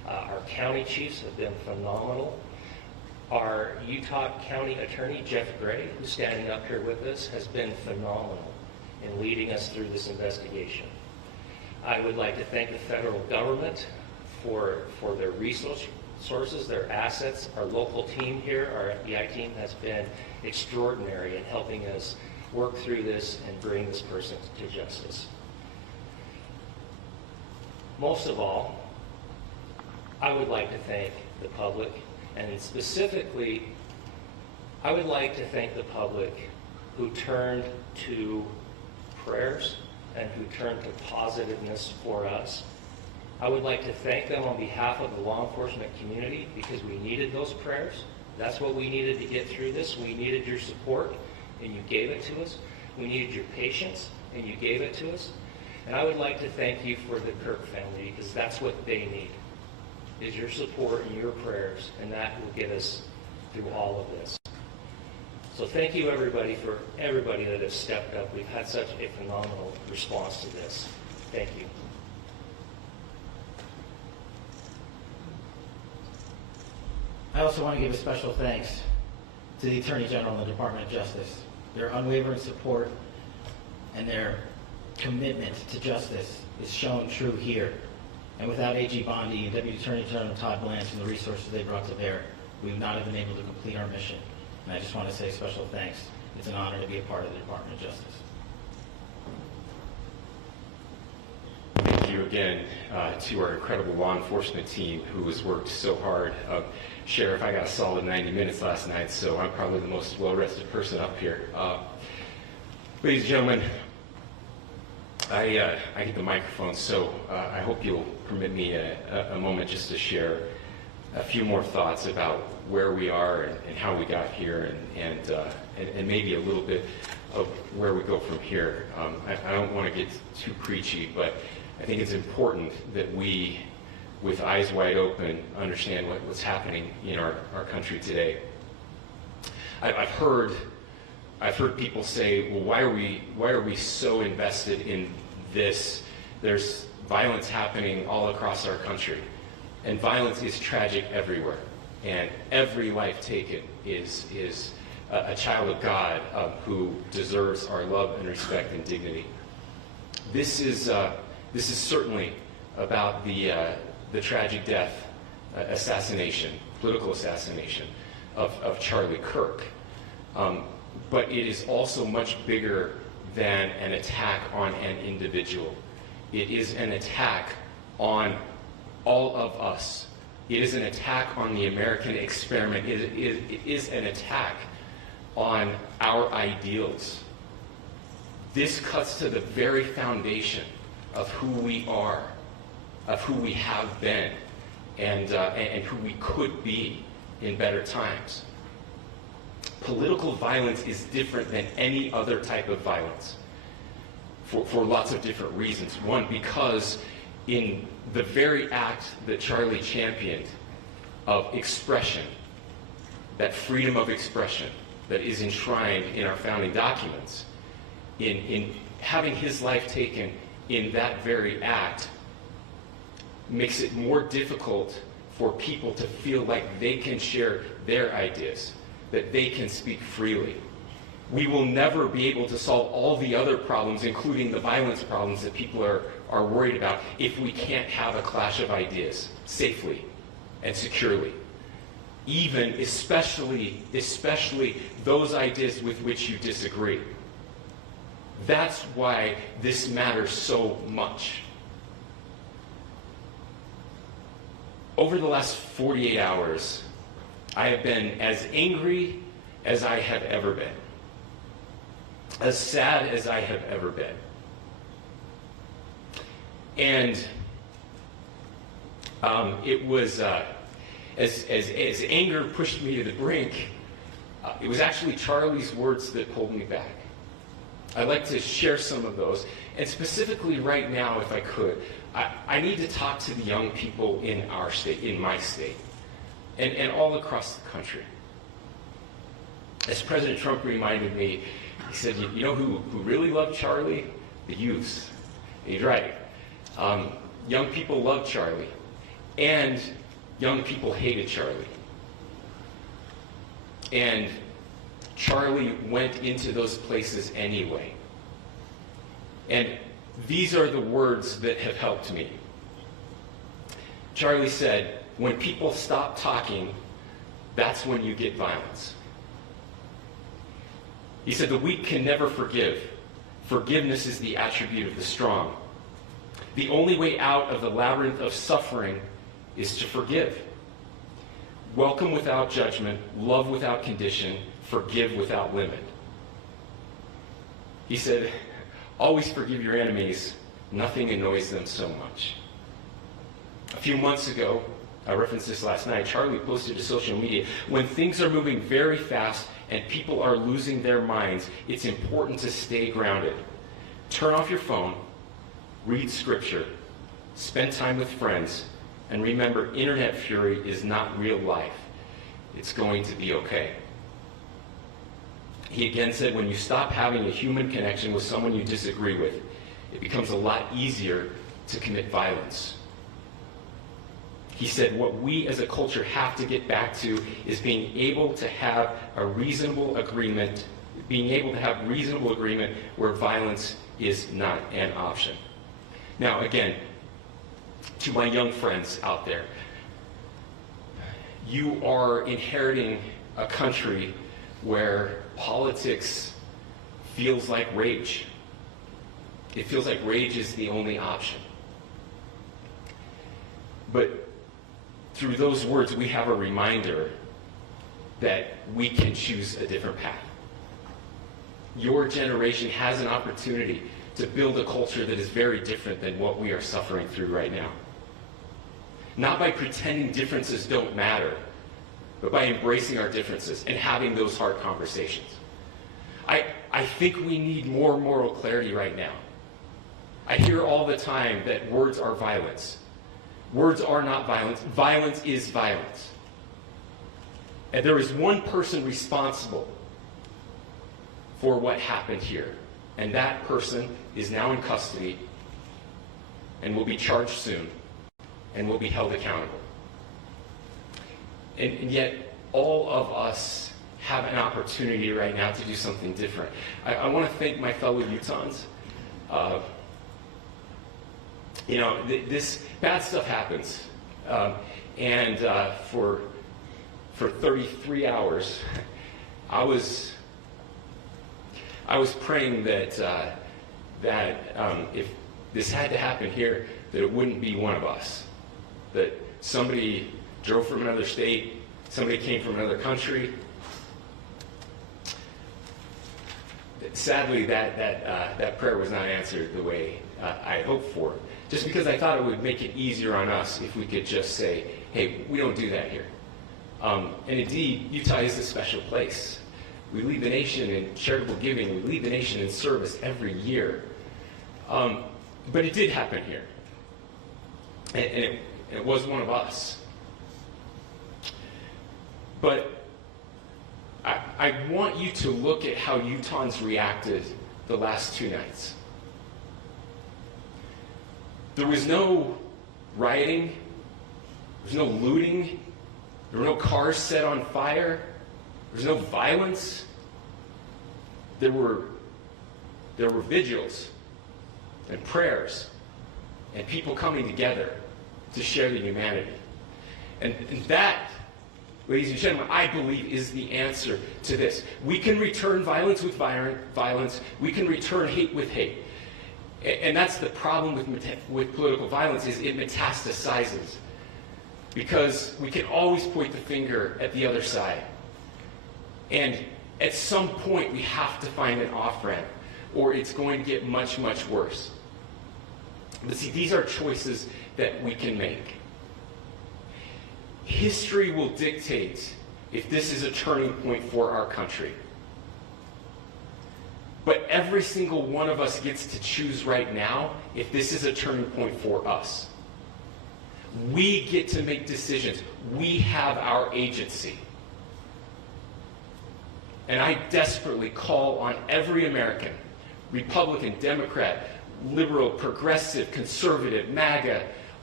Our county chiefs have been phenomenal. Our Utah County Attorney, Jeff Gray, who's standing up here with us, has been phenomenal in leading us through this investigation. I would like to thank the federal government for their resources, their assets. Our local team here, our FBI team, has been extraordinary in helping us work through this and bring this person to justice. Most of all, I would like to thank the public, and specifically, I would like to thank the public who turned to prayers and who turned to positiveness for us. I would like to thank them on behalf of the law enforcement community, because we needed those prayers. That's what we needed to get through this. We needed your support, and you gave it to us. We needed your patience, and you gave it to us. And I would like to thank you for the Kirk family, because that's what they need, is your support and your prayers, and that will get us through all of this. So thank you, everybody, for everybody that has stepped up. We've had such a phenomenal response to this. Thank you. I also want to give a special thanks to the Attorney General and the Department of Justice. Their unwavering support and their commitment to justice is shown true here. And without AG Bondi and Deputy Attorney General Todd Blanche and the resources they brought to bear, we would not have been able to complete our mission. And I just want to say special thanks. It's an honor to be a part of the Department of Justice. Thank you again to our incredible law enforcement team who has worked so hard. Sheriff, I got a solid 90 minutes last night, so I'm probably the most well-rested person up here. Ladies and gentlemen, I get the microphone, so I hope you'll permit me a moment just to share a few more thoughts about where we are and how we got here, and maybe a little bit of where we go from here. I don't want to get too preachy, but I think it's important that we, with eyes wide open, understand what's happening in our country today. I've heard people say, well, why are we so invested in this? There's violence happening all across our country, and violence is tragic everywhere, and every life taken is a child of God who deserves our love and respect and dignity. This is certainly about the tragic death, political assassination of Charlie Kirk. But it is also much bigger than an attack on an individual. It is an attack on all of us. It is an attack on the American experiment. It is an attack on our ideals. This cuts to the very foundation of who we are, of who we have been, and who we could be in better times. Political violence is different than any other type of violence for lots of different reasons. One, because in the very act that Charlie championed of expression, that freedom of expression that is enshrined in our founding documents, in having his life taken in that very act, makes it more difficult for people to feel like they can share their ideas, that they can speak freely. We will never be able to solve all the other problems, including the violence problems that people are worried about, if we can't have a clash of ideas safely and securely. Even, especially those ideas with which you disagree. That's why this matters so much. Over the last 48 hours, I have been as angry as I have ever been, as sad as I have ever been. And it was, as anger pushed me to the brink, it was actually Charlie's words that pulled me back. I'd like to share some of those. And specifically right now, if I could, I need to talk to the young people in our state, in my state, and all across the country. As President Trump reminded me, he said, you know who really loved Charlie? The youths. And he's right. Young people love Charlie. And young people hated Charlie. And Charlie went into those places anyway. And these are the words that have helped me. Charlie said, when people stop talking, that's when you get violence. He said, the weak can never forgive. Forgiveness is the attribute of the strong. The only way out of the labyrinth of suffering is to forgive. Welcome without judgment, love without condition, forgive without limit. He said, always forgive your enemies. Nothing annoys them so much. A few months ago, I referenced this last night, Charlie posted to social media, when things are moving very fast and people are losing their minds, it's important to stay grounded. Turn off your phone, read scripture, spend time with friends, and remember, internet fury is not real life. It's going to be okay. He again said, when you stop having a human connection with someone you disagree with, it becomes a lot easier to commit violence. He said, what we as a culture have to get back to is being able to have a reasonable agreement, where violence is not an option. Now, again, to my young friends out there, you are inheriting a country where politics feels like rage. It feels like rage is the only option. But through those words, we have a reminder that we can choose a different path. Your generation has an opportunity to build a culture that is very different than what we are suffering through right now. Not by pretending differences don't matter, but by embracing our differences and having those hard conversations. I think we need more moral clarity right now. I hear all the time that words are violence. Words are not violence. Violence is violence. And there is one person responsible for what happened here. And that person is now in custody and will be charged soon and will be held accountable. And yet, all of us have an opportunity right now to do something different. I want to thank my fellow Utahns. This bad stuff happens. For 33 hours, I was praying that if this had to happen here, that it wouldn't be one of us. That somebody drove from another state, somebody came from another country. Sadly, that prayer was not answered the way I hoped for. Just because I thought it would make it easier on us if we could just say, hey, we don't do that here. And indeed, Utah is a special place. We lead the nation in charitable giving. We lead the nation in service every year. But it did happen here. And it was one of us. But I want you to look at how Utahns reacted the last 2 nights. There was no rioting. There was no looting. There were no cars set on fire. There was no violence. There were vigils and prayers and people coming together to share the humanity. And that, ladies and gentlemen, I believe is the answer to this. We can return violence with violence. We can return hate with hate. And that's the problem with political violence, is it metastasizes. Because we can always point the finger at the other side. And at some point, we have to find an off-ramp, or it's going to get much, much worse. But see, these are choices that we can make. History will dictate if this is a turning point for our country. But every single one of us gets to choose right now if this is a turning point for us. We get to make decisions. We have our agency. And I desperately call on every American, Republican, Democrat, liberal, progressive, conservative, MAGA,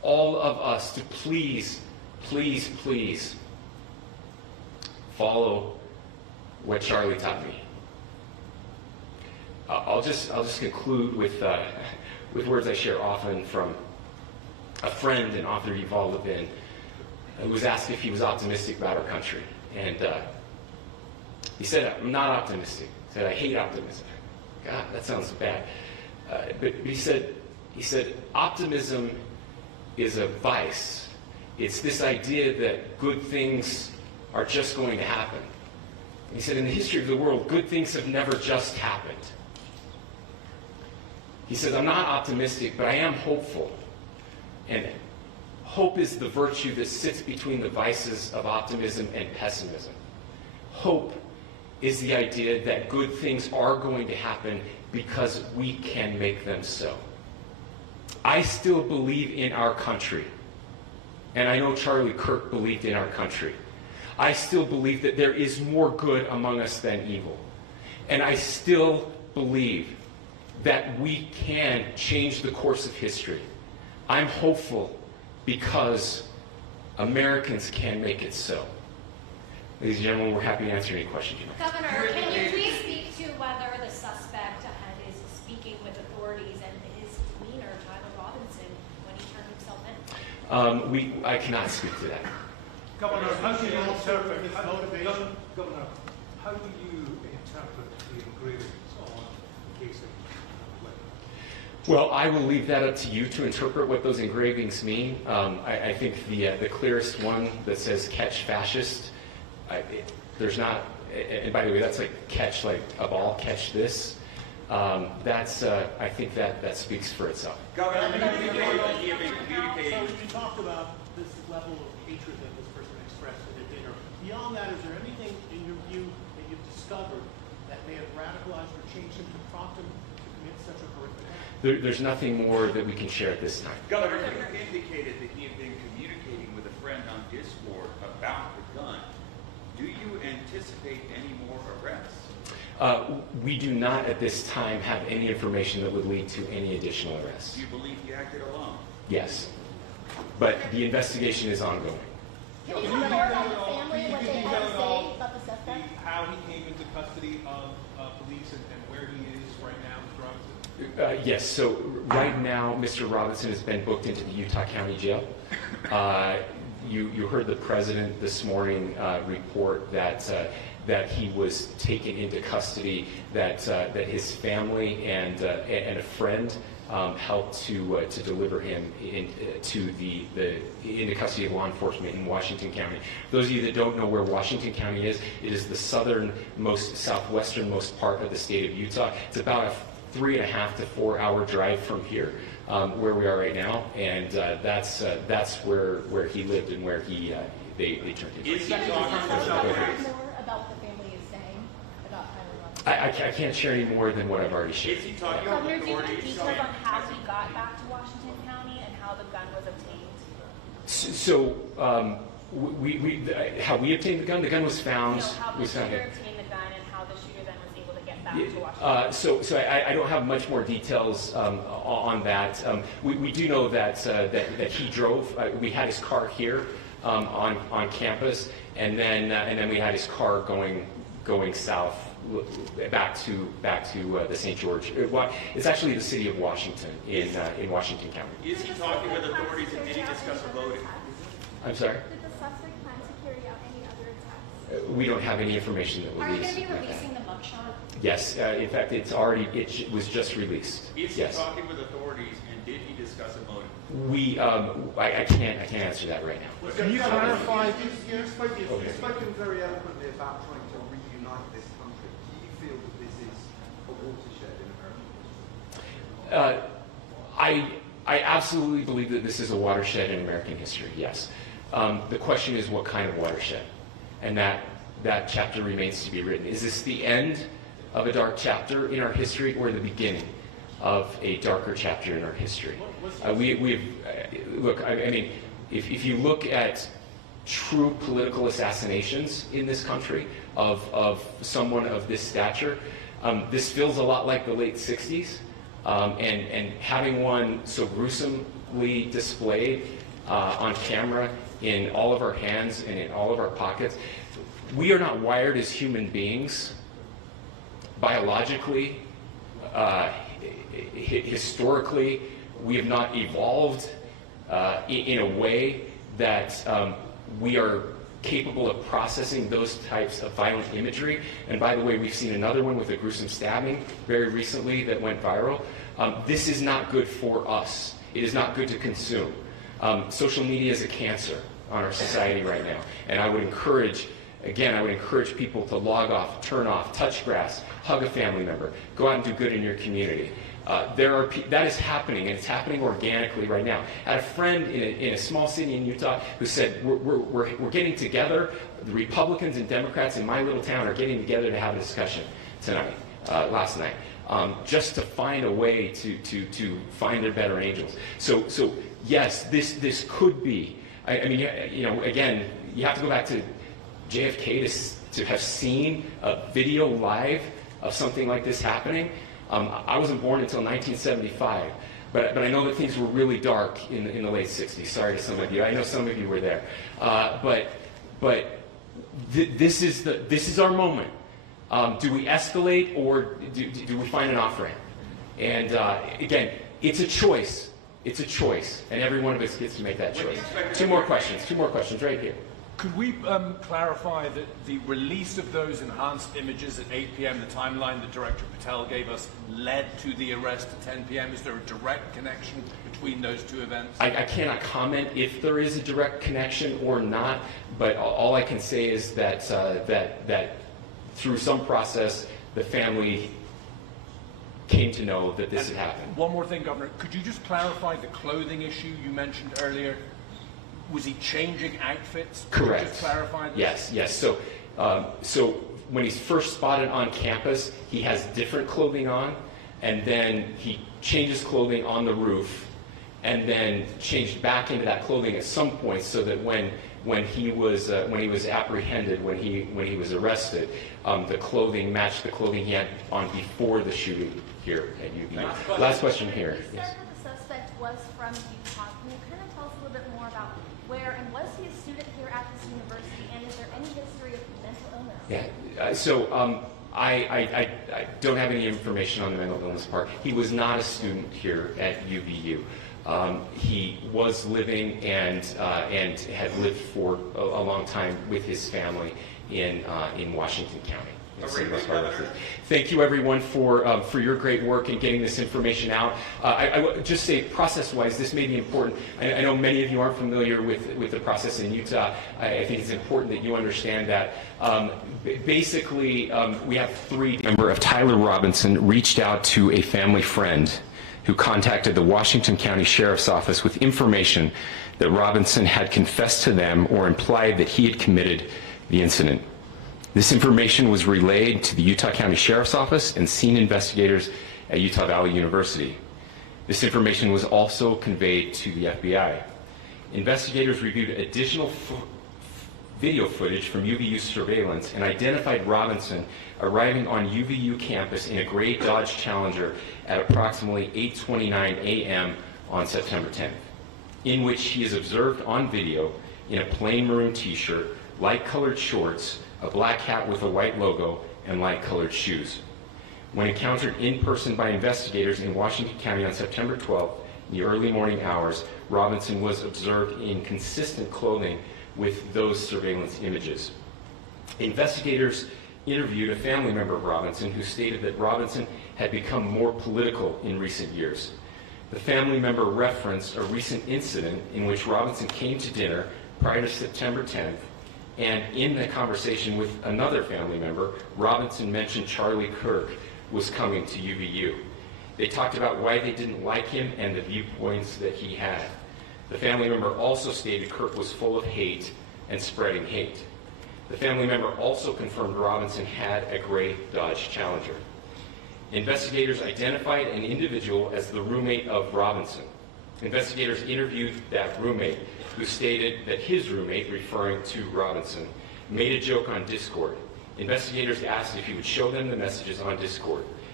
all of us to please follow what Charlie taught me. I'll just conclude with words I share often from a friend and author, Yuval Levin, who was asked if he was optimistic about our country. And he said, "I'm not optimistic." He said, "I hate optimism." God, that sounds bad. But he said, optimism is a vice. It's this idea that good things are just going to happen. He said, in the history of the world, good things have never just happened. He says, I'm not optimistic, but I am hopeful. And hope is the virtue that sits between the vices of optimism and pessimism. Hope is the idea that good things are going to happen because we can make them so. I still believe in our country. And I know Charlie Kirk believed in our country. I still believe that there is more good among us than evil. And I still believe that we can change the course of history. I'm hopeful because Americans can make it so. Ladies and gentlemen, we're happy to answer any questions you have. Governor, can you please speak to whether the suspect ahead is speaking with authorities and his demeanor, Tyler Robinson, when he turned himself in? I cannot speak to that. Governor, how do you interpret his motivation? Governor, how do you interpret the engravings on the case of Well, I will leave that up to you to interpret what those engravings mean. I think the clearest one that says "catch fascist," there's not, and by the way, that's like catch like a ball, catch this. I think that speaks for itself. Governor, So you talked about this level of hatred that this person expressed at a dinner. Beyond that, is there anything in your view that you've discovered that may have radicalized or changed him to prompt him to commit such a horrific act? There's nothing more that we can share at this time. Governor, you indicated that he had been communicating with a friend on Discord about the gun. Do you anticipate any more arrests? We do not at this time have any information that would lead to any additional arrests. Do you believe he acted alone? Yes. But the investigation is ongoing. Can you talk more about the family, what they had to say about the suspect? how he came into custody of police and where he is right now with drugs? Yes, so right now, Mr. Robinson has been booked into the Utah County Jail. You heard the president this morning report that he was taken into custody, that his family and a friend helped to deliver him into custody of law enforcement in Washington County. Those of you that don't know where Washington County is, it is the southernmost, southwesternmost part of the state of Utah. It's about a 3.5 to 4 hour drive from here, where we are right now, and that's where he lived and where they turned him. Is he talking More about what the family is saying about Tyler Robinson. I can't share any more than what I've already shared. Is he talking Governor, with do you have authorities? details on how he got back to Washington County and how the gun was obtained? So, how we obtained the gun? The gun was found. No, how the was found. shooter obtained the gun and how the shooter then was able to get back to Washington. So I don't have much more details on that. We do know that he drove. We had his car here on campus, and then we had his car going south back to the St. George. It's actually the city of Washington in Washington County. Is he talking with authorities and did he discuss a voting? I'm sorry. Did the suspect plan to carry out any other attacks? We don't have any information that Are you released. going to be releasing the mugshot? Yes, in fact, it was just released. Is he Yes. talking with authorities and did he discuss a motive? I can't answer that right now. Can you clarify? You've spoken very eloquently about trying to reunite this country. Do you feel that this is a watershed in American history? I absolutely believe that this is a watershed in American history, yes. The question is what kind of watershed? And that chapter remains to be written. Is this the end of a dark chapter in our history or the beginning of a darker chapter in our history? Look, I mean, if you look at true political assassinations in this country of someone of this stature, this feels a lot like the late 60s. and having one so gruesomely displayed on camera in all of our hands and in all of our pockets. We are not wired as human beings, biologically, historically. We have not evolved in a way that we are capable of processing those types of violent imagery. And by the way, we've seen another one with a gruesome stabbing very recently that went viral. This is not good for us. It is not good to consume. Social media is a cancer on our society right now. And I would encourage, again, I would encourage people to log off, turn off, touch grass, hug a family member, go out and do good in your community. That is happening, and it's happening organically right now. I had a friend in a small city in Utah who said, we're getting together, the Republicans and Democrats in my little town are getting together to have a discussion tonight, last night, just to find a way to find their better angels. So yes, this could be, I mean, you know, again, you have to go back to JFK to have seen a video live of something like this happening. I wasn't born until 1975, but I know that things were really dark in the late 60s. Sorry to some of you. I know some of you were there. This is our moment. Do we escalate, or do we find an off-ramp? And again, it's a choice. It's a choice, and every one of us gets to make that choice. Two more questions right here. Could we clarify that the release of those enhanced images at 8 p.m., the timeline that Director Patel gave us, led to the arrest at 10 p.m.? Is there a direct connection between those two events? I cannot comment if there is a direct connection or not, but all I can say is that that through some process, the family came to know that this had happened. One more thing, Governor. Could you just clarify the clothing issue you mentioned earlier? Was he changing outfits? Could Correct. you just clarify this? Yes. So when he's first spotted on campus, he has different clothing on, and then he changes clothing on the roof, and then changed back into that clothing at some point, so that when he was apprehended, when he was arrested, the clothing matched the clothing he had on before the shooting here at UVU. Last question here. You said that the suspect was from Utah. Can you kind of tell us a little bit more about where, and was he a student here at this university, and is there any history of mental illness? Yeah, so I don't have any information on the mental illness part. He was not a student here at UVU. He was living and had lived for a long time with his family in Washington County. Thank you, everyone, for your great work in getting this information out. I would just say, process-wise, this may be important. I know many of you aren't familiar with the process in Utah. I think it's important that you understand that. Basically, we have three. Member of Tyler Robinson reached out to a family friend who contacted the Washington County Sheriff's Office with information that Robinson had confessed to them or implied that he had committed the incident. This information was relayed to the Utah County Sheriff's Office and scene investigators at Utah Valley University. This information was also conveyed to the FBI. Investigators reviewed additional video footage from UVU surveillance and identified Robinson arriving on UVU campus in a gray Dodge Challenger at approximately 8:29 a.m. on September 10th, in which he is observed on video in a plain maroon t-shirt, light-colored shorts, a black hat with a white logo, and light-colored shoes. When encountered in person by investigators in Washington County on September 12th, in the early morning hours, Robinson was observed in consistent clothing with those surveillance images. Investigators interviewed a family member of Robinson who stated that Robinson had become more political in recent years. The family member referenced a recent incident in which Robinson came to dinner prior to September 10th, and in the conversation with another family member, Robinson mentioned Charlie Kirk was coming to UVU. They talked about why they didn't like him and the viewpoints that he had. The family member also stated Kirk was full of hate and spreading hate. The family member also confirmed Robinson had a gray Dodge Challenger. Investigators identified an individual as the roommate of Robinson. Investigators interviewed that roommate, who stated that his roommate, referring to Robinson, made a joke on Discord. Investigators asked if he would show them the messages on Discord.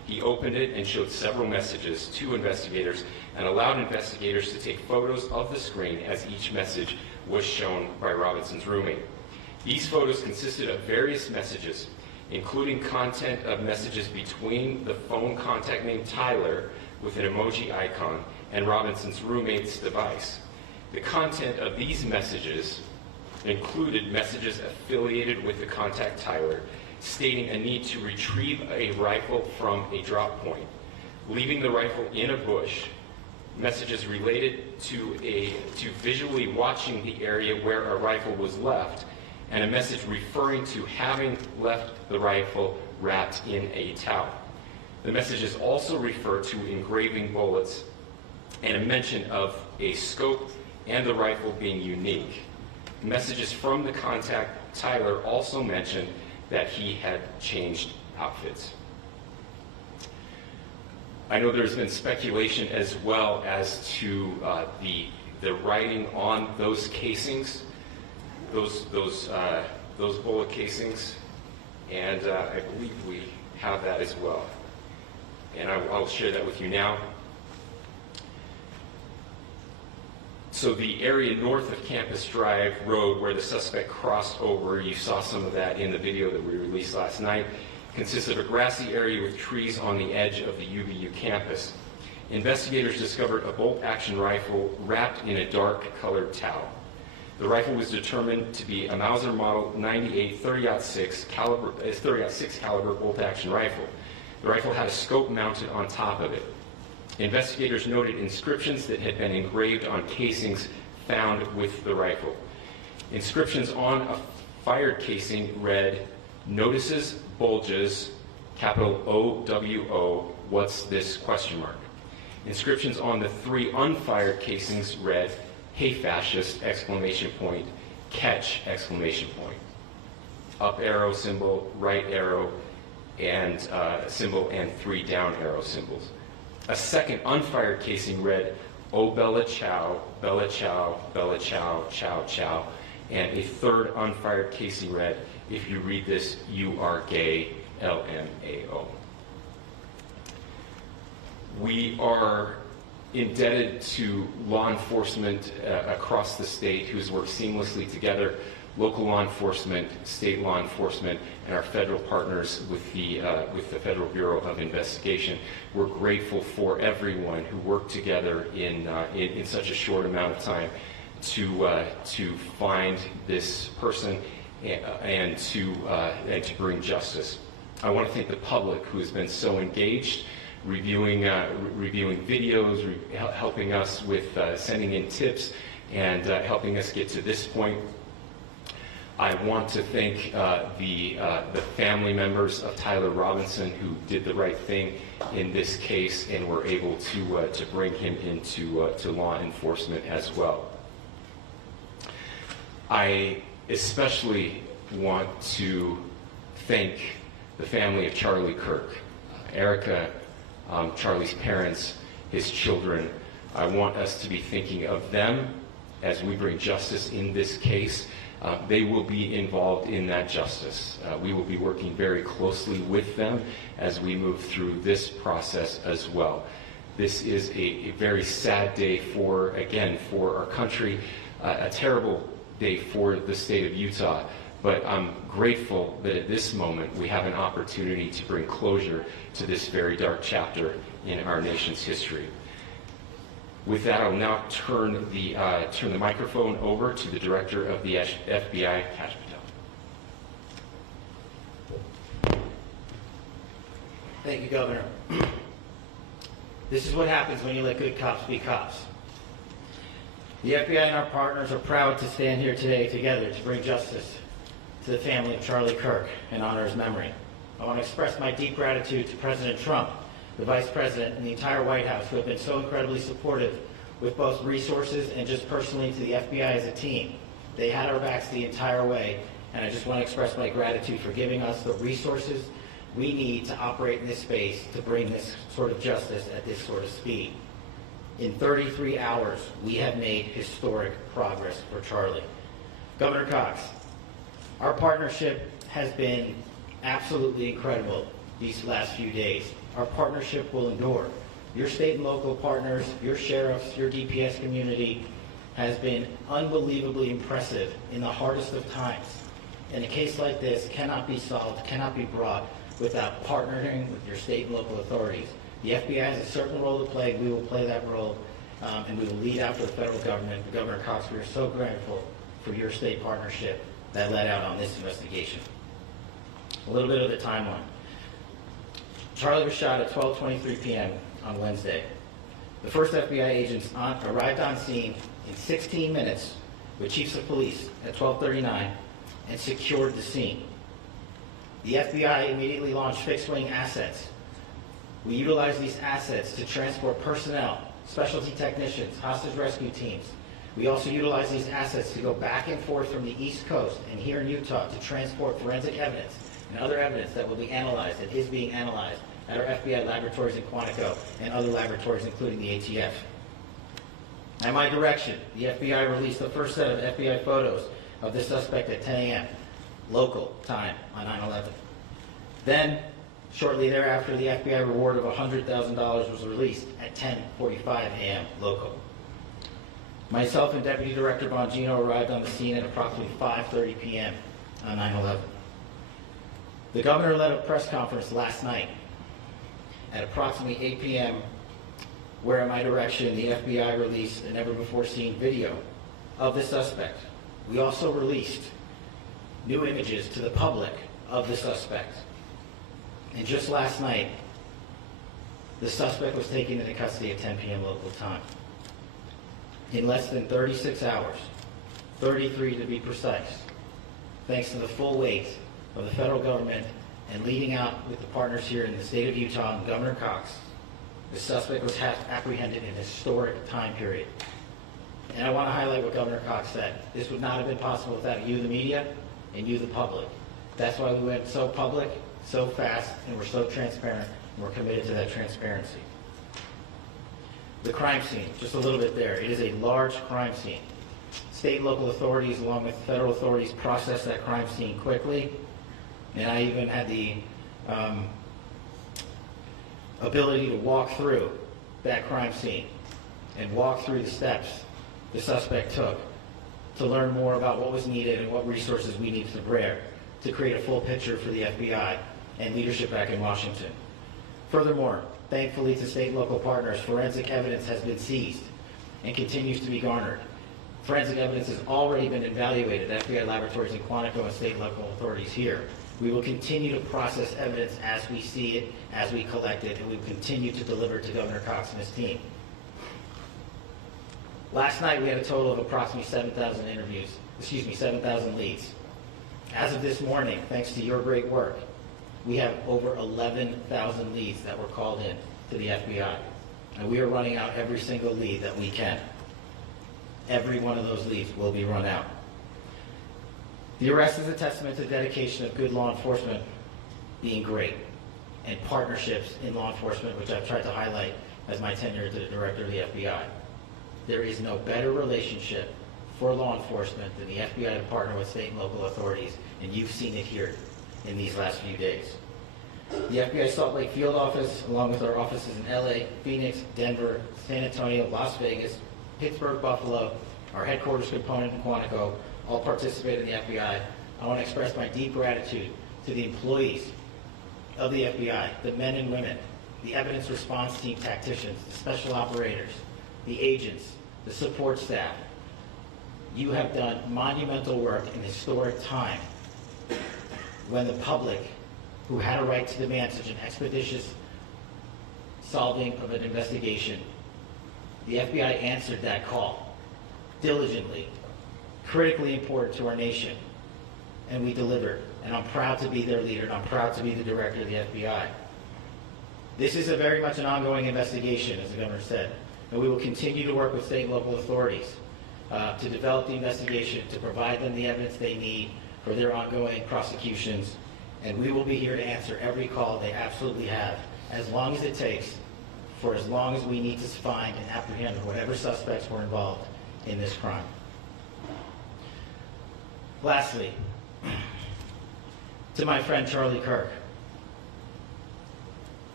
He opened it and showed several messages to investigators and allowed investigators to take photos of the screen as each message was shown by Robinson's roommate. These photos consisted of various messages, including content of messages between the phone contact named Tyler with an emoji icon and Robinson's roommate's device. The content of these messages included messages affiliated with the contact Tyler, stating a need to retrieve a rifle from a drop point, leaving the rifle in a bush, messages related to visually watching the area where a rifle was left, and a message referring to having left the rifle wrapped in a towel. The messages also refer to engraving bullets and a mention of a scope and the rifle being unique. Messages from the contact Tyler also mentioned that he had changed outfits. I know there's been speculation as well as to the writing on those casings, those bullet casings, and I believe we have that as well. And I'll share that with you now. So the area north of Campus Drive Road where the suspect crossed over, you saw some of that in the video that we released last night, consists of a grassy area with trees on the edge of the UVU campus. Investigators discovered a bolt-action rifle wrapped in a dark-colored towel. The rifle was determined to be a Mauser Model 98 30-06 caliber bolt-action rifle. The rifle had a scope mounted on top of it. Investigators noted inscriptions that had been engraved on casings found with the rifle. Inscriptions on a fired casing read, "Notices, bulges, capital O-W-O, what's this, question mark." Inscriptions on the 3 unfired casings read, "Hey fascist, exclamation point, catch, exclamation point." Up arrow symbol, right arrow, and symbol, and 3 down arrow symbols. A second unfired casing read, "Oh Bella Chow, Bella Chow, Bella Chow, Chow Chow," and a third unfired casing read, "If you read this, you are gay, LMAO." We are indebted to law enforcement across the state who has worked seamlessly together, local law enforcement, state law enforcement, and our federal partners with the Federal Bureau of Investigation. We're grateful for everyone who worked together in such a short amount of time to find this person and to bring justice. I want to thank the public who has been so engaged, reviewing videos, helping us with sending in tips, and helping us get to this point. I want to thank the family members of Tyler Robinson who did the right thing in this case and were able to bring him into to law enforcement as well. I especially want to thank the family of Charlie Kirk, Erica, Charlie's parents, his children. I want us to be thinking of them as we bring justice in this case. They will be involved in that justice. We will be working very closely with them as we move through this process as well. This is a very sad day for our country, a terrible day for the state of Utah, but I'm grateful that at this moment we have an opportunity to bring closure to this very dark chapter in our nation's history. With that, I'll now turn the microphone over to the Director of the FBI, Kash Patel. Thank you, Governor. This is what happens when you let good cops be cops. The FBI and our partners are proud to stand here today together to bring justice to the family of Charlie Kirk and honor his memory. I want to express my deep gratitude to President Trump, the Vice President, and the entire White House who have been so incredibly supportive with both resources and just personally to the FBI as a team. They had our backs the entire way, and I just want to express my gratitude for giving us the resources we need to operate in this space to bring this sort of justice at this sort of speed. In 33 hours, we have made historic progress for Charlie. Governor Cox, our partnership has been absolutely incredible these last few days. our partnership will endure. Your state and local partners, your sheriffs, your DPS community has been unbelievably impressive in the hardest of times. And a case like this cannot be solved, cannot be brought without partnering with your state and local authorities. The FBI has a certain role to play. We will play that role, and we will lead after the federal government. Governor Cox, we are so grateful for your state partnership that led out on this investigation. A little bit of the timeline. Charlie was shot at 12:23 p.m. on Wednesday. The first FBI agents arrived on scene in 16 minutes with chiefs of police at 12:39 and secured the scene. The FBI immediately launched fixed-wing assets. We utilized these assets to transport personnel, specialty technicians, hostage rescue teams. We also utilized these assets to go back and forth from the East Coast and here in Utah to transport forensic evidence and other evidence that will be analyzed and is being analyzed at our FBI laboratories in Quantico and other laboratories, including the ATF. At my direction, the FBI released the first set of FBI photos of the suspect at 10 a.m. local time on 9/11. Then, shortly thereafter, the FBI reward of $100,000 was released at 10:45 a.m. local. Myself and Deputy Director Bongino arrived on the scene at approximately 5:30 p.m. on 9/11. The governor led a press conference last night at approximately 8 p.m., where at my direction, the FBI released a never-before-seen video of the suspect. We also released new images to the public of the suspect. And just last night, the suspect was taken into custody at 10 p.m. local time. In less than 36 hours, 33 to be precise, thanks to the full weight of the federal government and leading out with the partners here in the state of Utah and Governor Cox, the suspect was apprehended in a historic time period. And I want to highlight what Governor Cox said. This would not have been possible without you, the media, and you, the public. That's why we went so public, so fast, and we're so transparent, and we're committed to that transparency. The crime scene, just a little bit there. It is a large crime scene. State and local authorities, along with federal authorities, processed that crime scene quickly, and I even had the ability to walk through that crime scene and walk through the steps the suspect took to learn more about what was needed and what resources we needed to bear to create a full picture for the FBI and leadership back in Washington. Furthermore, thankfully to state and local partners, forensic evidence has been seized and continues to be garnered. Forensic evidence has already been evaluated at FBI laboratories in Quantico and state and local authorities here. We will continue to process evidence as we see it, as we collect it, and we will continue to deliver to Governor Cox and his team. Last night, we had a total of approximately 7,000 leads. As of this morning, thanks to your great work, we have over 11,000 leads that were called in to the FBI. And we are running out every single lead that we can. Every one of those leads will be run out. The arrest is a testament to the dedication of good law enforcement being great, and partnerships in law enforcement, which I've tried to highlight as my tenure as the director of the FBI. There is no better relationship for law enforcement than the FBI to partner with state and local authorities, and you've seen it here in these last few days. The FBI Salt Lake Field Office, along with our offices in LA, Phoenix, Denver, San Antonio, Las Vegas, Pittsburgh, Buffalo, our headquarters component in Quantico, all participate in the FBI. I want to express my deep gratitude to the employees of the FBI, the men and women, the evidence response team tacticians, the special operators, the agents, the support staff. You have done monumental work in historic time when the public, who had a right to demand such an expeditious solving of an investigation, the FBI answered that call diligently, critically important to our nation, and we delivered. And I'm proud to be their leader, and I'm proud to be the director of the FBI. This is very much an ongoing investigation, as the governor said, and we will continue to work with state and local authorities to develop the investigation, to provide them the evidence they need for their ongoing prosecutions, and we will be here to answer every call they absolutely have, as long as it takes, for as long as we need to find and apprehend whatever suspects were involved in this crime. Lastly, to my friend Charlie Kirk,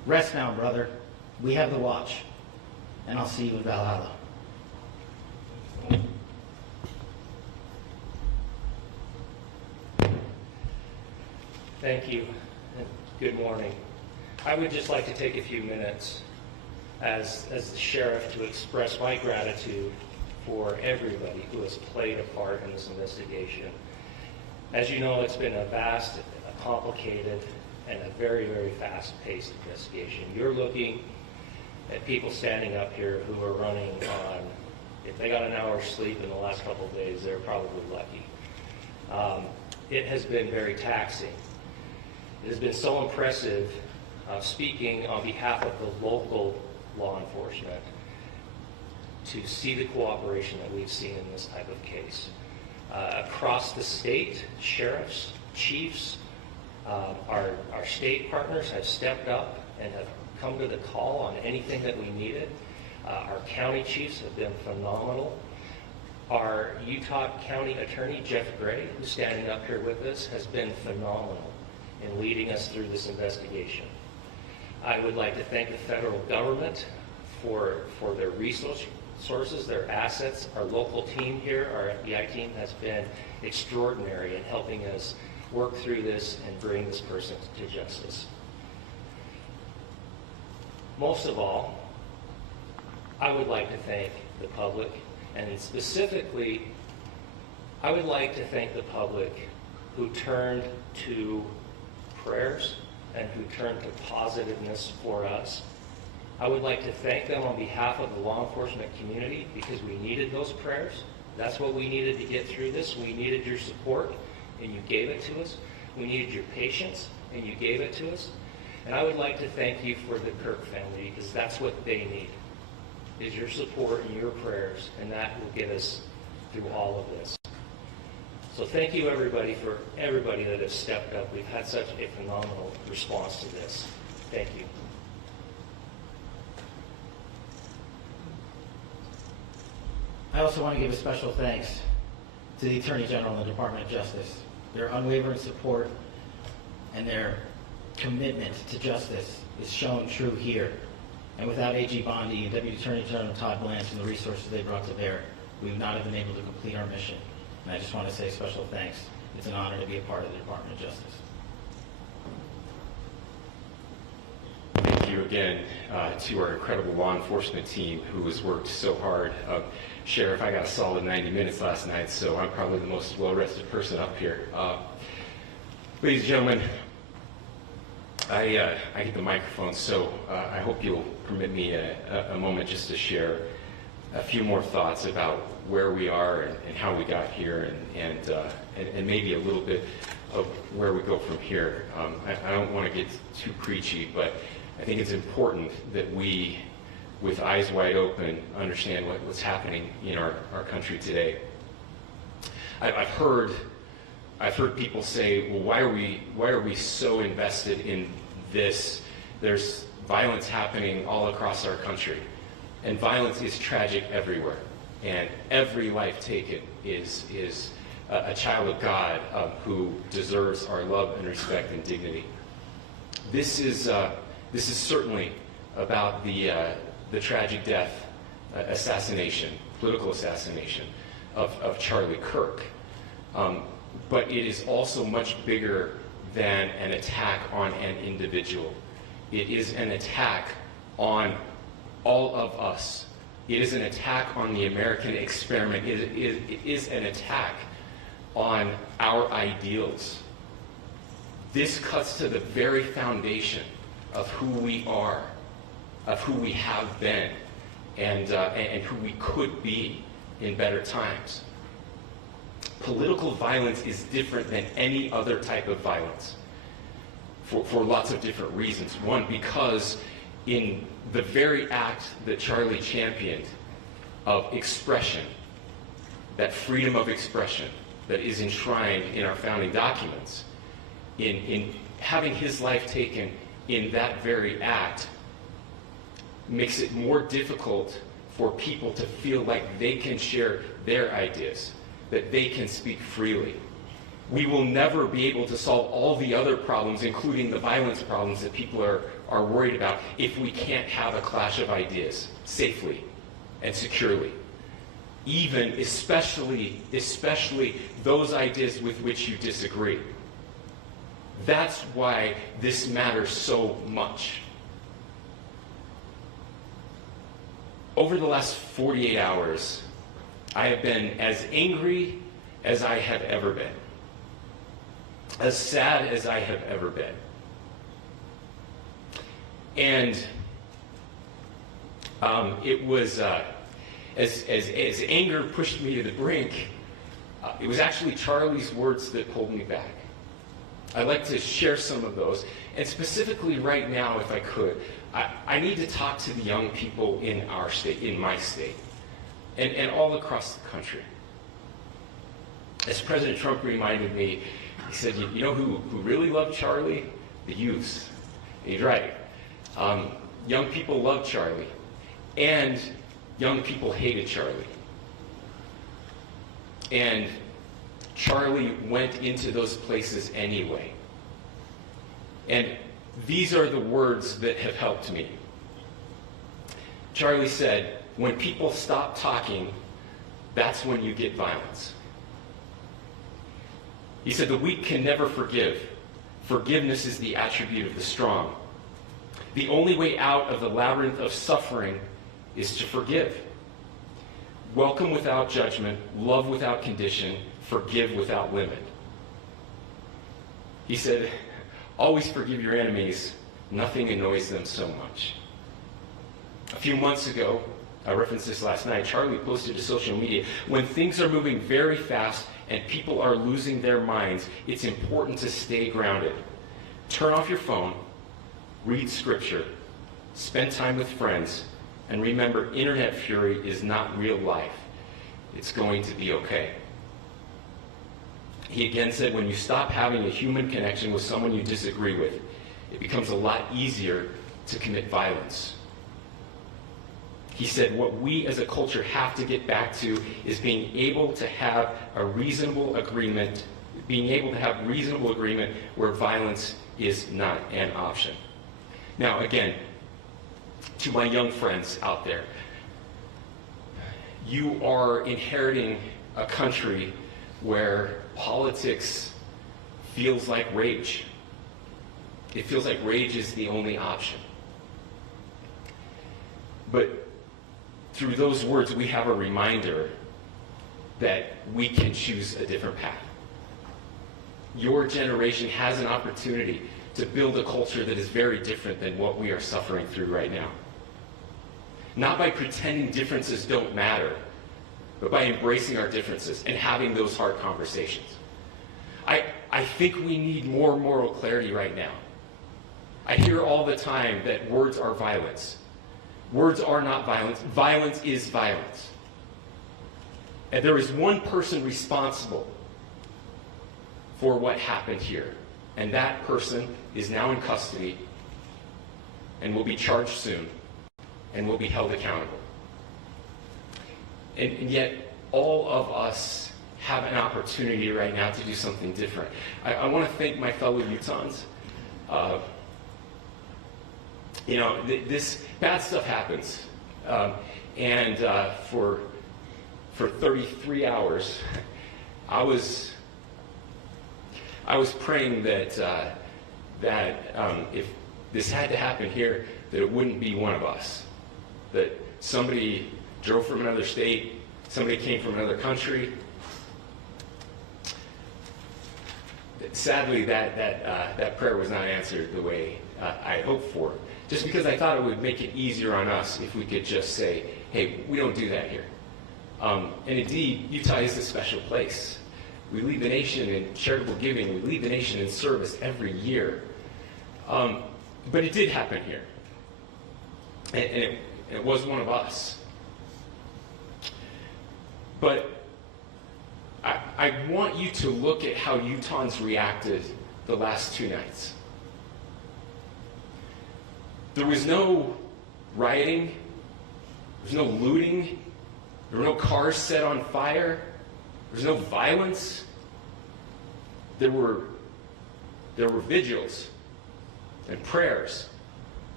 Rest now, brother. We have the watch. And I'll see you in Valhalla. Thank you, and good morning. I would just like to take a few minutes as the sheriff to express my gratitude for everybody who has played a part in this investigation. As you know, it's been a vast, a complicated, and a very, very fast-paced investigation. You're looking at people standing up here who are running on, if they got an hour's sleep in the last couple of days, they're probably lucky. It has been very taxing. It has been so impressive speaking on behalf of the local law enforcement to see the cooperation that we've seen in this type of case. Across the state, sheriffs, chiefs, our state partners have stepped up and have come to the call on anything that we needed. Our county chiefs have been phenomenal. Our Utah County Attorney, Jeff Gray, who's standing up here with us, has been phenomenal in leading us through this investigation. I would like to thank the federal government for their resources, their assets. Our local team here, our FBI team, has been extraordinary in helping us work through this and bring this person to justice. Most of all, I would like to thank the public, and specifically, I would like to thank the public who turned to prayers and who turned to positiveness for us. I would like to thank them on behalf of the law enforcement community because we needed those prayers. That's what we needed to get through this. We needed your support, and you gave it to us. We needed your patience, and you gave it to us. And I would like to thank you for the Kirk family because that's what they need, is your support and your prayers, and that will get us through all of this. So thank you everybody for everybody that has stepped up. We've had such a phenomenal response to this. Thank you. I also want to give a special thanks to the Attorney General and the Department of Justice. Their unwavering support and their commitment to justice is shown true here. And without AG Bondi and Deputy Attorney General Todd Blanche and the resources they brought to bear, we would not have been able to complete our mission. And I just want to say special thanks. It's an honor to be a part of the Department of Justice. Thank you again to our incredible law enforcement team who has worked so hard. Sheriff, I got a solid 90 minutes last night, so I'm probably the most well-rested person up here. Ladies and gentlemen, I get the microphone, so I hope you'll permit me a moment just to share a few more thoughts about where we are and how we got here, and maybe a little bit of where we go from here. I don't want to get too preachy, but I think it's important that we, with eyes wide open, understand what's happening in our country today. I've heard people say, well, why are we so invested in this? There's violence happening all across our country, and violence is tragic everywhere, and every life taken is a child of God who deserves our love and respect and dignity. This is certainly about the tragic death, political assassination of Charlie Kirk. But it is also much bigger than an attack on an individual. It is an attack on all of us. It is an attack on the American experiment. It is an attack on our ideals. This cuts to the very foundation of who we are, of who we have been, and who we could be in better times. Political violence is different than any other type of violence for lots of different reasons. One, because in the very act that Charlie championed of expression, that freedom of expression that is enshrined in our founding documents, in having his life taken in that very act, makes it more difficult for people to feel like they can share their ideas, that they can speak freely. We will never be able to solve all the other problems, including the violence problems that people are are worried about if we can't have a clash of ideas safely and securely. Even, especially those ideas with which you disagree. That's why this matters so much. Over the last 48 hours, I have been as angry as I have ever been. As sad as I have ever been. And it was, as anger pushed me to the brink, it was actually Charlie's words that pulled me back. I'd like to share some of those. And specifically right now, if I could, I need to talk to the young people in our state, in my state, and all across the country. As President Trump reminded me, he said, you know who really loved Charlie? The youths. And he's right. Young people loved Charlie. And young people hated Charlie. And Charlie went into those places anyway. And these are the words that have helped me. Charlie said, when people stop talking, that's when you get violence. He said, the weak can never forgive. Forgiveness is the attribute of the strong. The only way out of the labyrinth of suffering is to forgive. Welcome without judgment, love without condition, forgive without limit. He said, always forgive your enemies. Nothing annoys them so much. A few months ago, I referenced this last night, Charlie posted to social media, when things are moving very fast and people are losing their minds, it's important to stay grounded. Turn off your phone, read scripture, spend time with friends, and remember, internet fury is not real life. It's going to be okay. He again said, when you stop having a human connection with someone you disagree with, it becomes a lot easier to commit violence. He said, what we as a culture have to get back to is being able to have a reasonable agreement, where violence is not an option. Now, again, to my young friends out there, you are inheriting a country where politics feels like rage. It feels like rage is the only option. But through those words, we have a reminder that we can choose a different path. Your generation has an opportunity to build a culture that is very different than what we are suffering through right now. Not by pretending differences don't matter, but by embracing our differences and having those hard conversations. I think we need more moral clarity right now. I hear all the time that words are violence. Words are not violence. Violence is violence. And there is one person responsible for what happened here. And that person is now in custody and will be charged soon and will be held accountable. And yet, all of us have an opportunity right now to do something different. I want to thank my fellow Utahns. This bad stuff happens. For 33 hours, I was praying that if this had to happen here, that it wouldn't be one of us. That somebody drove from another state, somebody came from another country. Sadly, that prayer was not answered the way I hoped for. Just because I thought it would make it easier on us if we could just say, hey, we don't do that here. And indeed, Utah is a special place. We lead the nation in charitable giving. We lead the nation in service every year. But it did happen here. And it was one of us. But I want you to look at how Utahns reacted the last 2 nights. There was no rioting. There was no looting. There were no cars set on fire. There was no violence. There were vigils and prayers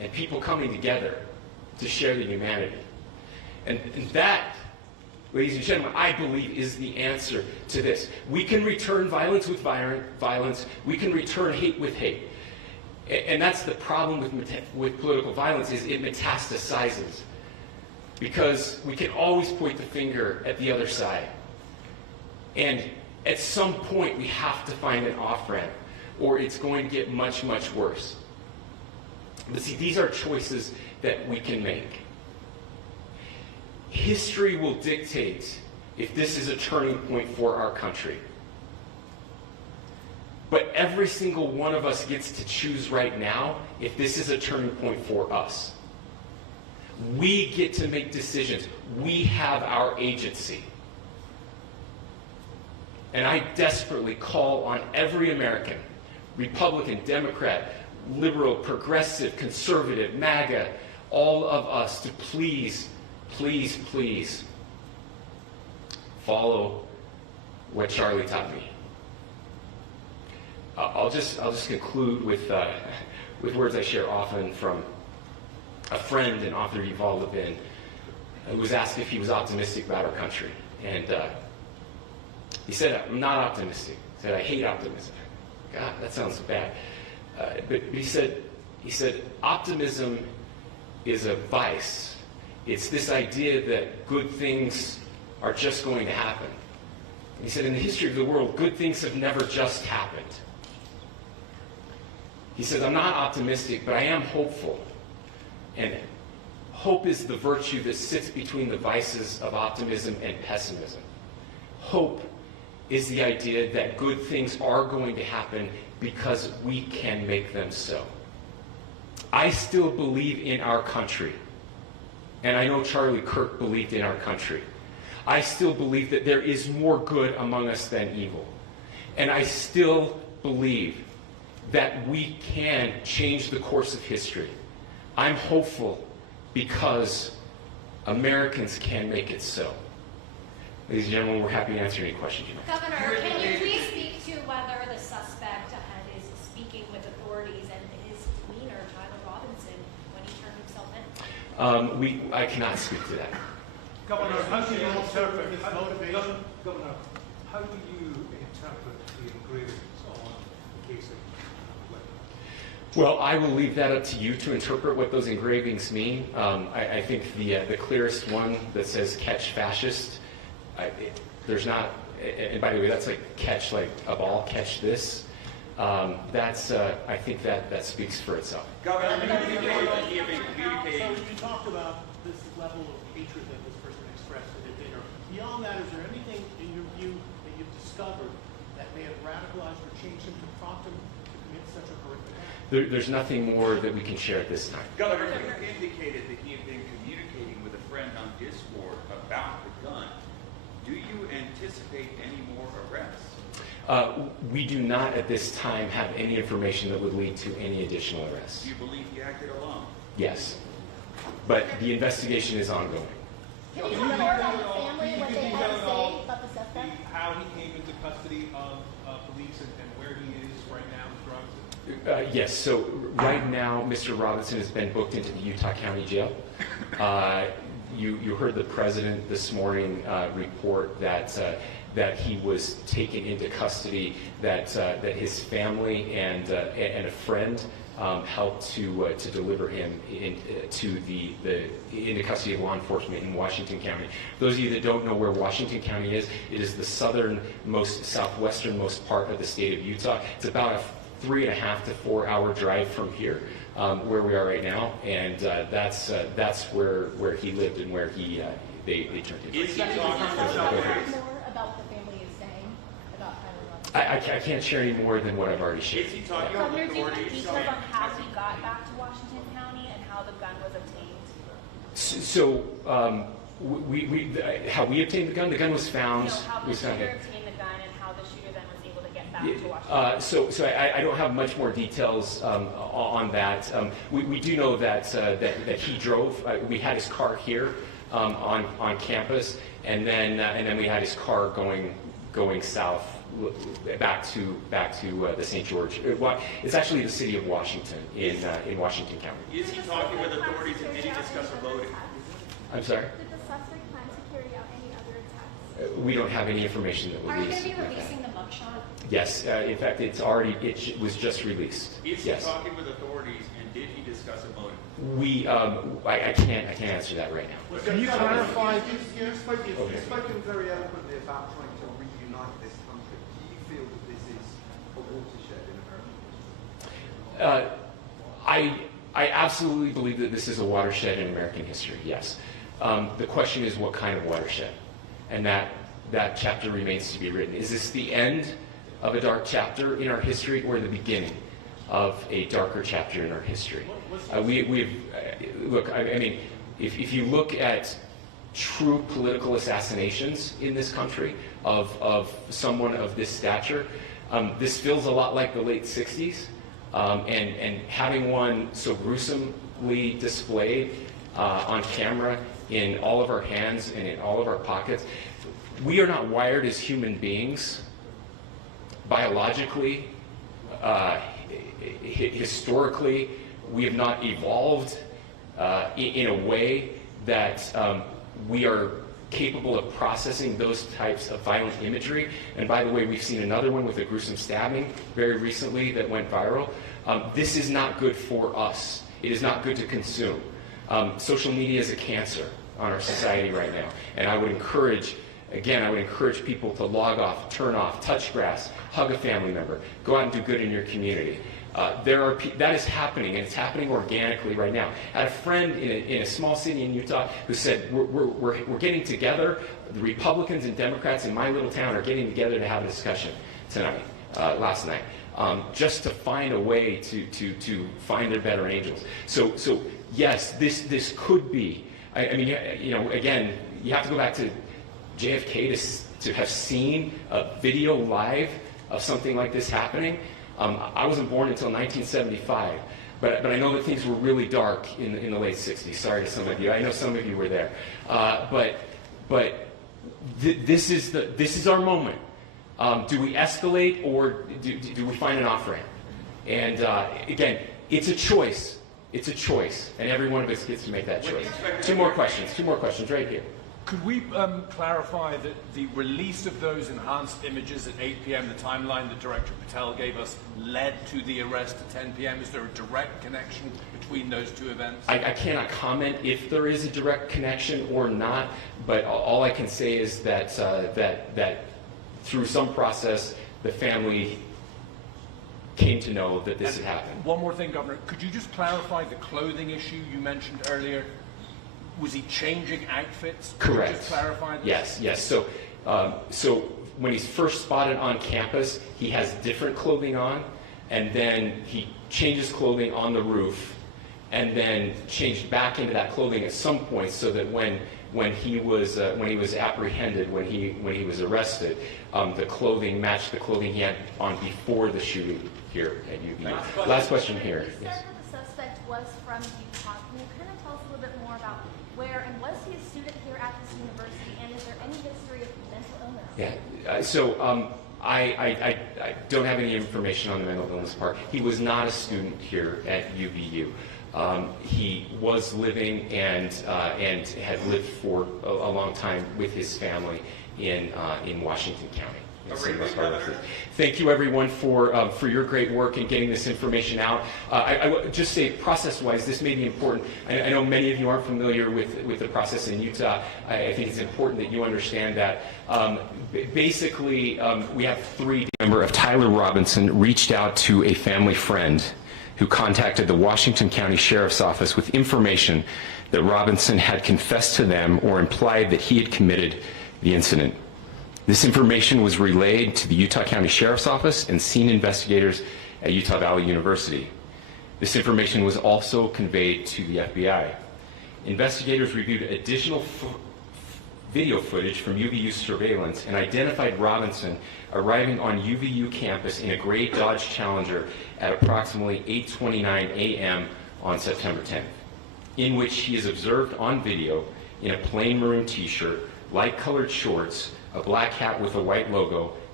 and people coming together to share the humanity. And that, ladies and gentlemen, I believe is the answer to this. We can return violence with violence. We can return hate with hate. And that's the problem with political violence, is it metastasizes. Because we can always point the finger at the other side. And at some point, we have to find an off-ramp, or it's going to get much, much worse. But see, these are choices that we can make. History will dictate if this is a turning point for our country. But every single one of us gets to choose right now if this is a turning point for us. We get to make decisions. We have our agency. And I desperately call on every American, Republican, Democrat, liberal, progressive, conservative, MAGA, all of us to please, please, please follow what Charlie taught me. I'll just conclude with words I share often from a friend and author, Yuval Levin, who was asked if he was optimistic about our country. And he said, "I'm not optimistic." He said, "I hate optimism." God, that sounds bad. But he said, optimism is a vice. It's this idea that good things are just going to happen. He said, in the history of the world, good things have never just happened. He says, I'm not optimistic, but I am hopeful. And hope is the virtue that sits between the vices of optimism and pessimism. Hope is the idea that good things are going to happen because we can make them so. I still believe in our country. And I know Charlie Kirk believed in our country. I still believe that there is more good among us than evil. And I still believe that we can change the course of history. I'm hopeful because Americans can make it so. Ladies and gentlemen, we're happy to answer any questions you have. Governor, can you please speak to whether the suspect ahead is speaking with authorities and his demeanor, Tyler Robinson, when he turned himself in? I cannot speak to that. Governor, how do you interpret his motivation? Governor, how do you interpret the engravings on the case of Well, I will leave that up to you to interpret what those engravings mean. I think the clearest one that says "catch fascist," there's not, and by the way, that's like catch like a ball, catch this. I think that speaks for itself. Governor, So you talked about this level of hatred that this person expressed at a dinner. Beyond that, is there anything in your view that you've discovered that may have radicalized or changed him to prompt him to commit such a horrific act? There's nothing more that we can share at this time. Governor, you indicated that he had been communicating with a friend on Discord about the gun. Do you anticipate any more arrests? We do not at this time have any information that would lead to any additional arrests. Do you believe he acted alone? Yes. But the investigation is ongoing. Can you talk more about the family, what they had to say about the suspect? how he came into custody of police and where he is right now with drugs? Yes, so right now, Mr. Robinson has been booked into the Utah County Jail. You heard the president this morning report that he was taken into custody, that his family and a friend helped to deliver him into custody of law enforcement in Washington County. Those of you that don't know where Washington County is, it is the southernmost, southwesternmost part of the state of Utah. It's about a 3.5 to 4 hour drive from here, where we are right now, and that's where he lived and where they turned him. Is he talking More about what the family is saying about Tyler Robinson? I can't share any more than what I've already shared. Is he talking Governor, with do you have authorities? details on how he got back to Washington County and how the gun was obtained? So, how we obtained the gun was found. No, how the was found shooter in- obtained the gun and how the shooter then was able to get back to Washington. So I don't have much more details on that. We do know that he drove. We had his car here on campus, and then we had his car going south back to the St. George. It's actually the city of Washington in Washington County. Is he talking with authorities and did he discuss a voting? I'm sorry? Did the suspect plan to carry out any other attacks? We don't have any information that Are you released. going to be releasing the mugshot? Yes, in fact, it was just released. Is he Yes. talking with authorities and did he discuss a motive? I can't answer that right now. Can you clarify? You've spoken very eloquently about trying to reunite this country. Do you feel that this is a watershed in American history? I absolutely believe that this is a watershed in American history, yes. The question is what kind of watershed? And that chapter remains to be written. Is this the end of a dark chapter in our history or the beginning of a darker chapter in our history? Look, I mean, if you look at true political assassinations in this country of someone of this stature, this feels a lot like the late 60s. And having one so gruesomely displayed on camera in all of our hands and in all of our pockets, we are not wired as human beings, biologically, historically. We have not evolved in a way that we are capable of processing those types of violent imagery. And by the way, we've seen another one with a gruesome stabbing very recently that went viral. This is not good for us. It is not good to consume. Social media is a cancer on our society right now. And I would encourage people to log off, turn off, touch grass, hug a family member, go out and do good in your community. That is happening, and it's happening organically right now. I had a friend in a small city in Utah who said, we're getting together, the Republicans and Democrats in my little town are getting together to have a discussion tonight, last night, just to find a way to find their better angels. So yes, this could be, I mean, again, you have to go back to JFK to have seen a video live of something like this happening. I wasn't born until 1975, but I know that things were really dark in the late 60s. Sorry to some of you. I know some of you were there. This is our moment. Do we escalate or do we find an off-ramp? And again, it's a choice. It's a choice, and every one of us gets to make that choice. Two more questions right here. Could we clarify that the release of those enhanced images at 8 p.m., the timeline that Director Patel gave us, led to the arrest at 10 p.m.? Is there a direct connection between those two events? I cannot comment if there is a direct connection or not, but all I can say is that that through some process, the family came to know that this had happened. One more thing, Governor. Could you just clarify the clothing issue you mentioned earlier? Was he changing outfits? Could Correct. you just clarify this? Yes. So when he's first spotted on campus, he has different clothing on, and then he changes clothing on the roof, and then changed back into that clothing at some point, so that when he was apprehended, when he was arrested, the clothing matched the clothing he had on before the shooting here at UVU. Last question here. You said that the suspect was from Utah. Can you kind of tell us a little bit more about where, and was he a student here at this university, and is there any history of mental illness? Yeah, so I don't have any information on the mental illness part. He was not a student here at UVU. He was living and had lived for a long time with his family in Washington County. Thank you, everyone, for your great work in getting this information out. I would just say, process-wise, this may be important. I know many of you aren't familiar with the process in Utah. I think it's important that you understand that. Basically, we have three. A member of Tyler Robinson reached out to a family friend who contacted the Washington County Sheriff's Office with information that Robinson had confessed to them or implied that he had committed the incident. This information was relayed to the Utah County Sheriff's Office and scene investigators at Utah Valley University. This information was also conveyed to the FBI. Investigators reviewed additional video footage from UVU surveillance and identified Robinson arriving on UVU campus in a gray Dodge Challenger at approximately 8:29 a.m. on September 10th, in which he is observed on video in a plain maroon t-shirt, light-colored shorts, a black hat with a white logo,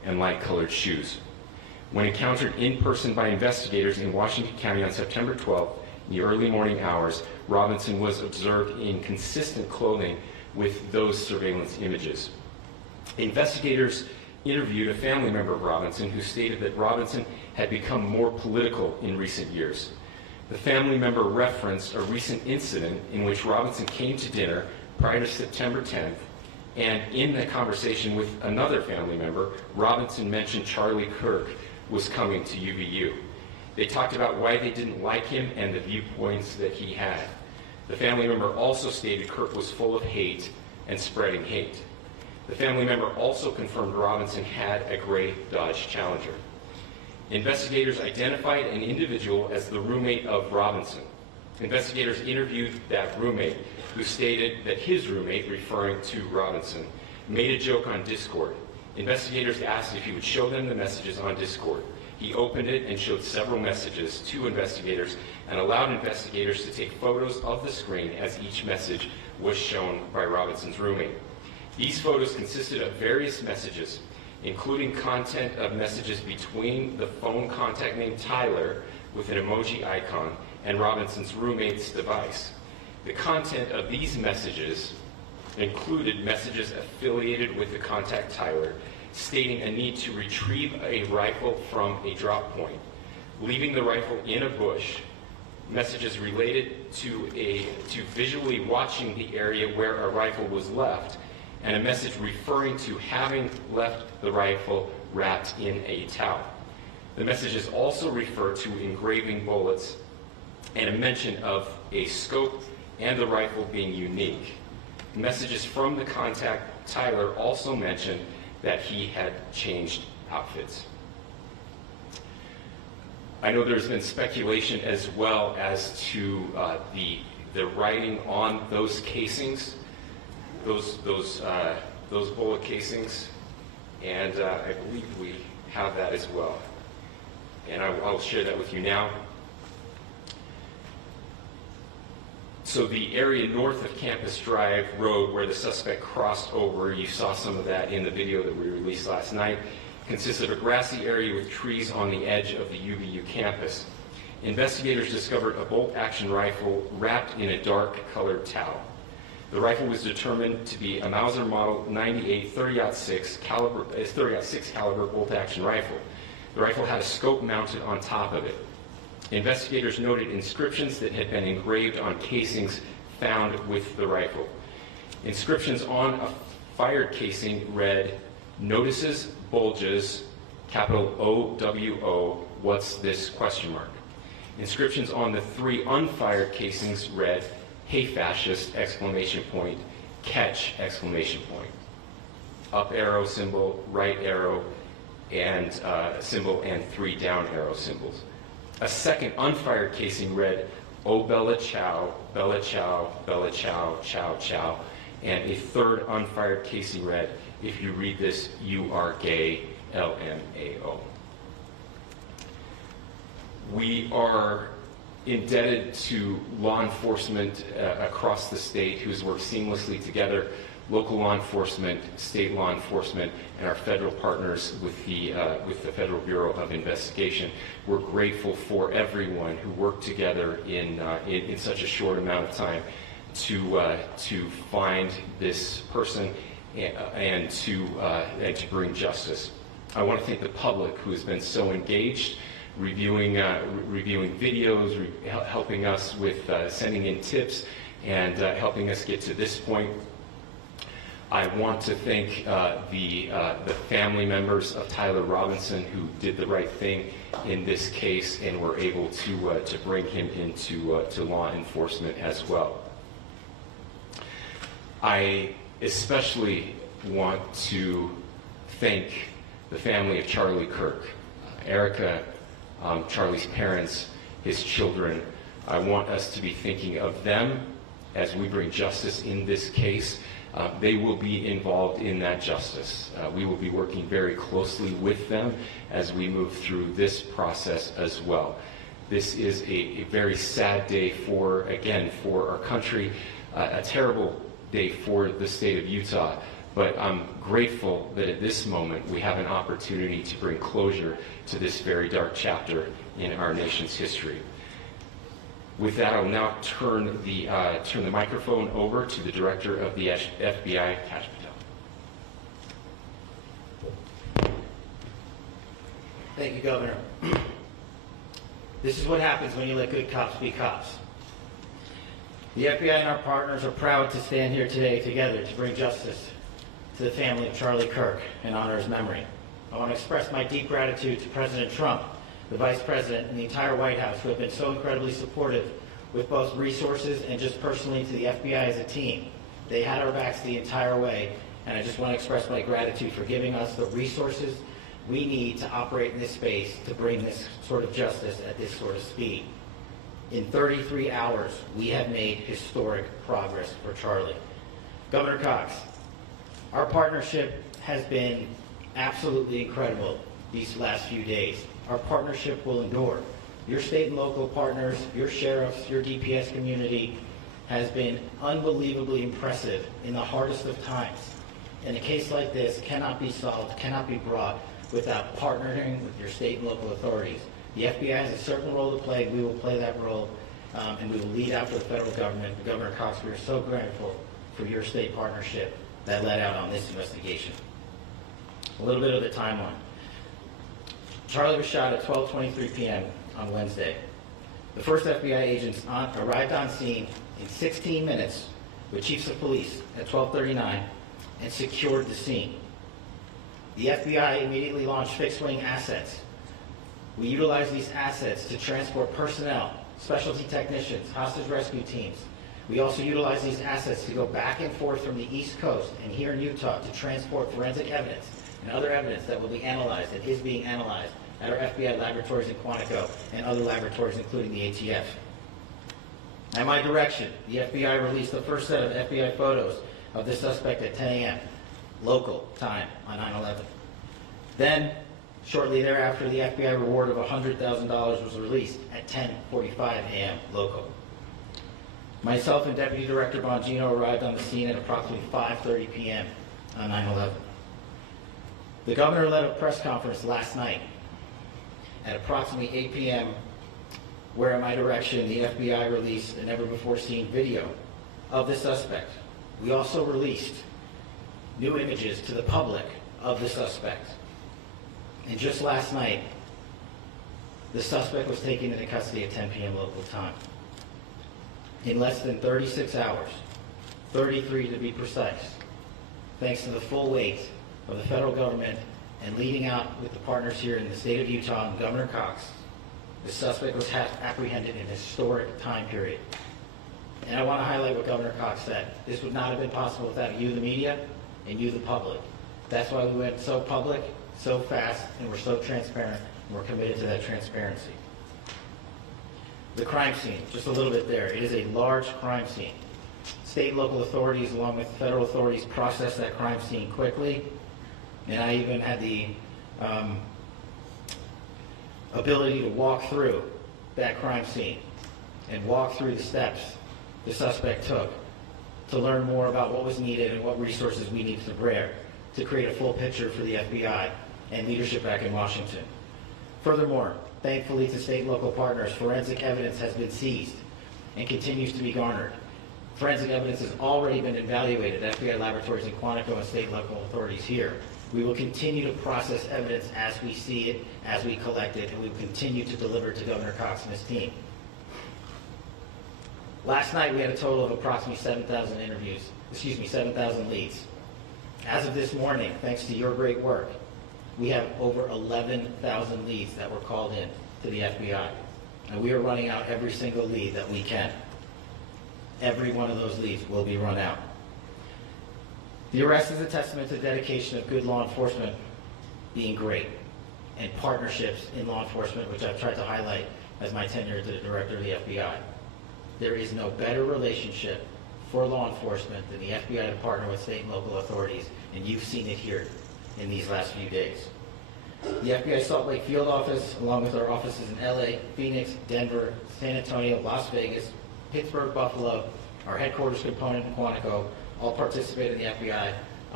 and light-colored shoes. When encountered in person by investigators in Washington County on September 12th, in the early morning hours, Robinson was observed in consistent clothing with those surveillance images. Investigators interviewed a family member of Robinson who stated that Robinson had become more political in recent years. The family member referenced a recent incident in which Robinson came to dinner prior to September 10th, and in the conversation with another family member, Robinson mentioned Charlie Kirk was coming to UVU. They talked about why they didn't like him and the viewpoints that he had. The family member also stated Kirk was full of hate and spreading hate. The family member also confirmed Robinson had a gray Dodge Challenger. Investigators identified an individual as the roommate of Robinson. Investigators interviewed that roommate, who stated that his roommate, referring to Robinson, made a joke on Discord. Investigators asked if he would show them the messages on Discord. He opened it and showed several messages to investigators and allowed investigators to take photos of the screen as each message was shown by Robinson's roommate. These photos consisted of various messages, including content of messages between the phone contact named Tyler with an emoji icon and Robinson's roommate's device. The content of these messages included messages affiliated with the contact Tyler, stating a need to retrieve a rifle from a drop point, leaving the rifle in a bush, messages related to visually watching the area where a rifle was left, and a message referring to having left the rifle wrapped in a towel. The messages also refer to engraving bullets and a mention of a scope and the rifle being unique. Messages from the contact Tyler also mentioned that he had changed outfits. I know there's been speculation as well as to the writing on those casings, those bullet casings, and I believe we have that as well. And I'll share that with you now. So the area north of Campus Drive Road where the suspect crossed over, you saw some of that in the video that we released last night, consists of a grassy area with trees on the edge of the UVU campus. Investigators discovered a bolt-action rifle wrapped in a dark-colored towel. The rifle was determined to be a Mauser Model 98 30-06 caliber bolt-action rifle. The rifle had a scope mounted on top of it. Investigators noted inscriptions that had been engraved on casings found with the rifle. Inscriptions on a fired casing read, "Notices, bulges, capital O-W-O, what's this, question mark." Inscriptions on the 3 unfired casings read, "Hey fascist, exclamation point, catch, exclamation point." Up arrow symbol, right arrow, and symbol, and 3 down arrow symbols. A second unfired casing read, "Oh Bella Chow, Bella Chow, Bella Chow, Chow Chow," and a third unfired casing read, "If you read this, you are gay, LMAO." We are indebted to law enforcement across the state who's worked seamlessly together, local law enforcement, state law enforcement, and our federal partners with the Federal Bureau of Investigation. We're grateful for everyone who worked together in such a short amount of time to find this person and to bring justice. I want to thank the public who has been so engaged, reviewing videos, helping us with sending in tips, and helping us get to this point. I want to thank the family members of Tyler Robinson who did the right thing in this case and were able to bring him into to law enforcement as well. I especially want to thank the family of Charlie Kirk, Erica, Charlie's parents, his children. I want us to be thinking of them as we bring justice in this case. They will be involved in that justice. We will be working very closely with them as we move through this process as well. This is a very sad day for our country, a terrible day for the state of Utah, But I'm grateful that at this moment we have an opportunity to bring closure to this very dark chapter in our nation's history. With that, I will now turn the microphone over to the Director of the FBI, Kash Patel. Thank you, Governor. This is what happens when you let good cops be cops. The FBI and our partners are proud to stand here today together to bring justice to the family of Charlie Kirk and honor his memory. I want to express my deep gratitude to President Trump, the Vice President, and the entire White House who have been so incredibly supportive with both resources and just personally to the FBI as a team. They had our backs the entire way, and I just want to express my gratitude for giving us the resources we need to operate in this space to bring this sort of justice at this sort of speed. In 33 hours, we have made historic progress for Charlie. Governor Cox, our partnership has been absolutely incredible these last few days. Our partnership will endure. Your state and local partners, your sheriffs, your DPS community has been unbelievably impressive in the hardest of times. And a case like this cannot be solved, cannot be brought without partnering with your state and local authorities. The FBI has a certain role to play. We will play that role, and we will lead after the federal government. Governor Cox, we are so grateful for your state partnership that led out on this investigation. A little bit of the timeline. Charlie was shot at 12:23 p.m. on Wednesday. The first FBI agents arrived on scene in 16 minutes with chiefs of police at 12:39 and secured the scene. The FBI immediately launched fixed-wing assets. We utilized these assets to transport personnel, specialty technicians, hostage rescue teams. We also utilized these assets to go back and forth from the East Coast and here in Utah to transport forensic evidence and other evidence that will be analyzed and is being analyzed at our FBI laboratories in Quantico and other laboratories, including the ATF. At my direction, the FBI released the first set of FBI photos of the suspect at 10 a.m. local time on 9/11. Then, shortly thereafter, the FBI reward of $100,000 was released at 10:45 a.m. local. Myself and Deputy Director Bongino arrived on the scene at approximately 5:30 p.m. on 9/11. The governor led a press conference last night at approximately 8 p.m. where, at my direction, the FBI released a never-before-seen video of the suspect. We also released new images to the public of the suspect. And just last night, the suspect was taken into custody at 10 p.m. local time. In less than 36 hours, 33 to be precise, thanks to the full weight of the federal government and leading out with the partners here in the state of Utah and Governor Cox, the suspect was apprehended in a historic time period. And I want to highlight what Governor Cox said. This would not have been possible without you, the media, and you, the public. That's why we went so public, so fast, and we're so transparent, and we're committed to that transparency. The crime scene, just a little bit there. It is a large crime scene. State and local authorities, along with federal authorities, processed that crime scene quickly, and I even had the ability to walk through that crime scene and walk through the steps the suspect took to learn more about what was needed and what resources we needed to bear to create a full picture for the FBI and leadership back in Washington. Furthermore, thankfully to state and local partners, forensic evidence has been seized and continues to be garnered. Forensic evidence has already been evaluated at FBI laboratories in Quantico and state and local authorities here. We will continue to process evidence as we see it, as we collect it, and we will continue to deliver to Governor Cox and his team. Last night, we had a total of approximately 7,000 leads. As of this morning, thanks to your great work, we have over 11,000 leads that were called in to the FBI. And we are running out every single lead that we can. Every one of those leads will be run out. The arrest is a testament to the dedication of good law enforcement being great, and partnerships in law enforcement, which I've tried to highlight as my tenure as the director of the FBI. There is no better relationship for law enforcement than the FBI to partner with state and local authorities, and you've seen it here in these last few days. The FBI Salt Lake field office, along with our offices in LA, Phoenix, Denver, San Antonio, Las Vegas, Pittsburgh, Buffalo, our headquarters component in Quantico, all participate in the FBI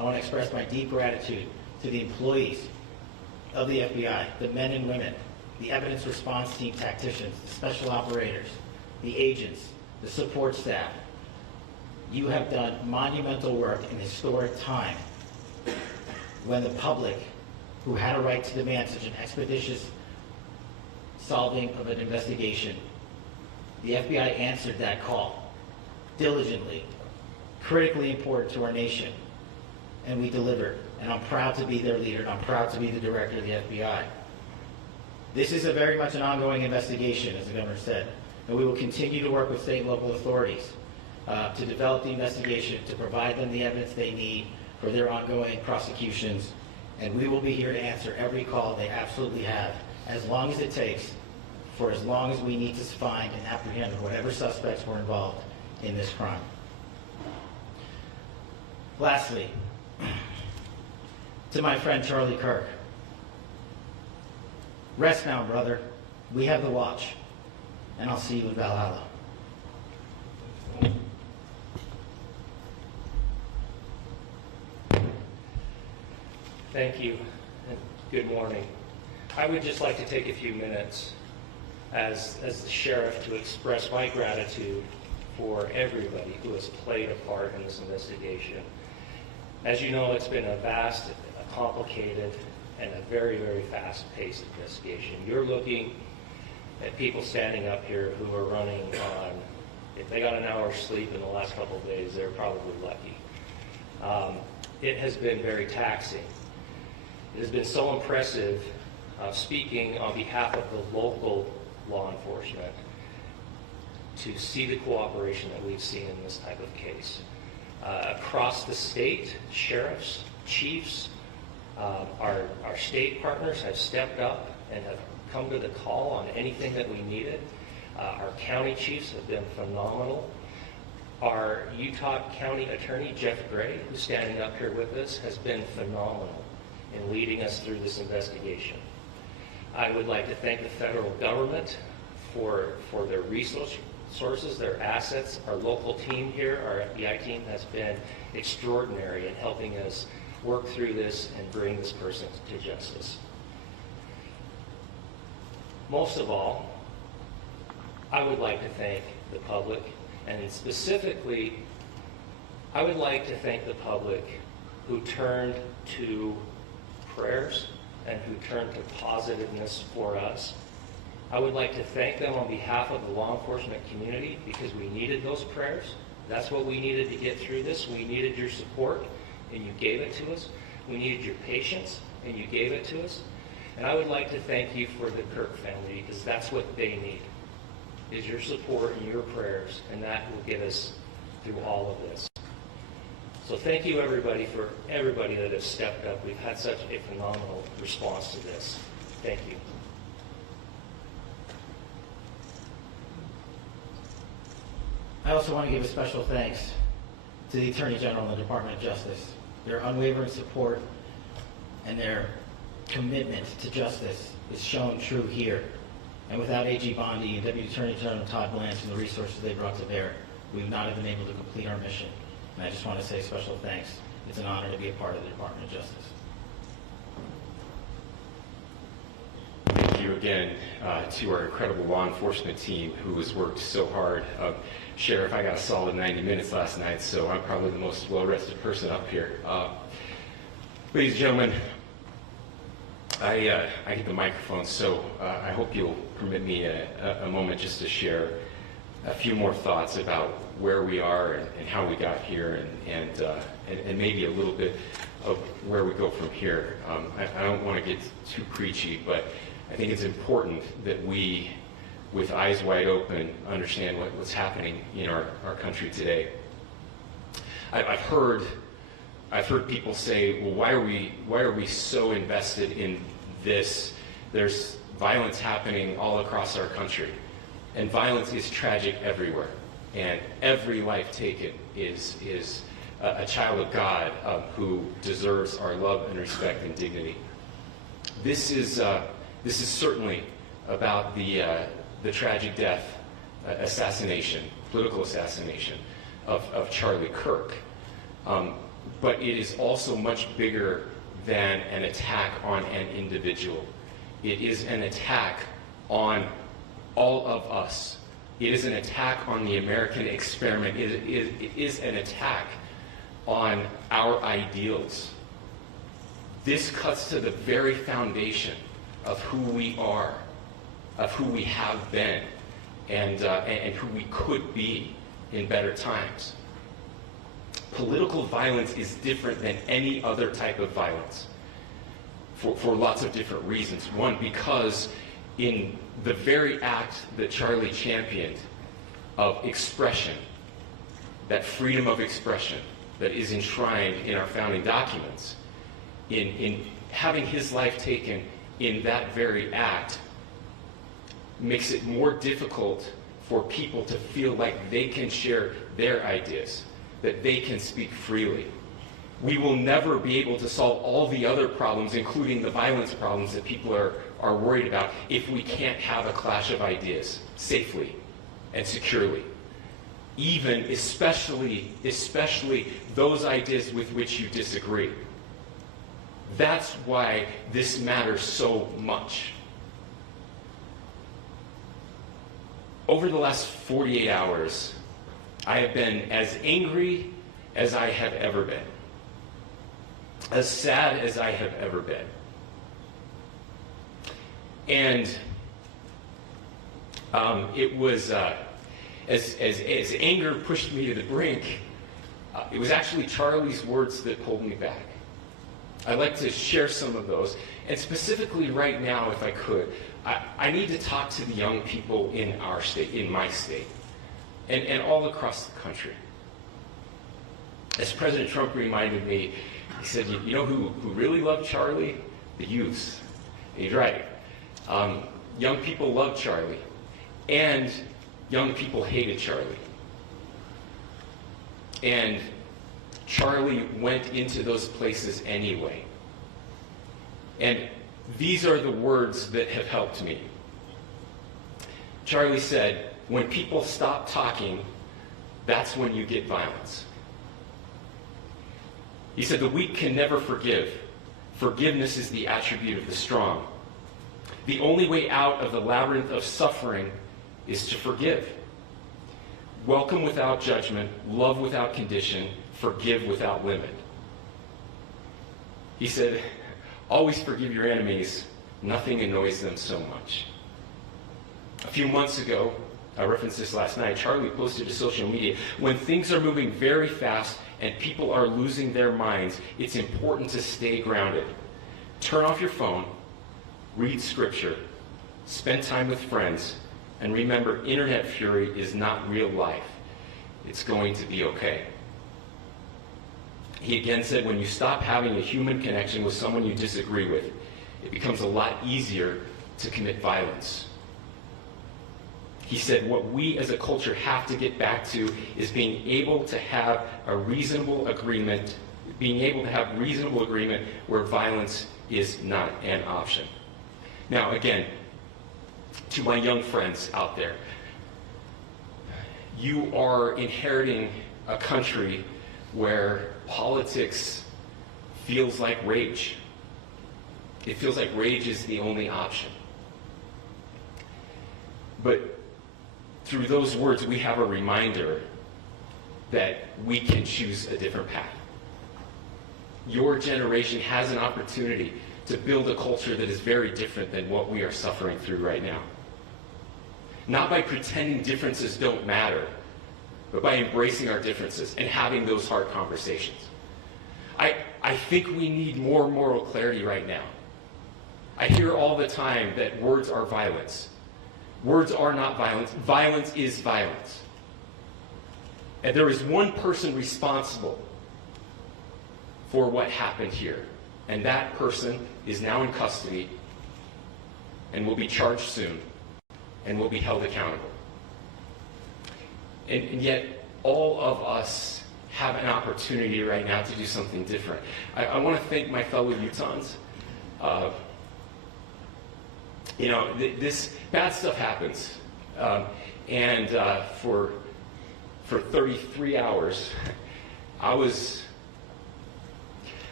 I want to express my deep gratitude to the employees of the FBI, the men and women, the evidence response team tacticians, the special operators, the agents, the support staff. You have done monumental work in historic time when the public, who had a right to demand such an expeditious solving of an investigation, the FBI answered that call diligently, critically important to our nation, and we delivered. And I'm proud to be their leader, and I'm proud to be the director of the FBI. This is very much an ongoing investigation, as the governor said, and we will continue to work with state and local authorities to develop the investigation, to provide them the evidence they need for their ongoing prosecutions, and we will be here to answer every call they absolutely have, as long as it takes, for as long as we need to find and apprehend whatever suspects were involved in this crime. Lastly, to my friend Charlie Kirk, rest now, brother. We have the watch, and I'll see you in Valhalla. Thank you, and good morning. I would just like to take a few minutes as the sheriff to express my gratitude for everybody who has played a part in this investigation. As you know, it's been a vast, a complicated, and a very, very fast-paced investigation. You're looking at people standing up here who are running on, if they got an hour's sleep in the last couple of days, they're probably lucky. It has been very taxing. It has been so impressive speaking on behalf of the local law enforcement to see the cooperation that we've seen in this type of case. Across the state, sheriffs, chiefs, our state partners have stepped up and have come to the call on anything that we needed. Our county chiefs have been phenomenal. Our Utah County Attorney, Jeff Gray, who's standing up here with us, has been phenomenal in leading us through this investigation. I would like to thank the federal government for their resources, their assets. Our local team here, our FBI team, has been extraordinary in helping us work through this and bring this person to justice. Most of all, I would like to thank the public, and specifically, I would like to thank the public who turned to prayers and who turned to positiveness for us. I would like to thank them on behalf of the law enforcement community because we needed those prayers. That's what we needed to get through this. We needed your support, and you gave it to us. We needed your patience, and you gave it to us. And I would like to thank you for the Kirk family because that's what they need, is your support and your prayers, and that will get us through all of this. So thank you, everybody, for everybody that has stepped up. We've had such a phenomenal response to this. Thank you. I also want to give a special thanks to the Attorney General and the Department of Justice. Their unwavering support and their commitment to justice is shown true here. And without AG Bondi and Deputy Attorney General Todd Blanche and the resources they brought to bear, we would not have been able to complete our mission. And I just want to say special thanks. It's an honor to be a part of the Department of Justice. Thank you again to our incredible law enforcement team who has worked so hard. Sheriff, I got a solid 90 minutes last night, so I'm probably the most well-rested person up here. Ladies and gentlemen, I get the microphone, so I hope you'll permit me a moment just to share a few more thoughts about where we are and how we got here, and maybe a little bit of where we go from here. I don't want to get too preachy, but I think it's important that we, with eyes wide open, understand what's happening in our country today. I've heard people say, well, why are we so invested in this? There's violence happening all across our country, and violence is tragic everywhere, and every life taken is a child of God who deserves our love and respect and dignity. This is certainly about the tragic death, assassination, political assassination of Charlie Kirk. but it is also much bigger than an attack on an individual. It is an attack on all of us. It is an attack on the American experiment. It is an attack on our ideals. This cuts to the very foundation of who we are, of who we have been, and who we could be in better times. Political violence is different than any other type of violence for lots of different reasons. One, because in the very act that Charlie championed of expression, that freedom of expression that is enshrined in our founding documents, in having his life taken in that very act, makes it more difficult for people to feel like they can share their ideas, that they can speak freely. We will never be able to solve all the other problems, including the violence problems that people are worried about, if we can't have a clash of ideas safely and securely. Even, especially those ideas with which you disagree. That's why this matters so much. Over the last 48 hours, I have been as angry as I have ever been, as sad as I have ever been. And it was, as anger pushed me to the brink, it was actually Charlie's words that pulled me back. I'd like to share some of those. And specifically right now, if I could, I need to talk to the young people in our state, in my state, and all across the country. As President Trump reminded me, he said, you know who really loved Charlie? The youths. And he's right. Young people loved Charlie, and young people hated Charlie. And Charlie went into those places anyway. And these are the words that have helped me. Charlie said, when people stop talking, that's when you get violence. He said, the weak can never forgive. Forgiveness is the attribute of the strong. The only way out of the labyrinth of suffering is to forgive. Welcome without judgment, love without condition, forgive without limit. He said, always forgive your enemies. Nothing annoys them so much. A few months ago, I referenced this last night, Charlie posted to social media, when things are moving very fast and people are losing their minds, it's important to stay grounded. Turn off your phone, read scripture, spend time with friends, and remember, internet fury is not real life. It's going to be okay. He again said, when you stop having a human connection with someone you disagree with, it becomes a lot easier to commit violence. He said, what we as a culture have to get back to is being able to have a reasonable agreement, where violence is not an option. Now, again, to my young friends out there, you are inheriting a country where politics feels like rage. It feels like rage is the only option. But through those words, we have a reminder that we can choose a different path. Your generation has an opportunity to build a culture that is very different than what we are suffering through right now. Not by pretending differences don't matter, but by embracing our differences and having those hard conversations. I think we need more moral clarity right now. I hear all the time that words are violence. Words are not violence. Violence is violence. And there is one person responsible for what happened here. And that person is now in custody and will be charged soon and will be held accountable. And yet, all of us have an opportunity right now to do something different. I want to thank my fellow Utahns. This bad stuff happens. For 33 hours, I was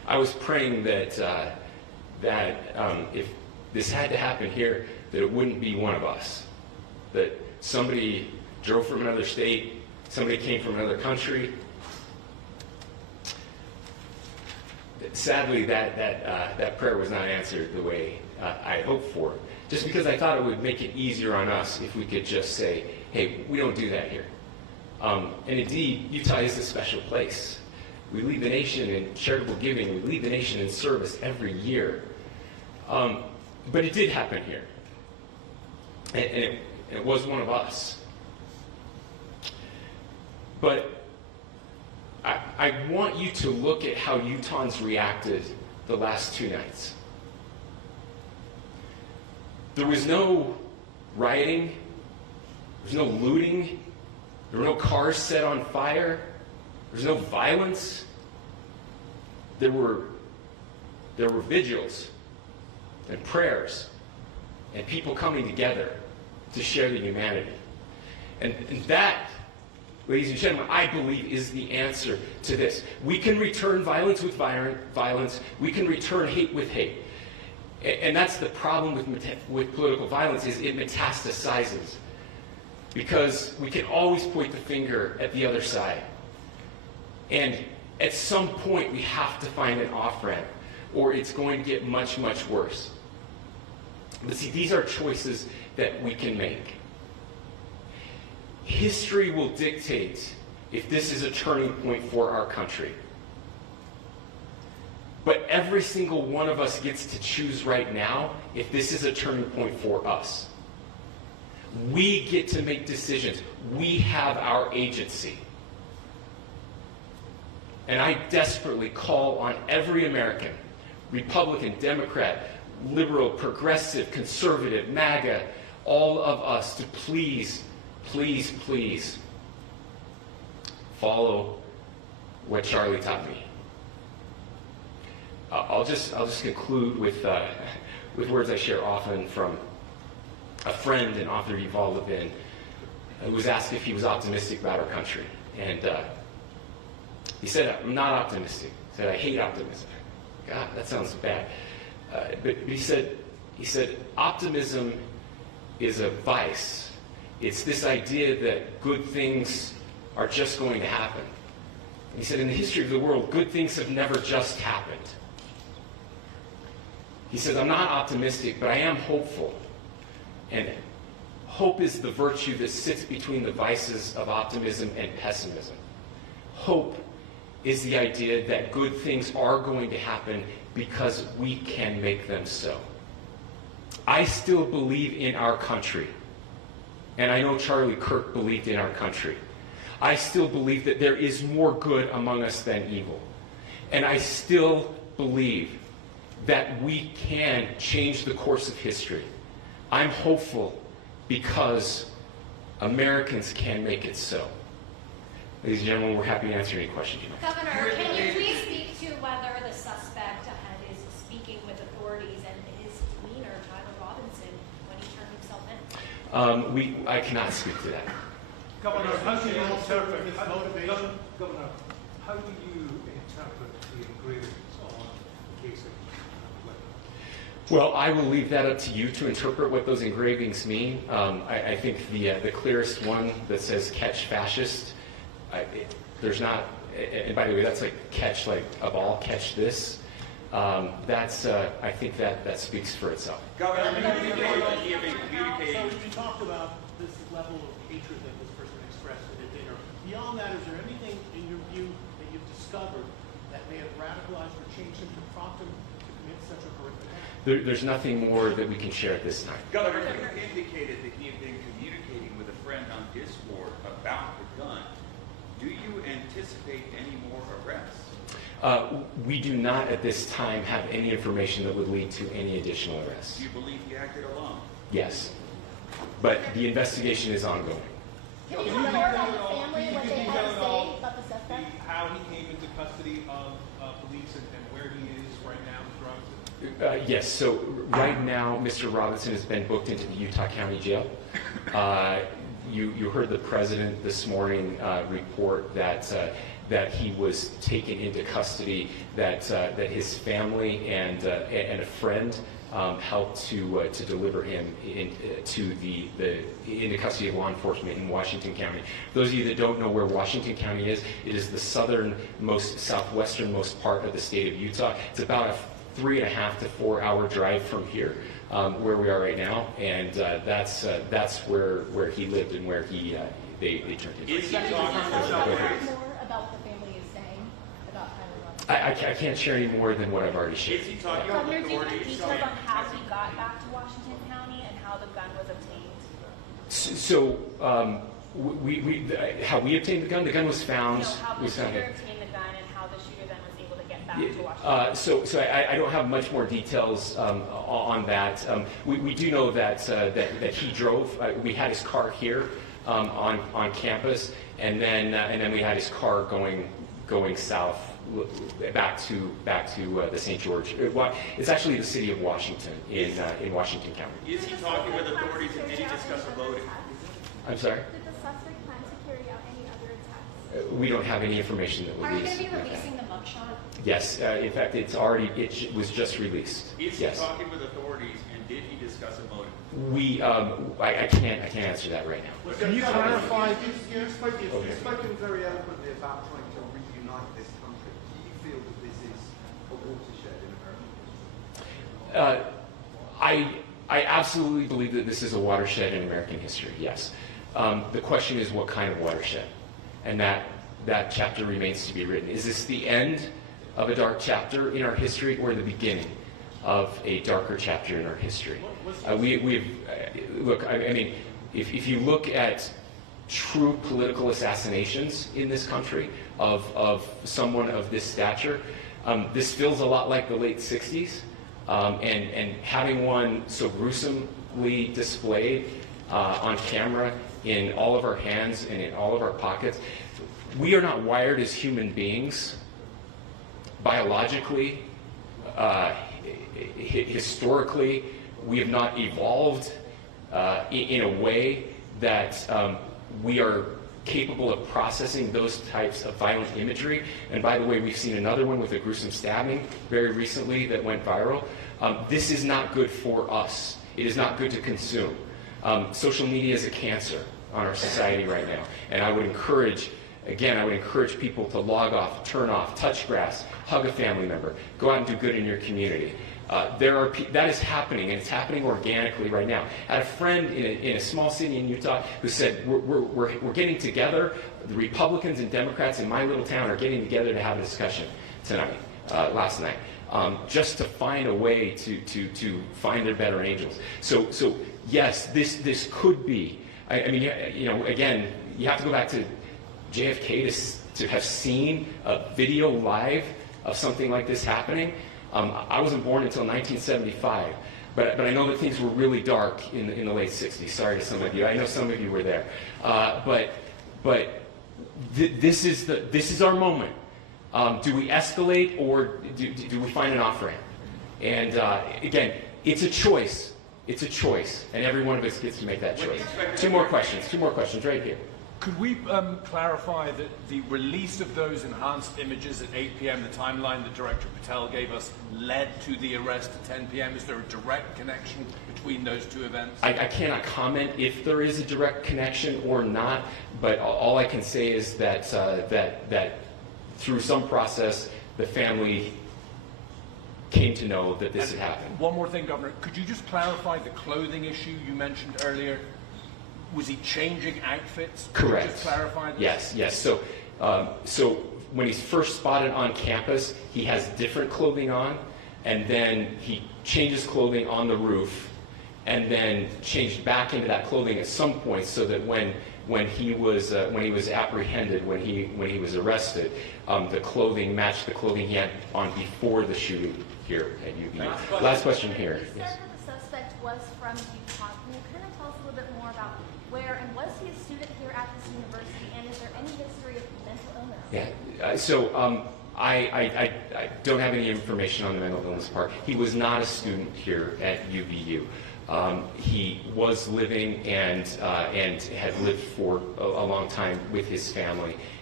I was praying that if this had to happen here, that it wouldn't be one of us. That somebody drove from another state, somebody came from another country. Sadly, that prayer was not answered the way I hoped for. Just because I thought it would make it easier on us if we could just say, hey, we don't do that here. And indeed, Utah is a special place. We lead the nation in charitable giving. We lead the nation in service every year. But it did happen here. And it was one of us. But I want you to look at how Utahns reacted the last 2 nights. There was no rioting. There was no looting. There were no cars set on fire. There was no violence. There were vigils and prayers and people coming together to share the humanity. And that, ladies and gentlemen, I believe is the answer to this. We can return violence with violence. We can return hate with hate. And that's the problem with political violence, is it metastasizes. Because we can always point the finger at the other side. And at some point, we have to find an off-ramp, or it's going to get much, much worse. But see, these are choices that we can make. History will dictate if this is a turning point for our country. But every single one of us gets to choose right now if this is a turning point for us. We get to make decisions. We have our agency. And I desperately call on every American, Republican, Democrat, liberal, progressive, conservative, MAGA, all of us to please, please, please follow what Charlie taught me. I'll just conclude with words I share often from a friend and author Yuval Levin, who was asked if he was optimistic about our country. And he said, I'm not optimistic. He said, I hate optimism. God, that sounds bad. But he said, optimism is a vice. It's this idea that good things are just going to happen. And he said, in the history of the world, good things have never just happened. He says, I'm not optimistic, but I am hopeful. And hope is the virtue that sits between the vices of optimism and pessimism. Hope is the idea that good things are going to happen because we can make them so. I still believe in our country. And I know Charlie Kirk believed in our country. I still believe that there is more good among us than evil. And I still believe that we can change the course of history. I'm hopeful because Americans can make it so. Ladies and gentlemen, we're happy to answer any questions you might have. Governor, can you please speak to whether the suspect ahead is speaking with authorities and his demeanor, Tyler Robinson, when he turned himself in? I cannot speak to that. Governor, how do you interpret his motivation? Governor, how do you interpret the engravings on the case of Well, I will leave that up to you to interpret what those engravings mean. I think the clearest one that says "catch fascist," there's not, and by the way, that's like catch like a ball, catch this. I think that speaks for itself. Governor, So you talked about this level of hatred that this person expressed at a dinner. Beyond that, is there anything in your view that you've discovered that may have radicalized or changed him to prompt him to commit such a horrific act? There's nothing more that we can share at this time. Governor, you indicated that he had been communicating with a friend on Discord about the gun. Do you anticipate any more arrests? We do not at this time have any information that would lead to any additional arrests. Do you believe he acted alone? Yes, but the investigation is ongoing. Can you tell more about the family and what they had to say about the suspect? how he came into custody of police and where he is right now with drugs? Yes, so right now, Mr. Robinson has been booked into the Utah County Jail. You heard the president this morning report that that he was taken into custody, that his family and a friend helped to deliver him into custody of law enforcement in Washington County. Those of you that don't know where Washington County is, it is the southwesternmost part of the state of Utah. It's about a 3.5 to 4 hour drive from here, where we are right now, and that's where he lived and where they turned him. Is he talking more about the family is saying about Tyler Robinson? I can't share any more than what I've already shared. Is he talking with Governor, do you have authorities? details on how he got back to Washington County and how the gun was obtained? So, how we obtained the gun? The gun was found. How the was found shooter here. obtained the gun and how the shooter then was able to get back to Washington. So I don't have much more details on that. We do know that he drove. We had his car here on campus, and then we had his car going south back to the St. George. It's actually the city of Washington in Washington County. Is he talking with authorities and did he discuss a motive? I'm sorry. Did the suspect plan to carry out any other attacks? We don't have any information that Are you released. going to be releasing the mugshot? Yes. In fact, it was just released. Is he Yes. talking with authorities and did he discuss a motive? I can't answer that right now. Can you clarify? You've spoken very eloquently about trying to reunite this country. Do you feel that this is a watershed in American history? I absolutely believe that this is a watershed in American history, yes. The question is what kind of watershed? And that chapter remains to be written. Is this the end of a dark chapter in our history or the beginning of a darker chapter in our history? Look, I mean, if you look at true political assassinations in this country of someone of this stature, this feels a lot like the late 60s. And having one so gruesomely displayed on camera in all of our hands and in all of our pockets, we are not wired as human beings biologically, historically. We have not evolved in a way that we are capable of processing those types of violent imagery. And by the way, we've seen another one with a gruesome stabbing very recently that went viral. This is not good for us. It is not good to consume. Social media is a cancer on our society right now. And I would encourage people to log off, turn off, touch grass, hug a family member, go out and do good in your community. That is happening, and it's happening organically right now. I had a friend in a small city in Utah who said, we're getting together, the Republicans and Democrats in my little town are getting together to have a discussion last night, just to find a way to find their better angels. So yes, this could be, I mean, again, you have to go back to JFK to have seen a video live of something like this happening. I wasn't born until 1975, but I know that things were really dark in the late 60s. Sorry to some of you. I know some of you were there. This is our moment. Do we escalate or do we find an off-ramp? And again, it's a choice. It's a choice, and every one of us gets to make that choice. Two more questions right here. Could we clarify that the release of those enhanced images at 8 p.m., the timeline that Director Patel gave us, led to the arrest at 10 p.m.? Is there a direct connection between those two events? I cannot comment if there is a direct connection or not, but all I can say is that through some process, the family came to know that this had happened. One more thing, Governor. Could you just clarify the clothing issue you mentioned earlier? Was he changing outfits? Correct. Could you just clarify this? Yes. So when he's first spotted on campus, he has different clothing on, and then he changes clothing on the roof, and then changed back into that clothing at some point, so that when he was apprehended, when he was arrested, the clothing matched the clothing he had on before the shooting here at UVU. Last question here. You said that the suspect was from Utah. Can you kind of tell us a little bit more about where, and was he a student here at this university, and is there any history of mental illness? Yeah. So I don't have any information on the mental illness part. He was not a student here at UVU. He was living and had lived for a long time with his family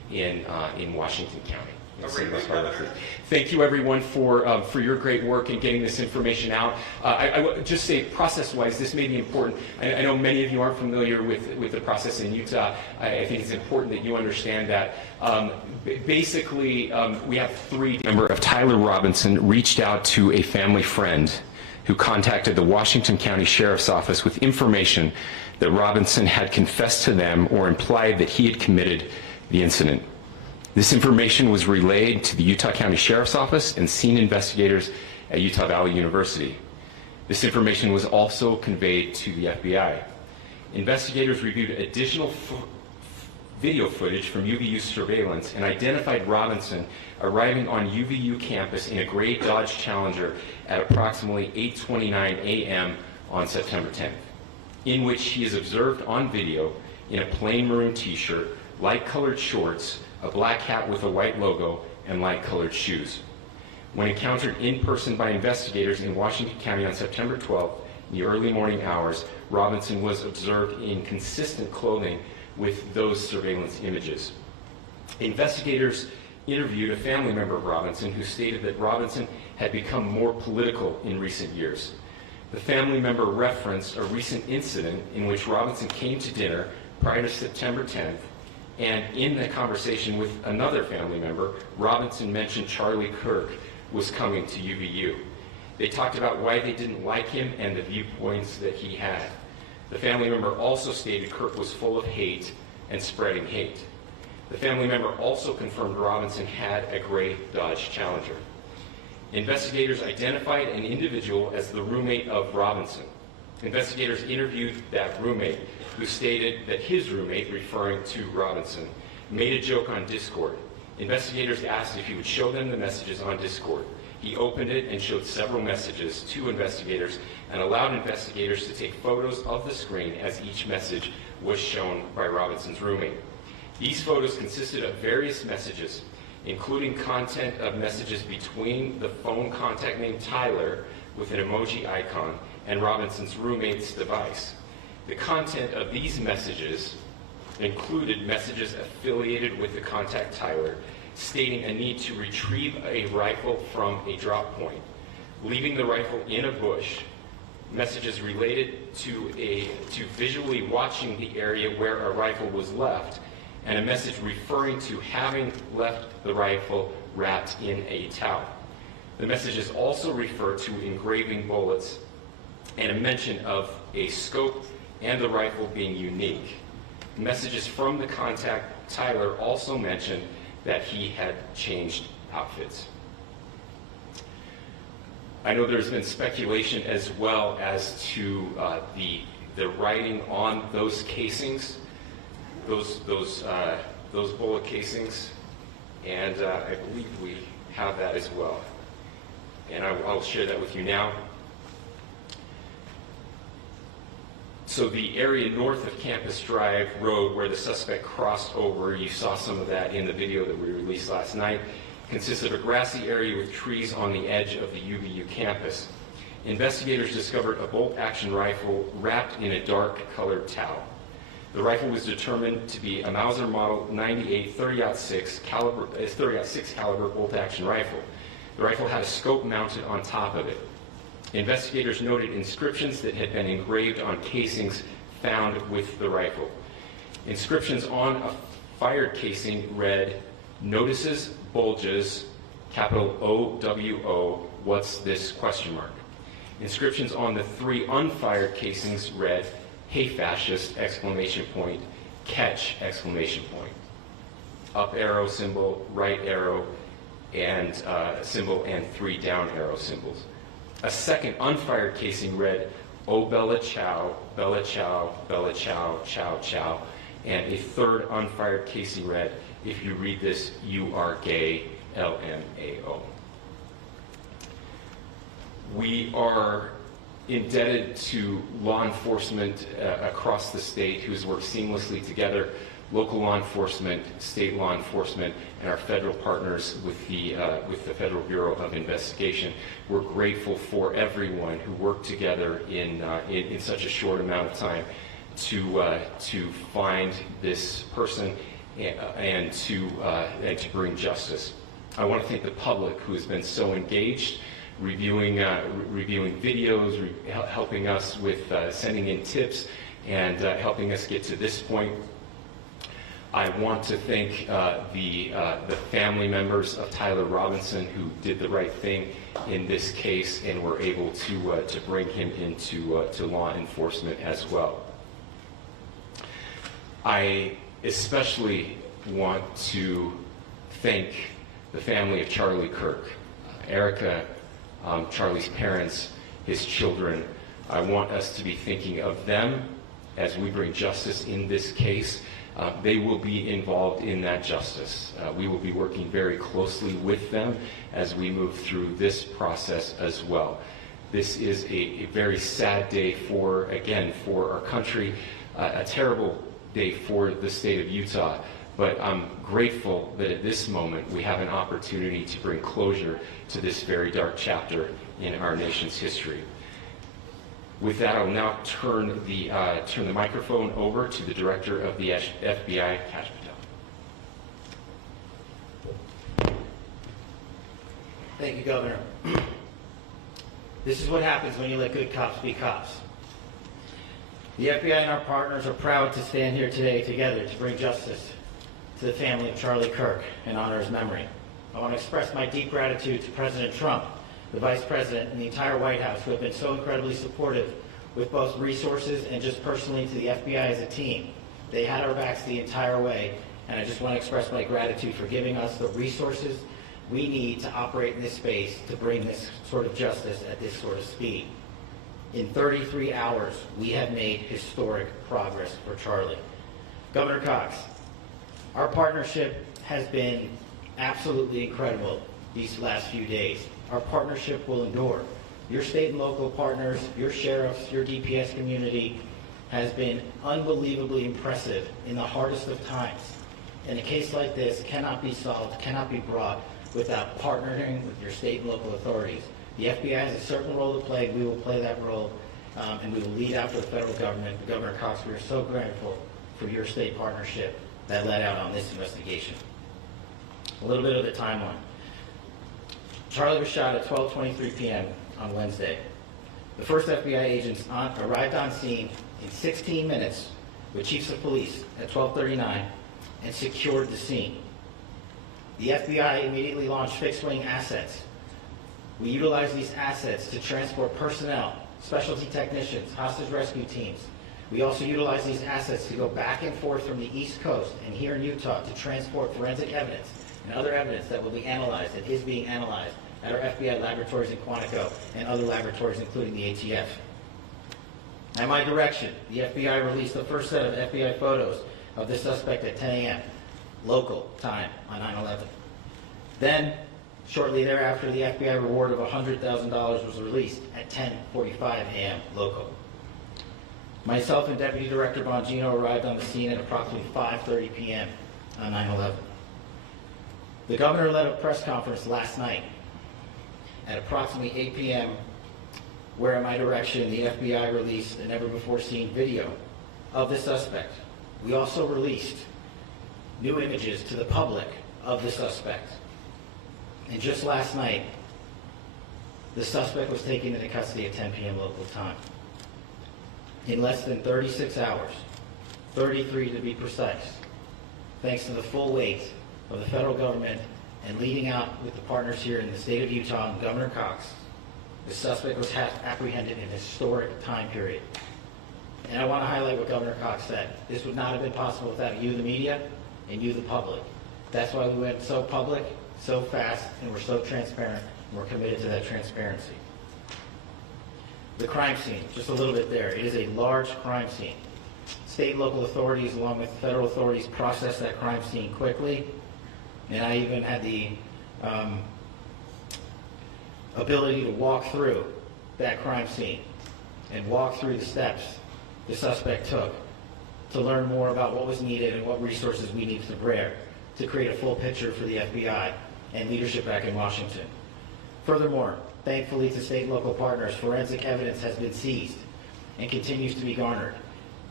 in Washington County. Governor. Thank you, everyone, for your great work in getting this information out. I would just say, process-wise, this may be important. I know many of you aren't familiar with the process in Utah. I think it's important that you understand that. Basically, we have three. Member of Tyler Robinson reached out to a family friend who contacted the Washington County Sheriff's Office with information that Robinson had confessed to them or implied that he had committed the incident. This information was relayed to the Utah County Sheriff's Office and scene investigators at Utah Valley University. This information was also conveyed to the FBI. Investigators reviewed additional video footage from UVU surveillance and identified Robinson arriving on UVU campus in a gray Dodge Challenger at approximately 8:29 a.m. on September 10th, in which he is observed on video in a plain maroon t-shirt, light-colored shorts, a black hat with a white logo, and light-colored shoes. When encountered in person by investigators in Washington County on September 12th, in the early morning hours, Robinson was observed in consistent clothing with those surveillance images. Investigators interviewed a family member of Robinson who stated that Robinson had become more political in recent years. The family member referenced a recent incident in which Robinson came to dinner prior to September 10th, and in the conversation with another family member, Robinson mentioned Charlie Kirk was coming to UVU. They talked about why they didn't like him and the viewpoints that he had. The family member also stated Kirk was full of hate and spreading hate. The family member also confirmed Robinson had a gray Dodge Challenger. Investigators identified an individual as the roommate of Robinson. Investigators interviewed that roommate, who stated that his roommate, referring to Robinson, made a joke on Discord. Investigators asked if he would show them the messages on Discord. He opened it and showed several messages to investigators and allowed investigators to take photos of the screen as each message was shown by Robinson's roommate. These photos consisted of various messages, including content of messages between the phone contact named Tyler with an emoji icon and Robinson's roommate's device. The content of these messages included messages affiliated with the contact Tyler, stating a need to retrieve a rifle from a drop point, leaving the rifle in a bush, messages related to visually watching the area where a rifle was left, and a message referring to having left the rifle wrapped in a towel. The messages also refer to engraving bullets and a mention of a scope and the rifle being unique. Messages from the contact Tyler also mentioned that he had changed outfits. I know there's been speculation as well as to the writing on those casings, those bullet casings, and I believe we have that as well. And I'll share that with you now. So the area north of Campus Drive Road where the suspect crossed over, you saw some of that in the video that we released last night, consists of a grassy area with trees on the edge of the UVU campus. Investigators discovered a bolt-action rifle wrapped in a dark-colored towel. The rifle was determined to be a Mauser Model 98 30-06 caliber bolt-action rifle. The rifle had a scope mounted on top of it. Investigators noted inscriptions that had been engraved on casings found with the rifle. Inscriptions on a fired casing read, "Notices, bulges, capital OWO, what's this, question mark." Inscriptions on the 3 unfired casings read, "Hey fascist, exclamation point, catch, exclamation point." Up arrow symbol, right arrow, and symbol, and 3 down arrow symbols. A second unfired casing read, "Oh Bella Chow, Bella Chow, Bella Chow, Chow Chow," and a third unfired casing read, "If you read this, you are gay, LMAO." We are indebted to law enforcement across the state who's worked seamlessly together, local law enforcement, state law enforcement, and our federal partners with the Federal Bureau of Investigation. We're grateful for everyone who worked together in such a short amount of time to find this person and to bring justice. I want to thank the public who has been so engaged, reviewing videos, helping us with sending in tips, and helping us get to this point. I want to thank the family members of Tyler Robinson who did the right thing in this case and were able to bring him into to law enforcement as well. I especially want to thank the family of Charlie Kirk, Erica, Charlie's parents, his children. I want us to be thinking of them as we bring justice in this case. They will be involved in that justice. We will be working very closely with them as we move through this process as well. This is a very sad day for our country, a terrible day for the state of Utah, but I'm grateful that at this moment we have an opportunity to bring closure to this very dark chapter in our nation's history. With that, I'll now turn the microphone over to the Director of the FBI, Kash Patel. Thank you, Governor. This is what happens when you let good cops be cops. The FBI and our partners are proud to stand here today together to bring justice to the family of Charlie Kirk and honor his memory. I want to express my deep gratitude to President Trump, the Vice President, and the entire White House who have been so incredibly supportive with both resources and just personally to the FBI as a team. They had our backs the entire way, and I just want to express my gratitude for giving us the resources we need to operate in this space to bring this sort of justice at this sort of speed. In 33 hours, we have made historic progress for Charlie. Governor Cox, our partnership has been absolutely incredible these last few days. Our partnership will endure. Your state and local partners, your sheriffs, your DPS community has been unbelievably impressive in the hardest of times. And a case like this cannot be solved, cannot be brought without partnering with your state and local authorities. The FBI has a certain role to play. We will play that role, and we will lead out for the federal government. Governor Cox, we are so grateful for your state partnership that led out on this investigation. A little bit of the timeline. Charlie was shot at 12:23 p.m. on Wednesday. The first FBI agents arrived on scene in 16 minutes with chiefs of police at 12:39 and secured the scene. The FBI immediately launched fixed-wing assets. We utilized these assets to transport personnel, specialty technicians, hostage rescue teams. We also utilized these assets to go back and forth from the East Coast and here in Utah to transport forensic evidence and other evidence that will be analyzed and is being analyzed at our FBI laboratories in Quantico and other laboratories, including the ATF. At my direction, the FBI released the first set of FBI photos of the suspect at 10 a.m. local time on 9/11. Then, shortly thereafter, the FBI reward of $100,000 was released at 10:45 a.m. local. Myself and Deputy Director Bongino arrived on the scene at approximately 5:30 p.m. on 9/11. The governor led a press conference last night at approximately 8 p.m., where at my direction, the FBI released a never-before-seen video of the suspect. We also released new images to the public of the suspect. And just last night, the suspect was taken into custody at 10 p.m. local time. In less than 36 hours, 33 to be precise, thanks to the full weight of the federal government and leading out with the partners here in the state of Utah and Governor Cox, the suspect was apprehended in a historic time period. And I want to highlight what Governor Cox said. This would not have been possible without you, the media, and you, the public. That's why we went so public, so fast, and we're so transparent, and we're committed to that transparency. The crime scene, just a little bit there. It is a large crime scene. State and local authorities, along with federal authorities, processed that crime scene quickly, and I even had the ability to walk through that crime scene and walk through the steps the suspect took to learn more about what was needed and what resources we needed to bear to create a full picture for the FBI and leadership back in Washington. Furthermore, thankfully to state and local partners, forensic evidence has been seized and continues to be garnered.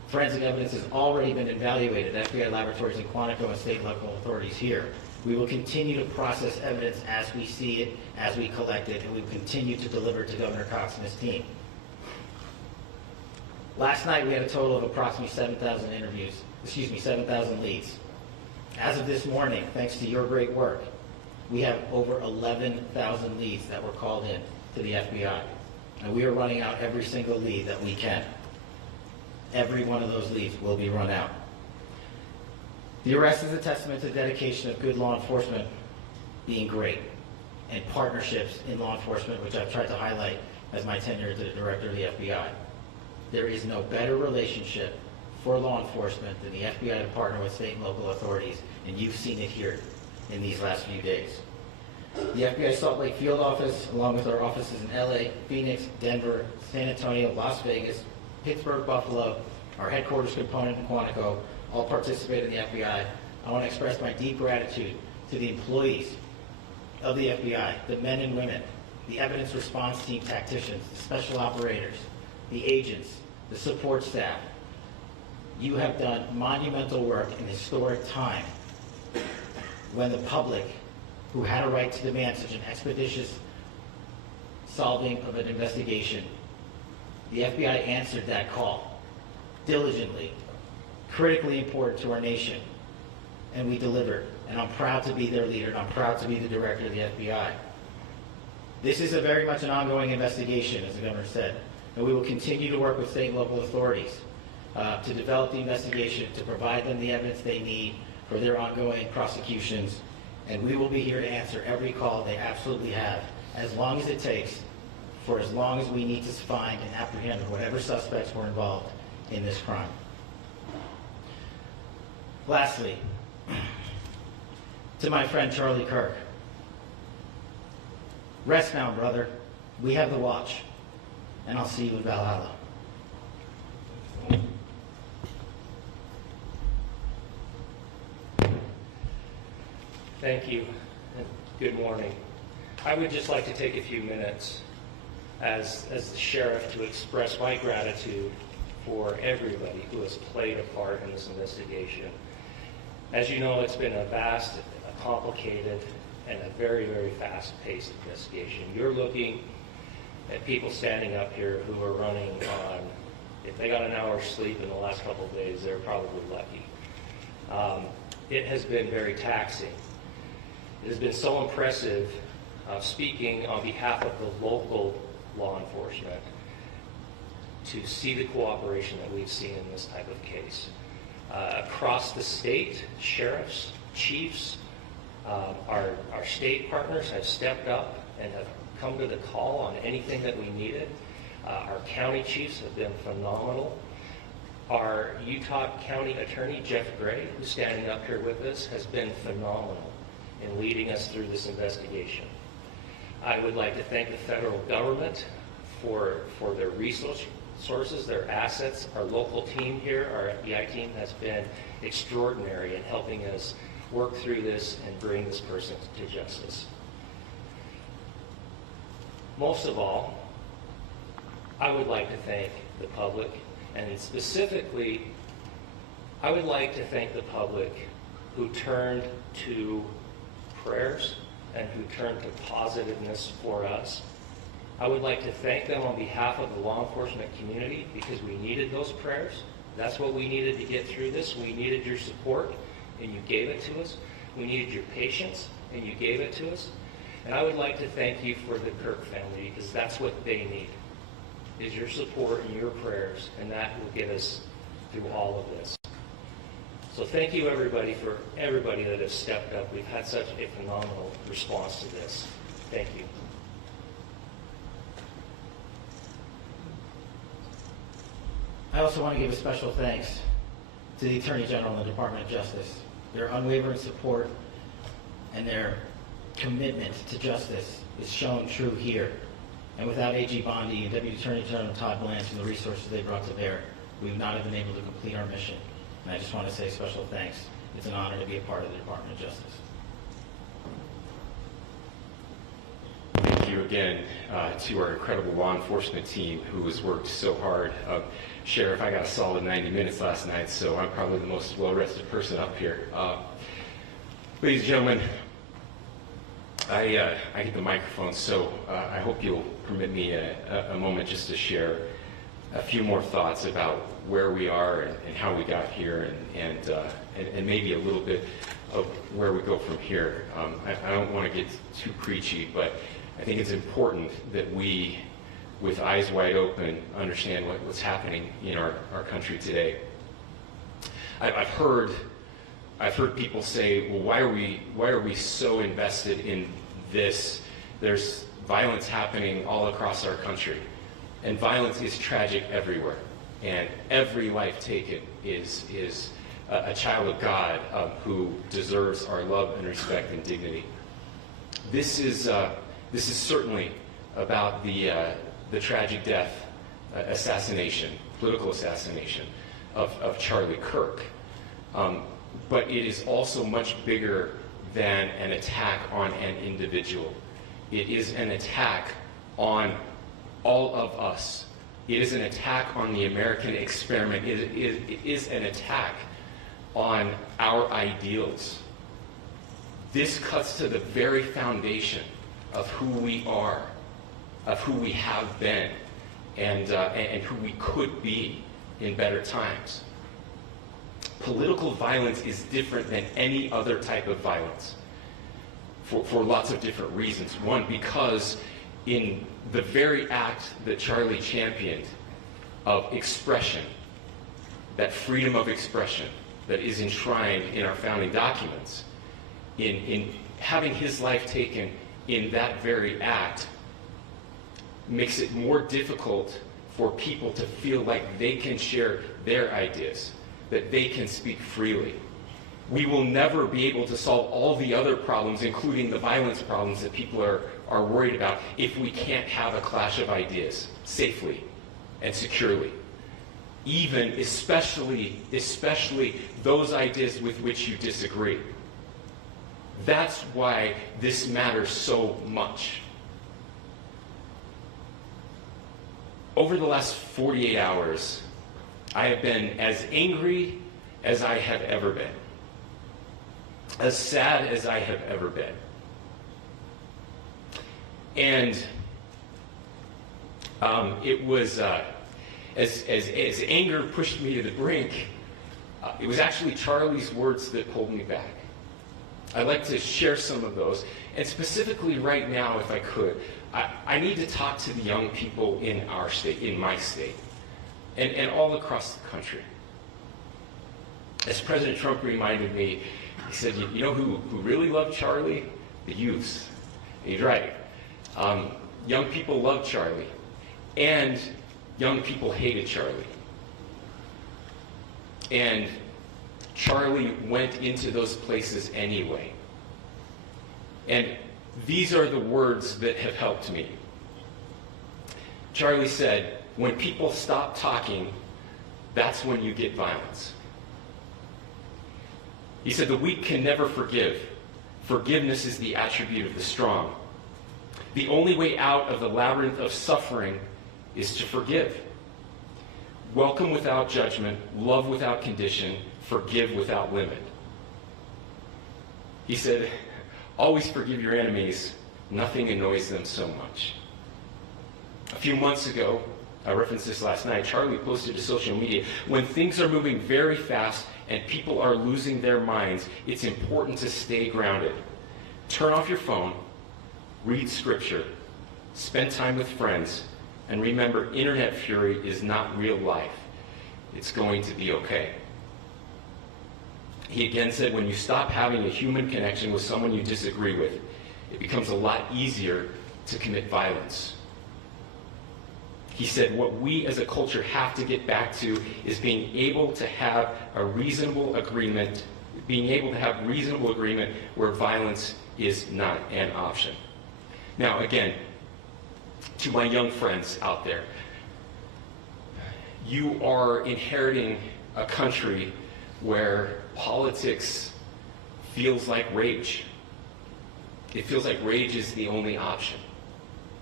Forensic evidence has already been evaluated at FBI laboratories in Quantico and state and local authorities here. We will continue to process evidence as we see it, as we collect it, and we will continue to deliver to Governor Cox and his team. Last night, we had a total of approximately 7,000 leads. As of this morning, thanks to your great work, we have over 11,000 leads that were called in to the FBI. And we are running out every single lead that we can. Every one of those leads will be run out. The arrest is a testament to the dedication of good law enforcement being great, and partnerships in law enforcement, which I've tried to highlight as my tenure as the director of the FBI. There is no better relationship for law enforcement than the FBI to partner with state and local authorities, and you've seen it here in these last few days. The FBI Salt Lake Field Office, along with our offices in LA, Phoenix, Denver, San Antonio, Las Vegas, Pittsburgh, Buffalo, our headquarters component in Quantico, all participate in the FBI. I want to express my deep gratitude to the employees of the FBI, the men and women, the evidence response team tacticians, the special operators, the agents, the support staff. You have done monumental work in historic time when the public, who had a right to demand such an expeditious solving of an investigation, the FBI answered that call diligently, critically important to our nation, and we delivered. And I'm proud to be their leader, and I'm proud to be the director of the FBI. This is very much an ongoing investigation, as the governor said, and we will continue to work with state and local authorities to develop the investigation, to provide them the evidence they need for their ongoing prosecutions, and we will be here to answer every call they absolutely have, as long as it takes, for as long as we need to find and apprehend whatever suspects were involved in this crime. Lastly, to my friend Charlie Kirk, rest now, brother. We have the watch, and I'll see you in Valhalla. Thank you, and good morning. I would just like to take a few minutes as the sheriff to express my gratitude for everybody who has played a part in this investigation. As you know, it's been a vast, a complicated, and a very, very fast-paced investigation. You're looking at people standing up here who are running on, if they got an hour's sleep in the last couple of days, they're probably lucky. It has been very taxing. It has been so impressive, speaking on behalf of the local law enforcement, to see the cooperation that we've seen in this type of case. Across the state, sheriffs, chiefs, our state partners have stepped up and have come to the call on anything that we needed. Our county chiefs have been phenomenal. Our Utah County Attorney, Jeff Gray, who's standing up here with us, has been phenomenal in leading us through this investigation. I would like to thank the federal government for their resources, their assets. Our local team here, our FBI team, has been extraordinary in helping us work through this and bring this person to justice. Most of all, I would like to thank the public, and specifically, I would like to thank the public who turned to prayers and who turned to positiveness for us. I would like to thank them on behalf of the law enforcement community, because we needed those prayers. That's what we needed to get through this. We needed your support, and you gave it to us. We needed your patience, and you gave it to us. And I would like to thank you for the Kirk family, because that's what they need, is your support and your prayers, and that will get us through all of this. So thank you, everybody, for everybody that has stepped up. We've had such a phenomenal response to this. Thank you. I also want to give a special thanks to the Attorney General and the Department of Justice. Their unwavering support and their commitment to justice is shown true here. And without AG Bondi and Deputy Attorney General Todd Blanche and the resources they brought to bear, we would not have been able to complete our mission. And I just want to say special thanks. It's an honor to be a part of the Department of Justice. you again to our incredible law enforcement team who has worked so hard. Sheriff, I got a solid 90 minutes last night, so I'm probably the most well-rested person up here. Ladies and gentlemen, I get the microphone, so I hope you'll permit me a moment just to share a few more thoughts about where we are and how we got here, and maybe a little bit of where we go from here. I don't want to get too preachy, but I think it's important that we, with eyes wide open, understand what's happening in our country today. I've heard people say, well, why are we so invested in this? There's violence happening all across our country. And violence is tragic everywhere. And every life taken is a child of God who deserves our love and respect and dignity. This is certainly about the tragic death, political assassination of Charlie Kirk. But it is also much bigger than an attack on an individual. It is an attack on all of us. It is an attack on the American experiment. It is an attack on our ideals. This cuts to the very foundation of who we are, of who we have been, and who we could be in better times. Political violence is different than any other type of violence for lots of different reasons. One, because in the very act that Charlie championed of expression, that freedom of expression that is enshrined in our founding documents, in having his life taken in that very act, makes it more difficult for people to feel like they can share their ideas, that they can speak freely. We will never be able to solve all the other problems, including the violence problems that people are worried about, if we can't have a clash of ideas safely and securely. Especially those ideas with which you disagree. That's why this matters so much. Over the last 48 hours, I have been as angry as I have ever been, as sad as I have ever been. And it was, as anger pushed me to the brink, it was actually Charlie's words that pulled me back. I'd like to share some of those. And specifically right now, if I could, I need to talk to the young people in our state, in my state, and all across the country. As President Trump reminded me, he said, you know who really loved Charlie? The youths. And he's right. Young people loved Charlie, and young people hated Charlie. And Charlie went into those places anyway. And these are the words that have helped me. Charlie said, when people stop talking, that's when you get violence. He said, the weak can never forgive. Forgiveness is the attribute of the strong. The only way out of the labyrinth of suffering is to forgive. Welcome without judgment, love without condition, forgive without limit. He said, always forgive your enemies. Nothing annoys them so much. A few months ago, I referenced this last night, Charlie posted to social media, when things are moving very fast and people are losing their minds, it's important to stay grounded. Turn off your phone, read scripture, spend time with friends, and remember, internet fury is not real life. It's going to be okay. He again said, when you stop having a human connection with someone you disagree with, it becomes a lot easier to commit violence. He said, what we as a culture have to get back to is being able to have a reasonable agreement, where violence is not an option. Now, again, to my young friends out there, you are inheriting a country where politics feels like rage. It feels like rage is the only option.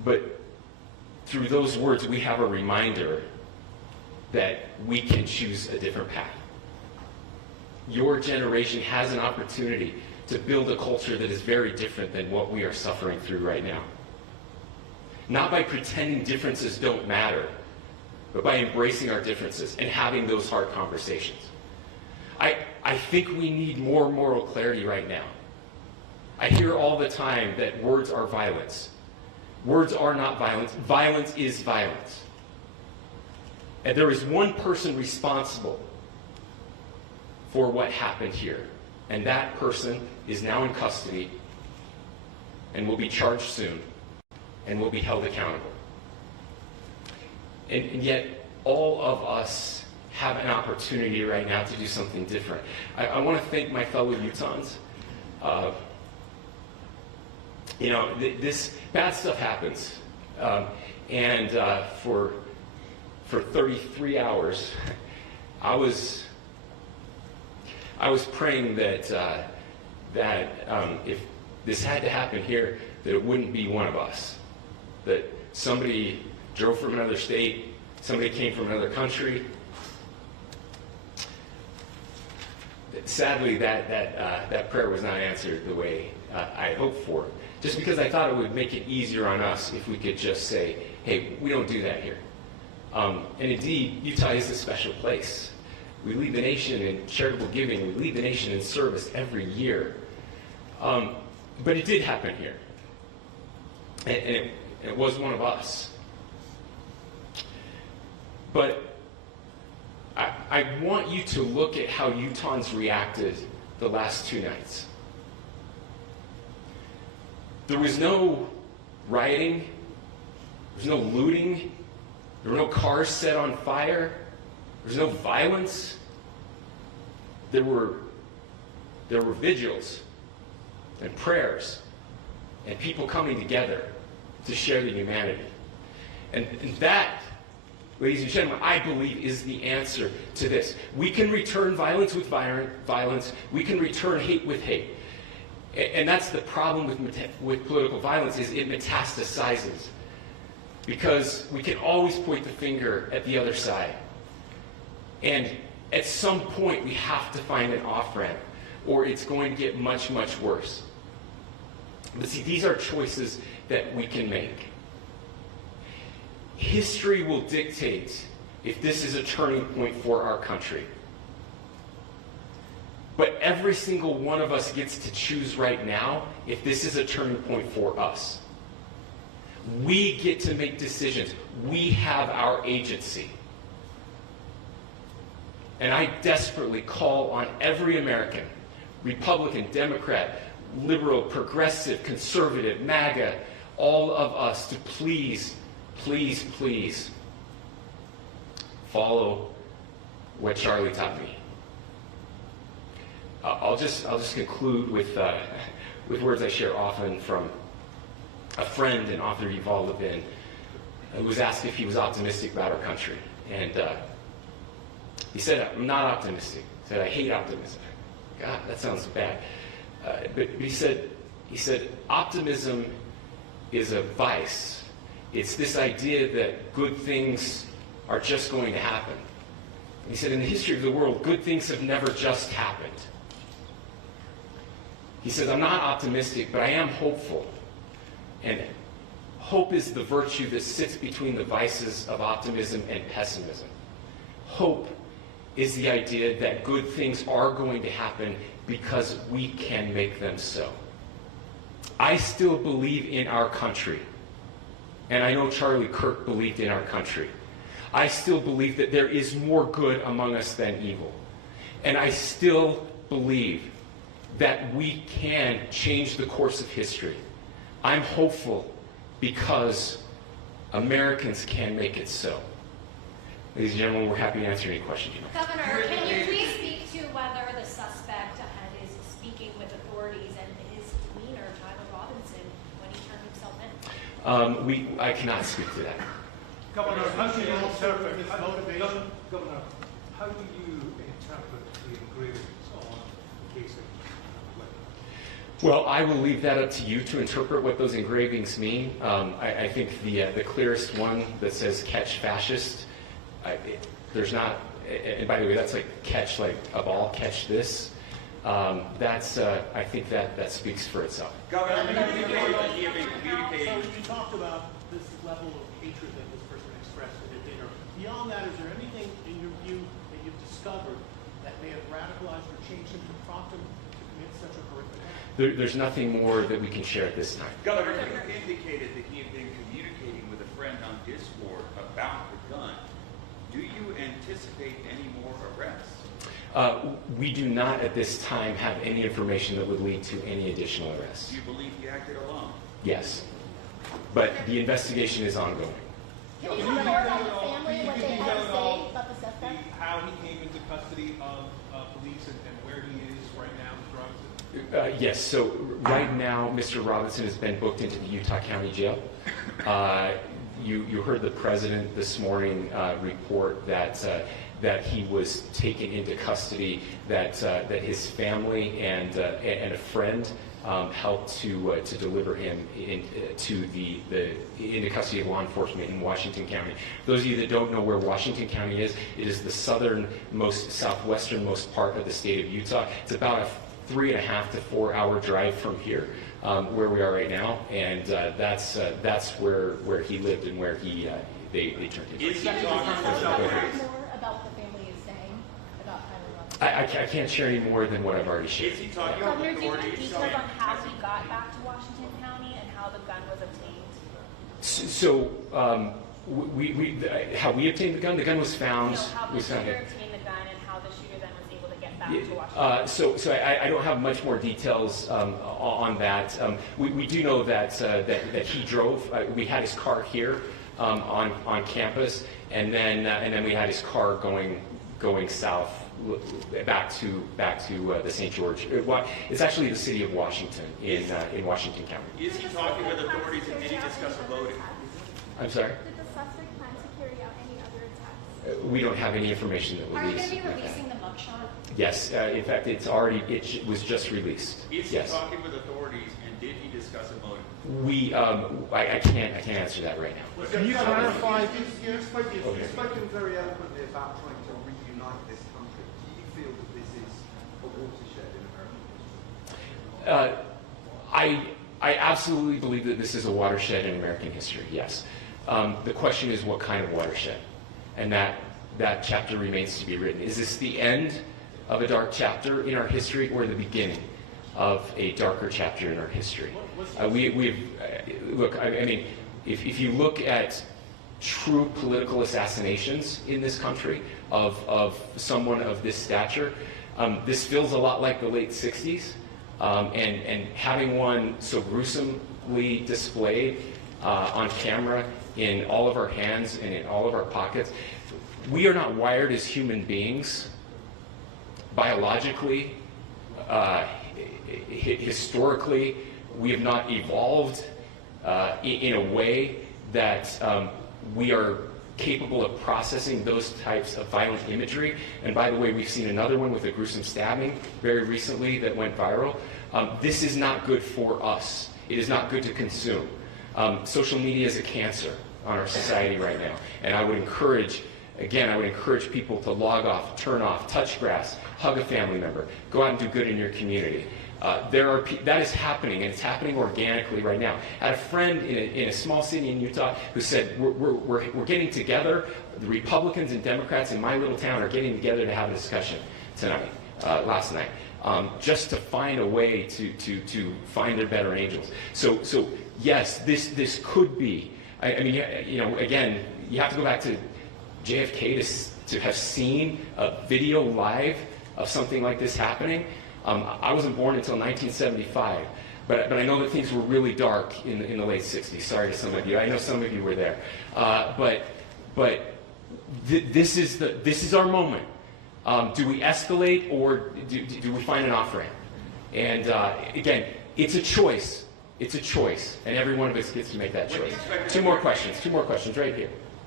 But through those words, we have a reminder that we can choose a different path. Your generation has an opportunity to build a culture that is very different than what we are suffering through right now. Not by pretending differences don't matter, but by embracing our differences and having those hard conversations. I think we need more moral clarity right now. I hear all the time that words are violence. Words are not violence. Violence is violence. And there is one person responsible for what happened here. And that person is now in custody and will be charged soon and will be held accountable. And yet, all of us have an opportunity right now to do something different. I want to thank my fellow Utahns. This bad stuff happens. For 33 hours, I was praying that if this had to happen here, that it wouldn't be one of us. That somebody drove from another state, somebody came from another country. Sadly, that prayer was not answered the way I hoped for. Just because I thought it would make it easier on us if we could just say, hey, we don't do that here. And indeed, Utah is a special place. We lead the nation in charitable giving. We lead the nation in service every year. But it did happen here. And it was one of us. But I want you to look at how Utahns reacted the last 2 nights. There was no rioting. There was no looting. There were no cars set on fire. There was no violence. There were vigils and prayers and people coming together to share the humanity. And that, ladies and gentlemen, I believe is the answer to this. We can return violence with violence. We can return hate with hate. And that's the problem with political violence, is it metastasizes. Because we can always point the finger at the other side. And at some point, we have to find an off-ramp, or it's going to get much, much worse. But see, these are choices that we can make. History will dictate if this is a turning point for our country. But every single one of us gets to choose right now if this is a turning point for us. We get to make decisions. We have our agency. And I desperately call on every American, Republican, Democrat, liberal, progressive, conservative, MAGA, all of us to please, please, please follow what Charlie taught me. I'll just conclude with words I share often from a friend and author, Yuval Levin, who was asked if he was optimistic about our country. And he said, I'm not optimistic. He said, I hate optimism. God, that sounds bad. But he said, optimism is a vice. It's this idea that good things are just going to happen. And he said, in the history of the world, good things have never just happened. He says, I'm not optimistic, but I am hopeful. And hope is the virtue that sits between the vices of optimism and pessimism. Hope is the idea that good things are going to happen because we can make them so. I still believe in our country. And I know Charlie Kirk believed in our country. I still believe that there is more good among us than evil. And I still believe that we can change the course of history. I'm hopeful because Americans can make it so. Ladies and gentlemen, we're happy to answer any questions you have. Governor, can you please speak to whether the suspect ahead is speaking with authorities and his demeanor, Tyler Robinson, when he turned himself in? I cannot speak to that. Governor, how do you interpret his motivation? Governor, how do you interpret the engravings on the case of Well, I will leave that up to you to interpret what those engravings mean. I think the clearest one that says "catch fascist," there's not. And by the way, that's like catch like a ball, catch this. I think that speaks for itself. Governor, So you talked about this level of hatred that this person expressed at a dinner. Beyond that, is there anything in your view that you've discovered that may have radicalized or changed him to prompt him to commit such a horrific act? There's nothing more that we can share at this time. Governor, Kirk indicated that he had been communicating with a friend on Discord about the gun. Do you anticipate any more arrests? We do not at this time have any information that would lead to any additional arrests. Do you believe he acted alone? Yes, but the investigation is ongoing. Can you talk more about the family, what they had to say about the suspect? How he came into custody of police and where he is right now with drugs? Yes, so right now, Mr. Robinson has been booked into the Utah County Jail. You heard the president this morning report that he was taken into custody, that his family and a friend helped to deliver him into custody of law enforcement in Washington County. Those of you that don't know where Washington County is, it is the southwesternmost part of the state of Utah. It's about a 3.5 to 4 hour drive from here, where we are right now, and that's where he lived and where they turned him. Is he Can you talking talk with more authorities? about what the family is saying about Tyler Robinson? I can't share any more than what I've already shared. Is he talking with Governor, do you have authorities? details on how he got back to Washington County and how the gun was obtained? So, how we obtained the gun? The gun was found. How the was found shooter here. obtained the gun and how the shooter then was able to get back to Washington. So I don't have much more details on that. We do know that he drove. We had his car here on campus, and then we had his car going south back to the St. George. It's actually the city of Washington in Washington County. Is he talking with authorities and did he discuss a motive? I'm sorry. Did the suspect plan to carry out any other attacks? We don't have any information that Are you released. going to be releasing the mugshot? Yes. In fact, it was just released. Is he Yes. talking with authorities and did he discuss a motive? I can't answer that right now. Can you clarify? You've spoken very eloquently about trying to reunite this country. Do you feel that this is a watershed in American history? I absolutely believe that this is a watershed in American history. Yes. The question is what kind of watershed, and that chapter remains to be written. Is this the end of a dark chapter in our history, or the beginning of a darker chapter in our history? Look. I mean, if you look at true political assassinations in this country of someone of this stature, this feels a lot like the late '60s, and having one so gruesomely displayed on camera in all of our hands and in all of our pockets. We are not wired as human beings biologically, historically. We have not evolved in a way that we are capable of processing those types of violent imagery. And by the way, we've seen another one with a gruesome stabbing very recently that went viral. This is not good for us. It is not good to consume. Social media is a cancer on our society right now. And I would encourage people to log off, turn off, touch grass, hug a family member, go out and do good in your community. That is happening, and it's happening organically right now. I had a friend in a small city in Utah who said, we're getting together, the Republicans and Democrats in my little town are getting together to have a discussion last night, just to find a way to find their better angels. So yes, this could be, again, you have to go back to JFK to have seen a video live of something like this happening. I wasn't born until 1975, but I know that things were really dark in the late 60s. Sorry to some of you. I know some of you were there. This is our moment. Do we escalate, or do we find an off-ramp? And again, it's a choice. It's a choice, and every one of us gets to make that choice. Two more questions right here.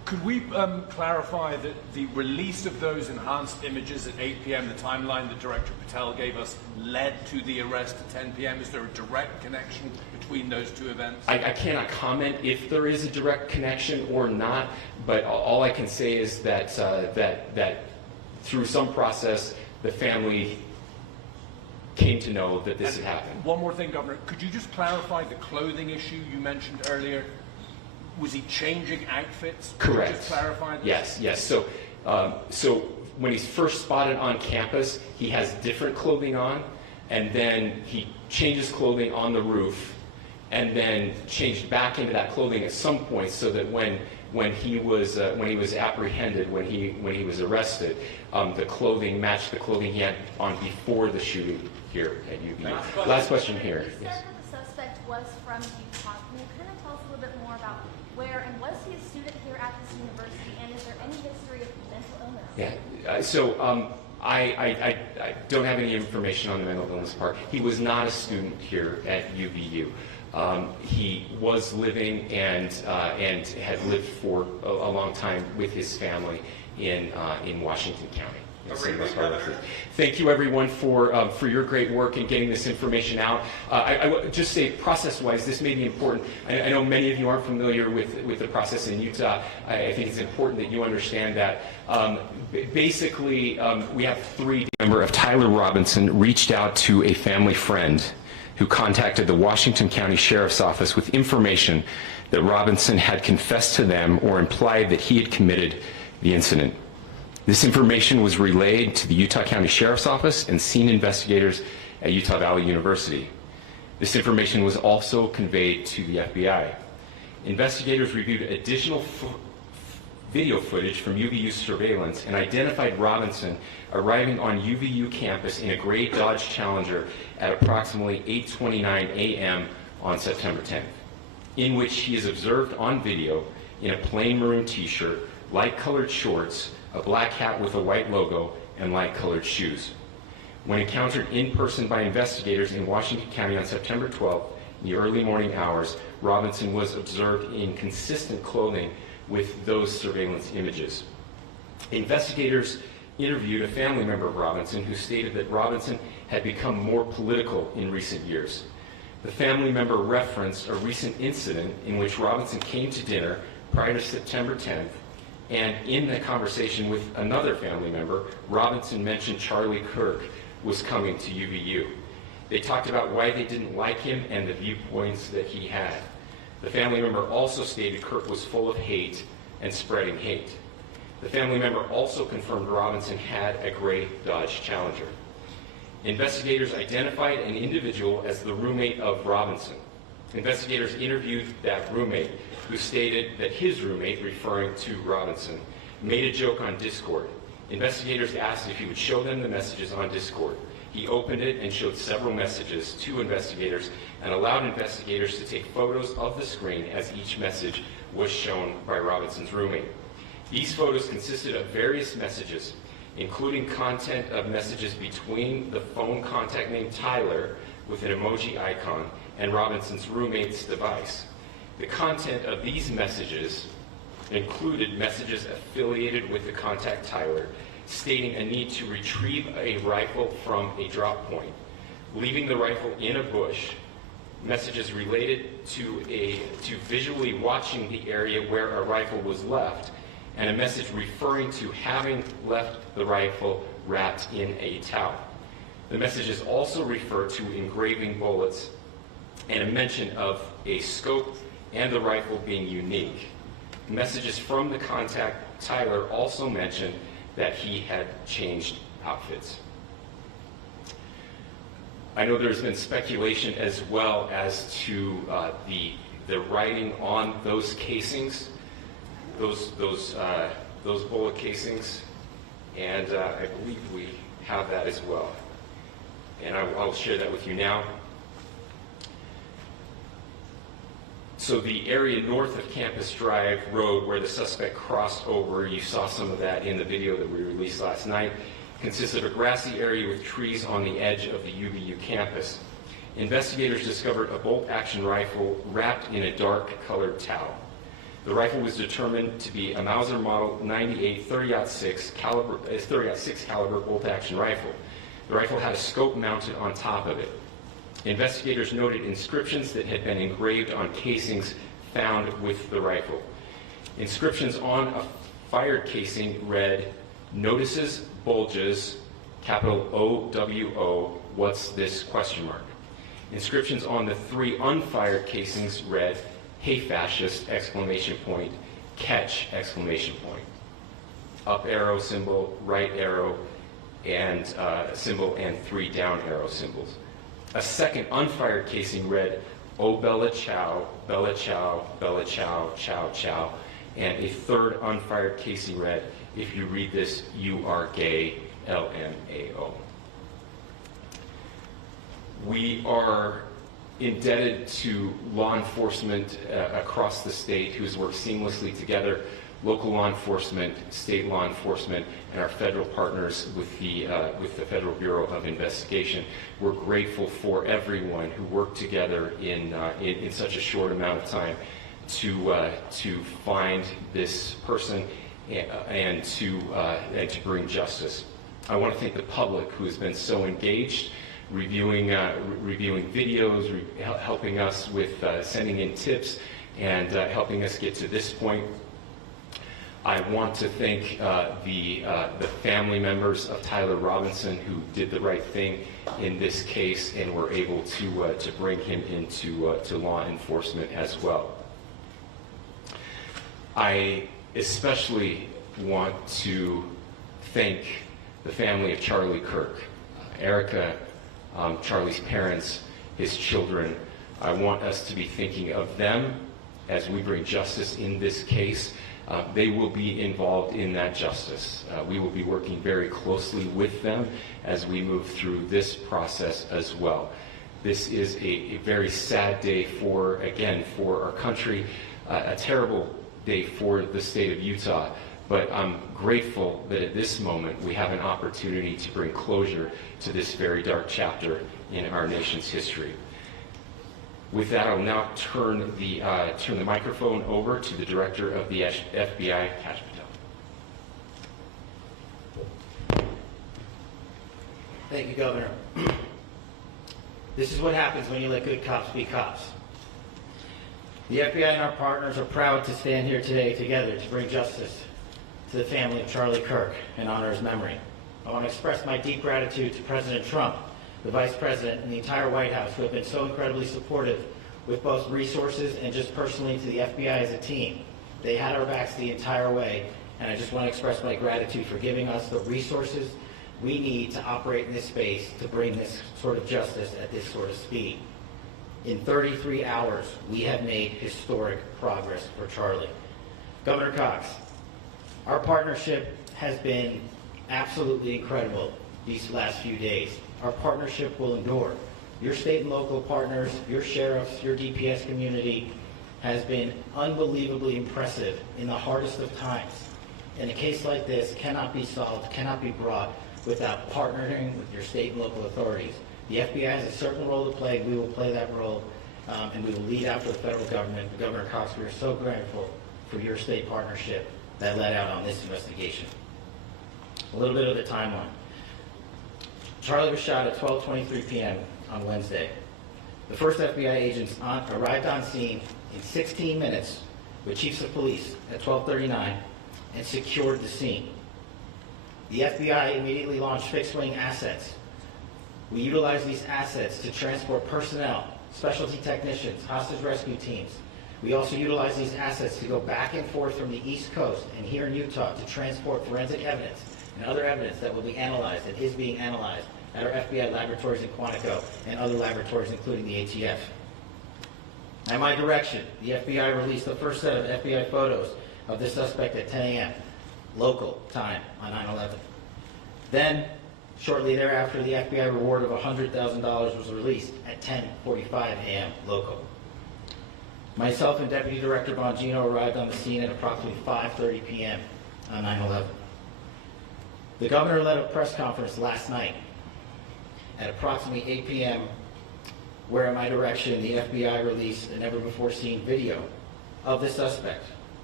Could we clarify that the release of those enhanced images at 8 p.m., the timeline that Director Patel gave us, led to the arrest at 10 p.m.? Is there a direct connection between those two events? I cannot comment if there is a direct connection or not, but all I can say is that, that through some process, the family came to know that this had happened. One more thing, Governor. Could you just clarify the clothing issue you mentioned earlier? Was he changing outfits? Correct. Could you just clarify this? Yes, yes. So, so when he's first spotted on campus, he has different clothing on, and then he changes clothing on the roof, and then changed back into that clothing at some point, so that when he was apprehended, when he was arrested, the clothing matched the clothing he had on before the shooting here at UVU. Last question here. You Yes. said that the suspect was from Utah. Can you kind of tell us a little bit more about where, and was he a student here at this university, and is there any history of mental illness? Yeah. So I don't have any information on the mental illness part. He was not a student here at UVU. He was living and had lived for a long time with his family in Washington County. Thank you, everyone, for your great work in getting this information out. I would just say, process-wise, this may be important. I know many of you aren't familiar with the process in Utah. I think it's important that you understand that. Basically, we have three. Member of Tyler Robinson reached out to a family friend who contacted the Washington County Sheriff's Office with information that Robinson had confessed to them or implied that he had committed the incident. This information was relayed to the Utah County Sheriff's Office and scene investigators at Utah Valley University. This information was also conveyed to the FBI. Investigators reviewed additional video footage from UVU surveillance and identified Robinson arriving on UVU campus in a gray Dodge Challenger at approximately 8:29 a.m. on September 10th, in which he is observed on video in a plain maroon t-shirt, light-colored shorts, a black hat with a white logo, and light-colored shoes. When encountered in person by investigators in Washington County on September 12th, in the early morning hours, Robinson was observed in consistent clothing with those surveillance images. Investigators interviewed a family member of Robinson who stated that Robinson had become more political in recent years. The family member referenced a recent incident in which Robinson came to dinner prior to September 10th, and in the conversation with another family member, Robinson mentioned Charlie Kirk was coming to UVU. They talked about why they didn't like him and the viewpoints that he had. The family member also stated Kirk was full of hate and spreading hate. The family member also confirmed Robinson had a gray Dodge Challenger. Investigators identified an individual as the roommate of Robinson. Investigators interviewed that roommate, who stated that his roommate, referring to Robinson, made a joke on Discord. Investigators asked if he would show them the messages on Discord. He opened it and showed several messages to investigators and allowed investigators to take photos of the screen as each message was shown by Robinson's roommate. These photos consisted of various messages, including content of messages between the phone contact named Tyler with an emoji icon and Robinson's roommate's device. The content of these messages included messages affiliated with the contact Tyler, stating a need to retrieve a rifle from a drop point, leaving the rifle in a bush, messages related to visually watching the area where a rifle was left, and a message referring to having left the rifle wrapped in a towel. The messages also refer to engraving bullets and a mention of a scope and the rifle being unique. Messages from the contact Tyler also mentioned that he had changed outfits. I know there's been speculation as well as to the writing on those casings, those bullet casings, and I believe we have that as well. And I'll share that with you now. So the area north of Campus Drive Road where the suspect crossed over, you saw some of that in the video that we released last night, consists of a grassy area with trees on the edge of the UVU campus. Investigators discovered a bolt-action rifle wrapped in a dark-colored towel. The rifle was determined to be a Mauser Model 98 30-06 caliber bolt-action rifle. The rifle had a scope mounted on top of it. Investigators noted inscriptions that had been engraved on casings found with the rifle. Inscriptions on a fired casing read, "Notices, bulges, capital O-W-O, what's this, question mark." Inscriptions on the 3 unfired casings read, "Hey fascist, exclamation point, catch, exclamation point." Up arrow symbol, right arrow, and symbol, and 3 down arrow symbols. A second unfired casing read, "Oh Bella Ciao, Bella Ciao, Bella Ciao, Ciao Ciao." And a third unfired casing read, "If you read this, you are gay, LMAO." We are indebted to law enforcement across the state who's worked seamlessly together, local law enforcement, state law enforcement, and our federal partners with the Federal Bureau of Investigation. We're grateful for everyone who worked together in such a short amount of time to find this person and to bring justice. I want to thank the public who has been so engaged, reviewing videos, helping us with sending in tips, and helping us get to this point. I want to thank the family members of Tyler Robinson who did the right thing in this case and were able to bring him into to law enforcement as well. I especially want to thank the family of Charlie Kirk, Erica, Charlie's parents, his children. I want us to be thinking of them as we bring justice in this case. They will be involved in that justice. We will be working very closely with them as we move through this process as well. This is a very sad day for our country, a terrible day for the state of Utah, but I'm grateful that at this moment we have an opportunity to bring closure to this very dark chapter in our nation's history. With that, I'll now turn the microphone over to the Director of the FBI, Kash Patel. Thank you, Governor. This is what happens when you let good cops be cops. The FBI and our partners are proud to stand here today together to bring justice to the family of Charlie Kirk and honor his memory. I want to express my deep gratitude to President Trump, the Vice President, and the entire White House who have been so incredibly supportive with both resources and just personally to the FBI as a team. They had our backs the entire way, and I just want to express my gratitude for giving us the resources we need to operate in this space to bring this sort of justice at this sort of speed. In 33 hours, we have made historic progress for Charlie. Governor Cox, our partnership has been absolutely incredible these last few days. Our partnership will endure. Your state and local partners, your sheriffs, your DPS community has been unbelievably impressive in the hardest of times. And a case like this cannot be solved, cannot be brought without partnering with your state and local authorities. The FBI has a certain role to play. We will play that role, and we will lead out for the federal government. Governor Cox, we are so grateful for your state partnership that led out on this investigation. A little bit of the timeline. Charlie was shot at 12:23 p.m. on Wednesday. The first FBI agents arrived on scene in 16 minutes with chiefs of police at 12:39 and secured the scene. The FBI immediately launched fixed-wing assets. We utilized these assets to transport personnel, specialty technicians, hostage rescue teams. We also utilized these assets to go back and forth from the East Coast and here in Utah to transport forensic evidence and other evidence that will be analyzed and is being analyzed at our FBI laboratories in Quantico and other laboratories, including the ATF. At my direction, the FBI released the first set of FBI photos of the suspect at 10 a.m. local time on 9/11. Then, shortly thereafter, the FBI reward of $100,000 was released at 10:45 a.m. local. Myself and Deputy Director Bongino arrived on the scene at approximately 5:30 p.m. on 9/11. The governor led a press conference last night at approximately 8 p.m. where, at my direction, the FBI released a never-before-seen video of the suspect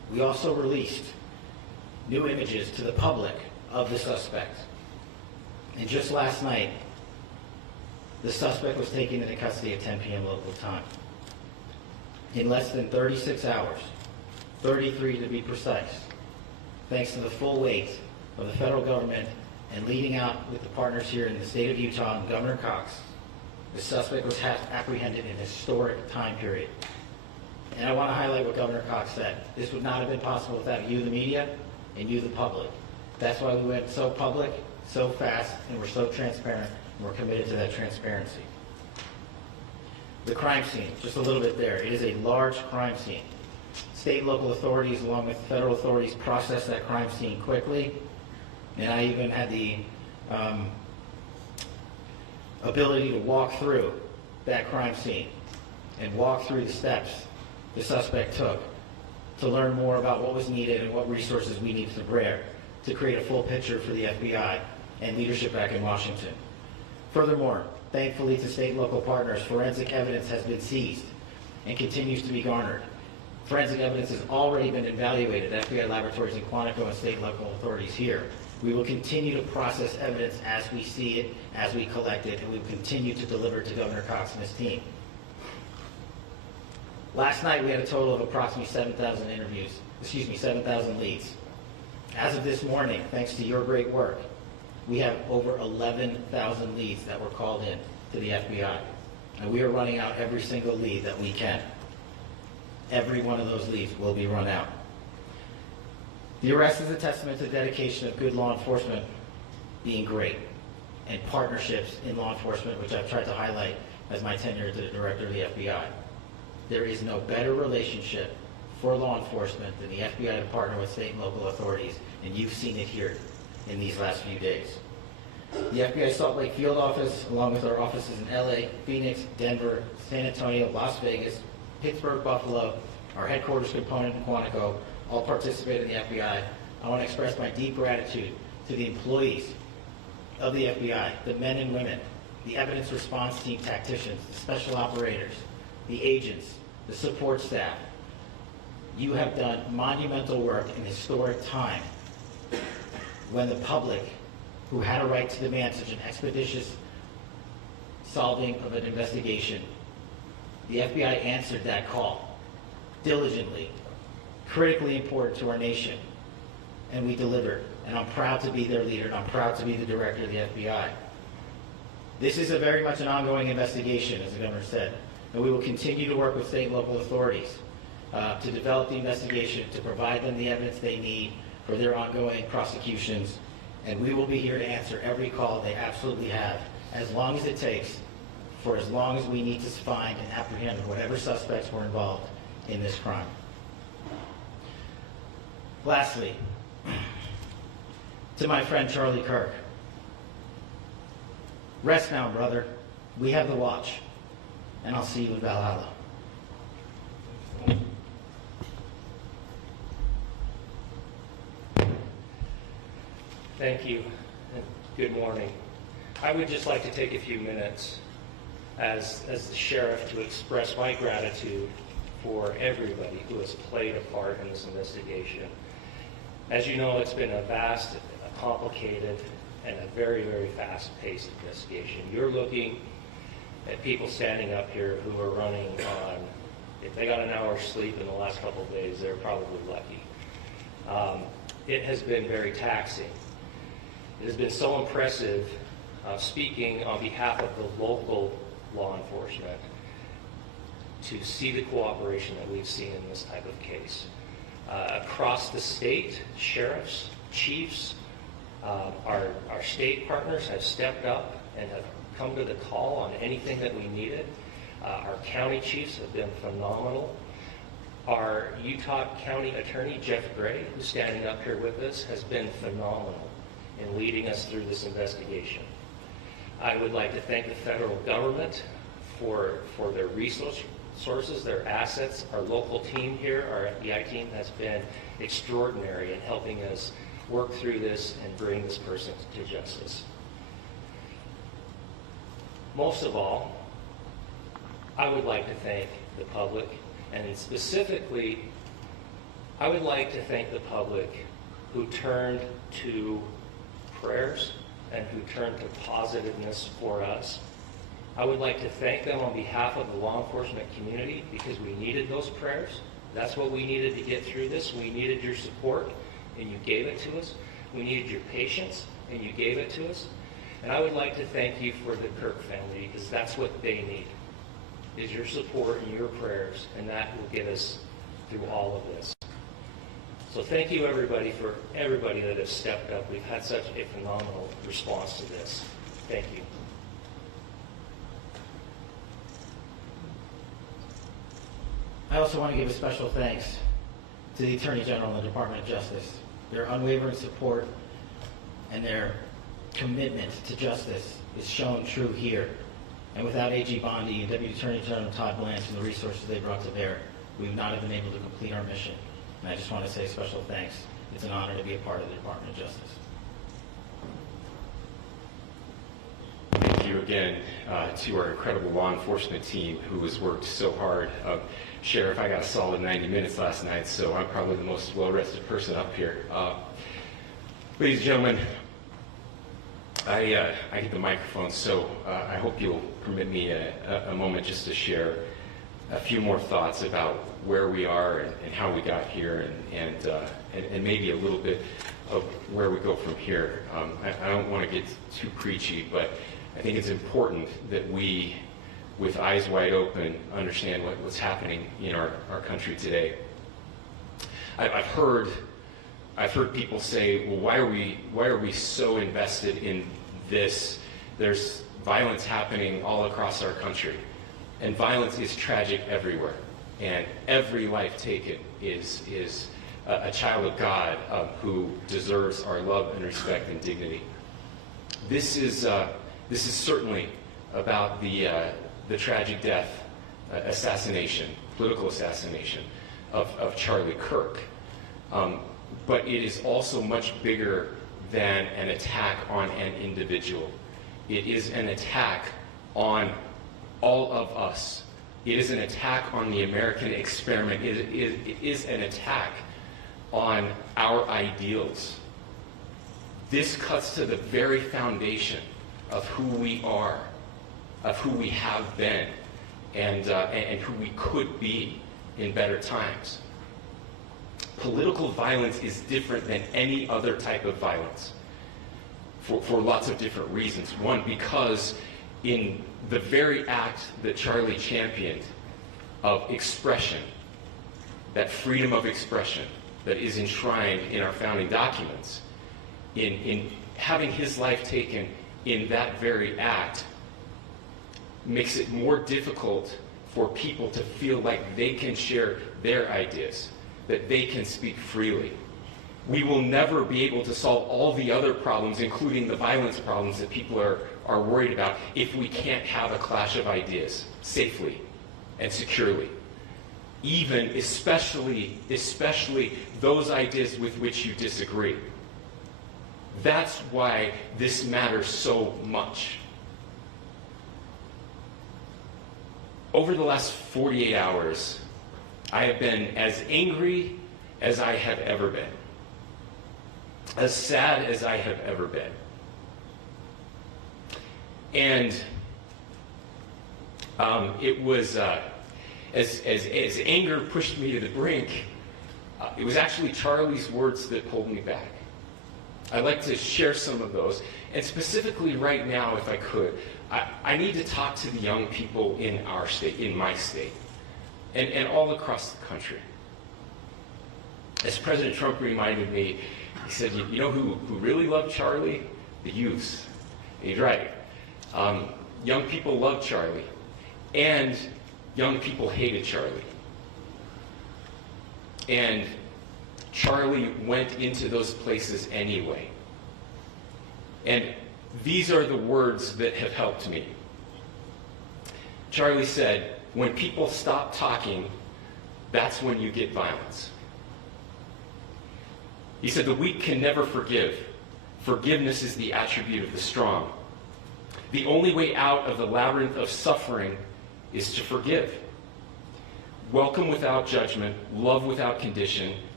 We also released new images to the public of the suspect. And just last night, the suspect was taken into custody at 10 p.m. local time. In less than 36 hours, 33 to be precise, thanks to the full weight of the federal government and leading out with the partners here in the state of Utah and Governor Cox, the suspect was apprehended in a historic time period. And I want to highlight what Governor Cox said. This would not have been possible without you, the media, and you, the public. That's why we went so public, so fast, and we're so transparent, and we're committed to that transparency. The crime scene, just a little bit there. It is a large crime scene. State and local authorities, along with federal authorities, processed that crime scene quickly. And I even had the ability to walk through that crime scene and walk through the steps the suspect took to learn more about what was needed and what resources we needed to bear to create a full picture for the FBI and leadership back in Washington. Furthermore, thankfully to state and local partners, forensic evidence has been seized and continues to be garnered. Forensic evidence has already been evaluated at FBI laboratories in Quantico and state and local authorities here. We will continue to process evidence as we see it, as we collect it, and we will continue to deliver to Governor Cox and his team. Last night we had a total of approximately 7,000 leads. As of this morning, thanks to your great work, we have over 11,000 leads that were called in to the FBI. And we are running out every single lead that we can. Every one of those leads will be run out. The arrest is a testament to the dedication of good law enforcement being great, and partnerships in law enforcement, which I've tried to highlight as my tenure as the director of the FBI. There is no better relationship for law enforcement than the FBI to partner with state and local authorities, and you've seen it here in these last few days. The FBI Salt Lake field office, along with our offices in LA, Phoenix, Denver, San Antonio, Las Vegas, Pittsburgh, Buffalo, our headquarters component in Quantico, all participate in the FBI. I want to express my deep gratitude to the employees of the FBI, the men and women, the evidence response team tacticians, the special operators, the agents, the support staff. You have done monumental work in historic time when the public, who had a right to demand such an expeditious solving of an investigation, the FBI answered that call diligently, critically important to our nation, and we delivered. And I'm proud to be their leader, and I'm proud to be the director of the FBI. This is very much an ongoing investigation, as the governor said, and we will continue to work with state and local authorities to develop the investigation, to provide them the evidence they need for their ongoing prosecutions, and we will be here to answer every call they absolutely have, as long as it takes, for as long as we need to find and apprehend whatever suspects were involved in this crime. Lastly, to my friend Charlie Kirk, rest now, brother. We have the watch, and I'll see you in Valhalla. Thank you, and good morning. I would just like to take a few minutes as the sheriff to express my gratitude for everybody who has played a part in this investigation. As you know, it's been a vast, a complicated, and a very, very fast-paced investigation. You're looking at people standing up here who are running on, if they got an hour's sleep in the last couple of days, they're probably lucky. It has been very taxing. It has been so impressive speaking on behalf of the local law enforcement to see the cooperation that we've seen in this type of case. Across the state, sheriffs, chiefs, our state partners have stepped up and have come to the call on anything that we needed. Our county chiefs have been phenomenal. Our Utah County Attorney, Jeff Gray, who's standing up here with us, has been phenomenal in leading us through this investigation. I would like to thank the federal government for their resources, their assets. Our local team here, our FBI team, has been extraordinary in helping us work through this and bring this person to justice. Most of all, I would like to thank the public, and specifically, I would like to thank the public who turned to prayers and who turned to positiveness for us. I would like to thank them on behalf of the law enforcement community because we needed those prayers. That's what we needed to get through this. We needed your support, and you gave it to us. We needed your patience, and you gave it to us. And I would like to thank you for the Kirk family because that's what they need, is your support and your prayers, and that will get us through all of this. So thank you everybody for everybody that has stepped up. We've had such a phenomenal response to this. Thank you. I also want to give a special thanks to the Attorney General and the Department of Justice. Their unwavering support and their commitment to justice is shown true here. And without AG Bondi and Deputy Attorney General Todd Blanche and the resources they brought to bear, we would not have been able to complete our mission. And I just want to say special thanks. It's an honor to be a part of the Department of Justice. Thank you again to our incredible law enforcement team who has worked so hard. Sheriff, I got a solid 90 minutes last night, so I'm probably the most well-rested person up here. Ladies and gentlemen, I get the microphone, so I hope you'll permit me a moment just to share a few more thoughts about where we are and how we got here, and maybe a little bit of where we go from here. I don't want to get too preachy, but I think it's important that we, with eyes wide open, understand what's happening in our country today. I've heard people say, well, why are we so invested in this? There's violence happening all across our country, and violence is tragic everywhere, and every life taken is a child of God who deserves our love and respect and dignity. This is certainly about the tragic death, political assassination of Charlie Kirk. But it is also much bigger than an attack on an individual. It is an attack on all of us. It is an attack on the American experiment. It is an attack on our ideals. This cuts to the very foundation of who we are, of who we have been, and who we could be in better times. Political violence is different than any other type of violence for lots of different reasons. One, because in the very act that Charlie championed of expression, that freedom of expression that is enshrined in our founding documents, in having his life taken in that very act, makes it more difficult for people to feel like they can share their ideas, that they can speak freely. We will never be able to solve all the other problems, including the violence problems that people are worried about, if we can't have a clash of ideas safely and securely. Especially those ideas with which you disagree. That's why this matters so much. Over the last 48 hours, I have been as angry as I have ever been, as sad as I have ever been. And it was, as anger pushed me to the brink, it was actually Charlie's words that pulled me back. I'd like to share some of those. And specifically right now, if I could, I need to talk to the young people in our state, in my state, and all across the country. As President Trump reminded me, he said, you know who really loved Charlie? The youth. And he's right. Young people loved Charlie, and young people hated Charlie. And Charlie went into those places anyway. And these are the words that have helped me. Charlie said, when people stop talking, that's when you get violence. He said, the weak can never forgive. Forgiveness is the attribute of the strong. The only way out of the labyrinth of suffering is to forgive. Welcome without judgment, love without condition,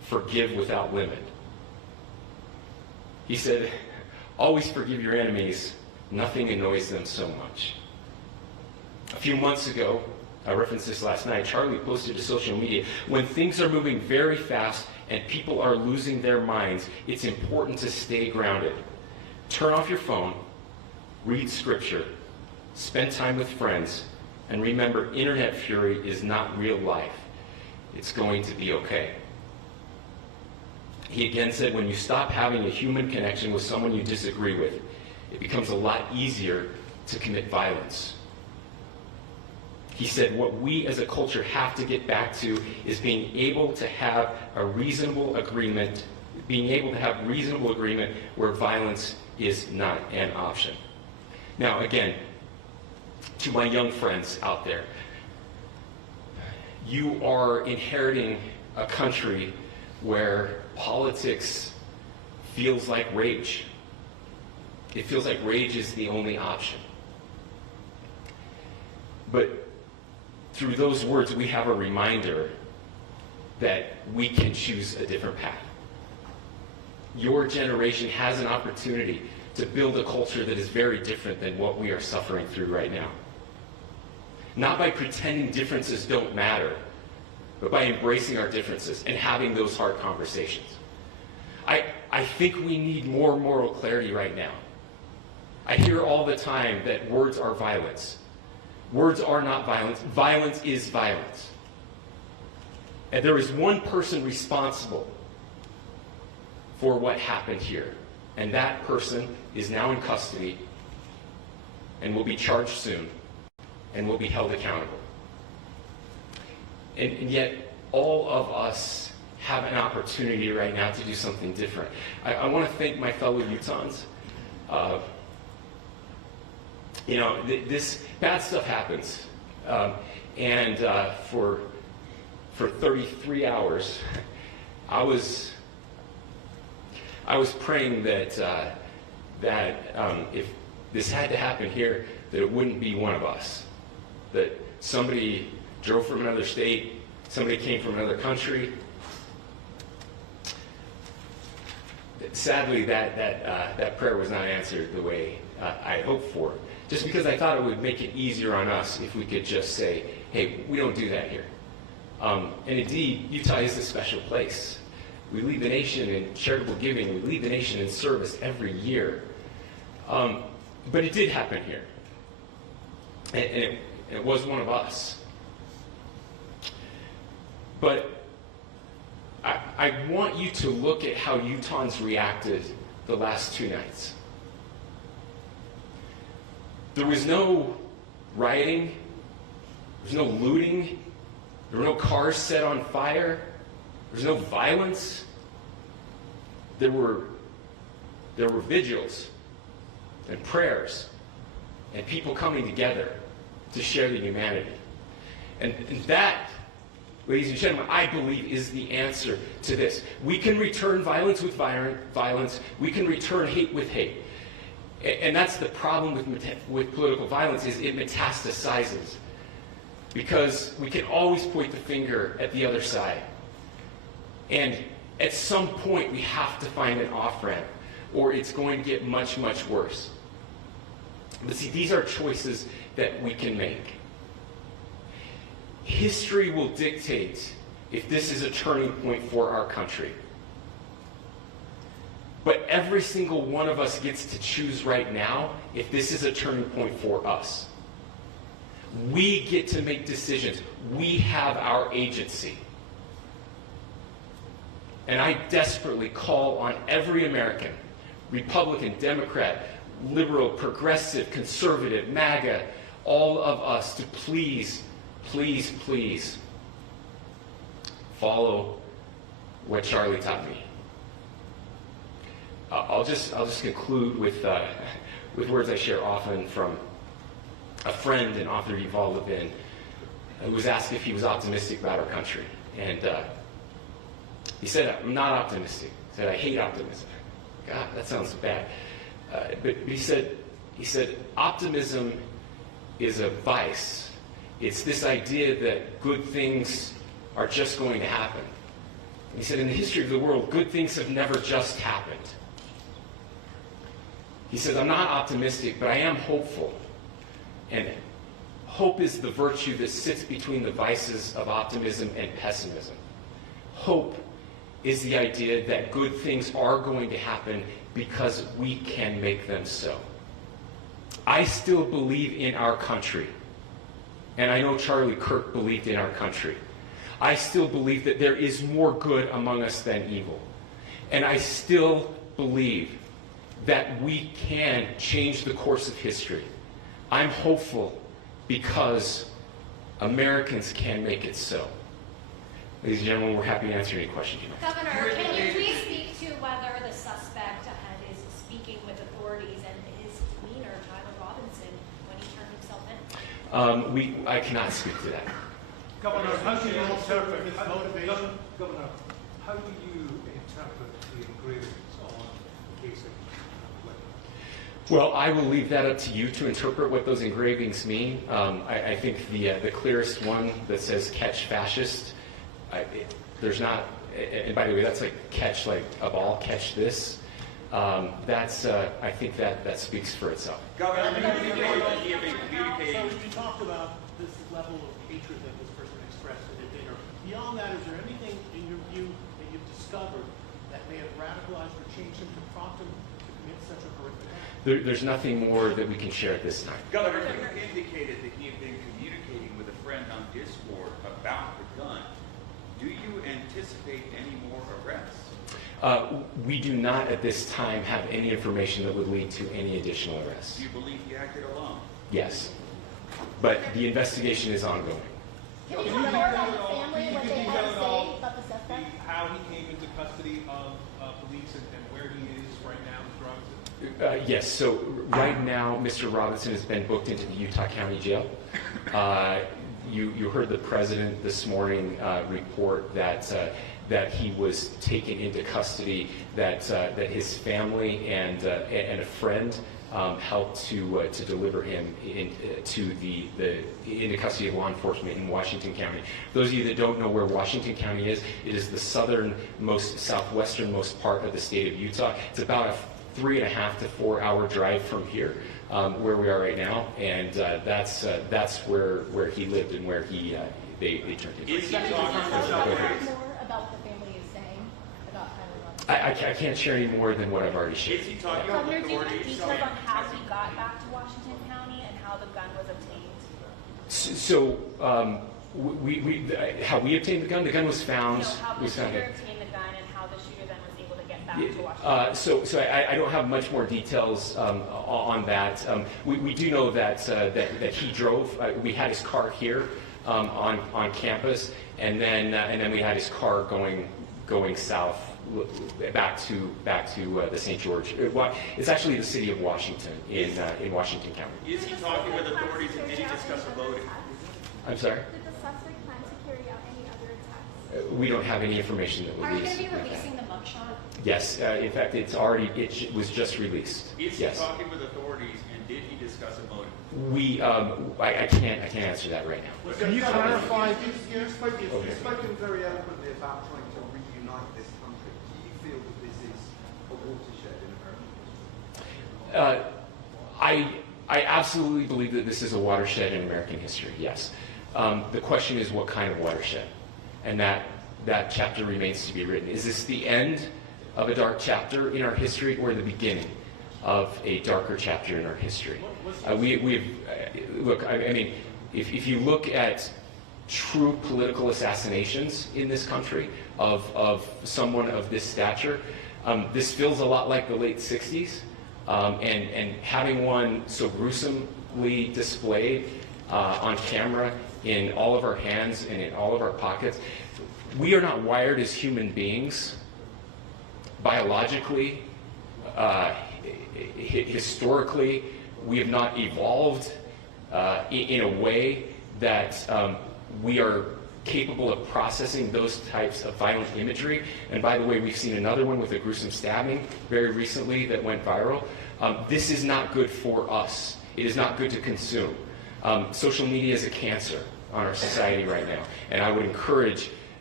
forgive without limit. He said, always forgive your enemies. Nothing annoys them so much. A few months ago, I referenced this last night, Charlie posted to social media, when things are moving very fast and people are losing their minds, it's important to stay grounded. Turn off your phone, read scripture, spend time with friends, and remember, internet fury is not real life. It's going to be okay. He again said, when you stop having a human connection with someone you disagree with, it becomes a lot easier to commit violence. He said, what we as a culture have to get back to is being able to have a reasonable agreement, where violence is not an option. Now, again, to my young friends out there, you are inheriting a country where politics feels like rage. It feels like rage is the only option. But through those words, we have a reminder that we can choose a different path. Your generation has an opportunity to build a culture that is very different than what we are suffering through right now. Not by pretending differences don't matter, but by embracing our differences and having those hard conversations. I think we need more moral clarity right now. I hear all the time that words are violence. Words are not violence. Violence is violence. And there is one person responsible for what happened here. And that person is now in custody and will be charged soon and will be held accountable. And yet, all of us have an opportunity right now to do something different. I want to thank my fellow Utahns. This bad stuff happens. For 33 hours, I was praying that if this had to happen here, that it wouldn't be one of us. That somebody drove from another state, somebody came from another country. Sadly, that prayer was not answered the way I hoped for. Just because I thought it would make it easier on us if we could just say, hey, we don't do that here. And indeed, Utah is a special place. We lead the nation in charitable giving. We lead the nation in service every year. But it did happen here. And it was one of us. But I want you to look at how Utahns reacted the last 2 nights. There was no rioting. There was no looting. There were no cars set on fire. There was no violence. There were vigils and prayers and people coming together to share the humanity. And that, ladies and gentlemen, I believe is the answer to this. We can return violence with violence. We can return hate with hate. And that's the problem with political violence, is it metastasizes. Because we can always point the finger at the other side. And at some point, we have to find an off-ramp, or it's going to get much, much worse. But see, these are choices that we can make. History will dictate if this is a turning point for our country. But every single one of us gets to choose right now if this is a turning point for us. We get to make decisions. We have our agency. And I desperately call on every American, Republican, Democrat, liberal, progressive, conservative, MAGA, all of us to please, please, please follow what Charlie taught me. I'll just conclude with words I share often from a friend and author, Yuval Levin, who was asked if he was optimistic about our country. And he said, I'm not optimistic. He said, I hate optimism. God, that sounds bad. But he said, optimism is a vice. It's this idea that good things are just going to happen. He said, in the history of the world, good things have never just happened. He said, I'm not optimistic, but I am hopeful. And hope is the virtue that sits between the vices of optimism and pessimism. Hope is the idea that good things are going to happen because we can make them so. I still believe in our country. And I know Charlie Kirk believed in our country. I still believe that there is more good among us than evil. And I still believe that we can change the course of history. I'm hopeful because Americans can make it so. Ladies and gentlemen, we're happy to answer any questions you have. Governor, can you please speak to whether the suspect ahead is speaking with authorities and his demeanor, Tyler Robinson, when he turned himself in? I cannot speak to that. Governor, how do you interpret his motivation? Governor, how do you interpret the engravings on the case of weapons? Well, I will leave that up to you to interpret what those engravings mean. I think the clearest one that says "catch fascist," there's not, and by the way, that's like catch like a ball, catch this. I think that speaks for itself. Governor, So you talked about this level of hatred that this person expressed at a dinner. Beyond that, is there anything in your view that you've discovered that may have radicalized or changed him to prompt him to commit such a horrific act? There's nothing more that we can share at this time. Governor, you indicated that he had been communicating with a friend on Discord about the gun. Do you anticipate any more arrests? We do not at this time have any information that would lead to any additional arrests. Do you believe he acted alone? Yes. But the investigation is ongoing. Can you tell more about the family, what they had to say about the suspect? How he came into custody of police and where he is right now with drugs? Yes, so right now, Mr. Robinson has been booked into the Utah County Jail. You heard the president this morning report that he was taken into custody, that his family and a friend helped to deliver him into custody of law enforcement in Washington County. Those of you that don't know where Washington County is, it is the southernmost, southwesternmost part of the state of Utah. It's about a 3.5 to 4 hour drive from here, where we are right now, and that's where he lived and where they turned him. Is he talking More about what the family is saying about Tyler Robinson? I can't share any more than what I've already shared. Is he talking with Governor, do you have authorities? details on how he got back to Washington County and how the gun was obtained? So, how we obtained the gun? The gun was found. No, how the was found shooter at- obtained the gun and how the shooter then was able to get back to Washington. So I don't have much more details on that. We do know that he drove. We had his car here on campus, and then we had his car going south back to the St. George. It's actually the city of Washington in Washington County. Is he talking with authorities and did he discuss a loading? I'm sorry. Did the suspect plan to carry out any other attacks? We don't have any information that will Are you release. going to be releasing the mugshot? Yes, in fact, it was just released. Is he Yes. talking with authorities and did he discuss a motive? I can't answer that right now. Can you clarify? You've spoken very eloquently about trying to reunite this country. Do you feel that this is a watershed in American history? I absolutely believe that this is a watershed in American history, yes. The question is what kind of watershed? And that chapter remains to be written. Is this the end of a dark chapter in our history or the beginning of a darker chapter in our history? Look, I mean, if you look at true political assassinations in this country of someone of this stature, this feels a lot like the late 60s. And having one so gruesomely displayed on camera in all of our hands and in all of our pockets, we are not wired as human beings biologically, historically. We have not evolved in a way that we are capable of processing those types of violent imagery. And by the way, we've seen another one with a gruesome stabbing very recently that went viral. This is not good for us. It is not good to consume. Social media is a cancer on our society right now. And I would encourage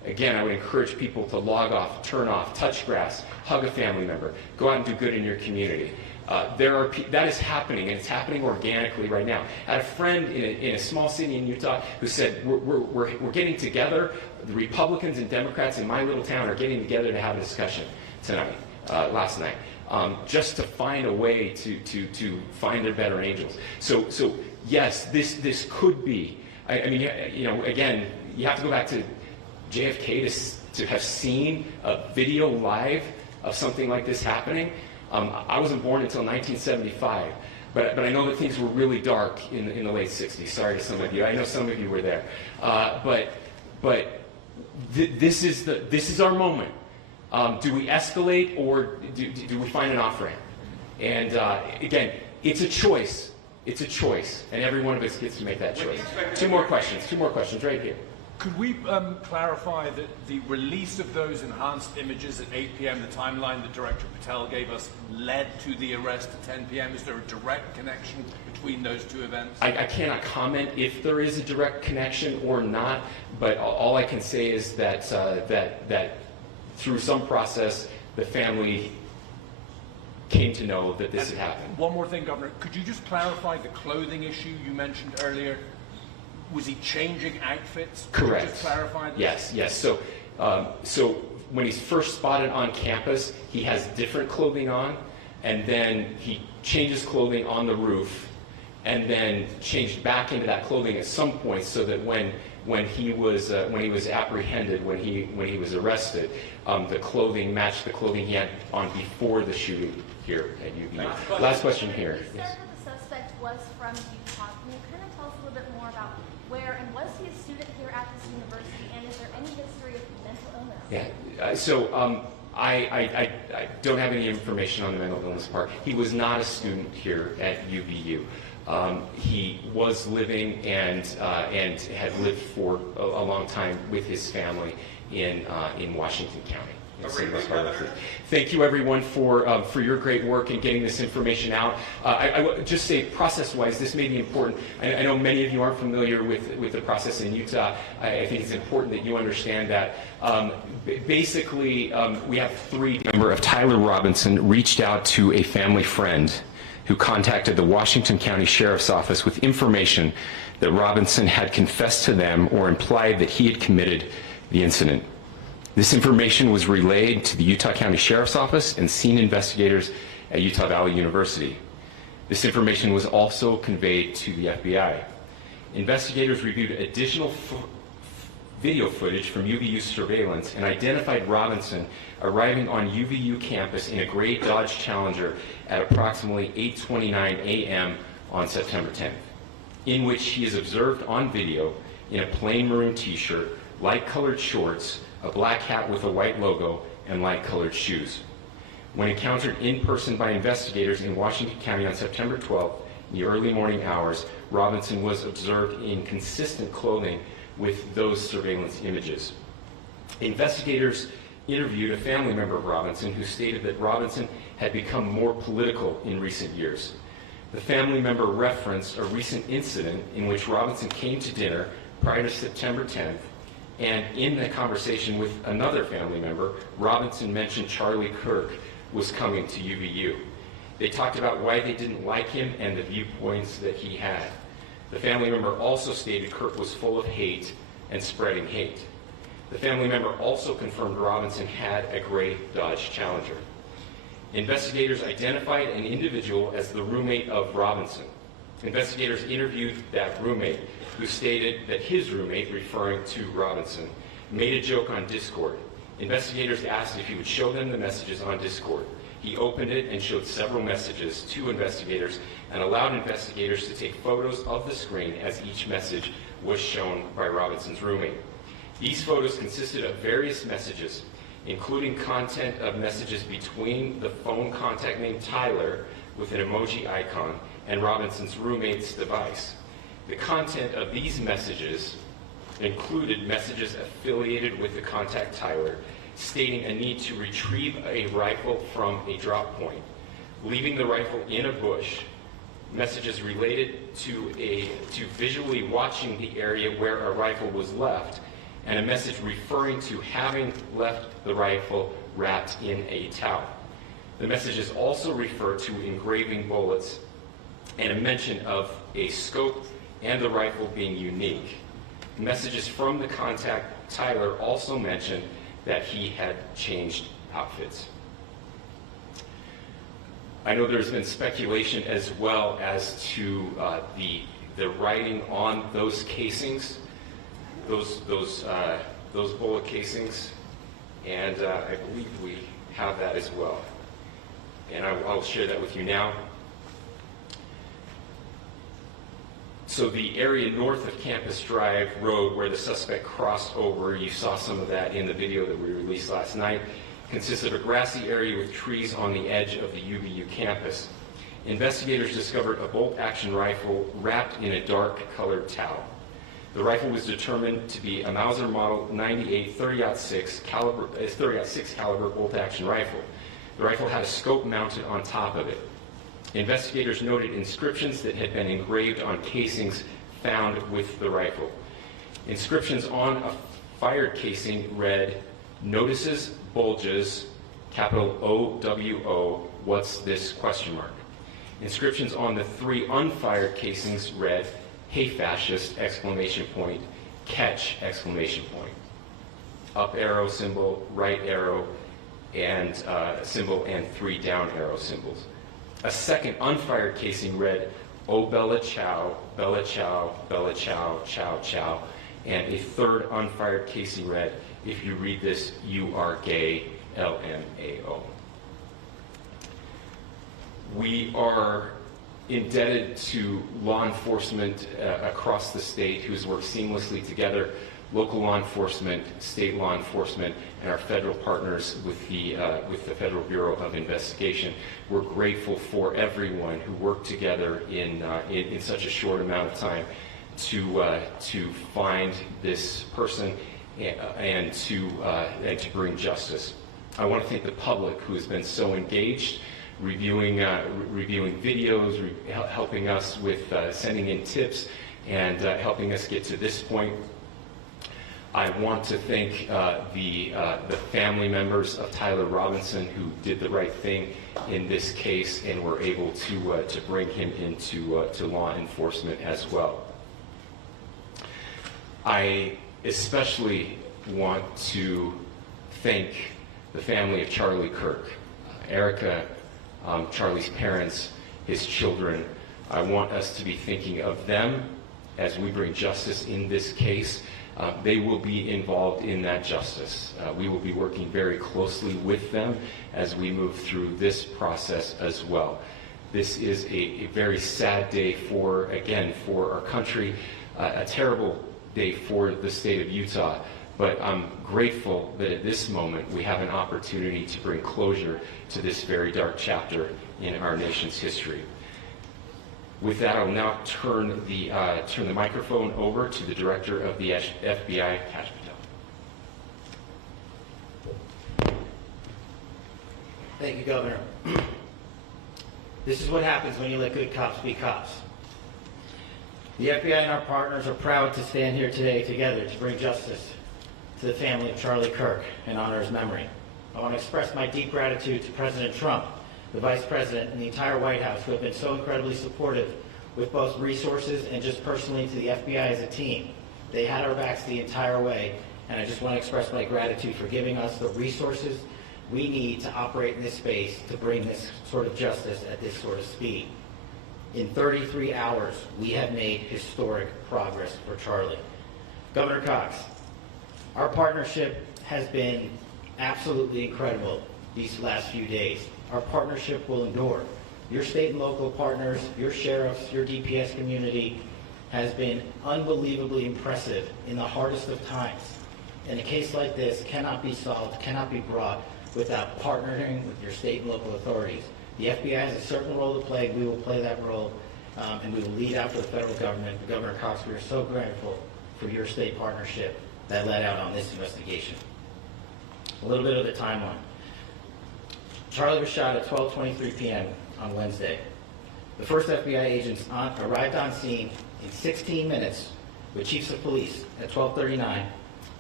again, I would encourage people to log off, turn off, touch grass, hug a family member, go out and do good in your community. That is happening, and it's happening organically right now. I had a friend in a small city in Utah who said, we're getting together, the Republicans and Democrats in my little town are getting together to have a discussion tonight, last night, just to find a way to find their better angels. So yes, this could be, I mean, you know, again, you have to go back to JFK to have seen a video live of something like this happening. I wasn't born until 1975, but I know that things were really dark in the late 60s. Sorry to some of you. I know some of you were there. This is our moment. Do we escalate, or do we find an off-ramp? And again, it's a choice. It's a choice, and every one of us gets to make that choice. Two more questions right here. Could we clarify that the release of those enhanced images at 8 p.m., the timeline that Director Patel gave us, led to the arrest at 10 p.m.? Is there a direct connection between those two events? I cannot comment if there is a direct connection or not, but all I can say is that that through some process, the family came to know that this had happened. One more thing, Governor. Could you just clarify the clothing issue you mentioned earlier? Was he changing outfits? Could Correct. you just clarify this? Yes. So when he's first spotted on campus, he has different clothing on, and then he changes clothing on the roof, and then changed back into that clothing at some point, so that when he was apprehended, when he was arrested, the clothing matched the clothing he had on before the shooting here at UVU. Last question here. You said that the suspect was from Utah. Can you kind of tell us a little bit more about where, and was he a student here at this university, and is there any history of mental illness? Yeah. So I don't have any information on the mental illness part. He was not a student here at UVU. He was living and had lived for a long time with his family in Washington County. Thank you, everyone, for your great work in getting this information out. I would just say, process-wise, this may be important. I know many of you aren't familiar with the process in Utah. I think it's important that you understand that. Basically, we have three. Member of Tyler Robinson reached out to a family friend who contacted the Washington County Sheriff's Office with information that Robinson had confessed to them or implied that he had committed the incident. This information was relayed to the Utah County Sheriff's Office and scene investigators at Utah Valley University. This information was also conveyed to the FBI. Investigators reviewed additional video footage from UVU surveillance and identified Robinson arriving on UVU campus in a gray Dodge Challenger at approximately 8:29 a.m. on September 10th, in which he is observed on video in a plain maroon t-shirt, light-colored shorts, a black hat with a white logo, and light-colored shoes. When encountered in person by investigators in Washington County on September 12th, in the early morning hours, Robinson was observed in consistent clothing with those surveillance images. Investigators interviewed a family member of Robinson who stated that Robinson had become more political in recent years. The family member referenced a recent incident in which Robinson came to dinner prior to September 10th, and in the conversation with another family member, Robinson mentioned Charlie Kirk was coming to UVU. They talked about why they didn't like him and the viewpoints that he had. The family member also stated Kirk was full of hate and spreading hate. The family member also confirmed Robinson had a gray Dodge Challenger. Investigators identified an individual as the roommate of Robinson. Investigators interviewed that roommate, who stated that his roommate, referring to Robinson, made a joke on Discord. Investigators asked if he would show them the messages on Discord. He opened it and showed several messages to investigators and allowed investigators to take photos of the screen as each message was shown by Robinson's roommate. These photos consisted of various messages, including content of messages between the phone contact named Tyler with an emoji icon and Robinson's roommate's device. The content of these messages included messages affiliated with the contact Tyler, stating a need to retrieve a rifle from a drop point, leaving the rifle in a bush, messages related to visually watching the area where a rifle was left, and a message referring to having left the rifle wrapped in a towel. The messages also refer to engraving bullets and a mention of a scope and the rifle being unique. Messages from the contact, Tyler, also mentioned that he had changed outfits. I know there's been speculation as well as to the writing on those casings, those bullet casings, and I believe we have that as well. And I'll share that with you now. So the area north of Campus Drive Road where the suspect crossed over, you saw some of that in the video that we released last night, consists of a grassy area with trees on the edge of the UVU campus. Investigators discovered a bolt-action rifle wrapped in a dark-colored towel. The rifle was determined to be a Mauser Model 98 30-06 caliber bolt-action rifle. The rifle had a scope mounted on top of it. Investigators noted inscriptions that had been engraved on casings found with the rifle. Inscriptions on a fired casing read, "Notices, bulges, capital O-W-O, what's this, question mark." Inscriptions on the 3 unfired casings read, "Hey fascist, exclamation point, catch, exclamation point." Up arrow symbol, right arrow, and symbol, and 3 down arrow symbols. A second unfired casing read, "Oh Bella Chow, Bella Chow, Bella Chow, Chow Chow," and a third unfired casing read, "If you read this, you are gay, LMAO." We are indebted to law enforcement across the state who's worked seamlessly together, local law enforcement, state law enforcement, and our federal partners with the Federal Bureau of Investigation. We're grateful for everyone who worked together in such a short amount of time to find this person and to bring justice. I want to thank the public who has been so engaged, reviewing videos, helping us with sending in tips, and helping us get to this point. I want to thank the family members of Tyler Robinson who did the right thing in this case and were able to bring him into to law enforcement as well. I especially want to thank the family of Charlie Kirk, Erica, Charlie's parents, his children. I want us to be thinking of them as we bring justice in this case. They will be involved in that justice. We will be working very closely with them as we move through this process as well. This is a very sad day for our country, a terrible day for the state of Utah, but I'm grateful that at this moment we have an opportunity to bring closure to this very dark chapter in our nation's history. With that, I will now turn the microphone over to the Director of the FBI, Kash Patel. Thank you, Governor. This is what happens when you let good cops be cops. The FBI and our partners are proud to stand here today together to bring justice to the family of Charlie Kirk and honor his memory. I want to express my deep gratitude to President Trump, the Vice President, and the entire White House who have been so incredibly supportive with both resources and just personally to the FBI as a team. They had our backs the entire way, and I just want to express my gratitude for giving us the resources we need to operate in this space to bring this sort of justice at this sort of speed. In 33 hours, we have made historic progress for Charlie. Governor Cox, our partnership has been absolutely incredible these last few days. Our partnership will endure. Your state and local partners, your sheriffs, your DPS community has been unbelievably impressive in the hardest of times. And a case like this cannot be solved, cannot be brought without partnering with your state and local authorities. The FBI has a certain role to play. We will play that role, and we will lead out for the federal government. Governor Cox, we are so grateful for your state partnership that led out on this investigation. A little bit of the timeline. Charlie was shot at 12:23 p.m. on Wednesday. The first FBI agents arrived on scene in 16 minutes with chiefs of police at 12:39,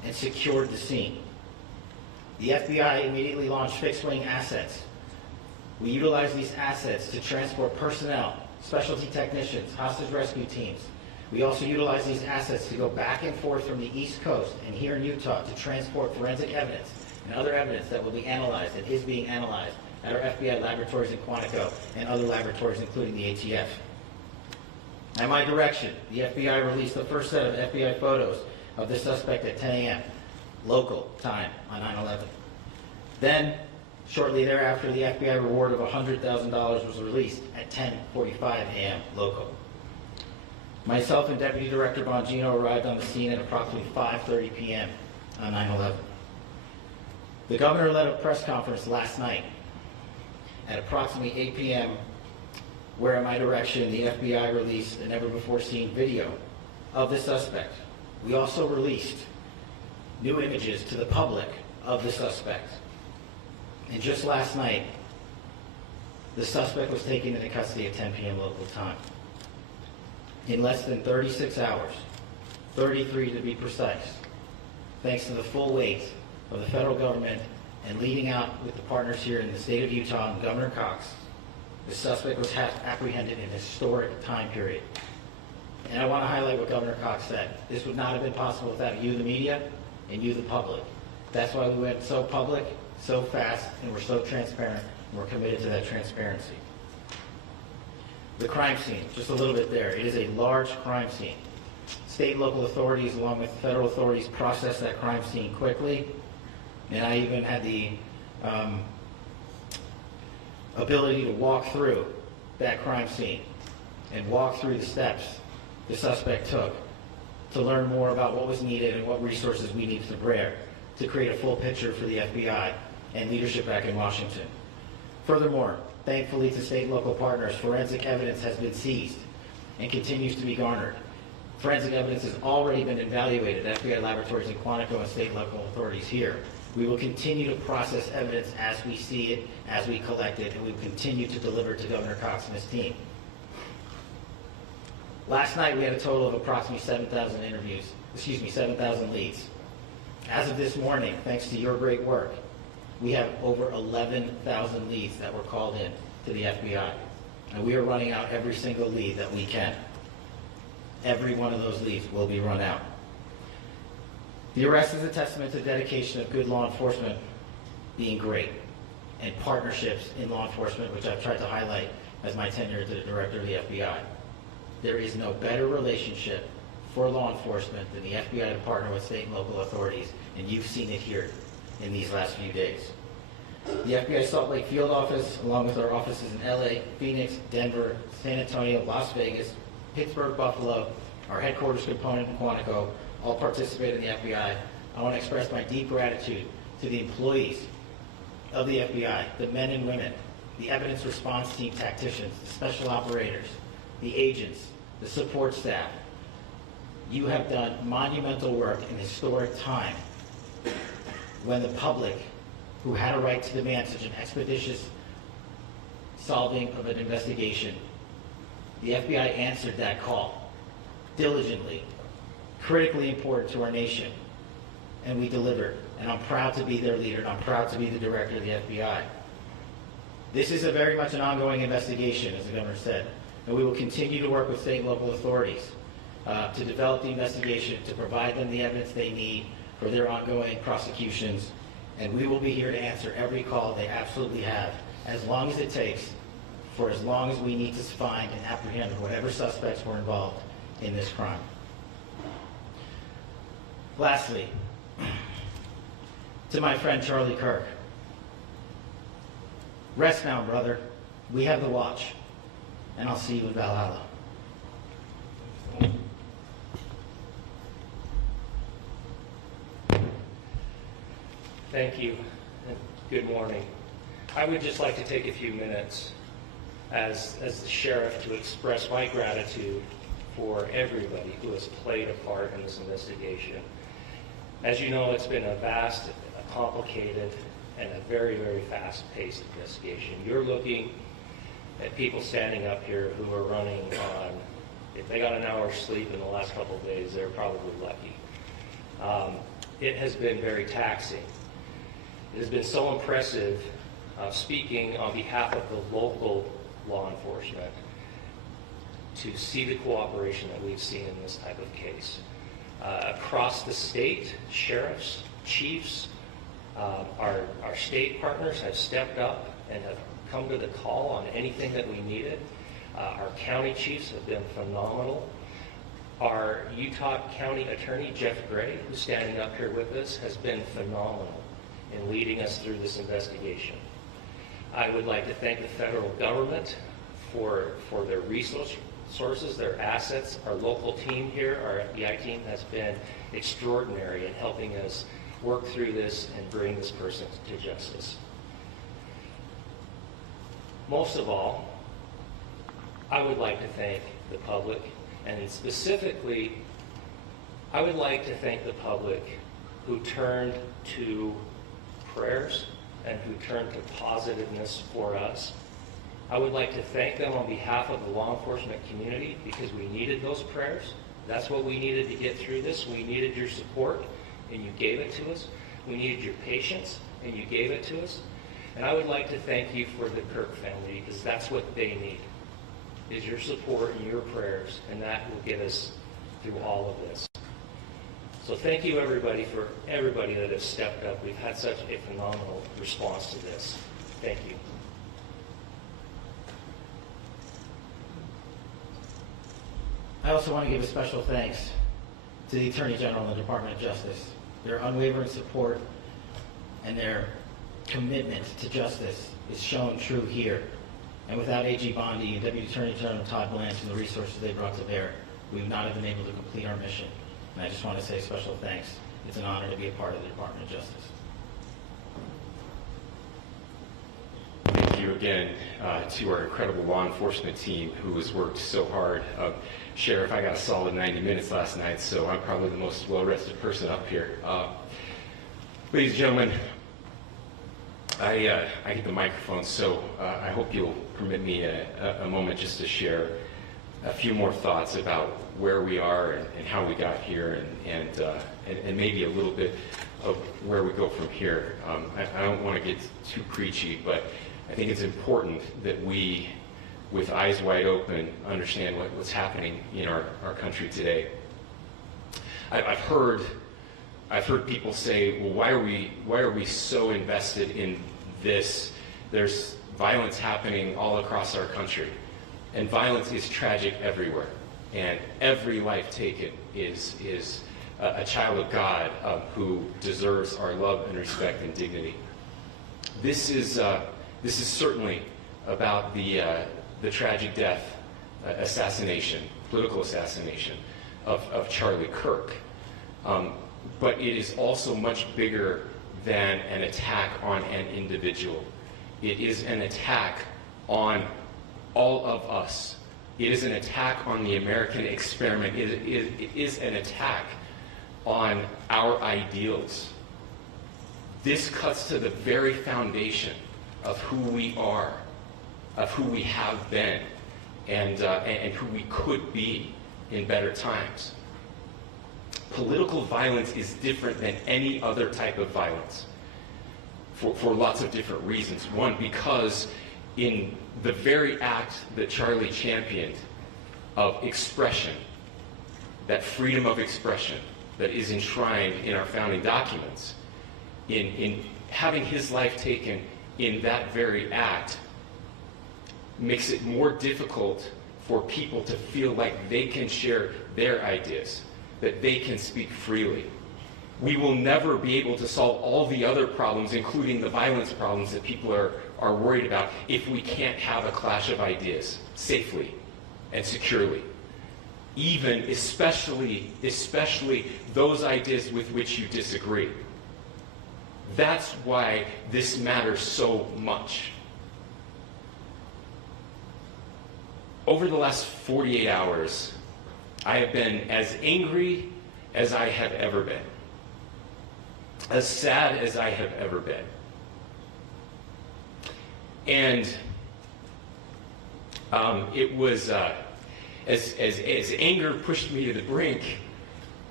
and secured the scene. The FBI immediately launched fixed-wing assets. We utilized these assets to transport personnel, specialty technicians, hostage rescue teams. We also utilized these assets to go back and forth from the East Coast and here in Utah to transport forensic evidence and other evidence that will be analyzed and is being analyzed at our FBI laboratories in Quantico and other laboratories, including the ATF. At my direction, the FBI released the first set of FBI photos of the suspect at 10 a.m. local time on 9/11. Then, shortly thereafter, the FBI reward of $100,000 was released at 10:45 a.m. local. Myself and Deputy Director Bongino arrived on the scene at approximately 5:30 p.m. on 9/11. The governor led a press conference last night at approximately 8 p.m., where at my direction, the FBI released a never-before-seen video of the suspect. We also released new images to the public of the suspect. And just last night, the suspect was taken into custody at 10 p.m. local time. In less than 36 hours, 33 to be precise, thanks to the full weight of the federal government and leading out with the partners here in the state of Utah and Governor Cox, the suspect was apprehended in a historic time period. And I want to highlight what Governor Cox said. This would not have been possible without you, the media, and you, the public. That's why we went so public, so fast, and we're so transparent, and we're committed to that transparency. The crime scene, just a little bit there. It is a large crime scene. State and local authorities, along with federal authorities, processed that crime scene quickly. And I even had the ability to walk through that crime scene and walk through the steps the suspect took to learn more about what was needed and what resources we needed to bear to create a full picture for the FBI and leadership back in Washington. Furthermore, thankfully to state and local partners, forensic evidence has been seized and continues to be garnered. Forensic evidence has already been evaluated at FBI laboratories in Quantico and state and local authorities here. We will continue to process evidence as we see it, as we collect it, and we will continue to deliver to Governor Cox and his team. Last night we had a total of approximately 7,000 leads. As of this morning, thanks to your great work, we have over 11,000 leads that were called in to the FBI. And we are running out every single lead that we can. Every one of those leads will be run out. The arrest is a testament to the dedication of good law enforcement being great, and partnerships in law enforcement, which I've tried to highlight as my tenure as the director of the FBI. There is no better relationship for law enforcement than the FBI to partner with state and local authorities, and you've seen it here in these last few days. The FBI Salt Lake Field Office, along with our offices in LA, Phoenix, Denver, San Antonio, Las Vegas, Pittsburgh, Buffalo, our headquarters component in Quantico, all participate in the FBI. I want to express my deep gratitude to the employees of the FBI, the men and women, the evidence response team tacticians, the special operators, the agents, the support staff. You have done monumental work in historic time when the public, who had a right to demand such an expeditious solving of an investigation, the FBI answered that call diligently, critically important to our nation, and we delivered. And I'm proud to be their leader, and I'm proud to be the director of the FBI. This is a very much an ongoing investigation, as the governor said, and we will continue to work with state and local authorities to develop the investigation, to provide them the evidence they need for their ongoing prosecutions, and we will be here to answer every call they absolutely have, as long as it takes, for as long as we need to find and apprehend whatever suspects were involved in this crime. Lastly, to my friend Charlie Kirk, rest now, brother. We have the watch, and I'll see you in Valhalla. Thank you, and good morning. I would just like to take a few minutes as the sheriff to express my gratitude for everybody who has played a part in this investigation. As you know, it's been a vast, a complicated, and a very, very fast-paced investigation. You're looking at people standing up here who are running on, if they got an hour's sleep in the last couple of days, they're probably lucky. it has been very taxing. It has been so impressive speaking on behalf of the local law enforcement to see the cooperation that we've seen in this type of case. Across the state, sheriffs, chiefs, our state partners have stepped up and have come to the call on anything that we needed. Our county chiefs have been phenomenal. Our Utah County Attorney, Jeff Gray, who's standing up here with us, has been phenomenal in leading us through this investigation. I would like to thank the federal government for their resources, their assets. Our local team here, our FBI team, has been extraordinary in helping us work through this and bring this person to justice. Most of all, I would like to thank the public, and specifically, I would like to thank the public who turned to prayers and who turned to positiveness for us. I would like to thank them on behalf of the law enforcement community because we needed those prayers. That's what we needed to get through this. We needed your support, and you gave it to us. We needed your patience, and you gave it to us. And I would like to thank you for the Kirk family because that's what they need, is your support and your prayers, and that will get us through all of this. So thank you everybody for everybody that has stepped up. We've had such a phenomenal response to this. Thank you. I also want to give a special thanks to the Attorney General and the Department of Justice. Their unwavering support and their commitment to justice is shown true here. And without AG Bondi and Deputy Attorney General Todd Blanche and the resources they brought to bear, we would not have been able to complete our mission. And I just want to say special thanks. It's an honor to be a part of the Department of Justice. Thank you again to our incredible law enforcement team who has worked so hard. Sheriff, I got a solid 90 minutes last night, so I'm probably the most well-rested person up here. Ladies and gentlemen, I get the microphone, so I hope you'll permit me a moment just to share a few more thoughts about where we are and how we got here, and maybe a little bit of where we go from here. I don't want to get too preachy, but I think it's important that we, with eyes wide open, understand what's happening in our country today. I've heard people say, well, why are we so invested in this? There's violence happening all across our country, and violence is tragic everywhere, and every life taken is a child of God who deserves our love and respect and dignity. This is certainly about the tragic death, political assassination of Charlie Kirk. But it is also much bigger than an attack on an individual. It is an attack on all of us. It is an attack on the American experiment. It is an attack on our ideals. This cuts to the very foundation of who we are, of who we have been, and who we could be in better times. Political violence is different than any other type of violence for lots of different reasons. One, because in the very act that Charlie championed of expression, that freedom of expression that is enshrined in our founding documents, in having his life taken in that very act, makes it more difficult for people to feel like they can share their ideas, that they can speak freely. We will never be able to solve all the other problems, including the violence problems that people are worried about, if we can't have a clash of ideas safely and securely. Especially those ideas with which you disagree. That's why this matters so much. Over the last 48 hours, I have been as angry as I have ever been, as sad as I have ever been. And it was, as anger pushed me to the brink,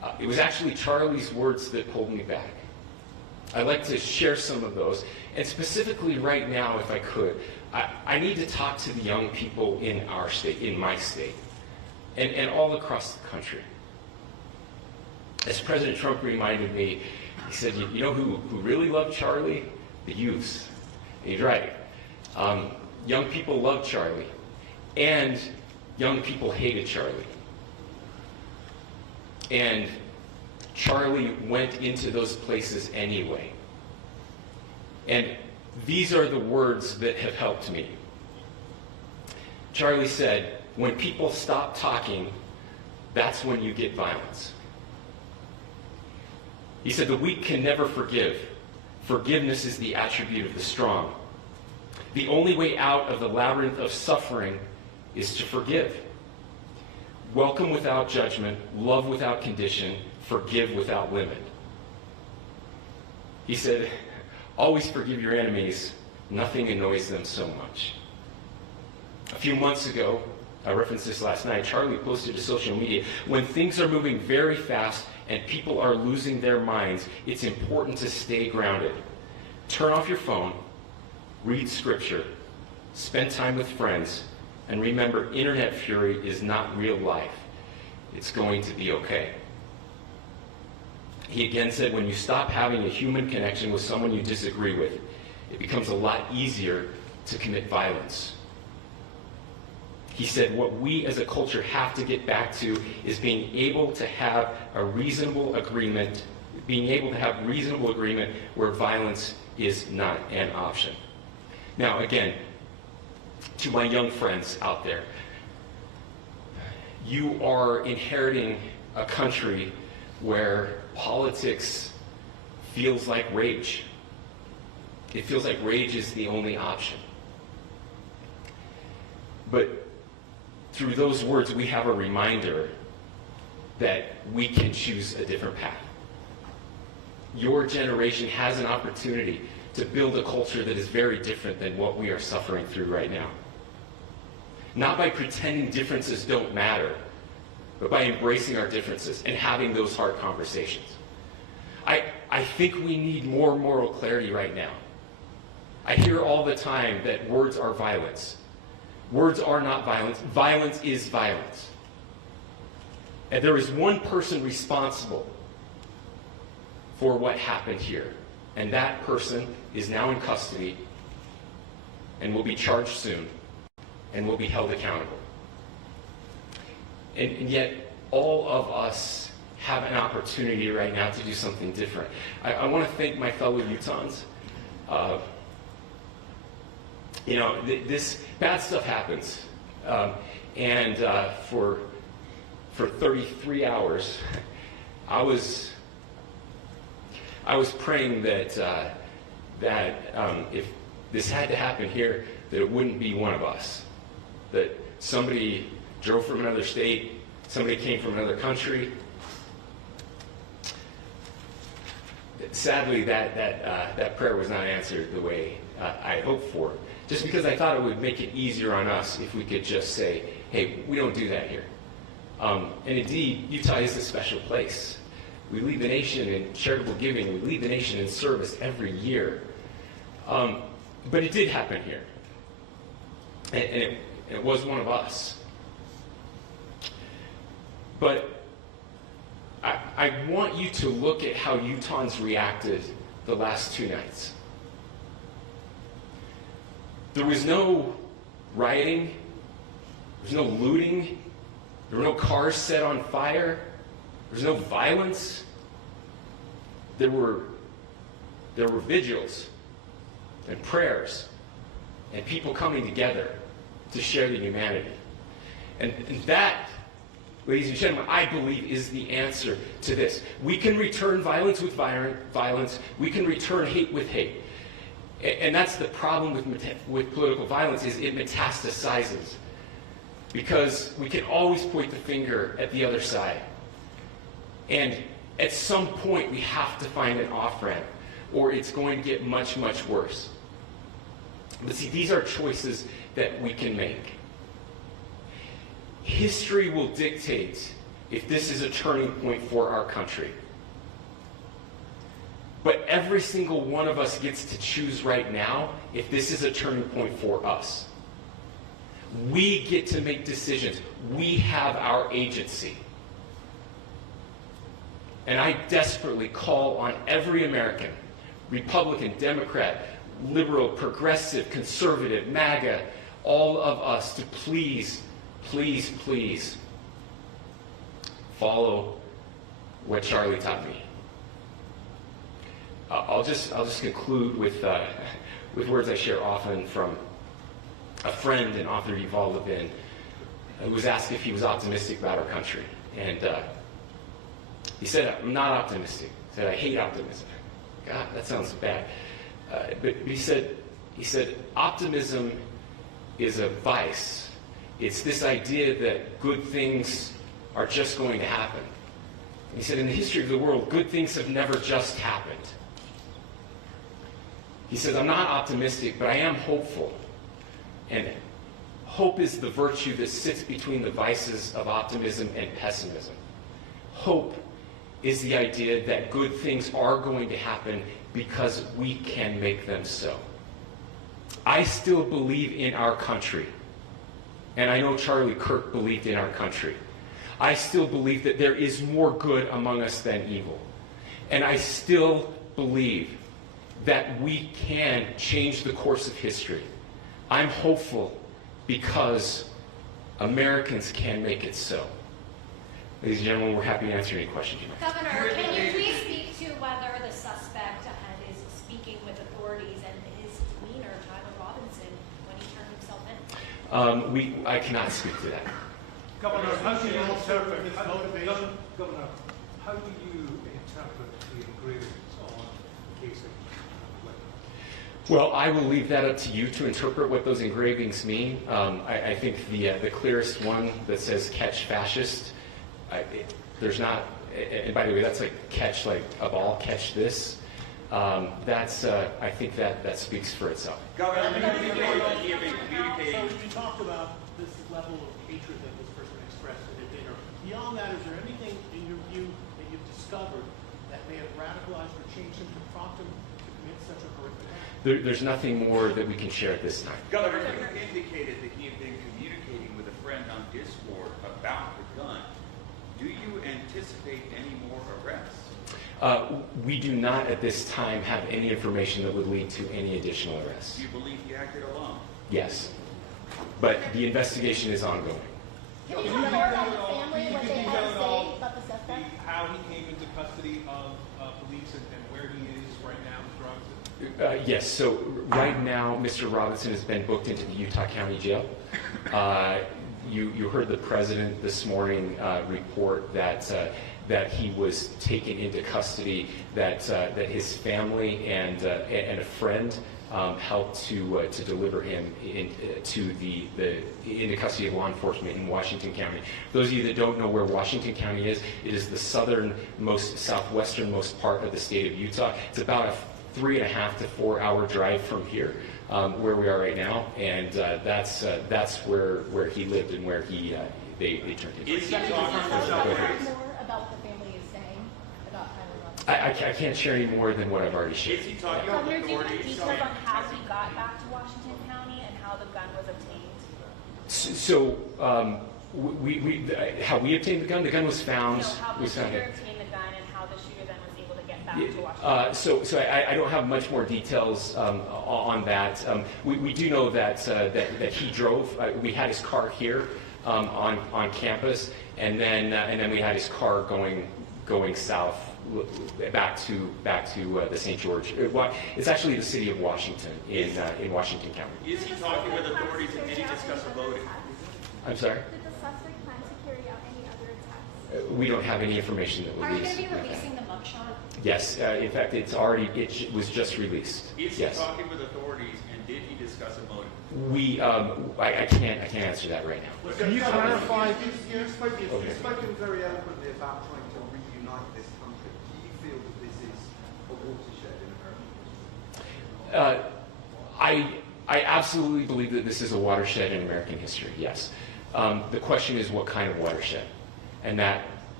It was actually Charlie's words that pulled me back. I'd like to share some of those. And specifically right now, if I could, I need to talk to the young people in our state, in my state, and all across the country. As President Trump reminded me, he said, you know who really loved Charlie? The youths. And he's right. Young people loved Charlie, and young people hated Charlie. And Charlie went into those places anyway. And these are the words that have helped me. Charlie said, when people stop talking, that's when you get violence. He said, the weak can never forgive. Forgiveness is the attribute of the strong. The only way out of the labyrinth of suffering is to forgive. Welcome without judgment, love without condition, forgive without limit. He said, always forgive your enemies. Nothing annoys them so much. A few months ago, I referenced this last night, Charlie posted to social media, when things are moving very fast and people are losing their minds, it's important to stay grounded. Turn off your phone, read scripture, spend time with friends, and remember, internet fury is not real life. It's going to be okay. He again said, when you stop having a human connection with someone you disagree with, it becomes a lot easier to commit violence. He said, what we as a culture have to get back to is being able to have a reasonable agreement, where violence is not an option. Now, again, to my young friends out there, you are inheriting a country where politics feels like rage. It feels like rage is the only option. But through those words, we have a reminder that we can choose a different path. Your generation has an opportunity to build a culture that is very different than what we are suffering through right now. Not by pretending differences don't matter, but by embracing our differences and having those hard conversations. I think we need more moral clarity right now. I hear all the time that words are violence. Words are not violence. Violence is violence. And there is one person responsible for what happened here. And that person is now in custody and will be charged soon and will be held accountable. And yet, all of us have an opportunity right now to do something different. I want to thank my fellow Utahns. This bad stuff happens. For 33 hours, I was praying that if this had to happen here, that it wouldn't be one of us. That somebody drove from another state, somebody came from another country. Sadly, that prayer was not answered the way I hoped for. Just because I thought it would make it easier on us if we could just say, hey, we don't do that here. And indeed, Utah is a special place. We lead the nation in charitable giving. We lead the nation in service every year. But it did happen here. And it was one of us. But I want you to look at how Utahns reacted the last 2 nights. There was no rioting. There was no looting. There were no cars set on fire. There was no violence. There were vigils and prayers and people coming together to share the humanity. And that, ladies and gentlemen, I believe is the answer to this. We can return violence with violence. We can return hate with hate. And that's the problem with political violence, is it metastasizes. Because we can always point the finger at the other side. And at some point, we have to find an off-ramp, or it's going to get much, much worse. But see, these are choices that we can make. History will dictate if this is a turning point for our country. But every single one of us gets to choose right now if this is a turning point for us. We get to make decisions. We have our agency. And I desperately call on every American, Republican, Democrat, liberal, progressive, conservative, MAGA, all of us to please, please, please follow what Charlie taught me. I'll just conclude with words I share often from a friend and author Yuval Levin, who was asked if he was optimistic about our country, and he said, "I'm not optimistic." He said, "I hate optimism." God, that sounds bad. But he said, optimism is a vice. It's this idea that good things are just going to happen. And he said, in the history of the world, good things have never just happened. He said, I'm not optimistic, but I am hopeful. And hope is the virtue that sits between the vices of optimism and pessimism. Hope is the idea that good things are going to happen because we can make them so. I still believe in our country. And I know Charlie Kirk believed in our country. I still believe that there is more good among us than evil. And I still believe that we can change the course of history. I'm hopeful because Americans can make it so. Ladies and gentlemen, we're happy to answer any questions you might have. Governor, can you please speak to whether the suspect ahead is speaking with authorities and his demeanor, Tyler Robinson, when he turned himself in? I cannot speak to that. Governor, how do you interpret his motivation? Governor, how do you interpret the engravings on the case of Well, I will leave that up to you to interpret what those engravings mean. I think the clearest one that says "catch fascist," there's not, and by the way, that's like catch like a ball, catch this. I think that speaks for itself. Governor, So you talked about this level of hatred that this person expressed at a dinner. Beyond that, is there anything in your view that you've discovered that may have radicalized or changed him to prompt him to commit such a horrific act? There's nothing more that we can share at this time. Governor, you indicated that he had been communicating with a friend on Discord about the gun. Do you anticipate any more arrests? We do not at this time have any information that would lead to any additional arrests. Do you believe he acted alone? Yes, but the investigation is ongoing. Can you tell me more about the family, what they had to say about the suspect? How he came into custody of police and where he is right now, Mr. Robinson? Yes, so right now, Mr. Robinson has been booked into the Utah County Jail. You heard the president this morning report that he was taken into custody, that his family and a friend helped to deliver him into custody of law enforcement in Washington County. Those of you that don't know where Washington County is, it is the southernmost, southwesternmost part of the state of Utah. It's about a 3.5 to 4 hour drive from here, where we are right now, and that's where he lived and where they turned him. Is he Can you talking tell about us more about what the family is saying about Tyler Robinson? I can't share any more than what I've already shared. Is he talking with Governor, do you have authorities? details on how he got back to Washington County and how the gun was obtained? So how we obtained the gun? The gun was found. No, how the was found shooter in- obtained the gun and how the shooter then was able to get back to Washington. So I don't have much more details on that. We do know that he drove. We had his car here on campus, and then we had his car going south back to the St. George. It's actually the city of Washington in Washington County. Is he talking with authorities and did he discuss a motive? I'm sorry. Did the suspect plan to carry out any other attacks? We don't have any information that Are you released. going to be releasing the mugshot? Yes, in fact, it was just released. Is he Yes. talking with authorities and did he discuss a motive? I can't answer that right now. Can you clarify? You've spoken very eloquently about trying to reunite this country. Do you feel that this is a watershed in American history? I absolutely believe that this is a watershed in American history, yes. The question is what kind of watershed? And that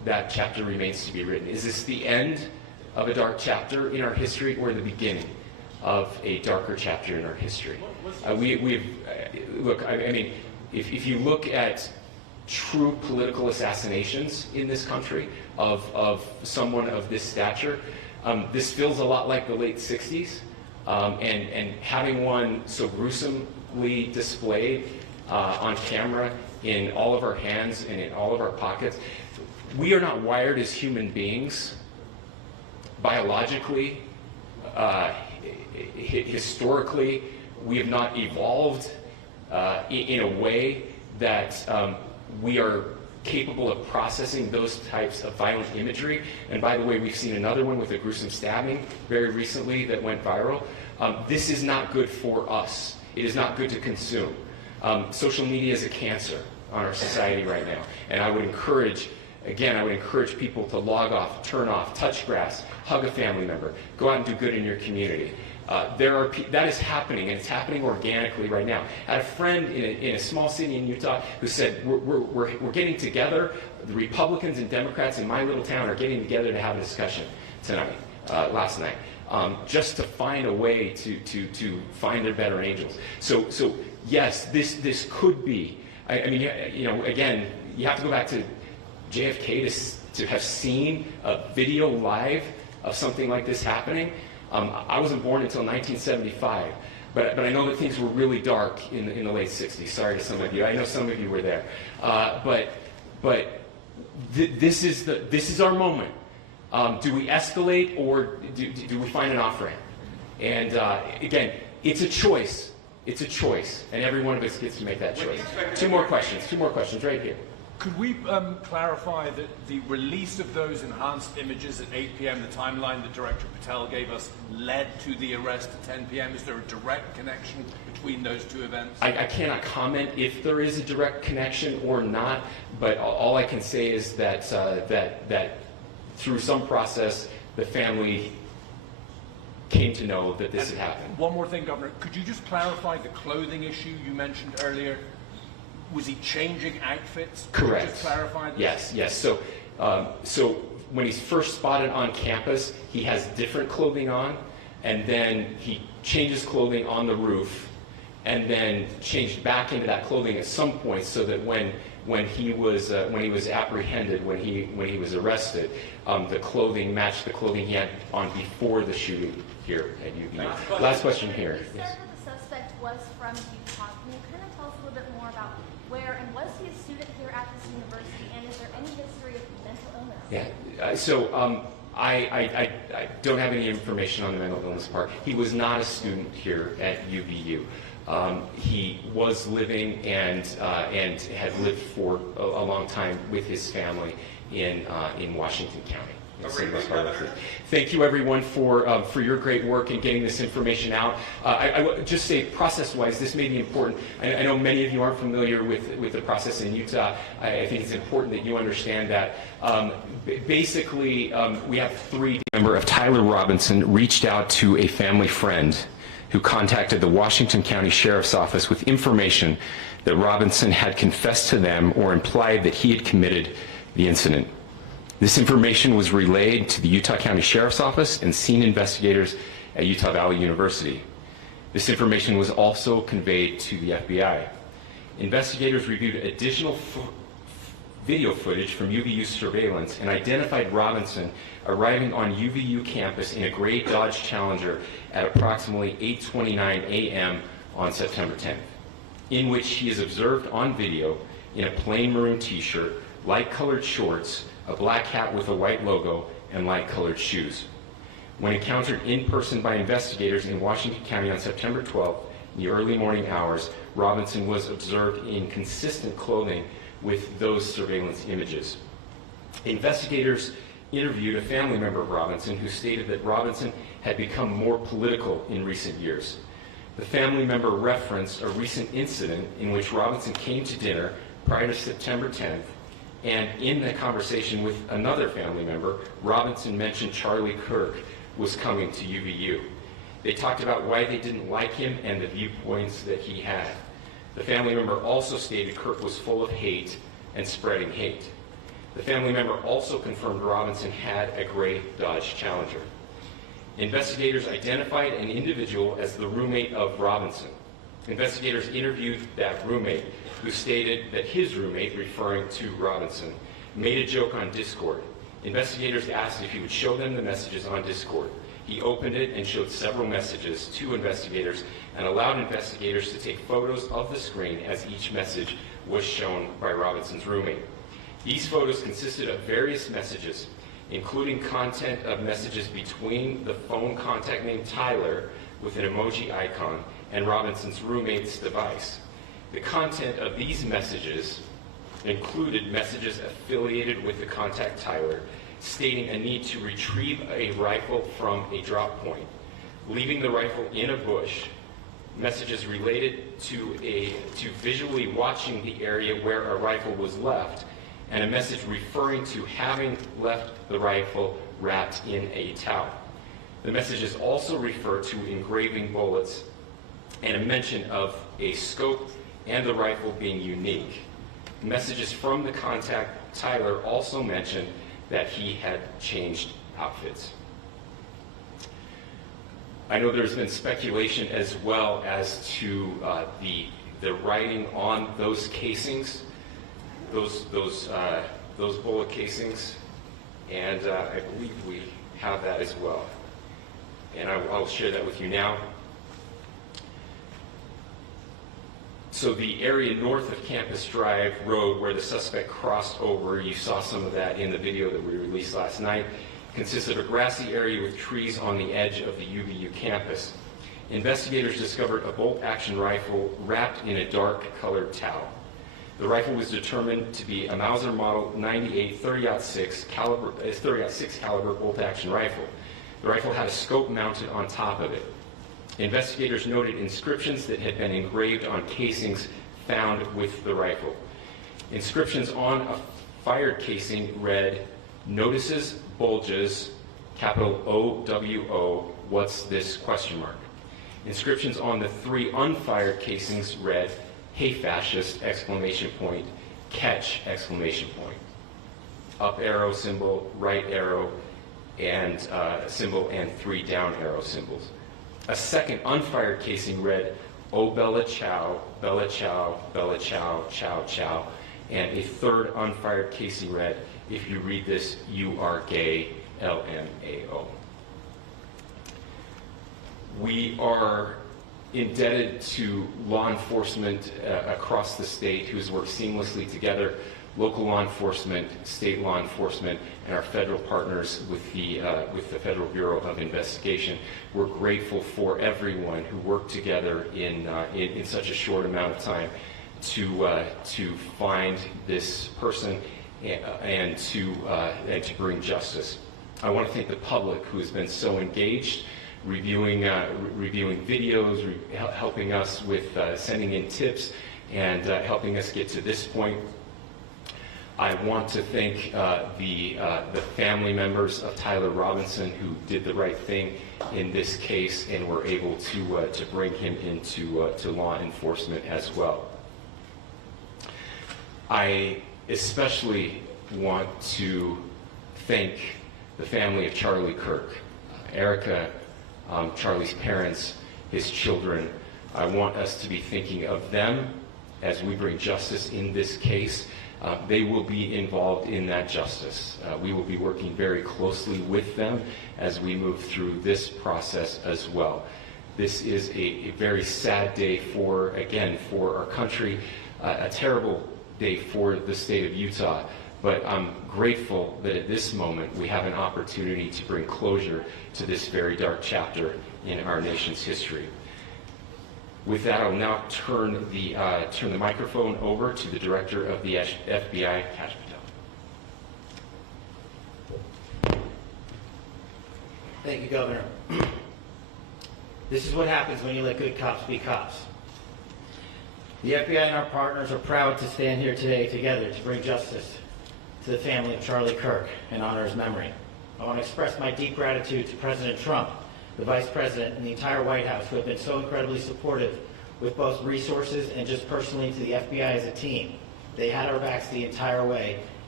that chapter remains to be written. Is this the end of a dark chapter in our history, or the beginning of a darker chapter in our history? Look, I mean, if you look at true political assassinations in this country of someone of this stature, this feels a lot like the late 60s, and having one so gruesomely displayed on camera in all of our hands and in all of our pockets. We are not wired as human beings biologically, historically. We have not evolved in a way that we are capable of processing those types of violent imagery. And by the way, we've seen another one with a gruesome stabbing very recently that went viral. This is not good for us. It is not good to consume. Social media is a cancer on our society right now. And I would encourage people to log off, turn off, touch grass, hug a family member, go out and do good in your community. That is happening, and it's happening organically right now. I had a friend in a small city in Utah who said, we're getting together, the Republicans and Democrats in my little town are getting together to have a discussion last night, just to find a way to find their better angels. So yes, this could be, I mean, you know, again, you have to go back to JFK to have seen a video live of something like this happening. I wasn't born until 1975, but I know that things were really dark in the late 60s. Sorry to some of you. I know some of you were there. This is our moment. Do we escalate, or do we find an off-ramp? And again, it's a choice. It's a choice, and every one of us gets to make that choice. Two more questions right here. Could we clarify that the release of those enhanced images at 8 p.m., the timeline that Director Patel gave us, led to the arrest at 10 p.m.? Is there a direct connection between those two events? I cannot comment if there is a direct connection or not, but all I can say is that that through some process, the family came to know that this had happened. One more thing, Governor. Could you just clarify the clothing issue you mentioned earlier? Was he changing outfits? Correct. Could you just clarify this? Yes. So when he's first spotted on campus, he has different clothing on, and then he changes clothing on the roof, and then changed back into that clothing at some point, so that when he was apprehended, when he was arrested, the clothing matched the clothing he had on before the shooting here at UVU. Last question here. You said that the suspect was from Utah. Can you kind of tell us a little bit more about where, and was he a student here at this university, and is there any history of mental illness? Yeah. So I don't have any information on the mental illness part. He was not a student here at UVU. He was living and had lived for a long time with his family in Washington County. Thank you, everyone, for your great work in getting this information out. I would just say, process-wise, this may be important. I know many of you aren't familiar with the process in Utah. I think it's important that you understand that. Basically, we have three. Member of Tyler Robinson reached out to a family friend who contacted the Washington County Sheriff's Office with information that Robinson had confessed to them or implied that he had committed the incident. This information was relayed to the Utah County Sheriff's Office and scene investigators at Utah Valley University. This information was also conveyed to the FBI. Investigators reviewed additional video footage from UVU surveillance and identified Robinson arriving on UVU campus in a gray Dodge Challenger at approximately 8:29 a.m. on September 10th, in which he is observed on video in a plain maroon t-shirt, light-colored shorts, a black hat with a white logo, and light-colored shoes. When encountered in person by investigators in Washington County on September 12th, in the early morning hours, Robinson was observed in consistent clothing with those surveillance images. Investigators interviewed a family member of Robinson who stated that Robinson had become more political in recent years. The family member referenced a recent incident in which Robinson came to dinner prior to September 10th, and in the conversation with another family member, Robinson mentioned Charlie Kirk was coming to UVU. They talked about why they didn't like him and the viewpoints that he had. The family member also stated Kirk was full of hate and spreading hate. The family member also confirmed Robinson had a gray Dodge Challenger. Investigators identified an individual as the roommate of Robinson. Investigators interviewed that roommate, who stated that his roommate, referring to Robinson, made a joke on Discord. Investigators asked if he would show them the messages on Discord. He opened it and showed several messages to investigators and allowed investigators to take photos of the screen as each message was shown by Robinson's roommate. These photos consisted of various messages, including content of messages between the phone contact named Tyler with an emoji icon and Robinson's roommate's device. The content of these messages included messages affiliated with the contact Tyler, stating a need to retrieve a rifle from a drop point, leaving the rifle in a bush, messages related to visually watching the area where a rifle was left, and a message referring to having left the rifle wrapped in a towel. The messages also refer to engraving bullets and a mention of a scope and the rifle being unique. Messages from the contact Tyler also mentioned that he had changed outfits. I know there's been speculation as well as to the writing on those casings, those bullet casings, and I believe we have that as well. And I'll share that with you now. So the area north of Campus Drive Road where the suspect crossed over, you saw some of that in the video that we released last night, consists of a grassy area with trees on the edge of the UVU campus. Investigators discovered a bolt-action rifle wrapped in a dark-colored towel. The rifle was determined to be a Mauser Model 98 30-06 caliber bolt-action rifle. The rifle had a scope mounted on top of it. Investigators noted inscriptions that had been engraved on casings found with the rifle. Inscriptions on a fired casing read, "Notices, bulges, capital O-W-O, what's this, question mark." Inscriptions on the 3 unfired casings read, "Hey fascist, exclamation point, catch, exclamation point." Up arrow symbol, right arrow, and symbol, and 3 down arrow symbols. A second unfired casing read, "Oh Bella Chow, Bella Chow, Bella Chow, Chow Chow," and a third unfired casing read, "If you read this, you are gay, LMAO." We are indebted to law enforcement across the state who has worked seamlessly together, local law enforcement, state law enforcement, and our federal partners with the Federal Bureau of Investigation. We're grateful for everyone who worked together in such a short amount of time to find this person and to bring justice. I want to thank the public who has been so engaged, reviewing videos, helping us with sending in tips, and helping us get to this point. I want to thank the family members of Tyler Robinson who did the right thing in this case and were able to bring him into to law enforcement as well. I especially want to thank the family of Charlie Kirk, Erica, Charlie's parents, his children. I want us to be thinking of them as we bring justice in this case. They will be involved in that justice. We will be working very closely with them as we move through this process as well. This is a very sad day for our country, a terrible day for the state of Utah, but I'm grateful that at this moment we have an opportunity to bring closure to this very dark chapter in our nation's history. With that, I'll now turn the microphone over to the Director of the FBI, Kash Patel. Thank you, Governor. This is what happens when you let good cops be cops. The FBI and our partners are proud to stand here today together to bring justice to the family of Charlie Kirk and honor his memory. I want to express my deep gratitude to President Trump, the Vice President, and the entire White House who have been so incredibly supportive with both resources and just personally to the FBI as a team. They had our backs the entire way,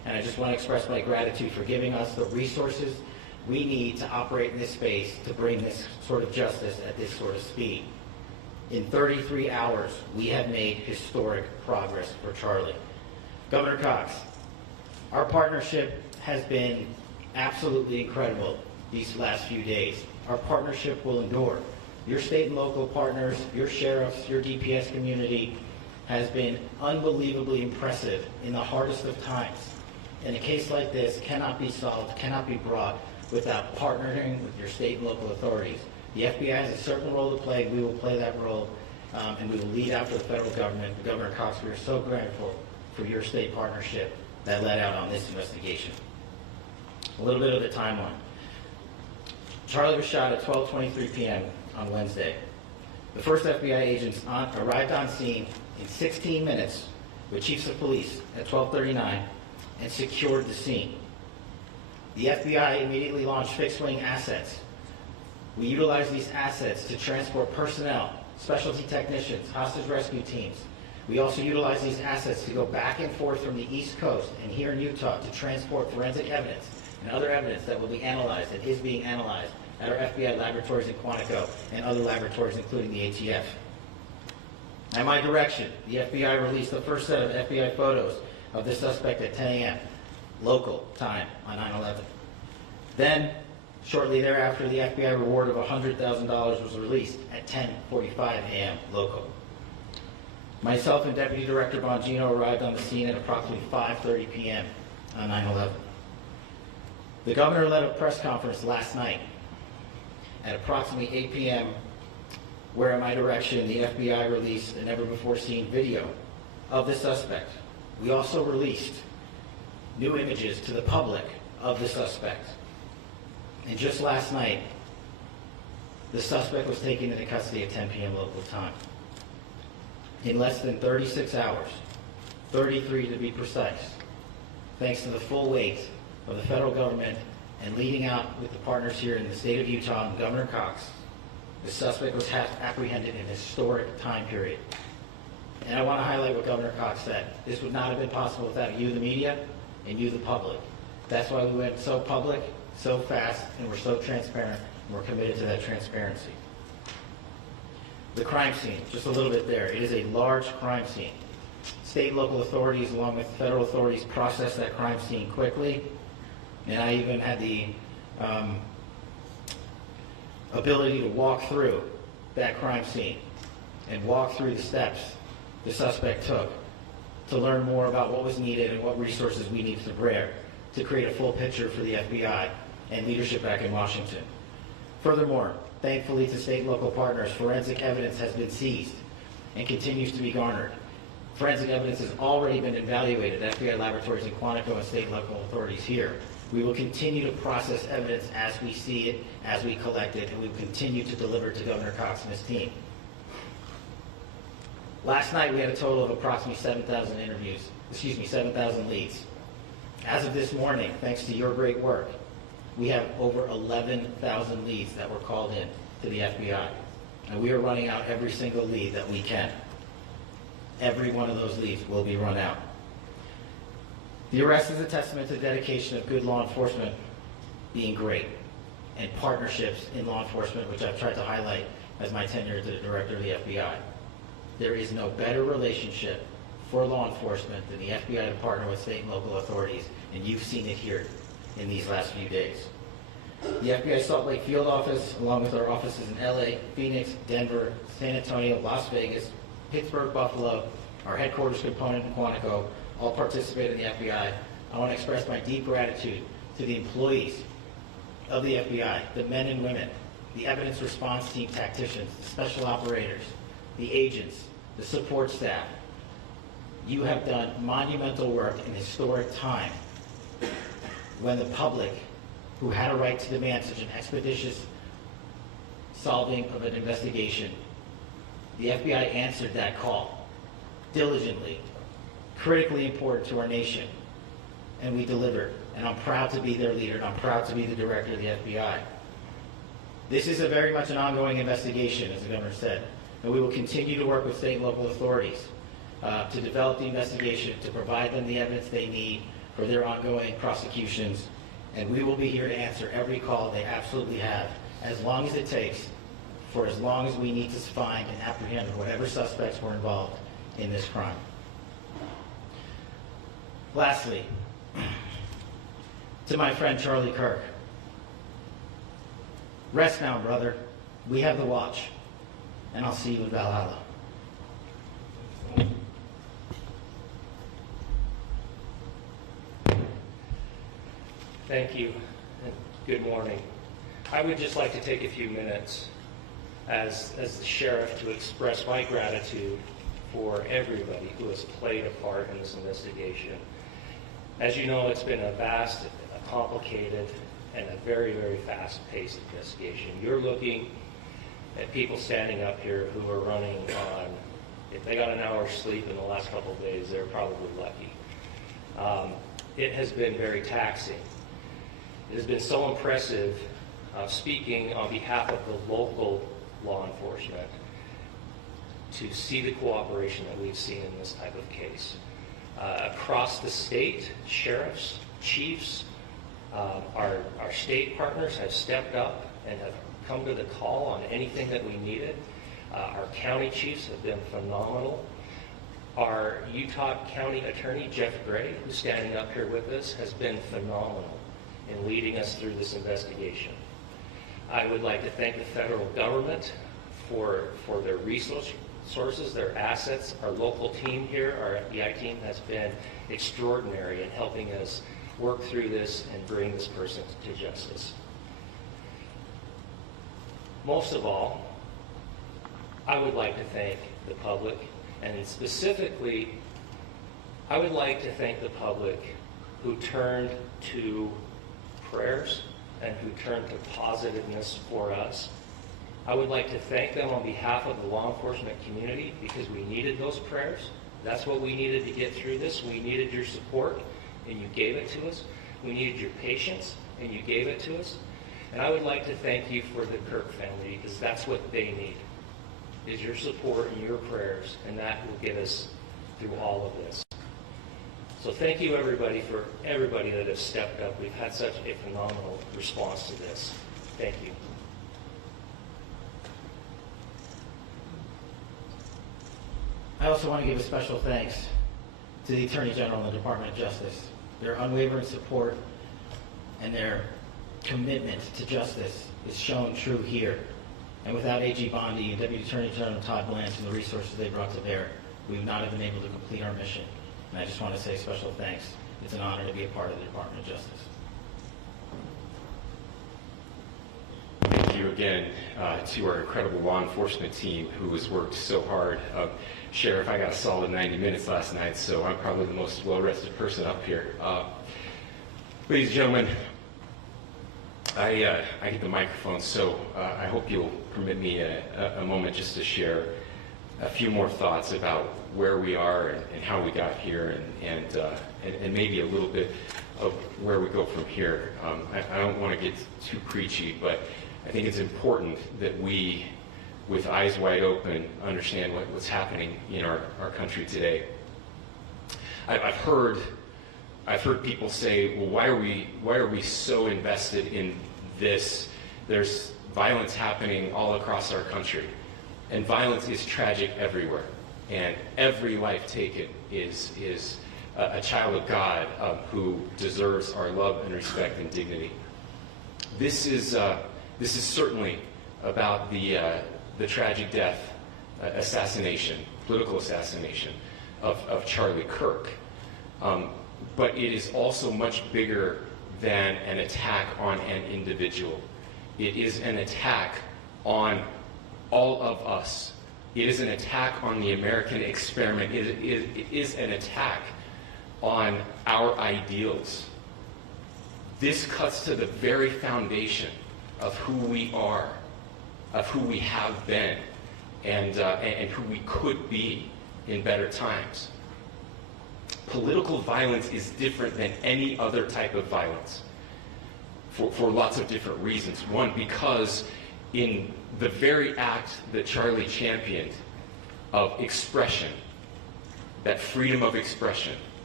and I just want to express my gratitude for giving us the resources we need to operate in this space to bring this sort of justice at this sort of speed. In 33 hours, we have made historic progress for Charlie. Governor Cox, our partnership has been absolutely incredible these last few days. Our partnership will endure. Your state and local partners, your sheriffs, your DPS community has been unbelievably impressive in the hardest of times. And a case like this cannot be solved, cannot be brought without partnering with your state and local authorities. The FBI has a certain role to play. We will play that role, and we will lead after the federal government. Governor Cox, we are so grateful for your state partnership that led out on this investigation. A little bit of the timeline. Charlie was shot at 12:23 p.m. on Wednesday. The first FBI agents arrived on scene in 16 minutes with chiefs of police at 12:39 and secured the scene. The FBI immediately launched fixed-wing assets. We utilized these assets to transport personnel, specialty technicians, hostage rescue teams. We also utilized these assets to go back and forth from the East Coast and here in Utah to transport forensic evidence and other evidence that will be analyzed and is being analyzed at our FBI laboratories in Quantico and other laboratories, including the ATF. At my direction, the FBI released the first set of FBI photos of the suspect at 10 a.m. local time on 9/11. Then, shortly thereafter, the FBI reward of $100,000 was released at 10:45 a.m. local. Myself and Deputy Director Bongino arrived on the scene at approximately 5:30 p.m. on 9/11. The governor led a press conference last night at approximately 8 p.m., where at my direction, the FBI released a never-before-seen video of the suspect. We also released new images to the public of the suspect. And just last night, the suspect was taken into custody at 10 p.m. local time. In less than 36 hours, 33 to be precise, thanks to the full weight of the federal government and leading out with the partners here in the state of Utah and Governor Cox, the suspect was apprehended in a historic time period. And I want to highlight what Governor Cox said. This would not have been possible without you, the media, and you, the public. That's why we went so public, so fast, and we're so transparent, and we're committed to that transparency. The crime scene, just a little bit there. It is a large crime scene. State and local authorities, along with federal authorities, processed that crime scene quickly, and I even had the ability to walk through that crime scene and walk through the steps the suspect took to learn more about what was needed and what resources we needed to bear to create a full picture for the FBI and leadership back in Washington. Furthermore, thankfully to state and local partners, forensic evidence has been seized and continues to be garnered. Forensic evidence has already been evaluated at FBI laboratories in Quantico and state and local authorities here. We will continue to process evidence as we see it, as we collect it, and we will continue to deliver to Governor Cox and his team. Last night we had a total of approximately 7,000 leads. As of this morning, thanks to your great work, we have over 11,000 leads that were called in to the FBI. And we are running out every single lead that we can. Every one of those leads will be run out. The arrest is a testament to the dedication of good law enforcement being great and partnerships in law enforcement, which I've tried to highlight as my tenure as the director of the FBI. There is no better relationship for law enforcement than the FBI to partner with state and local authorities, and you've seen it here in these last few days. The FBI Salt Lake Field Office, along with our offices in LA, Phoenix, Denver, San Antonio, Las Vegas, Pittsburgh, Buffalo, our headquarters component in Quantico, all participate in the FBI. I want to express my deep gratitude to the employees of the FBI, the men and women, the evidence response team tacticians, the special operators, the agents, the support staff. You have done monumental work in historic time when the public, who had a right to demand such an expeditious solving of an investigation, the FBI answered that call diligently, critically important to our nation, and we delivered. And I'm proud to be their leader, and I'm proud to be the director of the FBI. This is very much an ongoing investigation, as the governor said, and we will continue to work with state and local authorities to develop the investigation, to provide them the evidence they need, for their ongoing prosecutions, and we will be here to answer every call they absolutely have, as long as it takes, for as long as we need to find and apprehend whatever suspects were involved in this crime. Lastly, to my friend Charlie Kirk, rest now, brother. We have the watch, and I'll see you in Valhalla. Thank you, and good morning. I would just like to take a few minutes as the sheriff to express my gratitude for everybody who has played a part in this investigation. As you know, it's been a vast, a complicated, and a very, very fast-paced investigation. You're looking at people standing up here who are running on, if they got an hour's sleep in the last couple of days, they're probably lucky. It has been very taxing. It has been so impressive speaking on behalf of the local law enforcement to see the cooperation that we've seen in this type of case. Across the state, sheriffs, chiefs, our state partners have stepped up and have come to the call on anything that we needed. Our county chiefs have been phenomenal. Our Utah County Attorney, Jeff Gray, who's standing up here with us, has been phenomenal in leading us through this investigation. I would like to thank the federal government for their resources, their assets. Our local team here, our FBI team, has been extraordinary in helping us work through this and bring this person to justice. Most of all, I would like to thank the public, and specifically, I would like to thank the public who turned to prayers and who turned to positiveness for us. I would like to thank them on behalf of the law enforcement community because we needed those prayers. That's what we needed to get through this. We needed your support, and you gave it to us. We needed your patience, and you gave it to us. And I would like to thank you for the Kirk family because that's what they need, is your support and your prayers, and that will get us through all of this. So thank you everybody for everybody that has stepped up. We've had such a phenomenal response to this. Thank you. I also want to give a special thanks to the Attorney General and the Department of Justice. Their unwavering support and their commitment to justice is shown true here. And without AG Bondi and Deputy Attorney General Todd Blanche and the resources they brought to bear, we would not have been able to complete our mission. And I just want to say special thanks. It's an honor to be a part of the Department of Justice. Thank you again to our incredible law enforcement team who has worked so hard. Sheriff, I got a solid 90 minutes last night, so I'm probably the most well-rested person up here. Ladies and gentlemen, I get the microphone, so I hope you'll permit me a moment just to share a few more thoughts about where we are and how we got here and maybe a little bit of where we go from here. I don't want to get too preachy, but I think it's important that we, with eyes wide open, understand what's happening in our country today. I've heard people say, well, why are we so invested in this? There's violence happening all across our country, and violence is tragic everywhere, and every life taken is a child of God who deserves our love and respect and dignity. This is certainly about the tragic death, political assassination of Charlie Kirk. But it is also much bigger than an attack on an individual. It is an attack on all of us. It is an attack on the American experiment. It is an attack on our ideals. This cuts to the very foundation of who we are, of who we have been, and who we could be in better times. Political violence is different than any other type of violence for lots of different reasons. One, because in the very act that Charlie championed of expression, that freedom of expression,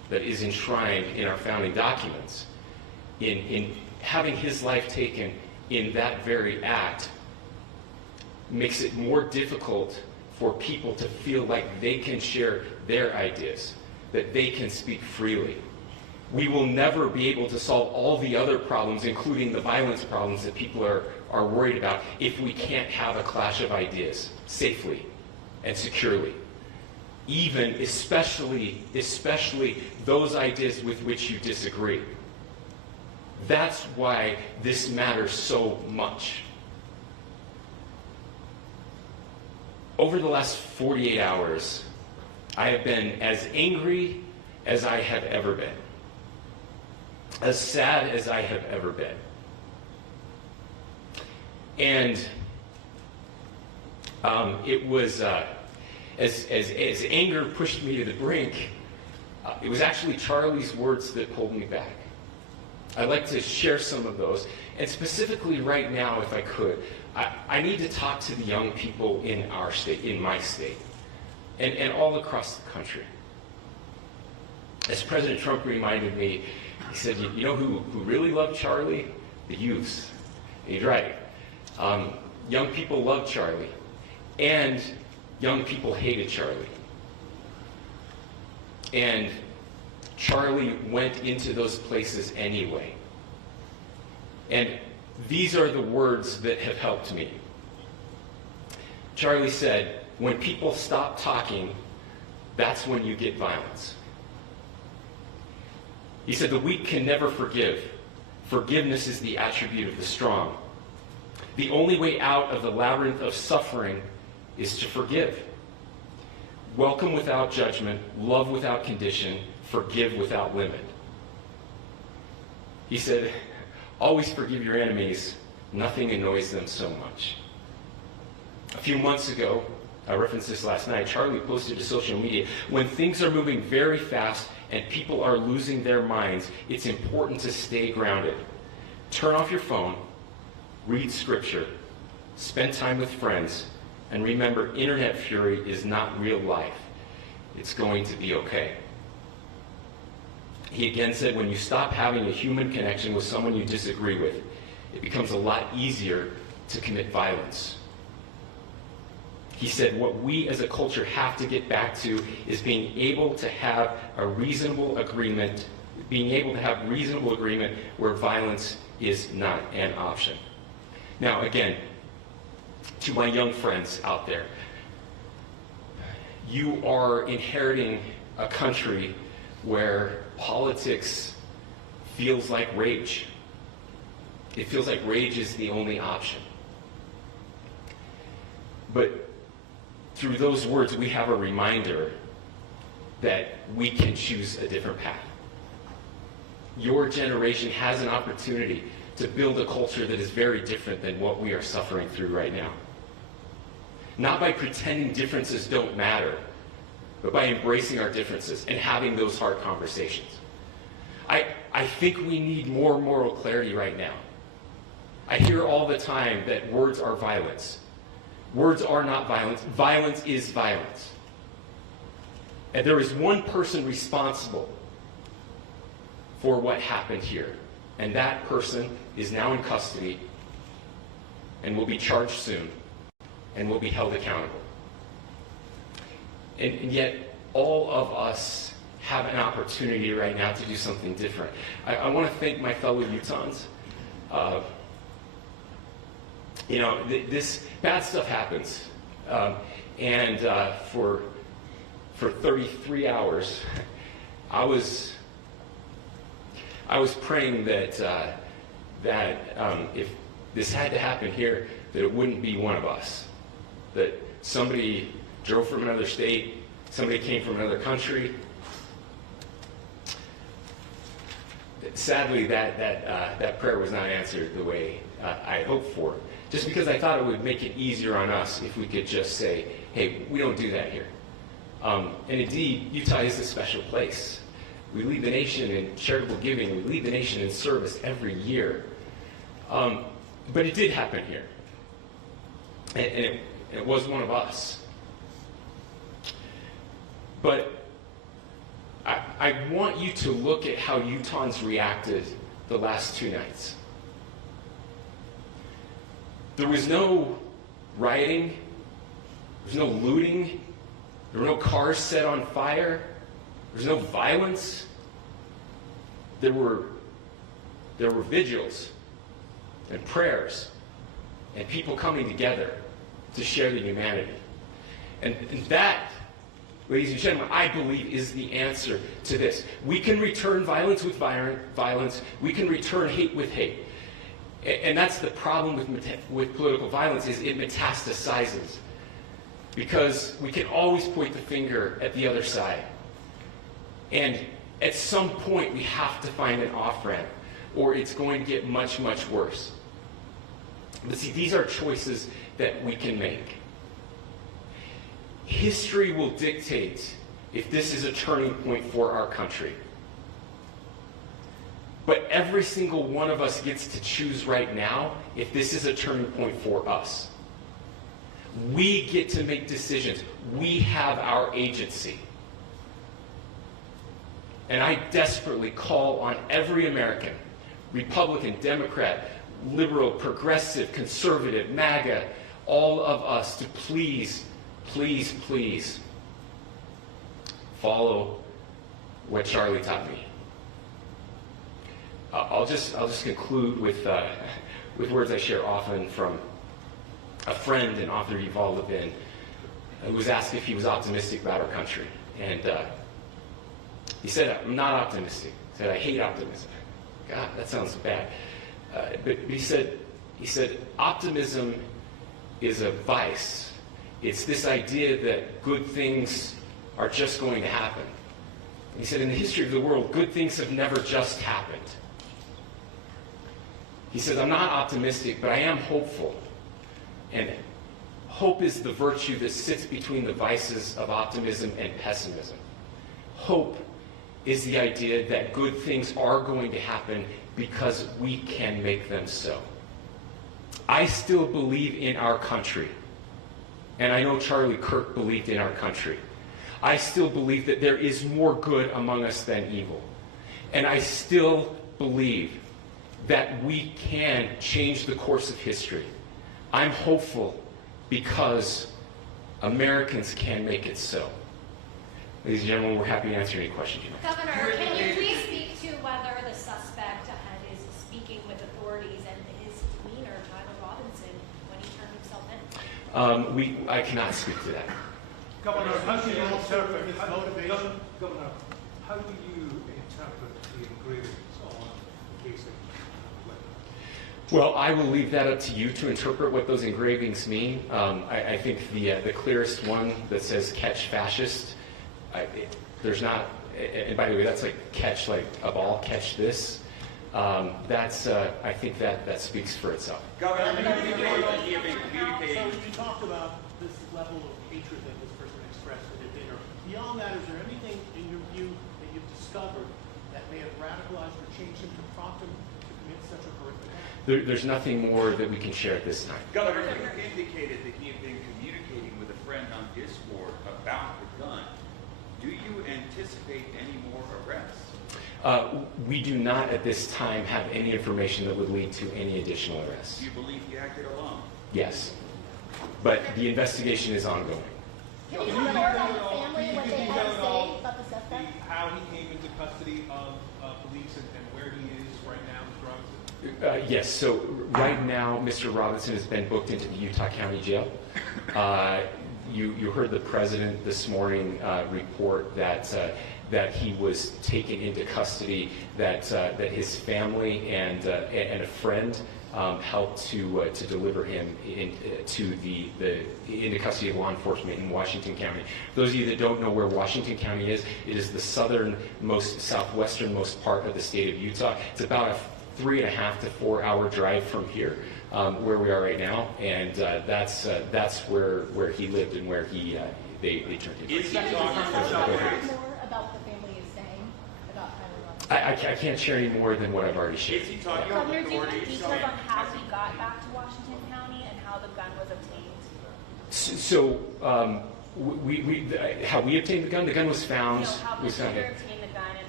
that is enshrined in our founding documents, in having his life taken in that very act, makes it more difficult for people to feel like they can share their ideas, that they can speak freely. We will never be able to solve all the other problems, including the violence problems that people are worried about, if we can't have a clash of ideas safely and securely. Even, especially those ideas with which you disagree. That's why this matters so much. Over the last 48 hours, I have been as angry as I have ever been, as sad as I have ever been. And it was, as anger pushed me to the brink, it was actually Charlie's words that pulled me back. I'd like to share some of those. And specifically right now, if I could, I need to talk to the young people in our state, in my state, and all across the country. As President Trump reminded me, he said, you know who really loved Charlie? The youths. And he's right. Young people loved Charlie, and young people hated Charlie. And Charlie went into those places anyway. And these are the words that have helped me. Charlie said, when people stop talking, that's when you get violence. He said, the weak can never forgive. Forgiveness is the attribute of the strong. The only way out of the labyrinth of suffering is to forgive. Welcome without judgment, love without condition, forgive without limit. He said, always forgive your enemies. Nothing annoys them so much. A few months ago, I referenced this last night, Charlie posted to social media, when things are moving very fast and people are losing their minds, it's important to stay grounded. Turn off your phone, read scripture, spend time with friends, and remember, internet fury is not real life. It's going to be okay. He again said, when you stop having a human connection with someone you disagree with, it becomes a lot easier to commit violence. He said, what we as a culture have to get back to is being able to have a reasonable agreement, where violence is not an option. Now, again, to my young friends out there, you are inheriting a country where politics feels like rage. It feels like rage is the only option. But through those words, we have a reminder that we can choose a different path. Your generation has an opportunity to build a culture that is very different than what we are suffering through right now. Not by pretending differences don't matter, but by embracing our differences and having those hard conversations. I think we need more moral clarity right now. I hear all the time that words are violence. Words are not violence. Violence is violence. And there is one person responsible for what happened here. And that person is now in custody and will be charged soon and will be held accountable. And yet, all of us have an opportunity right now to do something different. I want to thank my fellow Utahns. This bad stuff happens. For 33 hours, I was praying that if this had to happen here, that it wouldn't be one of us. That somebody drove from another state, somebody came from another country. Sadly, that prayer was not answered the way I hoped for. Just because I thought it would make it easier on us if we could just say, hey, we don't do that here. And indeed, Utah is a special place. We lead the nation in charitable giving. We lead the nation in service every year. But it did happen here. And it was one of us. But I want you to look at how Utahns reacted the last 2 nights. There was no rioting, there was no looting, there were no cars set on fire, there was no violence. There were vigils and prayers and people coming together to share the humanity. And that, ladies and gentlemen, I believe is the answer to this. We can return violence with violence. We can return hate with hate. And that's the problem with political violence, is it metastasizes. Because we can always point the finger at the other side. And at some point, we have to find an off-ramp, or it's going to get much, much worse. But see, these are choices that we can make. History will dictate if this is a turning point for our country. But every single one of us gets to choose right now if this is a turning point for us. We get to make decisions. We have our agency. And I desperately call on every American, Republican, Democrat, liberal, progressive, conservative, MAGA, all of us to please, please, please follow what Charlie taught me. I'll just conclude with words I share often from a friend and author, Yuval Levin, who was asked if he was optimistic about our country. And he said, "I'm not optimistic." He said, "I hate optimism." God, that sounds bad. But he said, optimism is a vice. It's this idea that good things are just going to happen. He said, in the history of the world, good things have never just happened. He says, I'm not optimistic, but I am hopeful. And hope is the virtue that sits between the vices of optimism and pessimism. Hope is the idea that good things are going to happen because we can make them so. I still believe in our country. And I know Charlie Kirk believed in our country. I still believe that there is more good among us than evil. And I still believe that we can change the course of history. I'm hopeful because Americans can make it so. Ladies and gentlemen, we're happy to answer any questions you have. Governor, can you please speak to whether the suspect ahead is speaking with authorities and his demeanor, Tyler Robinson, when he turned himself in? I cannot speak to that. Governor, how do you interpret the engravings on the casing? Well, I will leave that up to you to interpret what those engravings mean. I think the clearest one that says "catch fascist," there's not, and by the way, that's like catch like a ball, catch this. I think that speaks for itself. Governor, So you talked about this level of hatred that this person expressed at a dinner. Beyond that, is there anything in your view that you've discovered that may have radicalized or changed him to prompt him to commit such a horrific act? There's nothing more that we can share at this time. Governor, you indicated that he had been communicating with a friend on Discord about the gun. Do you anticipate any more arrests? We do not at this time have any information that would lead to any additional arrests. Do you believe he acted alone? Yes. But the investigation is ongoing. Can you tell more about the family, what they had to say about the suspect? How he came into custody of police and where he is right now with drugs? Yes, so right now, Mr. Robinson has been booked into the Utah County Jail. You heard the president this morning report that he was taken into custody, that his family and a friend helped to deliver him into custody of law enforcement in Washington County. Those of you that don't know where Washington County is, it is the southernmost, southwesternmost part of the state of Utah. It's about a 3.5 to 4 hour drive from here, where we are right now, and that's where he lived and where they turned him. Is he talking More about what the family is saying about Tyler Robinson? I can't share any more than what I've already shared. Is he talking Governor, with do you have authorities? details on how he got back to Washington County and how the gun was obtained? So how we obtained the gun? The gun was found. How the shooter obtained the gun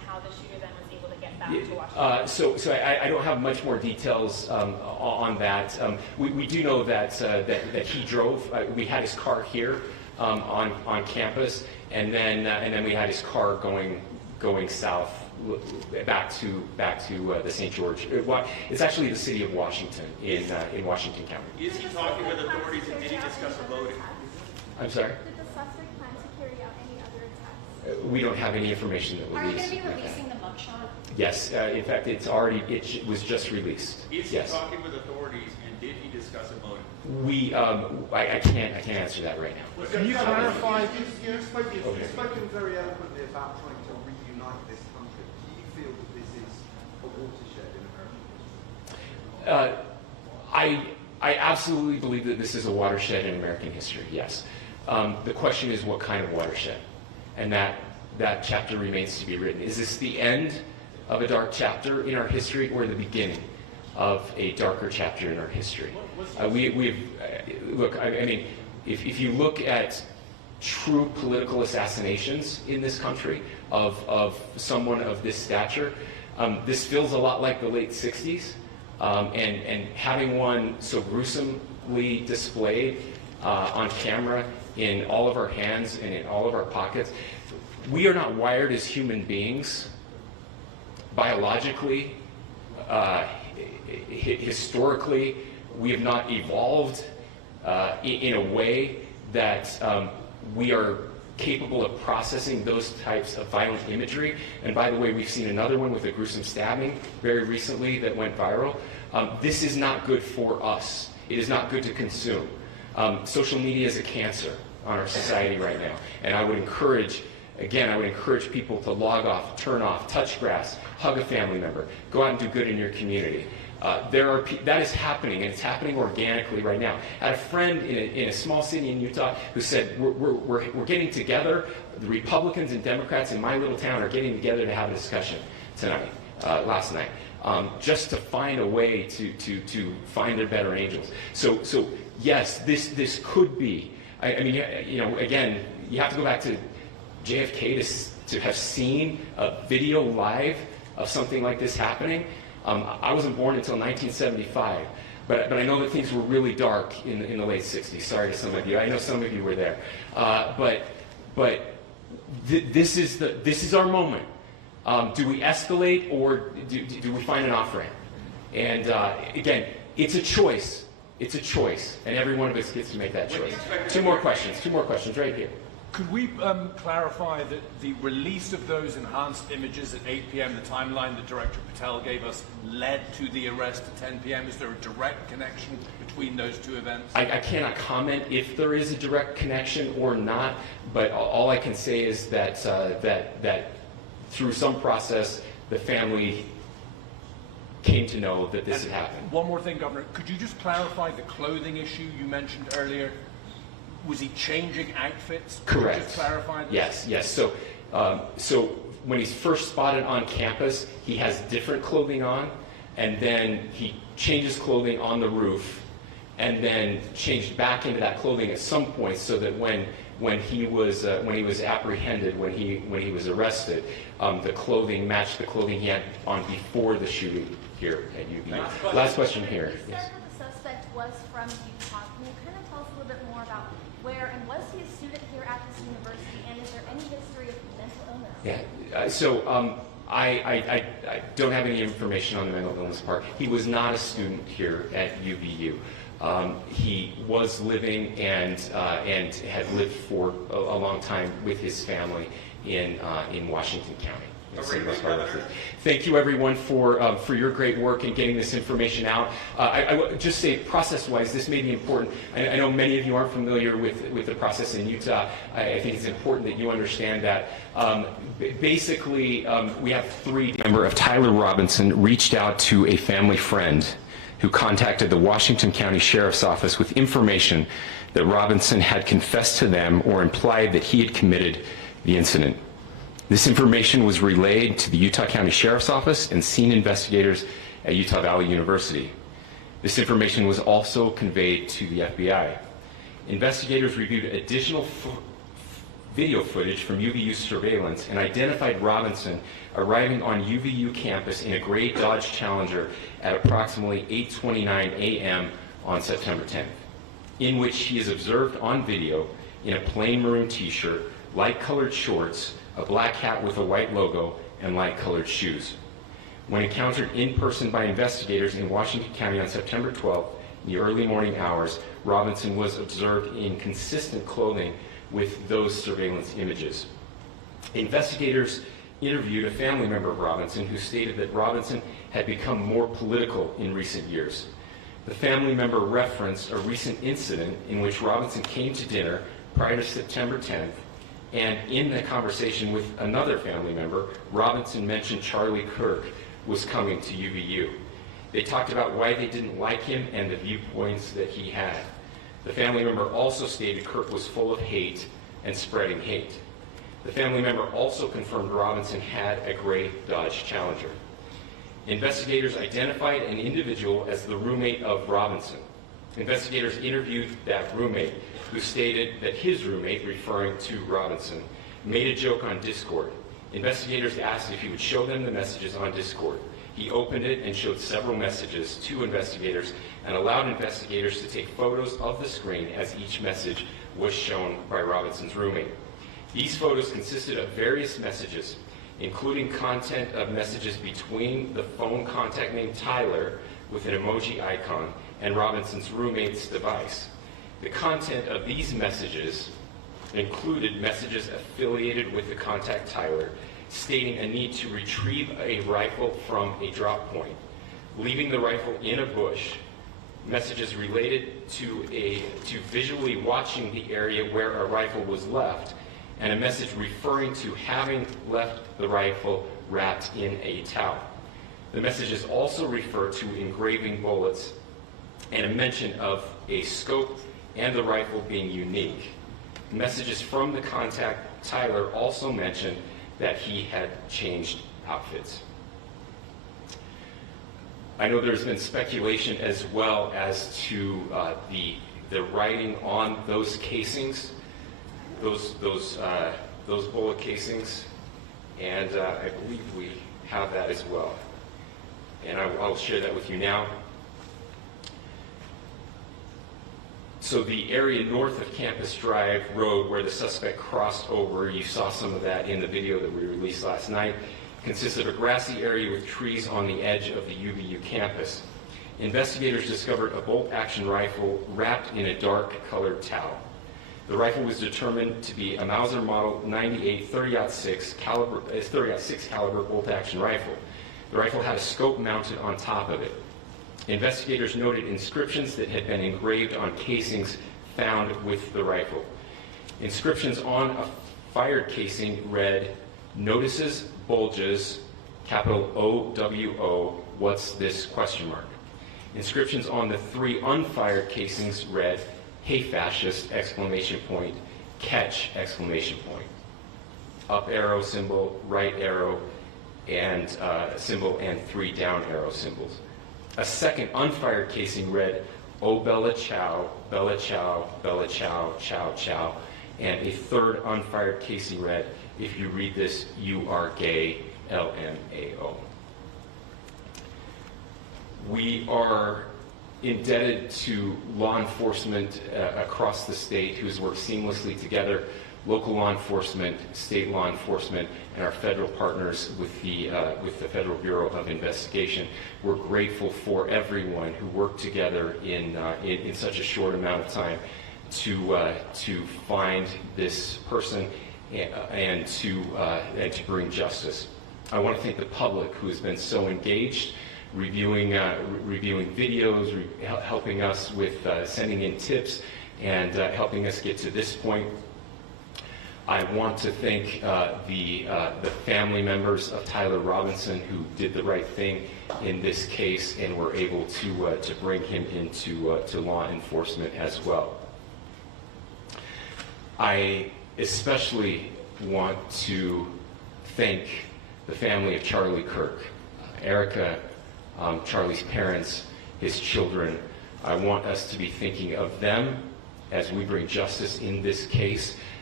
back to Washington? So I don't have much more details on that. We do know that he drove. We had his car here on campus, and then we had his car going south back to the St. George. It's actually the city of Washington in Washington County. Is he talking with authorities and did he discuss a voting? I'm sorry? Did the suspect plan to carry out any other attacks? We don't have any information that Are you released. going to be releasing the mugshot? Yes, in fact, it was just released. Is he Yes. talking with authorities and did he discuss a motive? I can't answer that right now. Can you clarify? You've spoken very eloquently about trying to reunite this country. Do you feel that this is a watershed in American history? I absolutely believe that this is a watershed in American history, yes. The question is what kind of watershed? And that chapter remains to be written. Is this the end of a dark chapter in our history or the beginning of a darker chapter in our history? Look, I mean, if you look at true political assassinations in this country of someone of this stature, this feels a lot like the late 60s. And having one so gruesomely displayed on camera in all of our hands and in all of our pockets, we are not wired as human beings biologically, historically. We have not evolved in a way that we are capable of processing those types of violent imagery. And by the way, we've seen another one with a gruesome stabbing very recently that went viral. This is not good for us. It is not good to consume. Social media is a cancer on our society right now. And I would encourage people to log off, turn off, touch grass, hug a family member, go out and do good in your community. That is happening, and it's happening organically right now. I had a friend in a small city in Utah who said, we're getting together, the Republicans and Democrats in my little town are getting together to have a discussion tonight, last night, just to find a way to find their better angels. So yes, this could be, I mean, again, you have to go back to JFK to have seen a video live of something like this happening. I wasn't born until 1975, but I know that things were really dark in the late 60s. Sorry to some of you. I know some of you were there. This is our moment. Do we escalate or do we find an off-ramp? And again, it's a choice. It's a choice, and every one of us gets to make that choice. Two more questions right here. Could we clarify that the release of those enhanced images at 8 p.m., the timeline that Director Patel gave us, led to the arrest at 10 p.m.? Is there a direct connection between those two events? I cannot comment if there is a direct connection or not, but all I can say is that that through some process, the family came to know that this had happened. One more thing, Governor. Could you just clarify the clothing issue you mentioned earlier? Was he changing outfits? Correct. Could you just clarify this? Yes. So when he's first spotted on campus, he has different clothing on, and then he changes clothing on the roof, and then changed back into that clothing at some point, so that when he was apprehended, when he was arrested, the clothing matched the clothing he had on before the shooting here at UVU. Last question here. You said that the suspect was from Utah. Can you kind of tell us a little bit more about where, and was he a student here at this university, and is there any history of mental illness? Yeah, so I don't have any information on the mental illness part. He was not a student here at UVU. He was living and had lived for a long time with his family in Washington County. Thank you, everyone, for your great work in getting this information out. I would just say, process-wise, this may be important. I know many of you aren't familiar with the process in Utah. I think it's important that you understand that. Basically, we have three. A member of Tyler Robinson reached out to a family friend who contacted the Washington County Sheriff's Office with information that Robinson had confessed to them or implied that he had committed the incident. This information was relayed to the Utah County Sheriff's Office and scene investigators at Utah Valley University. This information was also conveyed to the FBI. Investigators reviewed additional video footage from UVU surveillance and identified Robinson arriving on UVU campus in a gray Dodge Challenger at approximately 8:29 a.m. on September 10th, in which he is observed on video in a plain maroon t-shirt, light-colored shorts, a black hat with a white logo, and light-colored shoes. When encountered in person by investigators in Washington County on September 12th, in the early morning hours, Robinson was observed in consistent clothing with those surveillance images. Investigators interviewed a family member of Robinson who stated that Robinson had become more political in recent years. The family member referenced a recent incident in which Robinson came to dinner prior to September 10th, and in the conversation with another family member, Robinson mentioned Charlie Kirk was coming to UVU. They talked about why they didn't like him and the viewpoints that he had. The family member also stated Kirk was full of hate and spreading hate. The family member also confirmed Robinson had a gray Dodge Challenger. Investigators identified an individual as the roommate of Robinson. Investigators interviewed that roommate, who stated that his roommate, referring to Robinson, made a joke on Discord. Investigators asked if he would show them the messages on Discord. He opened it and showed several messages to investigators and allowed investigators to take photos of the screen as each message was shown by Robinson's roommate. These photos consisted of various messages, including content of messages between the phone contact named Tyler with an emoji icon and Robinson's roommate's device. The content of these messages included messages affiliated with the contact Tyler, stating a need to retrieve a rifle from a drop point, leaving the rifle in a bush, messages related to visually watching the area where a rifle was left, and a message referring to having left the rifle wrapped in a towel. The messages also refer to engraving bullets and a mention of a scope and the rifle being unique. Messages from the contact Tyler also mentioned that he had changed outfits. I know there's been speculation as well as to the writing on those casings, those bullet casings, and I believe we have that as well. And I'll share that with you now. So the area north of Campus Drive Road where the suspect crossed over, you saw some of that in the video that we released last night, consists of a grassy area with trees on the edge of the UVU campus. Investigators discovered a bolt-action rifle wrapped in a dark-colored towel. The rifle was determined to be a Mauser Model 98 30-06 caliber bolt-action rifle. The rifle had a scope mounted on top of it. Investigators noted inscriptions that had been engraved on casings found with the rifle. Inscriptions on a fired casing read, "Notices, bulges, capital O-W-O, what's this, question mark." Inscriptions on the 3 unfired casings read, "Hey fascist, exclamation point, catch, exclamation point." Up arrow symbol, right arrow, and symbol, and 3 down arrow symbols. A second unfired casing read, "Oh Bella Chow, Bella Chow, Bella Chow, Chow Chow," and a third unfired casing read, "If you read this, you are gay, LMAO." We are indebted to law enforcement across the state who has worked seamlessly together, local law enforcement, state law enforcement, and our federal partners with the Federal Bureau of Investigation. We're grateful for everyone who worked together in such a short amount of time to find this person and to bring justice. I want to thank the public who has been so engaged, reviewing videos, helping us with sending in tips, and helping us get to this point. I want to thank the family members of Tyler Robinson who did the right thing in this case and were able to bring him into to law enforcement as well. I especially want to thank the family of Charlie Kirk, Erica, Charlie's parents, his children. I want us to be thinking of them as we bring justice in this case.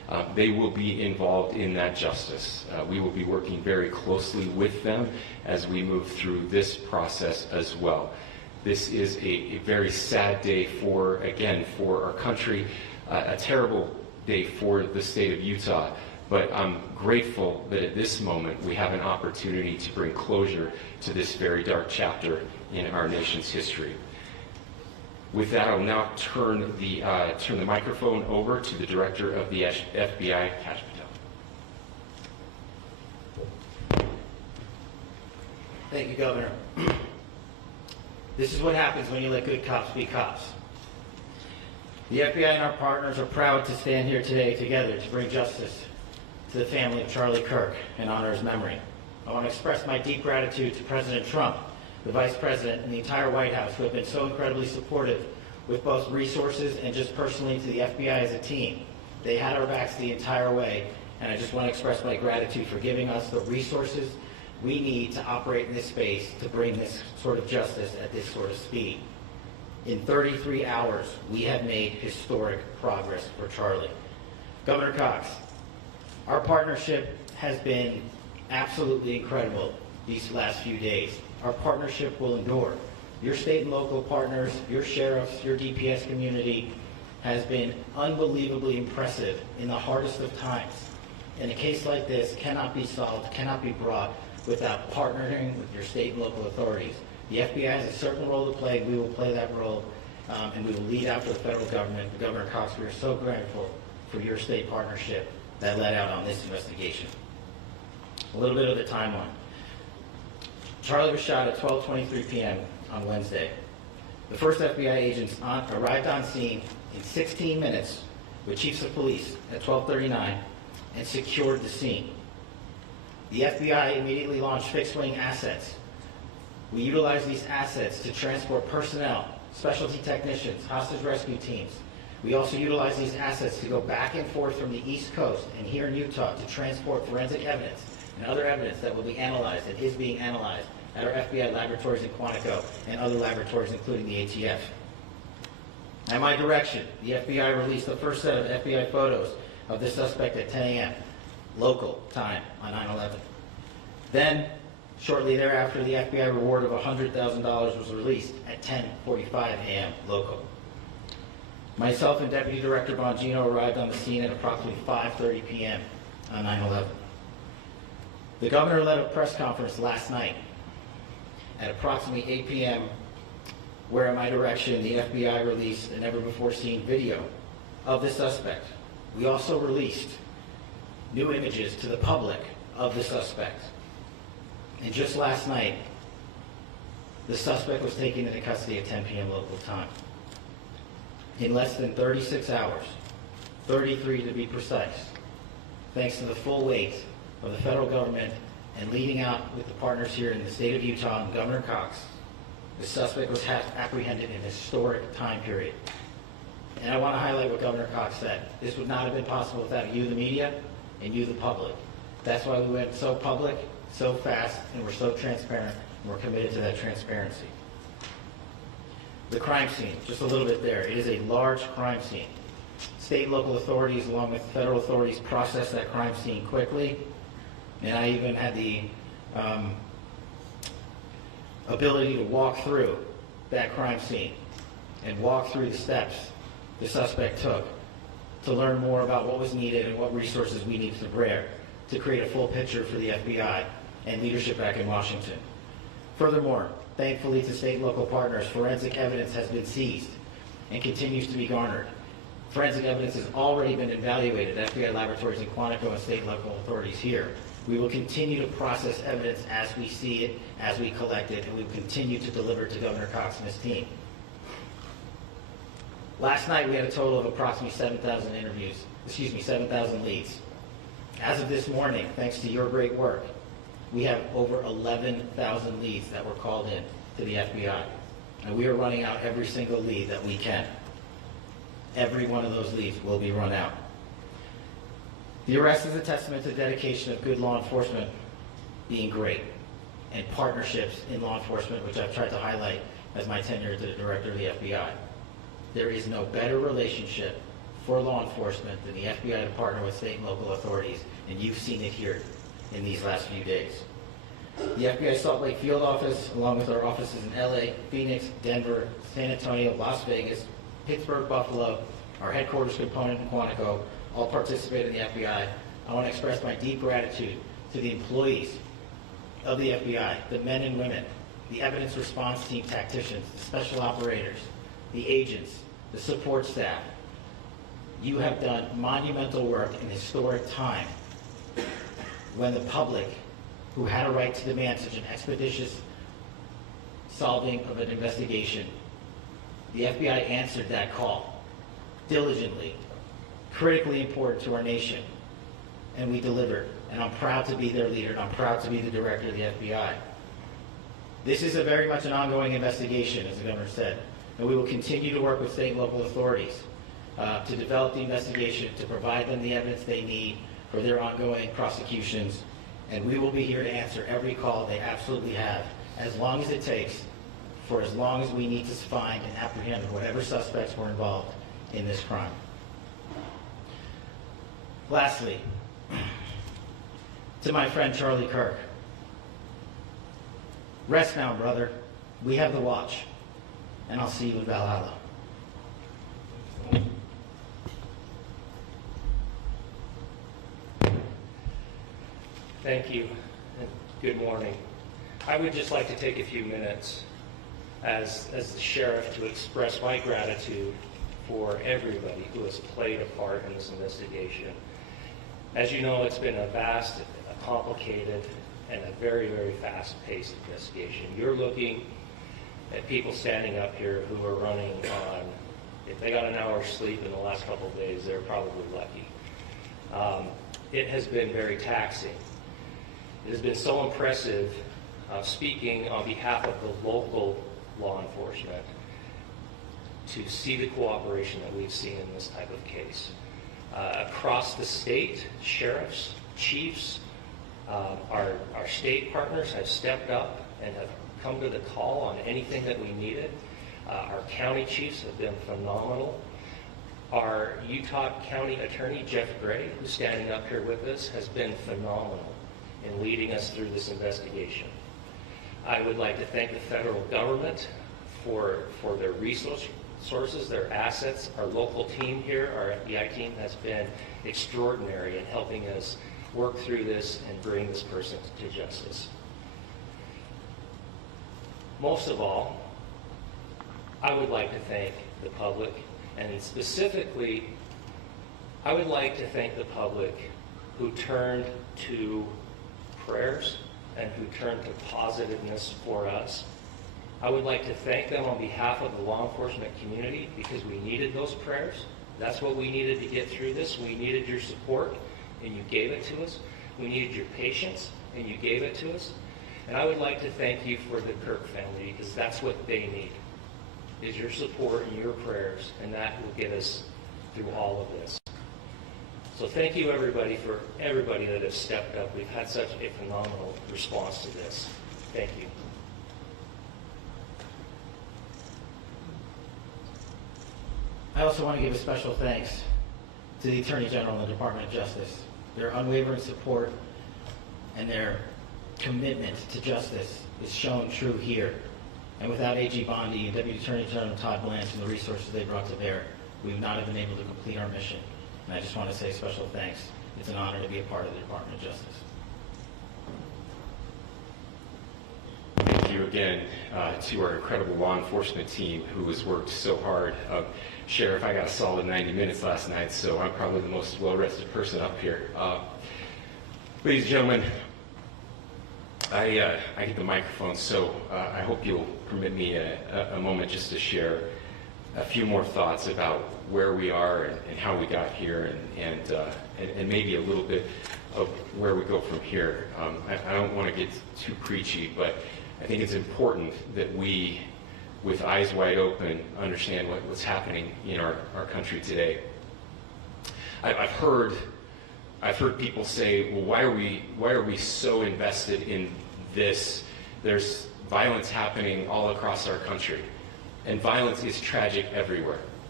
They will be involved in that justice. We will be working very closely with them as we move through this process as well. This is a very sad day for our country, a terrible day for the state of Utah, but I'm grateful that at this moment we have an opportunity to bring closure to this very dark chapter in our nation's history. With that, I'll now turn the microphone over to the Director of the FBI, Kash Patel. Thank you, Governor. This is what happens when you let good cops be cops. The FBI and our partners are proud to stand here today together to bring justice to the family of Charlie Kirk and honor his memory. I want to express my deep gratitude to President Trump, the Vice President, and the entire White House who have been so incredibly supportive with both resources and just personally to the FBI as a team. They had our backs the entire way, and I just want to express my gratitude for giving us the resources we need to operate in this space to bring this sort of justice at this sort of speed. In 33 hours, we have made historic progress for Charlie. Governor Cox, our partnership has been absolutely incredible these last few days. Our partnership will endure. Your state and local partners, your sheriffs, your DPS community has been unbelievably impressive in the hardest of times. And a case like this cannot be solved, cannot be brought without partnering with your state and local authorities. The FBI has a certain role to play. We will play that role, and we will lead out for the federal government. Governor Cox, we are so grateful for your state partnership that led out on this investigation. A little bit of the timeline. Charlie was shot at 12:23 p.m. on Wednesday. The first FBI agents arrived on scene in 16 minutes with chiefs of police at 12:39 and secured the scene. The FBI immediately launched fixed-wing assets. We utilized these assets to transport personnel, specialty technicians, hostage rescue teams. We also utilized these assets to go back and forth from the East Coast and here in Utah to transport forensic evidence and other evidence that will be analyzed and is being analyzed at our FBI laboratories in Quantico and other laboratories, including the ATF. At my direction, the FBI released the first set of FBI photos of the suspect at 10 a.m. local time on 9/11. Then, shortly thereafter, the FBI reward of $100,000 was released at 10:45 a.m. local. Myself and Deputy Director Bongino arrived on the scene at approximately 5:30 p.m. on 9/11. The governor led a press conference last night at approximately 8 p.m., where at my direction, the FBI released a never-before-seen video of the suspect. We also released new images to the public of the suspect. And just last night, the suspect was taken into custody at 10 p.m. local time. In less than 36 hours, 33 to be precise, thanks to the full weight of the federal government and leading out with the partners here in the state of Utah and Governor Cox, the suspect was apprehended in a historic time period. And I want to highlight what Governor Cox said. This would not have been possible without you, the media, and you, the public. That's why we went so public, so fast, and we're so transparent, and we're committed to that transparency. The crime scene, just a little bit there. It is a large crime scene. State and local authorities, along with federal authorities, processed that crime scene quickly, and I even had the ability to walk through that crime scene and walk through the steps the suspect took to learn more about what was needed and what resources we needed to bear to create a full picture for the FBI and leadership back in Washington. Furthermore, thankfully to state and local partners, forensic evidence has been seized and continues to be garnered. Forensic evidence has already been evaluated at FBI laboratories in Quantico and state and local authorities here. We will continue to process evidence as we see it, as we collect it, and we will continue to deliver to Governor Cox and his team. Last night, we had a total of approximately 7,000 leads. As of this morning, thanks to your great work, we have over 11,000 leads that were called in to the FBI. And we are running out every single lead that we can. Every one of those leads will be run out. The arrest is a testament to the dedication of good law enforcement being great, and partnerships in law enforcement, which I've tried to highlight as my tenure as the director of the FBI. There is no better relationship, for law enforcement than the FBI to partner with state and local authorities, and you've seen it here in these last few days. The FBI Salt Lake Field Office, along with our offices in LA, Phoenix, Denver, San Antonio, Las Vegas, Pittsburgh, Buffalo, our headquarters component in Quantico, all participate in the FBI. I want to express my deep gratitude to the employees of the FBI, the men and women, the evidence response team tacticians, the special operators, the agents, the support staff. You have done monumental work in historic time when the public, who had a right to demand such an expeditious solving of an investigation, the FBI answered that call diligently, critically important to our nation, and we delivered. And I'm proud to be their leader, and I'm proud to be the director of the FBI. This is very much an ongoing investigation, as the governor said, and we will continue to work with state and local authorities to develop the investigation, to provide them the evidence they need for their ongoing prosecutions, and we will be here to answer every call they absolutely have, as long as it takes, for as long as we need to find and apprehend whatever suspects were involved in this crime. Lastly, to my friend Charlie Kirk, rest now, brother. We have the watch, and I'll see you in Valhalla. Thank you, and good morning. I would just like to take a few minutes as the sheriff to express my gratitude for everybody who has played a part in this investigation. As you know, it's been a vast, a complicated, and a very, very fast-paced investigation. You're looking at people standing up here who are running on, if they got an hour's sleep in the last couple of days, they're probably lucky. It has been very taxing. It has been so impressive speaking on behalf of the local law enforcement to see the cooperation that we've seen in this type of case. Across the state, sheriffs, chiefs, our state partners have stepped up and have come to the call on anything that we needed. Our county chiefs have been phenomenal. Our Utah County Attorney, Jeff Gray, who's standing up here with us, has been phenomenal in leading us through this investigation. I would like to thank the federal government for their resources, their assets. Our local team here, our FBI team, has been extraordinary in helping us work through this and bring this person to justice. Most of all, I would like to thank the public, and specifically, I would like to thank the public who turned to prayers and who turned to positiveness for us. I would like to thank them on behalf of the law enforcement community because we needed those prayers. That's what we needed to get through this. We needed your support, and you gave it to us. We needed your patience, and you gave it to us. And I would like to thank you for the Kirk family because that's what they need, is your support and your prayers, and that will get us through all of this. So thank you everybody for everybody that has stepped up. We've had such a phenomenal response to this. Thank you. I also want to give a special thanks to the Attorney General and the Department of Justice. Their unwavering support and their commitment to justice is shown true here. And without AG Bondi and Deputy Attorney General Todd Blanche and the resources they brought to bear, we would not have been able to complete our mission. And I just want to say special thanks. It's an honor to be a part of the Department of Justice. Thank you again to our incredible law enforcement team who has worked so hard. Sheriff, I got a solid 90 minutes last night, so I'm probably the most well-rested person up here. Ladies and gentlemen, I get the microphone, so I hope you'll permit me a moment just to share a few more thoughts about where we are and how we got here and maybe a little bit of where we go from here. I don't want to get too preachy, but I think it's important that we, with eyes wide open, understand what's happening in our country today. I've heard people say, well, why are we so invested in this? There's violence happening all across our country, and violence is tragic everywhere.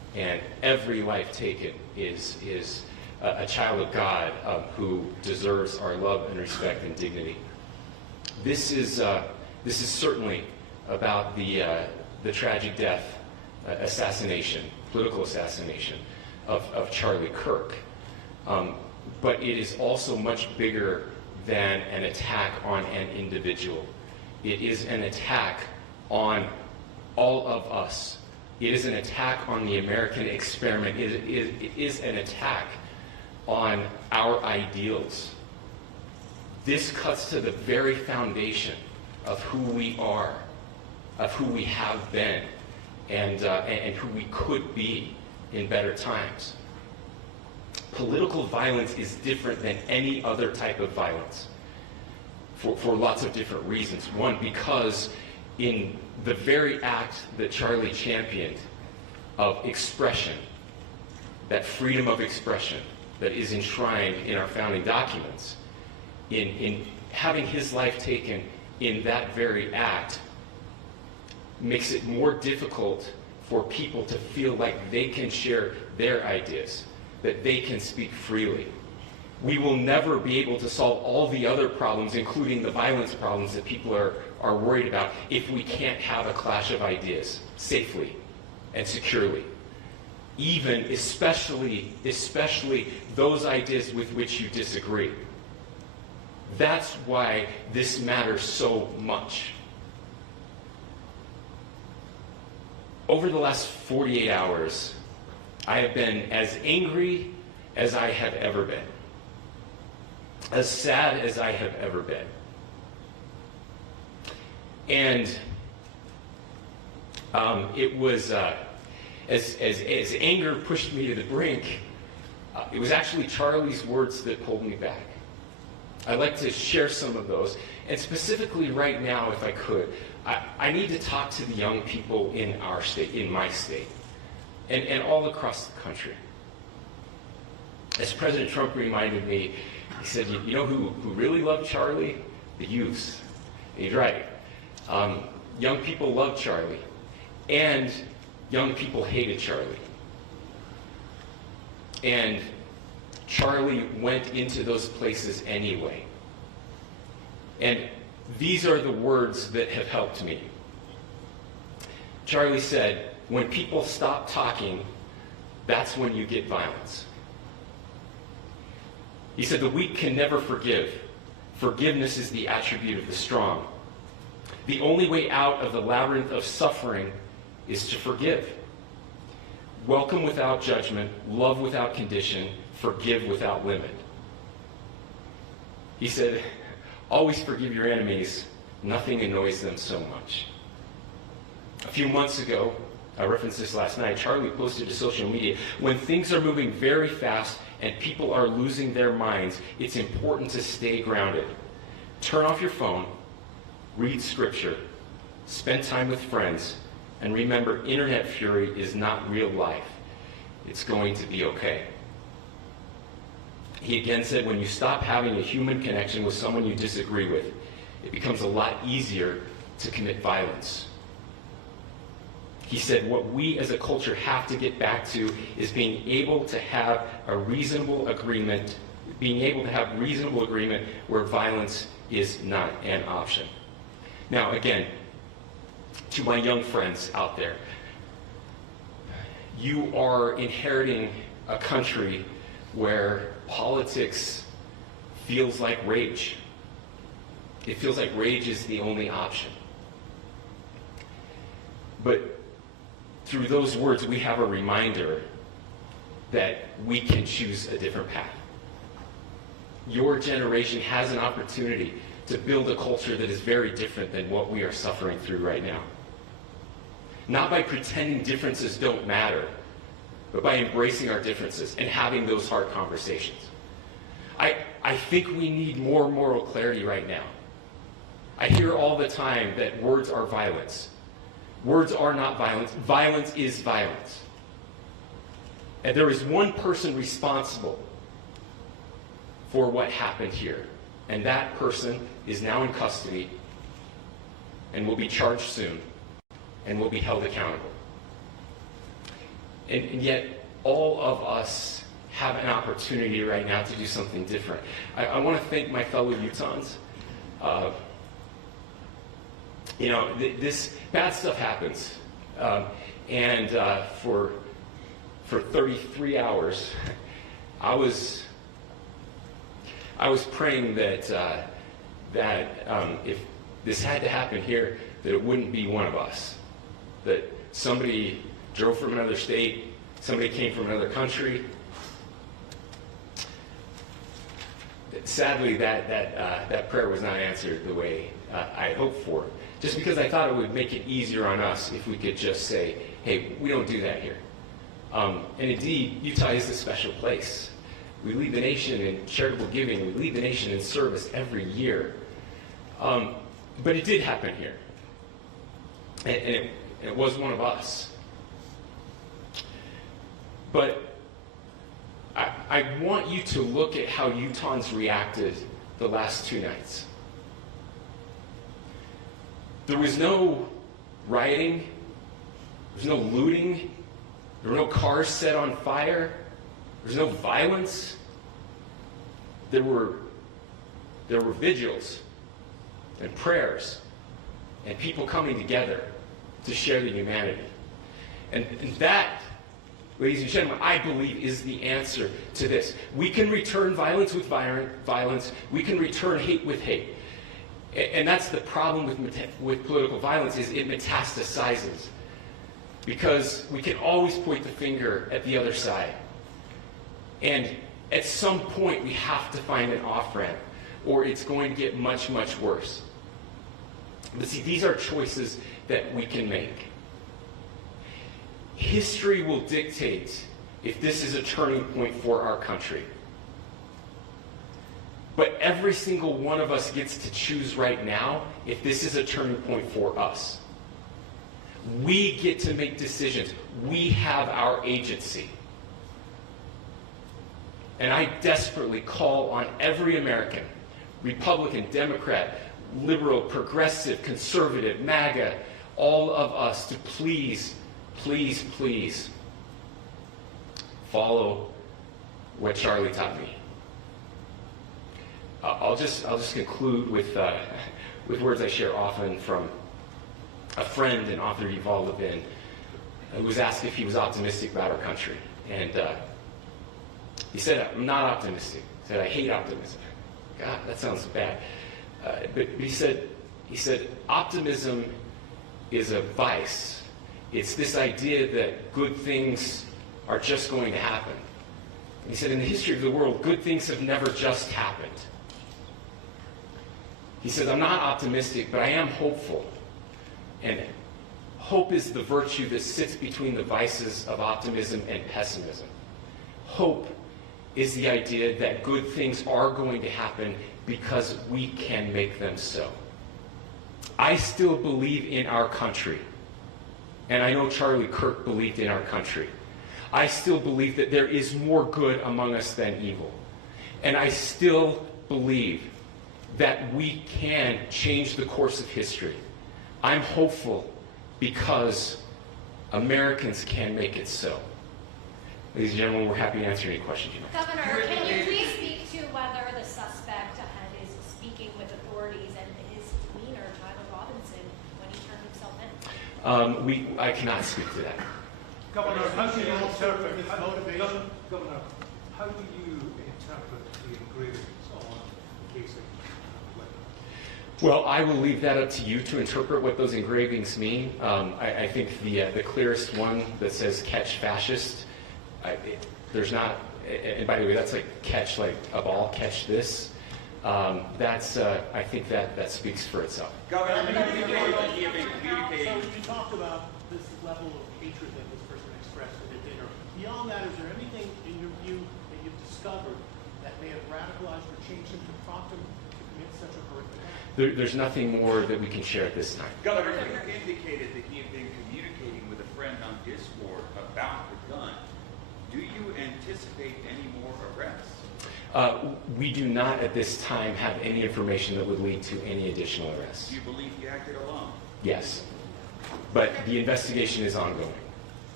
And every life taken is a child of God who deserves our love and respect and dignity. This is certainly about the tragic death, political assassination of Charlie Kirk. But it is also much bigger than an attack on an individual. It is an attack on all of us. It is an attack on the American experiment. It is an attack on our ideals. This cuts to the very foundation of who we are, of who we have been, and who we could be in better times. Political violence is different than any other type of violence for lots of different reasons. One, because in the very act that Charlie championed of expression, that freedom of expression that is enshrined in our founding documents, in having his life taken in that very act, makes it more difficult for people to feel like they can share their ideas, that they can speak freely. We will never be able to solve all the other problems, including the violence problems that people are worried about, if we can't have a clash of ideas safely and securely. Even, especially those ideas with which you disagree. That's why this matters so much. Over the last 48 hours, I have been as angry as I have ever been, as sad as I have ever been. And it was, as anger pushed me to the brink, it was actually Charlie's words that pulled me back. I'd like to share some of those. And specifically right now, if I could, I need to talk to the young people in our state, in my state, and all across the country. As President Trump reminded me, he said, you know who really loved Charlie? The youths. And he's right. Young people loved Charlie, and young people hated Charlie. And Charlie went into those places anyway. And these are the words that have helped me. Charlie said, when people stop talking, that's when you get violence. He said, the weak can never forgive. Forgiveness is the attribute of the strong. The only way out of the labyrinth of suffering is to forgive. Welcome without judgment, love without condition, forgive without limit. He said, always forgive your enemies. Nothing annoys them so much. A few months ago, I referenced this last night, Charlie posted to social media, when things are moving very fast and people are losing their minds, it's important to stay grounded. Turn off your phone, read scripture, spend time with friends, and remember, internet fury is not real life. It's going to be okay. He again said, when you stop having a human connection with someone you disagree with, it becomes a lot easier to commit violence. He said, what we as a culture have to get back to is being able to have a reasonable agreement, where violence is not an option. Now, again, to my young friends out there, you are inheriting a country where politics feels like rage. It feels like rage is the only option. But through those words, we have a reminder that we can choose a different path. Your generation has an opportunity to build a culture that is very different than what we are suffering through right now. Not by pretending differences don't matter, but by embracing our differences and having those hard conversations. I think we need more moral clarity right now. I hear all the time that words are violence. Words are not violence. Violence is violence. And there is one person responsible for what happened here. And that person is now in custody and will be charged soon and will be held accountable. And yet, all of us have an opportunity right now to do something different. I want to thank my fellow Utahns. This bad stuff happens. For 33 hours, I was praying that if this had to happen here, that it wouldn't be one of us. That somebody drove from another state, somebody came from another country. Sadly, that prayer was not answered the way I hoped for. Just because I thought it would make it easier on us if we could just say, hey, we don't do that here. And indeed, Utah is a special place. We lead the nation in charitable giving. We lead the nation in service every year. But it did happen here. And it was one of us. But I want you to look at how Utahns reacted the last 2 nights. There was no rioting. There was no looting. There were no cars set on fire. There was no violence. There were vigils and prayers and people coming together to share the humanity. And that, ladies and gentlemen, I believe is the answer to this. We can return violence with violence. We can return hate with hate. And that's the problem with political violence, is it metastasizes. Because we can always point the finger at the other side. And at some point, we have to find an off-ramp, or it's going to get much, much worse. But see, these are choices that we can make. History will dictate if this is a turning point for our country. But every single one of us gets to choose right now if this is a turning point for us. We get to make decisions. We have our agency. And I desperately call on every American, Republican, Democrat, liberal, progressive, conservative, MAGA, all of us to please, please, please follow what Charlie taught me. I'll just conclude with words I share often from a friend and author, Yuval Levin, who was asked if he was optimistic about our country. And he said, I'm not optimistic. He said, I hate optimism. God, that sounds bad. But he said, optimism is a vice. It's this idea that good things are just going to happen. And he said, in the history of the world, good things have never just happened. He says, I'm not optimistic, but I am hopeful. And hope is the virtue that sits between the vices of optimism and pessimism. Hope is the idea that good things are going to happen because we can make them so. I still believe in our country. And I know Charlie Kirk believed in our country. I still believe that there is more good among us than evil. And I still believe that we can change the course of history. I'm hopeful because Americans can make it so. Ladies and gentlemen, we're happy to answer any questions you have. Governor, can you please speak to whether the suspect ahead is speaking with authorities and his demeanor, Tyler Robinson, when he turned himself in? I cannot speak to that. Governor, how do you interpret the engravings on the casing? Well, I will leave that up to you to interpret what those engravings mean. I think the clearest one that says "catch fascist," there's not, and by the way, that's like catch like a ball, catch this. I think that speaks for itself. Governor, so you talked about this level of hatred that this person expressed at dinner. Beyond that, is there anything in your view that you've discovered that may have radicalized or changed him to prompt him to commit such a horrific act? There's nothing more that we can share at this time. Governor, you indicated that he had been communicating with a friend on Discord about the gun. Do you anticipate any more arrests? We do not at this time have any information that would lead to any additional arrests. Do you believe he acted alone? Yes. But the investigation is ongoing.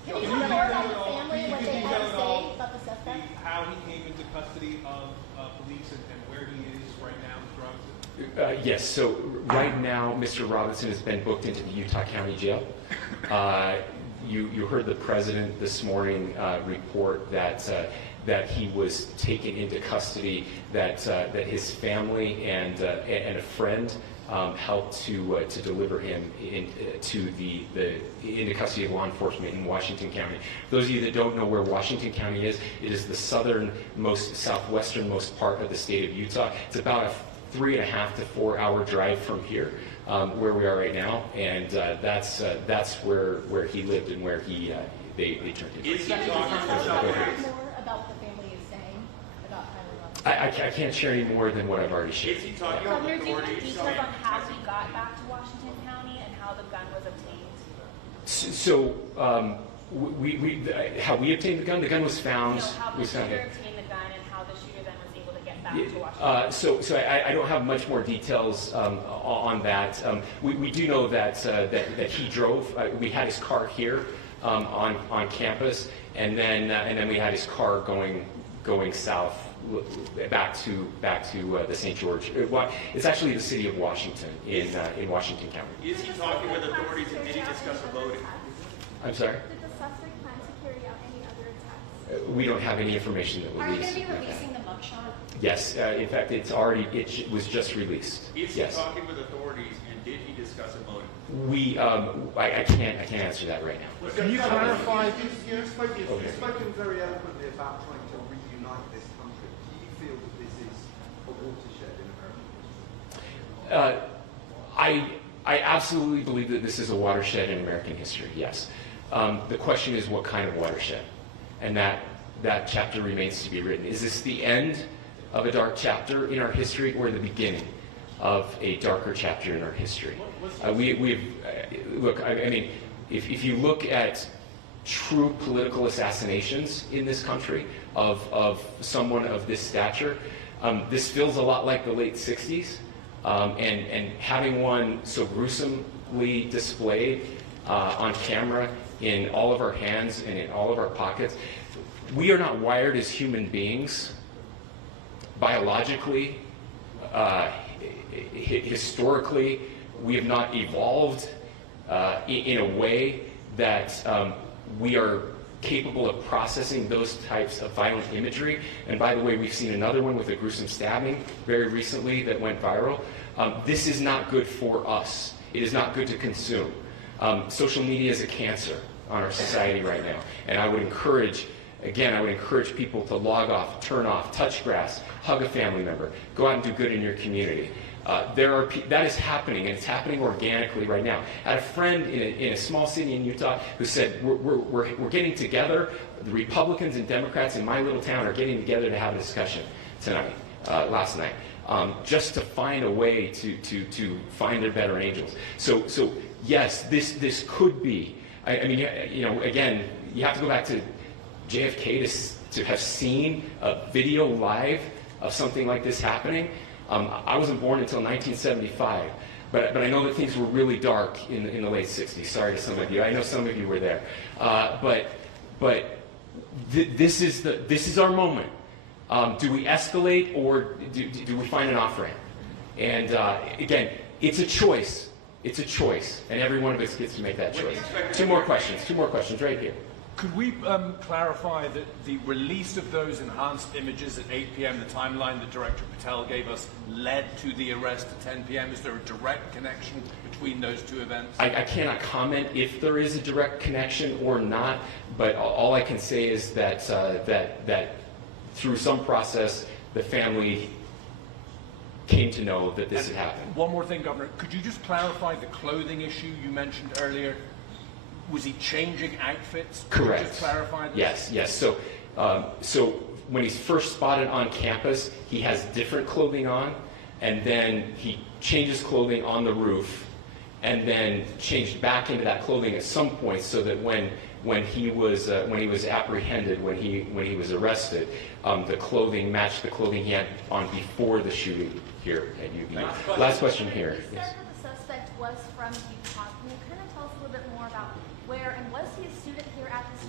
Can you tell me more about the family and what they had to say about the suspect? How he came into custody of police and where he is right now with drugs? Yes, so right now, Mr. Robinson has been booked into the Utah County Jail. You heard the president this morning report that he was taken into custody, that his family and a friend helped to deliver him into custody of law enforcement in Washington County. Those of you that don't know where Washington County is, it is the southwesternmost part of the state of Utah. It's about a 3.5 to 4 hour drive from here, where we are right now, and that's where he lived and where they turned him. Is he talking more about what the family is saying about Tyler Robinson? I can't share any more than what I've already shared. Is he talking Governor, with do you have authorities? details on how he got back to Washington County and how the gun was obtained? So, how we obtained the gun? The gun was found. No, how the was found shooter it. obtained the gun and how the shooter then was able to get back to Washington. So I don't have much more details on that. We do know that he drove. We had his car here on campus, and then we had his car going south back to the St. George. It's actually the city of Washington in Washington County. Is he talking with authorities and did he discuss a motive? I'm sorry. Did the suspect plan to carry out any other attacks? We don't have any information that Are you will going release. to be releasing the mugshot? Yes, in fact, it was just released. Is he Yes. talking with authorities and did he discuss a motive? I can't answer that right now. Can you clarify? You've spoken very eloquently about trying to reunite this country. Do you feel that this is a watershed in American history? I absolutely believe that this is a watershed in American history, yes. The question is what kind of watershed? And that chapter remains to be written. Is this the end of a dark chapter in our history or the beginning of a darker chapter in our history? Look, I mean, if you look at true political assassinations in this country of someone of this stature, this feels a lot like the late 60s. And having one so gruesomely displayed on camera in all of our hands and in all of our pockets, we are not wired as human beings, biologically, historically. We have not evolved in a way that we are capable of processing those types of violent imagery. And by the way, we've seen another one with a gruesome stabbing very recently that went viral. This is not good for us. It is not good to consume. Social media is a cancer on our society right now. And I would encourage people to log off, turn off, touch grass, hug a family member, go out and do good in your community. That is happening, and it's happening organically right now. I had a friend in a small city in Utah who said, we're getting together, the Republicans and Democrats in my little town are getting together to have a discussion last night, just to find a way to find their better angels. So yes, this could be, I mean, again, you have to go back to JFK to have seen a video live of something like this happening. I wasn't born until 1975, but I know that things were really dark in the late 60s. Sorry to some of you. I know some of you were there. This is our moment. Do we escalate or do we find an off-ramp? And again, it's a choice. It's a choice, and every one of us gets to make that choice. Two more questions right here. Could we clarify that the release of those enhanced images at 8 p.m., the timeline that Director Patel gave us, led to the arrest at 10 p.m.? Is there a direct connection between those two events? I cannot comment if there is a direct connection or not, but all I can say is that through some process, the family came to know that this had happened. One more thing, Governor. Could you just clarify the clothing issue you mentioned earlier? Was he changing outfits? Could Correct. you just clarify this? Yes. So when he's first spotted on campus, he has different clothing on, and then he changes clothing on the roof, and then changed back into that clothing at some point, so that when he was apprehended, when he was arrested, the clothing matched the clothing he had on before the shooting here at UVU. Last question here. You said that the suspect was from Utah. Can you kind of tell us a little bit more about where, and was he a student here at the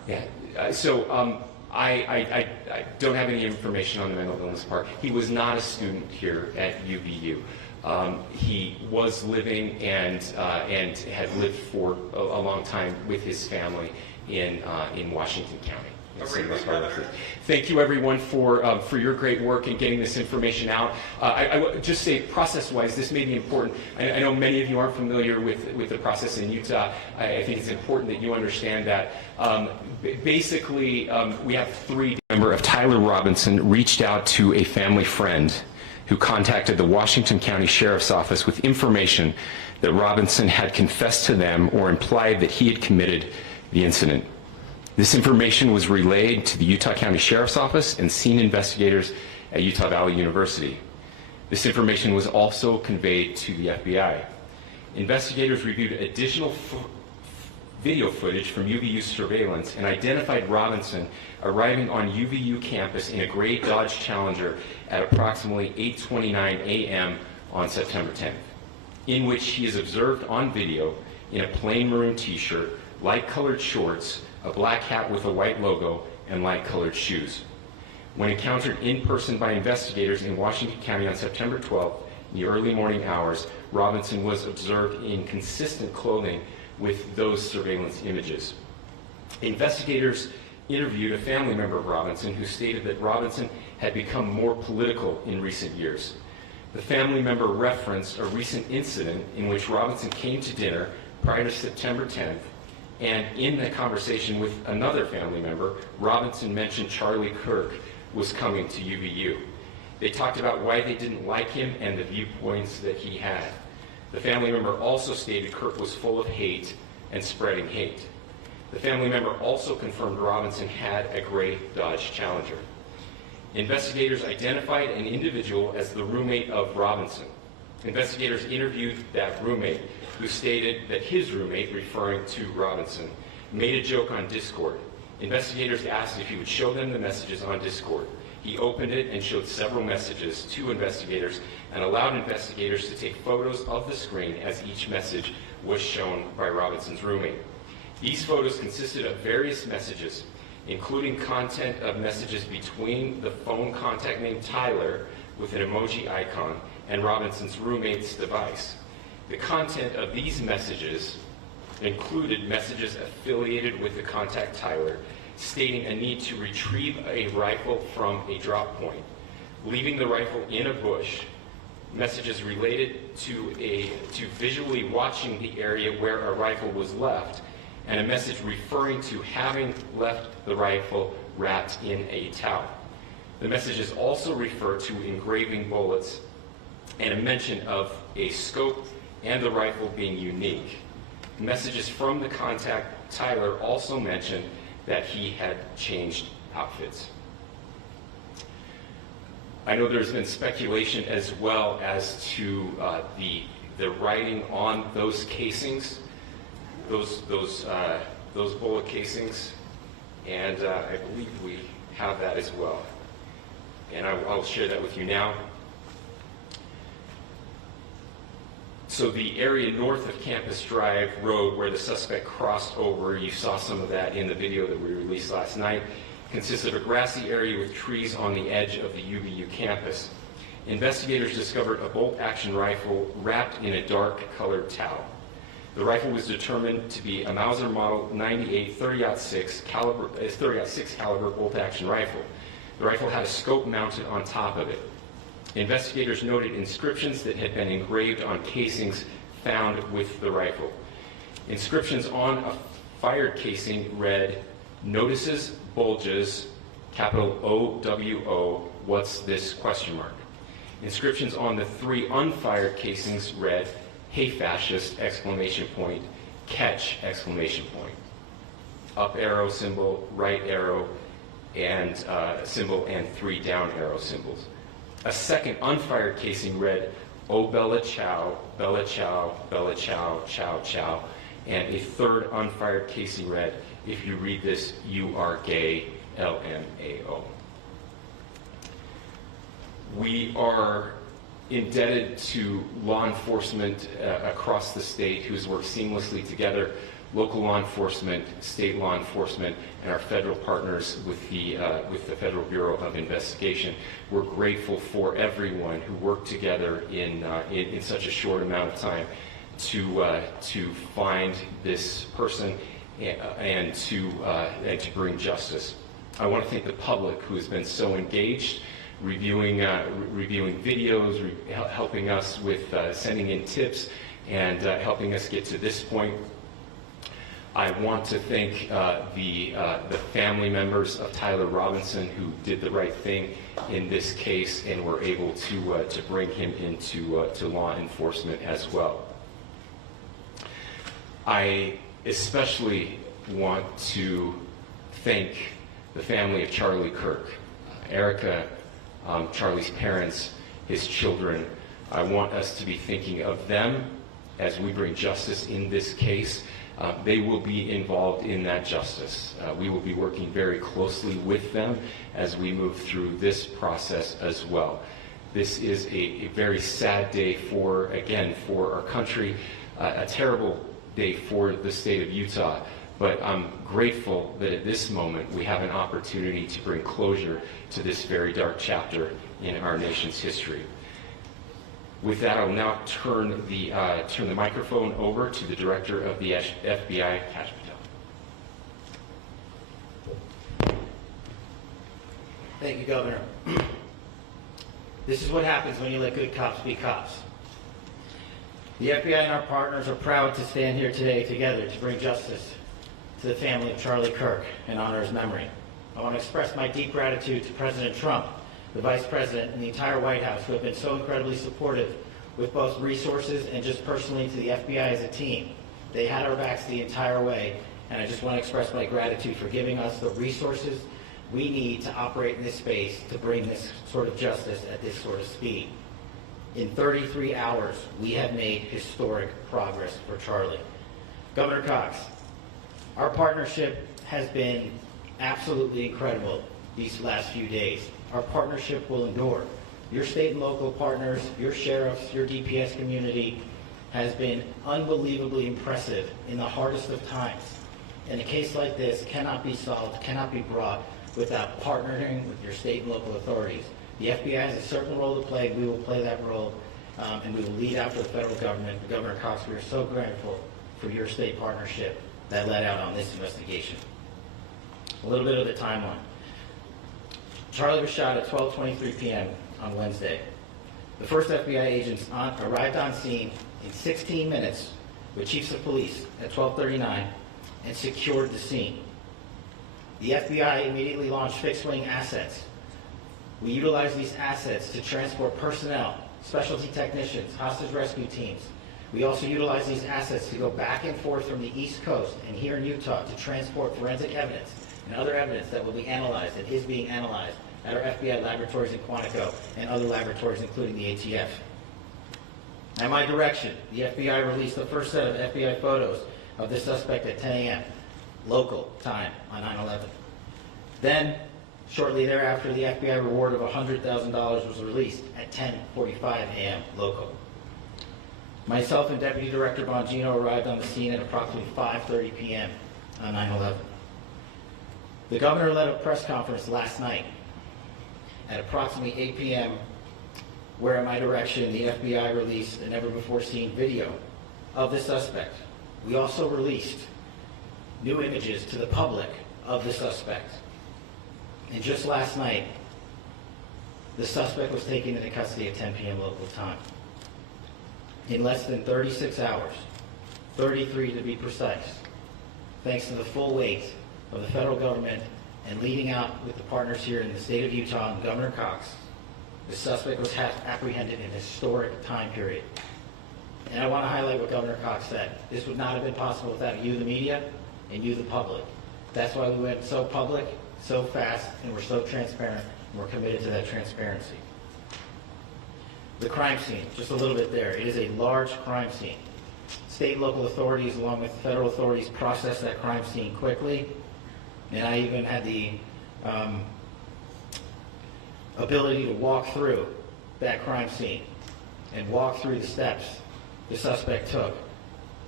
Yeah. I don't have any information on the mental illness part. He was not a student here at UVU. He was living and had lived for a long time with his family in Washington County. Thank you, everyone, for your great work in getting this information out. I would just say, process-wise, this may be important. I know many of you aren't familiar with the process in Utah. I think it's important that you understand that. Basically, we have three. A member of Tyler Robinson reached out to a family friend who contacted the Washington County Sheriff's Office with information that Robinson had confessed to them or implied that he had committed the incident. This information was relayed to the Utah County Sheriff's Office and scene investigators at Utah Valley University. This information was also conveyed to the FBI. Investigators reviewed additional video footage from UVU surveillance and identified Robinson arriving on UVU campus in a gray Dodge Challenger at approximately 8:29 a.m. on September 10th, in which he is observed on video in a plain maroon t-shirt, light-colored shorts, a black hat with a white logo, and light-colored shoes. When encountered in person by investigators in Washington County on September 12th, in the early morning hours, Robinson was observed in consistent clothing with those surveillance images. Investigators interviewed a family member of Robinson who stated that Robinson had become more political in recent years. The family member referenced a recent incident in which Robinson came to dinner prior to September 10th, and in the conversation with another family member, Robinson mentioned Charlie Kirk was coming to UVU. They talked about why they didn't like him and the viewpoints that he had. The family member also stated Kirk was full of hate and spreading hate. The family member also confirmed Robinson had a gray Dodge Challenger. Investigators identified an individual as the roommate of Robinson. Investigators interviewed that roommate, who stated that his roommate, referring to Robinson, made a joke on Discord. Investigators asked if he would show them the messages on Discord. He opened it and showed several messages to investigators and allowed investigators to take photos of the screen as each message was shown by Robinson's roommate. These photos consisted of various messages, including content of messages between the phone contact named Tyler with an emoji icon and Robinson's roommate's device. The content of these messages included messages affiliated with the contact Tyler, stating a need to retrieve a rifle from a drop point, leaving the rifle in a bush, messages related to visually watching the area where a rifle was left, and a message referring to having left the rifle wrapped in a towel. The messages also refer to engraving bullets and a mention of a scope and the rifle being unique. Messages from the contact Tyler also mentioned that he had changed outfits. I know there's been speculation as well as to the writing on those casings, those bullet casings, and I believe we have that as well. And I'll share that with you now. So the area north of Campus Drive Road where the suspect crossed over, you saw some of that in the video that we released last night, consists of a grassy area with trees on the edge of the UVU campus. Investigators discovered a bolt-action rifle wrapped in a dark-colored towel. The rifle was determined to be a Mauser Model 98 30-06 caliber bolt-action rifle. The rifle had a scope mounted on top of it. Investigators noted inscriptions that had been engraved on casings found with the rifle. Inscriptions on a fired casing read, "Notices, bulges, capital O-W-O, what's this, question mark." Inscriptions on the 3 unfired casings read, "Hey fascist, exclamation point, catch, exclamation point." Up arrow symbol, right arrow, and symbol, and 3 down arrow symbols. A second unfired casing read, "Oh Bella Chow, Bella Chow, Bella Chow, Chow Chow," and a third unfired casing read, "If you read this, you are gay, LMAO." We are indebted to law enforcement across the state who's worked seamlessly together local law enforcement, state law enforcement, and our federal partners with the Federal Bureau of Investigation. We're grateful for everyone who worked together in such a short amount of time to find this person and to bring justice. I want to thank the public who has been so engaged, reviewing videos, helping us with sending in tips, and helping us get to this point. I want to thank the family members of Tyler Robinson who did the right thing in this case and were able to bring him into to law enforcement as well. I especially want to thank the family of Charlie Kirk, Erica, Charlie's parents, his children. I want us to be thinking of them as we bring justice in this case. They will be involved in that justice. We will be working very closely with them as we move through this process as well. This is a very sad day for our country, a terrible day for the state of Utah, but I'm grateful that at this moment we have an opportunity to bring closure to this very dark chapter in our nation's history. With that, I will now turn the microphone over to the Director of the FBI, Kash Patel. Thank you, Governor. This is what happens when you let good cops be cops. The FBI and our partners are proud to stand here today together to bring justice to the family of Charlie Kirk and honor his memory. I want to express my deep gratitude to President Trump, the Vice President, and the entire White House who have been so incredibly supportive with both resources and just personally to the FBI as a team. They had our backs the entire way, and I just want to express my gratitude for giving us the resources we need to operate in this space to bring this sort of justice at this sort of speed. In 33 hours, we have made historic progress for Charlie. Governor Cox, our partnership has been absolutely incredible these last few days. Our partnership will endure. Your state and local partners, your sheriffs, your DPS community has been unbelievably impressive in the hardest of times. And a case like this cannot be solved, cannot be brought without partnering with your state and local authorities. The FBI has a certain role to play. We will play that role, and we will lead after the federal government. Governor Cox, we are so grateful for your state partnership that led out on this investigation. A little bit of the timeline. Charlie was shot at 12:23 p.m. on Wednesday. The first FBI agents arrived on scene in 16 minutes with chiefs of police at 12:39 and secured the scene. The FBI immediately launched fixed-wing assets. We utilized these assets to transport personnel, specialty technicians, hostage rescue teams. We also utilized these assets to go back and forth from the East Coast and here in Utah to transport forensic evidence and other evidence that will be analyzed and is being analyzed at our FBI laboratories in Quantico and other laboratories, including the ATF. At my direction, the FBI released the first set of FBI photos of the suspect at 10 a.m. local time on 9/11. Then, shortly thereafter, the FBI reward of $100,000 was released at 10:45 a.m. local. Myself and Deputy Director Bongino arrived on the scene at approximately 5:30 p.m. on 9/11. The governor led a press conference last night at approximately 8 p.m. where, at my direction, the FBI released a never-before-seen video of the suspect. We also released new images to the public of the suspect. And just last night, the suspect was taken into custody at 10 p.m. local time. In less than 36 hours, 33 to be precise, thanks to the full weight of the federal government and leading out with the partners here in the state of Utah and Governor Cox, the suspect was apprehended in a historic time period. And I want to highlight what Governor Cox said. This would not have been possible without you, the media, and you, the public. That's why we went so public, so fast, and we're so transparent, and we're committed to that transparency. The crime scene, just a little bit there. It is a large crime scene. State and local authorities, along with federal authorities, processed that crime scene quickly, and I even had the ability to walk through that crime scene and walk through the steps the suspect took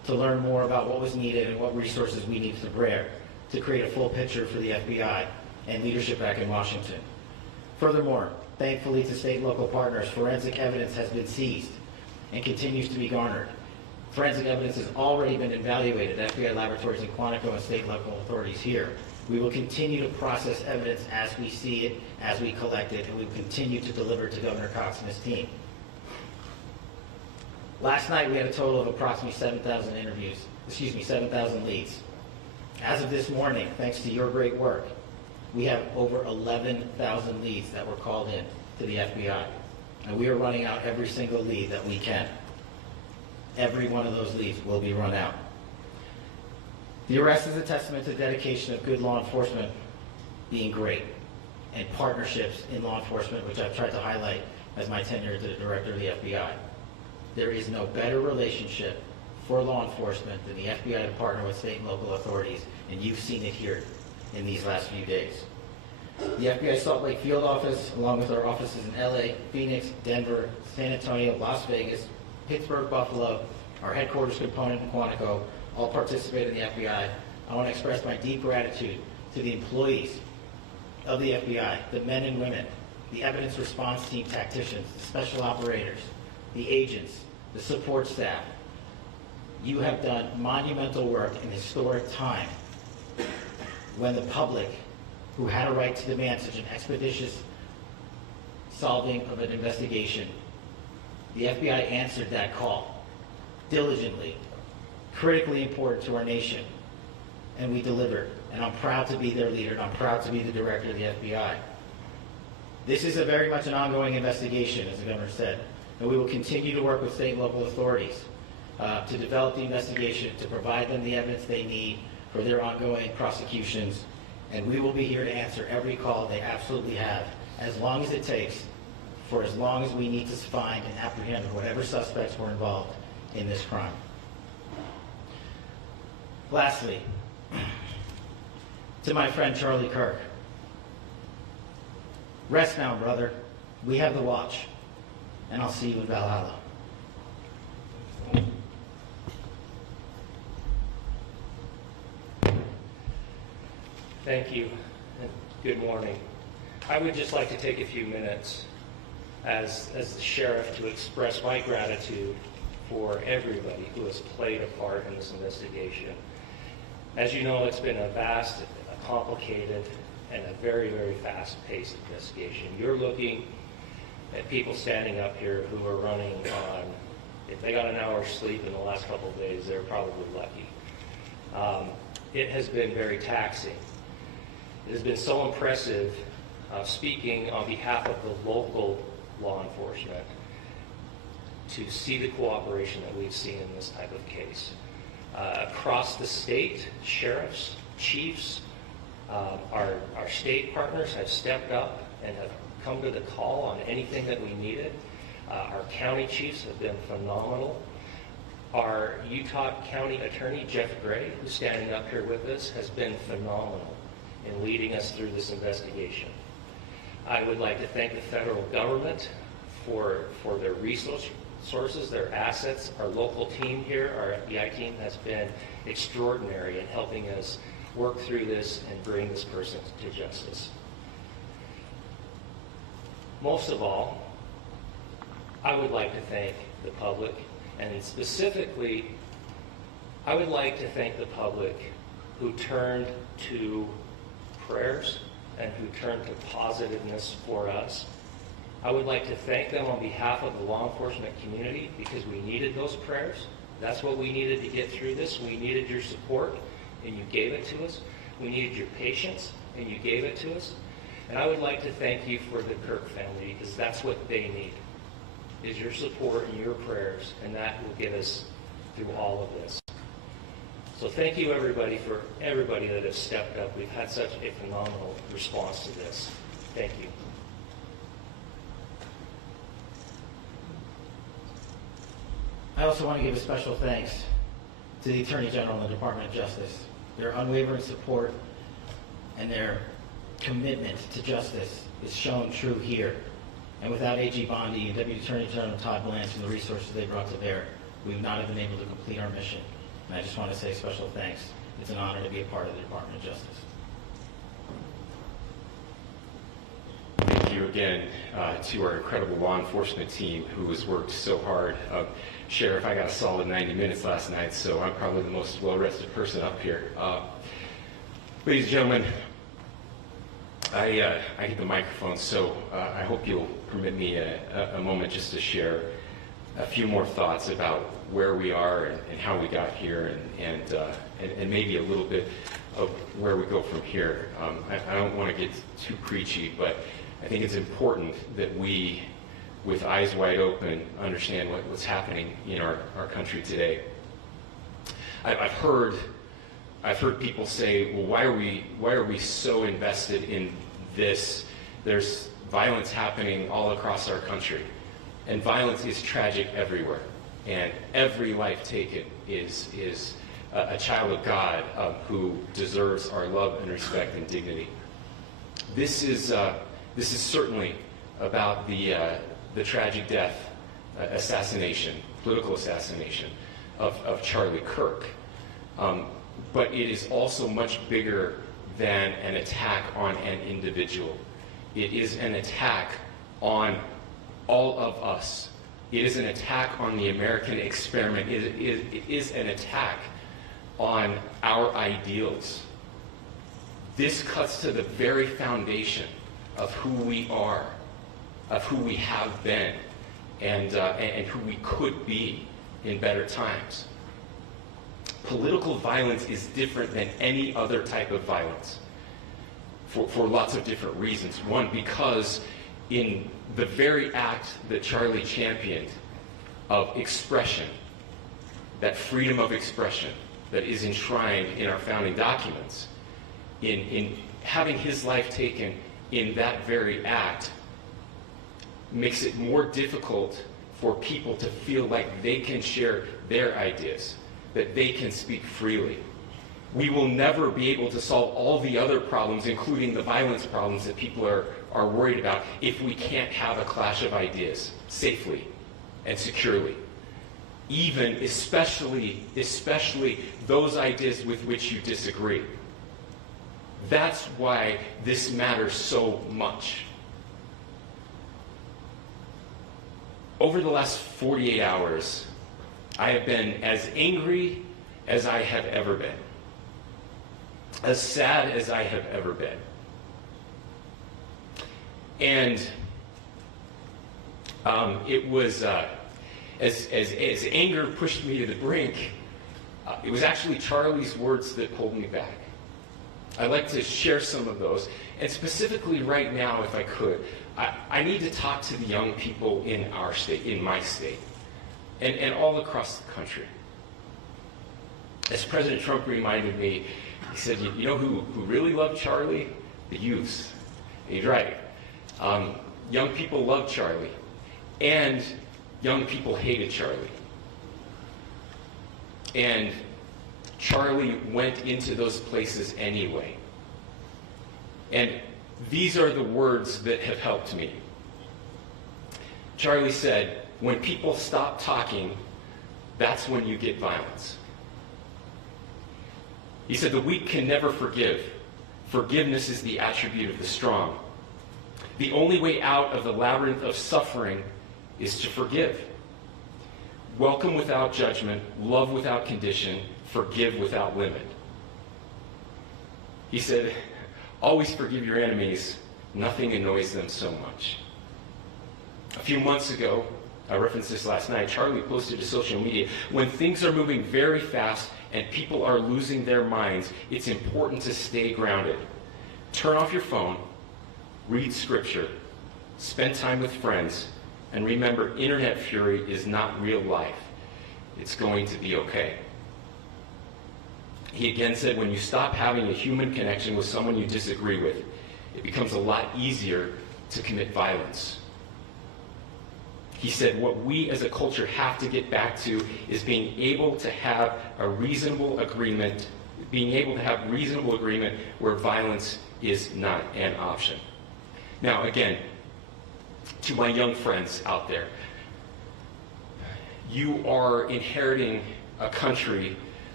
to learn more about what was needed and what resources we needed to bear to create a full picture for the FBI and leadership back in Washington. Furthermore, thankfully to state and local partners, forensic evidence has been seized and continues to be garnered. Forensic evidence has already been evaluated at FBI laboratories in Quantico and state and local authorities here. We will continue to process evidence as we see it, as we collect it, and we will continue to deliver to Governor Cox and his team. Last night we had a total of approximately 7,000 leads. As of this morning, thanks to your great work, we have over 11,000 leads that were called in to the FBI. And we are running out every single lead that we can. Every one of those leads will be run out. The arrest is a testament to the dedication of good law enforcement being great, and partnerships in law enforcement, which I've tried to highlight as my tenure as the director of the FBI. There is no better relationship for law enforcement than the FBI to partner with state and local authorities, and you've seen it here in these last few days. The FBI Salt Lake Field Office, along with our offices in LA, Phoenix, Denver, San Antonio, Las Vegas, Pittsburgh, Buffalo, our headquarters component in Quantico, all participate in the FBI. I want to express my deep gratitude to the employees of the FBI, the men and women, the evidence response team tacticians, the special operators, the agents, the support staff. You have done monumental work in historic time when the public, who had a right to demand such an expeditious solving of an investigation, the FBI answered that call diligently, critically important to our nation, and we delivered. And I'm proud to be their leader, and I'm proud to be the director of the FBI. This is very much an ongoing investigation, as the governor said, and we will continue to work with state and local authorities to develop the investigation, to provide them the evidence they need for their ongoing prosecutions, and we will be here to answer every call they absolutely have, as long as it takes, for as long as we need to find and apprehend whatever suspects were involved in this crime. Lastly, to my friend Charlie Kirk, rest now, brother. We have the watch, and I'll see you in Valhalla. Thank you, and good morning. I would just like to take a few minutes as the sheriff to express my gratitude for everybody who has played a part in this investigation. As you know, it's been a vast, a complicated, and a very, very fast-paced investigation. You're looking at people standing up here who are running on, if they got an hour's sleep in the last couple of days, they're probably lucky. It has been very taxing. It has been so impressive speaking on behalf of the local law enforcement to see the cooperation that we've seen in this type of case. Across the state, sheriffs, chiefs, our state partners have stepped up and have come to the call on anything that we needed. Our county chiefs have been phenomenal. Our Utah County Attorney, Jeff Gray, who's standing up here with us, has been phenomenal in leading us through this investigation. I would like to thank the federal government for their resources, their assets. Our local team here, our FBI team, has been extraordinary in helping us work through this and bring this person to justice. Most of all, I would like to thank the public, and specifically, I would like to thank the public who turned to prayers and who turned to positiveness for us. I would like to thank them on behalf of the law enforcement community, because we needed those prayers. That's what we needed to get through this. We needed your support, and you gave it to us. We needed your patience, and you gave it to us. And I would like to thank you for the Kirk family, because that's what they need, is your support and your prayers, and that will get us through all of this. So thank you, everybody, for everybody that has stepped up. We've had such a phenomenal response to this. Thank you. I also want to give a special thanks to the Attorney General and the Department of Justice. Their unwavering support and their commitment to justice is shown true here. And without AG Bondi and Deputy Attorney General Todd Blanche and the resources they brought to bear, we would not have been able to complete our mission. And I just want to say special thanks. It's an honor to be a part of the Department of Justice. Thank you again to our incredible law enforcement team who has worked so hard. Sheriff, I got a solid 90 minutes last night, so I'm probably the most well-rested person up here. Ladies and gentlemen, I get the microphone, so I hope you'll permit me a moment just to share a few more thoughts about where we are and how we got here, and maybe a little bit of where we go from here. I don't want to get too preachy, but I think it's important that we, with eyes wide open, understand what's happening in our country today. I've heard people say, well, why are we so invested in this? There's violence happening all across our country, and violence is tragic everywhere, and every life taken is a child of God who deserves our love and respect and dignity. This is certainly about the tragic death, political assassination of Charlie Kirk. But it is also much bigger than an attack on an individual. It is an attack on all of us. It is an attack on the American experiment. It is an attack on our ideals. This cuts to the very foundation of who we are, of who we have been, and who we could be in better times. Political violence is different than any other type of violence for lots of different reasons. One, because in the very act that Charlie championed of expression, that freedom of expression that is enshrined in our founding documents, in having his life taken in that very act, makes it more difficult for people to feel like they can share their ideas, that they can speak freely. We will never be able to solve all the other problems, including the violence problems that people are worried about, if we can't have a clash of ideas safely and securely. Even, especially those ideas with which you disagree. That's why this matters so much. Over the last 48 hours, I have been as angry as I have ever been, as sad as I have ever been. And it was, as anger pushed me to the brink, it was actually Charlie's words that pulled me back. I'd like to share some of those. And specifically right now, if I could, I need to talk to the young people in our state, in my state, and all across the country. As President Trump reminded me, he said, you know who really loved Charlie? The youths. And he's right. Young people loved Charlie, and young people hated Charlie. And Charlie went into those places anyway. And these are the words that have helped me. Charlie said, when people stop talking, that's when you get violence. He said, the weak can never forgive. Forgiveness is the attribute of the strong. The only way out of the labyrinth of suffering is to forgive. Welcome without judgment, love without condition, forgive without limit. He said, always forgive your enemies. Nothing annoys them so much. A few months ago, I referenced this last night, Charlie posted to social media, when things are moving very fast and people are losing their minds, it's important to stay grounded. Turn off your phone, read scripture, spend time with friends, and remember, internet fury is not real life. It's going to be okay. He again said, when you stop having a human connection with someone you disagree with, it becomes a lot easier to commit violence. He said, what we as a culture have to get back to is being able to have a reasonable agreement, where violence is not an option. Now, again, to my young friends out there, you are inheriting a country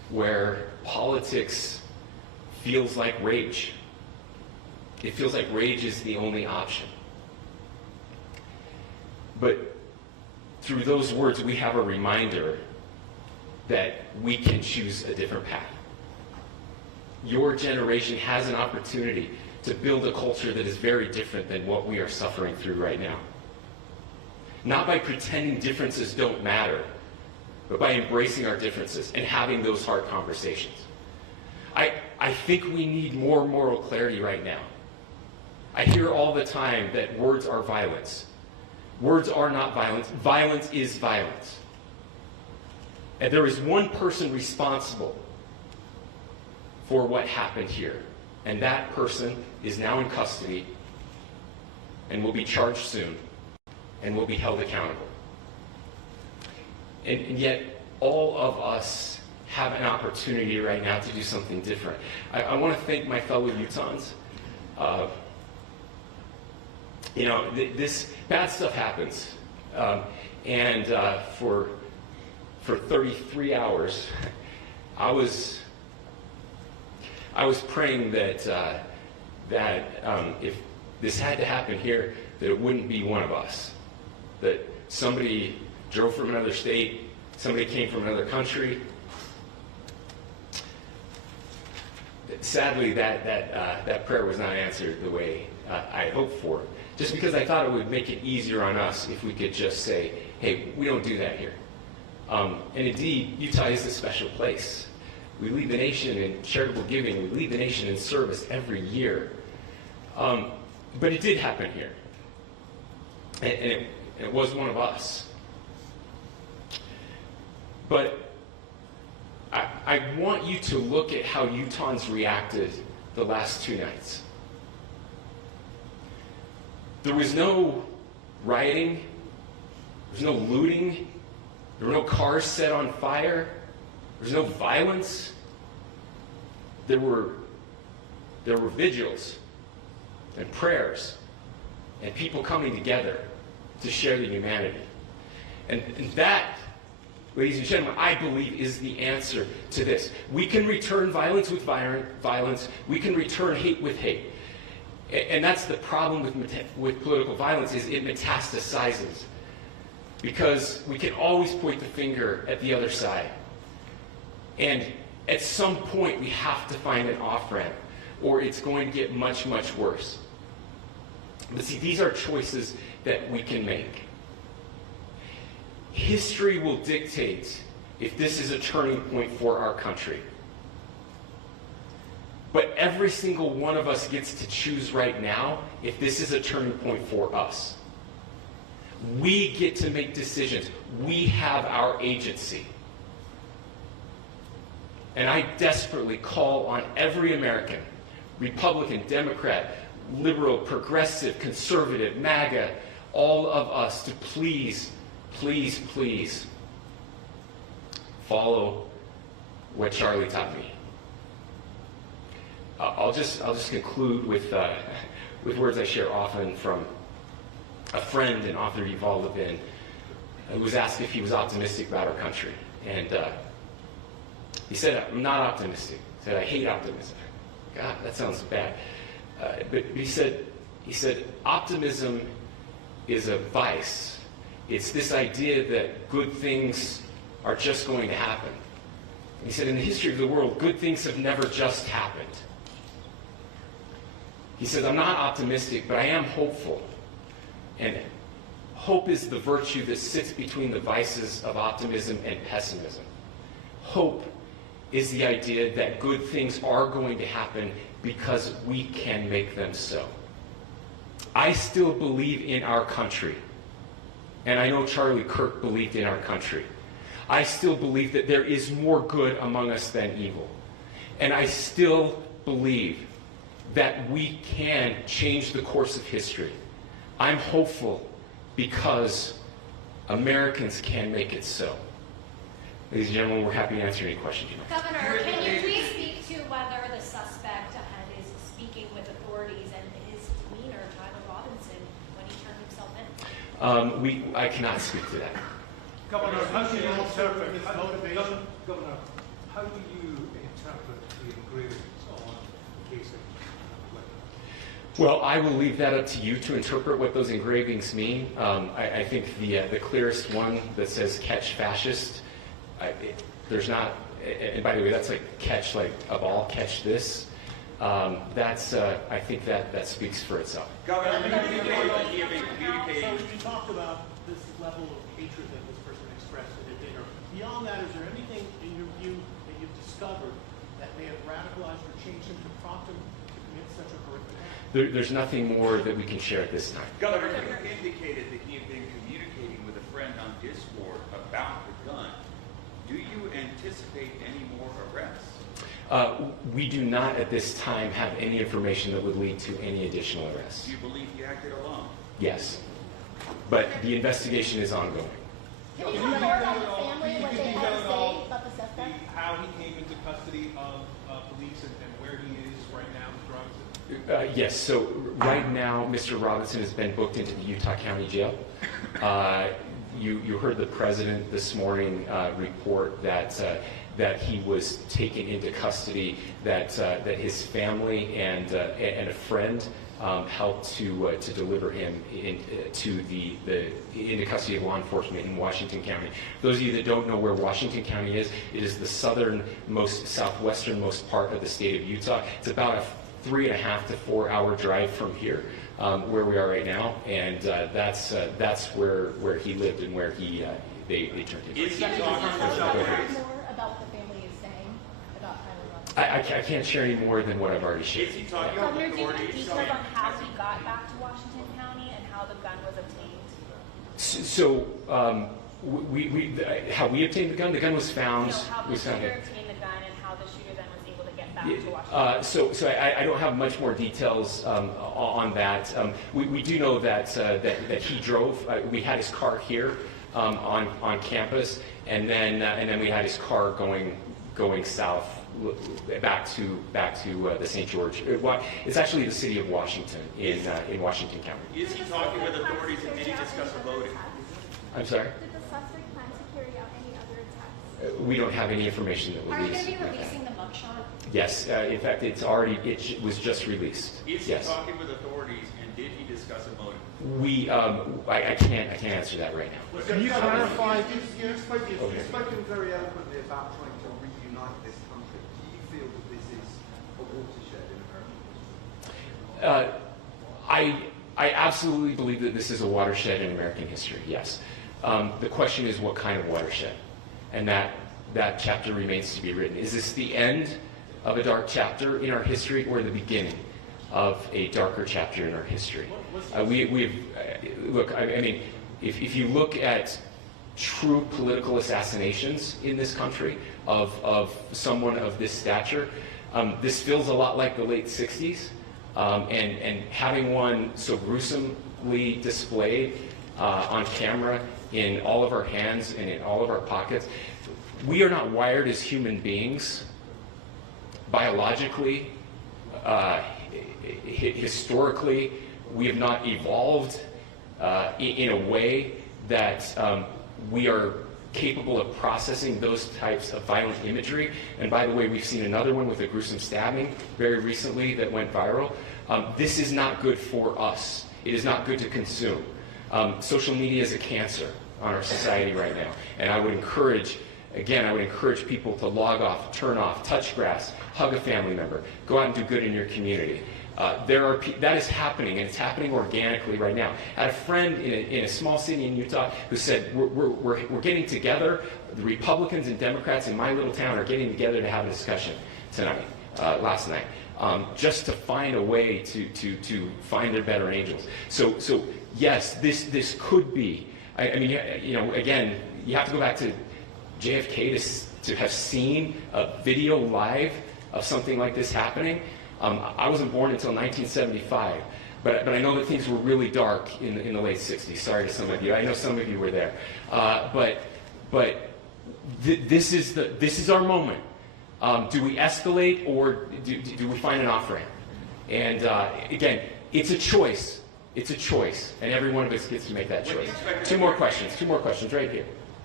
where politics feels like rage. It feels like rage is the only option. But through those words, we have a reminder that we can choose a different path. Your generation has an opportunity to build a culture that is very different than what we are suffering through right now. Not by pretending differences don't matter, but by embracing our differences and having those hard conversations. I think we need more moral clarity right now. I hear all the time that words are violence. Words are not violence. Violence is violence. And there is one person responsible for what happened here. And that person is now in custody and will be charged soon and will be held accountable. And yet, all of us have an opportunity right now to do something different. I want to thank my fellow Utahns. This bad stuff happens. For 33 hours, I was praying that if this had to happen here, that it wouldn't be one of us. That somebody drove from another state, somebody came from another country. Sadly, that prayer was not answered the way I hoped for. Just because I thought it would make it easier on us if we could just say, hey, we don't do that here. And indeed, Utah is a special place. We lead the nation in charitable giving. We lead the nation in service every year. But it did happen here. And it was one of us. But I want you to look at how Utahns reacted the last 2 nights. There was no rioting. There was no looting. There were no cars set on fire. There was no violence. There were vigils and prayers and people coming together to share the humanity. And that, ladies and gentlemen, I believe is the answer to this. We can return violence with violence. We can return hate with hate. And that's the problem with political violence, is it metastasizes. Because we can always point the finger at the other side. And at some point, we have to find an off-ramp, or it's going to get much, much worse. But see, these are choices that we can make. History will dictate if this is a turning point for our country. But every single one of us gets to choose right now if this is a turning point for us. We get to make decisions. We have our agency. And I desperately call on every American, Republican, Democrat, liberal, progressive, conservative, MAGA, all of us to please, please, please follow what Charlie taught me. I'll just conclude with words I share often from a friend and author, Yuval Levin, who was asked if he was optimistic about our country. And he said, I'm not optimistic. He said, I hate optimism. God, that sounds bad. But he said, optimism is a vice. It's this idea that good things are just going to happen. He said, in the history of the world, good things have never just happened. He said, I'm not optimistic, but I am hopeful. And hope is the virtue that sits between the vices of optimism and pessimism. Hope is the idea that good things are going to happen because we can make them so. I still believe in our country. And I know Charlie Kirk believed in our country. I still believe that there is more good among us than evil. And I still believe that we can change the course of history. I'm hopeful because Americans can make it so. Ladies and gentlemen, we're happy to answer any questions you might have. Governor, can you please speak to whether the suspect ahead is speaking with authorities and his demeanor, Tyler Robinson, when he turned himself in? I cannot speak to that. Governor, how do you interpret his motivation? Governor, how do you interpret the engravings on the casing? Well, I will leave that up to you to interpret what those engravings mean. I think the clearest one that says "catch fascist," there's not, and by the way, that's like catch like a ball, catch this. I think that speaks for itself. Governor, So you talked about this level of hatred that this person expressed at a dinner. Beyond that, is there anything in your view that you've discovered that may have radicalized or changed him to prompt him to commit such a horrific act? There's nothing more that we can share at this time. Governor, you indicated that he had been communicating with a friend on Discord about the gun. Do you anticipate any more arrests? We do not at this time have any information that would lead to any additional arrests. Do you believe he acted alone? Yes, but the investigation is ongoing. Can you tell more about the family, what they had to say about the suspect? How he came into custody of police and where he is right now with drugs? Yes, so right now, Mr. Robinson has been booked into the Utah County Jail. You heard the president this morning report that he was taken into custody, that his family and a friend helped to deliver him into custody of law enforcement in Washington County. Those of you that don't know where Washington County is, it is the southwesternmost part of the state of Utah. It's about a 3.5 to 4 hour drive from here, where we are right now, and that's where he lived and where they turned him. Is he Can you talking tell to more authorities? about what the family is saying about Tyler Robinson? I can't share any more than what I've already shared. Is he talking with Governor, do you have authorities? details on how he got back to Washington County and how the gun was obtained? So, how we obtained the gun? The gun was found. How the was found shooter here. obtained the gun and how the shooter then was able to get back to Washington. So I don't have much more details on that. We do know that he drove. We had his car here on campus, and then we had his car going south back to the St. George. It's actually the city of Washington in Washington County. Is he talking with authorities and did he discuss a voting? I'm sorry. Did the suspect plan to carry out any other attacks? We don't have any information that Are you released. going to be releasing the mugshot? Yes, in fact, it was just released. Is he Yes. talking with authorities and did he discuss a motive? I can't answer that right now. Can you clarify? You've spoken very eloquently about trying to reunite this country. Do you feel that this is a watershed in American history? I absolutely believe that this is a watershed in American history. Yes. The question is, what kind of watershed? And that chapter remains to be written. Is this the end of a dark chapter in our history, or the beginning of a darker chapter in our history? Look, I mean, if you look at true political assassinations in this country of someone of this stature, this feels a lot like the late 60s, and having one so gruesomely displayed on camera in all of our hands and in all of our pockets. We are not wired as human beings biologically, historically. We have not evolved in a way that we are capable of processing those types of violent imagery. And by the way, we've seen another one with a gruesome stabbing very recently that went viral. This is not good for us. It is not good to consume. Social media is a cancer on our society right now. And I would encourage people to log off, turn off, touch grass, hug a family member, go out and do good in your community. That is happening, and it's happening organically right now. I had a friend in a small city in Utah who said, we're getting together, the Republicans and Democrats in my little town are getting together to have a discussion last night, just to find a way to find their better angels. So yes, this could be, I mean, again, you have to go back to JFK to have seen a video live of something like this happening. I wasn't born until 1975, but I know that things were really dark in the late 60s. Sorry to some of you. I know some of you were there. This is our moment. Do we escalate, or do we find an off-ramp? And again, it's a choice. It's a choice, and every one of us gets to make that choice. Two more questions right here.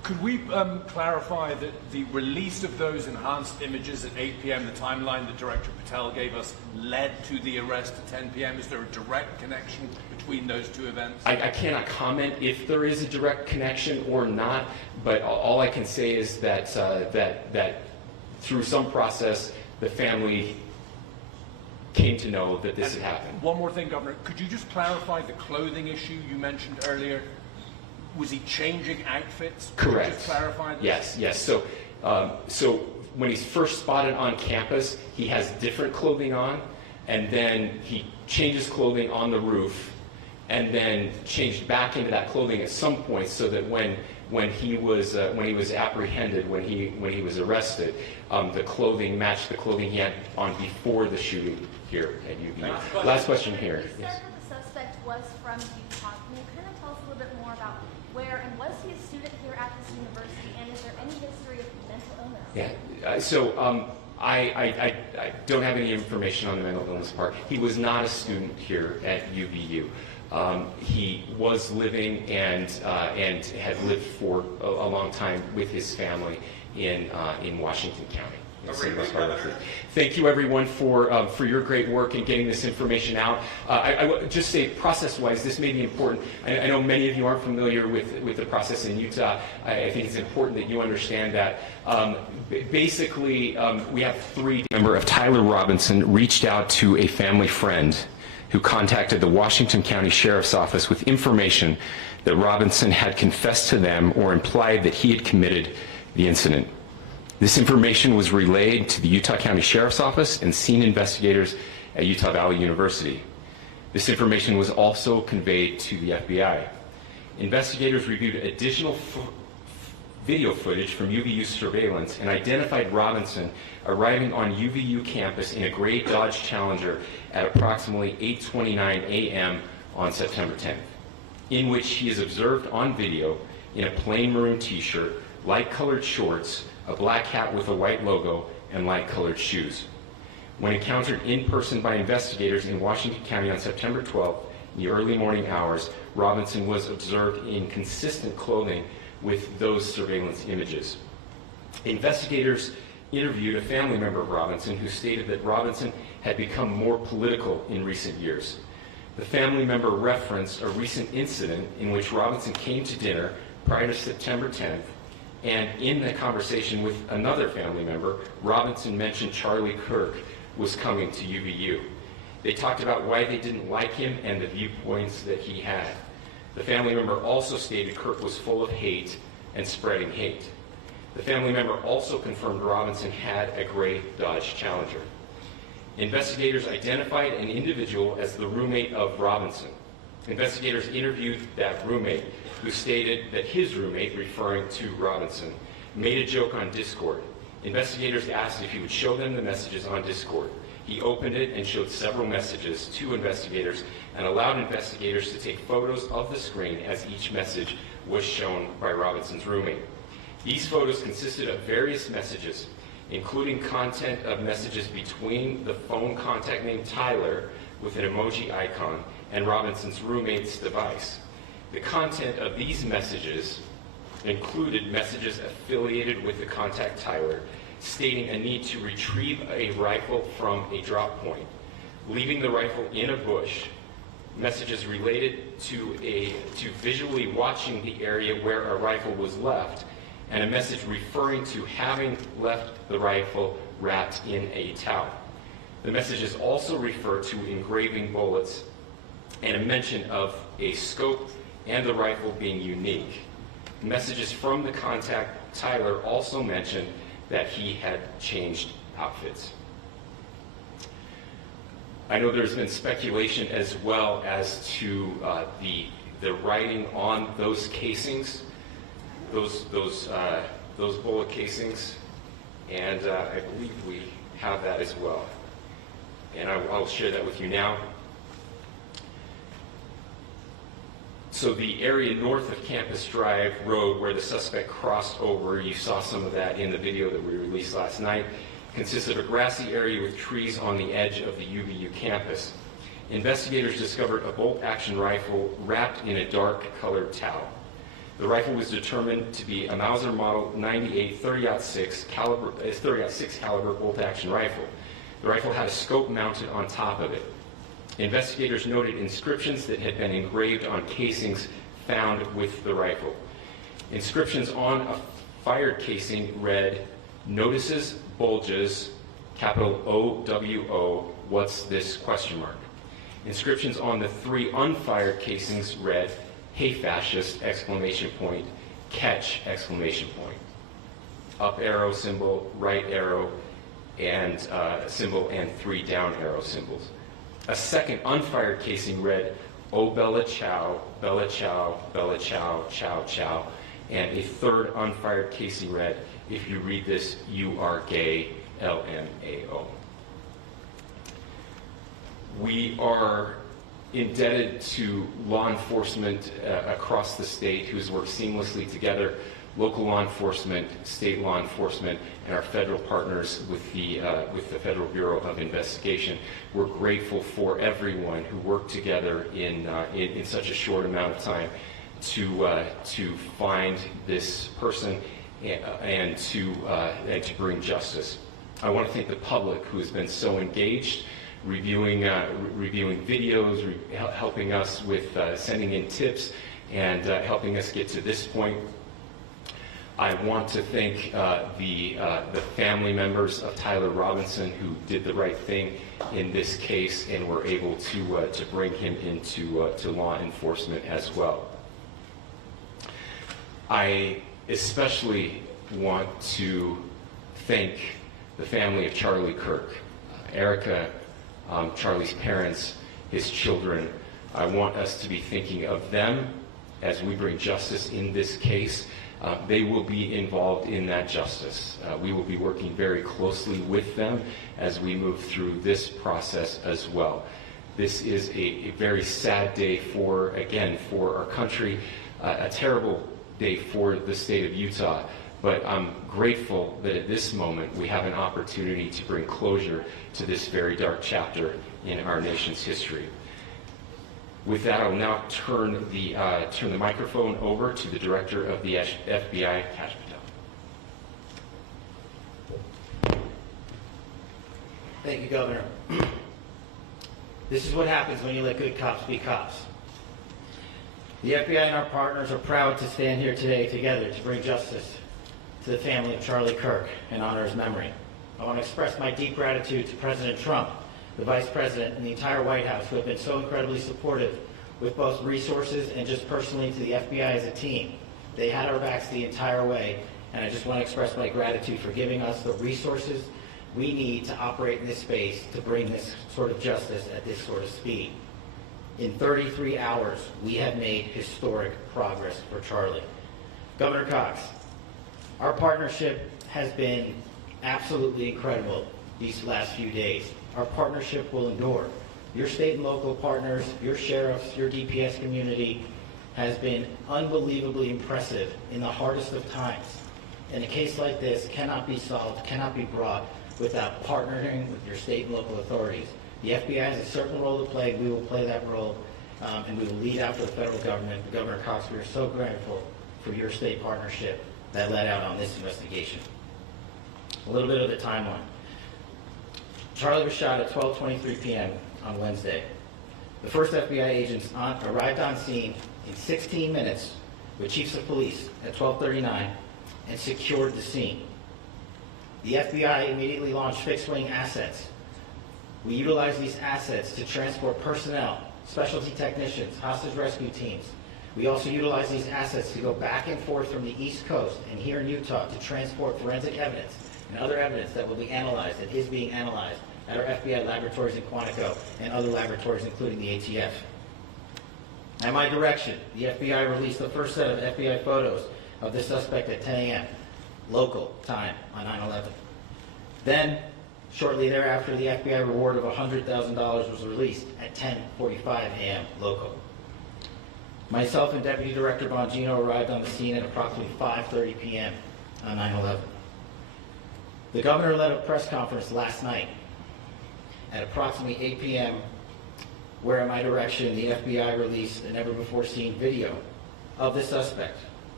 Could we clarify that the release of those enhanced images at 8 p.m., the timeline that Director Patel gave us, led to the arrest at 10 p.m.? Is there a direct connection between those two events? I cannot comment if there is a direct connection or not, but all I can say is that, that through some process, the family came to know that this had happened. One more thing, Governor. Could you just clarify the clothing issue you mentioned earlier? Was he changing outfits? Correct. Could you just clarify this? Yes, yes. So, so when he's first spotted on campus, he has different clothing on, and then he changes clothing on the roof, and then changed back into that clothing at some point, so that when he was apprehended, when he was arrested, the clothing matched the clothing he had on before the shooting here at UVU. Last question here. You Yes. said that the suspect was from Utah. Can you kind of tell us a little bit more about where, and was he a student here at this university, and is there any history of mental illness? Yeah. So I don't have any information on the mental illness part. He was not a student here at UVU. He was living and had lived for a long time with his family in Washington County. Thank you, everyone, for your great work in getting this information out. I would just say, process-wise, this may be important. I know many of you aren't familiar with the process in Utah. I think it's important that you understand that. Basically, we have three. Member of Tyler Robinson reached out to a family friend who contacted the Washington County Sheriff's Office with information that Robinson had confessed to them or implied that he had committed the incident. This information was relayed to the Utah County Sheriff's Office and scene investigators at Utah Valley University. This information was also conveyed to the FBI. Investigators reviewed additional video footage from UVU surveillance and identified Robinson arriving on UVU campus in a gray Dodge Challenger at approximately 8:29 a.m. on September 10th, in which he is observed on video in a plain maroon t-shirt, light-colored shorts, a black hat with a white logo, and light-colored shoes. When encountered in person by investigators in Washington County on September 12th, in the early morning hours, Robinson was observed in consistent clothing with those surveillance images. Investigators interviewed a family member of Robinson who stated that Robinson had become more political in recent years. The family member referenced a recent incident in which Robinson came to dinner prior to September 10th, and in the conversation with another family member, Robinson mentioned Charlie Kirk was coming to UVU. They talked about why they didn't like him and the viewpoints that he had. The family member also stated Kirk was full of hate and spreading hate. The family member also confirmed Robinson had a gray Dodge Challenger. Investigators identified an individual as the roommate of Robinson. Investigators interviewed that roommate, who stated that his roommate, referring to Robinson, made a joke on Discord. Investigators asked if he would show them the messages on Discord. He opened it and showed several messages to investigators and allowed investigators to take photos of the screen as each message was shown by Robinson's roommate. These photos consisted of various messages, including content of messages between the phone contact named Tyler with an emoji icon and Robinson's roommate's device. The content of these messages included messages affiliated with the contact Tyler, stating a need to retrieve a rifle from a drop point, leaving the rifle in a bush, messages related to visually watching the area where a rifle was left, and a message referring to having left the rifle wrapped in a towel. The messages also refer to engraving bullets and a mention of a scope and the rifle being unique. Messages from the contact Tyler also mentioned that he had changed outfits. I know there's been speculation as well as to the writing on those casings, those bullet casings, and I believe we have that as well. And I'll share that with you now. So the area north of Campus Drive Road where the suspect crossed over, you saw some of that in the video that we released last night, consists of a grassy area with trees on the edge of the UVU campus. Investigators discovered a bolt-action rifle wrapped in a dark-colored towel. The rifle was determined to be a Mauser Model 98 30-06 caliber bolt-action rifle. The rifle had a scope mounted on top of it. Investigators noted inscriptions that had been engraved on casings found with the rifle. Inscriptions on a fired casing read, "Notices, bulges, capital OWO, what's this?" ? Inscriptions on the 3 unfired casings read, "Hey fascist!" ! Catch! ! Up arrow symbol, right arrow and symbol, and 3 down arrow symbols. A second unfired casing read, "Oh Bella Ciao, Bella Ciao, Bella Ciao, Ciao Ciao," and a third unfired casing read, "If you read this, you are gay, LMAO." We are indebted to law enforcement across the state who has worked seamlessly together, local law enforcement, state law enforcement, and our federal partners with the Federal Bureau of Investigation. We're grateful for everyone who worked together in such a short amount of time to find this person and to bring justice. I want to thank the public who has been so engaged, reviewing videos, helping us with sending in tips, and helping us get to this point. I want to thank the family members of Tyler Robinson who did the right thing in this case and were able to bring him into to law enforcement as well. I especially want to thank the family of Charlie Kirk, Erica, Charlie's parents, his children. I want us to be thinking of them as we bring justice in this case. They will be involved in that justice. We will be working very closely with them as we move through this process as well. This is a very sad day for our country, a terrible day for the state of Utah. But I'm grateful that at this moment we have an opportunity to bring closure to this very dark chapter in our nation's history. With that, I will now turn the microphone over to the Director of the FBI, Kash Patel. Thank you, Governor. This is what happens when you let good cops be cops. The FBI and our partners are proud to stand here today together to bring justice to the family of Charlie Kirk and honor his memory. I want to express my deep gratitude to President Trump, the Vice President, and the entire White House who have been so incredibly supportive with both resources and just personally to the FBI as a team. They had our backs the entire way, and I just want to express my gratitude for giving us the resources we need to operate in this space to bring this sort of justice at this sort of speed. In 33 hours, we have made historic progress for Charlie. Governor Cox, our partnership has been absolutely incredible these last few days. Our partnership will endure. Your state and local partners, your sheriffs, your DPS community has been unbelievably impressive in the hardest of times. And a case like this cannot be solved, cannot be brought without partnering with your state and local authorities. The FBI has a certain role to play. We will play that role, and we will lead out for the federal government. Governor Cox, we are so grateful for your state partnership that led out on this investigation. A little bit of the timeline. Charlie was shot at 12:23 p.m. on Wednesday. The first FBI agents arrived on scene in 16 minutes with chiefs of police at 12:39 and secured the scene. The FBI immediately launched fixed-wing assets. We utilized these assets to transport personnel, specialty technicians, hostage rescue teams. We also utilized these assets to go back and forth from the East Coast and here in Utah to transport forensic evidence and other evidence that will be analyzed and is being analyzed at our FBI laboratories in Quantico and other laboratories, including the ATF. At my direction, the FBI released the first set of FBI photos of the suspect at 10 a.m. local time on 9/11. Then, shortly thereafter, the FBI reward of $100,000 was released at 10:45 a.m. local. Myself and Deputy Director Bongino arrived on the scene at approximately 5:30 p.m. on 9/11. The governor led a press conference last night at approximately 8 p.m. where, at my direction, the FBI released a never-before-seen video of the suspect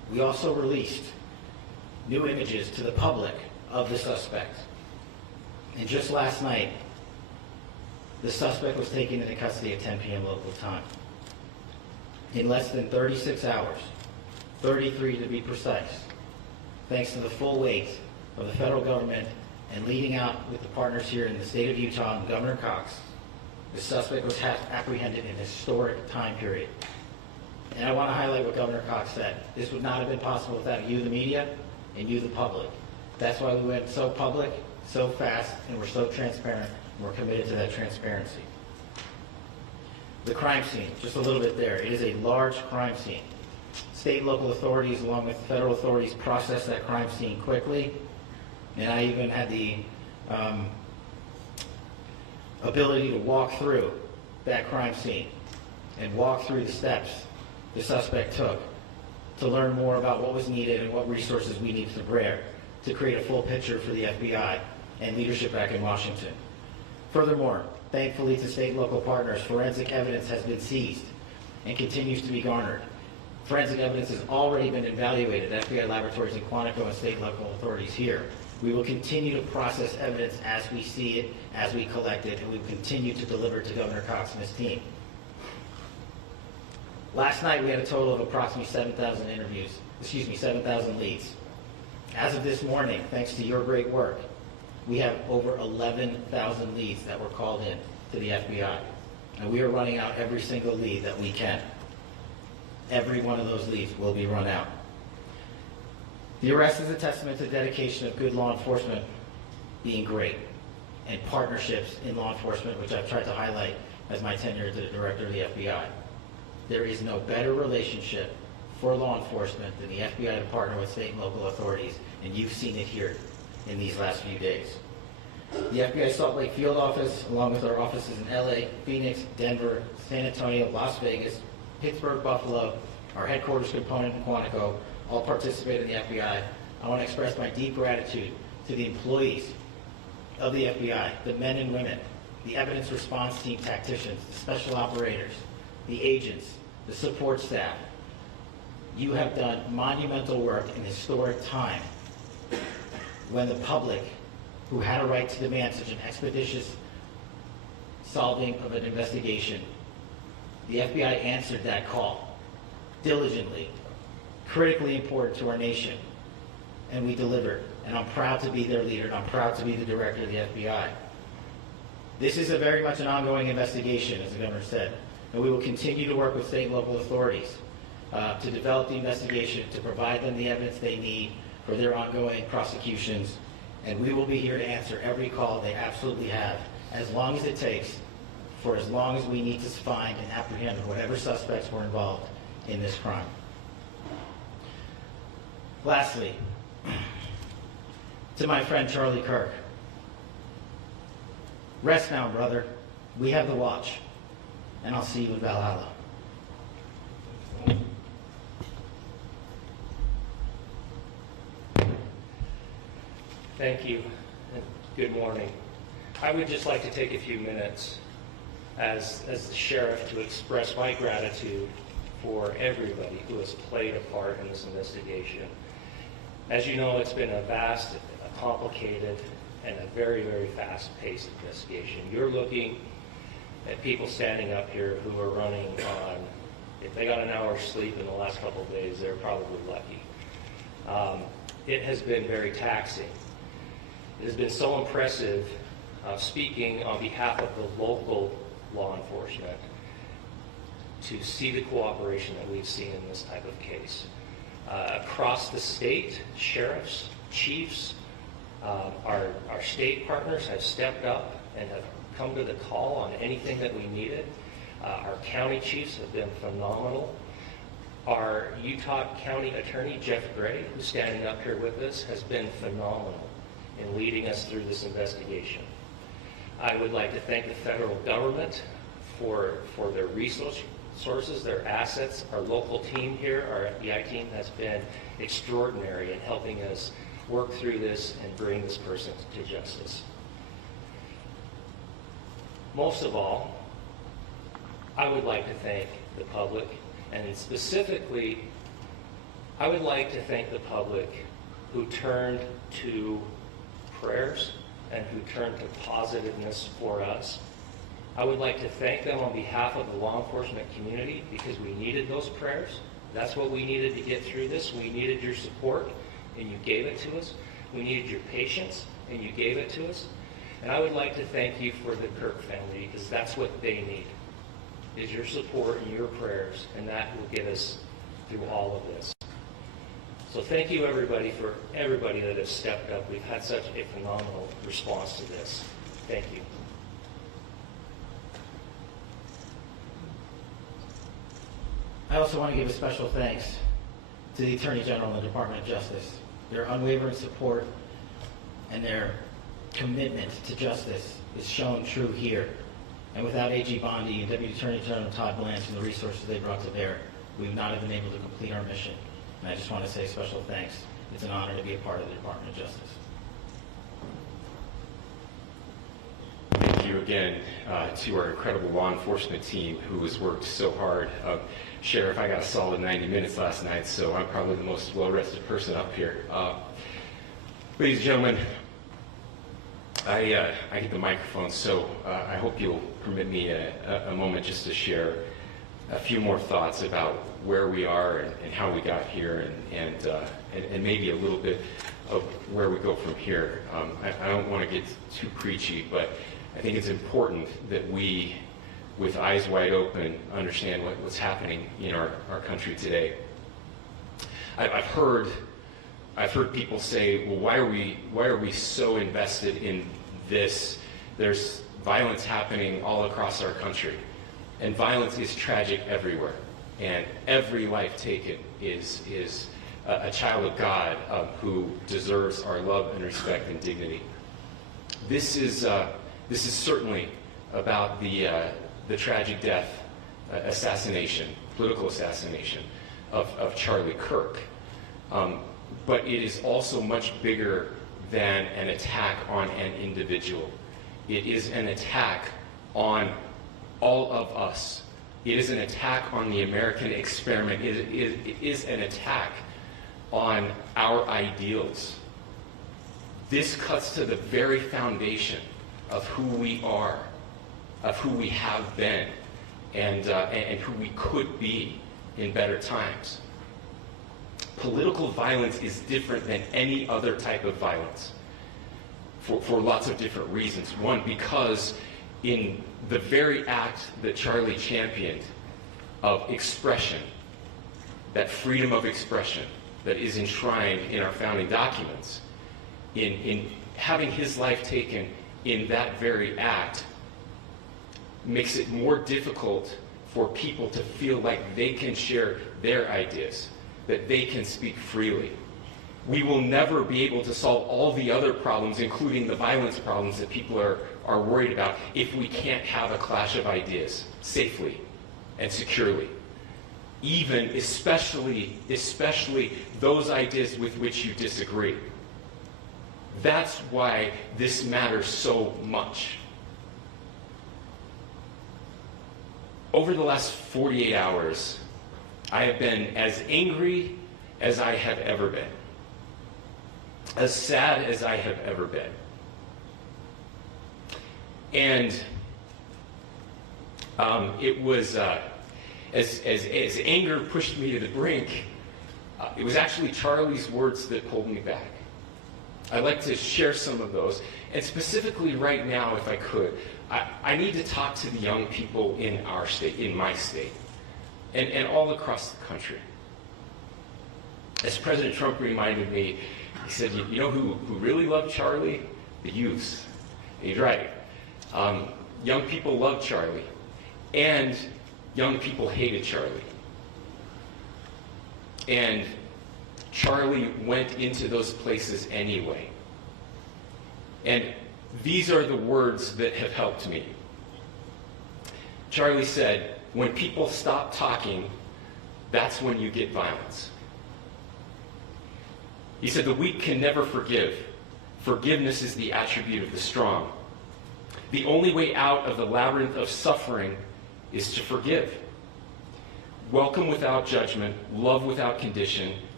We also released new images to the public of the suspect. And just last night, the suspect was taken into custody at 10 p.m. local time. In less than 36 hours, 33 to be precise, thanks to the full weight of the federal government and leading out with the partners here in the state of Utah and Governor Cox, the suspect was apprehended in a historic time period. And I want to highlight what Governor Cox said. This would not have been possible without you, the media, and you, the public. That's why we went so public, so fast, and we're so transparent, and we're committed to that transparency. The crime scene, just a little bit there. It is a large crime scene. State and local authorities, along with federal authorities, processed that crime scene quickly, and I even had the ability to walk through that crime scene and walk through the steps the suspect took to learn more about what was needed and what resources we needed to bear to create a full picture for the FBI and leadership back in Washington. Furthermore, thankfully to state and local partners, forensic evidence has been seized and continues to be garnered. Forensic evidence has already been evaluated at FBI laboratories in Quantico and state and local authorities here. We will continue to process evidence as we see it, as we collect it, and we will continue to deliver to Governor Cox and his team. Last night we had a total of approximately 7,000 leads. As of this morning, thanks to your great work, we have over 11,000 leads that were called in to the FBI. And we are running out every single lead that we can. Every one of those leads will be run out. The arrest is a testament to the dedication of good law enforcement being great, and partnerships in law enforcement, which I've tried to highlight as my tenure as the director of the FBI. There is no better relationship for law enforcement than the FBI to partner with state and local authorities, and you've seen it here in these last few days. The FBI Salt Lake Field Office, along with our offices in LA, Phoenix, Denver, San Antonio, Las Vegas, Pittsburgh, Buffalo, our headquarters component in Quantico, all participate in the FBI. I want to express my deep gratitude to the employees of the FBI, the men and women, the evidence response team tacticians, the special operators, the agents, the support staff. You have done monumental work in historic time when the public, who had a right to demand such an expeditious solving of an investigation, the FBI answered that call diligently, critically important to our nation, and we delivered. And I'm proud to be their leader, and I'm proud to be the director of the FBI. This is very much an ongoing investigation, as the governor said, and we will continue to work with state and local authorities to develop the investigation, to provide them the evidence they need for their ongoing prosecutions, and we will be here to answer every call they absolutely have, as long as it takes, for as long as we need to find and apprehend whatever suspects were involved in this crime. Lastly, to my friend Charlie Kirk, rest now, brother. We have the watch, and I'll see you in Valhalla. Thank you, and good morning. I would just like to take a few minutes as the sheriff to express my gratitude for everybody who has played a part in this investigation. As you know, it's been a vast, a complicated, and a very, very fast-paced investigation. You're looking at people standing up here who are running on, if they got an hour's sleep in the last couple of days, they're probably lucky. It has been very taxing. It has been so impressive speaking on behalf of the local law enforcement to see the cooperation that we've seen in this type of case. Across the state, sheriffs, chiefs, our state partners have stepped up and have come to the call on anything that we needed. Our county chiefs have been phenomenal. Our Utah County Attorney, Jeff Gray, who's standing up here with us, has been phenomenal in leading us through this investigation. I would like to thank the federal government for their resources, their assets. Our local team here, our FBI team, has been extraordinary in helping us work through this and bring this person to justice. Most of all, I would like to thank the public, and specifically I would like to thank the public who turned to prayers and who turned to positiveness for us. I would like to thank them on behalf of the law enforcement community because we needed those prayers. That's what we needed to get through this. We needed your support, and you gave it to us. We needed your patience, and you gave it to us. And I would like to thank you for the Kirk family because that's what they need, is your support and your prayers, and that will get us through all of this. So thank you everybody that has stepped up. We've had such a phenomenal response to this. Thank you. I also want to give a special thanks to the Attorney General and the Department of Justice. Their unwavering support and their commitment to justice is shown true here. And without AG Bondi and Deputy Attorney General Todd Blanche and the resources they brought to bear, we would not have been able to complete our mission. And I just want to say special thanks. It's an honor to be a part of the Department of Justice. Thank you again to our incredible law enforcement team who has worked so hard. Sheriff, I got a solid 90 minutes last night, so I'm probably the most well-rested person up here. Ladies and gentlemen, I get the microphone, so I hope you'll permit me a moment just to share a few more thoughts about where we are and how we got here and maybe a little bit of where we go from here. I don't want to get too preachy, but I think it's important that we, with eyes wide open, understand what's happening in our country today. I've heard people say, well, why are we so invested in this? There's violence happening all across our country, and violence is tragic everywhere, and every life taken is a child of God who deserves our love and respect and dignity. This is certainly about the tragic death, political assassination of Charlie Kirk. But it is also much bigger than an attack on an individual. It is an attack on all of us. It is an attack on the American experiment. It is an attack on our ideals. This cuts to the very foundation of who we are, of who we have been, and who we could be in better times. Political violence is different than any other type of violence for lots of different reasons. One, because in the very act that Charlie championed of expression, that freedom of expression that is enshrined in our founding documents, in having his life taken in that very act, makes it more difficult for people to feel like they can share their ideas, that they can speak freely. We will never be able to solve all the other problems, including the violence problems that people are worried about, if we can't have a clash of ideas safely and securely. Especially those ideas with which you disagree. That's why this matters so much. Over the last 48 hours, I have been as angry as I have ever been, as sad as I have ever been. And it was, as anger pushed me to the brink, it was actually Charlie's words that pulled me back. I'd like to share some of those. And specifically right now, if I could, I need to talk to the young people in our state, in my state, and all across the country. As President Trump reminded me, he said, you know who really loved Charlie? The youths. And he's right. Young people loved Charlie, and young people hated Charlie. And Charlie went into those places anyway. And these are the words that have helped me. Charlie said, when people stop talking, that's when you get violence. He said, the weak can never forgive. Forgiveness is the attribute of the strong. The only way out of the labyrinth of suffering is to forgive. Welcome without judgment, love without condition,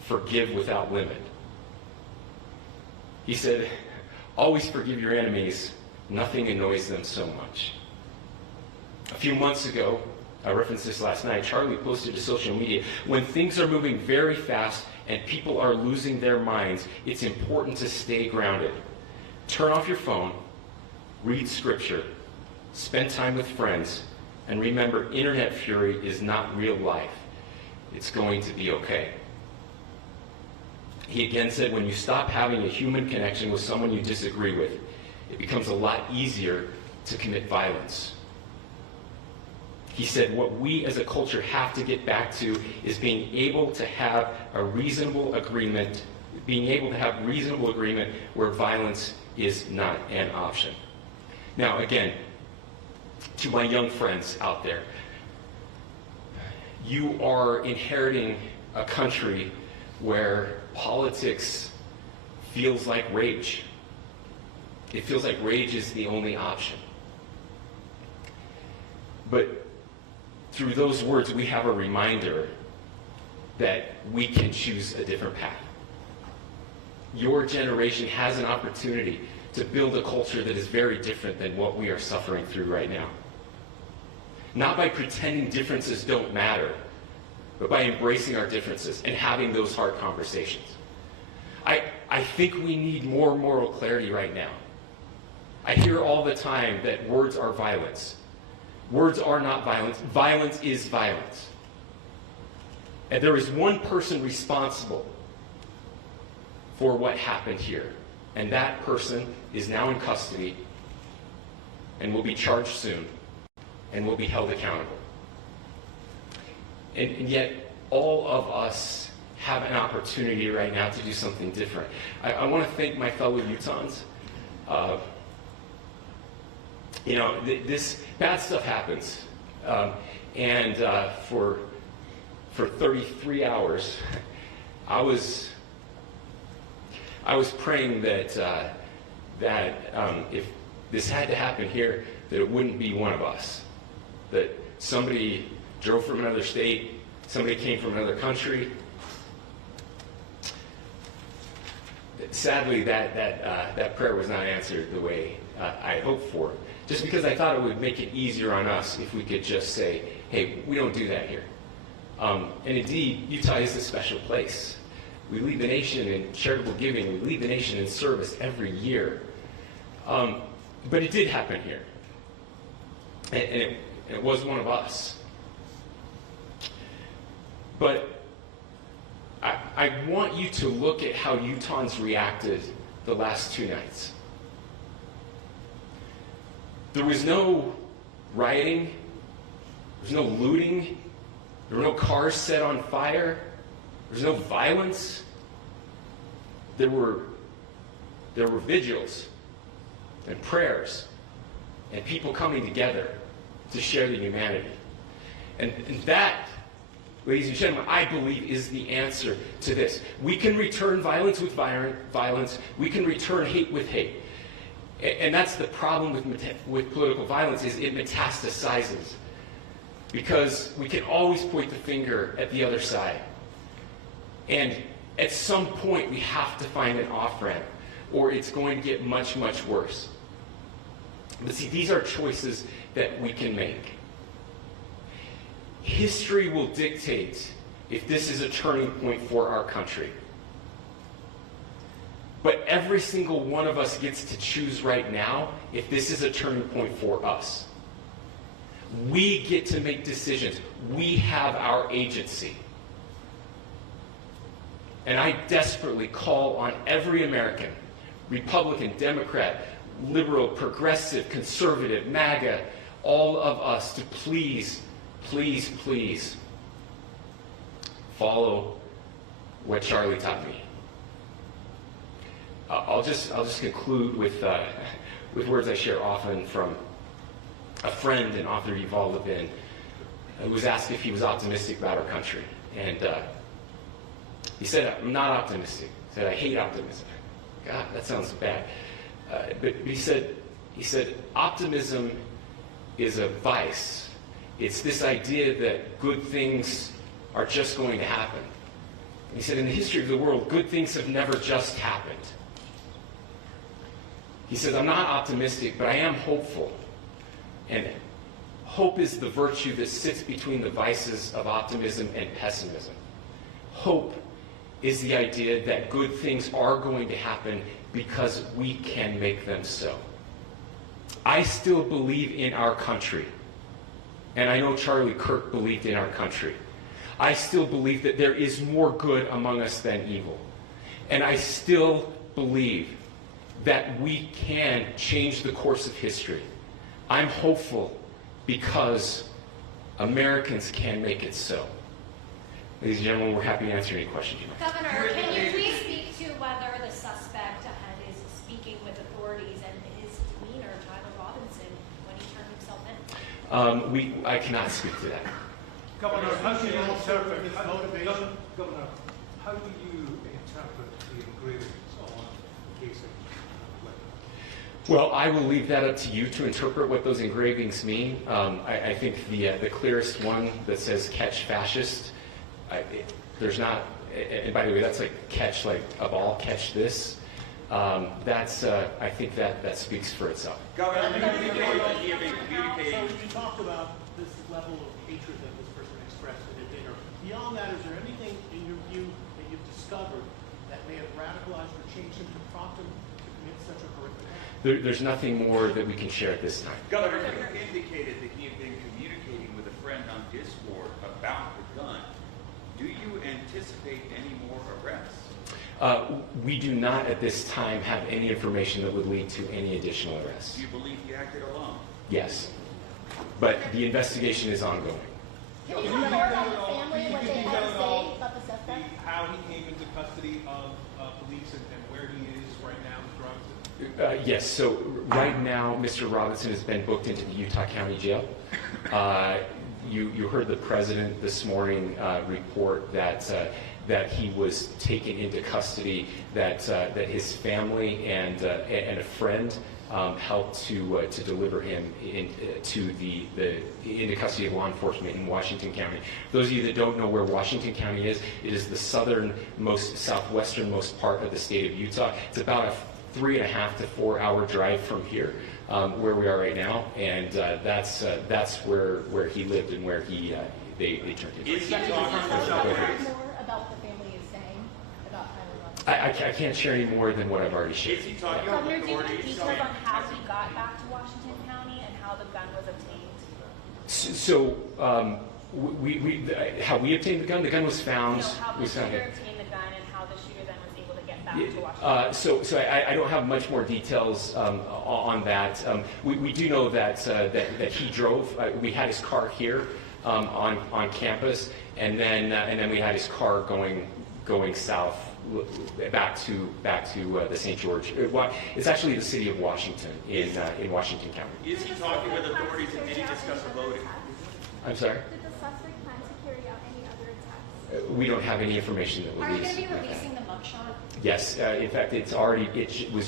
forgive without limit. He said, always forgive your enemies. Nothing annoys them so much. A few months ago, I referenced this last night, Charlie posted to social media, when things are moving very fast and people are losing their minds, it's important to stay grounded. Turn off your phone, read scripture, spend time with friends, and remember, internet fury is not real life. It's going to be okay. He again said, when you stop having a human connection with someone you disagree with, it becomes a lot easier to commit violence. He said, what we as a culture have to get back to is being able to have a reasonable agreement, where violence is not an option. Now, again, to my young friends out there, you are inheriting a country where politics feels like rage. It feels like rage is the only option. But through those words, we have a reminder that we can choose a different path. Your generation has an opportunity to build a culture that is very different than what we are suffering through right now. Not by pretending differences don't matter, but by embracing our differences and having those hard conversations. I think we need more moral clarity right now. I hear all the time that words are violence. Words are not violence. Violence is violence. And there is one person responsible for what happened here. And that person is now in custody and will be charged soon and will be held accountable. And yet, all of us have an opportunity right now to do something different. I want to thank my fellow Utahns. This bad stuff happens. For 33 hours, I was praying that if this had to happen here, that it wouldn't be one of us. That somebody drove from another state, somebody came from another country. Sadly, that prayer was not answered the way I hoped for. Just because I thought it would make it easier on us if we could just say, hey, we don't do that here. And indeed, Utah is a special place. We lead the nation in charitable giving. We lead the nation in service every year. But it did happen here. And it was one of us. But I want you to look at how Utahns reacted the last 2 nights. There was no rioting. There was no looting. There were no cars set on fire. There was no violence. There were vigils and prayers and people coming together to share the humanity. And that, ladies and gentlemen, I believe is the answer to this. We can return violence with violence. We can return hate with hate. And that's the problem with political violence, is it metastasizes. Because we can always point the finger at the other side. And at some point, we have to find an off-ramp, or it's going to get much, much worse. But see, these are choices that we can make. History will dictate if this is a turning point for our country. But every single one of us gets to choose right now if this is a turning point for us. We get to make decisions. We have our agency. And I desperately call on every American, Republican, Democrat, liberal, progressive, conservative, MAGA, all of us to please, please, please follow what Charlie taught me. I'll just conclude with words I share often from a friend and author, Yuval Levin, who was asked if he was optimistic about our country. And he said, I'm not optimistic. He said, I hate optimism. God, that sounds bad. But he said, optimism is a vice. It's this idea that good things are just going to happen. He said, in the history of the world, good things have never just happened. He says, I'm not optimistic, but I am hopeful. And hope is the virtue that sits between the vices of optimism and pessimism. Hope is the idea that good things are going to happen because we can make them so. I still believe in our country. And I know Charlie Kirk believed in our country. I still believe that there is more good among us than evil. And I still believe that we can change the course of history. I'm hopeful because Americans can make it so. Ladies and gentlemen, we're happy to answer any questions you might have. Governor, can you please speak to whether the suspect ahead is speaking with authorities and his demeanor, Tyler Robinson, when he turned himself in? I cannot speak to that. Governor, how do you interpret His motivation? Governor, how do you interpret the engravings on the casing? Well, I will leave that up to you to interpret what those engravings mean. I think the clearest one that says "catch fascist," there's not, and by the way, that's like catch like a ball, catch this. I think that speaks for itself. Governor, So communicating. you talked about this level of hatred that this person expressed at a dinner. Beyond that, is there anything in your view that you've discovered that may have radicalized or changed him to prompt him to commit such a horrific act? There's nothing more that we can share at this time. Governor, you indicated that he had been communicating with a friend on Discord about the gun. Do you anticipate any more arrests? We do not at this time have any information that would lead to any additional arrests. Do you believe he acted alone? Yes, but the investigation is ongoing. Can you tell more about the family, what they had to say about the suspect? How he came into custody of police and where he is right now with drugs? Yes, so right now, Mr. Robinson has been booked into the Utah County Jail. You heard the president this morning report that he was taken into custody, that his family and a friend helped to deliver him into custody of law enforcement in Washington County. Those of you that don't know where Washington County is, it is the southwesternmost part of the state of Utah. It's about a 3.5 to 4 hour drive from here, where we are right now, and that's where he lived and where they turned him. Is he Can you talking tell to us authorities? more about the family is saying about Tyler Robinson? I can't share any more than what I've already shared. Is he talking to Governor, do you have authorities? details on how he got back to Washington County and how the gun was obtained? So, how we obtained the gun? The gun was found. How the was found shooter here. obtained the gun and how the shooter then was able to get back to Washington. So I don't have much more details on that. We do know that he drove. We had his car here on campus, and then we had his car going south back to the St. George. It's actually the city of Washington in Washington County. Is he talking with authorities and did he discuss a voting? I'm sorry. Did the suspect plan to carry out any other attacks? We don't have any information that will Are you lead going to be to that. releasing the mugshot? Yes. In fact, it was